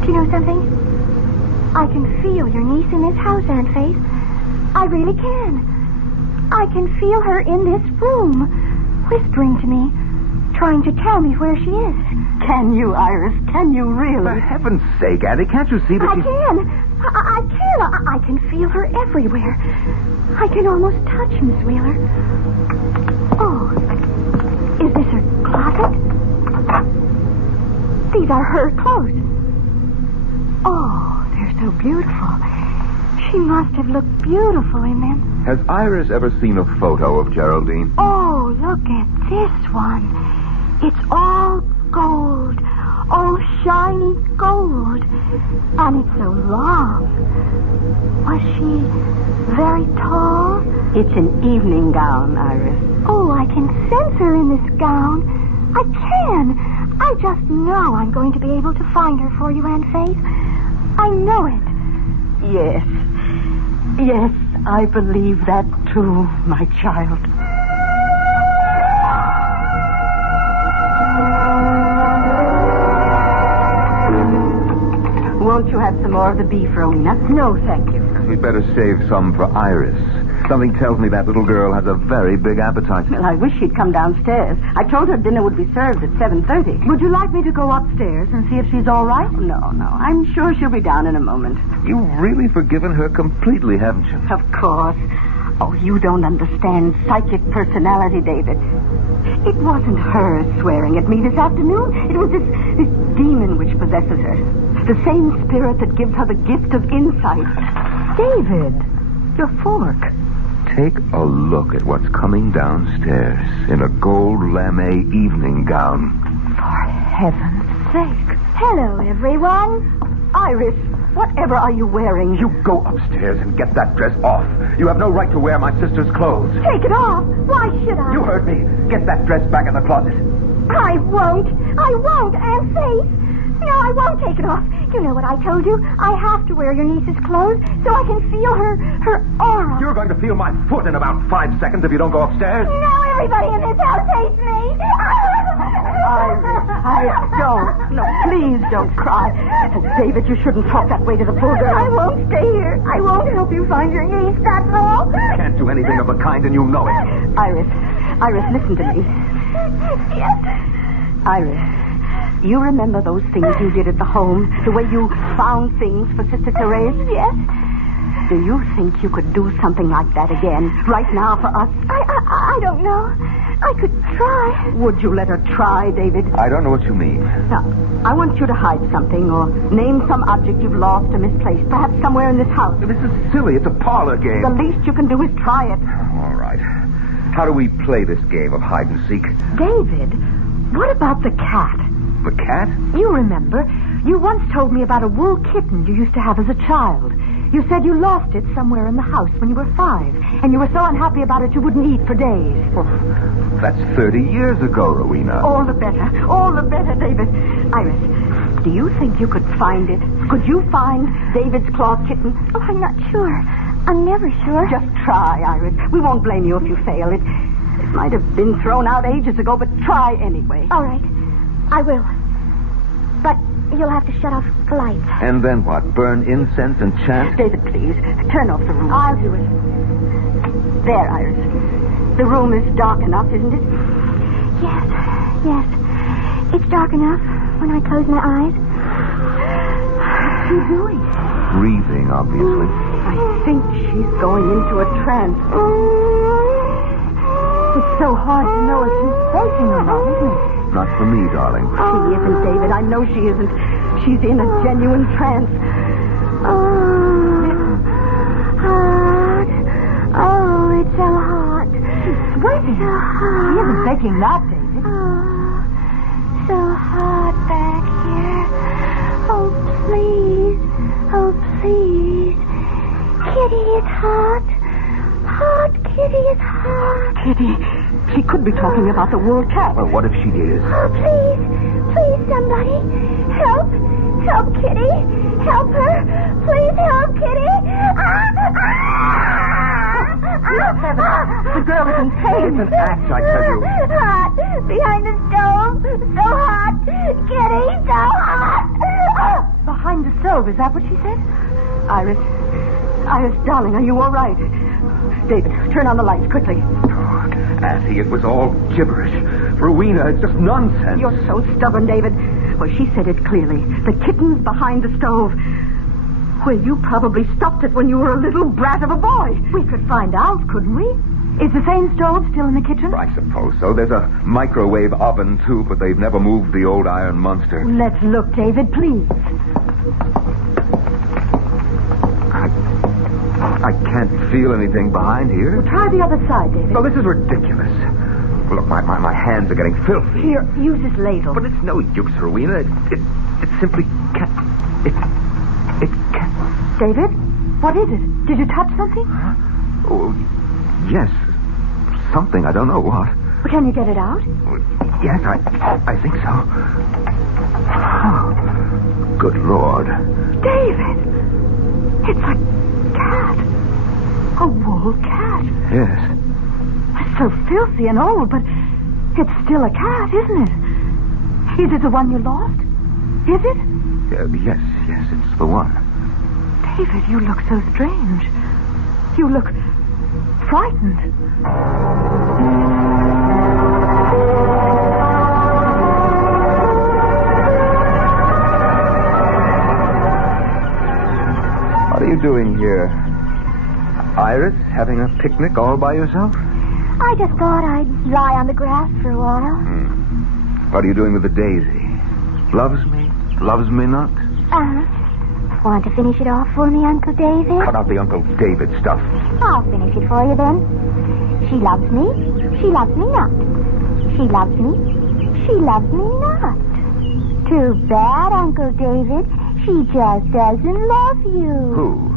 Do you know something? I can feel your niece in this house, Aunt Faith. I really can. I can feel her in this room, whispering to me, trying to tell me where she is. Can you, Iris? Can you really? For heaven's sake, Auntie, can't you see that I can. I can feel her everywhere. I can almost touch Miss Wheeler. Oh, is this her closet? These are her clothes. Oh, they're so beautiful. She must have looked beautiful in them. Has Iris ever seen a photo of Geraldine? Oh, look at this one. It's all gold. All shiny gold. And it's so long. Was she very tall? It's an evening gown, Iris. Oh, I can sense her in this gown. I can. I just know I'm going to be able to find her for you, Aunt Faith. I know it. Yes. Yes, I believe that too, my child. Won't you have some more of the beef, Rowena? No, thank you. We'd better save some for Iris. Something tells me that little girl has a very big appetite. Well, I wish she'd come downstairs. I told her dinner would be served at 7:30. Would you like me to go upstairs and see if she's all right? No. I'm sure she'll be down in a moment. You've really forgiven her completely, haven't you? Of course. Oh, you don't understand psychic personality, David. It wasn't her swearing at me this afternoon. It was this demon which possesses her. The same spirit that gives her the gift of insight. David, your fork. Take a look at what's coming downstairs in a gold lame evening gown. For heaven's sake. Hello, everyone. Iris, whatever are you wearing? You go upstairs and get that dress off. You have no right to wear my sister's clothes. Take it off. Why should I? You heard me. Get that dress back in the closet. I won't. And Faith. No, I won't take it off. You know what I told you? I have to wear your niece's clothes so I can feel her aura. You're going to feel my foot in about 5 seconds if you don't go upstairs. No, everybody in this house hates me. Iris, don't. No, please don't cry. David, you shouldn't talk that way to the poor girl. I won't stay here. I won't help you find your niece, that's all. You can't do anything of the kind, and you know it. Iris, listen to me. Yes. Iris, you remember those things you did at the home? The way you found things for Sister Therese? Yes. Do you think you could do something like that again, right now for us? I don't know. I could try. Would you let her try, David? I don't know what you mean. Now, I want you to hide something or name some object you've lost or misplaced, perhaps somewhere in this house. This is silly. It's a parlor game. The least you can do is try it. All right. How do we play this game of hide and seek? David, what about the cat? The cat? You remember, you once told me about a wool kitten you used to have as a child. You said you lost it somewhere in the house when you were 5, and you were so unhappy about it you wouldn't eat for days. Well, that's 30 years ago, Rowena. All the better, David. Iris, do you think you could find it? Could you find David's claw kitten? Oh, I'm not sure. I'm never sure. Just try, Iris. We won't blame you if you fail. It might have been thrown out ages ago, but try anyway. All right. I will. But you'll have to shut off the lights. And then what? Burn incense and chant? David, please. Turn off the room. I'll do it. There, Iris. The room is dark enough, isn't it? Yes. It's dark enough when I close my eyes. What's she doing? Breathing, obviously. I think she's going into a trance. It's so hard to know if she's facing or not, isn't it? Not for me, darling. She isn't, David. I know she isn't. She's in a genuine trance. Hot. Oh, it's so hot. She's sweating. So hot. She isn't faking that, David. So hot back here. Oh, please. Kitty is hot. Kitty is hot. Kitty, she could be talking about the wool cat. Well, what if she is? Oh, please, somebody. Help Kitty. Help her. Please help Kitty. The girl is in pain. It's an act, I tell you. Hot. Behind the stove. So hot. Kitty, so hot. Behind the stove, is that what she said? Iris, darling, are you all right? David, turn on the lights quickly. Assy, it was all gibberish. Rowena, it's just nonsense. You're so stubborn, David. Well, she said it clearly. The kitten's behind the stove. Well, you probably stopped it when you were a little brat of a boy. We could find out, couldn't we? Is the same stove still in the kitchen? I suppose so. There's a microwave oven, too, but they've never moved the old iron monster. Let's look, David, please. I can't feel anything behind here. Well, try the other side, David. No, this is ridiculous. Look, my hands are getting filthy. Here, use this ladle. But it's no use, Rowena. It simply can't. It can't. David, what is it? Did you touch something? Huh? Oh, yes. Something. I don't know what. Well, can you get it out? Yes, I think so. Oh, good Lord. David! It's a cat. A wool cat. Yes. It's so filthy and old, but it's still a cat, isn't it? Is it the one you lost? Is it? Yes, it's the one. David, you look so strange. You look frightened. What are you doing here? Iris, having a picnic all by yourself? I just thought I'd lie on the grass for a while. What are you doing with the daisy? Loves me? Loves me not? Want to finish it off for me, Uncle David? Cut out the Uncle David stuff. I'll finish it for you then. She loves me. She loves me not. She loves me. She loves me not. Too bad, Uncle David. She just doesn't love you. Who?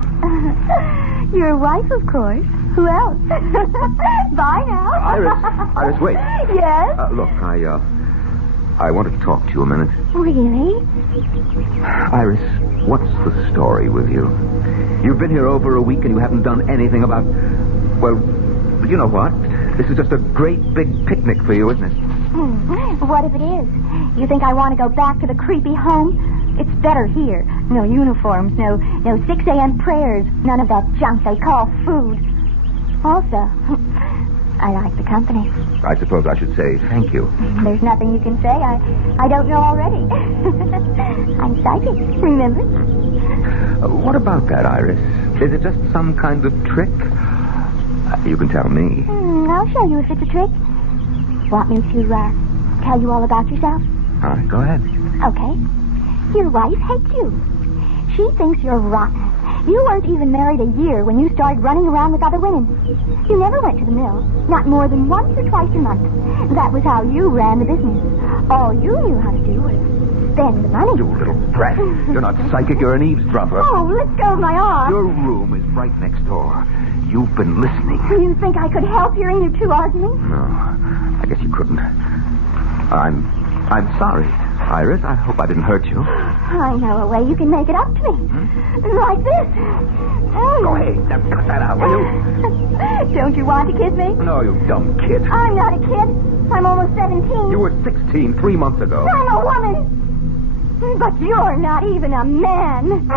Your wife, of course. Who else? Bye now. Iris, wait. Yes? Look, I want to talk to you a minute. Really? Iris, what's the story with you? You've been here over a week and you haven't done anything about... Well, you know what? This is just a great big picnic for you, isn't it? What if it is? You think I want to go back to the creepy home? It's better here. No uniforms, no 6 a.m. prayers, none of that junk they call food. Also, I like the company. I suppose I should say thank you. There's nothing you can say I don't know already. I'm psychic, remember? What about that, Iris? Is it just some kind of trick? You can tell me. I'll show you if it's a trick. Want me to tell you all about yourself? All right, go ahead. Okay. Your wife hates you. She thinks you're rotten. You weren't even married a year when you started running around with other women. You never went to the mill, not more than once or twice a month. That was how you ran the business. All you knew how to do was spend the money. You little brat. You're not psychic, you're an eavesdropper. Oh, let go of my arm. Your room is right next door. You've been listening. You think I could help hearing you two arguing? No, I guess you couldn't. I'm sorry, Iris. I hope I didn't hurt you. I know a way you can make it up to me. Like this. Go ahead. Now, cut that out, will you? Don't you want to kiss me? No, you dumb kid. I'm not a kid. I'm almost 17. You were 16 3 months ago. I'm a woman. But you're not even a man.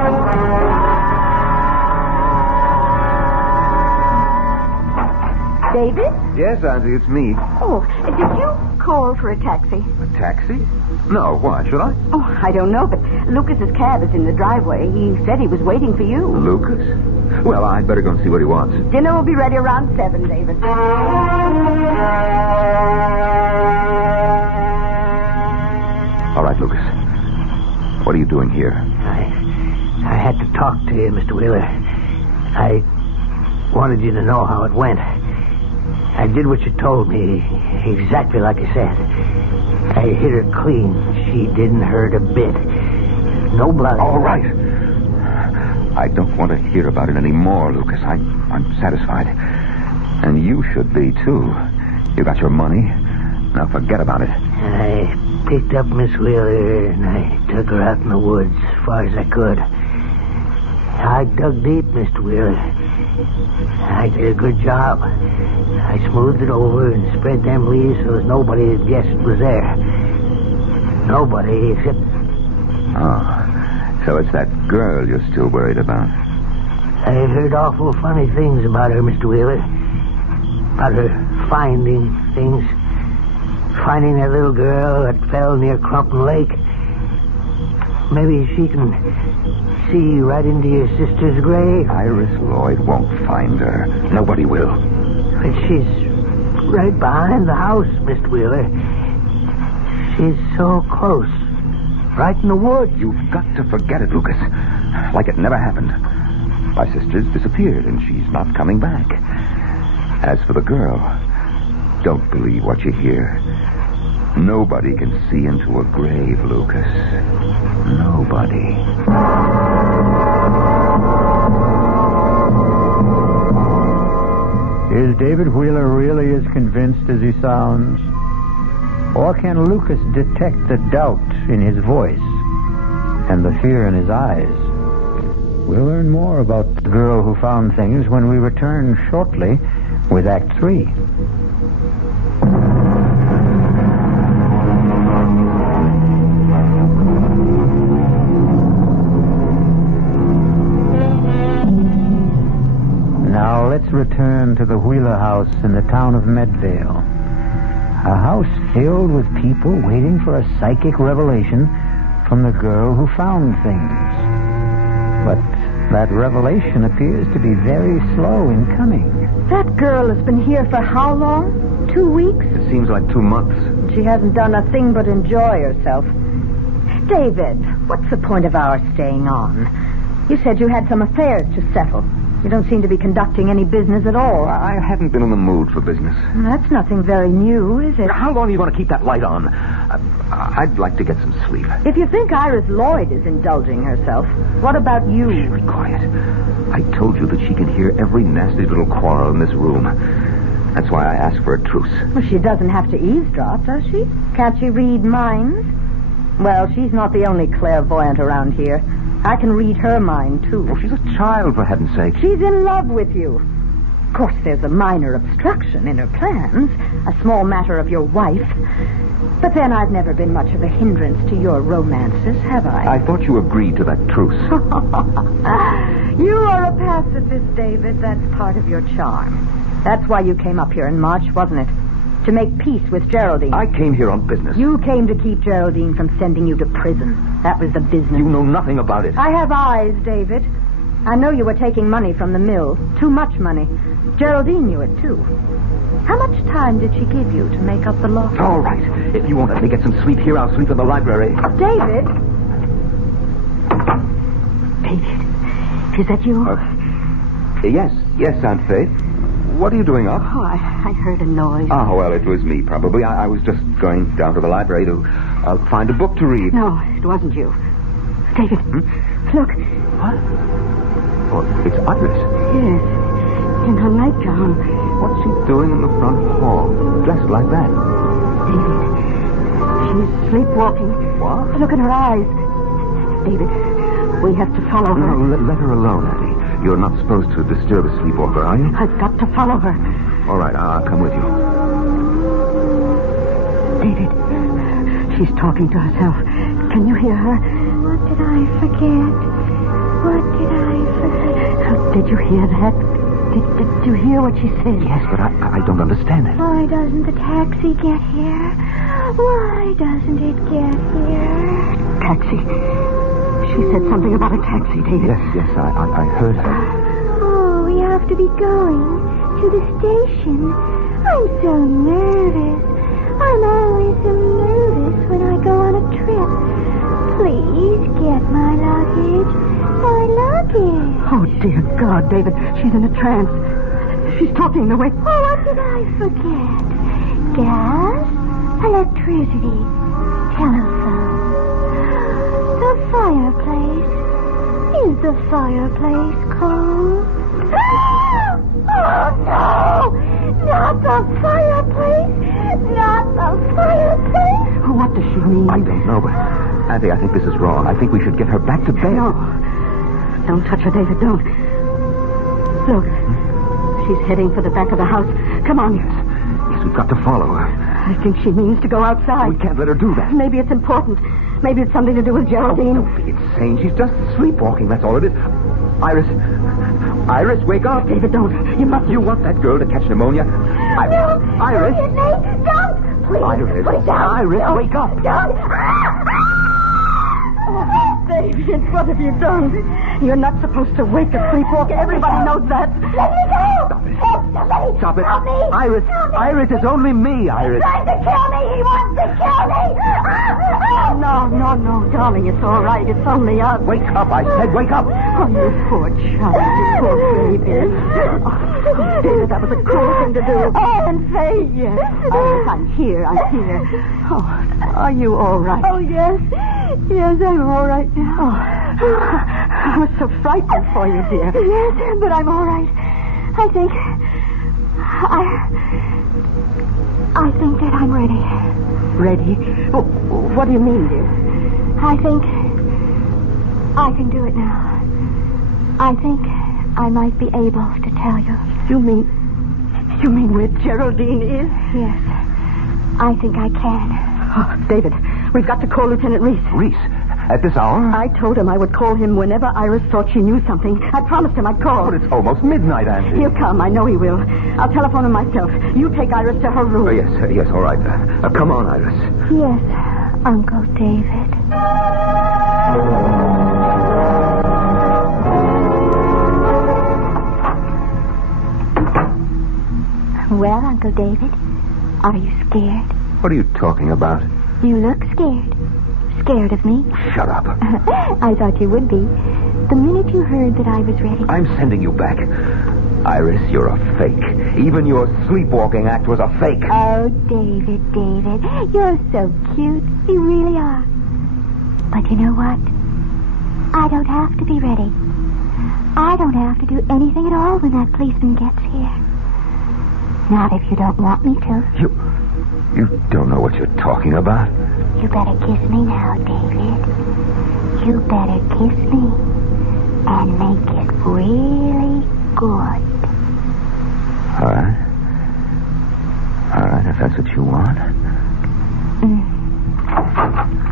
David? Yes, Auntie, it's me. Oh, did you call for a taxi? A taxi? No, why? Should I? Oh, I don't know, but Lucas's cab is in the driveway. He said he was waiting for you. Lucas? Well, I'd better go and see what he wants. Dinner will be ready around 7, David. All right, Lucas. What are you doing here? I had to talk to you, Mr. Wheeler. I wanted you to know how it went. I did what you told me, exactly like I said. I hit her clean. She didn't hurt a bit. No blood. All right. I don't want to hear about it anymore, Lucas. I'm satisfied. And you should be, too. You got your money. Now forget about it. And I picked up Miss Wheeler and I took her out in the woods as far as I could. I dug deep, Mr. Wheeler. I did a good job. I smoothed it over and spread them leaves so that nobody would guess it was there. Nobody except... Oh, so it's that girl you're still worried about. I heard awful funny things about her, Mr. Wheeler. About her finding things. Finding that little girl that fell near Crumpton Lake. Maybe she can see right into your sister's grave. Iris Lloyd won't find her. Nobody will. But she's right behind the house, Mr. Wheeler. She's so close. Right in the woods. You've got to forget it, Lucas. Like it never happened. My sister's disappeared, and she's not coming back. As for the girl, don't believe what you hear. Nobody can see into a grave, Lucas. Nobody. Is David Wheeler really as convinced as he sounds? Or can Lucas detect the doubt in his voice and the fear in his eyes? We'll learn more about the girl who found things when we return shortly with Act 3. Now let's return to the Wheeler house in the town of Medvale. A house filled with people waiting for a psychic revelation from the girl who found things. But That revelation appears to be very slow in coming. That girl has been here for how long? 2 weeks? It seems like 2 months. She hasn't done a thing but enjoy herself. David, what's the point of our staying on? You said you had some affairs to settle. You don't seem to be conducting any business at all. I haven't been in the mood for business. That's nothing very new, is it? How long are you going to keep that light on? I'd like to get some sleep. If you think Iris Lloyd is indulging herself, what about you? Be quiet. I told you that she can hear every nasty little quarrel in this room. That's why I asked for a truce. Well, she doesn't have to eavesdrop, does she? Can't she read minds? Well, she's not the only clairvoyant around here. I can read her mind, too. Oh, she's a child, for heaven's sake. She's in love with you. Of course, there's a minor obstruction in her plans, a small matter of your wife. But then I've never been much of a hindrance to your romances, have I? I thought you agreed to that truce. You are a pacifist, David. That's part of your charm. That's why you came up here in March, wasn't it? To make peace with Geraldine. I came here on business. You came to keep Geraldine from sending you to prison. That was the business. You know nothing about it. I have eyes, David. I know you were taking money from the mill. Too much money. Geraldine knew it, too. How much time did she give you to make up the loss? All right. If you won't let me get some sleep here, I'll sleep in the library. David? David, is that you? Yes, Aunt Faith. What are you doing up? Oh, I heard a noise. Oh, well, it was me, probably. I was just going down to the library to find a book to read. No, it wasn't you. David, look. What? Oh, it's Iris. Yes, in her nightgown. What's she doing in the front hall, dressed like that? David, she's sleepwalking. What? Look in her eyes. David, we have to follow her. No, let her alone, Addie. You're not supposed to disturb a sleepwalker, are you? I've got to follow her. All right, I'll come with you. David, she's talking to herself. Can you hear her? What did I forget? What did I forget? Did you hear that? Did you hear what she said? Yes, but I don't understand it. Why doesn't the taxi get here? Why doesn't it get here? Taxi. She said something about a taxi, David. Yes, I heard her. Oh, we have to be going to the station. I'm so nervous. I'm always so nervous when I go on a trip. Please get my luggage. My luggage. Oh, dear God, David. She's in a trance. She's talking the way... Oh, what did I forget? Gas, electricity, telephone. The fireplace. Is the fireplace cold? Oh, no! Not the fireplace! Not the fireplace! What does she mean? I don't know, but... Auntie, I think this is wrong. I think we should get her back to bed. No. Don't touch her, David. Don't. Look. She's heading for the back of the house. Come on. Yes, we've got to follow her. I think she means to go outside. We can't let her do that. Maybe it's important. Maybe it's something to do with Geraldine. Oh, don't be insane. She's just sleepwalking, that's all it is. Iris, wake up. David, don't. You must. You want that girl to catch pneumonia? No, Iris. Don't. Please. Iris. Please don't. Iris, Don't. wake up. Don't. Oh, David, what have you done? You're not supposed to wake a sleepwalker. Everybody knows that. Let me go. Somebody. Stop it. Help me. Iris. Help me. Iris, it's only me, Iris. He's trying to kill me. He wants to kill me. No, darling, it's all right. It's only us. Wake up, I said, wake up. Oh, you poor child, you poor baby. Oh, David, that was a cruel thing to do. Oh, and Faye, yes. I'm here. Oh, are you all right? Oh, yes. Yes, I'm all right now. Oh, I was so frightened for you, dear. Yes, but I'm all right. I think that I'm ready. Ready? Oh, what do you mean, dear? I think I can do it now. I think I might be able to tell you. You mean where Geraldine is? Yes. I think I can. Oh, David, we've got to call Lieutenant Reese. Reese? At this hour? I told him I would call him whenever Iris thought she knew something. I promised him I'd call. But it's almost midnight, Auntie. He'll come. I know he will. I'll telephone him myself. You take Iris to her room. Yes, all right. Come on, Iris. Yes, Uncle David. Well, Uncle David, are you scared? What are you talking about? You look scared. Scared of me? Shut up. I thought you would be. The minute you heard that I was ready. I'm sending you back. Iris, you're a fake. Even your sleepwalking act was a fake. Oh, David, you're so cute. You really are. But you know what? I don't have to be ready. I don't have to do anything at all when that policeman gets here. Not if you don't want me to. You don't know what you're talking about. You better kiss me now, David. You better kiss me and make it really good. All right, if that's what you want.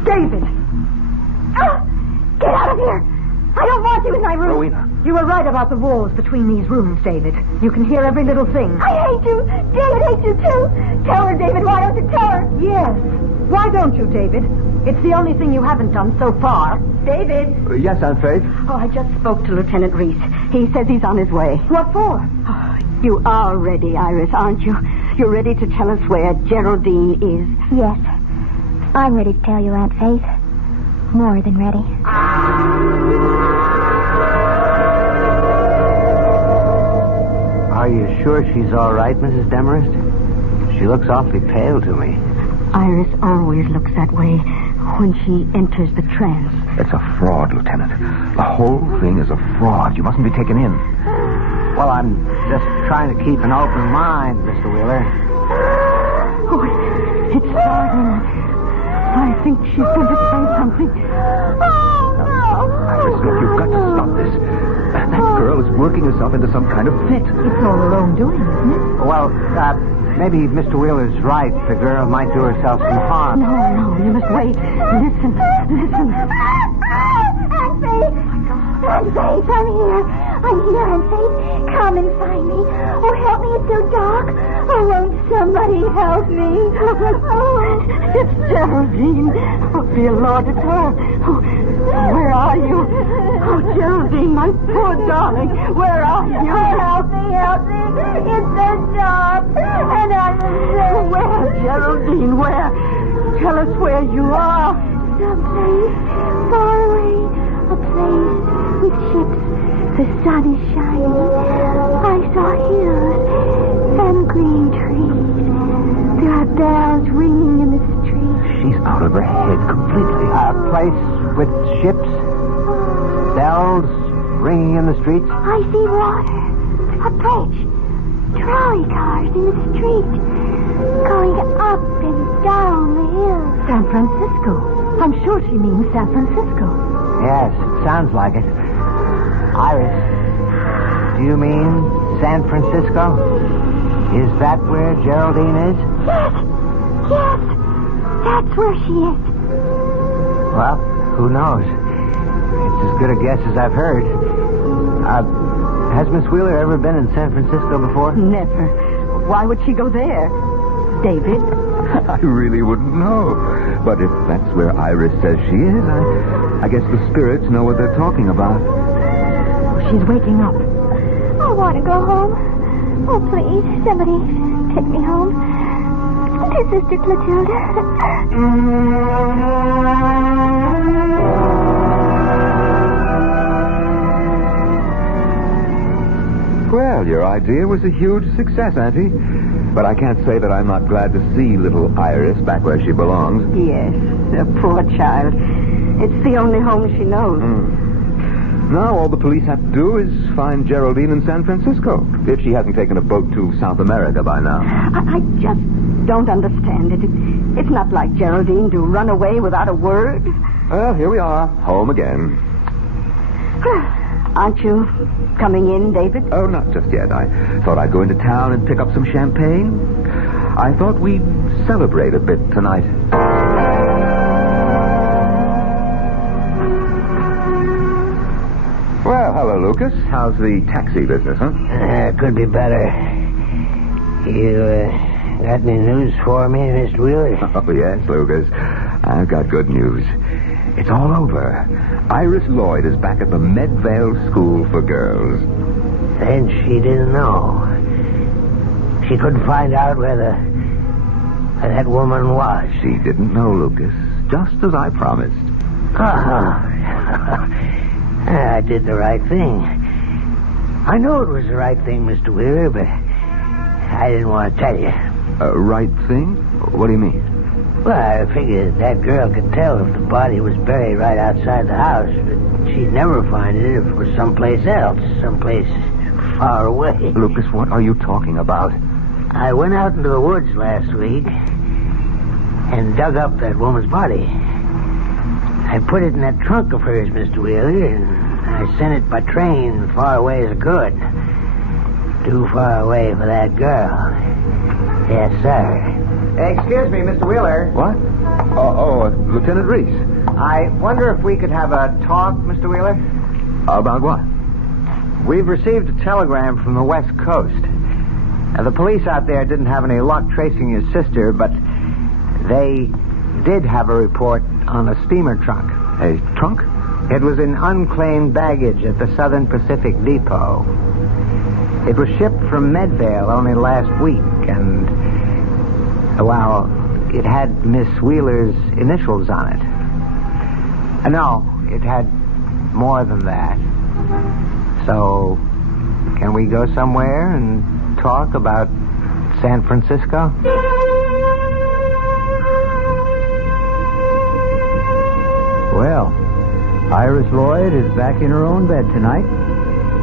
David! Ah! Get out of here! I don't want you in my room. Rowena. You were right about the walls between these rooms, David. You can hear every little thing. I hate you. David hates you, too. Tell her, David. Why don't you tell her? Yes. Why don't you, David? It's the only thing you haven't done so far. David! Yes, Aunt Faith? Oh, I just spoke to Lieutenant Reese. He says he's on his way. What for? Oh, you are ready, Iris, aren't you? You're ready to tell us where Geraldine is. Yes. I'm ready to tell you, Aunt Faith. More than ready. Are you sure she's all right, Mrs. Demarest? She looks awfully pale to me. Iris always looks that way when she enters the trance. It's a fraud, Lieutenant. The whole thing is a fraud. You mustn't be taken in. Well, I'm just trying to keep an open mind, Mr. Wheeler. Oh, it's starting. I think she's going to say something. Iris, look, you've got to stop this. That girl is working herself into some kind of fit. It's all her own doing, isn't it? Well, maybe Mr. Wheeler's right. The girl might do herself some harm. No, you must wait. Listen. Aunt Faith! Aunt Faith, I'm here. Aunt Faith. Come and find me. Oh, help me. It's so dark. Oh, won't somebody help me? Oh, it's Geraldine. Oh, dear Lord, it's her. Oh, where are you? Oh, Geraldine, my poor darling. Where are you? Help me. It's so dark. And I'm afraid. Where, Geraldine, where? Tell us where you are. Someplace far away. A place with ships. The sun is shining. I saw hills and green trees. There are bells ringing in the street. She's out of her head completely. A place with ships, bells ringing in the streets. I see water. A bridge. Trolley cars in the street. Going up and down the hill. San Francisco. I'm sure she means San Francisco. Yes, it sounds like it. Iris, do you mean San Francisco? Is that where Geraldine is? Yes. That's where she is. Well, who knows? It's as good a guess as I've heard. Has Miss Wheeler ever been in San Francisco before? Never. Why would she go there? David? I really wouldn't know. But if that's where Iris says she is, I guess the spirits know what they're talking about. She's waking up. I want to go home. Oh, please, somebody take me home. To Sister Clotilda. Well, your idea was a huge success, Auntie. But I can't say that I'm not glad to see little Iris back where she belongs. Yes, the poor child. It's the only home she knows. Now all the police have to do is find Geraldine in San Francisco, if she hasn't taken a boat to South America by now. I just don't understand it. It's not like Geraldine to run away without a word. Well, here we are, home again. Aren't you coming in, David? Oh, not just yet. I thought I'd go into town and pick up some champagne. I thought we'd celebrate a bit tonight. Well, hello, Lucas. How's the taxi business, huh? Could be better. You got any news for me, Mr. Wheeler? Oh, yes, Lucas. I've got good news. It's all over. Iris Lloyd is back at the Medvale School for Girls. Then she didn't know. She couldn't find out where that woman was. She didn't know, Lucas, just as I promised. I did the right thing. I know it was the right thing, Mr. Wheeler, but I didn't want to tell you. Right thing? What do you mean? Well, I figured that girl could tell if the body was buried right outside the house, but she'd never find it if it was someplace else, someplace far away. Lucas, what are you talking about? I went out into the woods last week and dug up that woman's body. I put it in that trunk of hers, Mr. Wheeler, and I sent it by train far away as I could. Too far away for that girl. Yes, sir. Excuse me, Mr. Wheeler. What? Lieutenant Reese. I wonder if we could have a talk, Mr. Wheeler? About what? We've received a telegram from the West Coast. The police out there didn't have any luck tracing your sister, but they did have a report on a steamer trunk. A trunk? It was in unclaimed baggage at the Southern Pacific Depot. It was shipped from Medvale only last week, and, well, it had Miss Wheeler's initials on it. No, it had more than that. So, can we go somewhere and talk about San Francisco? Well, Iris Lloyd is back in her own bed tonight,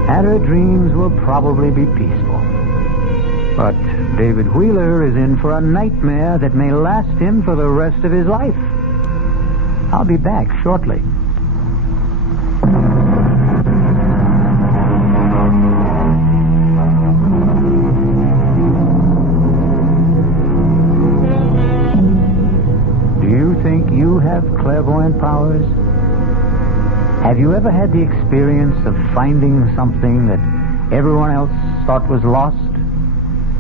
and her dreams will probably be peaceful. But David Wheeler is in for a nightmare that may last him for the rest of his life. I'll be back shortly. Do you think you have clairvoyant powers? Have you ever had the experience of finding something that everyone else thought was lost?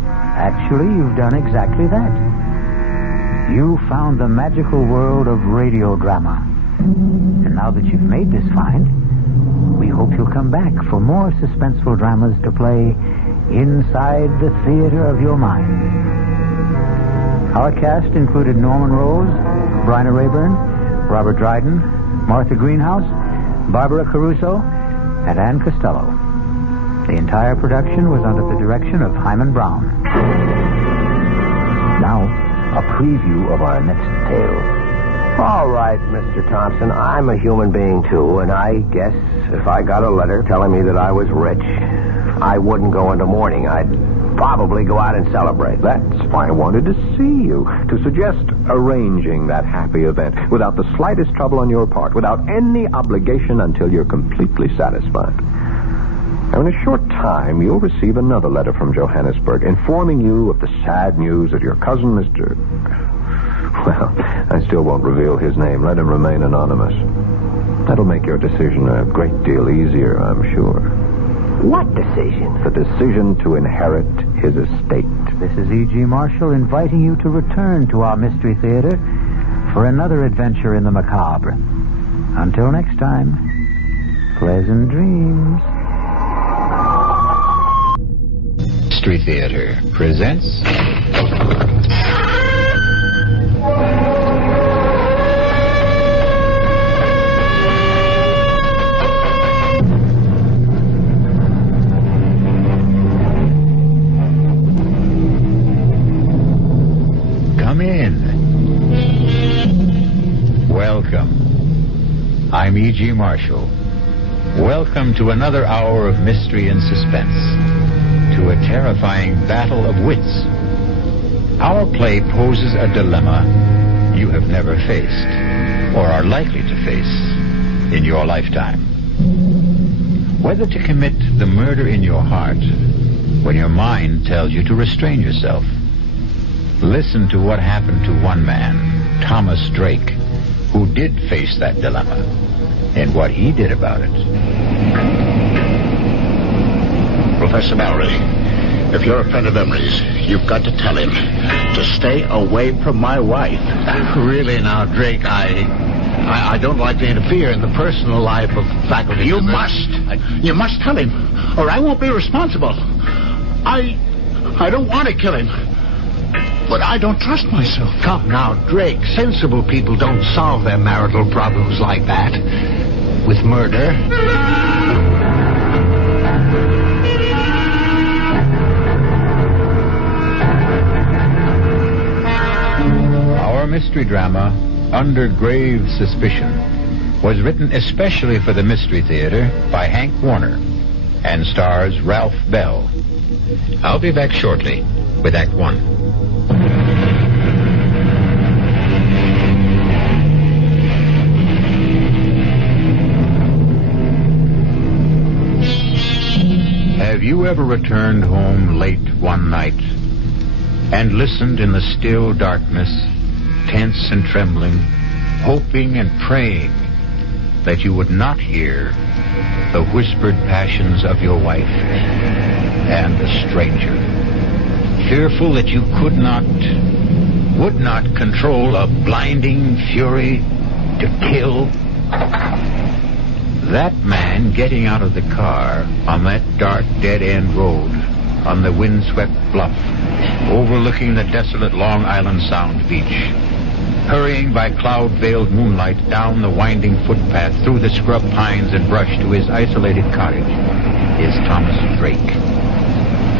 Actually, you've done exactly that. You found the magical world of radio drama. And now that you've made this find, we hope you'll come back for more suspenseful dramas to play inside the theater of your mind. Our cast included Norman Rose, Bryna Rayburn, Robert Dryden, Martha Greenhouse, Barbara Caruso, and Ann Costello. The entire production was under the direction of Hyman Brown. Now, a preview of our next tale. All right, Mr. Thompson, I'm a human being, too, and I guess if I got a letter telling me that I was rich, I wouldn't go into mourning. I'd probably go out and celebrate. That's why I wanted to see you, to suggest arranging that happy event without the slightest trouble on your part, without any obligation until you're completely satisfied. Now, in a short time, you'll receive another letter from Johannesburg informing you of the sad news that your cousin, Mr. Well, I still won't reveal his name. Let him remain anonymous. That'll make your decision a great deal easier, I'm sure. What decision? The decision to inherit his estate. This is E.G. Marshall inviting you to return to our Mystery Theater for another adventure in the macabre. Until next time, pleasant dreams. Mystery Theater presents... Come in. Welcome. I'm E.G. Marshall. Welcome to another hour of mystery and suspense. To a terrifying battle of wits. Our play poses a dilemma you have never faced, or are likely to face in your lifetime. Whether to commit the murder in your heart when your mind tells you to restrain yourself. Listen to what happened to one man, Thomas Drake, who did face that dilemma, and what he did about it. Professor Mallory, if you're a friend of Emery's, you've got to tell him to stay away from my wife. Really now, Drake, I don't like to interfere in the personal life of faculty. You must. You must tell him, or I won't be responsible. I don't want to kill him. But I don't trust myself. Come now, Drake. Sensible people don't solve their marital problems like that. With murder. Our mystery drama, Under Grave Suspicion, was written especially for the Mystery Theater by Hank Warner and stars Ralph Bell. I'll be back shortly with Act One. Have you ever returned home late one night and listened in the still darkness, tense and trembling, hoping and praying that you would not hear the whispered passions of your wife and a stranger, fearful that you would not control a blinding fury to kill? That man getting out of the car on that dark dead-end road on the windswept bluff overlooking the desolate Long Island Sound beach, hurrying by cloud-veiled moonlight down the winding footpath through the scrub pines and brush to his isolated cottage, is Thomas Drake.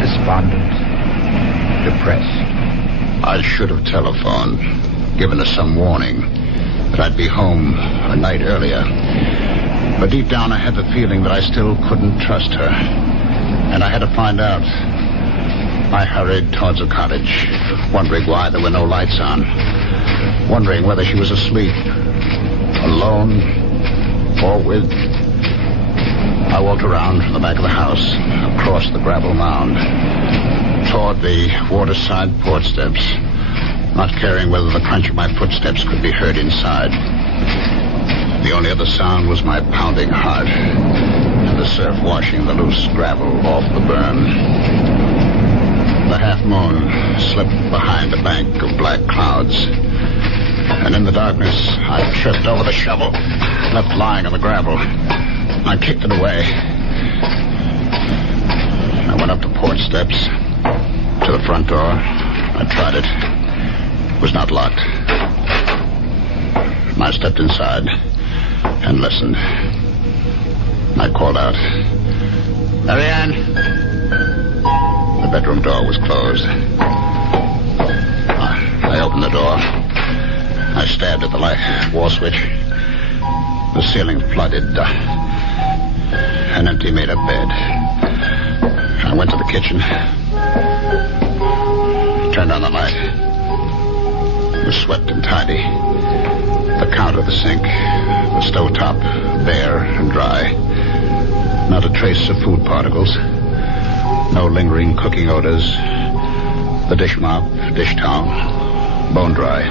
Despondent, depressed. I should have telephoned, given us some warning that I'd be home a night earlier. But deep down I had the feeling that I still couldn't trust her. And I had to find out. I hurried towards the cottage, wondering why there were no lights on. Wondering whether she was asleep, alone, or with... I walked around from the back of the house, across the gravel mound, toward the waterside porch steps, not caring whether the crunch of my footsteps could be heard inside. The only other sound was my pounding heart and the surf washing the loose gravel off the burn. The half-moon slipped behind a bank of black clouds, and in the darkness I tripped over the shovel, left lying on the gravel. I kicked it away. I went up the porch steps to the front door. I tried it. It was not locked. I stepped inside and listened. I called out, "Marianne!" The bedroom door was closed. I opened the door. I stabbed at the light wall switch. The ceiling flooded. An empty made-up bed. I went to the kitchen. Turned on the light. It was swept and tidy. The counter, the sink, the stovetop, bare and dry. Not a trace of food particles. No lingering cooking odors. The dish mop, dish towel, bone dry.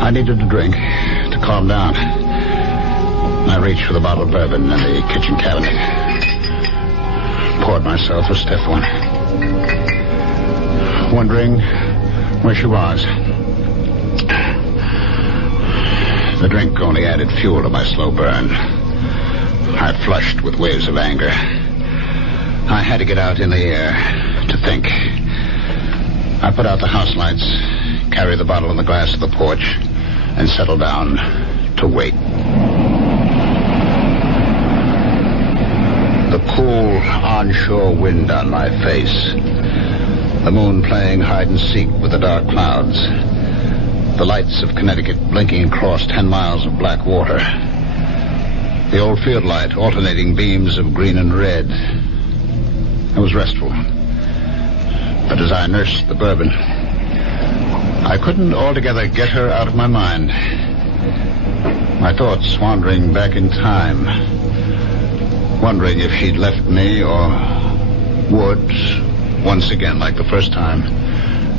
I needed a drink to calm down. I reached for the bottle of bourbon in the kitchen cabinet. Poured myself a stiff one. Wondering where she was. The drink only added fuel to my slow burn. I flushed with waves of anger. I had to get out in the air to think. I put out the house lights, carried the bottle and the glass to the porch, and settled down to wait. The cool onshore wind on my face. The moon playing hide and seek with the dark clouds. The lights of Connecticut blinking across 10 miles of black water. The old field light alternating beams of green and red. It was restful. But as I nursed the bourbon, I couldn't altogether get her out of my mind. My thoughts wandering back in time, wondering if she'd left me or would, once again like the first time,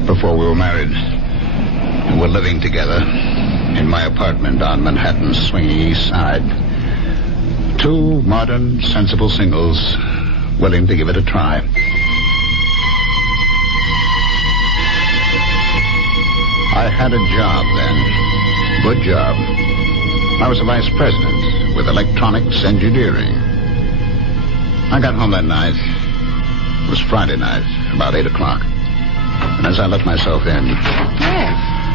before we were married. And we're living together in my apartment on Manhattan's swinging east side. Two modern, sensible singles willing to give it a try. I had a job then. Good job. I was a vice president with electronics engineering. I got home that night, It was Friday night, about 8 o'clock. And as I let myself in,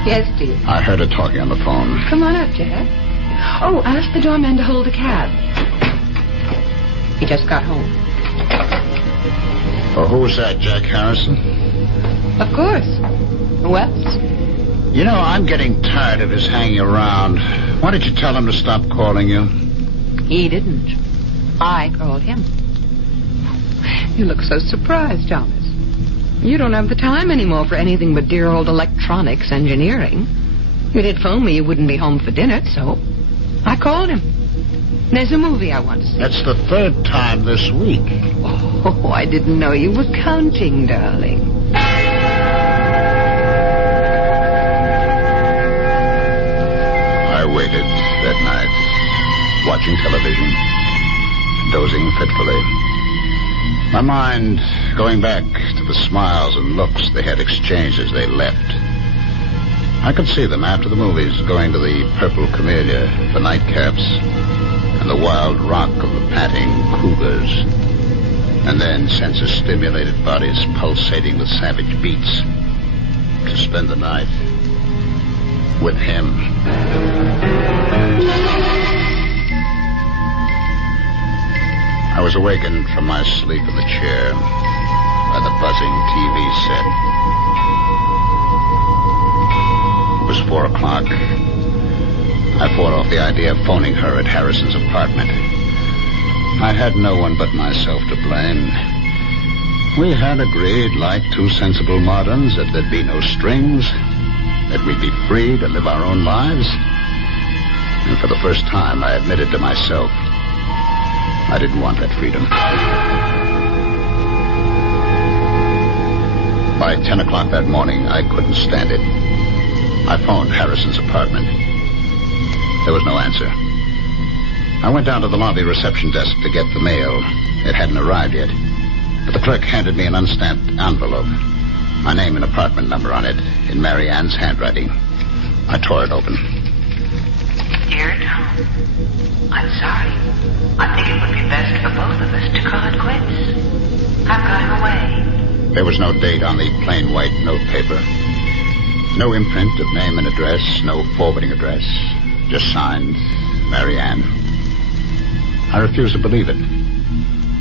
Yes, dear. I heard her talking on the phone. Come on up, Jack. Oh, ask the doorman to hold a cab. He just got home. Oh, who's that, Jack Harrison? Of course. Who else? You know, I'm getting tired of his hanging around. Why did you tell him to stop calling you? He didn't. I called him. You look so surprised, Thomas. You don't have the time anymore for anything but dear old electronics engineering. You did phone me you wouldn't be home for dinner, so I called him. There's a movie I want to see. That's the third time this week. Oh, I didn't know you were counting, darling. I waited that night, watching television, dozing fitfully. My mind going back to the smiles and looks they had exchanged as they left. I could see them after the movies going to the Purple Camellia, the nightcaps, and the wild rock of the panting cougars. And then senses-stimulated bodies pulsating with savage beats to spend the night with him. I was awakened from my sleep in the chair by the buzzing TV set. It was 4 o'clock. I fought off the idea of phoning her at Harrison's apartment. I had no one but myself to blame. We had agreed, like two sensible moderns, that there'd be no strings, that we'd be free to live our own lives. And for the first time, I admitted to myself I didn't want that freedom. By 10 o'clock that morning, I couldn't stand it. I phoned Harrison's apartment. There was no answer. I went down to the lobby reception desk to get the mail. It hadn't arrived yet. But the clerk handed me an unstamped envelope. My name and apartment number on it, in Mary Ann's handwriting. I tore it open. Dear Tom, I'm sorry. I think it would be best for both of us to call it quits. I'm going away. There was no date on the plain white notepaper. No imprint of name and address, no forwarding address. Just signed, Mary Ann. I refused to believe it.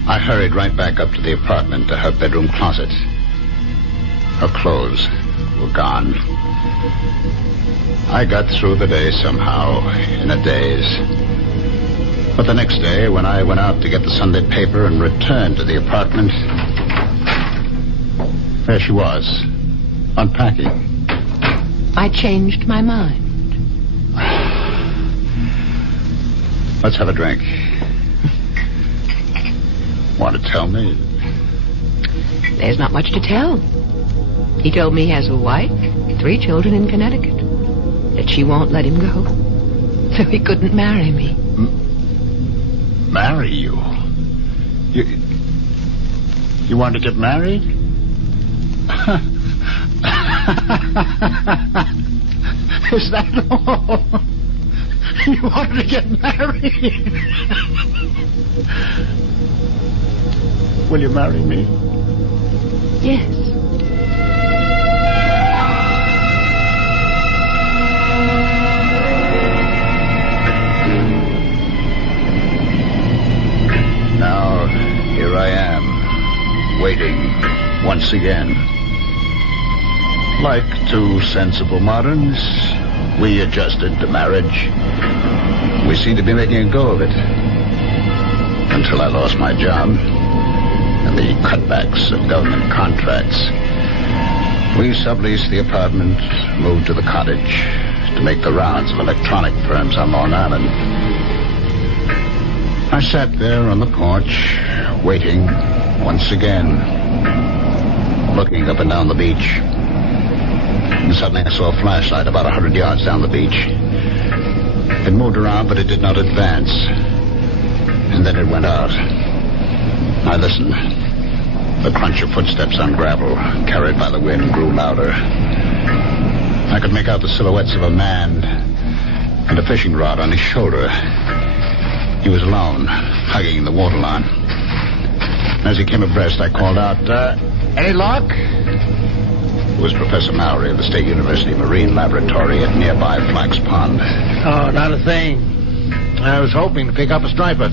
I hurried right back up to the apartment, to her bedroom closet. Her clothes were gone. I got through the day somehow, in a daze. But the next day, when I went out to get the Sunday paper and returned to the apartment, there she was, unpacking. I changed my mind. Let's have a drink. Want to tell me? There's not much to tell. He told me he has a wife, 3 children in Connecticut, that she won't let him go. So he couldn't marry me. Marry you? You want to get married? Is that all? You wanted to get married? Will you marry me? Yes. Now, here I am, waiting once again. Like two sensible moderns, we adjusted to marriage. We seemed to be making a go of it. Until I lost my job and the cutbacks of government contracts. We subleased the apartment, moved to the cottage to make the rounds of electronic firms on Long Island. I sat there on the porch, waiting once again, looking up and down the beach. And suddenly I saw a flashlight about 100 yards down the beach. It moved around, but it did not advance. And then it went out. I listened. The crunch of footsteps on gravel, carried by the wind, grew louder. I could make out the silhouettes of a man and a fishing rod on his shoulder. He was alone, hugging the waterline. As he came abreast, I called out, any luck? It was Professor Mallory of the State University Marine Laboratory at nearby Flax Pond. Oh, not a thing. I was hoping to pick up a striper.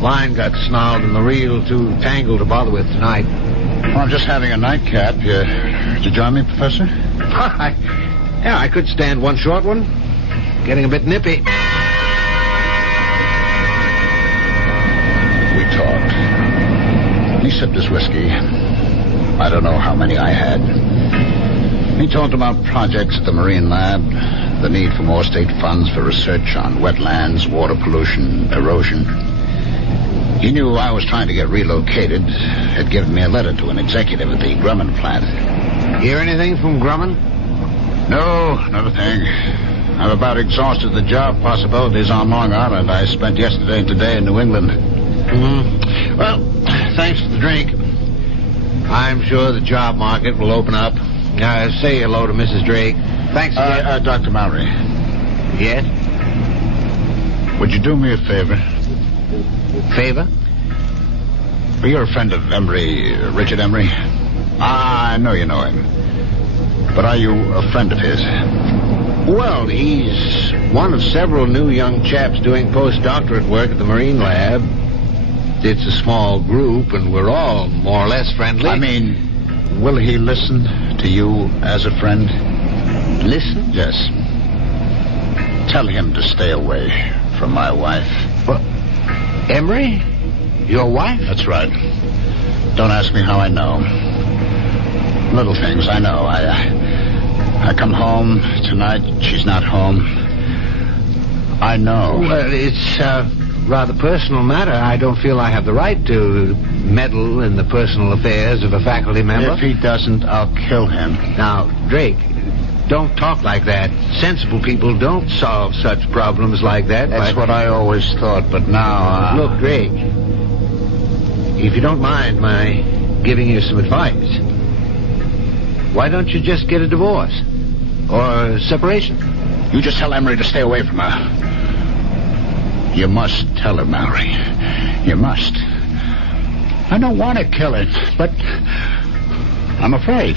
Line got snarled and the reel too tangled to bother with tonight. Well, I'm just having a nightcap. Did you join me, Professor? Yeah, I could stand one short one. Getting a bit nippy. We talked. He sipped his whiskey. I don't know how many I had. He talked about projects at the Marine Lab, the need for more state funds for research on wetlands, water pollution, erosion. He knew I was trying to get relocated. Had given me a letter to an executive at the Grumman plant. Hear anything from Grumman? No, not a thing. I've about exhausted the job possibilities on Long Island. I spent yesterday and today in New England. Mm-hmm. Well, thanks for the drink. I'm sure the job market will open up. Say hello to Mrs. Drake. Thanks again. Dr. Mallory. Yes? Would you do me a favor? Favor? Well, you're a friend of Emery, Richard Emery. I know you know him. But are you a friend of his? Well, he's one of several new young chaps doing postdoctorate work at the Marine Lab. It's a small group, and we're all more or less friendly. I mean, will he listen to you as a friend? Listen? Yes. Tell him to stay away from my wife. What? Emery? Your wife? That's right. Don't ask me how I know. Little things, I know. I come home tonight. She's not home. I know. Well, it's a rather personal matter. I don't feel I have the right to meddle in the personal affairs of a faculty member. If he doesn't, I'll kill him. Now, Drake, don't talk like that. Sensible people don't solve such problems like that. That's what I always thought, but now... Look, Drake, if you don't mind my giving you some advice, why don't you just get a divorce? Or separation? You just tell Emery to stay away from her. You must tell her, Mallory. You must. I don't want to kill her, but I'm afraid.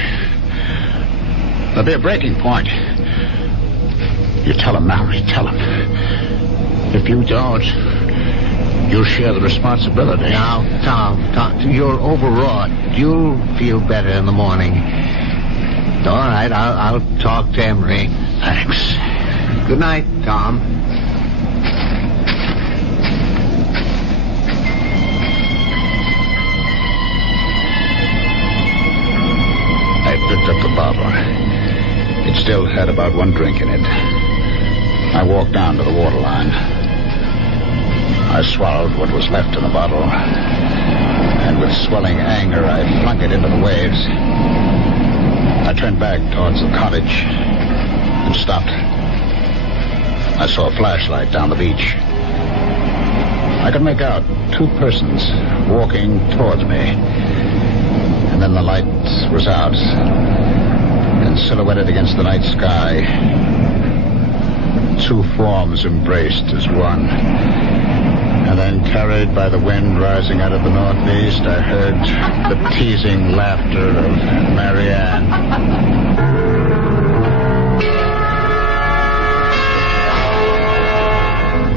There'll be a breaking point. You tell him, Mallory, tell him. If you don't, you'll share the responsibility. Now, Tom, you're overwrought. You'll feel better in the morning. All right, I'll talk to Emery. Thanks. Good night, Tom. I picked up the bottle. It still had about one drink in it. I walked down to the waterline. I swallowed what was left in the bottle. And with swelling anger, I flung it into the waves. I turned back towards the cottage and stopped. I saw a flashlight down the beach. I could make out two persons walking towards me. And then the light was out, and silhouetted against the night sky, two forms embraced as one. And then, carried by the wind rising out of the northeast, I heard the teasing laughter of Marianne.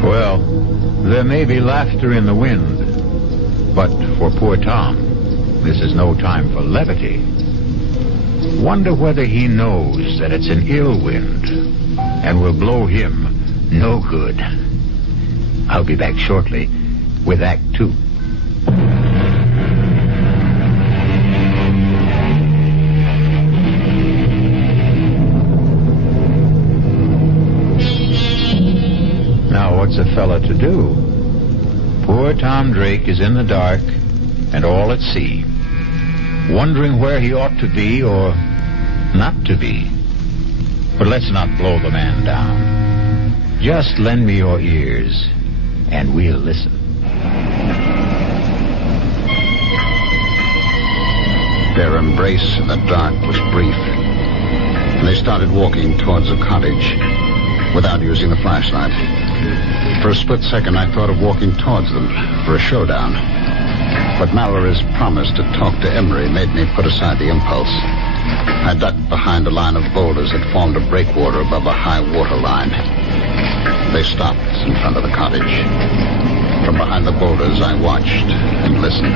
Well, there may be laughter in the wind, but for poor Tom, this is no time for levity. Wonder whether he knows that it's an ill wind and will blow him no good. I'll be back shortly with Act 2. Now, what's a fella to do? Poor Tom Drake is in the dark and all at sea, wondering where he ought to be or not to be. But let's not blow the man down. Just lend me your ears, and we'll listen. Their embrace in the dark was brief, and they started walking towards the cottage without using the flashlight. For a split second, I thought of walking towards them for a showdown. But Mallory's promise to talk to Emery made me put aside the impulse. I ducked behind a line of boulders that formed a breakwater above a high water line. They stopped in front of the cottage. From behind the boulders, I watched and listened.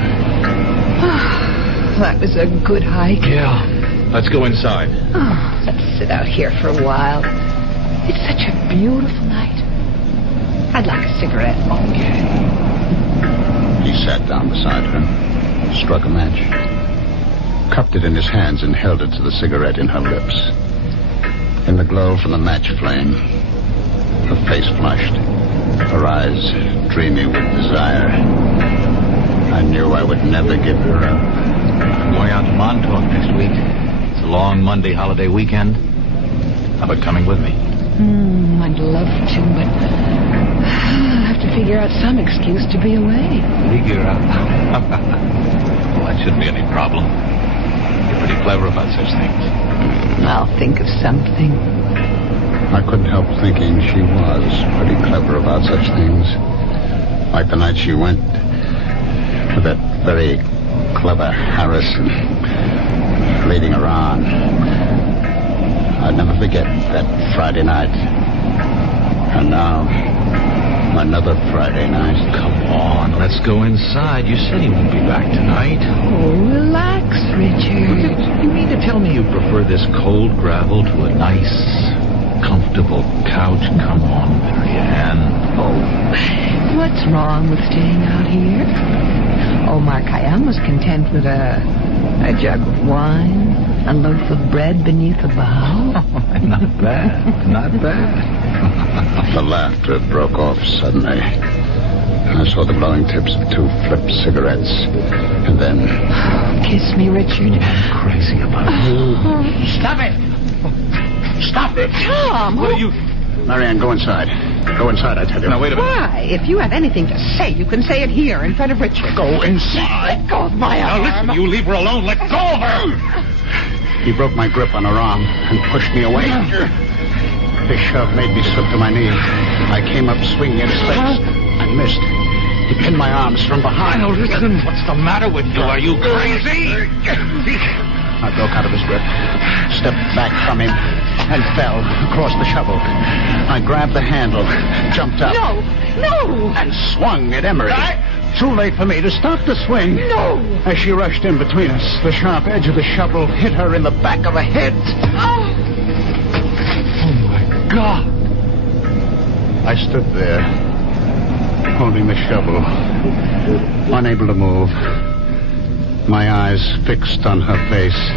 That was a good hike. Yeah. Let's go inside. Oh, let's sit out here for a while. It's such a beautiful night. I'd like a cigarette. Okay. He sat down beside her, struck a match, cupped it in his hands and held it to the cigarette in her lips. In the glow from the match flame, her face flushed, her eyes dreamy with desire. I knew I would never give her up. I'm going out to Montauk next week. It's a long Monday holiday weekend. How about coming with me? I'd love to, but I'll have to figure out some excuse to be away. Figure out? Well, that shouldn't be any problem. You're pretty clever about such things. I'll think of something. I couldn't help thinking she was pretty clever about such things. Like the night she went with that very clever Harrison leading her on. I'd never forget that Friday night. And now, another Friday night. Come on, let's go inside. You said he won't be back tonight. Oh, relax, Richard. You mean to tell me you prefer this cold gravel to a nice, comfortable couch? Come on, Marianne. Oh, what's wrong with staying out here? Omar Khayyam was content with a jug of wine, a loaf of bread beneath a bough. Not bad, not bad. The laughter broke off suddenly. I saw the glowing tips of two flipped cigarettes. And then... Kiss me, Richard. I'm crazy about you. Stop it! Stop it! Tom! What are you... Marianne, go inside. Go inside, I tell you. Now, wait a minute. Why? If you have anything to say, you can say it here in front of Richard. Go inside. Let go of my arm. Now, listen, you leave her alone. Let go of her. He broke my grip on her arm and pushed me away. His shove made me slip to my knee. I came up swinging at his face. I missed. He pinned my arms from behind. Now, listen. What's the matter with you? Are you crazy? I broke out of his grip, stepped back from him, and fell across the shovel. I grabbed the handle, jumped up. No! And swung at Emery. Too late for me to stop the swing. No! As she rushed in between us, the sharp edge of the shovel hit her in the back of the head. Oh my God! I stood there, holding the shovel, unable to move. My eyes fixed on her face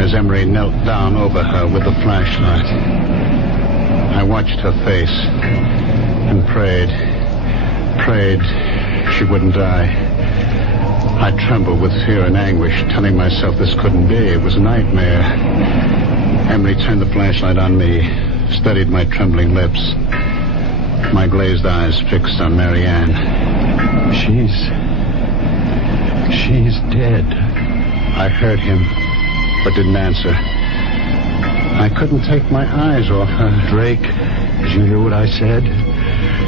as Emery knelt down over her with the flashlight. I watched her face and prayed she wouldn't die. I trembled with fear and anguish, telling myself this couldn't be. It was a nightmare. Emery turned the flashlight on me, studied my trembling lips, my glazed eyes fixed on Marianne. She's dead. I heard him, but didn't answer. I couldn't take my eyes off her. Drake, did you hear what I said?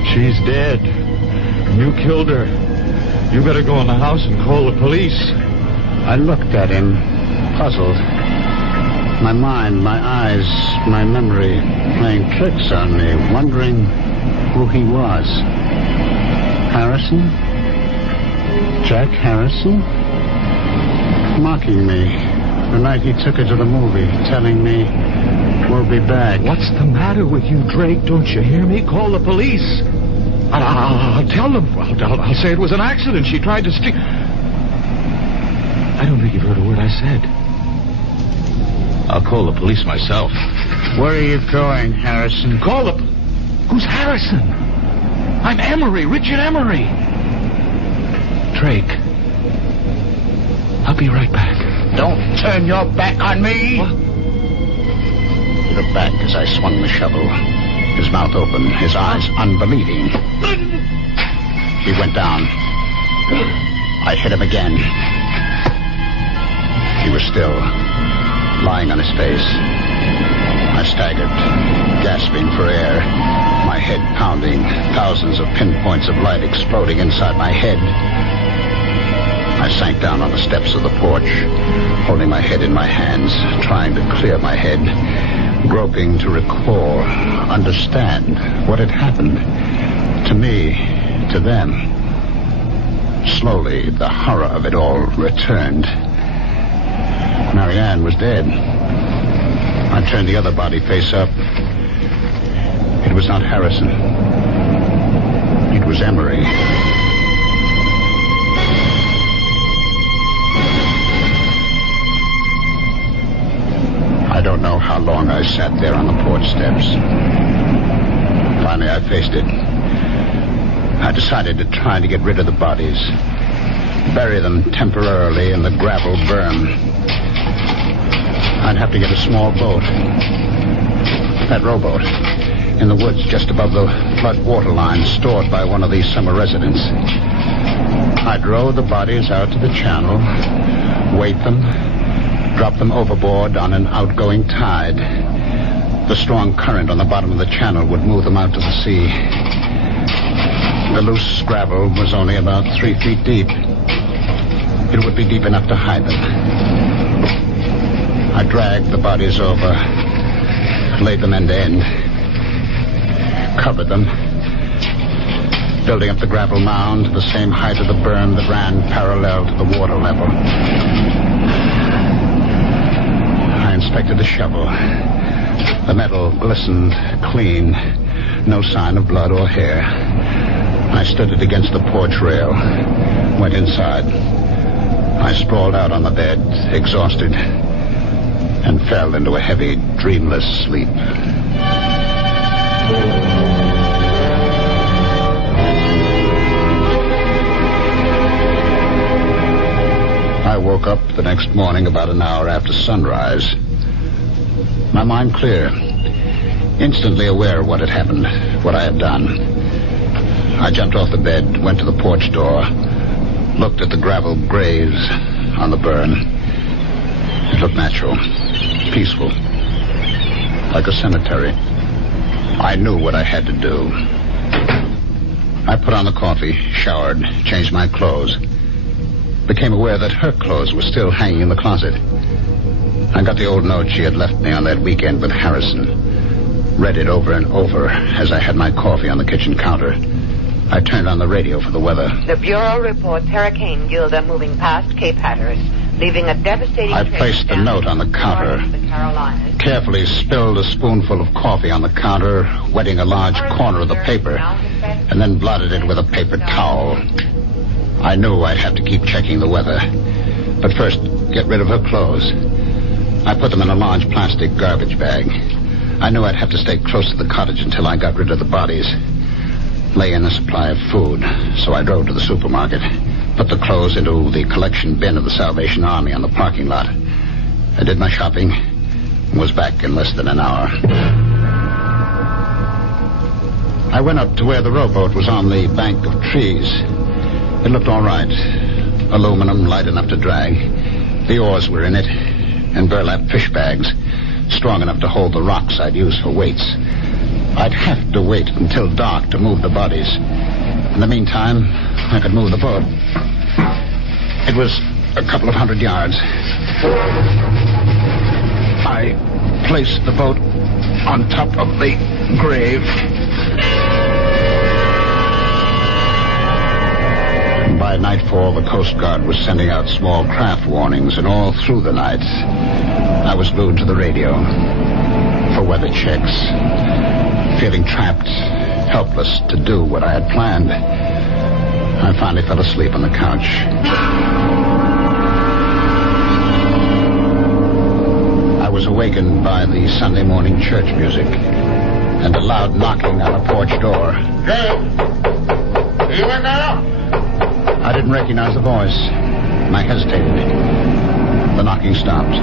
She's dead. You killed her. You better go in the house and call the police. I looked at him, puzzled. My mind, my eyes, my memory playing tricks on me, wondering who he was. Harrison? Jack Harrison? Mocking me the night he took her to the movie, telling me we'll be back. What's the matter with you, Drake? Don't you hear me? Call the police. I'll tell them. I'll say it was an accident. She tried to steal. I don't think you've heard a word I said. I'll call the police myself. Where are you going, Harrison? Call the... Who's Harrison? I'm Emery, Richard Emery. Drake. I'll be right back. Don't turn your back on me. What? He looked back as I swung the shovel, his mouth open, his eyes unbelieving. He went down. I hit him again. He was still, lying on his face. I staggered, gasping for air, my head pounding, thousands of pinpoints of light exploding inside my head. I sank down on the steps of the porch, holding my head in my hands, trying to clear my head, groping to recall, understand what had happened to me, to them. Slowly, the horror of it all returned. Marianne was dead. I turned the other body face up. It was not Harrison. It was Emery. I don't know how long I sat there on the porch steps. Finally, I faced it. I decided to try to get rid of the bodies, bury them temporarily in the gravel berm. I'd have to get a small boat, that rowboat, in the woods just above the flood water line stored by one of these summer residents. I'd row the bodies out to the channel, weight them, drop them overboard on an outgoing tide. The strong current on the bottom of the channel would move them out to the sea. The loose gravel was only about 3 feet deep. It would be deep enough to hide them. I dragged the bodies over, laid them end to end, covered them, building up the gravel mound to the same height of the berm that ran parallel to the water level. I inspected the shovel. The metal glistened clean, no sign of blood or hair. I stood it against the porch rail, went inside. I sprawled out on the bed, exhausted, and fell into a heavy, dreamless sleep. I woke up the next morning about an hour after sunrise. My mind clear, instantly aware of what had happened, what I had done. I jumped off the bed, went to the porch door, looked at the gravel graves on the burn. It looked natural, peaceful, like a cemetery. I knew what I had to do. I put on the coffee, showered, changed my clothes. Became aware that her clothes were still hanging in the closet. I got the old note she had left me on that weekend with Harrison. Read it over and over as I had my coffee on the kitchen counter. I turned on the radio for the weather. The Bureau reports Hurricane Gilda moving past Cape Hatteras, leaving a devastating... I placed the note on the counter, carefully spilled a spoonful of coffee on the counter, wetting a large corner of the paper, and then blotted it with a paper towel. I knew I'd have to keep checking the weather, but first get rid of her clothes. I put them in a large plastic garbage bag. I knew I'd have to stay close to the cottage until I got rid of the bodies. Lay in a supply of food, so I drove to the supermarket, put the clothes into the collection bin of the Salvation Army on the parking lot. I did my shopping and was back in less than an hour. I went up to where the rowboat was on the bank of trees. It looked all right. Aluminum, light enough to drag. The oars were in it, and burlap fish bags, strong enough to hold the rocks I'd use for weights. I'd have to wait until dark to move the bodies. In the meantime, I could move the boat. It was a couple of 100 yards. I placed the boat on top of the grave. By nightfall, the Coast Guard was sending out small craft warnings, and all through the night, I was glued to the radio for weather checks. Feeling trapped, helpless to do what I had planned, I finally fell asleep on the couch. I was awakened by the Sunday morning church music and a loud knocking on the porch door. Hey! You in there? I didn't recognize the voice, and I hesitated. The knocking stopped.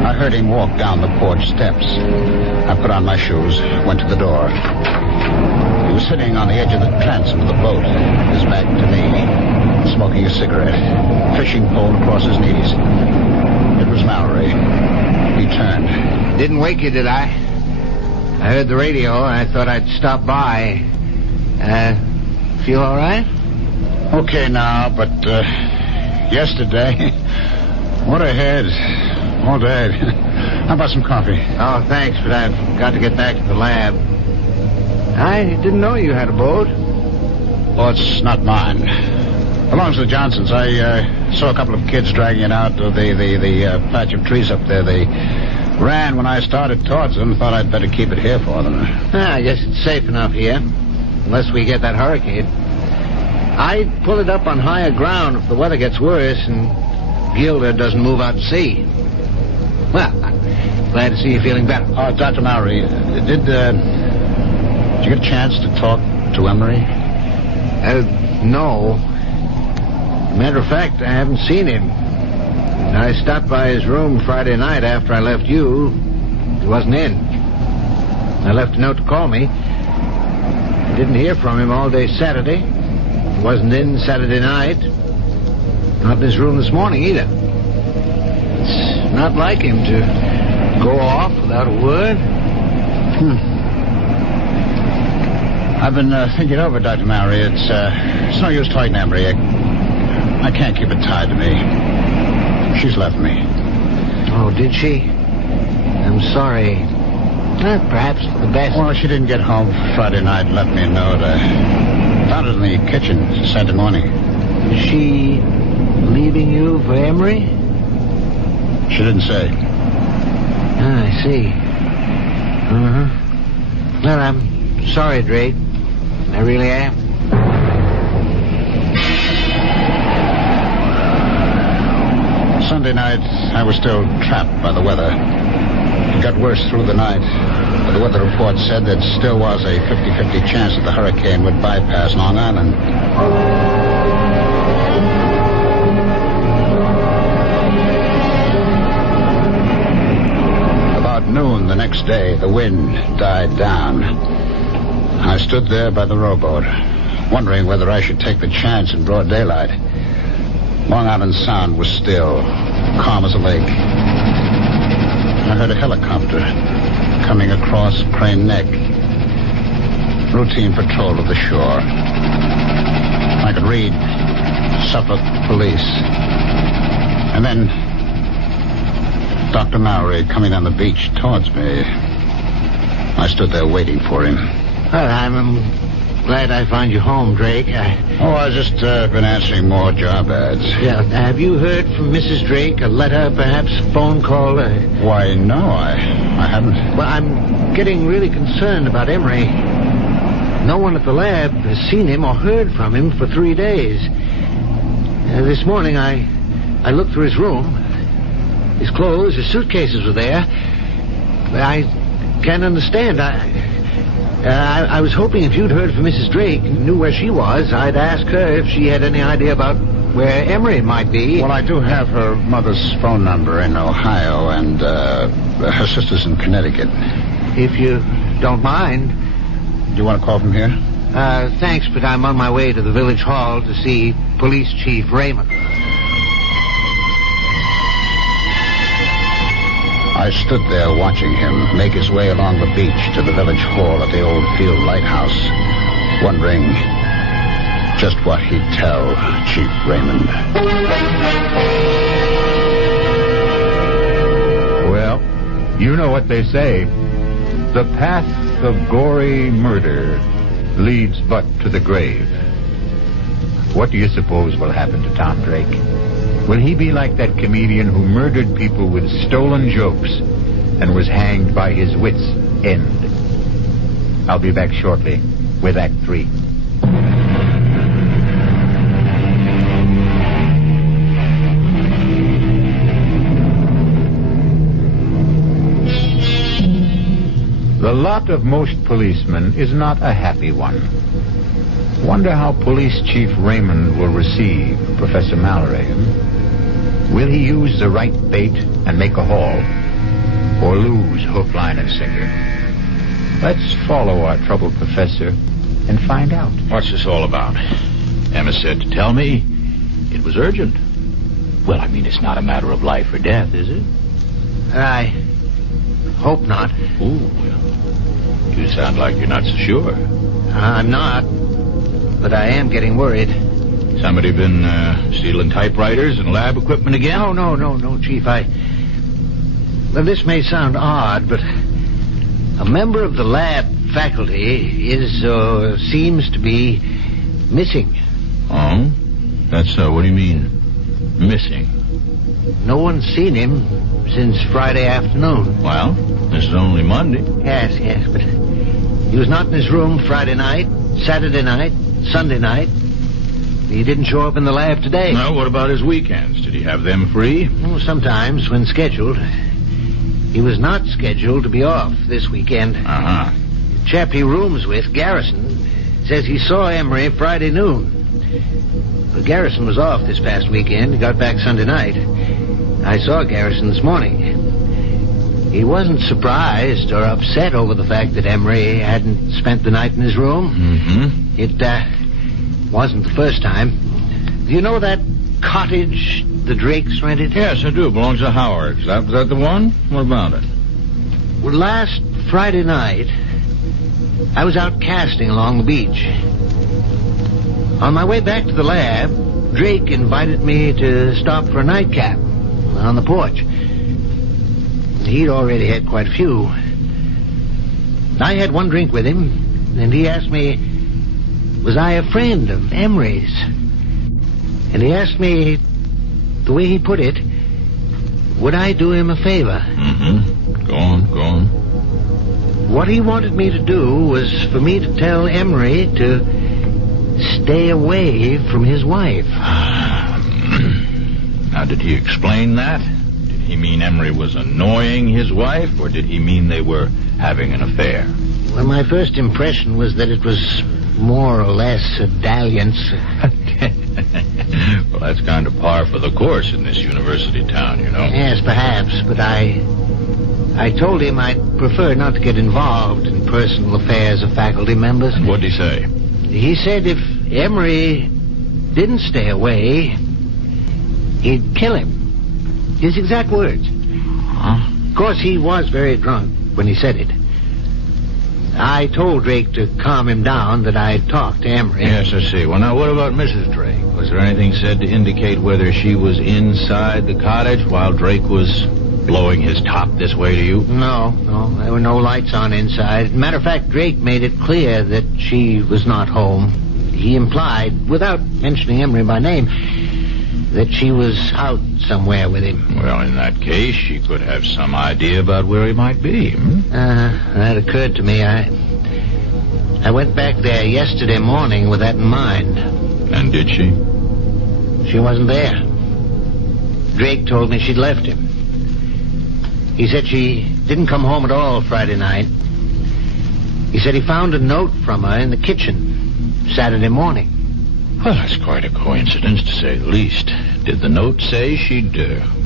I heard him walk down the porch steps. I put on my shoes, went to the door. He was sitting on the edge of the transom of the boat, his back to me, smoking a cigarette, fishing pole across his knees. It was Mallory. He turned. Didn't wake you, did I? I heard the radio, and I thought I'd stop by. Feel all right? Okay now, but yesterday. What a head. All day. How about some coffee? Oh, thanks, but I've got to get back to the lab. I didn't know you had a boat. Well, it's not mine. Belongs to the Johnsons. I saw a couple of kids dragging it out of the patch of trees up there. They ran when I started towards them. Thought I'd better keep it here for them. I guess it's safe enough here. Unless we get that hurricane. I'd pull it up on higher ground if the weather gets worse and Gilda doesn't move out to sea. Well, glad to see you feeling better. Dr. Mowry, did you get a chance to talk to Emery? No. Matter of fact, I haven't seen him. I stopped by his room Friday night after I left you. He wasn't in. I left a note to call me. I didn't hear from him all day Saturday. He wasn't in Saturday night. Not in his room this morning either. It's not like him to go off without a word. I've been thinking over, Dr. Mowry. It's no use talking to Emery. I can't keep it tied to me. She's left me. Oh, did she? I'm sorry. Perhaps for the best. Well, she didn't get home Friday night and left me a note. I found it in the kitchen Saturday morning. Is she leaving you for Emery? She didn't say. I see. Well, I'm sorry, Drake. I really am. Sunday night, I was still trapped by the weather. It got worse through the night. But the weather report said there still was a 50-50 chance that the hurricane would bypass Long Island. About noon the next day, the wind died down. I stood there by the rowboat, wondering whether I should take the chance in broad daylight. Long Island Sound was still, calm as a lake. I heard a helicopter coming across Crane Neck. Routine patrol of the shore. I could read Suffolk Police. And then Dr. Mowry coming down the beach towards me. I stood there waiting for him. Well, I'm glad I found you home, Drake. I've just been answering more job ads. Yeah. Have you heard from Mrs. Drake? A letter, perhaps? Phone call? Why, no, I haven't. Well, I'm getting really concerned about Emery. No one at the lab has seen him or heard from him for 3 days. This morning, I looked through his room. His clothes, his suitcases were there. But I can't understand. I was hoping if you'd heard from Mrs. Drake and knew where she was, I'd ask her if she had any idea about where Emery might be. Well, I do have her mother's phone number in Ohio and her sister's in Connecticut. If you don't mind. Do you want to call from here? Thanks, but I'm on my way to the village hall to see Police Chief Raymond. I stood there watching him make his way along the beach to the village hall at the old field lighthouse, wondering just what he'd tell Chief Raymond. Well, you know what they say. The path of gory murder leads but to the grave. What do you suppose will happen to Tom Drake? Will he be like that comedian who murdered people with stolen jokes and was hanged by his wits' end? I'll be back shortly with Act 3. The lot of most policemen is not a happy one. Wonder how Police Chief Raymond will receive Professor Mallory. Will he use the right bait and make a haul? Or lose hook, line, and sinker? Let's follow our troubled professor and find out. What's this all about? Emma said to tell me it was urgent. Well, I mean, it's not a matter of life or death, is it? I hope not. Ooh, you sound like you're not so sure. I'm not. But I am getting worried. Somebody been stealing typewriters and lab equipment again? No, Chief. Well, this may sound odd, but a member of the lab faculty seems to be missing. Oh? That's so. What do you mean, missing? No one's seen him since Friday afternoon. Well, this is only Monday. Yes, but he was not in his room Friday night, Saturday night, Sunday night. He didn't show up in the lab today. Well, what about his weekends? Did he have them free? Well, sometimes, when scheduled. He was not scheduled to be off this weekend. Uh-huh. The chap he rooms with, Garrison, says he saw Emery Friday noon. Well, Garrison was off this past weekend. He got back Sunday night. I saw Garrison this morning. He wasn't surprised or upset over the fact that Emery hadn't spent the night in his room. Mm-hmm. It wasn't the first time. Do you know that cottage the Drakes rented? Yes, I do. It belongs to Howard. Is that the one? What about it? Well, last Friday night, I was out casting along the beach. On my way back to the lab, Drake invited me to stop for a nightcap on the porch. He'd already had quite a few. I had one drink with him, and he asked me, was I a friend of Emery's? And he asked me, the way he put it, would I do him a favor? Mm-hmm. Go on. What he wanted me to do was for me to tell Emery to stay away from his wife. Now, did he explain that? Did he mean Emery was annoying his wife, or did he mean they were having an affair? Well, my first impression was that it was more or less a dalliance. Well, that's kind of par for the course in this university town, you know. Yes, perhaps, but I told him I'd prefer not to get involved in personal affairs of faculty members. And what'd he say? He said if Emery didn't stay away, he'd kill him. His exact words. Huh? Of course, he was very drunk when he said it. I told Drake to calm him down, that I'd talked to Emery. Yes, I see. Well, now, what about Mrs. Drake? Was there anything said to indicate whether she was inside the cottage while Drake was blowing his top this way to you? No. There were no lights on inside. Matter of fact, Drake made it clear that she was not home. He implied, without mentioning Emery by name, that she was out somewhere with him. Well, in that case, she could have some idea about where he might be. That occurred to me. I went back there yesterday morning with that in mind. And did she? She wasn't there. Drake told me she'd left him. He said she didn't come home at all Friday night. He said he found a note from her in the kitchen Saturday morning. Well, that's quite a coincidence, to say the least. Did the note say she'd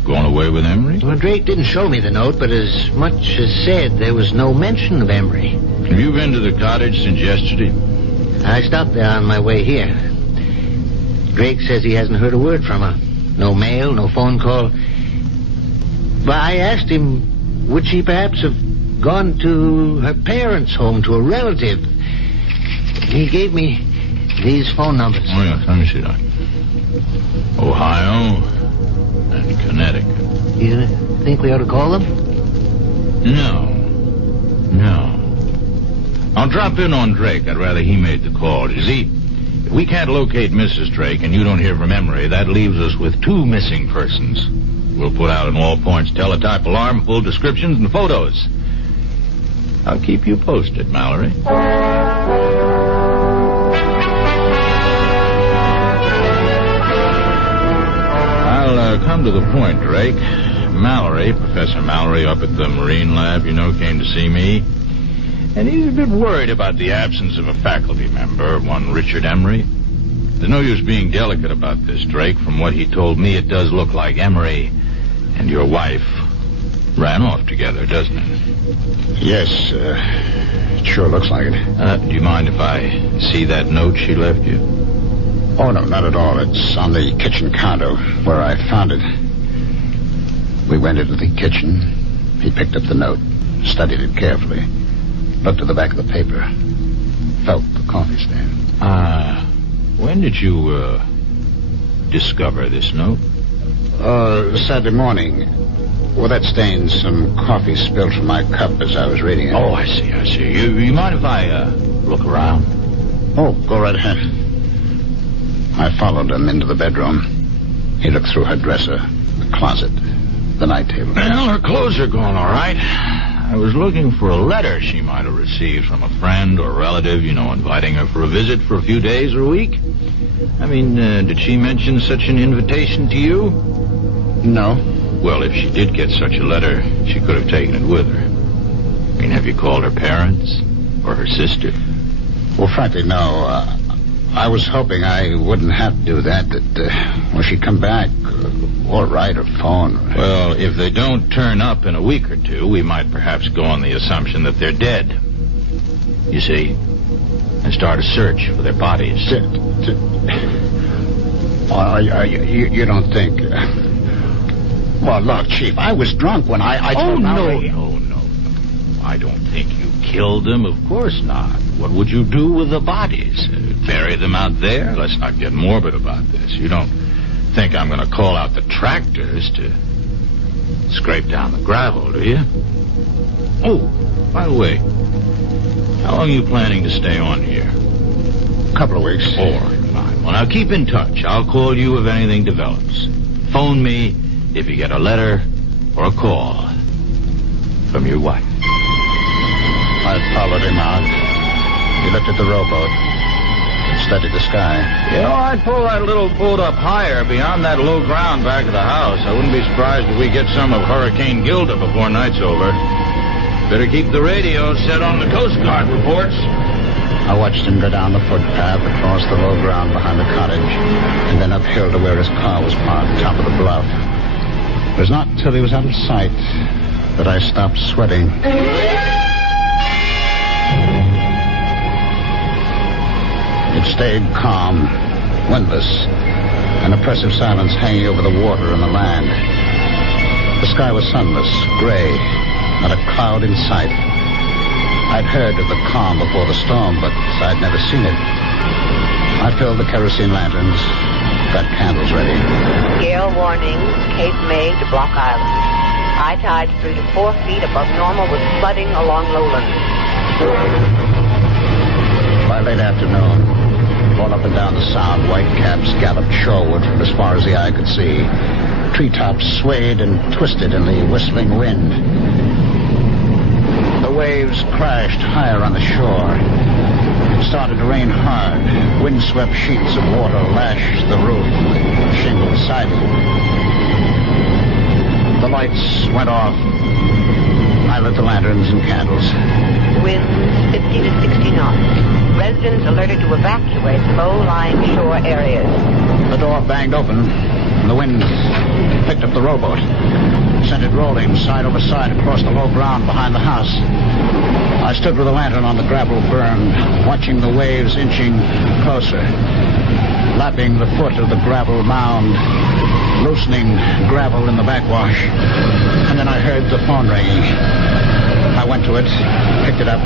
gone away with Emery? Well, Drake didn't show me the note, but as much as said there was no mention of Emery. Have you been to the cottage since yesterday? I stopped there on my way here. Drake says he hasn't heard a word from her. No mail, no phone call. But I asked him, would she perhaps have gone to her parents' home, to a relative? He gave me these phone numbers. Oh, yes, let me see that. Ohio and Connecticut. You think we ought to call them? No. I'll drop in on Drake. I'd rather he made the call. You see, if we can't locate Mrs. Drake and you don't hear from Emery, that leaves us with two missing persons. We'll put out an all-points teletype alarm, full descriptions and photos. I'll keep you posted, Mallory. I'll come to the point, Drake. Mallory, Professor Mallory up at the Marine Lab, came to see me. And he's a bit worried about the absence of a faculty member, one Richard Emery. There's no use being delicate about this, Drake. From what he told me, it does look like Emery and your wife ran off together, doesn't it? Yes, it sure looks like it. Do you mind if I see that note she left you? Oh, no, not at all. It's on the kitchen counter where I found it. We went into the kitchen. He picked up the note, studied it carefully, looked at the back of the paper, felt the coffee stain. When did you discover this note? Saturday morning. Well, that stained some coffee spilled from my cup as I was reading it. Oh, I see. You mind if I look around? Oh, go right ahead. I followed him into the bedroom. He looked through her dresser, the closet, the night table. Well, her clothes are gone, all right. I was looking for a letter she might have received from a friend or relative, inviting her for a visit for a few days or a week. I mean, did she mention such an invitation to you? No. Well, if she did get such a letter, she could have taken it with her. I mean, have you called her parents or her sister? Well, frankly, no. I was hoping I wouldn't have to do that, when she'd come back, or write or phone. Well, if they don't turn up in a week or two, we might perhaps go on the assumption that they're dead. You see, and start a search for their bodies. You don't think... Well, look, Chief, I was drunk when I told Mallory... No. I don't think you killed them. Of course not. What would you do with the bodies? Bury them out there? Let's not get morbid about this. You don't think I'm going to call out the tractors to scrape down the gravel, do you? Oh, by the way, how long are you planning to stay on here? A couple of weeks. All right, fine. Well, now keep in touch. I'll call you if anything develops. Phone me if you get a letter or a call from your wife. I followed him out. He looked at the rowboat and studied the sky. I'd pull that little boat up higher beyond that low ground back of the house. I wouldn't be surprised if we get some of Hurricane Gilda before night's over. Better keep the radio set on the Coast Guard reports. I watched him go down the footpath across the low ground behind the cottage and then uphill to where his car was parked, top of the bluff. It was not until he was out of sight that I stopped sweating. It stayed calm, windless, an oppressive silence hanging over the water and the land. The sky was sunless, gray, not a cloud in sight. I'd heard of the calm before the storm, but I'd never seen it. I filled the kerosene lanterns, got candles ready. Gale warnings, Cape May to Block Island. High tide 3 to 4 feet above normal with flooding along lowlands. By late afternoon, all up and down the sound, whitecaps galloped shoreward from as far as the eye could see. Treetops swayed and twisted in the whistling wind. The waves crashed higher on the shore. It started to rain hard. Windswept sheets of water lashed the roof, the shingle siding. The lights went off. I lit the lanterns and candles. Winds 50 to 60 knots. Residents alerted to evacuate low-lying shore areas. The door banged open, and the wind picked up the rowboat, sent it rolling side over side across the low ground behind the house. I stood with a lantern on the gravel berm, watching the waves inching closer, lapping the foot of the gravel mound, loosening gravel in the backwash. And then I heard the phone ringing. I went to it, picked it up,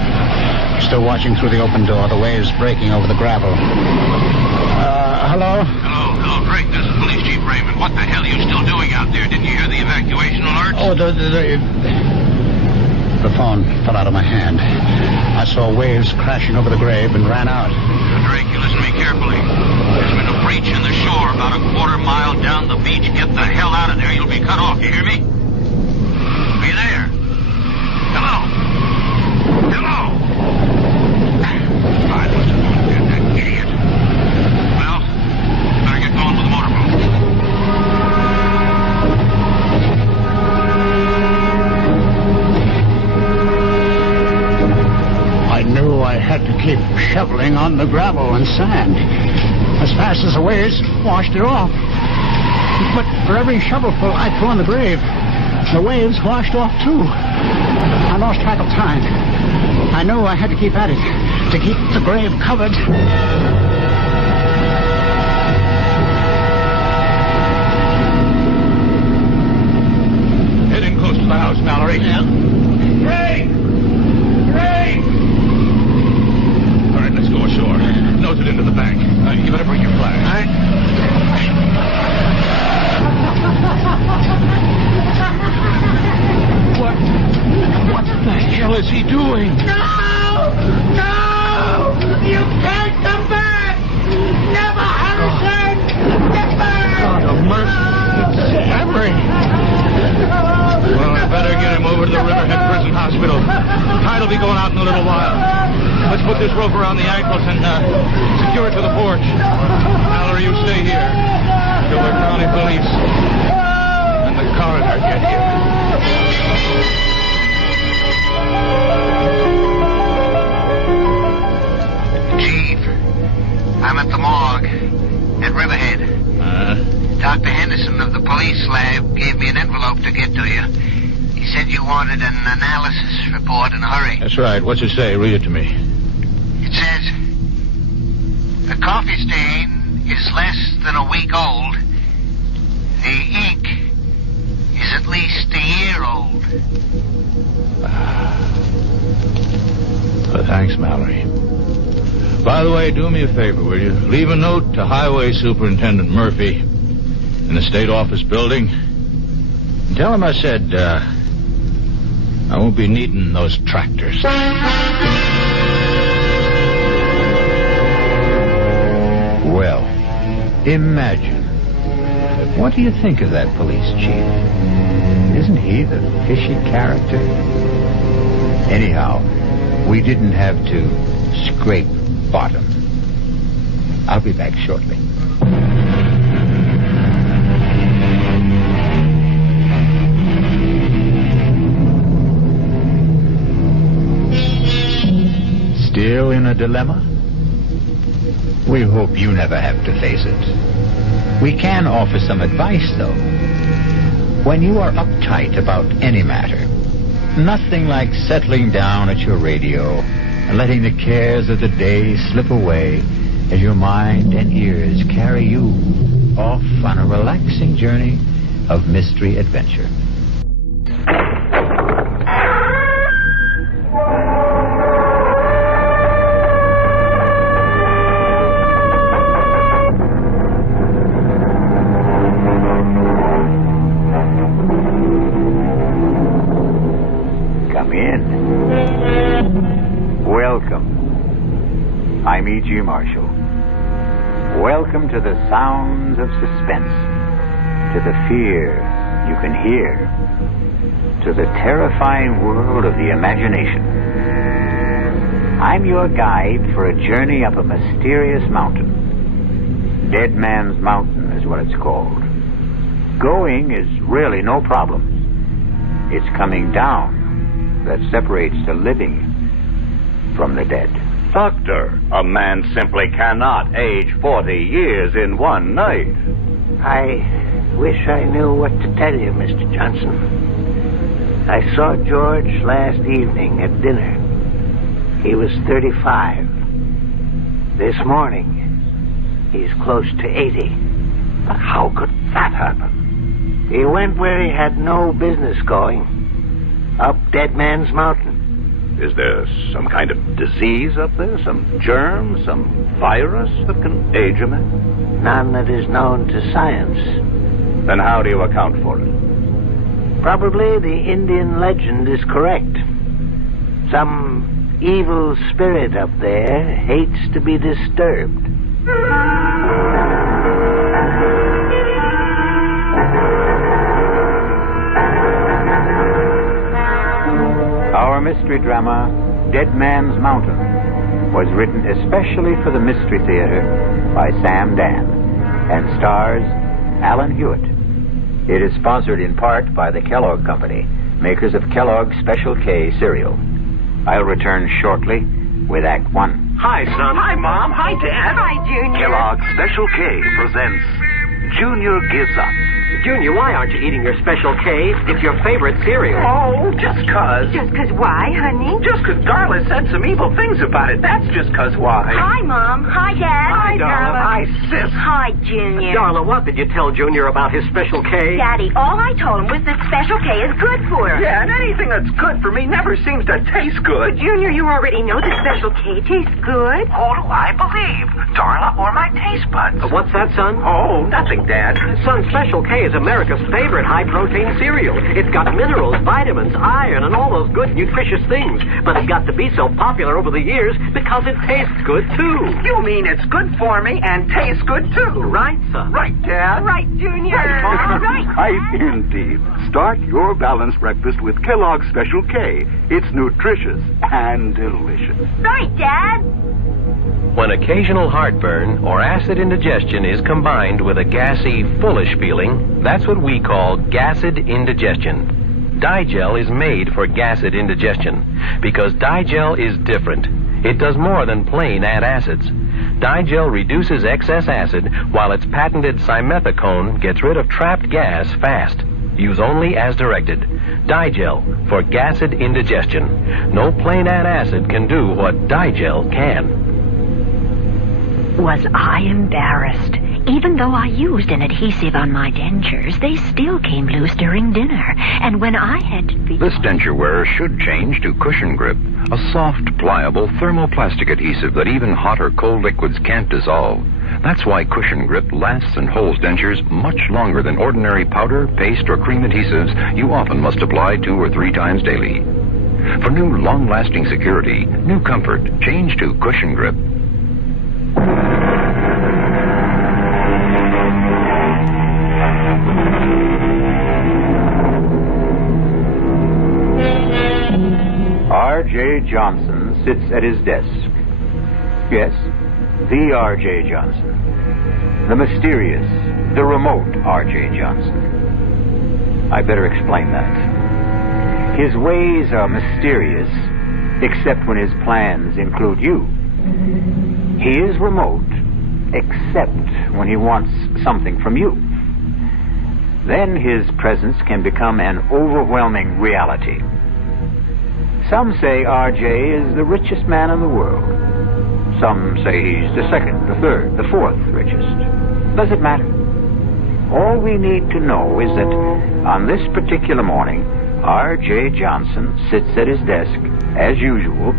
still watching through the open door, the waves breaking over the gravel. Hello? Hello, Drake. This is Police Chief Raymond. What the hell are you still doing out there? Didn't you hear the evacuation alert? Oh, the phone fell out of my hand. I saw waves crashing over the grave and ran out. Drake, you listen to me carefully. There's been a breach in the shore about a quarter mile down the beach. Get the hell out of there. You'll be cut off. You hear me? Are you there? Hello? Hello? I must have been that idiot. Well, better get going with the motorboat. I knew I had to keep shoveling on the gravel and sand as fast as the waves washed it off. But for every shovelful I threw on the grave, the waves washed off too. I lost track of time. I knew I had to keep at it to keep the grave covered. Heading close to the house, Mallory. Yeah. Ray! All right, let's go ashore. Note that it into the bank. You better bring your flash. What the hell is he doing? No! No! You can't come back! Never, Harrison! Never! God of mercy. It's Emery. Well, I better get him over to the Riverhead Prison Hospital. Tide will be going out in a little while. Let's put this rope around the ankles and secure it to the porch. Mallory, you stay here till the county police and the coroner get here. Chief, I'm at the morgue at Riverhead. Dr. Henderson of the police lab gave me an envelope to get to you. He said you wanted an analysis report in a hurry. That's right. What's it say? Read it to me. It says, the coffee stain is less than a week old. The ink is at least a year old. Thanks, Mallory. By the way, do me a favor, will you? Leave a note to Highway Superintendent Murphy in the State Office building. And tell him I said, I won't be needing those tractors. Well, imagine. What do you think of that police chief? Isn't he the fishy character? Anyhow, we didn't have to scrape bottom. I'll be back shortly. Still in a dilemma? We hope you never have to face it. We can offer some advice, though. When you are uptight about any matter, nothing like settling down at your radio and letting the cares of the day slip away as your mind and ears carry you off on a relaxing journey of mystery adventure. I'm E.G. Marshall. Welcome to the sounds of suspense, to the fear you can hear, to the terrifying world of the imagination. I'm your guide for a journey up a mysterious mountain. Dead Man's Mountain is what it's called. Going is really no problem. It's coming down that separates the living from the dead. Doctor, a man simply cannot age 40 years in one night. I wish I knew what to tell you, Mr. Johnson. I saw George last evening at dinner. He was 35. This morning, he's close to 80. But how could that happen? He went where he had no business going. Up Dead Man's Mountain. Is there some kind of disease up there? Some germ? Some virus that can age a man? None that is known to science. Then how do you account for it? Probably the Indian legend is correct. Some evil spirit up there hates to be disturbed. Our mystery drama, Dead Man's Mountain, was written especially for the Mystery Theater by Sam Dan and stars Alan Hewitt. It is sponsored in part by the Kellogg Company, makers of Kellogg's Special K cereal. I'll return shortly with Act 1. Hi, son. Hi, Mom. Hi, Dad. Hi, Junior. Kellogg's Special K presents Junior Gives Up. Junior, why aren't you eating your Special K? It's your favorite cereal. Oh, just 'cause. 'cause... Just 'cause why, honey? Just 'cause Darla said some evil things about it. That's just 'cause why. Hi, Mom. Hi, Dad. Hi, Darla. Hi, Sis. Hi, Junior. Darla, what did you tell Junior about his Special K? Daddy, all I told him was that Special K is good for us. Yeah, and anything that's good for me never seems to taste good. But, Junior, you already know that Special K tastes good. Who do I believe? Darla or my taste buds? What's that, son? Oh, nothing, Dad. Son, Special K is America's favorite high-protein cereal. It's got minerals, vitamins, iron, and all those good, nutritious things. But it got to be so popular over the years because it tastes good, too. You mean it's good for me and tastes good, too? Right, son. Right, Dad. Right, Junior. Right. Indeed. Start your balanced breakfast with Kellogg's Special K. It's nutritious and delicious. Right, Dad. When occasional heartburn or acid indigestion is combined with a gassy, foolish feeling, that's what we call gassed indigestion. Digel is made for gassed indigestion because Digel is different. It does more than plain add acids. Digel reduces excess acid while its patented simethicone gets rid of trapped gas fast. Use only as directed. Digel for gassed indigestion. No plain add acid can do what Digel can. Was I embarrassed? Even though I used an adhesive on my dentures, they still came loose during dinner. And when I had to be... This denture wearer should change to Cushion Grip, a soft, pliable thermoplastic adhesive that even hot or cold liquids can't dissolve. That's why Cushion Grip lasts and holds dentures much longer than ordinary powder, paste, or cream adhesives you often must apply 2 or 3 times daily. For new, long-lasting security, new comfort, change to Cushion Grip. R.J. Johnson sits at his desk. Yes, the R.J. Johnson. The mysterious, the remote R.J. Johnson. I better explain that. His ways are mysterious, except when his plans include you. He is remote, except when he wants something from you. Then his presence can become an overwhelming reality. Some say R.J. is the richest man in the world. Some say he's the second, the third, the fourth richest. Does it matter? All we need to know is that on this particular morning, R.J. Johnson sits at his desk, as usual,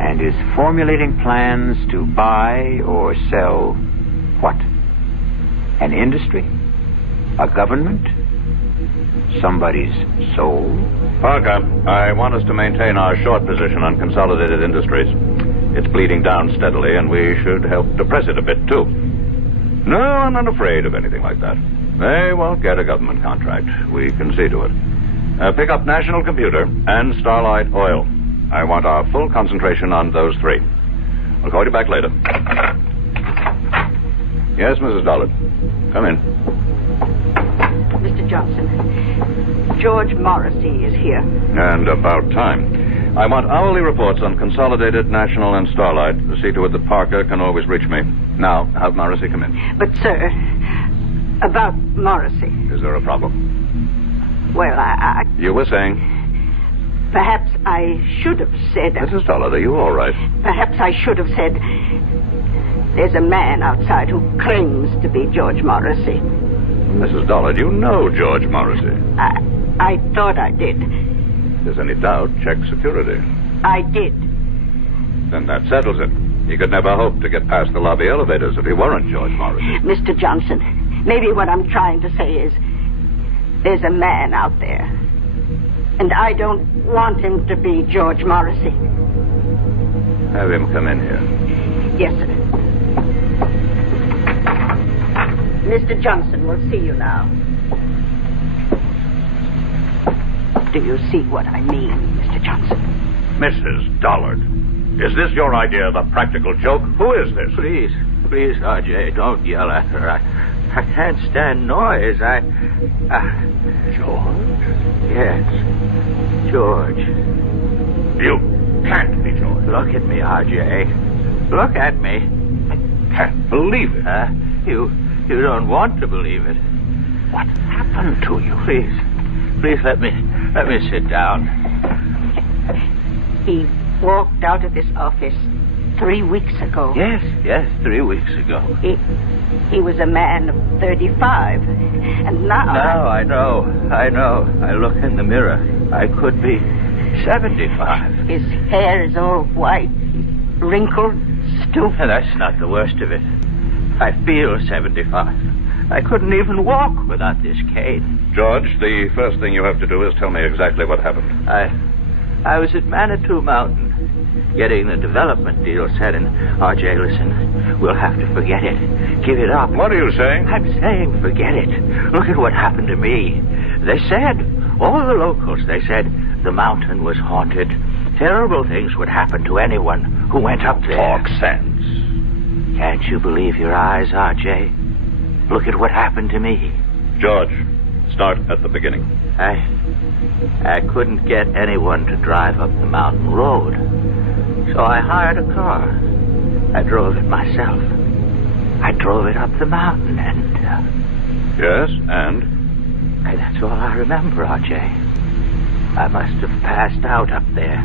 and is formulating plans to buy or sell what? An industry? A government? Somebody's soul? Parker, I want us to maintain our short position on Consolidated Industries. It's bleeding down steadily, and we should help depress it a bit, too. No, I'm not afraid of anything like that. They won't get a government contract. We can see to it. Pick up National Computer and Starlight Oil. I want our full concentration on those 3. I'll call you back later. Yes, Mrs. Dollard. Come in. Mr. Johnson, George Morrissey is here. And about time. I want hourly reports on Consolidated, National, and Starlight. See to it that Parker can always reach me. Now, have Morrissey come in. But, sir, about Morrissey. Is there a problem? Well, I... You were saying? Perhaps I should have said... Mrs. Dollard, are you all right? Perhaps I should have said... There's a man outside who claims to be George Morrissey. Mrs. Dollard, you know George Morrissey. I thought I did. If there's any doubt, check security. I did. Then that settles it. He could never hope to get past the lobby elevators if he weren't George Morrissey. Mr. Johnson, maybe what I'm trying to say is... There's a man out there. And I don't want him to be George Morrissey. Have him come in here. Yes, sir. Mr. Johnson will see you now. Do you see what I mean, Mr. Johnson? Mrs. Dollard, is this your idea of a practical joke? Who is this? Please, R.J., don't yell at her. I can't stand noise. George? Yes, George. You can't be George. Look at me, R.J. Look at me. I can't believe it. You don't want to believe it. What happened to you? Please let me sit down. He walked out of this office 3 weeks ago. Yes, 3 weeks ago. He was a man of 35. And now... Now I know. I look in the mirror. I could be 75. His hair is all white, wrinkled, stooped. And that's not the worst of it. I feel 75. I couldn't even walk without this cane. George, the first thing you have to do is tell me exactly what happened. I was at Manitou Mountain, getting the development deal set, and R.J., listen, we'll have to forget it. Give it up. What are you saying? I'm saying forget it. Look at what happened to me. They said, all the locals, they said, the mountain was haunted. Terrible things would happen to anyone who went up there. Talk sense. Can't you believe your eyes, R.J.? Look at what happened to me. George, start at the beginning. I couldn't get anyone to drive up the mountain road. So I hired a car. I drove it myself. I drove it up the mountain and... Yes, and? That's all I remember, R.J. I must have passed out up there.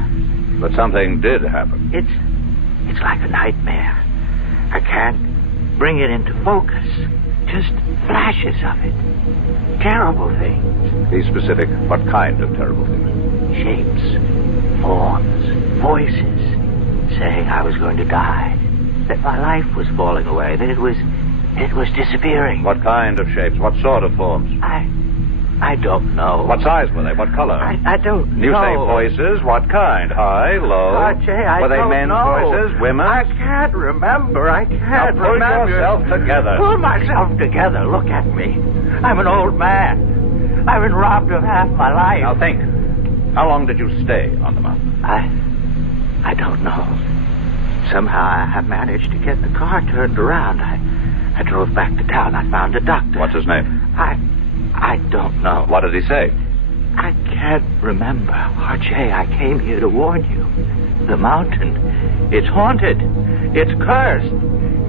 But something did happen. It's like a nightmare. I can't bring it into focus. Just flashes of it. Terrible things. Be specific. What kind of terrible things? Shapes, forms, voices, saying I was going to die, that my life was falling away, that it was disappearing. What kind of shapes? What sort of forms? I don't know. What size were they? What color? I don't know. You say voices. What kind? High, low? R.J., I were they don't men's know. voices? Women's? I can't remember. I can't pull remember. yourself together. Pull myself together. Look at me. I'm an old man. I've been robbed of half my life. Now think. How long did you stay on the mountain? I don't know. Somehow I have managed to get the car turned around. I drove back to town. I found a doctor. What's his name? I don't know. What did he say? I can't remember. R.J., I came here to warn you. The mountain, it's haunted. It's cursed.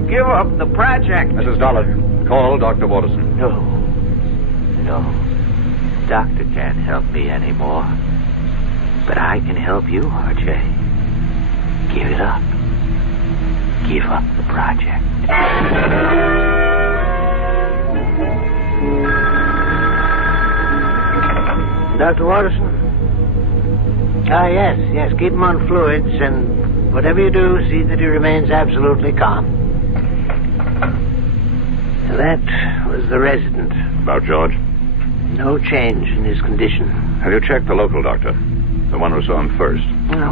Give up the project. Mrs. Dollard, call Dr. Waterson. No. Doctor can't help me anymore. But I can help you, R.J. Give it up. Give up the project. Dr. Waterson? Yes. Keep him on fluids, and whatever you do, see that he remains absolutely calm. That was the resident. About George? No change in his condition. Have you checked the local doctor? The one who saw him first?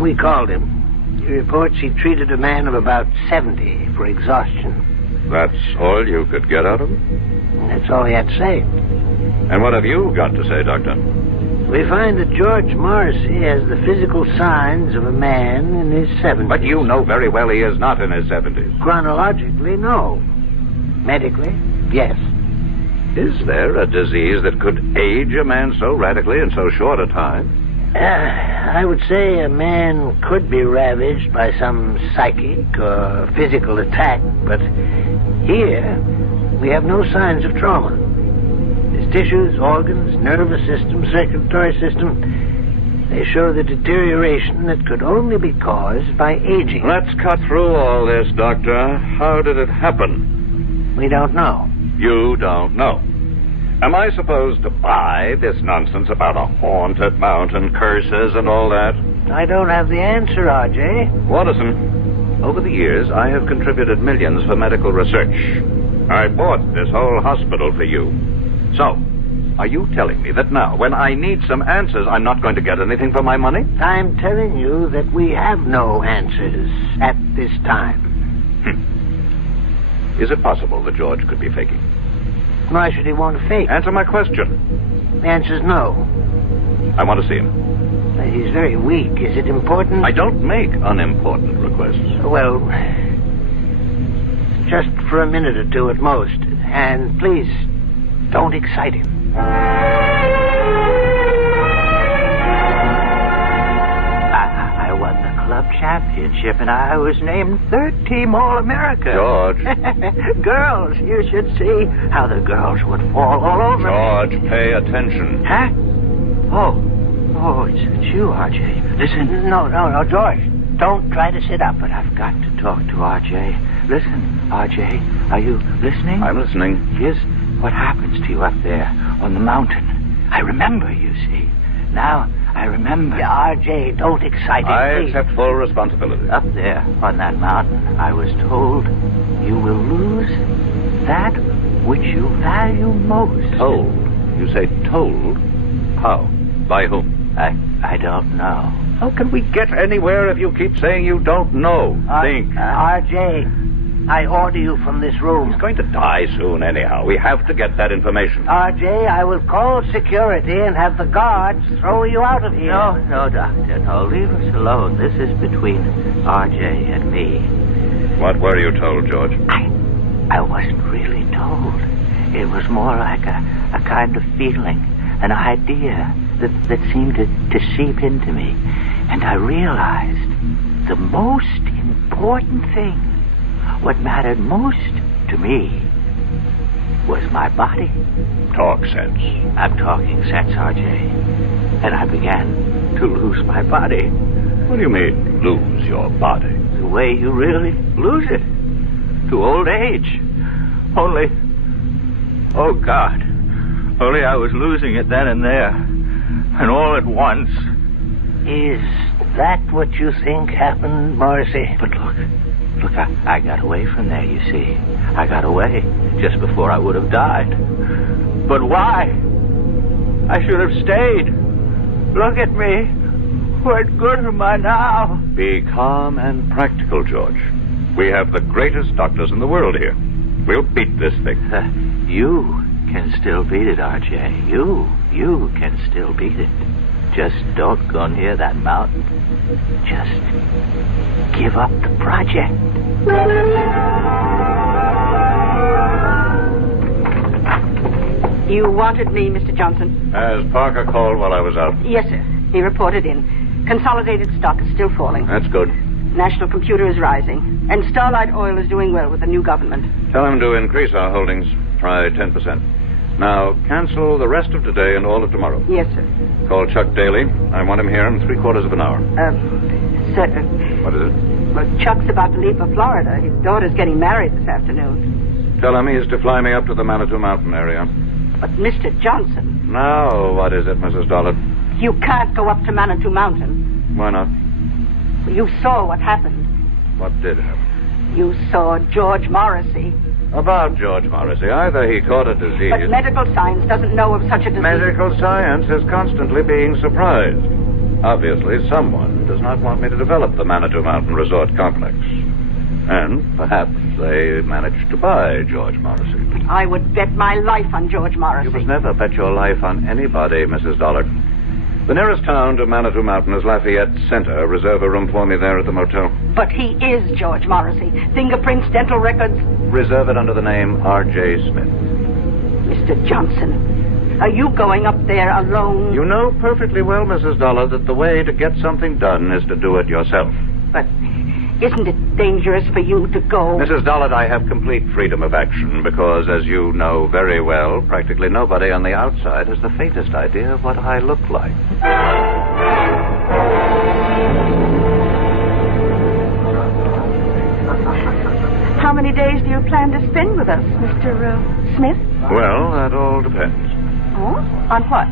We called him. He reports he treated a man of about 70 for exhaustion. That's all you could get out of him? That's all he had to say. And what have you got to say, Doctor? We find that George Morrissey has the physical signs of a man in his 70s. But you know very well he is not in his 70s. Chronologically, no. Medically, yes. Is there a disease that could age a man so radically in so short a time? I would say a man could be ravaged by some psychic or physical attack, but here we have no signs of trauma. His tissues, organs, nervous system, circulatory system, they show the deterioration that could only be caused by aging. Let's cut through all this, Doctor. How did it happen? We don't know. You don't know. Am I supposed to buy this nonsense about a haunted mountain, curses, and all that? I don't have the answer, R.J. Watterson, over the years, I have contributed millions for medical research. I bought this whole hospital for you. So, are you telling me that now, when I need some answers, I'm not going to get anything for my money? I'm telling you that we have no answers at this time. Is it possible that George could be faking? Why should he want to fake? Answer my question. The answer's no. I want to see him. He's very weak. Is it important? I don't make unimportant requests. Well, just for a minute or two at most. And please, don't excite him. I won the club championship, and I was named third team All-America. George. Girls, you should see how the girls would fall all over me. George, pay attention. Huh? Oh, Oh, it's you, R.J. Listen. No, George. Don't try to sit up. But I've got to talk to R.J. Listen, R.J., are you listening? I'm listening. Here's what happens to you up there on the mountain. I remember, you see. Now, I remember. R.J., don't excite him, I please. accept full responsibility. Up there on that mountain, I was told you will lose that which you value most. Told? You say told? How? By whom? I don't know. How can we get anywhere if you keep saying you don't know? Think. R.J., I order you from this room. He's going to die soon anyhow. We have to get that information. R.J., I will call security and have the guards throw you out of here. No, Doctor. No, leave us alone. This is between R.J. and me. What were you told, George? I wasn't really told. It was more like a kind of feeling, an idea that seemed to seep into me. And I realized the most important thing, what mattered most to me, was my body. Talk sense. I'm talking sense, R.J. And I began to lose my body. What do you mean, lose your body? The way you really lose it. To old age. Only, oh God, only I was losing it then and there. And all at once. Is that what you think happened, Morrissey? But look, I got away from there, you see. I got away just before I would have died. But why? I should have stayed. Look at me. What good am I now? Be calm and practical, George. We have the greatest doctors in the world here. We'll beat this thing. You can still beat it, R.J. You can still beat it. Just don't go near that mountain. Just give up the project. You wanted me, Mr. Johnson? Has Parker called while I was out? Yes, sir. He reported in. Consolidated stock is still falling. That's good. National Computer is rising. And Starlight Oil is doing well with the new government. Tell him to increase our holdings. Try 10%. Now, cancel the rest of today and all of tomorrow. Yes, sir. Call Chuck Daly. I want him here in 3/4 of an hour. Sir. What is it? Well, Chuck's about to leave for Florida. His daughter's getting married this afternoon. Tell him he's to fly me up to the Manitou Mountain area. But, Mr. Johnson... Now, what is it, Mrs. Dollard? You can't go up to Manitou Mountain. Why not? You saw what happened. What did happen? You saw George Morrissey. About George Morrissey. Either he caught a disease... But medical science doesn't know of such a disease. Medical science is constantly being surprised. Obviously, someone does not want me to develop the Manitou Mountain Resort Complex. And perhaps they managed to buy George Morrissey. But I would bet my life on George Morrissey. You must never bet your life on anybody, Mrs. Dollard. The nearest town to Manitou Mountain is Lafayette Center. Reserve a room for me there at the motel. But he is George Morrissey. Fingerprints, dental records. Reserve it under the name R.J. Smith. Mr. Johnson, are you going up there alone? You know perfectly well, Mrs. Dollard, that the way to get something done is to do it yourself. But isn't it dangerous for you to go? Mrs. Dollard, I have complete freedom of action because, as you know very well, practically nobody on the outside has the faintest idea of what I look like. How many days do you plan to spend with us, Mr. Smith? Well, that all depends. Oh? On what?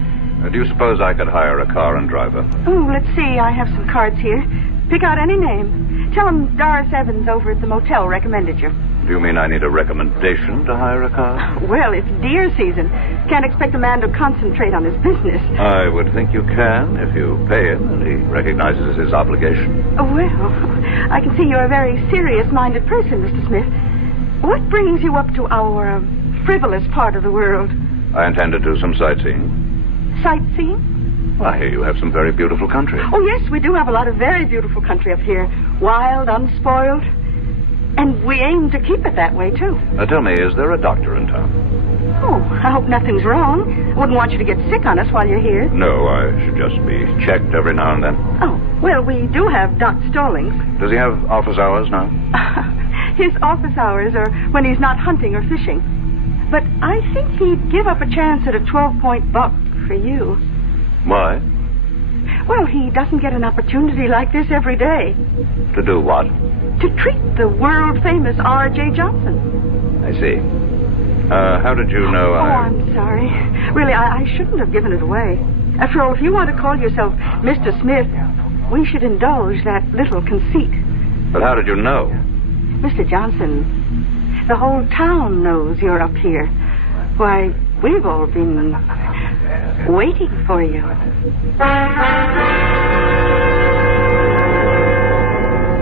Do you suppose I could hire a car and driver? Oh, let's see. I have some cards here. Pick out any name. Tell him Doris Evans over at the motel recommended you. Do you mean I need a recommendation to hire a car? Well, it's deer season. Can't expect a man to concentrate on his business. I would think you can if you pay him and he recognizes his obligation. Oh, well, I can see you're a very serious-minded person, Mr. Smith. What brings you up to our frivolous part of the world? I intend to do some sightseeing. Sightseeing? I hear you have some very beautiful country. Oh, yes, we do have a lot of very beautiful country up here. Wild, unspoiled. And we aim to keep it that way, too. Tell me, is there a doctor in town? Oh, I hope nothing's wrong. I wouldn't want you to get sick on us while you're here. No, I should just be checked every now and then. Oh, well, we do have Doc Stallings. Does he have office hours now? His office hours are when he's not hunting or fishing. But I think he'd give up a chance at a 12-point buck for you. Why? Well, he doesn't get an opportunity like this every day. To do what? To treat the world-famous R.J. Johnson. I see. How did you know I'm sorry. Really, I shouldn't have given it away. After all, if you want to call yourself Mr. Smith, we should indulge that little conceit. But how did you know? Mr. Johnson, the whole town knows you're up here. Why, we've all been waiting for you.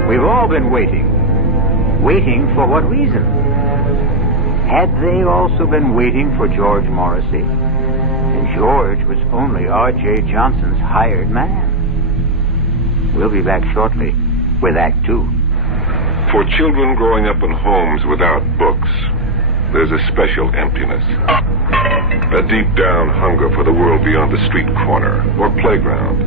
We've all been waiting. Waiting for what reason? Had they also been waiting for George Morrissey? And George was only R.J. Johnson's hired man. We'll be back shortly with Act 2. For children growing up in homes without books, there's a special emptiness. A deep-down hunger for the world beyond the street corner or playground.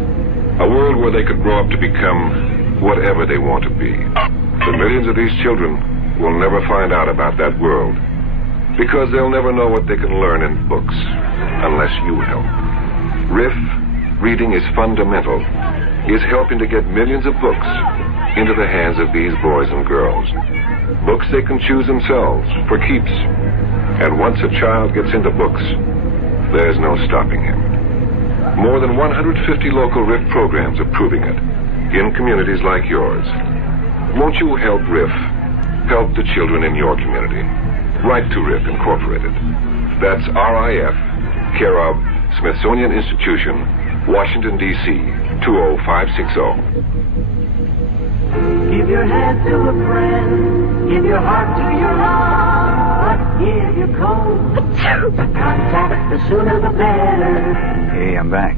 A world where they could grow up to become whatever they want to be. The millions of these children will never find out about that world because they'll never know what they can learn in books unless you help. RIF, Reading is Fundamental, is helping to get millions of books into the hands of these boys and girls. Books they can choose themselves for keeps. And once a child gets into books, there's no stopping him. More than 150 local RIF programs are proving it in communities like yours. Won't you help RIF? Help the children in your community. Write to RIF Incorporated. That's RIF, care of Smithsonian Institution, Washington, D.C., 20560. Give your hand to a friend. Give your heart to your heart. Give your cold. Contact, the sooner the better. Hey, I'm back.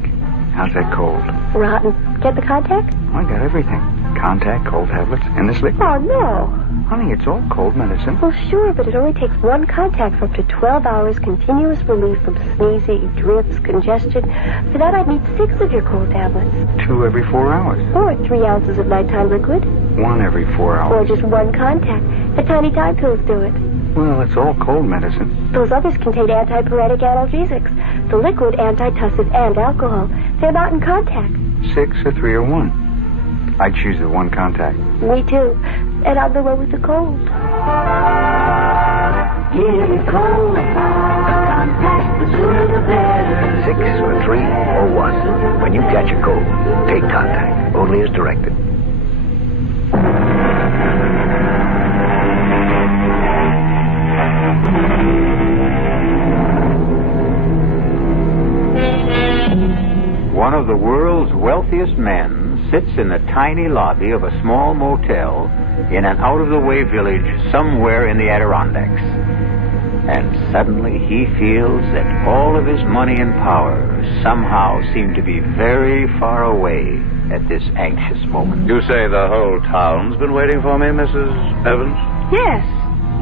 How's that cold? Rotten. Get the contact? I got everything. Contact, cold tablets, and this liquid. Oh, no. Honey, it's all cold medicine. Well, sure, but it only takes one contact for up to 12 hours continuous relief from sneezing, drips, congestion. For that, I'd need 6 of your cold tablets. 2 every 4 hours. Or 3 ounces of nighttime liquid. 1 every 4 hours. Or just one contact. The tiny time pills do it. Well, it's all cold medicine. Those others contain antipyretic analgesics. The liquid, antitussive, and alcohol. They're not in contact. 6 or 3 or 1. I'd choose the one contact. Me too. And I'm the one with the cold. Give it cold. Contact, the sooner the better. 6 or 3 or 1. When you catch a cold, take contact. Only as directed. One of the world's wealthiest men sits in the tiny lobby of a small motel in an out-of-the-way village somewhere in the Adirondacks. And suddenly he feels that all of his money and power somehow seem to be very far away at this anxious moment. You say the whole town's been waiting for me, Mrs. Evans? Yes,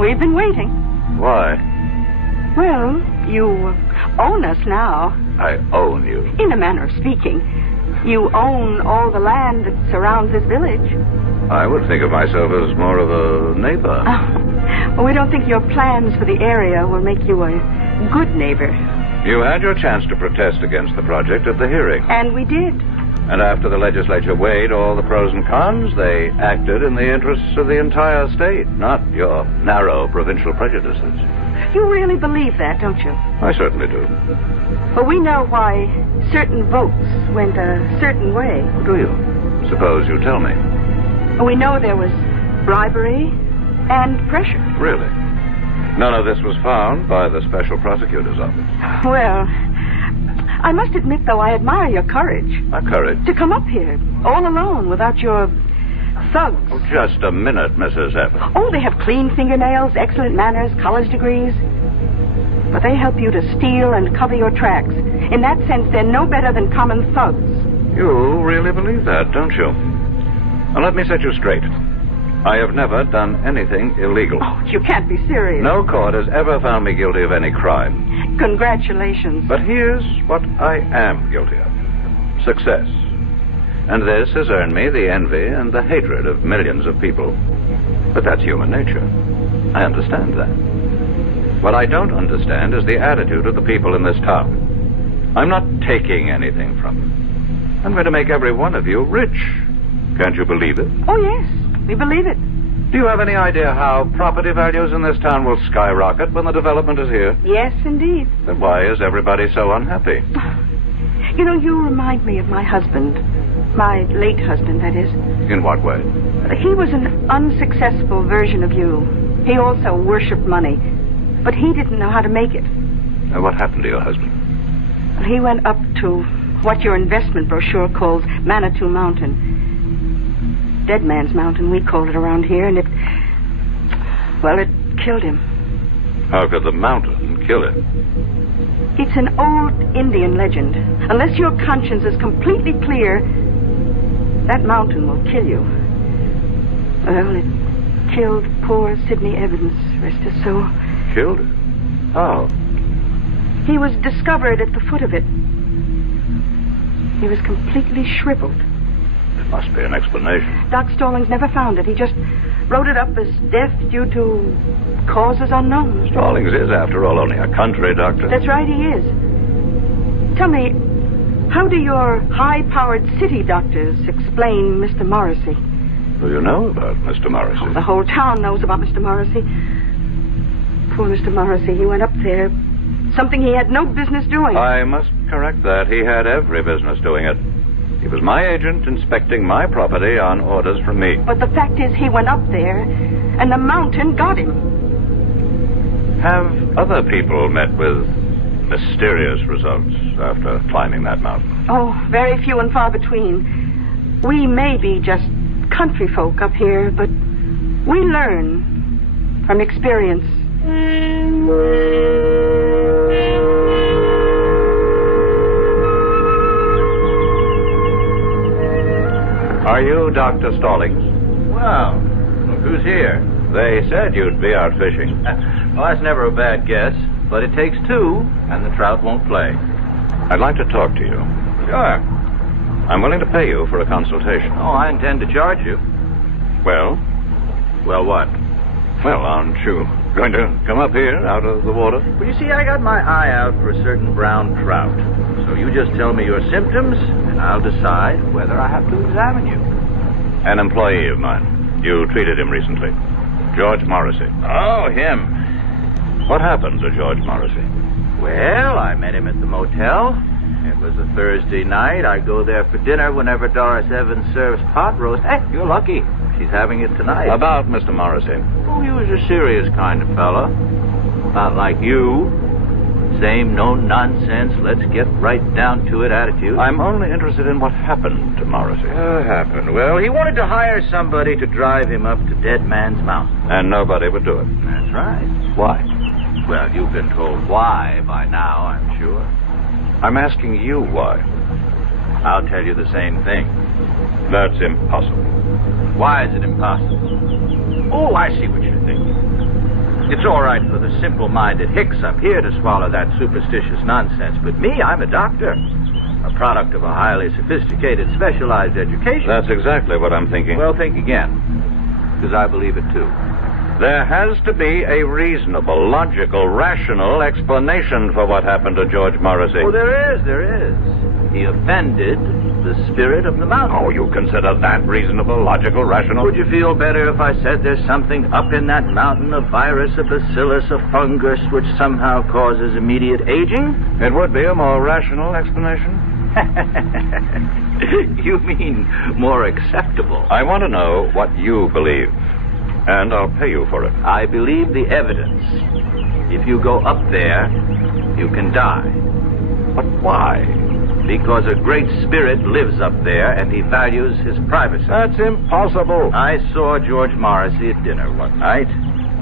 we've been waiting. Why? Well, you own us now. I own you. In a manner of speaking. You own all the land that surrounds this village. I would think of myself as more of a neighbor. Well, we don't think your plans for the area will make you a good neighbor. You had your chance to protest against the project at the hearing. And we did. And after the legislature weighed all the pros and cons, they acted in the interests of the entire state, not your narrow provincial prejudices. You really believe that, don't you? I certainly do. Well, we know why certain votes went a certain way. Do you? Suppose you tell me. We know there was bribery and pressure. Really? None of this was found by the special prosecutor's office. Well, I must admit, though, I admire your courage. My courage? To come up here, all alone, without your thugs. Oh, just a minute, Mrs. Evans. Oh, they have clean fingernails, excellent manners, college degrees. But they help you to steal and cover your tracks. In that sense, they're no better than common thugs. You really believe that, don't you? Now, let me set you straight. I have never done anything illegal. Oh, you can't be serious. No court has ever found me guilty of any crime. Congratulations. But here's what I am guilty of. Success. And this has earned me the envy and the hatred of millions of people. But that's human nature. I understand that. What I don't understand is the attitude of the people in this town. I'm not taking anything from them. I'm going to make every one of you rich. Can't you believe it? Oh, yes. We believe it. Do you have any idea how property values in this town will skyrocket when the development is here? Yes, indeed. Then why is everybody so unhappy? You know, you remind me of my husband. My late husband, that is. In what way? He was an unsuccessful version of you. He also worshipped money. But he didn't know how to make it. What happened to your husband? He went up to what your investment brochure calls Manitou Mountain. Dead Man's Mountain, we call it around here, and it killed him. How could the mountain kill him? It's an old Indian legend. Unless your conscience is completely clear, that mountain will kill you. Well, it killed poor Sidney Evans, rest his soul. Killed him? How? He was discovered at the foot of it. He was completely shriveled. There must be an explanation. Doc Stallings never found it. He just wrote it up as death due to causes unknown. Stallings is, after all, only a country doctor. That's right, he is. Tell me, how do your high-powered city doctors explain Mr. Morrissey? Do you know about Mr. Morrissey? Oh, the whole town knows about Mr. Morrissey. Poor Mr. Morrissey, he went up there. Something he had no business doing. I must correct that. He had every business doing it. He was my agent inspecting my property on orders from me. But the fact is, he went up there, and the mountain got him. Have other people met with mysterious results after climbing that mountain? Oh, very few and far between. We may be just country folk up here, but we learn from experience. Are you Dr. Stallings? Well, look who's here. They said you'd be out fishing. Well, that's never a bad guess, but it takes two, and the trout won't play. I'd like to talk to you. Sure. I'm willing to pay you for a consultation. Oh, I intend to charge you. Well? Well, what? Well, aren't you going to come up here out of the water? Well, you see, I got my eye out for a certain brown trout. So you just tell me your symptoms, and I'll decide whether I have to examine you. An employee of mine. You treated him recently. George Morrissey. Oh, him. What happened to George Morrissey? Well, I met him at the motel. It was a Thursday night. I go there for dinner whenever Doris Evans serves pot roast. Hey, you're lucky. She's having it tonight. About Mr. Morrissey. Oh, he was a serious kind of fella. Not like you. Same no-nonsense, let's get right down to it attitude. I'm only interested in what happened to Morrissey. What happened? Well, he wanted to hire somebody to drive him up to Dead Man's Mountain. And nobody would do it. That's right. Why? Well, you've been told why by now, I'm sure. I'm asking you why. I'll tell you the same thing. That's impossible. Why is it impossible? Oh, I see what you're thinking. It's all right for the simple-minded hicks up here to swallow that superstitious nonsense, but me, I'm a doctor. A product of a highly sophisticated, specialized education. That's exactly what I'm thinking. Well, think again, because I believe it too. There has to be a reasonable, logical, rational explanation for what happened to George Morrissey. Oh, there is. He offended the spirit of the mountain. Oh, you consider that reasonable, logical, rational? Would you feel better if I said there's something up in that mountain, a virus, a bacillus, a fungus, which somehow causes immediate aging? It would be a more rational explanation. You mean more acceptable? I want to know what you believe, and I'll pay you for it. I believe the evidence. If you go up there, you can die. But why? Because a great spirit lives up there, and he values his privacy. That's impossible. I saw George Morrissey at dinner one night.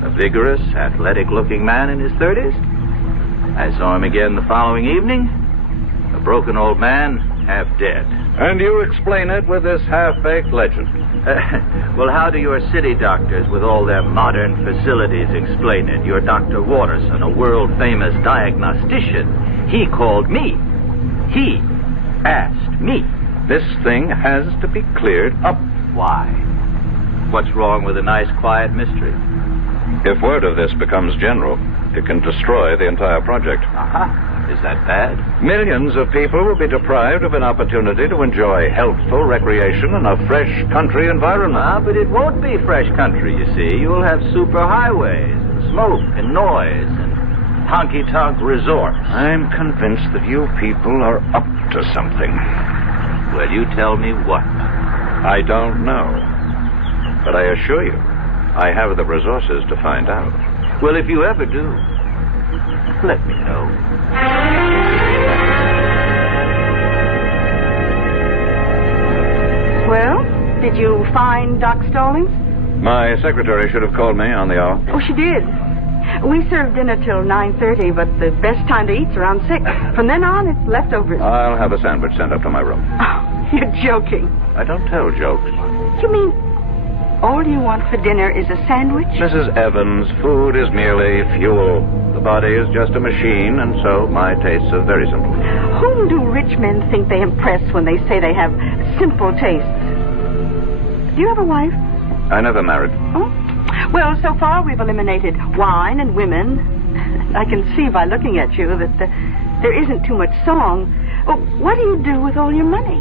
A vigorous, athletic-looking man in his 30s. I saw him again the following evening. A broken old man, half dead. And you explain it with this half-baked legend. Well, how do your city doctors, with all their modern facilities, explain it? Your Dr. Watterson, a world-famous diagnostician, he called me. He asked me. This thing has to be cleared up. Why? What's wrong with a nice, quiet mystery? If word of this becomes general, it can destroy the entire project. Aha. Is that bad? Millions of people will be deprived of an opportunity to enjoy healthful recreation in a fresh country environment. But it won't be fresh country, you see. You'll have superhighways, and smoke, and noise, and honky-tonk resorts. I'm convinced that you people are up to something. Well, you tell me what. I don't know. But I assure you, I have the resources to find out. Well, if you ever do, let me know. Well, did you find Doc Stallings? My secretary should have called me on the hour. Oh, she did. We serve dinner till 9:30, but the best time to eat's around 6. From then on, it's leftovers. I'll have a sandwich sent up to my room. Oh, you're joking. I don't tell jokes. You mean all you want for dinner is a sandwich? Mrs. Evans, food is merely fuel. The body is just a machine, and so my tastes are very simple. Whom do rich men think they impress when they say they have simple tastes? Do you have a wife? I never married. Oh? Well, so far we've eliminated wine and women. I can see by looking at you that there isn't too much song. Oh, what do you do with all your money?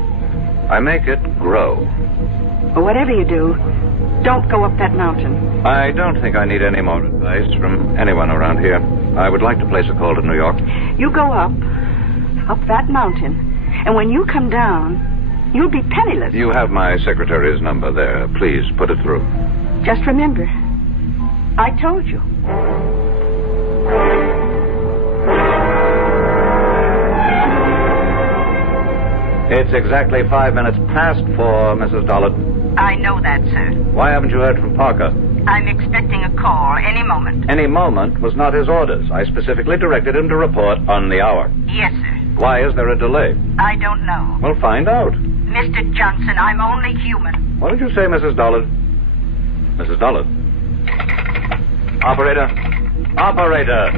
I make it grow. Well, whatever you do, don't go up that mountain. I don't think I need any more advice from anyone around here. I would like to place a call to New York. You go up that mountain, and when you come down, you'll be penniless. You have my secretary's number there. Please put it through. Just remember, I told you. It's exactly 5 minutes past 4, Mrs. Dollard. I know that, sir. Why haven't you heard from Parker? I'm expecting a call any moment. Any moment was not his orders. I specifically directed him to report on the hour. Yes, sir. Why is there a delay? I don't know. Well, find out. Mr. Johnson, I'm only human. What did you say, Mrs. Dollard? Mrs. Dollard? Operator? Operator!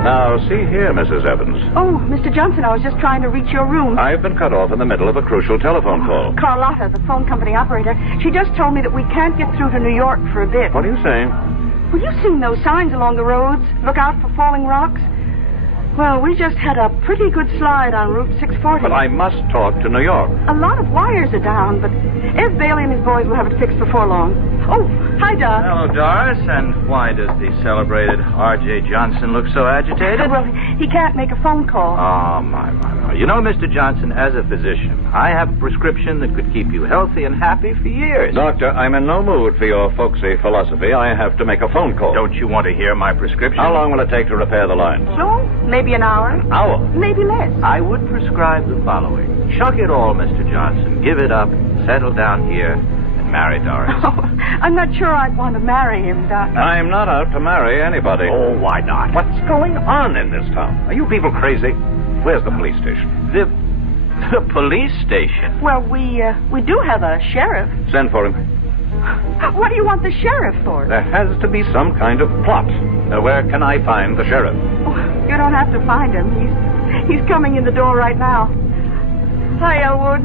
Now, see here, Mrs. Evans. Oh, Mr. Johnson, I was just trying to reach your room. I've been cut off in the middle of a crucial telephone call. Carlotta, the phone company operator, she just told me that we can't get through to New York for a bit. What are you saying? Well, you've seen those signs along the roads. Look out for falling rocks. Well, we just had a pretty good slide on Route 640. But I must talk to New York. A lot of wires are down, but Ed Bailey and his boys will have it fixed before long. Oh, hi, Doc. Hello, Doris. And why does the celebrated R.J. Johnson look so agitated? Well, he can't make a phone call. Oh, my. You know, Mr. Johnson, as a physician, I have a prescription that could keep you healthy and happy for years. Doctor, I'm in no mood for your folksy philosophy. I have to make a phone call. Don't you want to hear my prescription? How long will it take to repair the line? So, maybe an hour. An hour? Maybe less. I would prescribe the following. Chuck it all, Mr. Johnson. Give it up, settle down here, and marry Doris. Oh, I'm not sure I'd want to marry him, Doc. I'm not out to marry anybody. Oh, why not? What's going on in this town? Are you people crazy? Where's the police station? The police station? Well, we do have a sheriff. Send for him. What do you want the sheriff for? There has to be some kind of plot. Where can I find the sheriff? Oh, you don't have to find him. He's coming in the door right now. Hi, Elwood.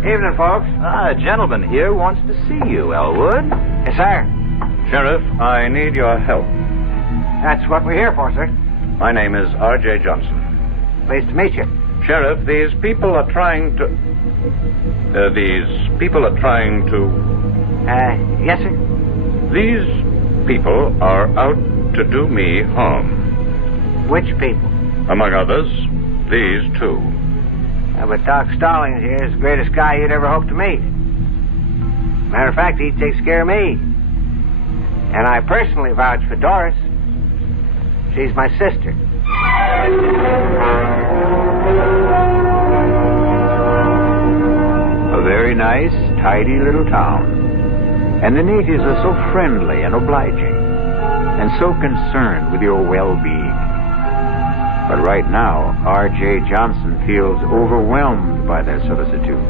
Evening, folks. A gentleman here wants to see you, Elwood. Yes, sir. Sheriff, I need your help. That's what we're here for, sir. My name is R.J. Johnson. Pleased to meet you. Sheriff, these people are trying to... Yes, sir? These people are out to do me harm. Which people? Among others, these two. But Doc Stallings here is the greatest guy you'd ever hope to meet. Matter of fact, he takes care of me. And I personally vouch for Doris. She's my sister. A very nice, tidy little town. And the natives are so friendly and obliging, and so concerned with your well-being. But right now, R.J. Johnson feels overwhelmed by their solicitude,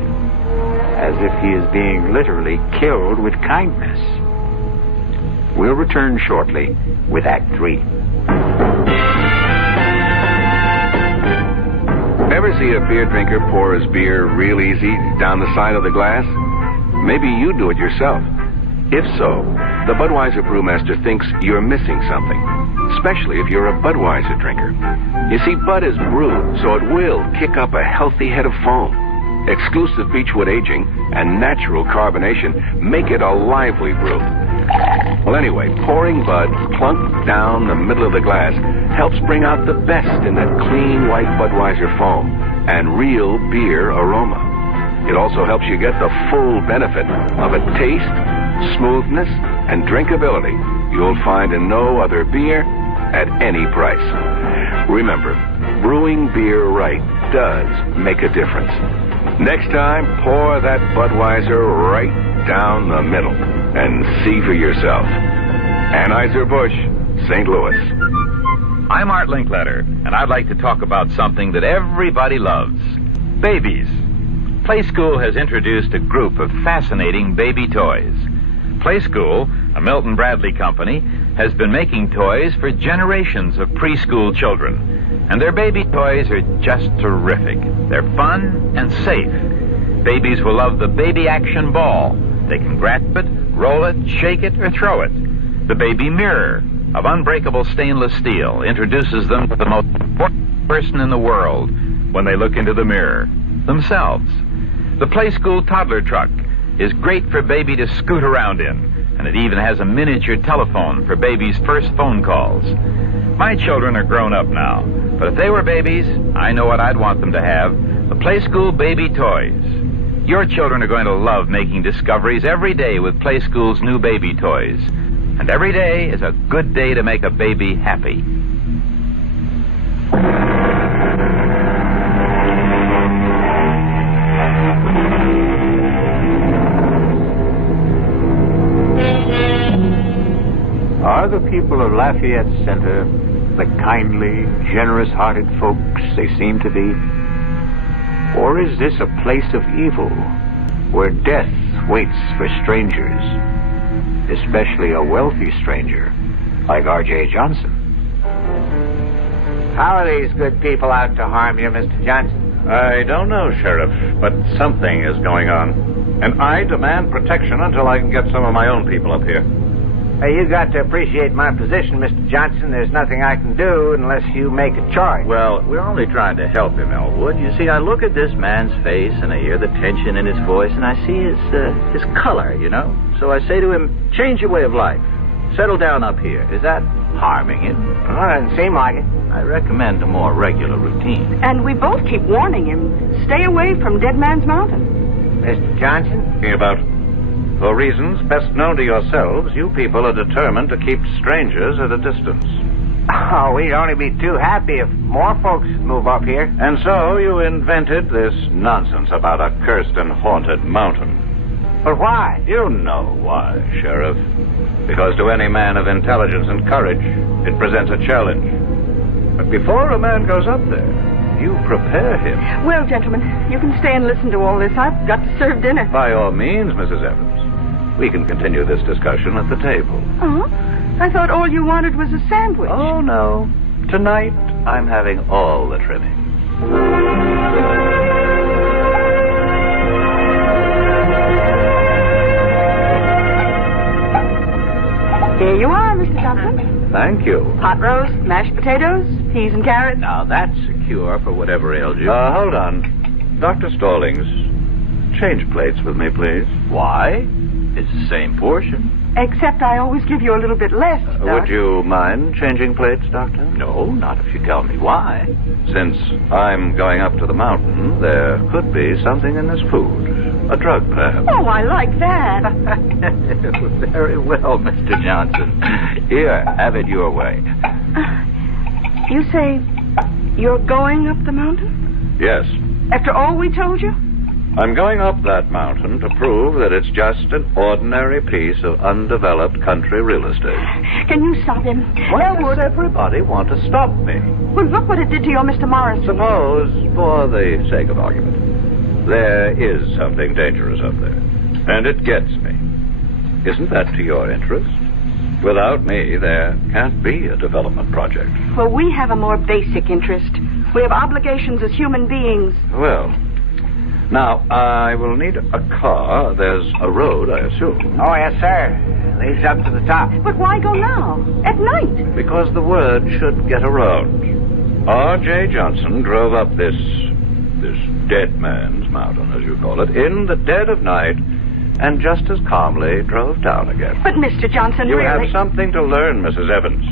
as if he is being literally killed with kindness. We'll return shortly with Act 3. Ever see a beer drinker pour his beer real easy down the side of the glass? Maybe you do it yourself. If so, the Budweiser brewmaster thinks you're missing something, especially if you're a Budweiser drinker. You see, Bud is brewed, so it will kick up a healthy head of foam. Exclusive beechwood aging and natural carbonation make it a lively brew. Well, anyway, pouring Bud plunk down the middle of the glass helps bring out the best in that clean white Budweiser foam and real beer aroma. It also helps you get the full benefit of a taste, smoothness, and drinkability you'll find in no other beer at any price. Remember, brewing beer right does make a difference. Next time, pour that Budweiser right down the middle and see for yourself. Anheuser-Busch, St. Louis. I'm Art Linkletter, and I'd like to talk about something that everybody loves. Babies. Play School has introduced a group of fascinating baby toys. Play School, a Milton Bradley company, has been making toys for generations of preschool children. And their baby toys are just terrific. They're fun and safe. Babies will love the Baby Action Ball. They can grab it, roll it, shake it, or throw it. The Baby Mirror of unbreakable stainless steel introduces them to the most important person in the world when they look into the mirror, themselves. The Play School Toddler Truck is great for baby to scoot around in, and it even has a miniature telephone for baby's first phone calls. My children are grown up now, but if they were babies, I know what I'd want them to have, the Play School Baby Toys. Your children are going to love making discoveries every day with Play School's new baby toys. And every day is a good day to make a baby happy. Are the people of Lafayette Center the kindly, generous-hearted folks they seem to be? Or is this a place of evil where death waits for strangers, especially a wealthy stranger like R.J. Johnson? How are these good people out to harm you, Mr. Johnson? I don't know, Sheriff, but something is going on. And I demand protection until I can get some of my own people up here. Hey, you got to appreciate my position, Mr. Johnson. There's nothing I can do unless you make a choice. Well, we're only trying to help him, Elwood. You see, I look at this man's face, and I hear the tension in his voice, and I see his color, you know? So I say to him, change your way of life. Settle down up here. Is that harming him? Well, it doesn't seem like it. I recommend a more regular routine. And we both keep warning him, stay away from Dead Man's Mountain. Mr. Johnson? Thinking about... For reasons best known to yourselves, you people are determined to keep strangers at a distance. Oh, we'd only be too happy if more folks move up here. And so you invented this nonsense about a cursed and haunted mountain. But why? You know why, Sheriff. Because to any man of intelligence and courage, it presents a challenge. But before a man goes up there, you prepare him. Well, gentlemen, you can stay and listen to all this. I've got to serve dinner. By all means, Mrs. Evans. We can continue this discussion at the table. Oh? I thought all you wanted was a sandwich. Oh, no. Tonight, I'm having all the trimming. Here you are, Mr. Johnson. Thank you. Hot roast, mashed potatoes, peas and carrots. Now, that's a cure for whatever ails you. Hold on. Dr. Stallings, change plates with me, please. Why? It's the same portion. Except I always give you a little bit less, Doc. Would you mind changing plates, Doctor? No, not if you tell me why. Since I'm going up to the mountain, there could be something in this food. A drug, perhaps. Oh, I like that. Very well, Mr. Johnson. Here, have it your way. You say you're going up the mountain? Yes. After all we told you? I'm going up that mountain to prove that it's just an ordinary piece of undeveloped country real estate. Can you stop him? Why would everybody want to stop me? Well, look what it did to your Mr. Morrison. Suppose, for the sake of argument, there is something dangerous up there, and it gets me. Isn't that to your interest? Without me, there can't be a development project. Well, we have a more basic interest. We have obligations as human beings. Well, Now, I will need a car. There's a road, I assume. Oh, yes, sir. Leads up to the top. But why go now? At night? Because the word should get around. R.J. Johnson drove up this dead man's mountain, as you call it, in the dead of night, and just as calmly drove down again. But, Mr. Johnson, You really... have something to learn, Mrs. Evans.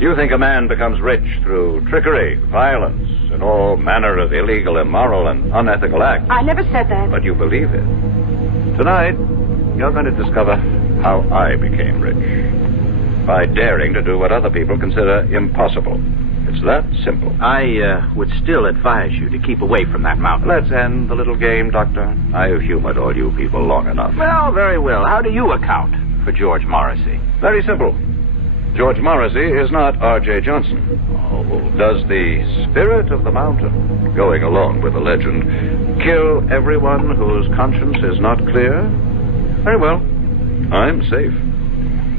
You think a man becomes rich through trickery, violence, and all manner of illegal, immoral, and unethical acts. I never said that. But you believe it. Tonight, you're going to discover how I became rich. By daring to do what other people consider impossible. It's that simple. I would still advise you to keep away from that mountain. Let's end the little game, Doctor. I have humored all you people long enough. Well, very well. How do you account for George Morrissey? Very simple. George Morrissey is not R.J. Johnson. Oh, does the spirit of the mountain, going along with the legend, kill everyone whose conscience is not clear? Very well. I'm safe.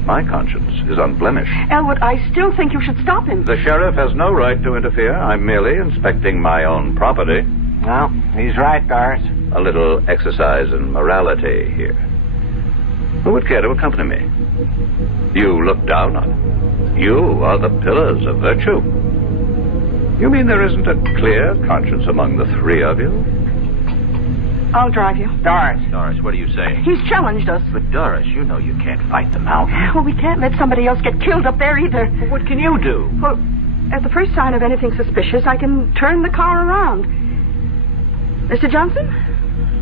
My conscience is unblemished. Elwood, I still think you should stop him. The sheriff has no right to interfere. I'm merely inspecting my own property. Well, he's right, Doris. A little exercise in morality here. Who would care to accompany me? You look down on it. You are the pillars of virtue. You mean there isn't a clear conscience among the three of you? I'll drive you. Doris. Doris, what do you say? He's challenged us. But, Doris, you know you can't fight the mountain. Well, we can't let somebody else get killed up there either. Well, what can you do? Well, at the first sign of anything suspicious, I can turn the car around. Mr. Johnson,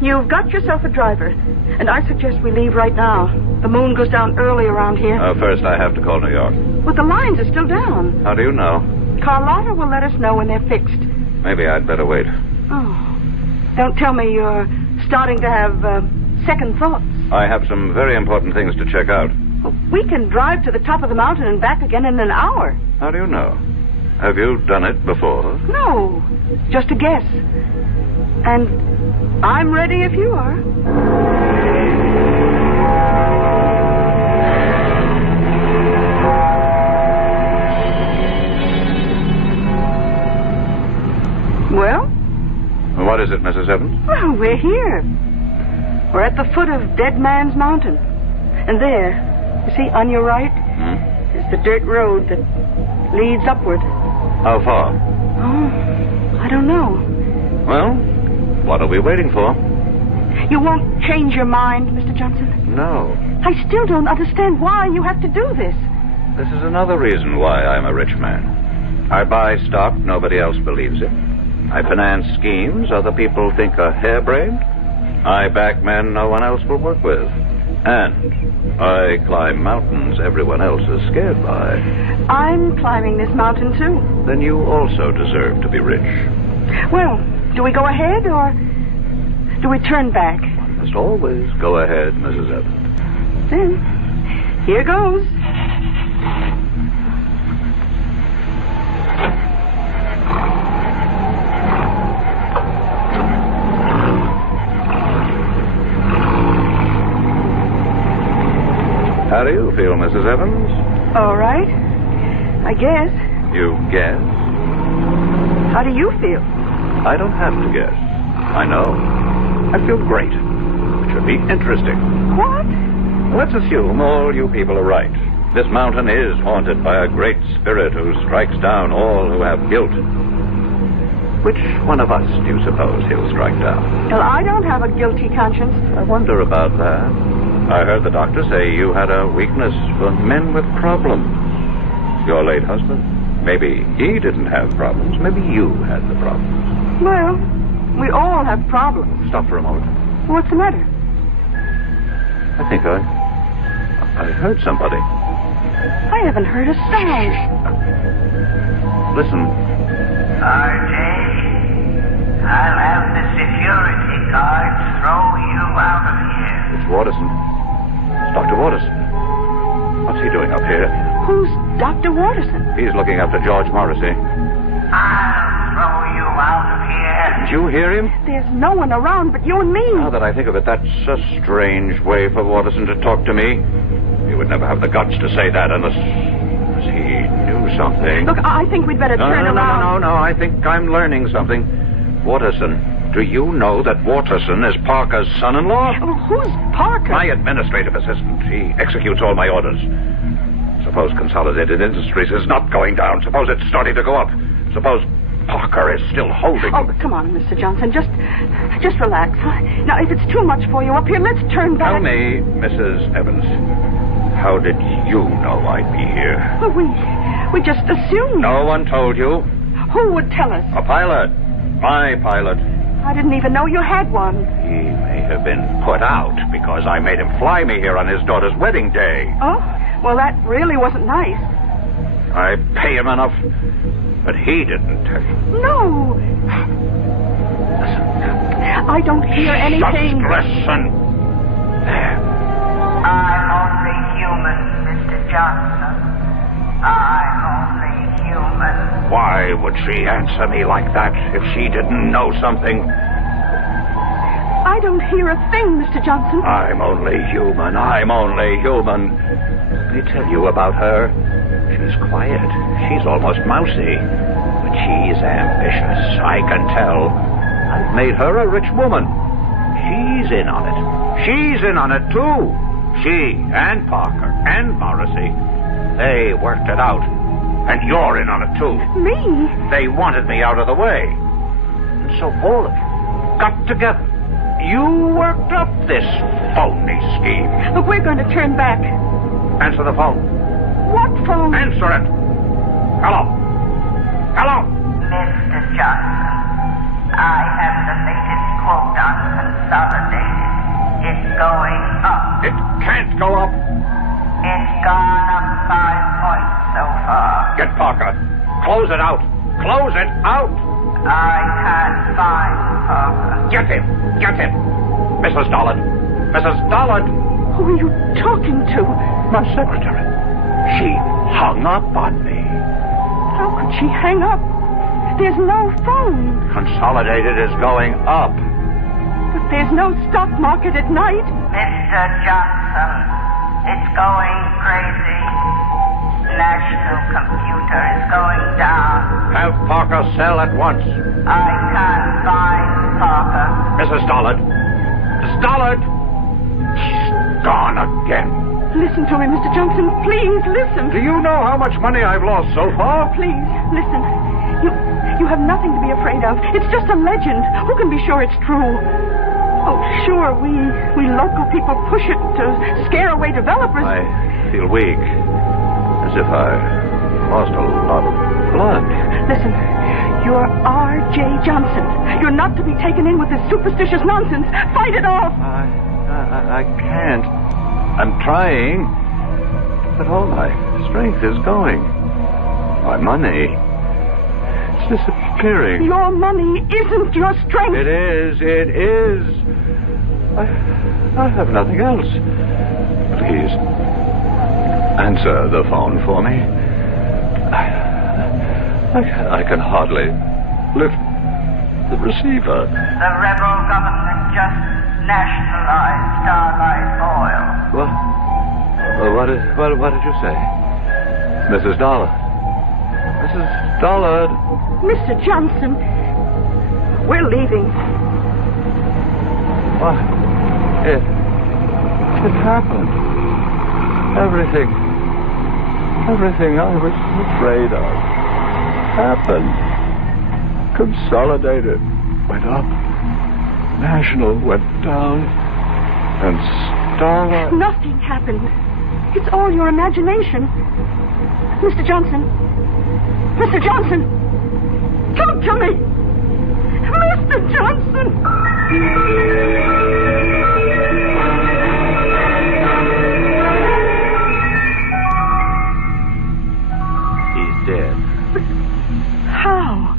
you've got yourself a driver, and I suggest we leave right now. The moon goes down early around here. First I have to call New York. But the lines are still down. How do you know? Carlotta will let us know when they're fixed. Maybe I'd better wait. Oh, don't tell me you're starting to have second thoughts. I have some very important things to check out. Well, we can drive to the top of the mountain and back again in an hour. How do you know? Have you done it before? No, just a guess. And I'm ready if you are. Well? What is it, Mrs. Evans? Well, we're here. We're at the foot of Dead Man's Mountain. And there, you see, on your right, is the dirt road that leads upward. How far? Oh, I don't know. Well, what are we waiting for? You won't change your mind, Mr. Johnson? No. I still don't understand why you have to do this. This is another reason why I'm a rich man. I buy stock nobody else believes in. I finance schemes other people think are harebrained. I back men no one else will work with. And I climb mountains everyone else is scared by. I'm climbing this mountain, too. Then you also deserve to be rich. Well, do we go ahead or do we turn back? One must always go ahead, Mrs. Evans. Then, here goes. How do you feel, Mrs. Evans? All right. I guess. You guess? How do you feel? I don't have to guess. I know. I feel great. It should be interesting. What? Let's assume all you people are right. This mountain is haunted by a great spirit who strikes down all who have guilt. Which one of us do you suppose he'll strike down? Well, I don't have a guilty conscience. I wonder about that. I heard the doctor say you had a weakness for men with problems. Your late husband, maybe he didn't have problems. Maybe you had the problems. Well, we all have problems. Stop for a moment. What's the matter? I think I heard somebody. I haven't heard a sound. Listen. R.J., I'll have the security guards throw you out of here. It's Watterson. It's Dr. Watterson. What's he doing up here? Who's Dr. Watterson? He's looking after George Morrissey. I'll throw you out of here. Did you hear him? There's no one around but you and me. Now that I think of it, that's a strange way for Watterson to talk to me. He would never have the guts to say that unless he knew something. Look, I think we'd better turn around. No. I think I'm learning something. Watterson, Do you know that Waterson is Parker's son-in-law? Oh, who's Parker? My administrative assistant. He executes all my orders. Suppose Consolidated Industries is not going down. Suppose it's starting to go up. Suppose Parker is still holding. Oh, come on, Mr. Johnson. Just relax. Huh? Now, if it's too much for you up here, let's turn back. Tell me, Mrs. Evans, how did you know I'd be here? Well, we just assumed. No one told you. Who would tell us? A pilot. My pilot. I didn't even know you had one. He may have been put out because I made him fly me here on his daughter's wedding day. Oh? Well, that really wasn't nice. I pay him enough, but he didn't tell you. No. Listen. I don't hear anything. Just listen. There. I'm only human, Mr. Johnson. I'm only human. Why would she answer me like that if she didn't know something? I don't hear a thing, Mr. Johnson. I'm only human. I'm only human. Let me tell you about her. She's quiet. She's almost mousy. But she's ambitious. I can tell. I've made her a rich woman. She's in on it. She's in on it, too. She and Parker and Morrissey. They worked it out. And you're in on it, too. Me? They wanted me out of the way. And so all of you got together. You worked up this phony scheme. Look, we're going to turn back. Answer the phone. What phone? Answer it. Hello. Hello. Mr. Johnson, I have the latest quote on Consolidated. It's going up. It can't go up. It's gone up 5 points so far. Get Parker. Close it out. Close it out. I can't find Parker. Get him. Get him. Mrs. Dollard. Mrs. Dollard. Who are you talking to? My secretary. She hung up on me. How could she hang up? There's no phone. Consolidated is going up. But there's no stock market at night. Mr. Johnson, it's going crazy. National Computer is going down. Have Parker sell at once. I can't find Parker. Mrs. Dollard. Mrs. Dollard. She's gone again. Listen to me, Mr. Johnson. Please, listen. Do you know how much money I've lost so far? Please, listen. You have nothing to be afraid of. It's just a legend. Who can be sure it's true? Oh, sure, we local people push it to scare away developers. I feel weak. As if I lost a lot of blood. Listen, you're R.J. Johnson. You're not to be taken in with this superstitious nonsense. Fight it off. I can't. I'm trying. But all my strength is going. My money. It's disappearing. Your money isn't your strength. It is. It is. I have nothing else. Please. Answer the phone for me. I can hardly lift the receiver. The rebel government just nationalized Starlight Oil. What did you say? Mrs. Dollard. Mrs. Dollard. Mr. Johnson, we're leaving. What? It happened. Everything I was afraid of happened. Consolidated went up. National went down. And Starlight... Nothing happened. It's all your imagination. Mr. Johnson. Mr. Johnson. Talk to me. Mr. Johnson. Dead. How?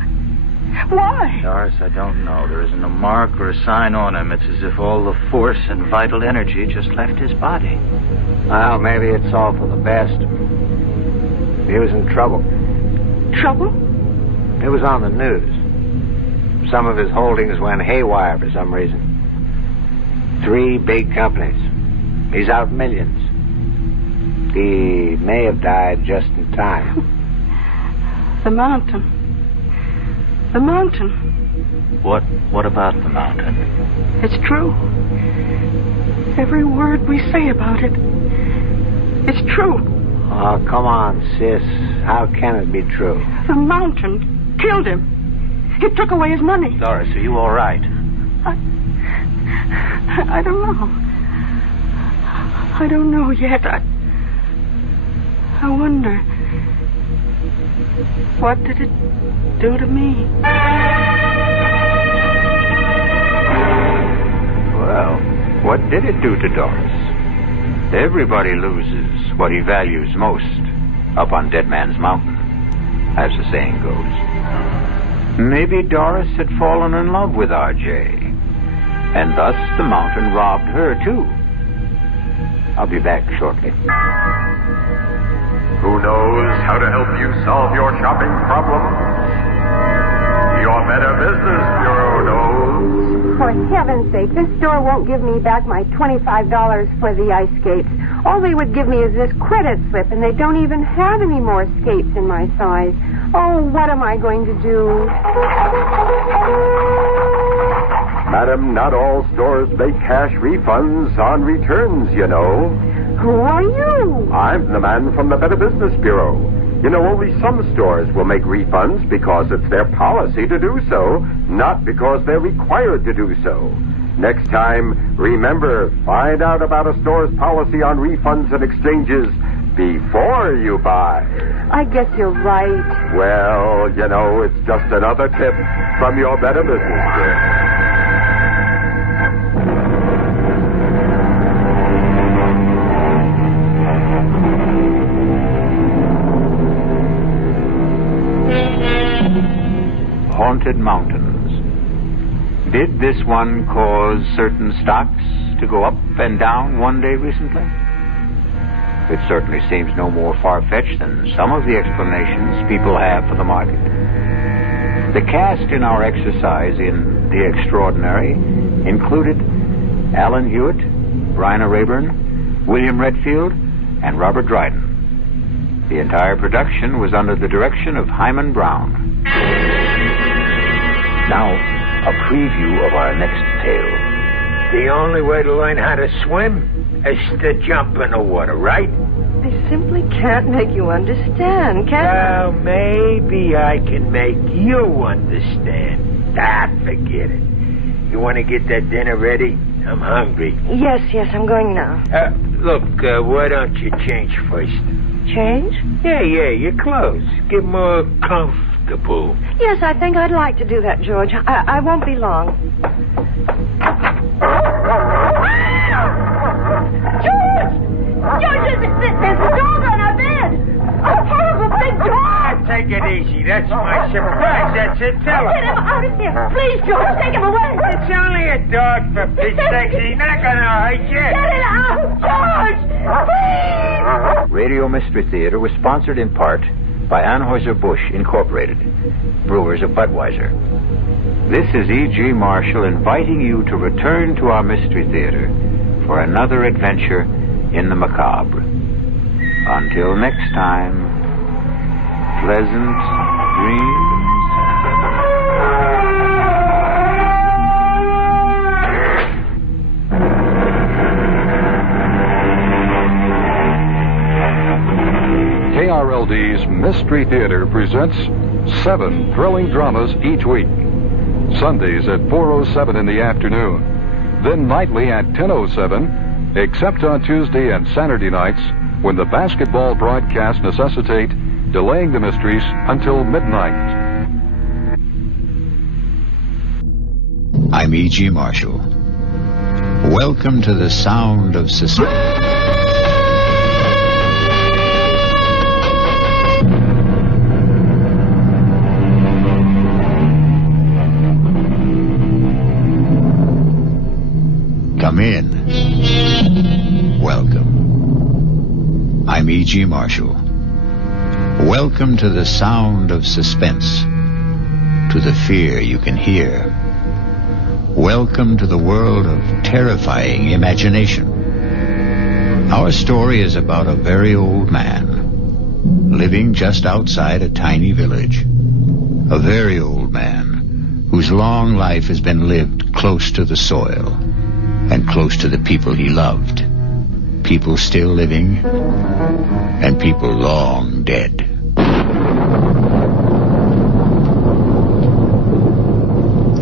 Why? Doris, I don't know. There isn't a mark or a sign on him. It's as if all the force and vital energy just left his body. Well, maybe it's all for the best. He was in trouble. Trouble? It was on the news. Some of his holdings went haywire for some reason. 3 big companies. He's out millions. He may have died just in time. The mountain. The mountain. What about the mountain? It's true. Every word we say about it. It's true. Oh, come on, sis. How can it be true? The mountain killed him. It took away his money. Doris, are you all right? I don't know. I don't know yet. I wonder. What did it do to me? Well, what did it do to Doris? Everybody loses what he values most up on Dead Man's Mountain, as the saying goes. Maybe Doris had fallen in love with R.J., and thus the mountain robbed her, too. I'll be back shortly. Who knows how to help you solve your shopping problems? Your Better Business Bureau knows. For heaven's sake, this store won't give me back my $25 for the ice skates. All they would give me is this credit slip, and they don't even have any more skates in my size. Oh, what am I going to do? Madam, not all stores make cash refunds on returns, you know. Who are you? I'm the man from the Better Business Bureau. You know, only some stores will make refunds because it's their policy to do so, not because they're required to do so. Next time, remember, find out about a store's policy on refunds and exchanges before you buy. I guess you're right. Well, you know, it's just another tip from your Better Business Bureau. Haunted mountains. Did this one cause certain stocks to go up and down one day recently? It certainly seems no more far-fetched than some of the explanations people have for the market. The cast in our exercise in The Extraordinary included Alan Hewitt, Bryna Rayburn, William Redfield, and Robert Dryden. The entire production was under the direction of Hyman Brown. Now, a preview of our next tale. The only way to learn how to swim is to jump in the water, right? I simply can't make you understand, can I? Well, maybe I can make you understand. Forget it. You want to get that dinner ready? I'm hungry. Yes, I'm going now. Look, why don't you change first? Change? Yeah, your clothes. Get more comfortable. Yes, I think I'd like to do that, George. I won't be long. George, there's a dog on our bed. A horrible big dog. Take it easy. That's my surprise. That's it. Tell him. Get him out of here. Please, George, take him away. It's only a dog, for Pete's sake. He's not going to hurt you. Get it out, George. Please. Radio Mystery Theater was sponsored in part by Anheuser-Busch Incorporated, brewers of Budweiser. This is E.G. Marshall inviting you to return to our Mystery Theater for another adventure in the macabre. Until next time, pleasant dreams. KRLD's Mystery Theater presents 7 thrilling dramas each week. Sundays at 4:07 in the afternoon. Then nightly at 10:07, except on Tuesday and Saturday nights when the basketball broadcasts necessitate delaying the mysteries until midnight. I'm E.G. Marshall. Welcome to the sound of suspense. Come in. Welcome. I'm E.G. Marshall. Welcome to the sound of suspense, to the fear you can hear. Welcome to the world of terrifying imagination. Our story is about a very old man living just outside a tiny village. A very old man whose long life has been lived close to the soil and close to the people he loved. People still living and people long dead.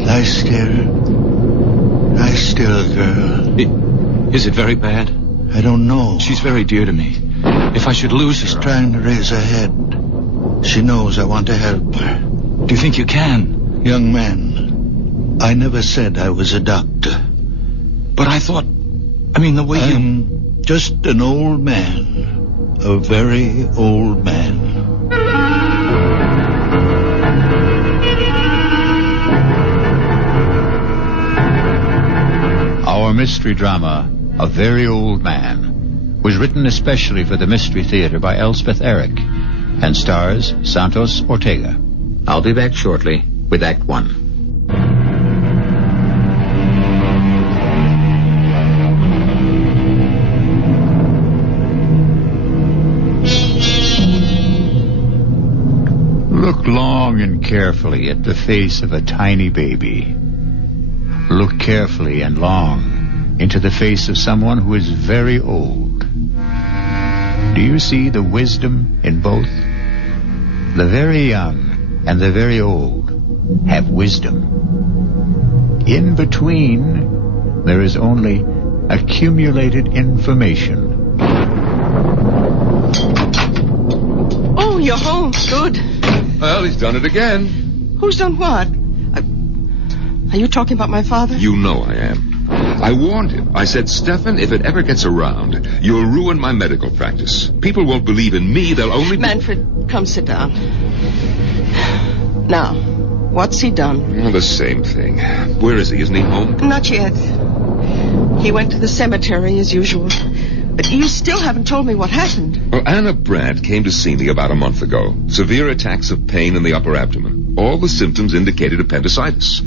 Lie still, girl. Is it very bad? I don't know. She's very dear to me. If I should lose her... She's trying to raise her head. She knows I want to help her. Do you think you can? Young man, I never said I was a doctor. But I thought... the way I'm just an old man. A very old man. Our mystery drama, A Very Old Man, was written especially for the Mystery Theater by Elspeth Eric and stars Santos Ortega. I'll be back shortly with Act 1. Look long and carefully at the face of a tiny baby. Look carefully and long into the face of someone who is very old. Do you see the wisdom in both? The very young and the very old have wisdom. In between, there is only accumulated information. Oh, you're home. Good. Well, he's done it again. Who's done what? Are you talking about my father? You know I am. I warned him. I said, Stefan, if it ever gets around, you'll ruin my medical practice. People won't believe in me. They'll only... Manfred, come sit down. Now, what's he done? Oh, the same thing. Where is he? Isn't he home? Not yet. He went to the cemetery as usual. But you still haven't told me what happened. Well, Anna Brandt came to see me about a month ago. Severe attacks of pain in the upper abdomen. All the symptoms indicated appendicitis.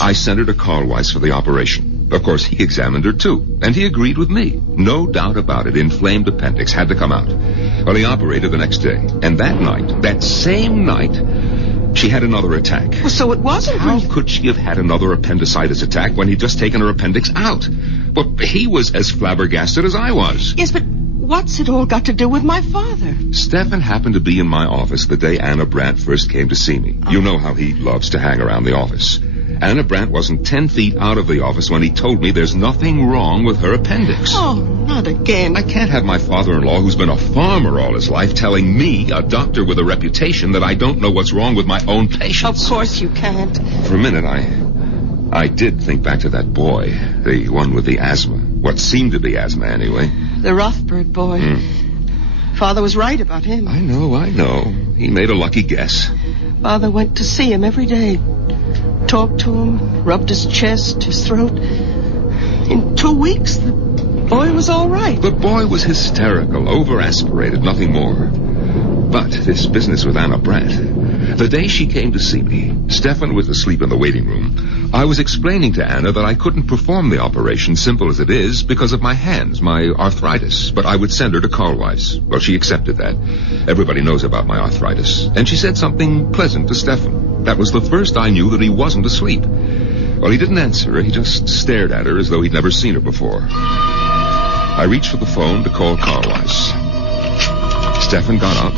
I sent her to Carlweiss for the operation. Of course, he examined her, too, and he agreed with me. No doubt about it, inflamed appendix had to come out. Well, he operated the next day, and that night, that same night, she had another attack. Well, so it wasn't... How could she have had another appendicitis attack when he'd just taken her appendix out? Well, he was as flabbergasted as I was. Yes, but what's it all got to do with my father? Stefan happened to be in my office the day Anna Brandt first came to see me. You know how he loves to hang around the office. Anna Brandt wasn't 10 feet out of the office when he told me there's nothing wrong with her appendix. Oh, not again. I can't have my father-in-law, who's been a farmer all his life, telling me, a doctor with a reputation, that I don't know what's wrong with my own patients. Of course you can't. For a minute, I did think back to that boy, the one with the asthma. What seemed to be asthma, anyway. The Rothberg boy. Father was right about him. I know. He made a lucky guess. Father went to see him every day. Talked to him, rubbed his chest, his throat. In 2 weeks, the boy was all right. The boy was hysterical, over-aspirated, nothing more. But this business with Anna Brandt, the day she came to see me, Stefan was asleep in the waiting room. I was explaining to Anna that I couldn't perform the operation, simple as it is, because of my hands, my arthritis. But I would send her to Carlweiss. Well, she accepted that. Everybody knows about my arthritis. And she said something pleasant to Stefan. That was the first I knew that he wasn't asleep. Well, he didn't answer her. He just stared at her as though he'd never seen her before. I reached for the phone to call Carlweiss. Stefan got up,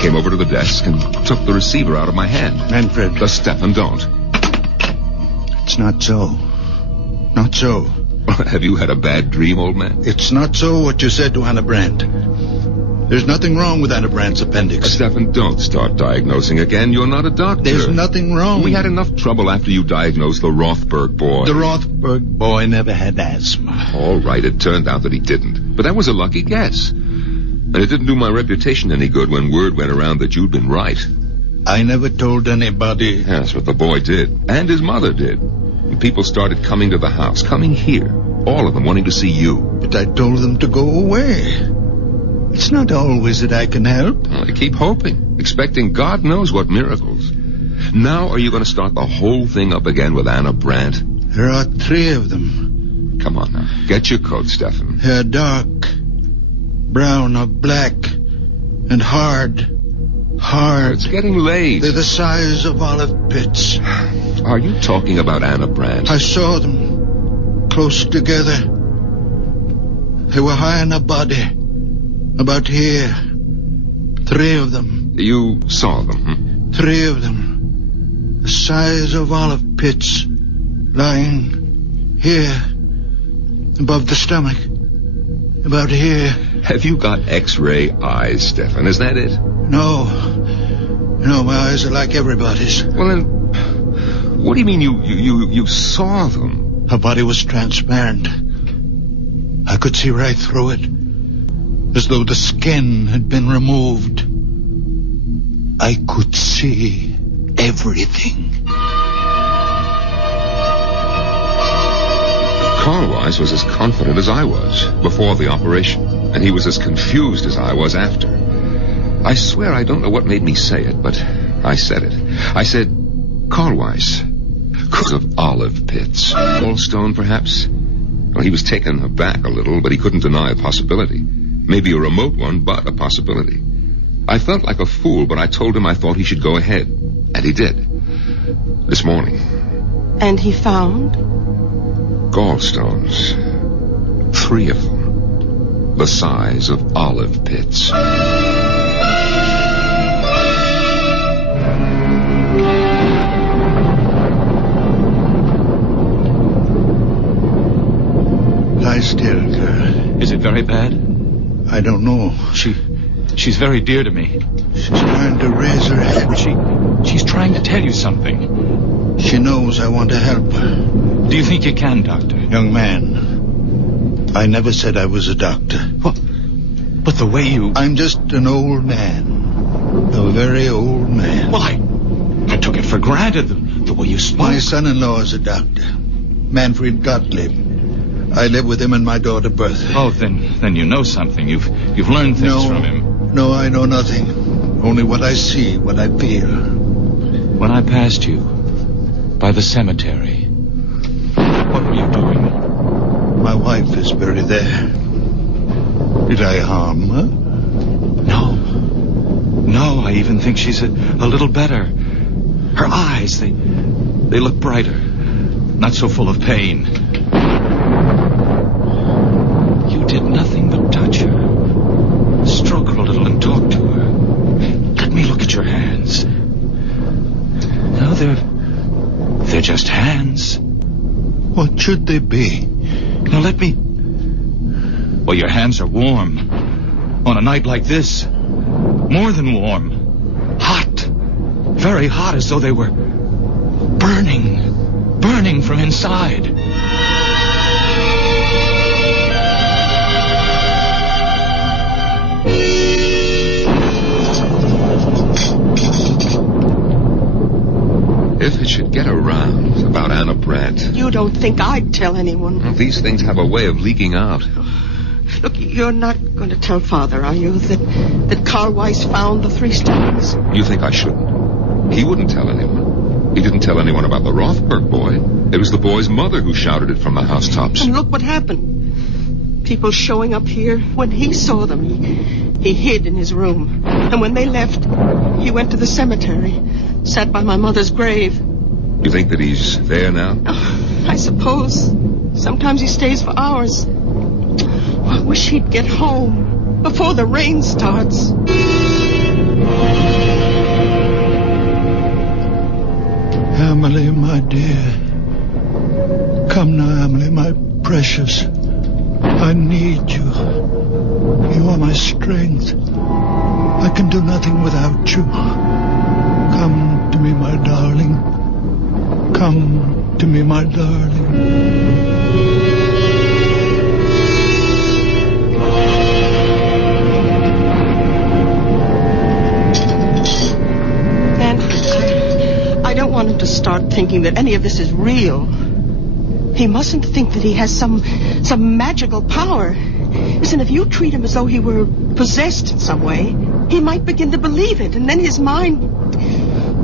came over to the desk, and took the receiver out of my hand. Manfred. Stefan, don't. It's not so. Not so. Have you had a bad dream, old man? It's not so what you said to Anna Brandt. There's nothing wrong with Anna Brandt's appendix. Stefan, don't start diagnosing again. You're not a doctor. There's nothing wrong. We had enough trouble after you diagnosed the Rothberg boy. The Rothberg boy never had asthma. All right, it turned out that he didn't. But that was a lucky guess. And it didn't do my reputation any good when word went around that you'd been right. I never told anybody. That's what the boy did. And his mother did. And people started coming to the house, coming here. All of them wanting to see you. But I told them to go away. It's not always that I can help. Well, I keep hoping, expecting God knows what miracles. Now are you going to start the whole thing up again with Anna Brandt? There are 3 of them. Come on now. Get your coat, Stefan. They're dark, brown or black, and hard. Hard. It's getting late. They're the size of olive pits. Are you talking about Anna Brandt? I saw them close together. They were high in her body. About here. 3 of them. You saw them, 3 of them. The size of olive pits. Lying here. Above the stomach. About here. Have you got X-ray eyes, Stefan? Is that it? No. No, my eyes are like everybody's. Well, then, what do you mean you saw them? Her body was transparent. I could see right through it. As though the skin had been removed. I could see everything. Carl Weiss was as confident as I was before the operation, and he was as confused as I was after. I swear I don't know what made me say it, but I said it. I said, Carl Weiss, cook of olive pits. Gallstone, perhaps? Well, he was taken aback a little, but he couldn't deny a possibility. Maybe a remote one, but a possibility. I felt like a fool, but I told him I thought he should go ahead. And he did. This morning. And he found? Gallstones. 3 of them. The size of olive pits. Lie still, girl. Is it very bad? I don't know. She's very dear to me. She's trying to raise her head. She's trying to tell you something. She knows I want to help her. Do you think you can, Doctor? Young man, I never said I was a doctor. What? But the way you... I'm just an old man. A very old man. Well, I took it for granted the way you spoke. My son-in-law is a doctor. Manfred Gottlieb. I live with him and my daughter Bertha. Oh, then you know something. You've learned things from him. No, I know nothing. Only what I see, what I feel. When I passed you by the cemetery, what were you doing? My wife is buried there. Did I harm her? No, I even think she's a little better. Her eyes, they look brighter. Not so full of pain. You did nothing but touch her. Stroke her a little and talk to her. Let me look at your hands. No, they're just hands. What should they be? Now let me... Well, your hands are warm. On a night like this. More than warm. Hot. Very hot, as though they were burning. Burning from inside. If it should get around about Anna Brandt... You don't think I'd tell anyone? Well, these things have a way of leaking out. Look, you're not going to tell Father, are you, that Carl Weiss found the 3 stones? You think I shouldn't? He wouldn't tell anyone. He didn't tell anyone about the Rothberg boy. It was the boy's mother who shouted it from the housetops. And look what happened. People showing up here. When he saw them, he hid in his room. And when they left, he went to the cemetery. Sat by my mother's grave. You think that he's there now? Oh, I suppose. Sometimes he stays for hours. I wish he'd get home before the rain starts. Emily, my dear. Come now, Emily, my precious. I need you. You are my strength. I can do nothing without you. Come to me, my darling. Come to me, my darling. I don't want him to start thinking that any of this is real. He mustn't think that he has some magical power. Listen, if you treat him as though he were possessed in some way, he might begin to believe it, and then his mind...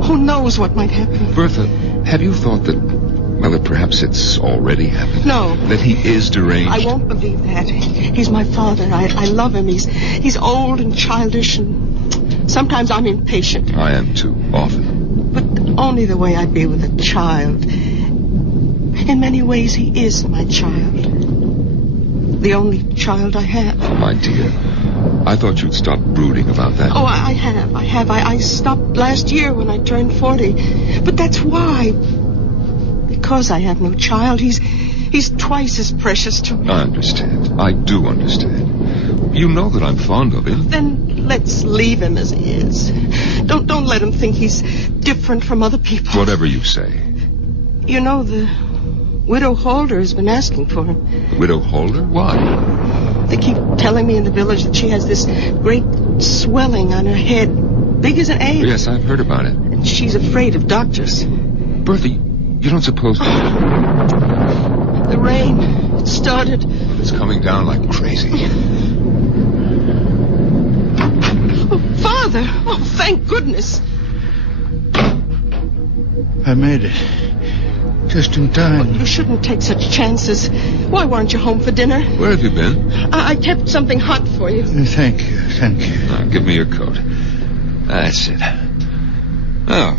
Who knows what might happen? Bertha, have you thought that perhaps it's already happened? No. That he is deranged? I won't believe that. He's my father. I love him. He's old and childish, and Sometimes I'm impatient. I am too, often. But only the way I'd be with a child. In many ways, he is my child. The only child I have. Oh, my dear. I thought you'd stop brooding about that. Oh, I have. I stopped last year when I turned 40. But that's why. Because I have no child, he's twice as precious to me. I understand. I do understand. You know that I'm fond of him. Then let's leave him as he is. Don't let him think he's different from other people. Whatever you say. You know, the Widow Holder has been asking for him. The Widow Holder? Why? They keep telling me in the village that she has this great swelling on her head, big as an egg. Yes, I've heard about it. And she's afraid of doctors. Bertha, you don't suppose... The rain, it started. It's coming down like crazy. Oh, Father! Oh, thank goodness. I made it. Just in time. Oh, you shouldn't take such chances. Why weren't you home for dinner? Where have you been? I kept something hot for you. Thank you. Now, give me your coat. That's it. Oh,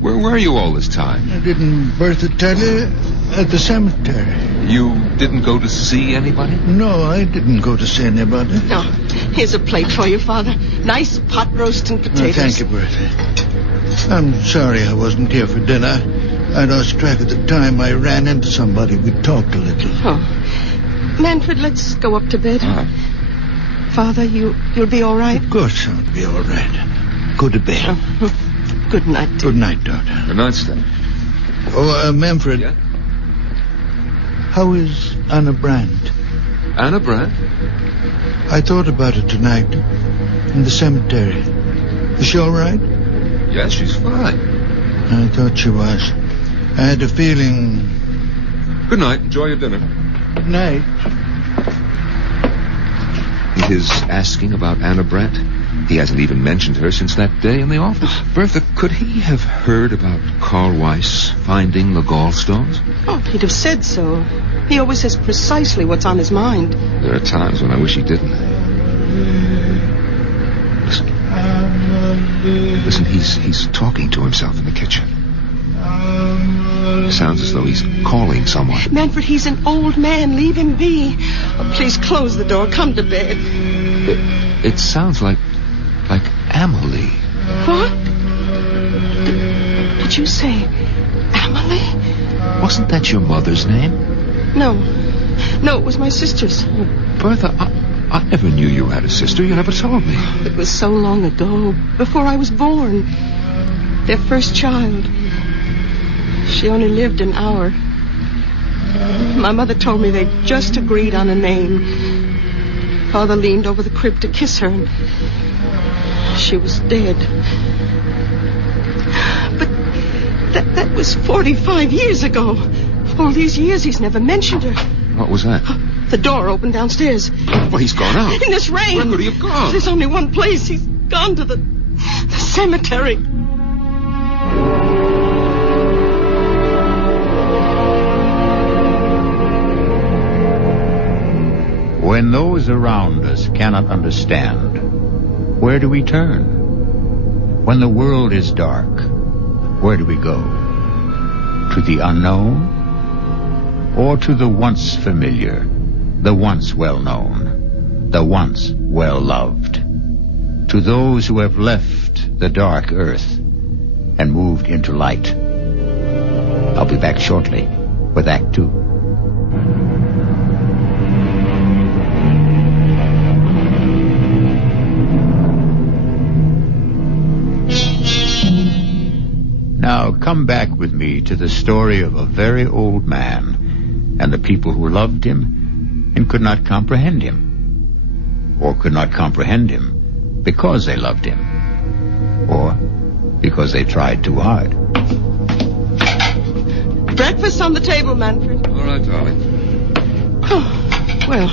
where were you all this time? Didn't Bertha tell you? At the cemetery. You didn't go to see anybody? No, I didn't go to see anybody. Oh, here's a plate for you, Father. Nice pot roast and potatoes. Thank you, Bertha. I'm sorry I wasn't here for dinner. I lost track of the time. I ran into somebody. We talked a little. Oh. Manfred, let's go up to bed. Father, you'll be all right? Of course I'll be all right. Go to bed. Oh. Good night. Good night, daughter. Good night, Stan. Oh, Manfred. Yeah? How is Anna Brandt? Anna Brandt? I thought about her tonight in the cemetery. Is she all right? Yes, she's fine. I thought she was. I had a feeling... Good night. Enjoy your dinner. Good night. His asking about Anna Brandt? He hasn't even mentioned her since that day in the office. Bertha, could he have heard about Carl Weiss finding the gallstones? Oh, he'd have said so. He always says precisely what's on his mind. There are times when I wish he didn't. Listen, he's talking to himself in the kitchen. Sounds as though he's calling someone. Manfred, he's an old man. Leave him be. Oh, please close the door. Come to bed. It sounds like Amelie. What? Did you say Amelie? Wasn't that your mother's name? No, it was my sister's. Bertha, I never knew you had a sister. You never told me. It was so long ago, before I was born. Their first child. She only lived an hour. My mother told me they'd just agreed on a name. Father leaned over the crib to kiss her, and she was dead. But that was 45 years ago. All these years he's never mentioned her. What was that? The door opened downstairs. Well, he's gone out. In this rain. Where could he have gone? There's only one place. He's gone to the cemetery. When those around us cannot understand, where do we turn? When the world is dark, where do we go? To the unknown? Or to the once familiar, the once well-known, the once well-loved? To those who have left the dark earth and moved into light. I'll be back shortly with Act 2. Now come back with me to the story of a very old man and the people who loved him and could not comprehend him, or could not comprehend him because they loved him, or because they tried too hard. Breakfast on the table, Manfred. All right, darling. Oh, well,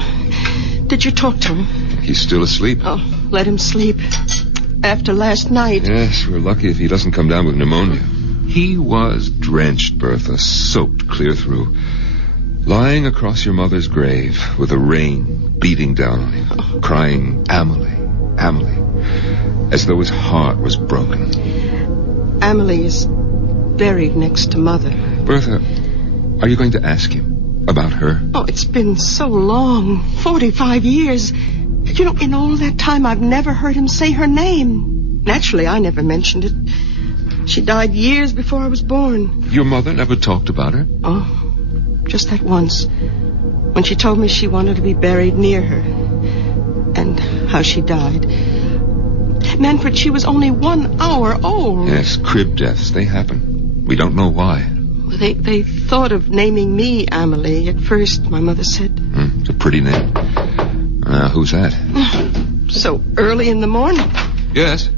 did you talk to him? He's still asleep. Oh, let him sleep. After last night. Yes, we're lucky if he doesn't come down with pneumonia. He was drenched, Bertha, soaked clear through. Lying across your mother's grave with the rain beating down on him, crying, Amelie, Amelie. as though his heart was broken. Amelie is buried next to Mother. Bertha, are you going to ask him about her? Oh, it's been so long. 45 years. You know, in all that time, I've never heard him say her name. Naturally, I never mentioned it. She died years before I was born. Your mother never talked about her? Oh, just that once. When she told me she wanted to be buried near her. And how she died. Manfred, she was only 1 hour old. Yes, crib deaths, they happen. We don't know why. They thought of naming me Amelie at first, my mother said. It's a pretty name. Who's that? So early in the morning. Yes.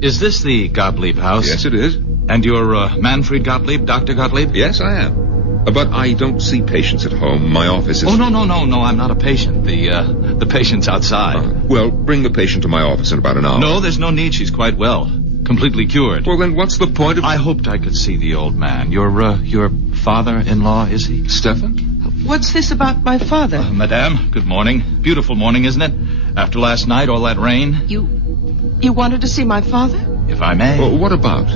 Is this the Gottlieb house? Yes, it is. And you're Manfred Gottlieb, Dr. Gottlieb? Yes, I am. But I don't see patients at home. My office is... Oh, no, I'm not a patient. The patient's outside. Well, bring the patient to my office in about an hour. No, there's no need. She's quite well. Completely cured. Well, then what's the point of... I hoped I could see the old man. Your father-in-law, is he? Stefan? What's this about my father? Madame, good morning. Beautiful morning, isn't it? After last night, all that rain. You wanted to see my father? If I may. Well, what about?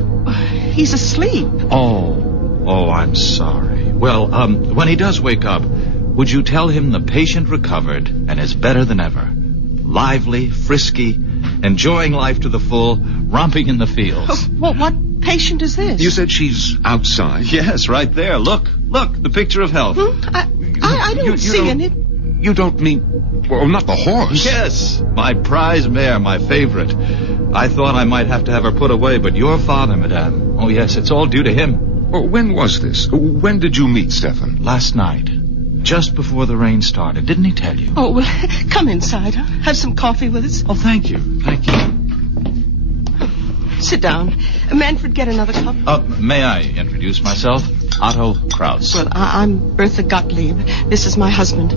He's asleep. Oh, I'm sorry. Well, when he does wake up, would you tell him the patient recovered and is better than ever? Lively, frisky, enjoying life to the full, romping in the fields. What patient is this? You said she's outside? Yes, right there. Look, the picture of health. I don't see any... You don't mean... Well, not the horse. Yes, my prize mare, my favorite. I thought I might have to have her put away, but your father, madame. Oh, yes, it's all due to him. Well, when was this? When did you meet Stefan? Last night. Just before the rain started. Didn't he tell you? Oh, well, come inside. Huh? Have some coffee with us. Oh, thank you. Sit down. Manfred, get another cup. May I introduce myself? Otto Kraus. Well, I'm Bertha Gottlieb. This is my husband.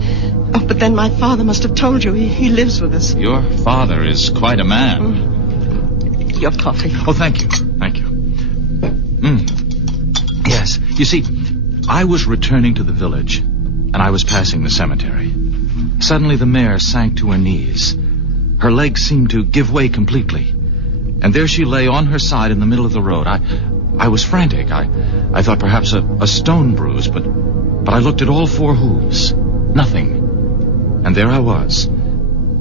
Oh, but then my father must have told you he lives with us. Your father is quite a man. Your coffee. Oh, thank you. Yes. You see, I was returning to the village, and I was passing the cemetery. Suddenly the mare sank to her knees. Her legs seemed to give way completely. And there she lay on her side in the middle of the road. I was frantic. I thought perhaps a stone bruise, but I looked at all 4 hooves. Nothing. And there I was.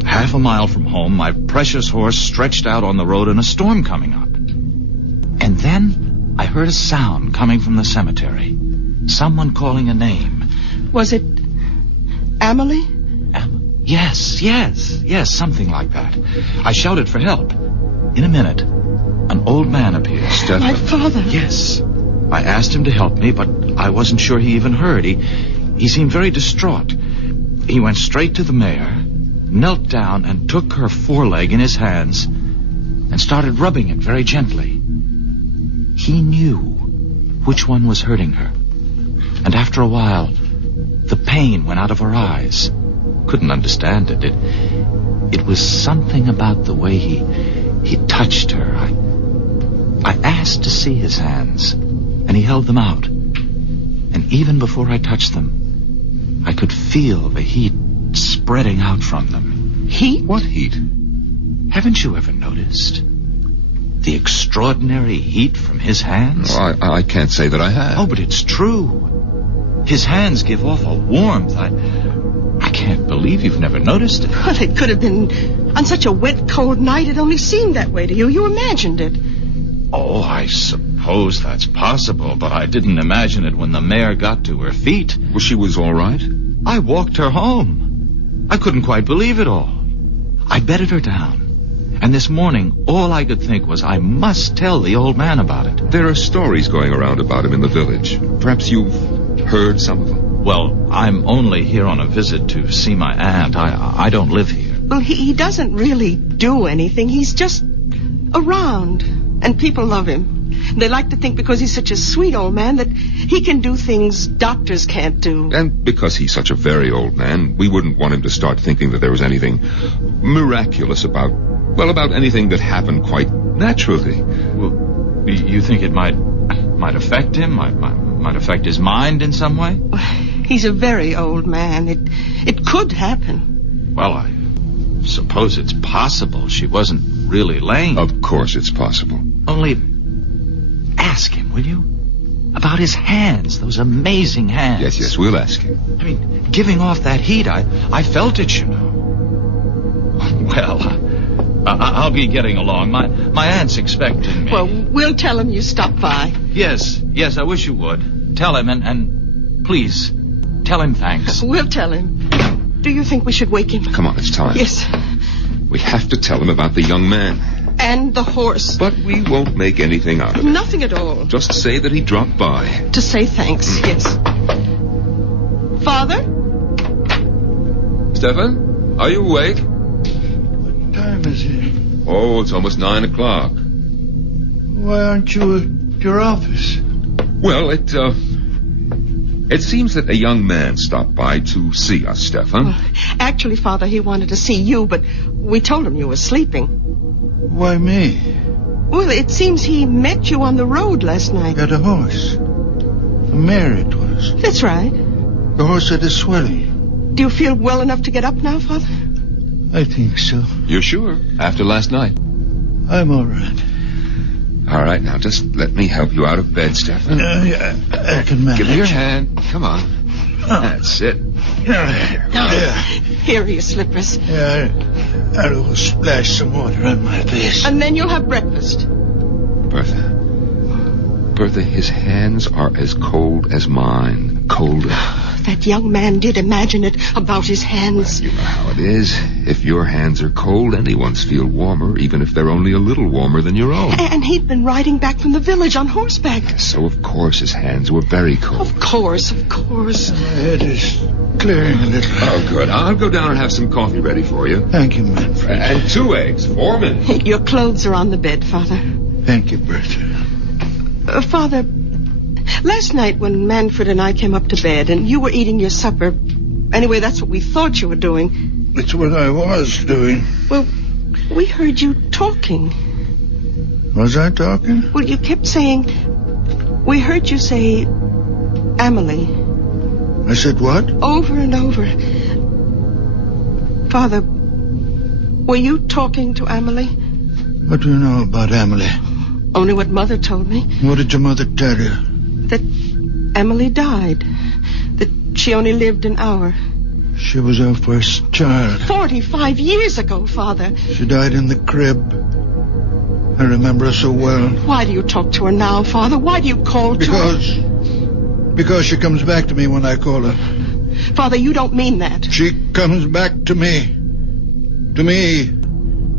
Half a mile from home, my precious horse stretched out on the road and a storm coming up. And then I heard a sound coming from the cemetery. Someone calling a name. Was it Amelie? Yes, something like that. I shouted for help. In a minute, an old man appeared. Stefan. My father. Yes. I asked him to help me, but I wasn't sure he even heard. He seemed very distraught. He went straight to the mare, knelt down and took her foreleg in his hands and started rubbing it very gently. He knew which one was hurting her. And after a while, the pain went out of her eyes. Couldn't understand it. It was something about the way he touched her. I asked to see his hands, and he held them out. And even before I touched them, I could feel the heat spreading out from them. Heat? What heat? Haven't you ever noticed the extraordinary heat from his hands? Oh, I can't say that I have. Oh, but it's true. His hands give off a warmth. I can't believe you've never noticed it. Well, it could have been on such a wet, cold night. It only seemed that way to you. You imagined it. Oh, I suppose that's possible, but I didn't imagine it when the mare got to her feet. Well, she was all right? I walked her home. I couldn't quite believe it all. I bedded her down. And this morning, all I could think was I must tell the old man about it. There are stories going around about him in the village. Perhaps you've heard some of them. Well, I'm only here on a visit to see my aunt. I don't live here. Well, he doesn't really do anything. He's just around. And people love him. They like to think because he's such a sweet old man that he can do things doctors can't do. And because he's such a very old man, we wouldn't want him to start thinking that there was anything miraculous about anything that happened quite naturally. Well, you think it might affect him? Might affect his mind in some way? He's a very old man. It could happen. Well, I suppose it's possible she wasn't really lame. Of course it's possible. Only ask him, will you? About his hands, those amazing hands. Yes, we'll ask him. I mean, giving off that heat, I felt it, you know. Well, I'll be getting along. My aunt's expecting me. Well, we'll tell him you stopped by. Yes, I wish you would. Tell him, and please, tell him thanks. We'll tell him. Do you think we should wake him? Come on, it's time. Yes. We have to tell him about the young man. And the horse. But we won't make anything out of it. Nothing at all. Just say that he dropped by. To say thanks, yes. Father? Stefan, are you awake? What time is it? Oh, it's almost 9 o'clock. Why aren't you at your office? Well, it seems that a young man stopped by to see us, Stefan. Well, actually, Father, he wanted to see you, but we told him you were sleeping. Why me? Well, it seems he met you on the road last night. Got a horse. A mare it was. That's right. The horse had a swelling. Do you feel well enough to get up now, Father? I think so. You're sure? After last night? I'm all right. All right, now just let me help you out of bed, Stefan. Yeah, I can manage. Give me your hand. Come on. That's it. Here are your slippers. Yeah, I'll splash some water on my face. And then you'll have breakfast. Bertha, his hands are as cold as mine. Colder. That young man did imagine it about his hands. You know how it is. If your hands are cold, anyone's feel warmer, even if they're only a little warmer than your own. And he'd been riding back from the village on horseback. So, of course, his hands were very cold. Of course. My head is clearing a little. Oh, good. I'll go down and have some coffee ready for you. Thank you, Manfred. And 2 eggs, 4 minutes. Your clothes are on the bed, Father. Thank you, Bertha. Father, last night when Manfred and I came up to bed and you were eating your supper, anyway, that's what we thought you were doing. It's what I was doing. Well, we heard you talking. Was I talking? Well, you kept saying, we heard you say, Amelie. I said what? Over and over. Father, were you talking to Amelie? What do you know about Amelie? Only what Mother told me. What did your mother tell you? That Amelie died. That she only lived an hour. She was our first child. 45 years ago, Father. She died in the crib. I remember her so well. Why do you talk to her now, Father? Why do you call to her? Because she comes back to me when I call her. Father, you don't mean that. She comes back to me. To me.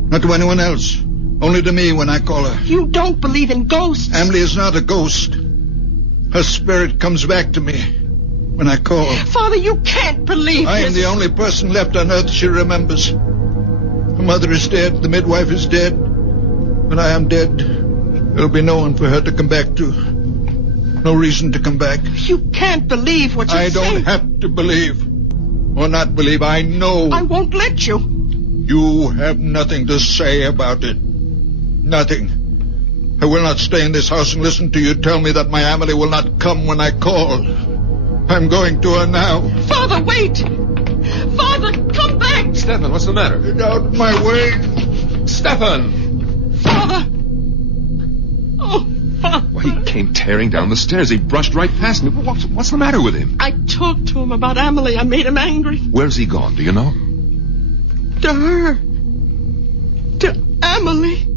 Not to anyone else. Only to me when I call her. You don't believe in ghosts. Emily is not a ghost. Her spirit comes back to me when I call. Father, you can't believe I this. am the only person left on earth she remembers. Her mother is dead. The midwife is dead. When I am dead, there'll be no one for her to come back to. No reason to come back. You can't believe what you're saying. I don't have to believe. Or not believe. I know. I won't let you. You have nothing to say about it. Nothing. I will not stay in this house and listen to you tell me that my Amelie will not come when I call. I'm going to her now. Father, wait! Father, come back! Stefan, what's the matter? Get out of my way! Stefan! Father! Oh, Father! Well, he came tearing down the stairs. He brushed right past me. What's the matter with him? I talked to him about Amelie. I made him angry. Where's he gone? Do you know? To her. To Amelie.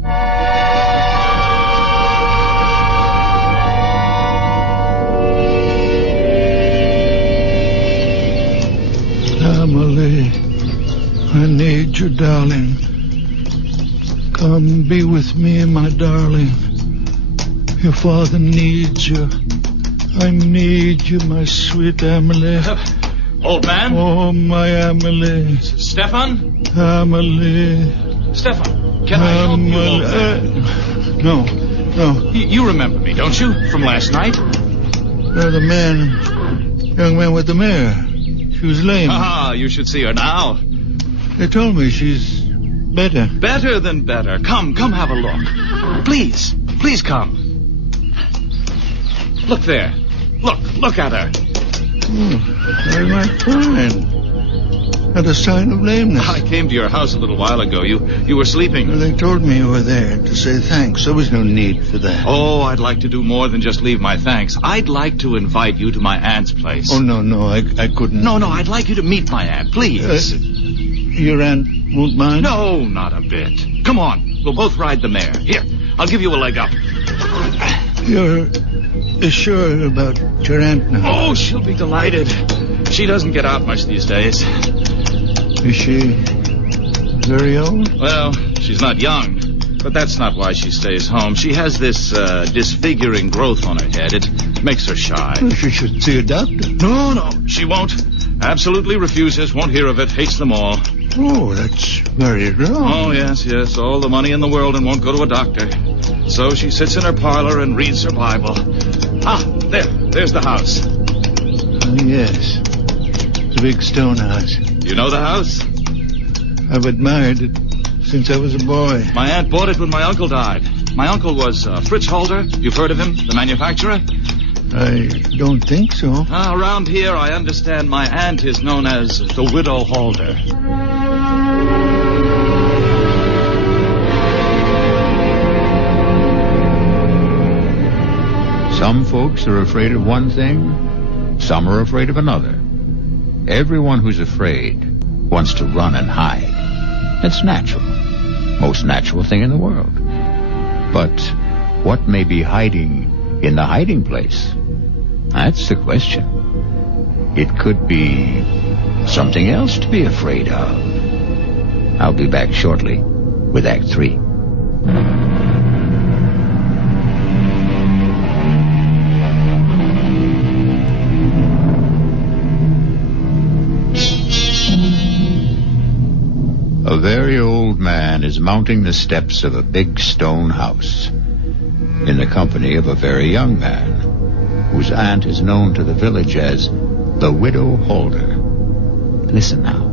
Amelie, I need you, darling. Come be with me, my darling. Your father needs you. I need you, my sweet Amelie. Old man? Oh, my Amelie. Stefan? Amelie. Stefan, can I help you, old man? No. You remember me, don't you? From last night? The young man with the mare. She was lame. Ah, you should see her now. They told me she's better. Better than better. Come have a look. Please come. Look there. Look at her. Oh, very much fine. Not a sign of lameness. I came to your house a little while ago. You were sleeping. Well, they told me you were there to say thanks. There was no need for that. Oh, I'd like to do more than just leave my thanks. I'd like to invite you to my aunt's place. Oh, no, I couldn't. No, I'd like you to meet my aunt, please. Your aunt won't mind? No, not a bit. Come on, we'll both ride the mare. Here, I'll give you a leg up. You're sure about your aunt now? Oh, she'll be delighted. She doesn't get out much these days. Is she very old? Well, she's not young, but that's not why she stays home. She has this disfiguring growth on her head. It makes her shy. Well, she should see a doctor. No, she won't. Absolutely refuses, won't hear of it, hates them all. Oh, that's very wrong. Oh, yes, all the money in the world and won't go to a doctor. So she sits in her parlor and reads her Bible. Ah, there's the house. Oh, yes. The big stone house. You know the house? I've admired it since I was a boy. My aunt bought it when my uncle died. My uncle was Fritz Holder. You've heard of him, the manufacturer? I don't think so. Around here, I understand my aunt is known as the Widow Holder. Some folks are afraid of one thing, some are afraid of another. Everyone who's afraid wants to run and hide. That's natural. Most natural thing in the world. But what may be hiding in the hiding place? That's the question. It could be something else to be afraid of. I'll be back shortly with Act 3. A very old man is mounting the steps of a big stone house in the company of a very young man whose aunt is known to the village as the Widow Holder. Listen now.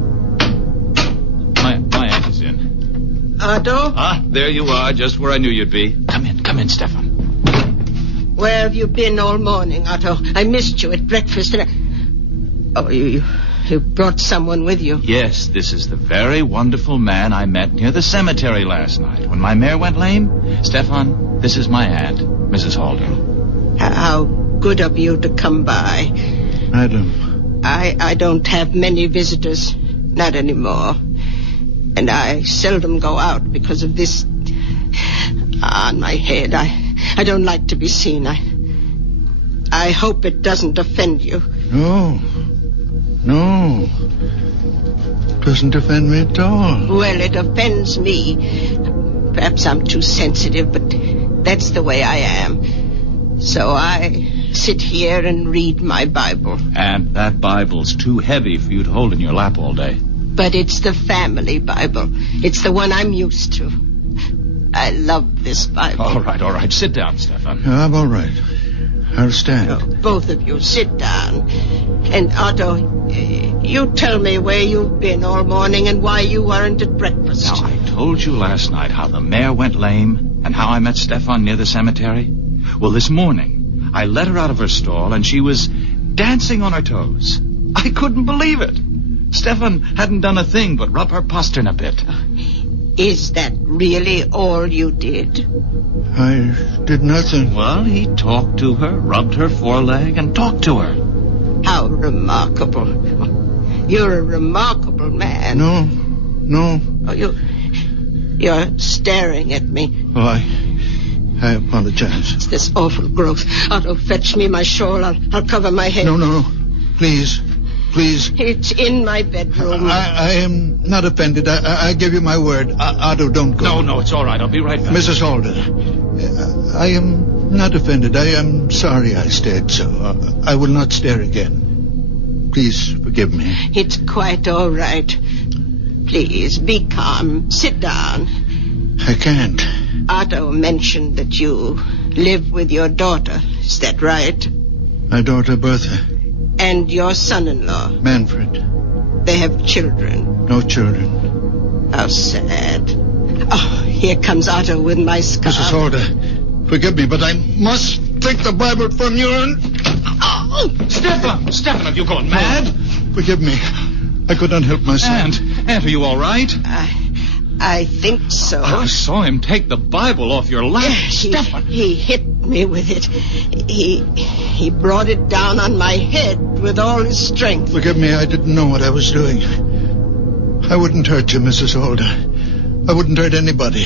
My aunt is in. Otto? Ah, there you are, just where I knew you'd be. Come in, Stefan. Where have you been all morning, Otto? I missed you at breakfast and Oh, you brought someone with you? Yes, this is the very wonderful man I met near the cemetery last night when my mare went lame. Stefan, this is my aunt, Mrs. Holder. How good of you to come by. Madam. I don't have many visitors, not anymore. And I seldom go out because of this on my head. I don't like to be seen. I hope it doesn't offend you. No. It doesn't offend me at all. Well, it offends me. Perhaps I'm too sensitive, but that's the way I am. So I sit here and read my Bible. And that Bible's too heavy for you to hold in your lap all day. But it's the family Bible. It's the one I'm used to. I love this Bible. All right. Sit down, Stefan. I'm all right. I'll stand. Both of you, sit down. And Otto, you tell me where you've been all morning and why you weren't at breakfast. Now, I told you last night how the mare went lame and how I met Stefan near the cemetery. Well, this morning, I let her out of her stall and she was dancing on her toes. I couldn't believe it. Stefan hadn't done a thing but rub her postern a bit. Is that really all you did? I did nothing. Well, he talked to her, rubbed her foreleg, and talked to her. How remarkable. You're a remarkable man. No. Oh, you're staring at me. Oh, I apologize. It's this awful growth. Otto, fetch me my shawl. I'll cover my head. No. Please. It's in my bedroom. I am not offended. I give you my word. Otto, don't go. No, it's all right. I'll be right back. Mrs. Holder, I am not offended. I am sorry I stared so. I will not stare again. Please forgive me. It's quite all right. Please, be calm. Sit down. I can't. Otto mentioned that you live with your daughter. Is that right? My daughter, Bertha. And your son-in-law? Manfred. They have children? No children. How sad. Oh, here comes Otto with my scarf. Mrs. Holder, forgive me, but I must take the Bible from you and... Oh! Stefan, have you gone mad? Forgive me. I could not help myself. Aunt, are you all right? I think so. I saw him take the Bible off your lap. He hit me with it. He brought it down on my head with all his strength. Forgive me, I didn't know what I was doing. I wouldn't hurt you, Mrs. Holder. I wouldn't hurt anybody.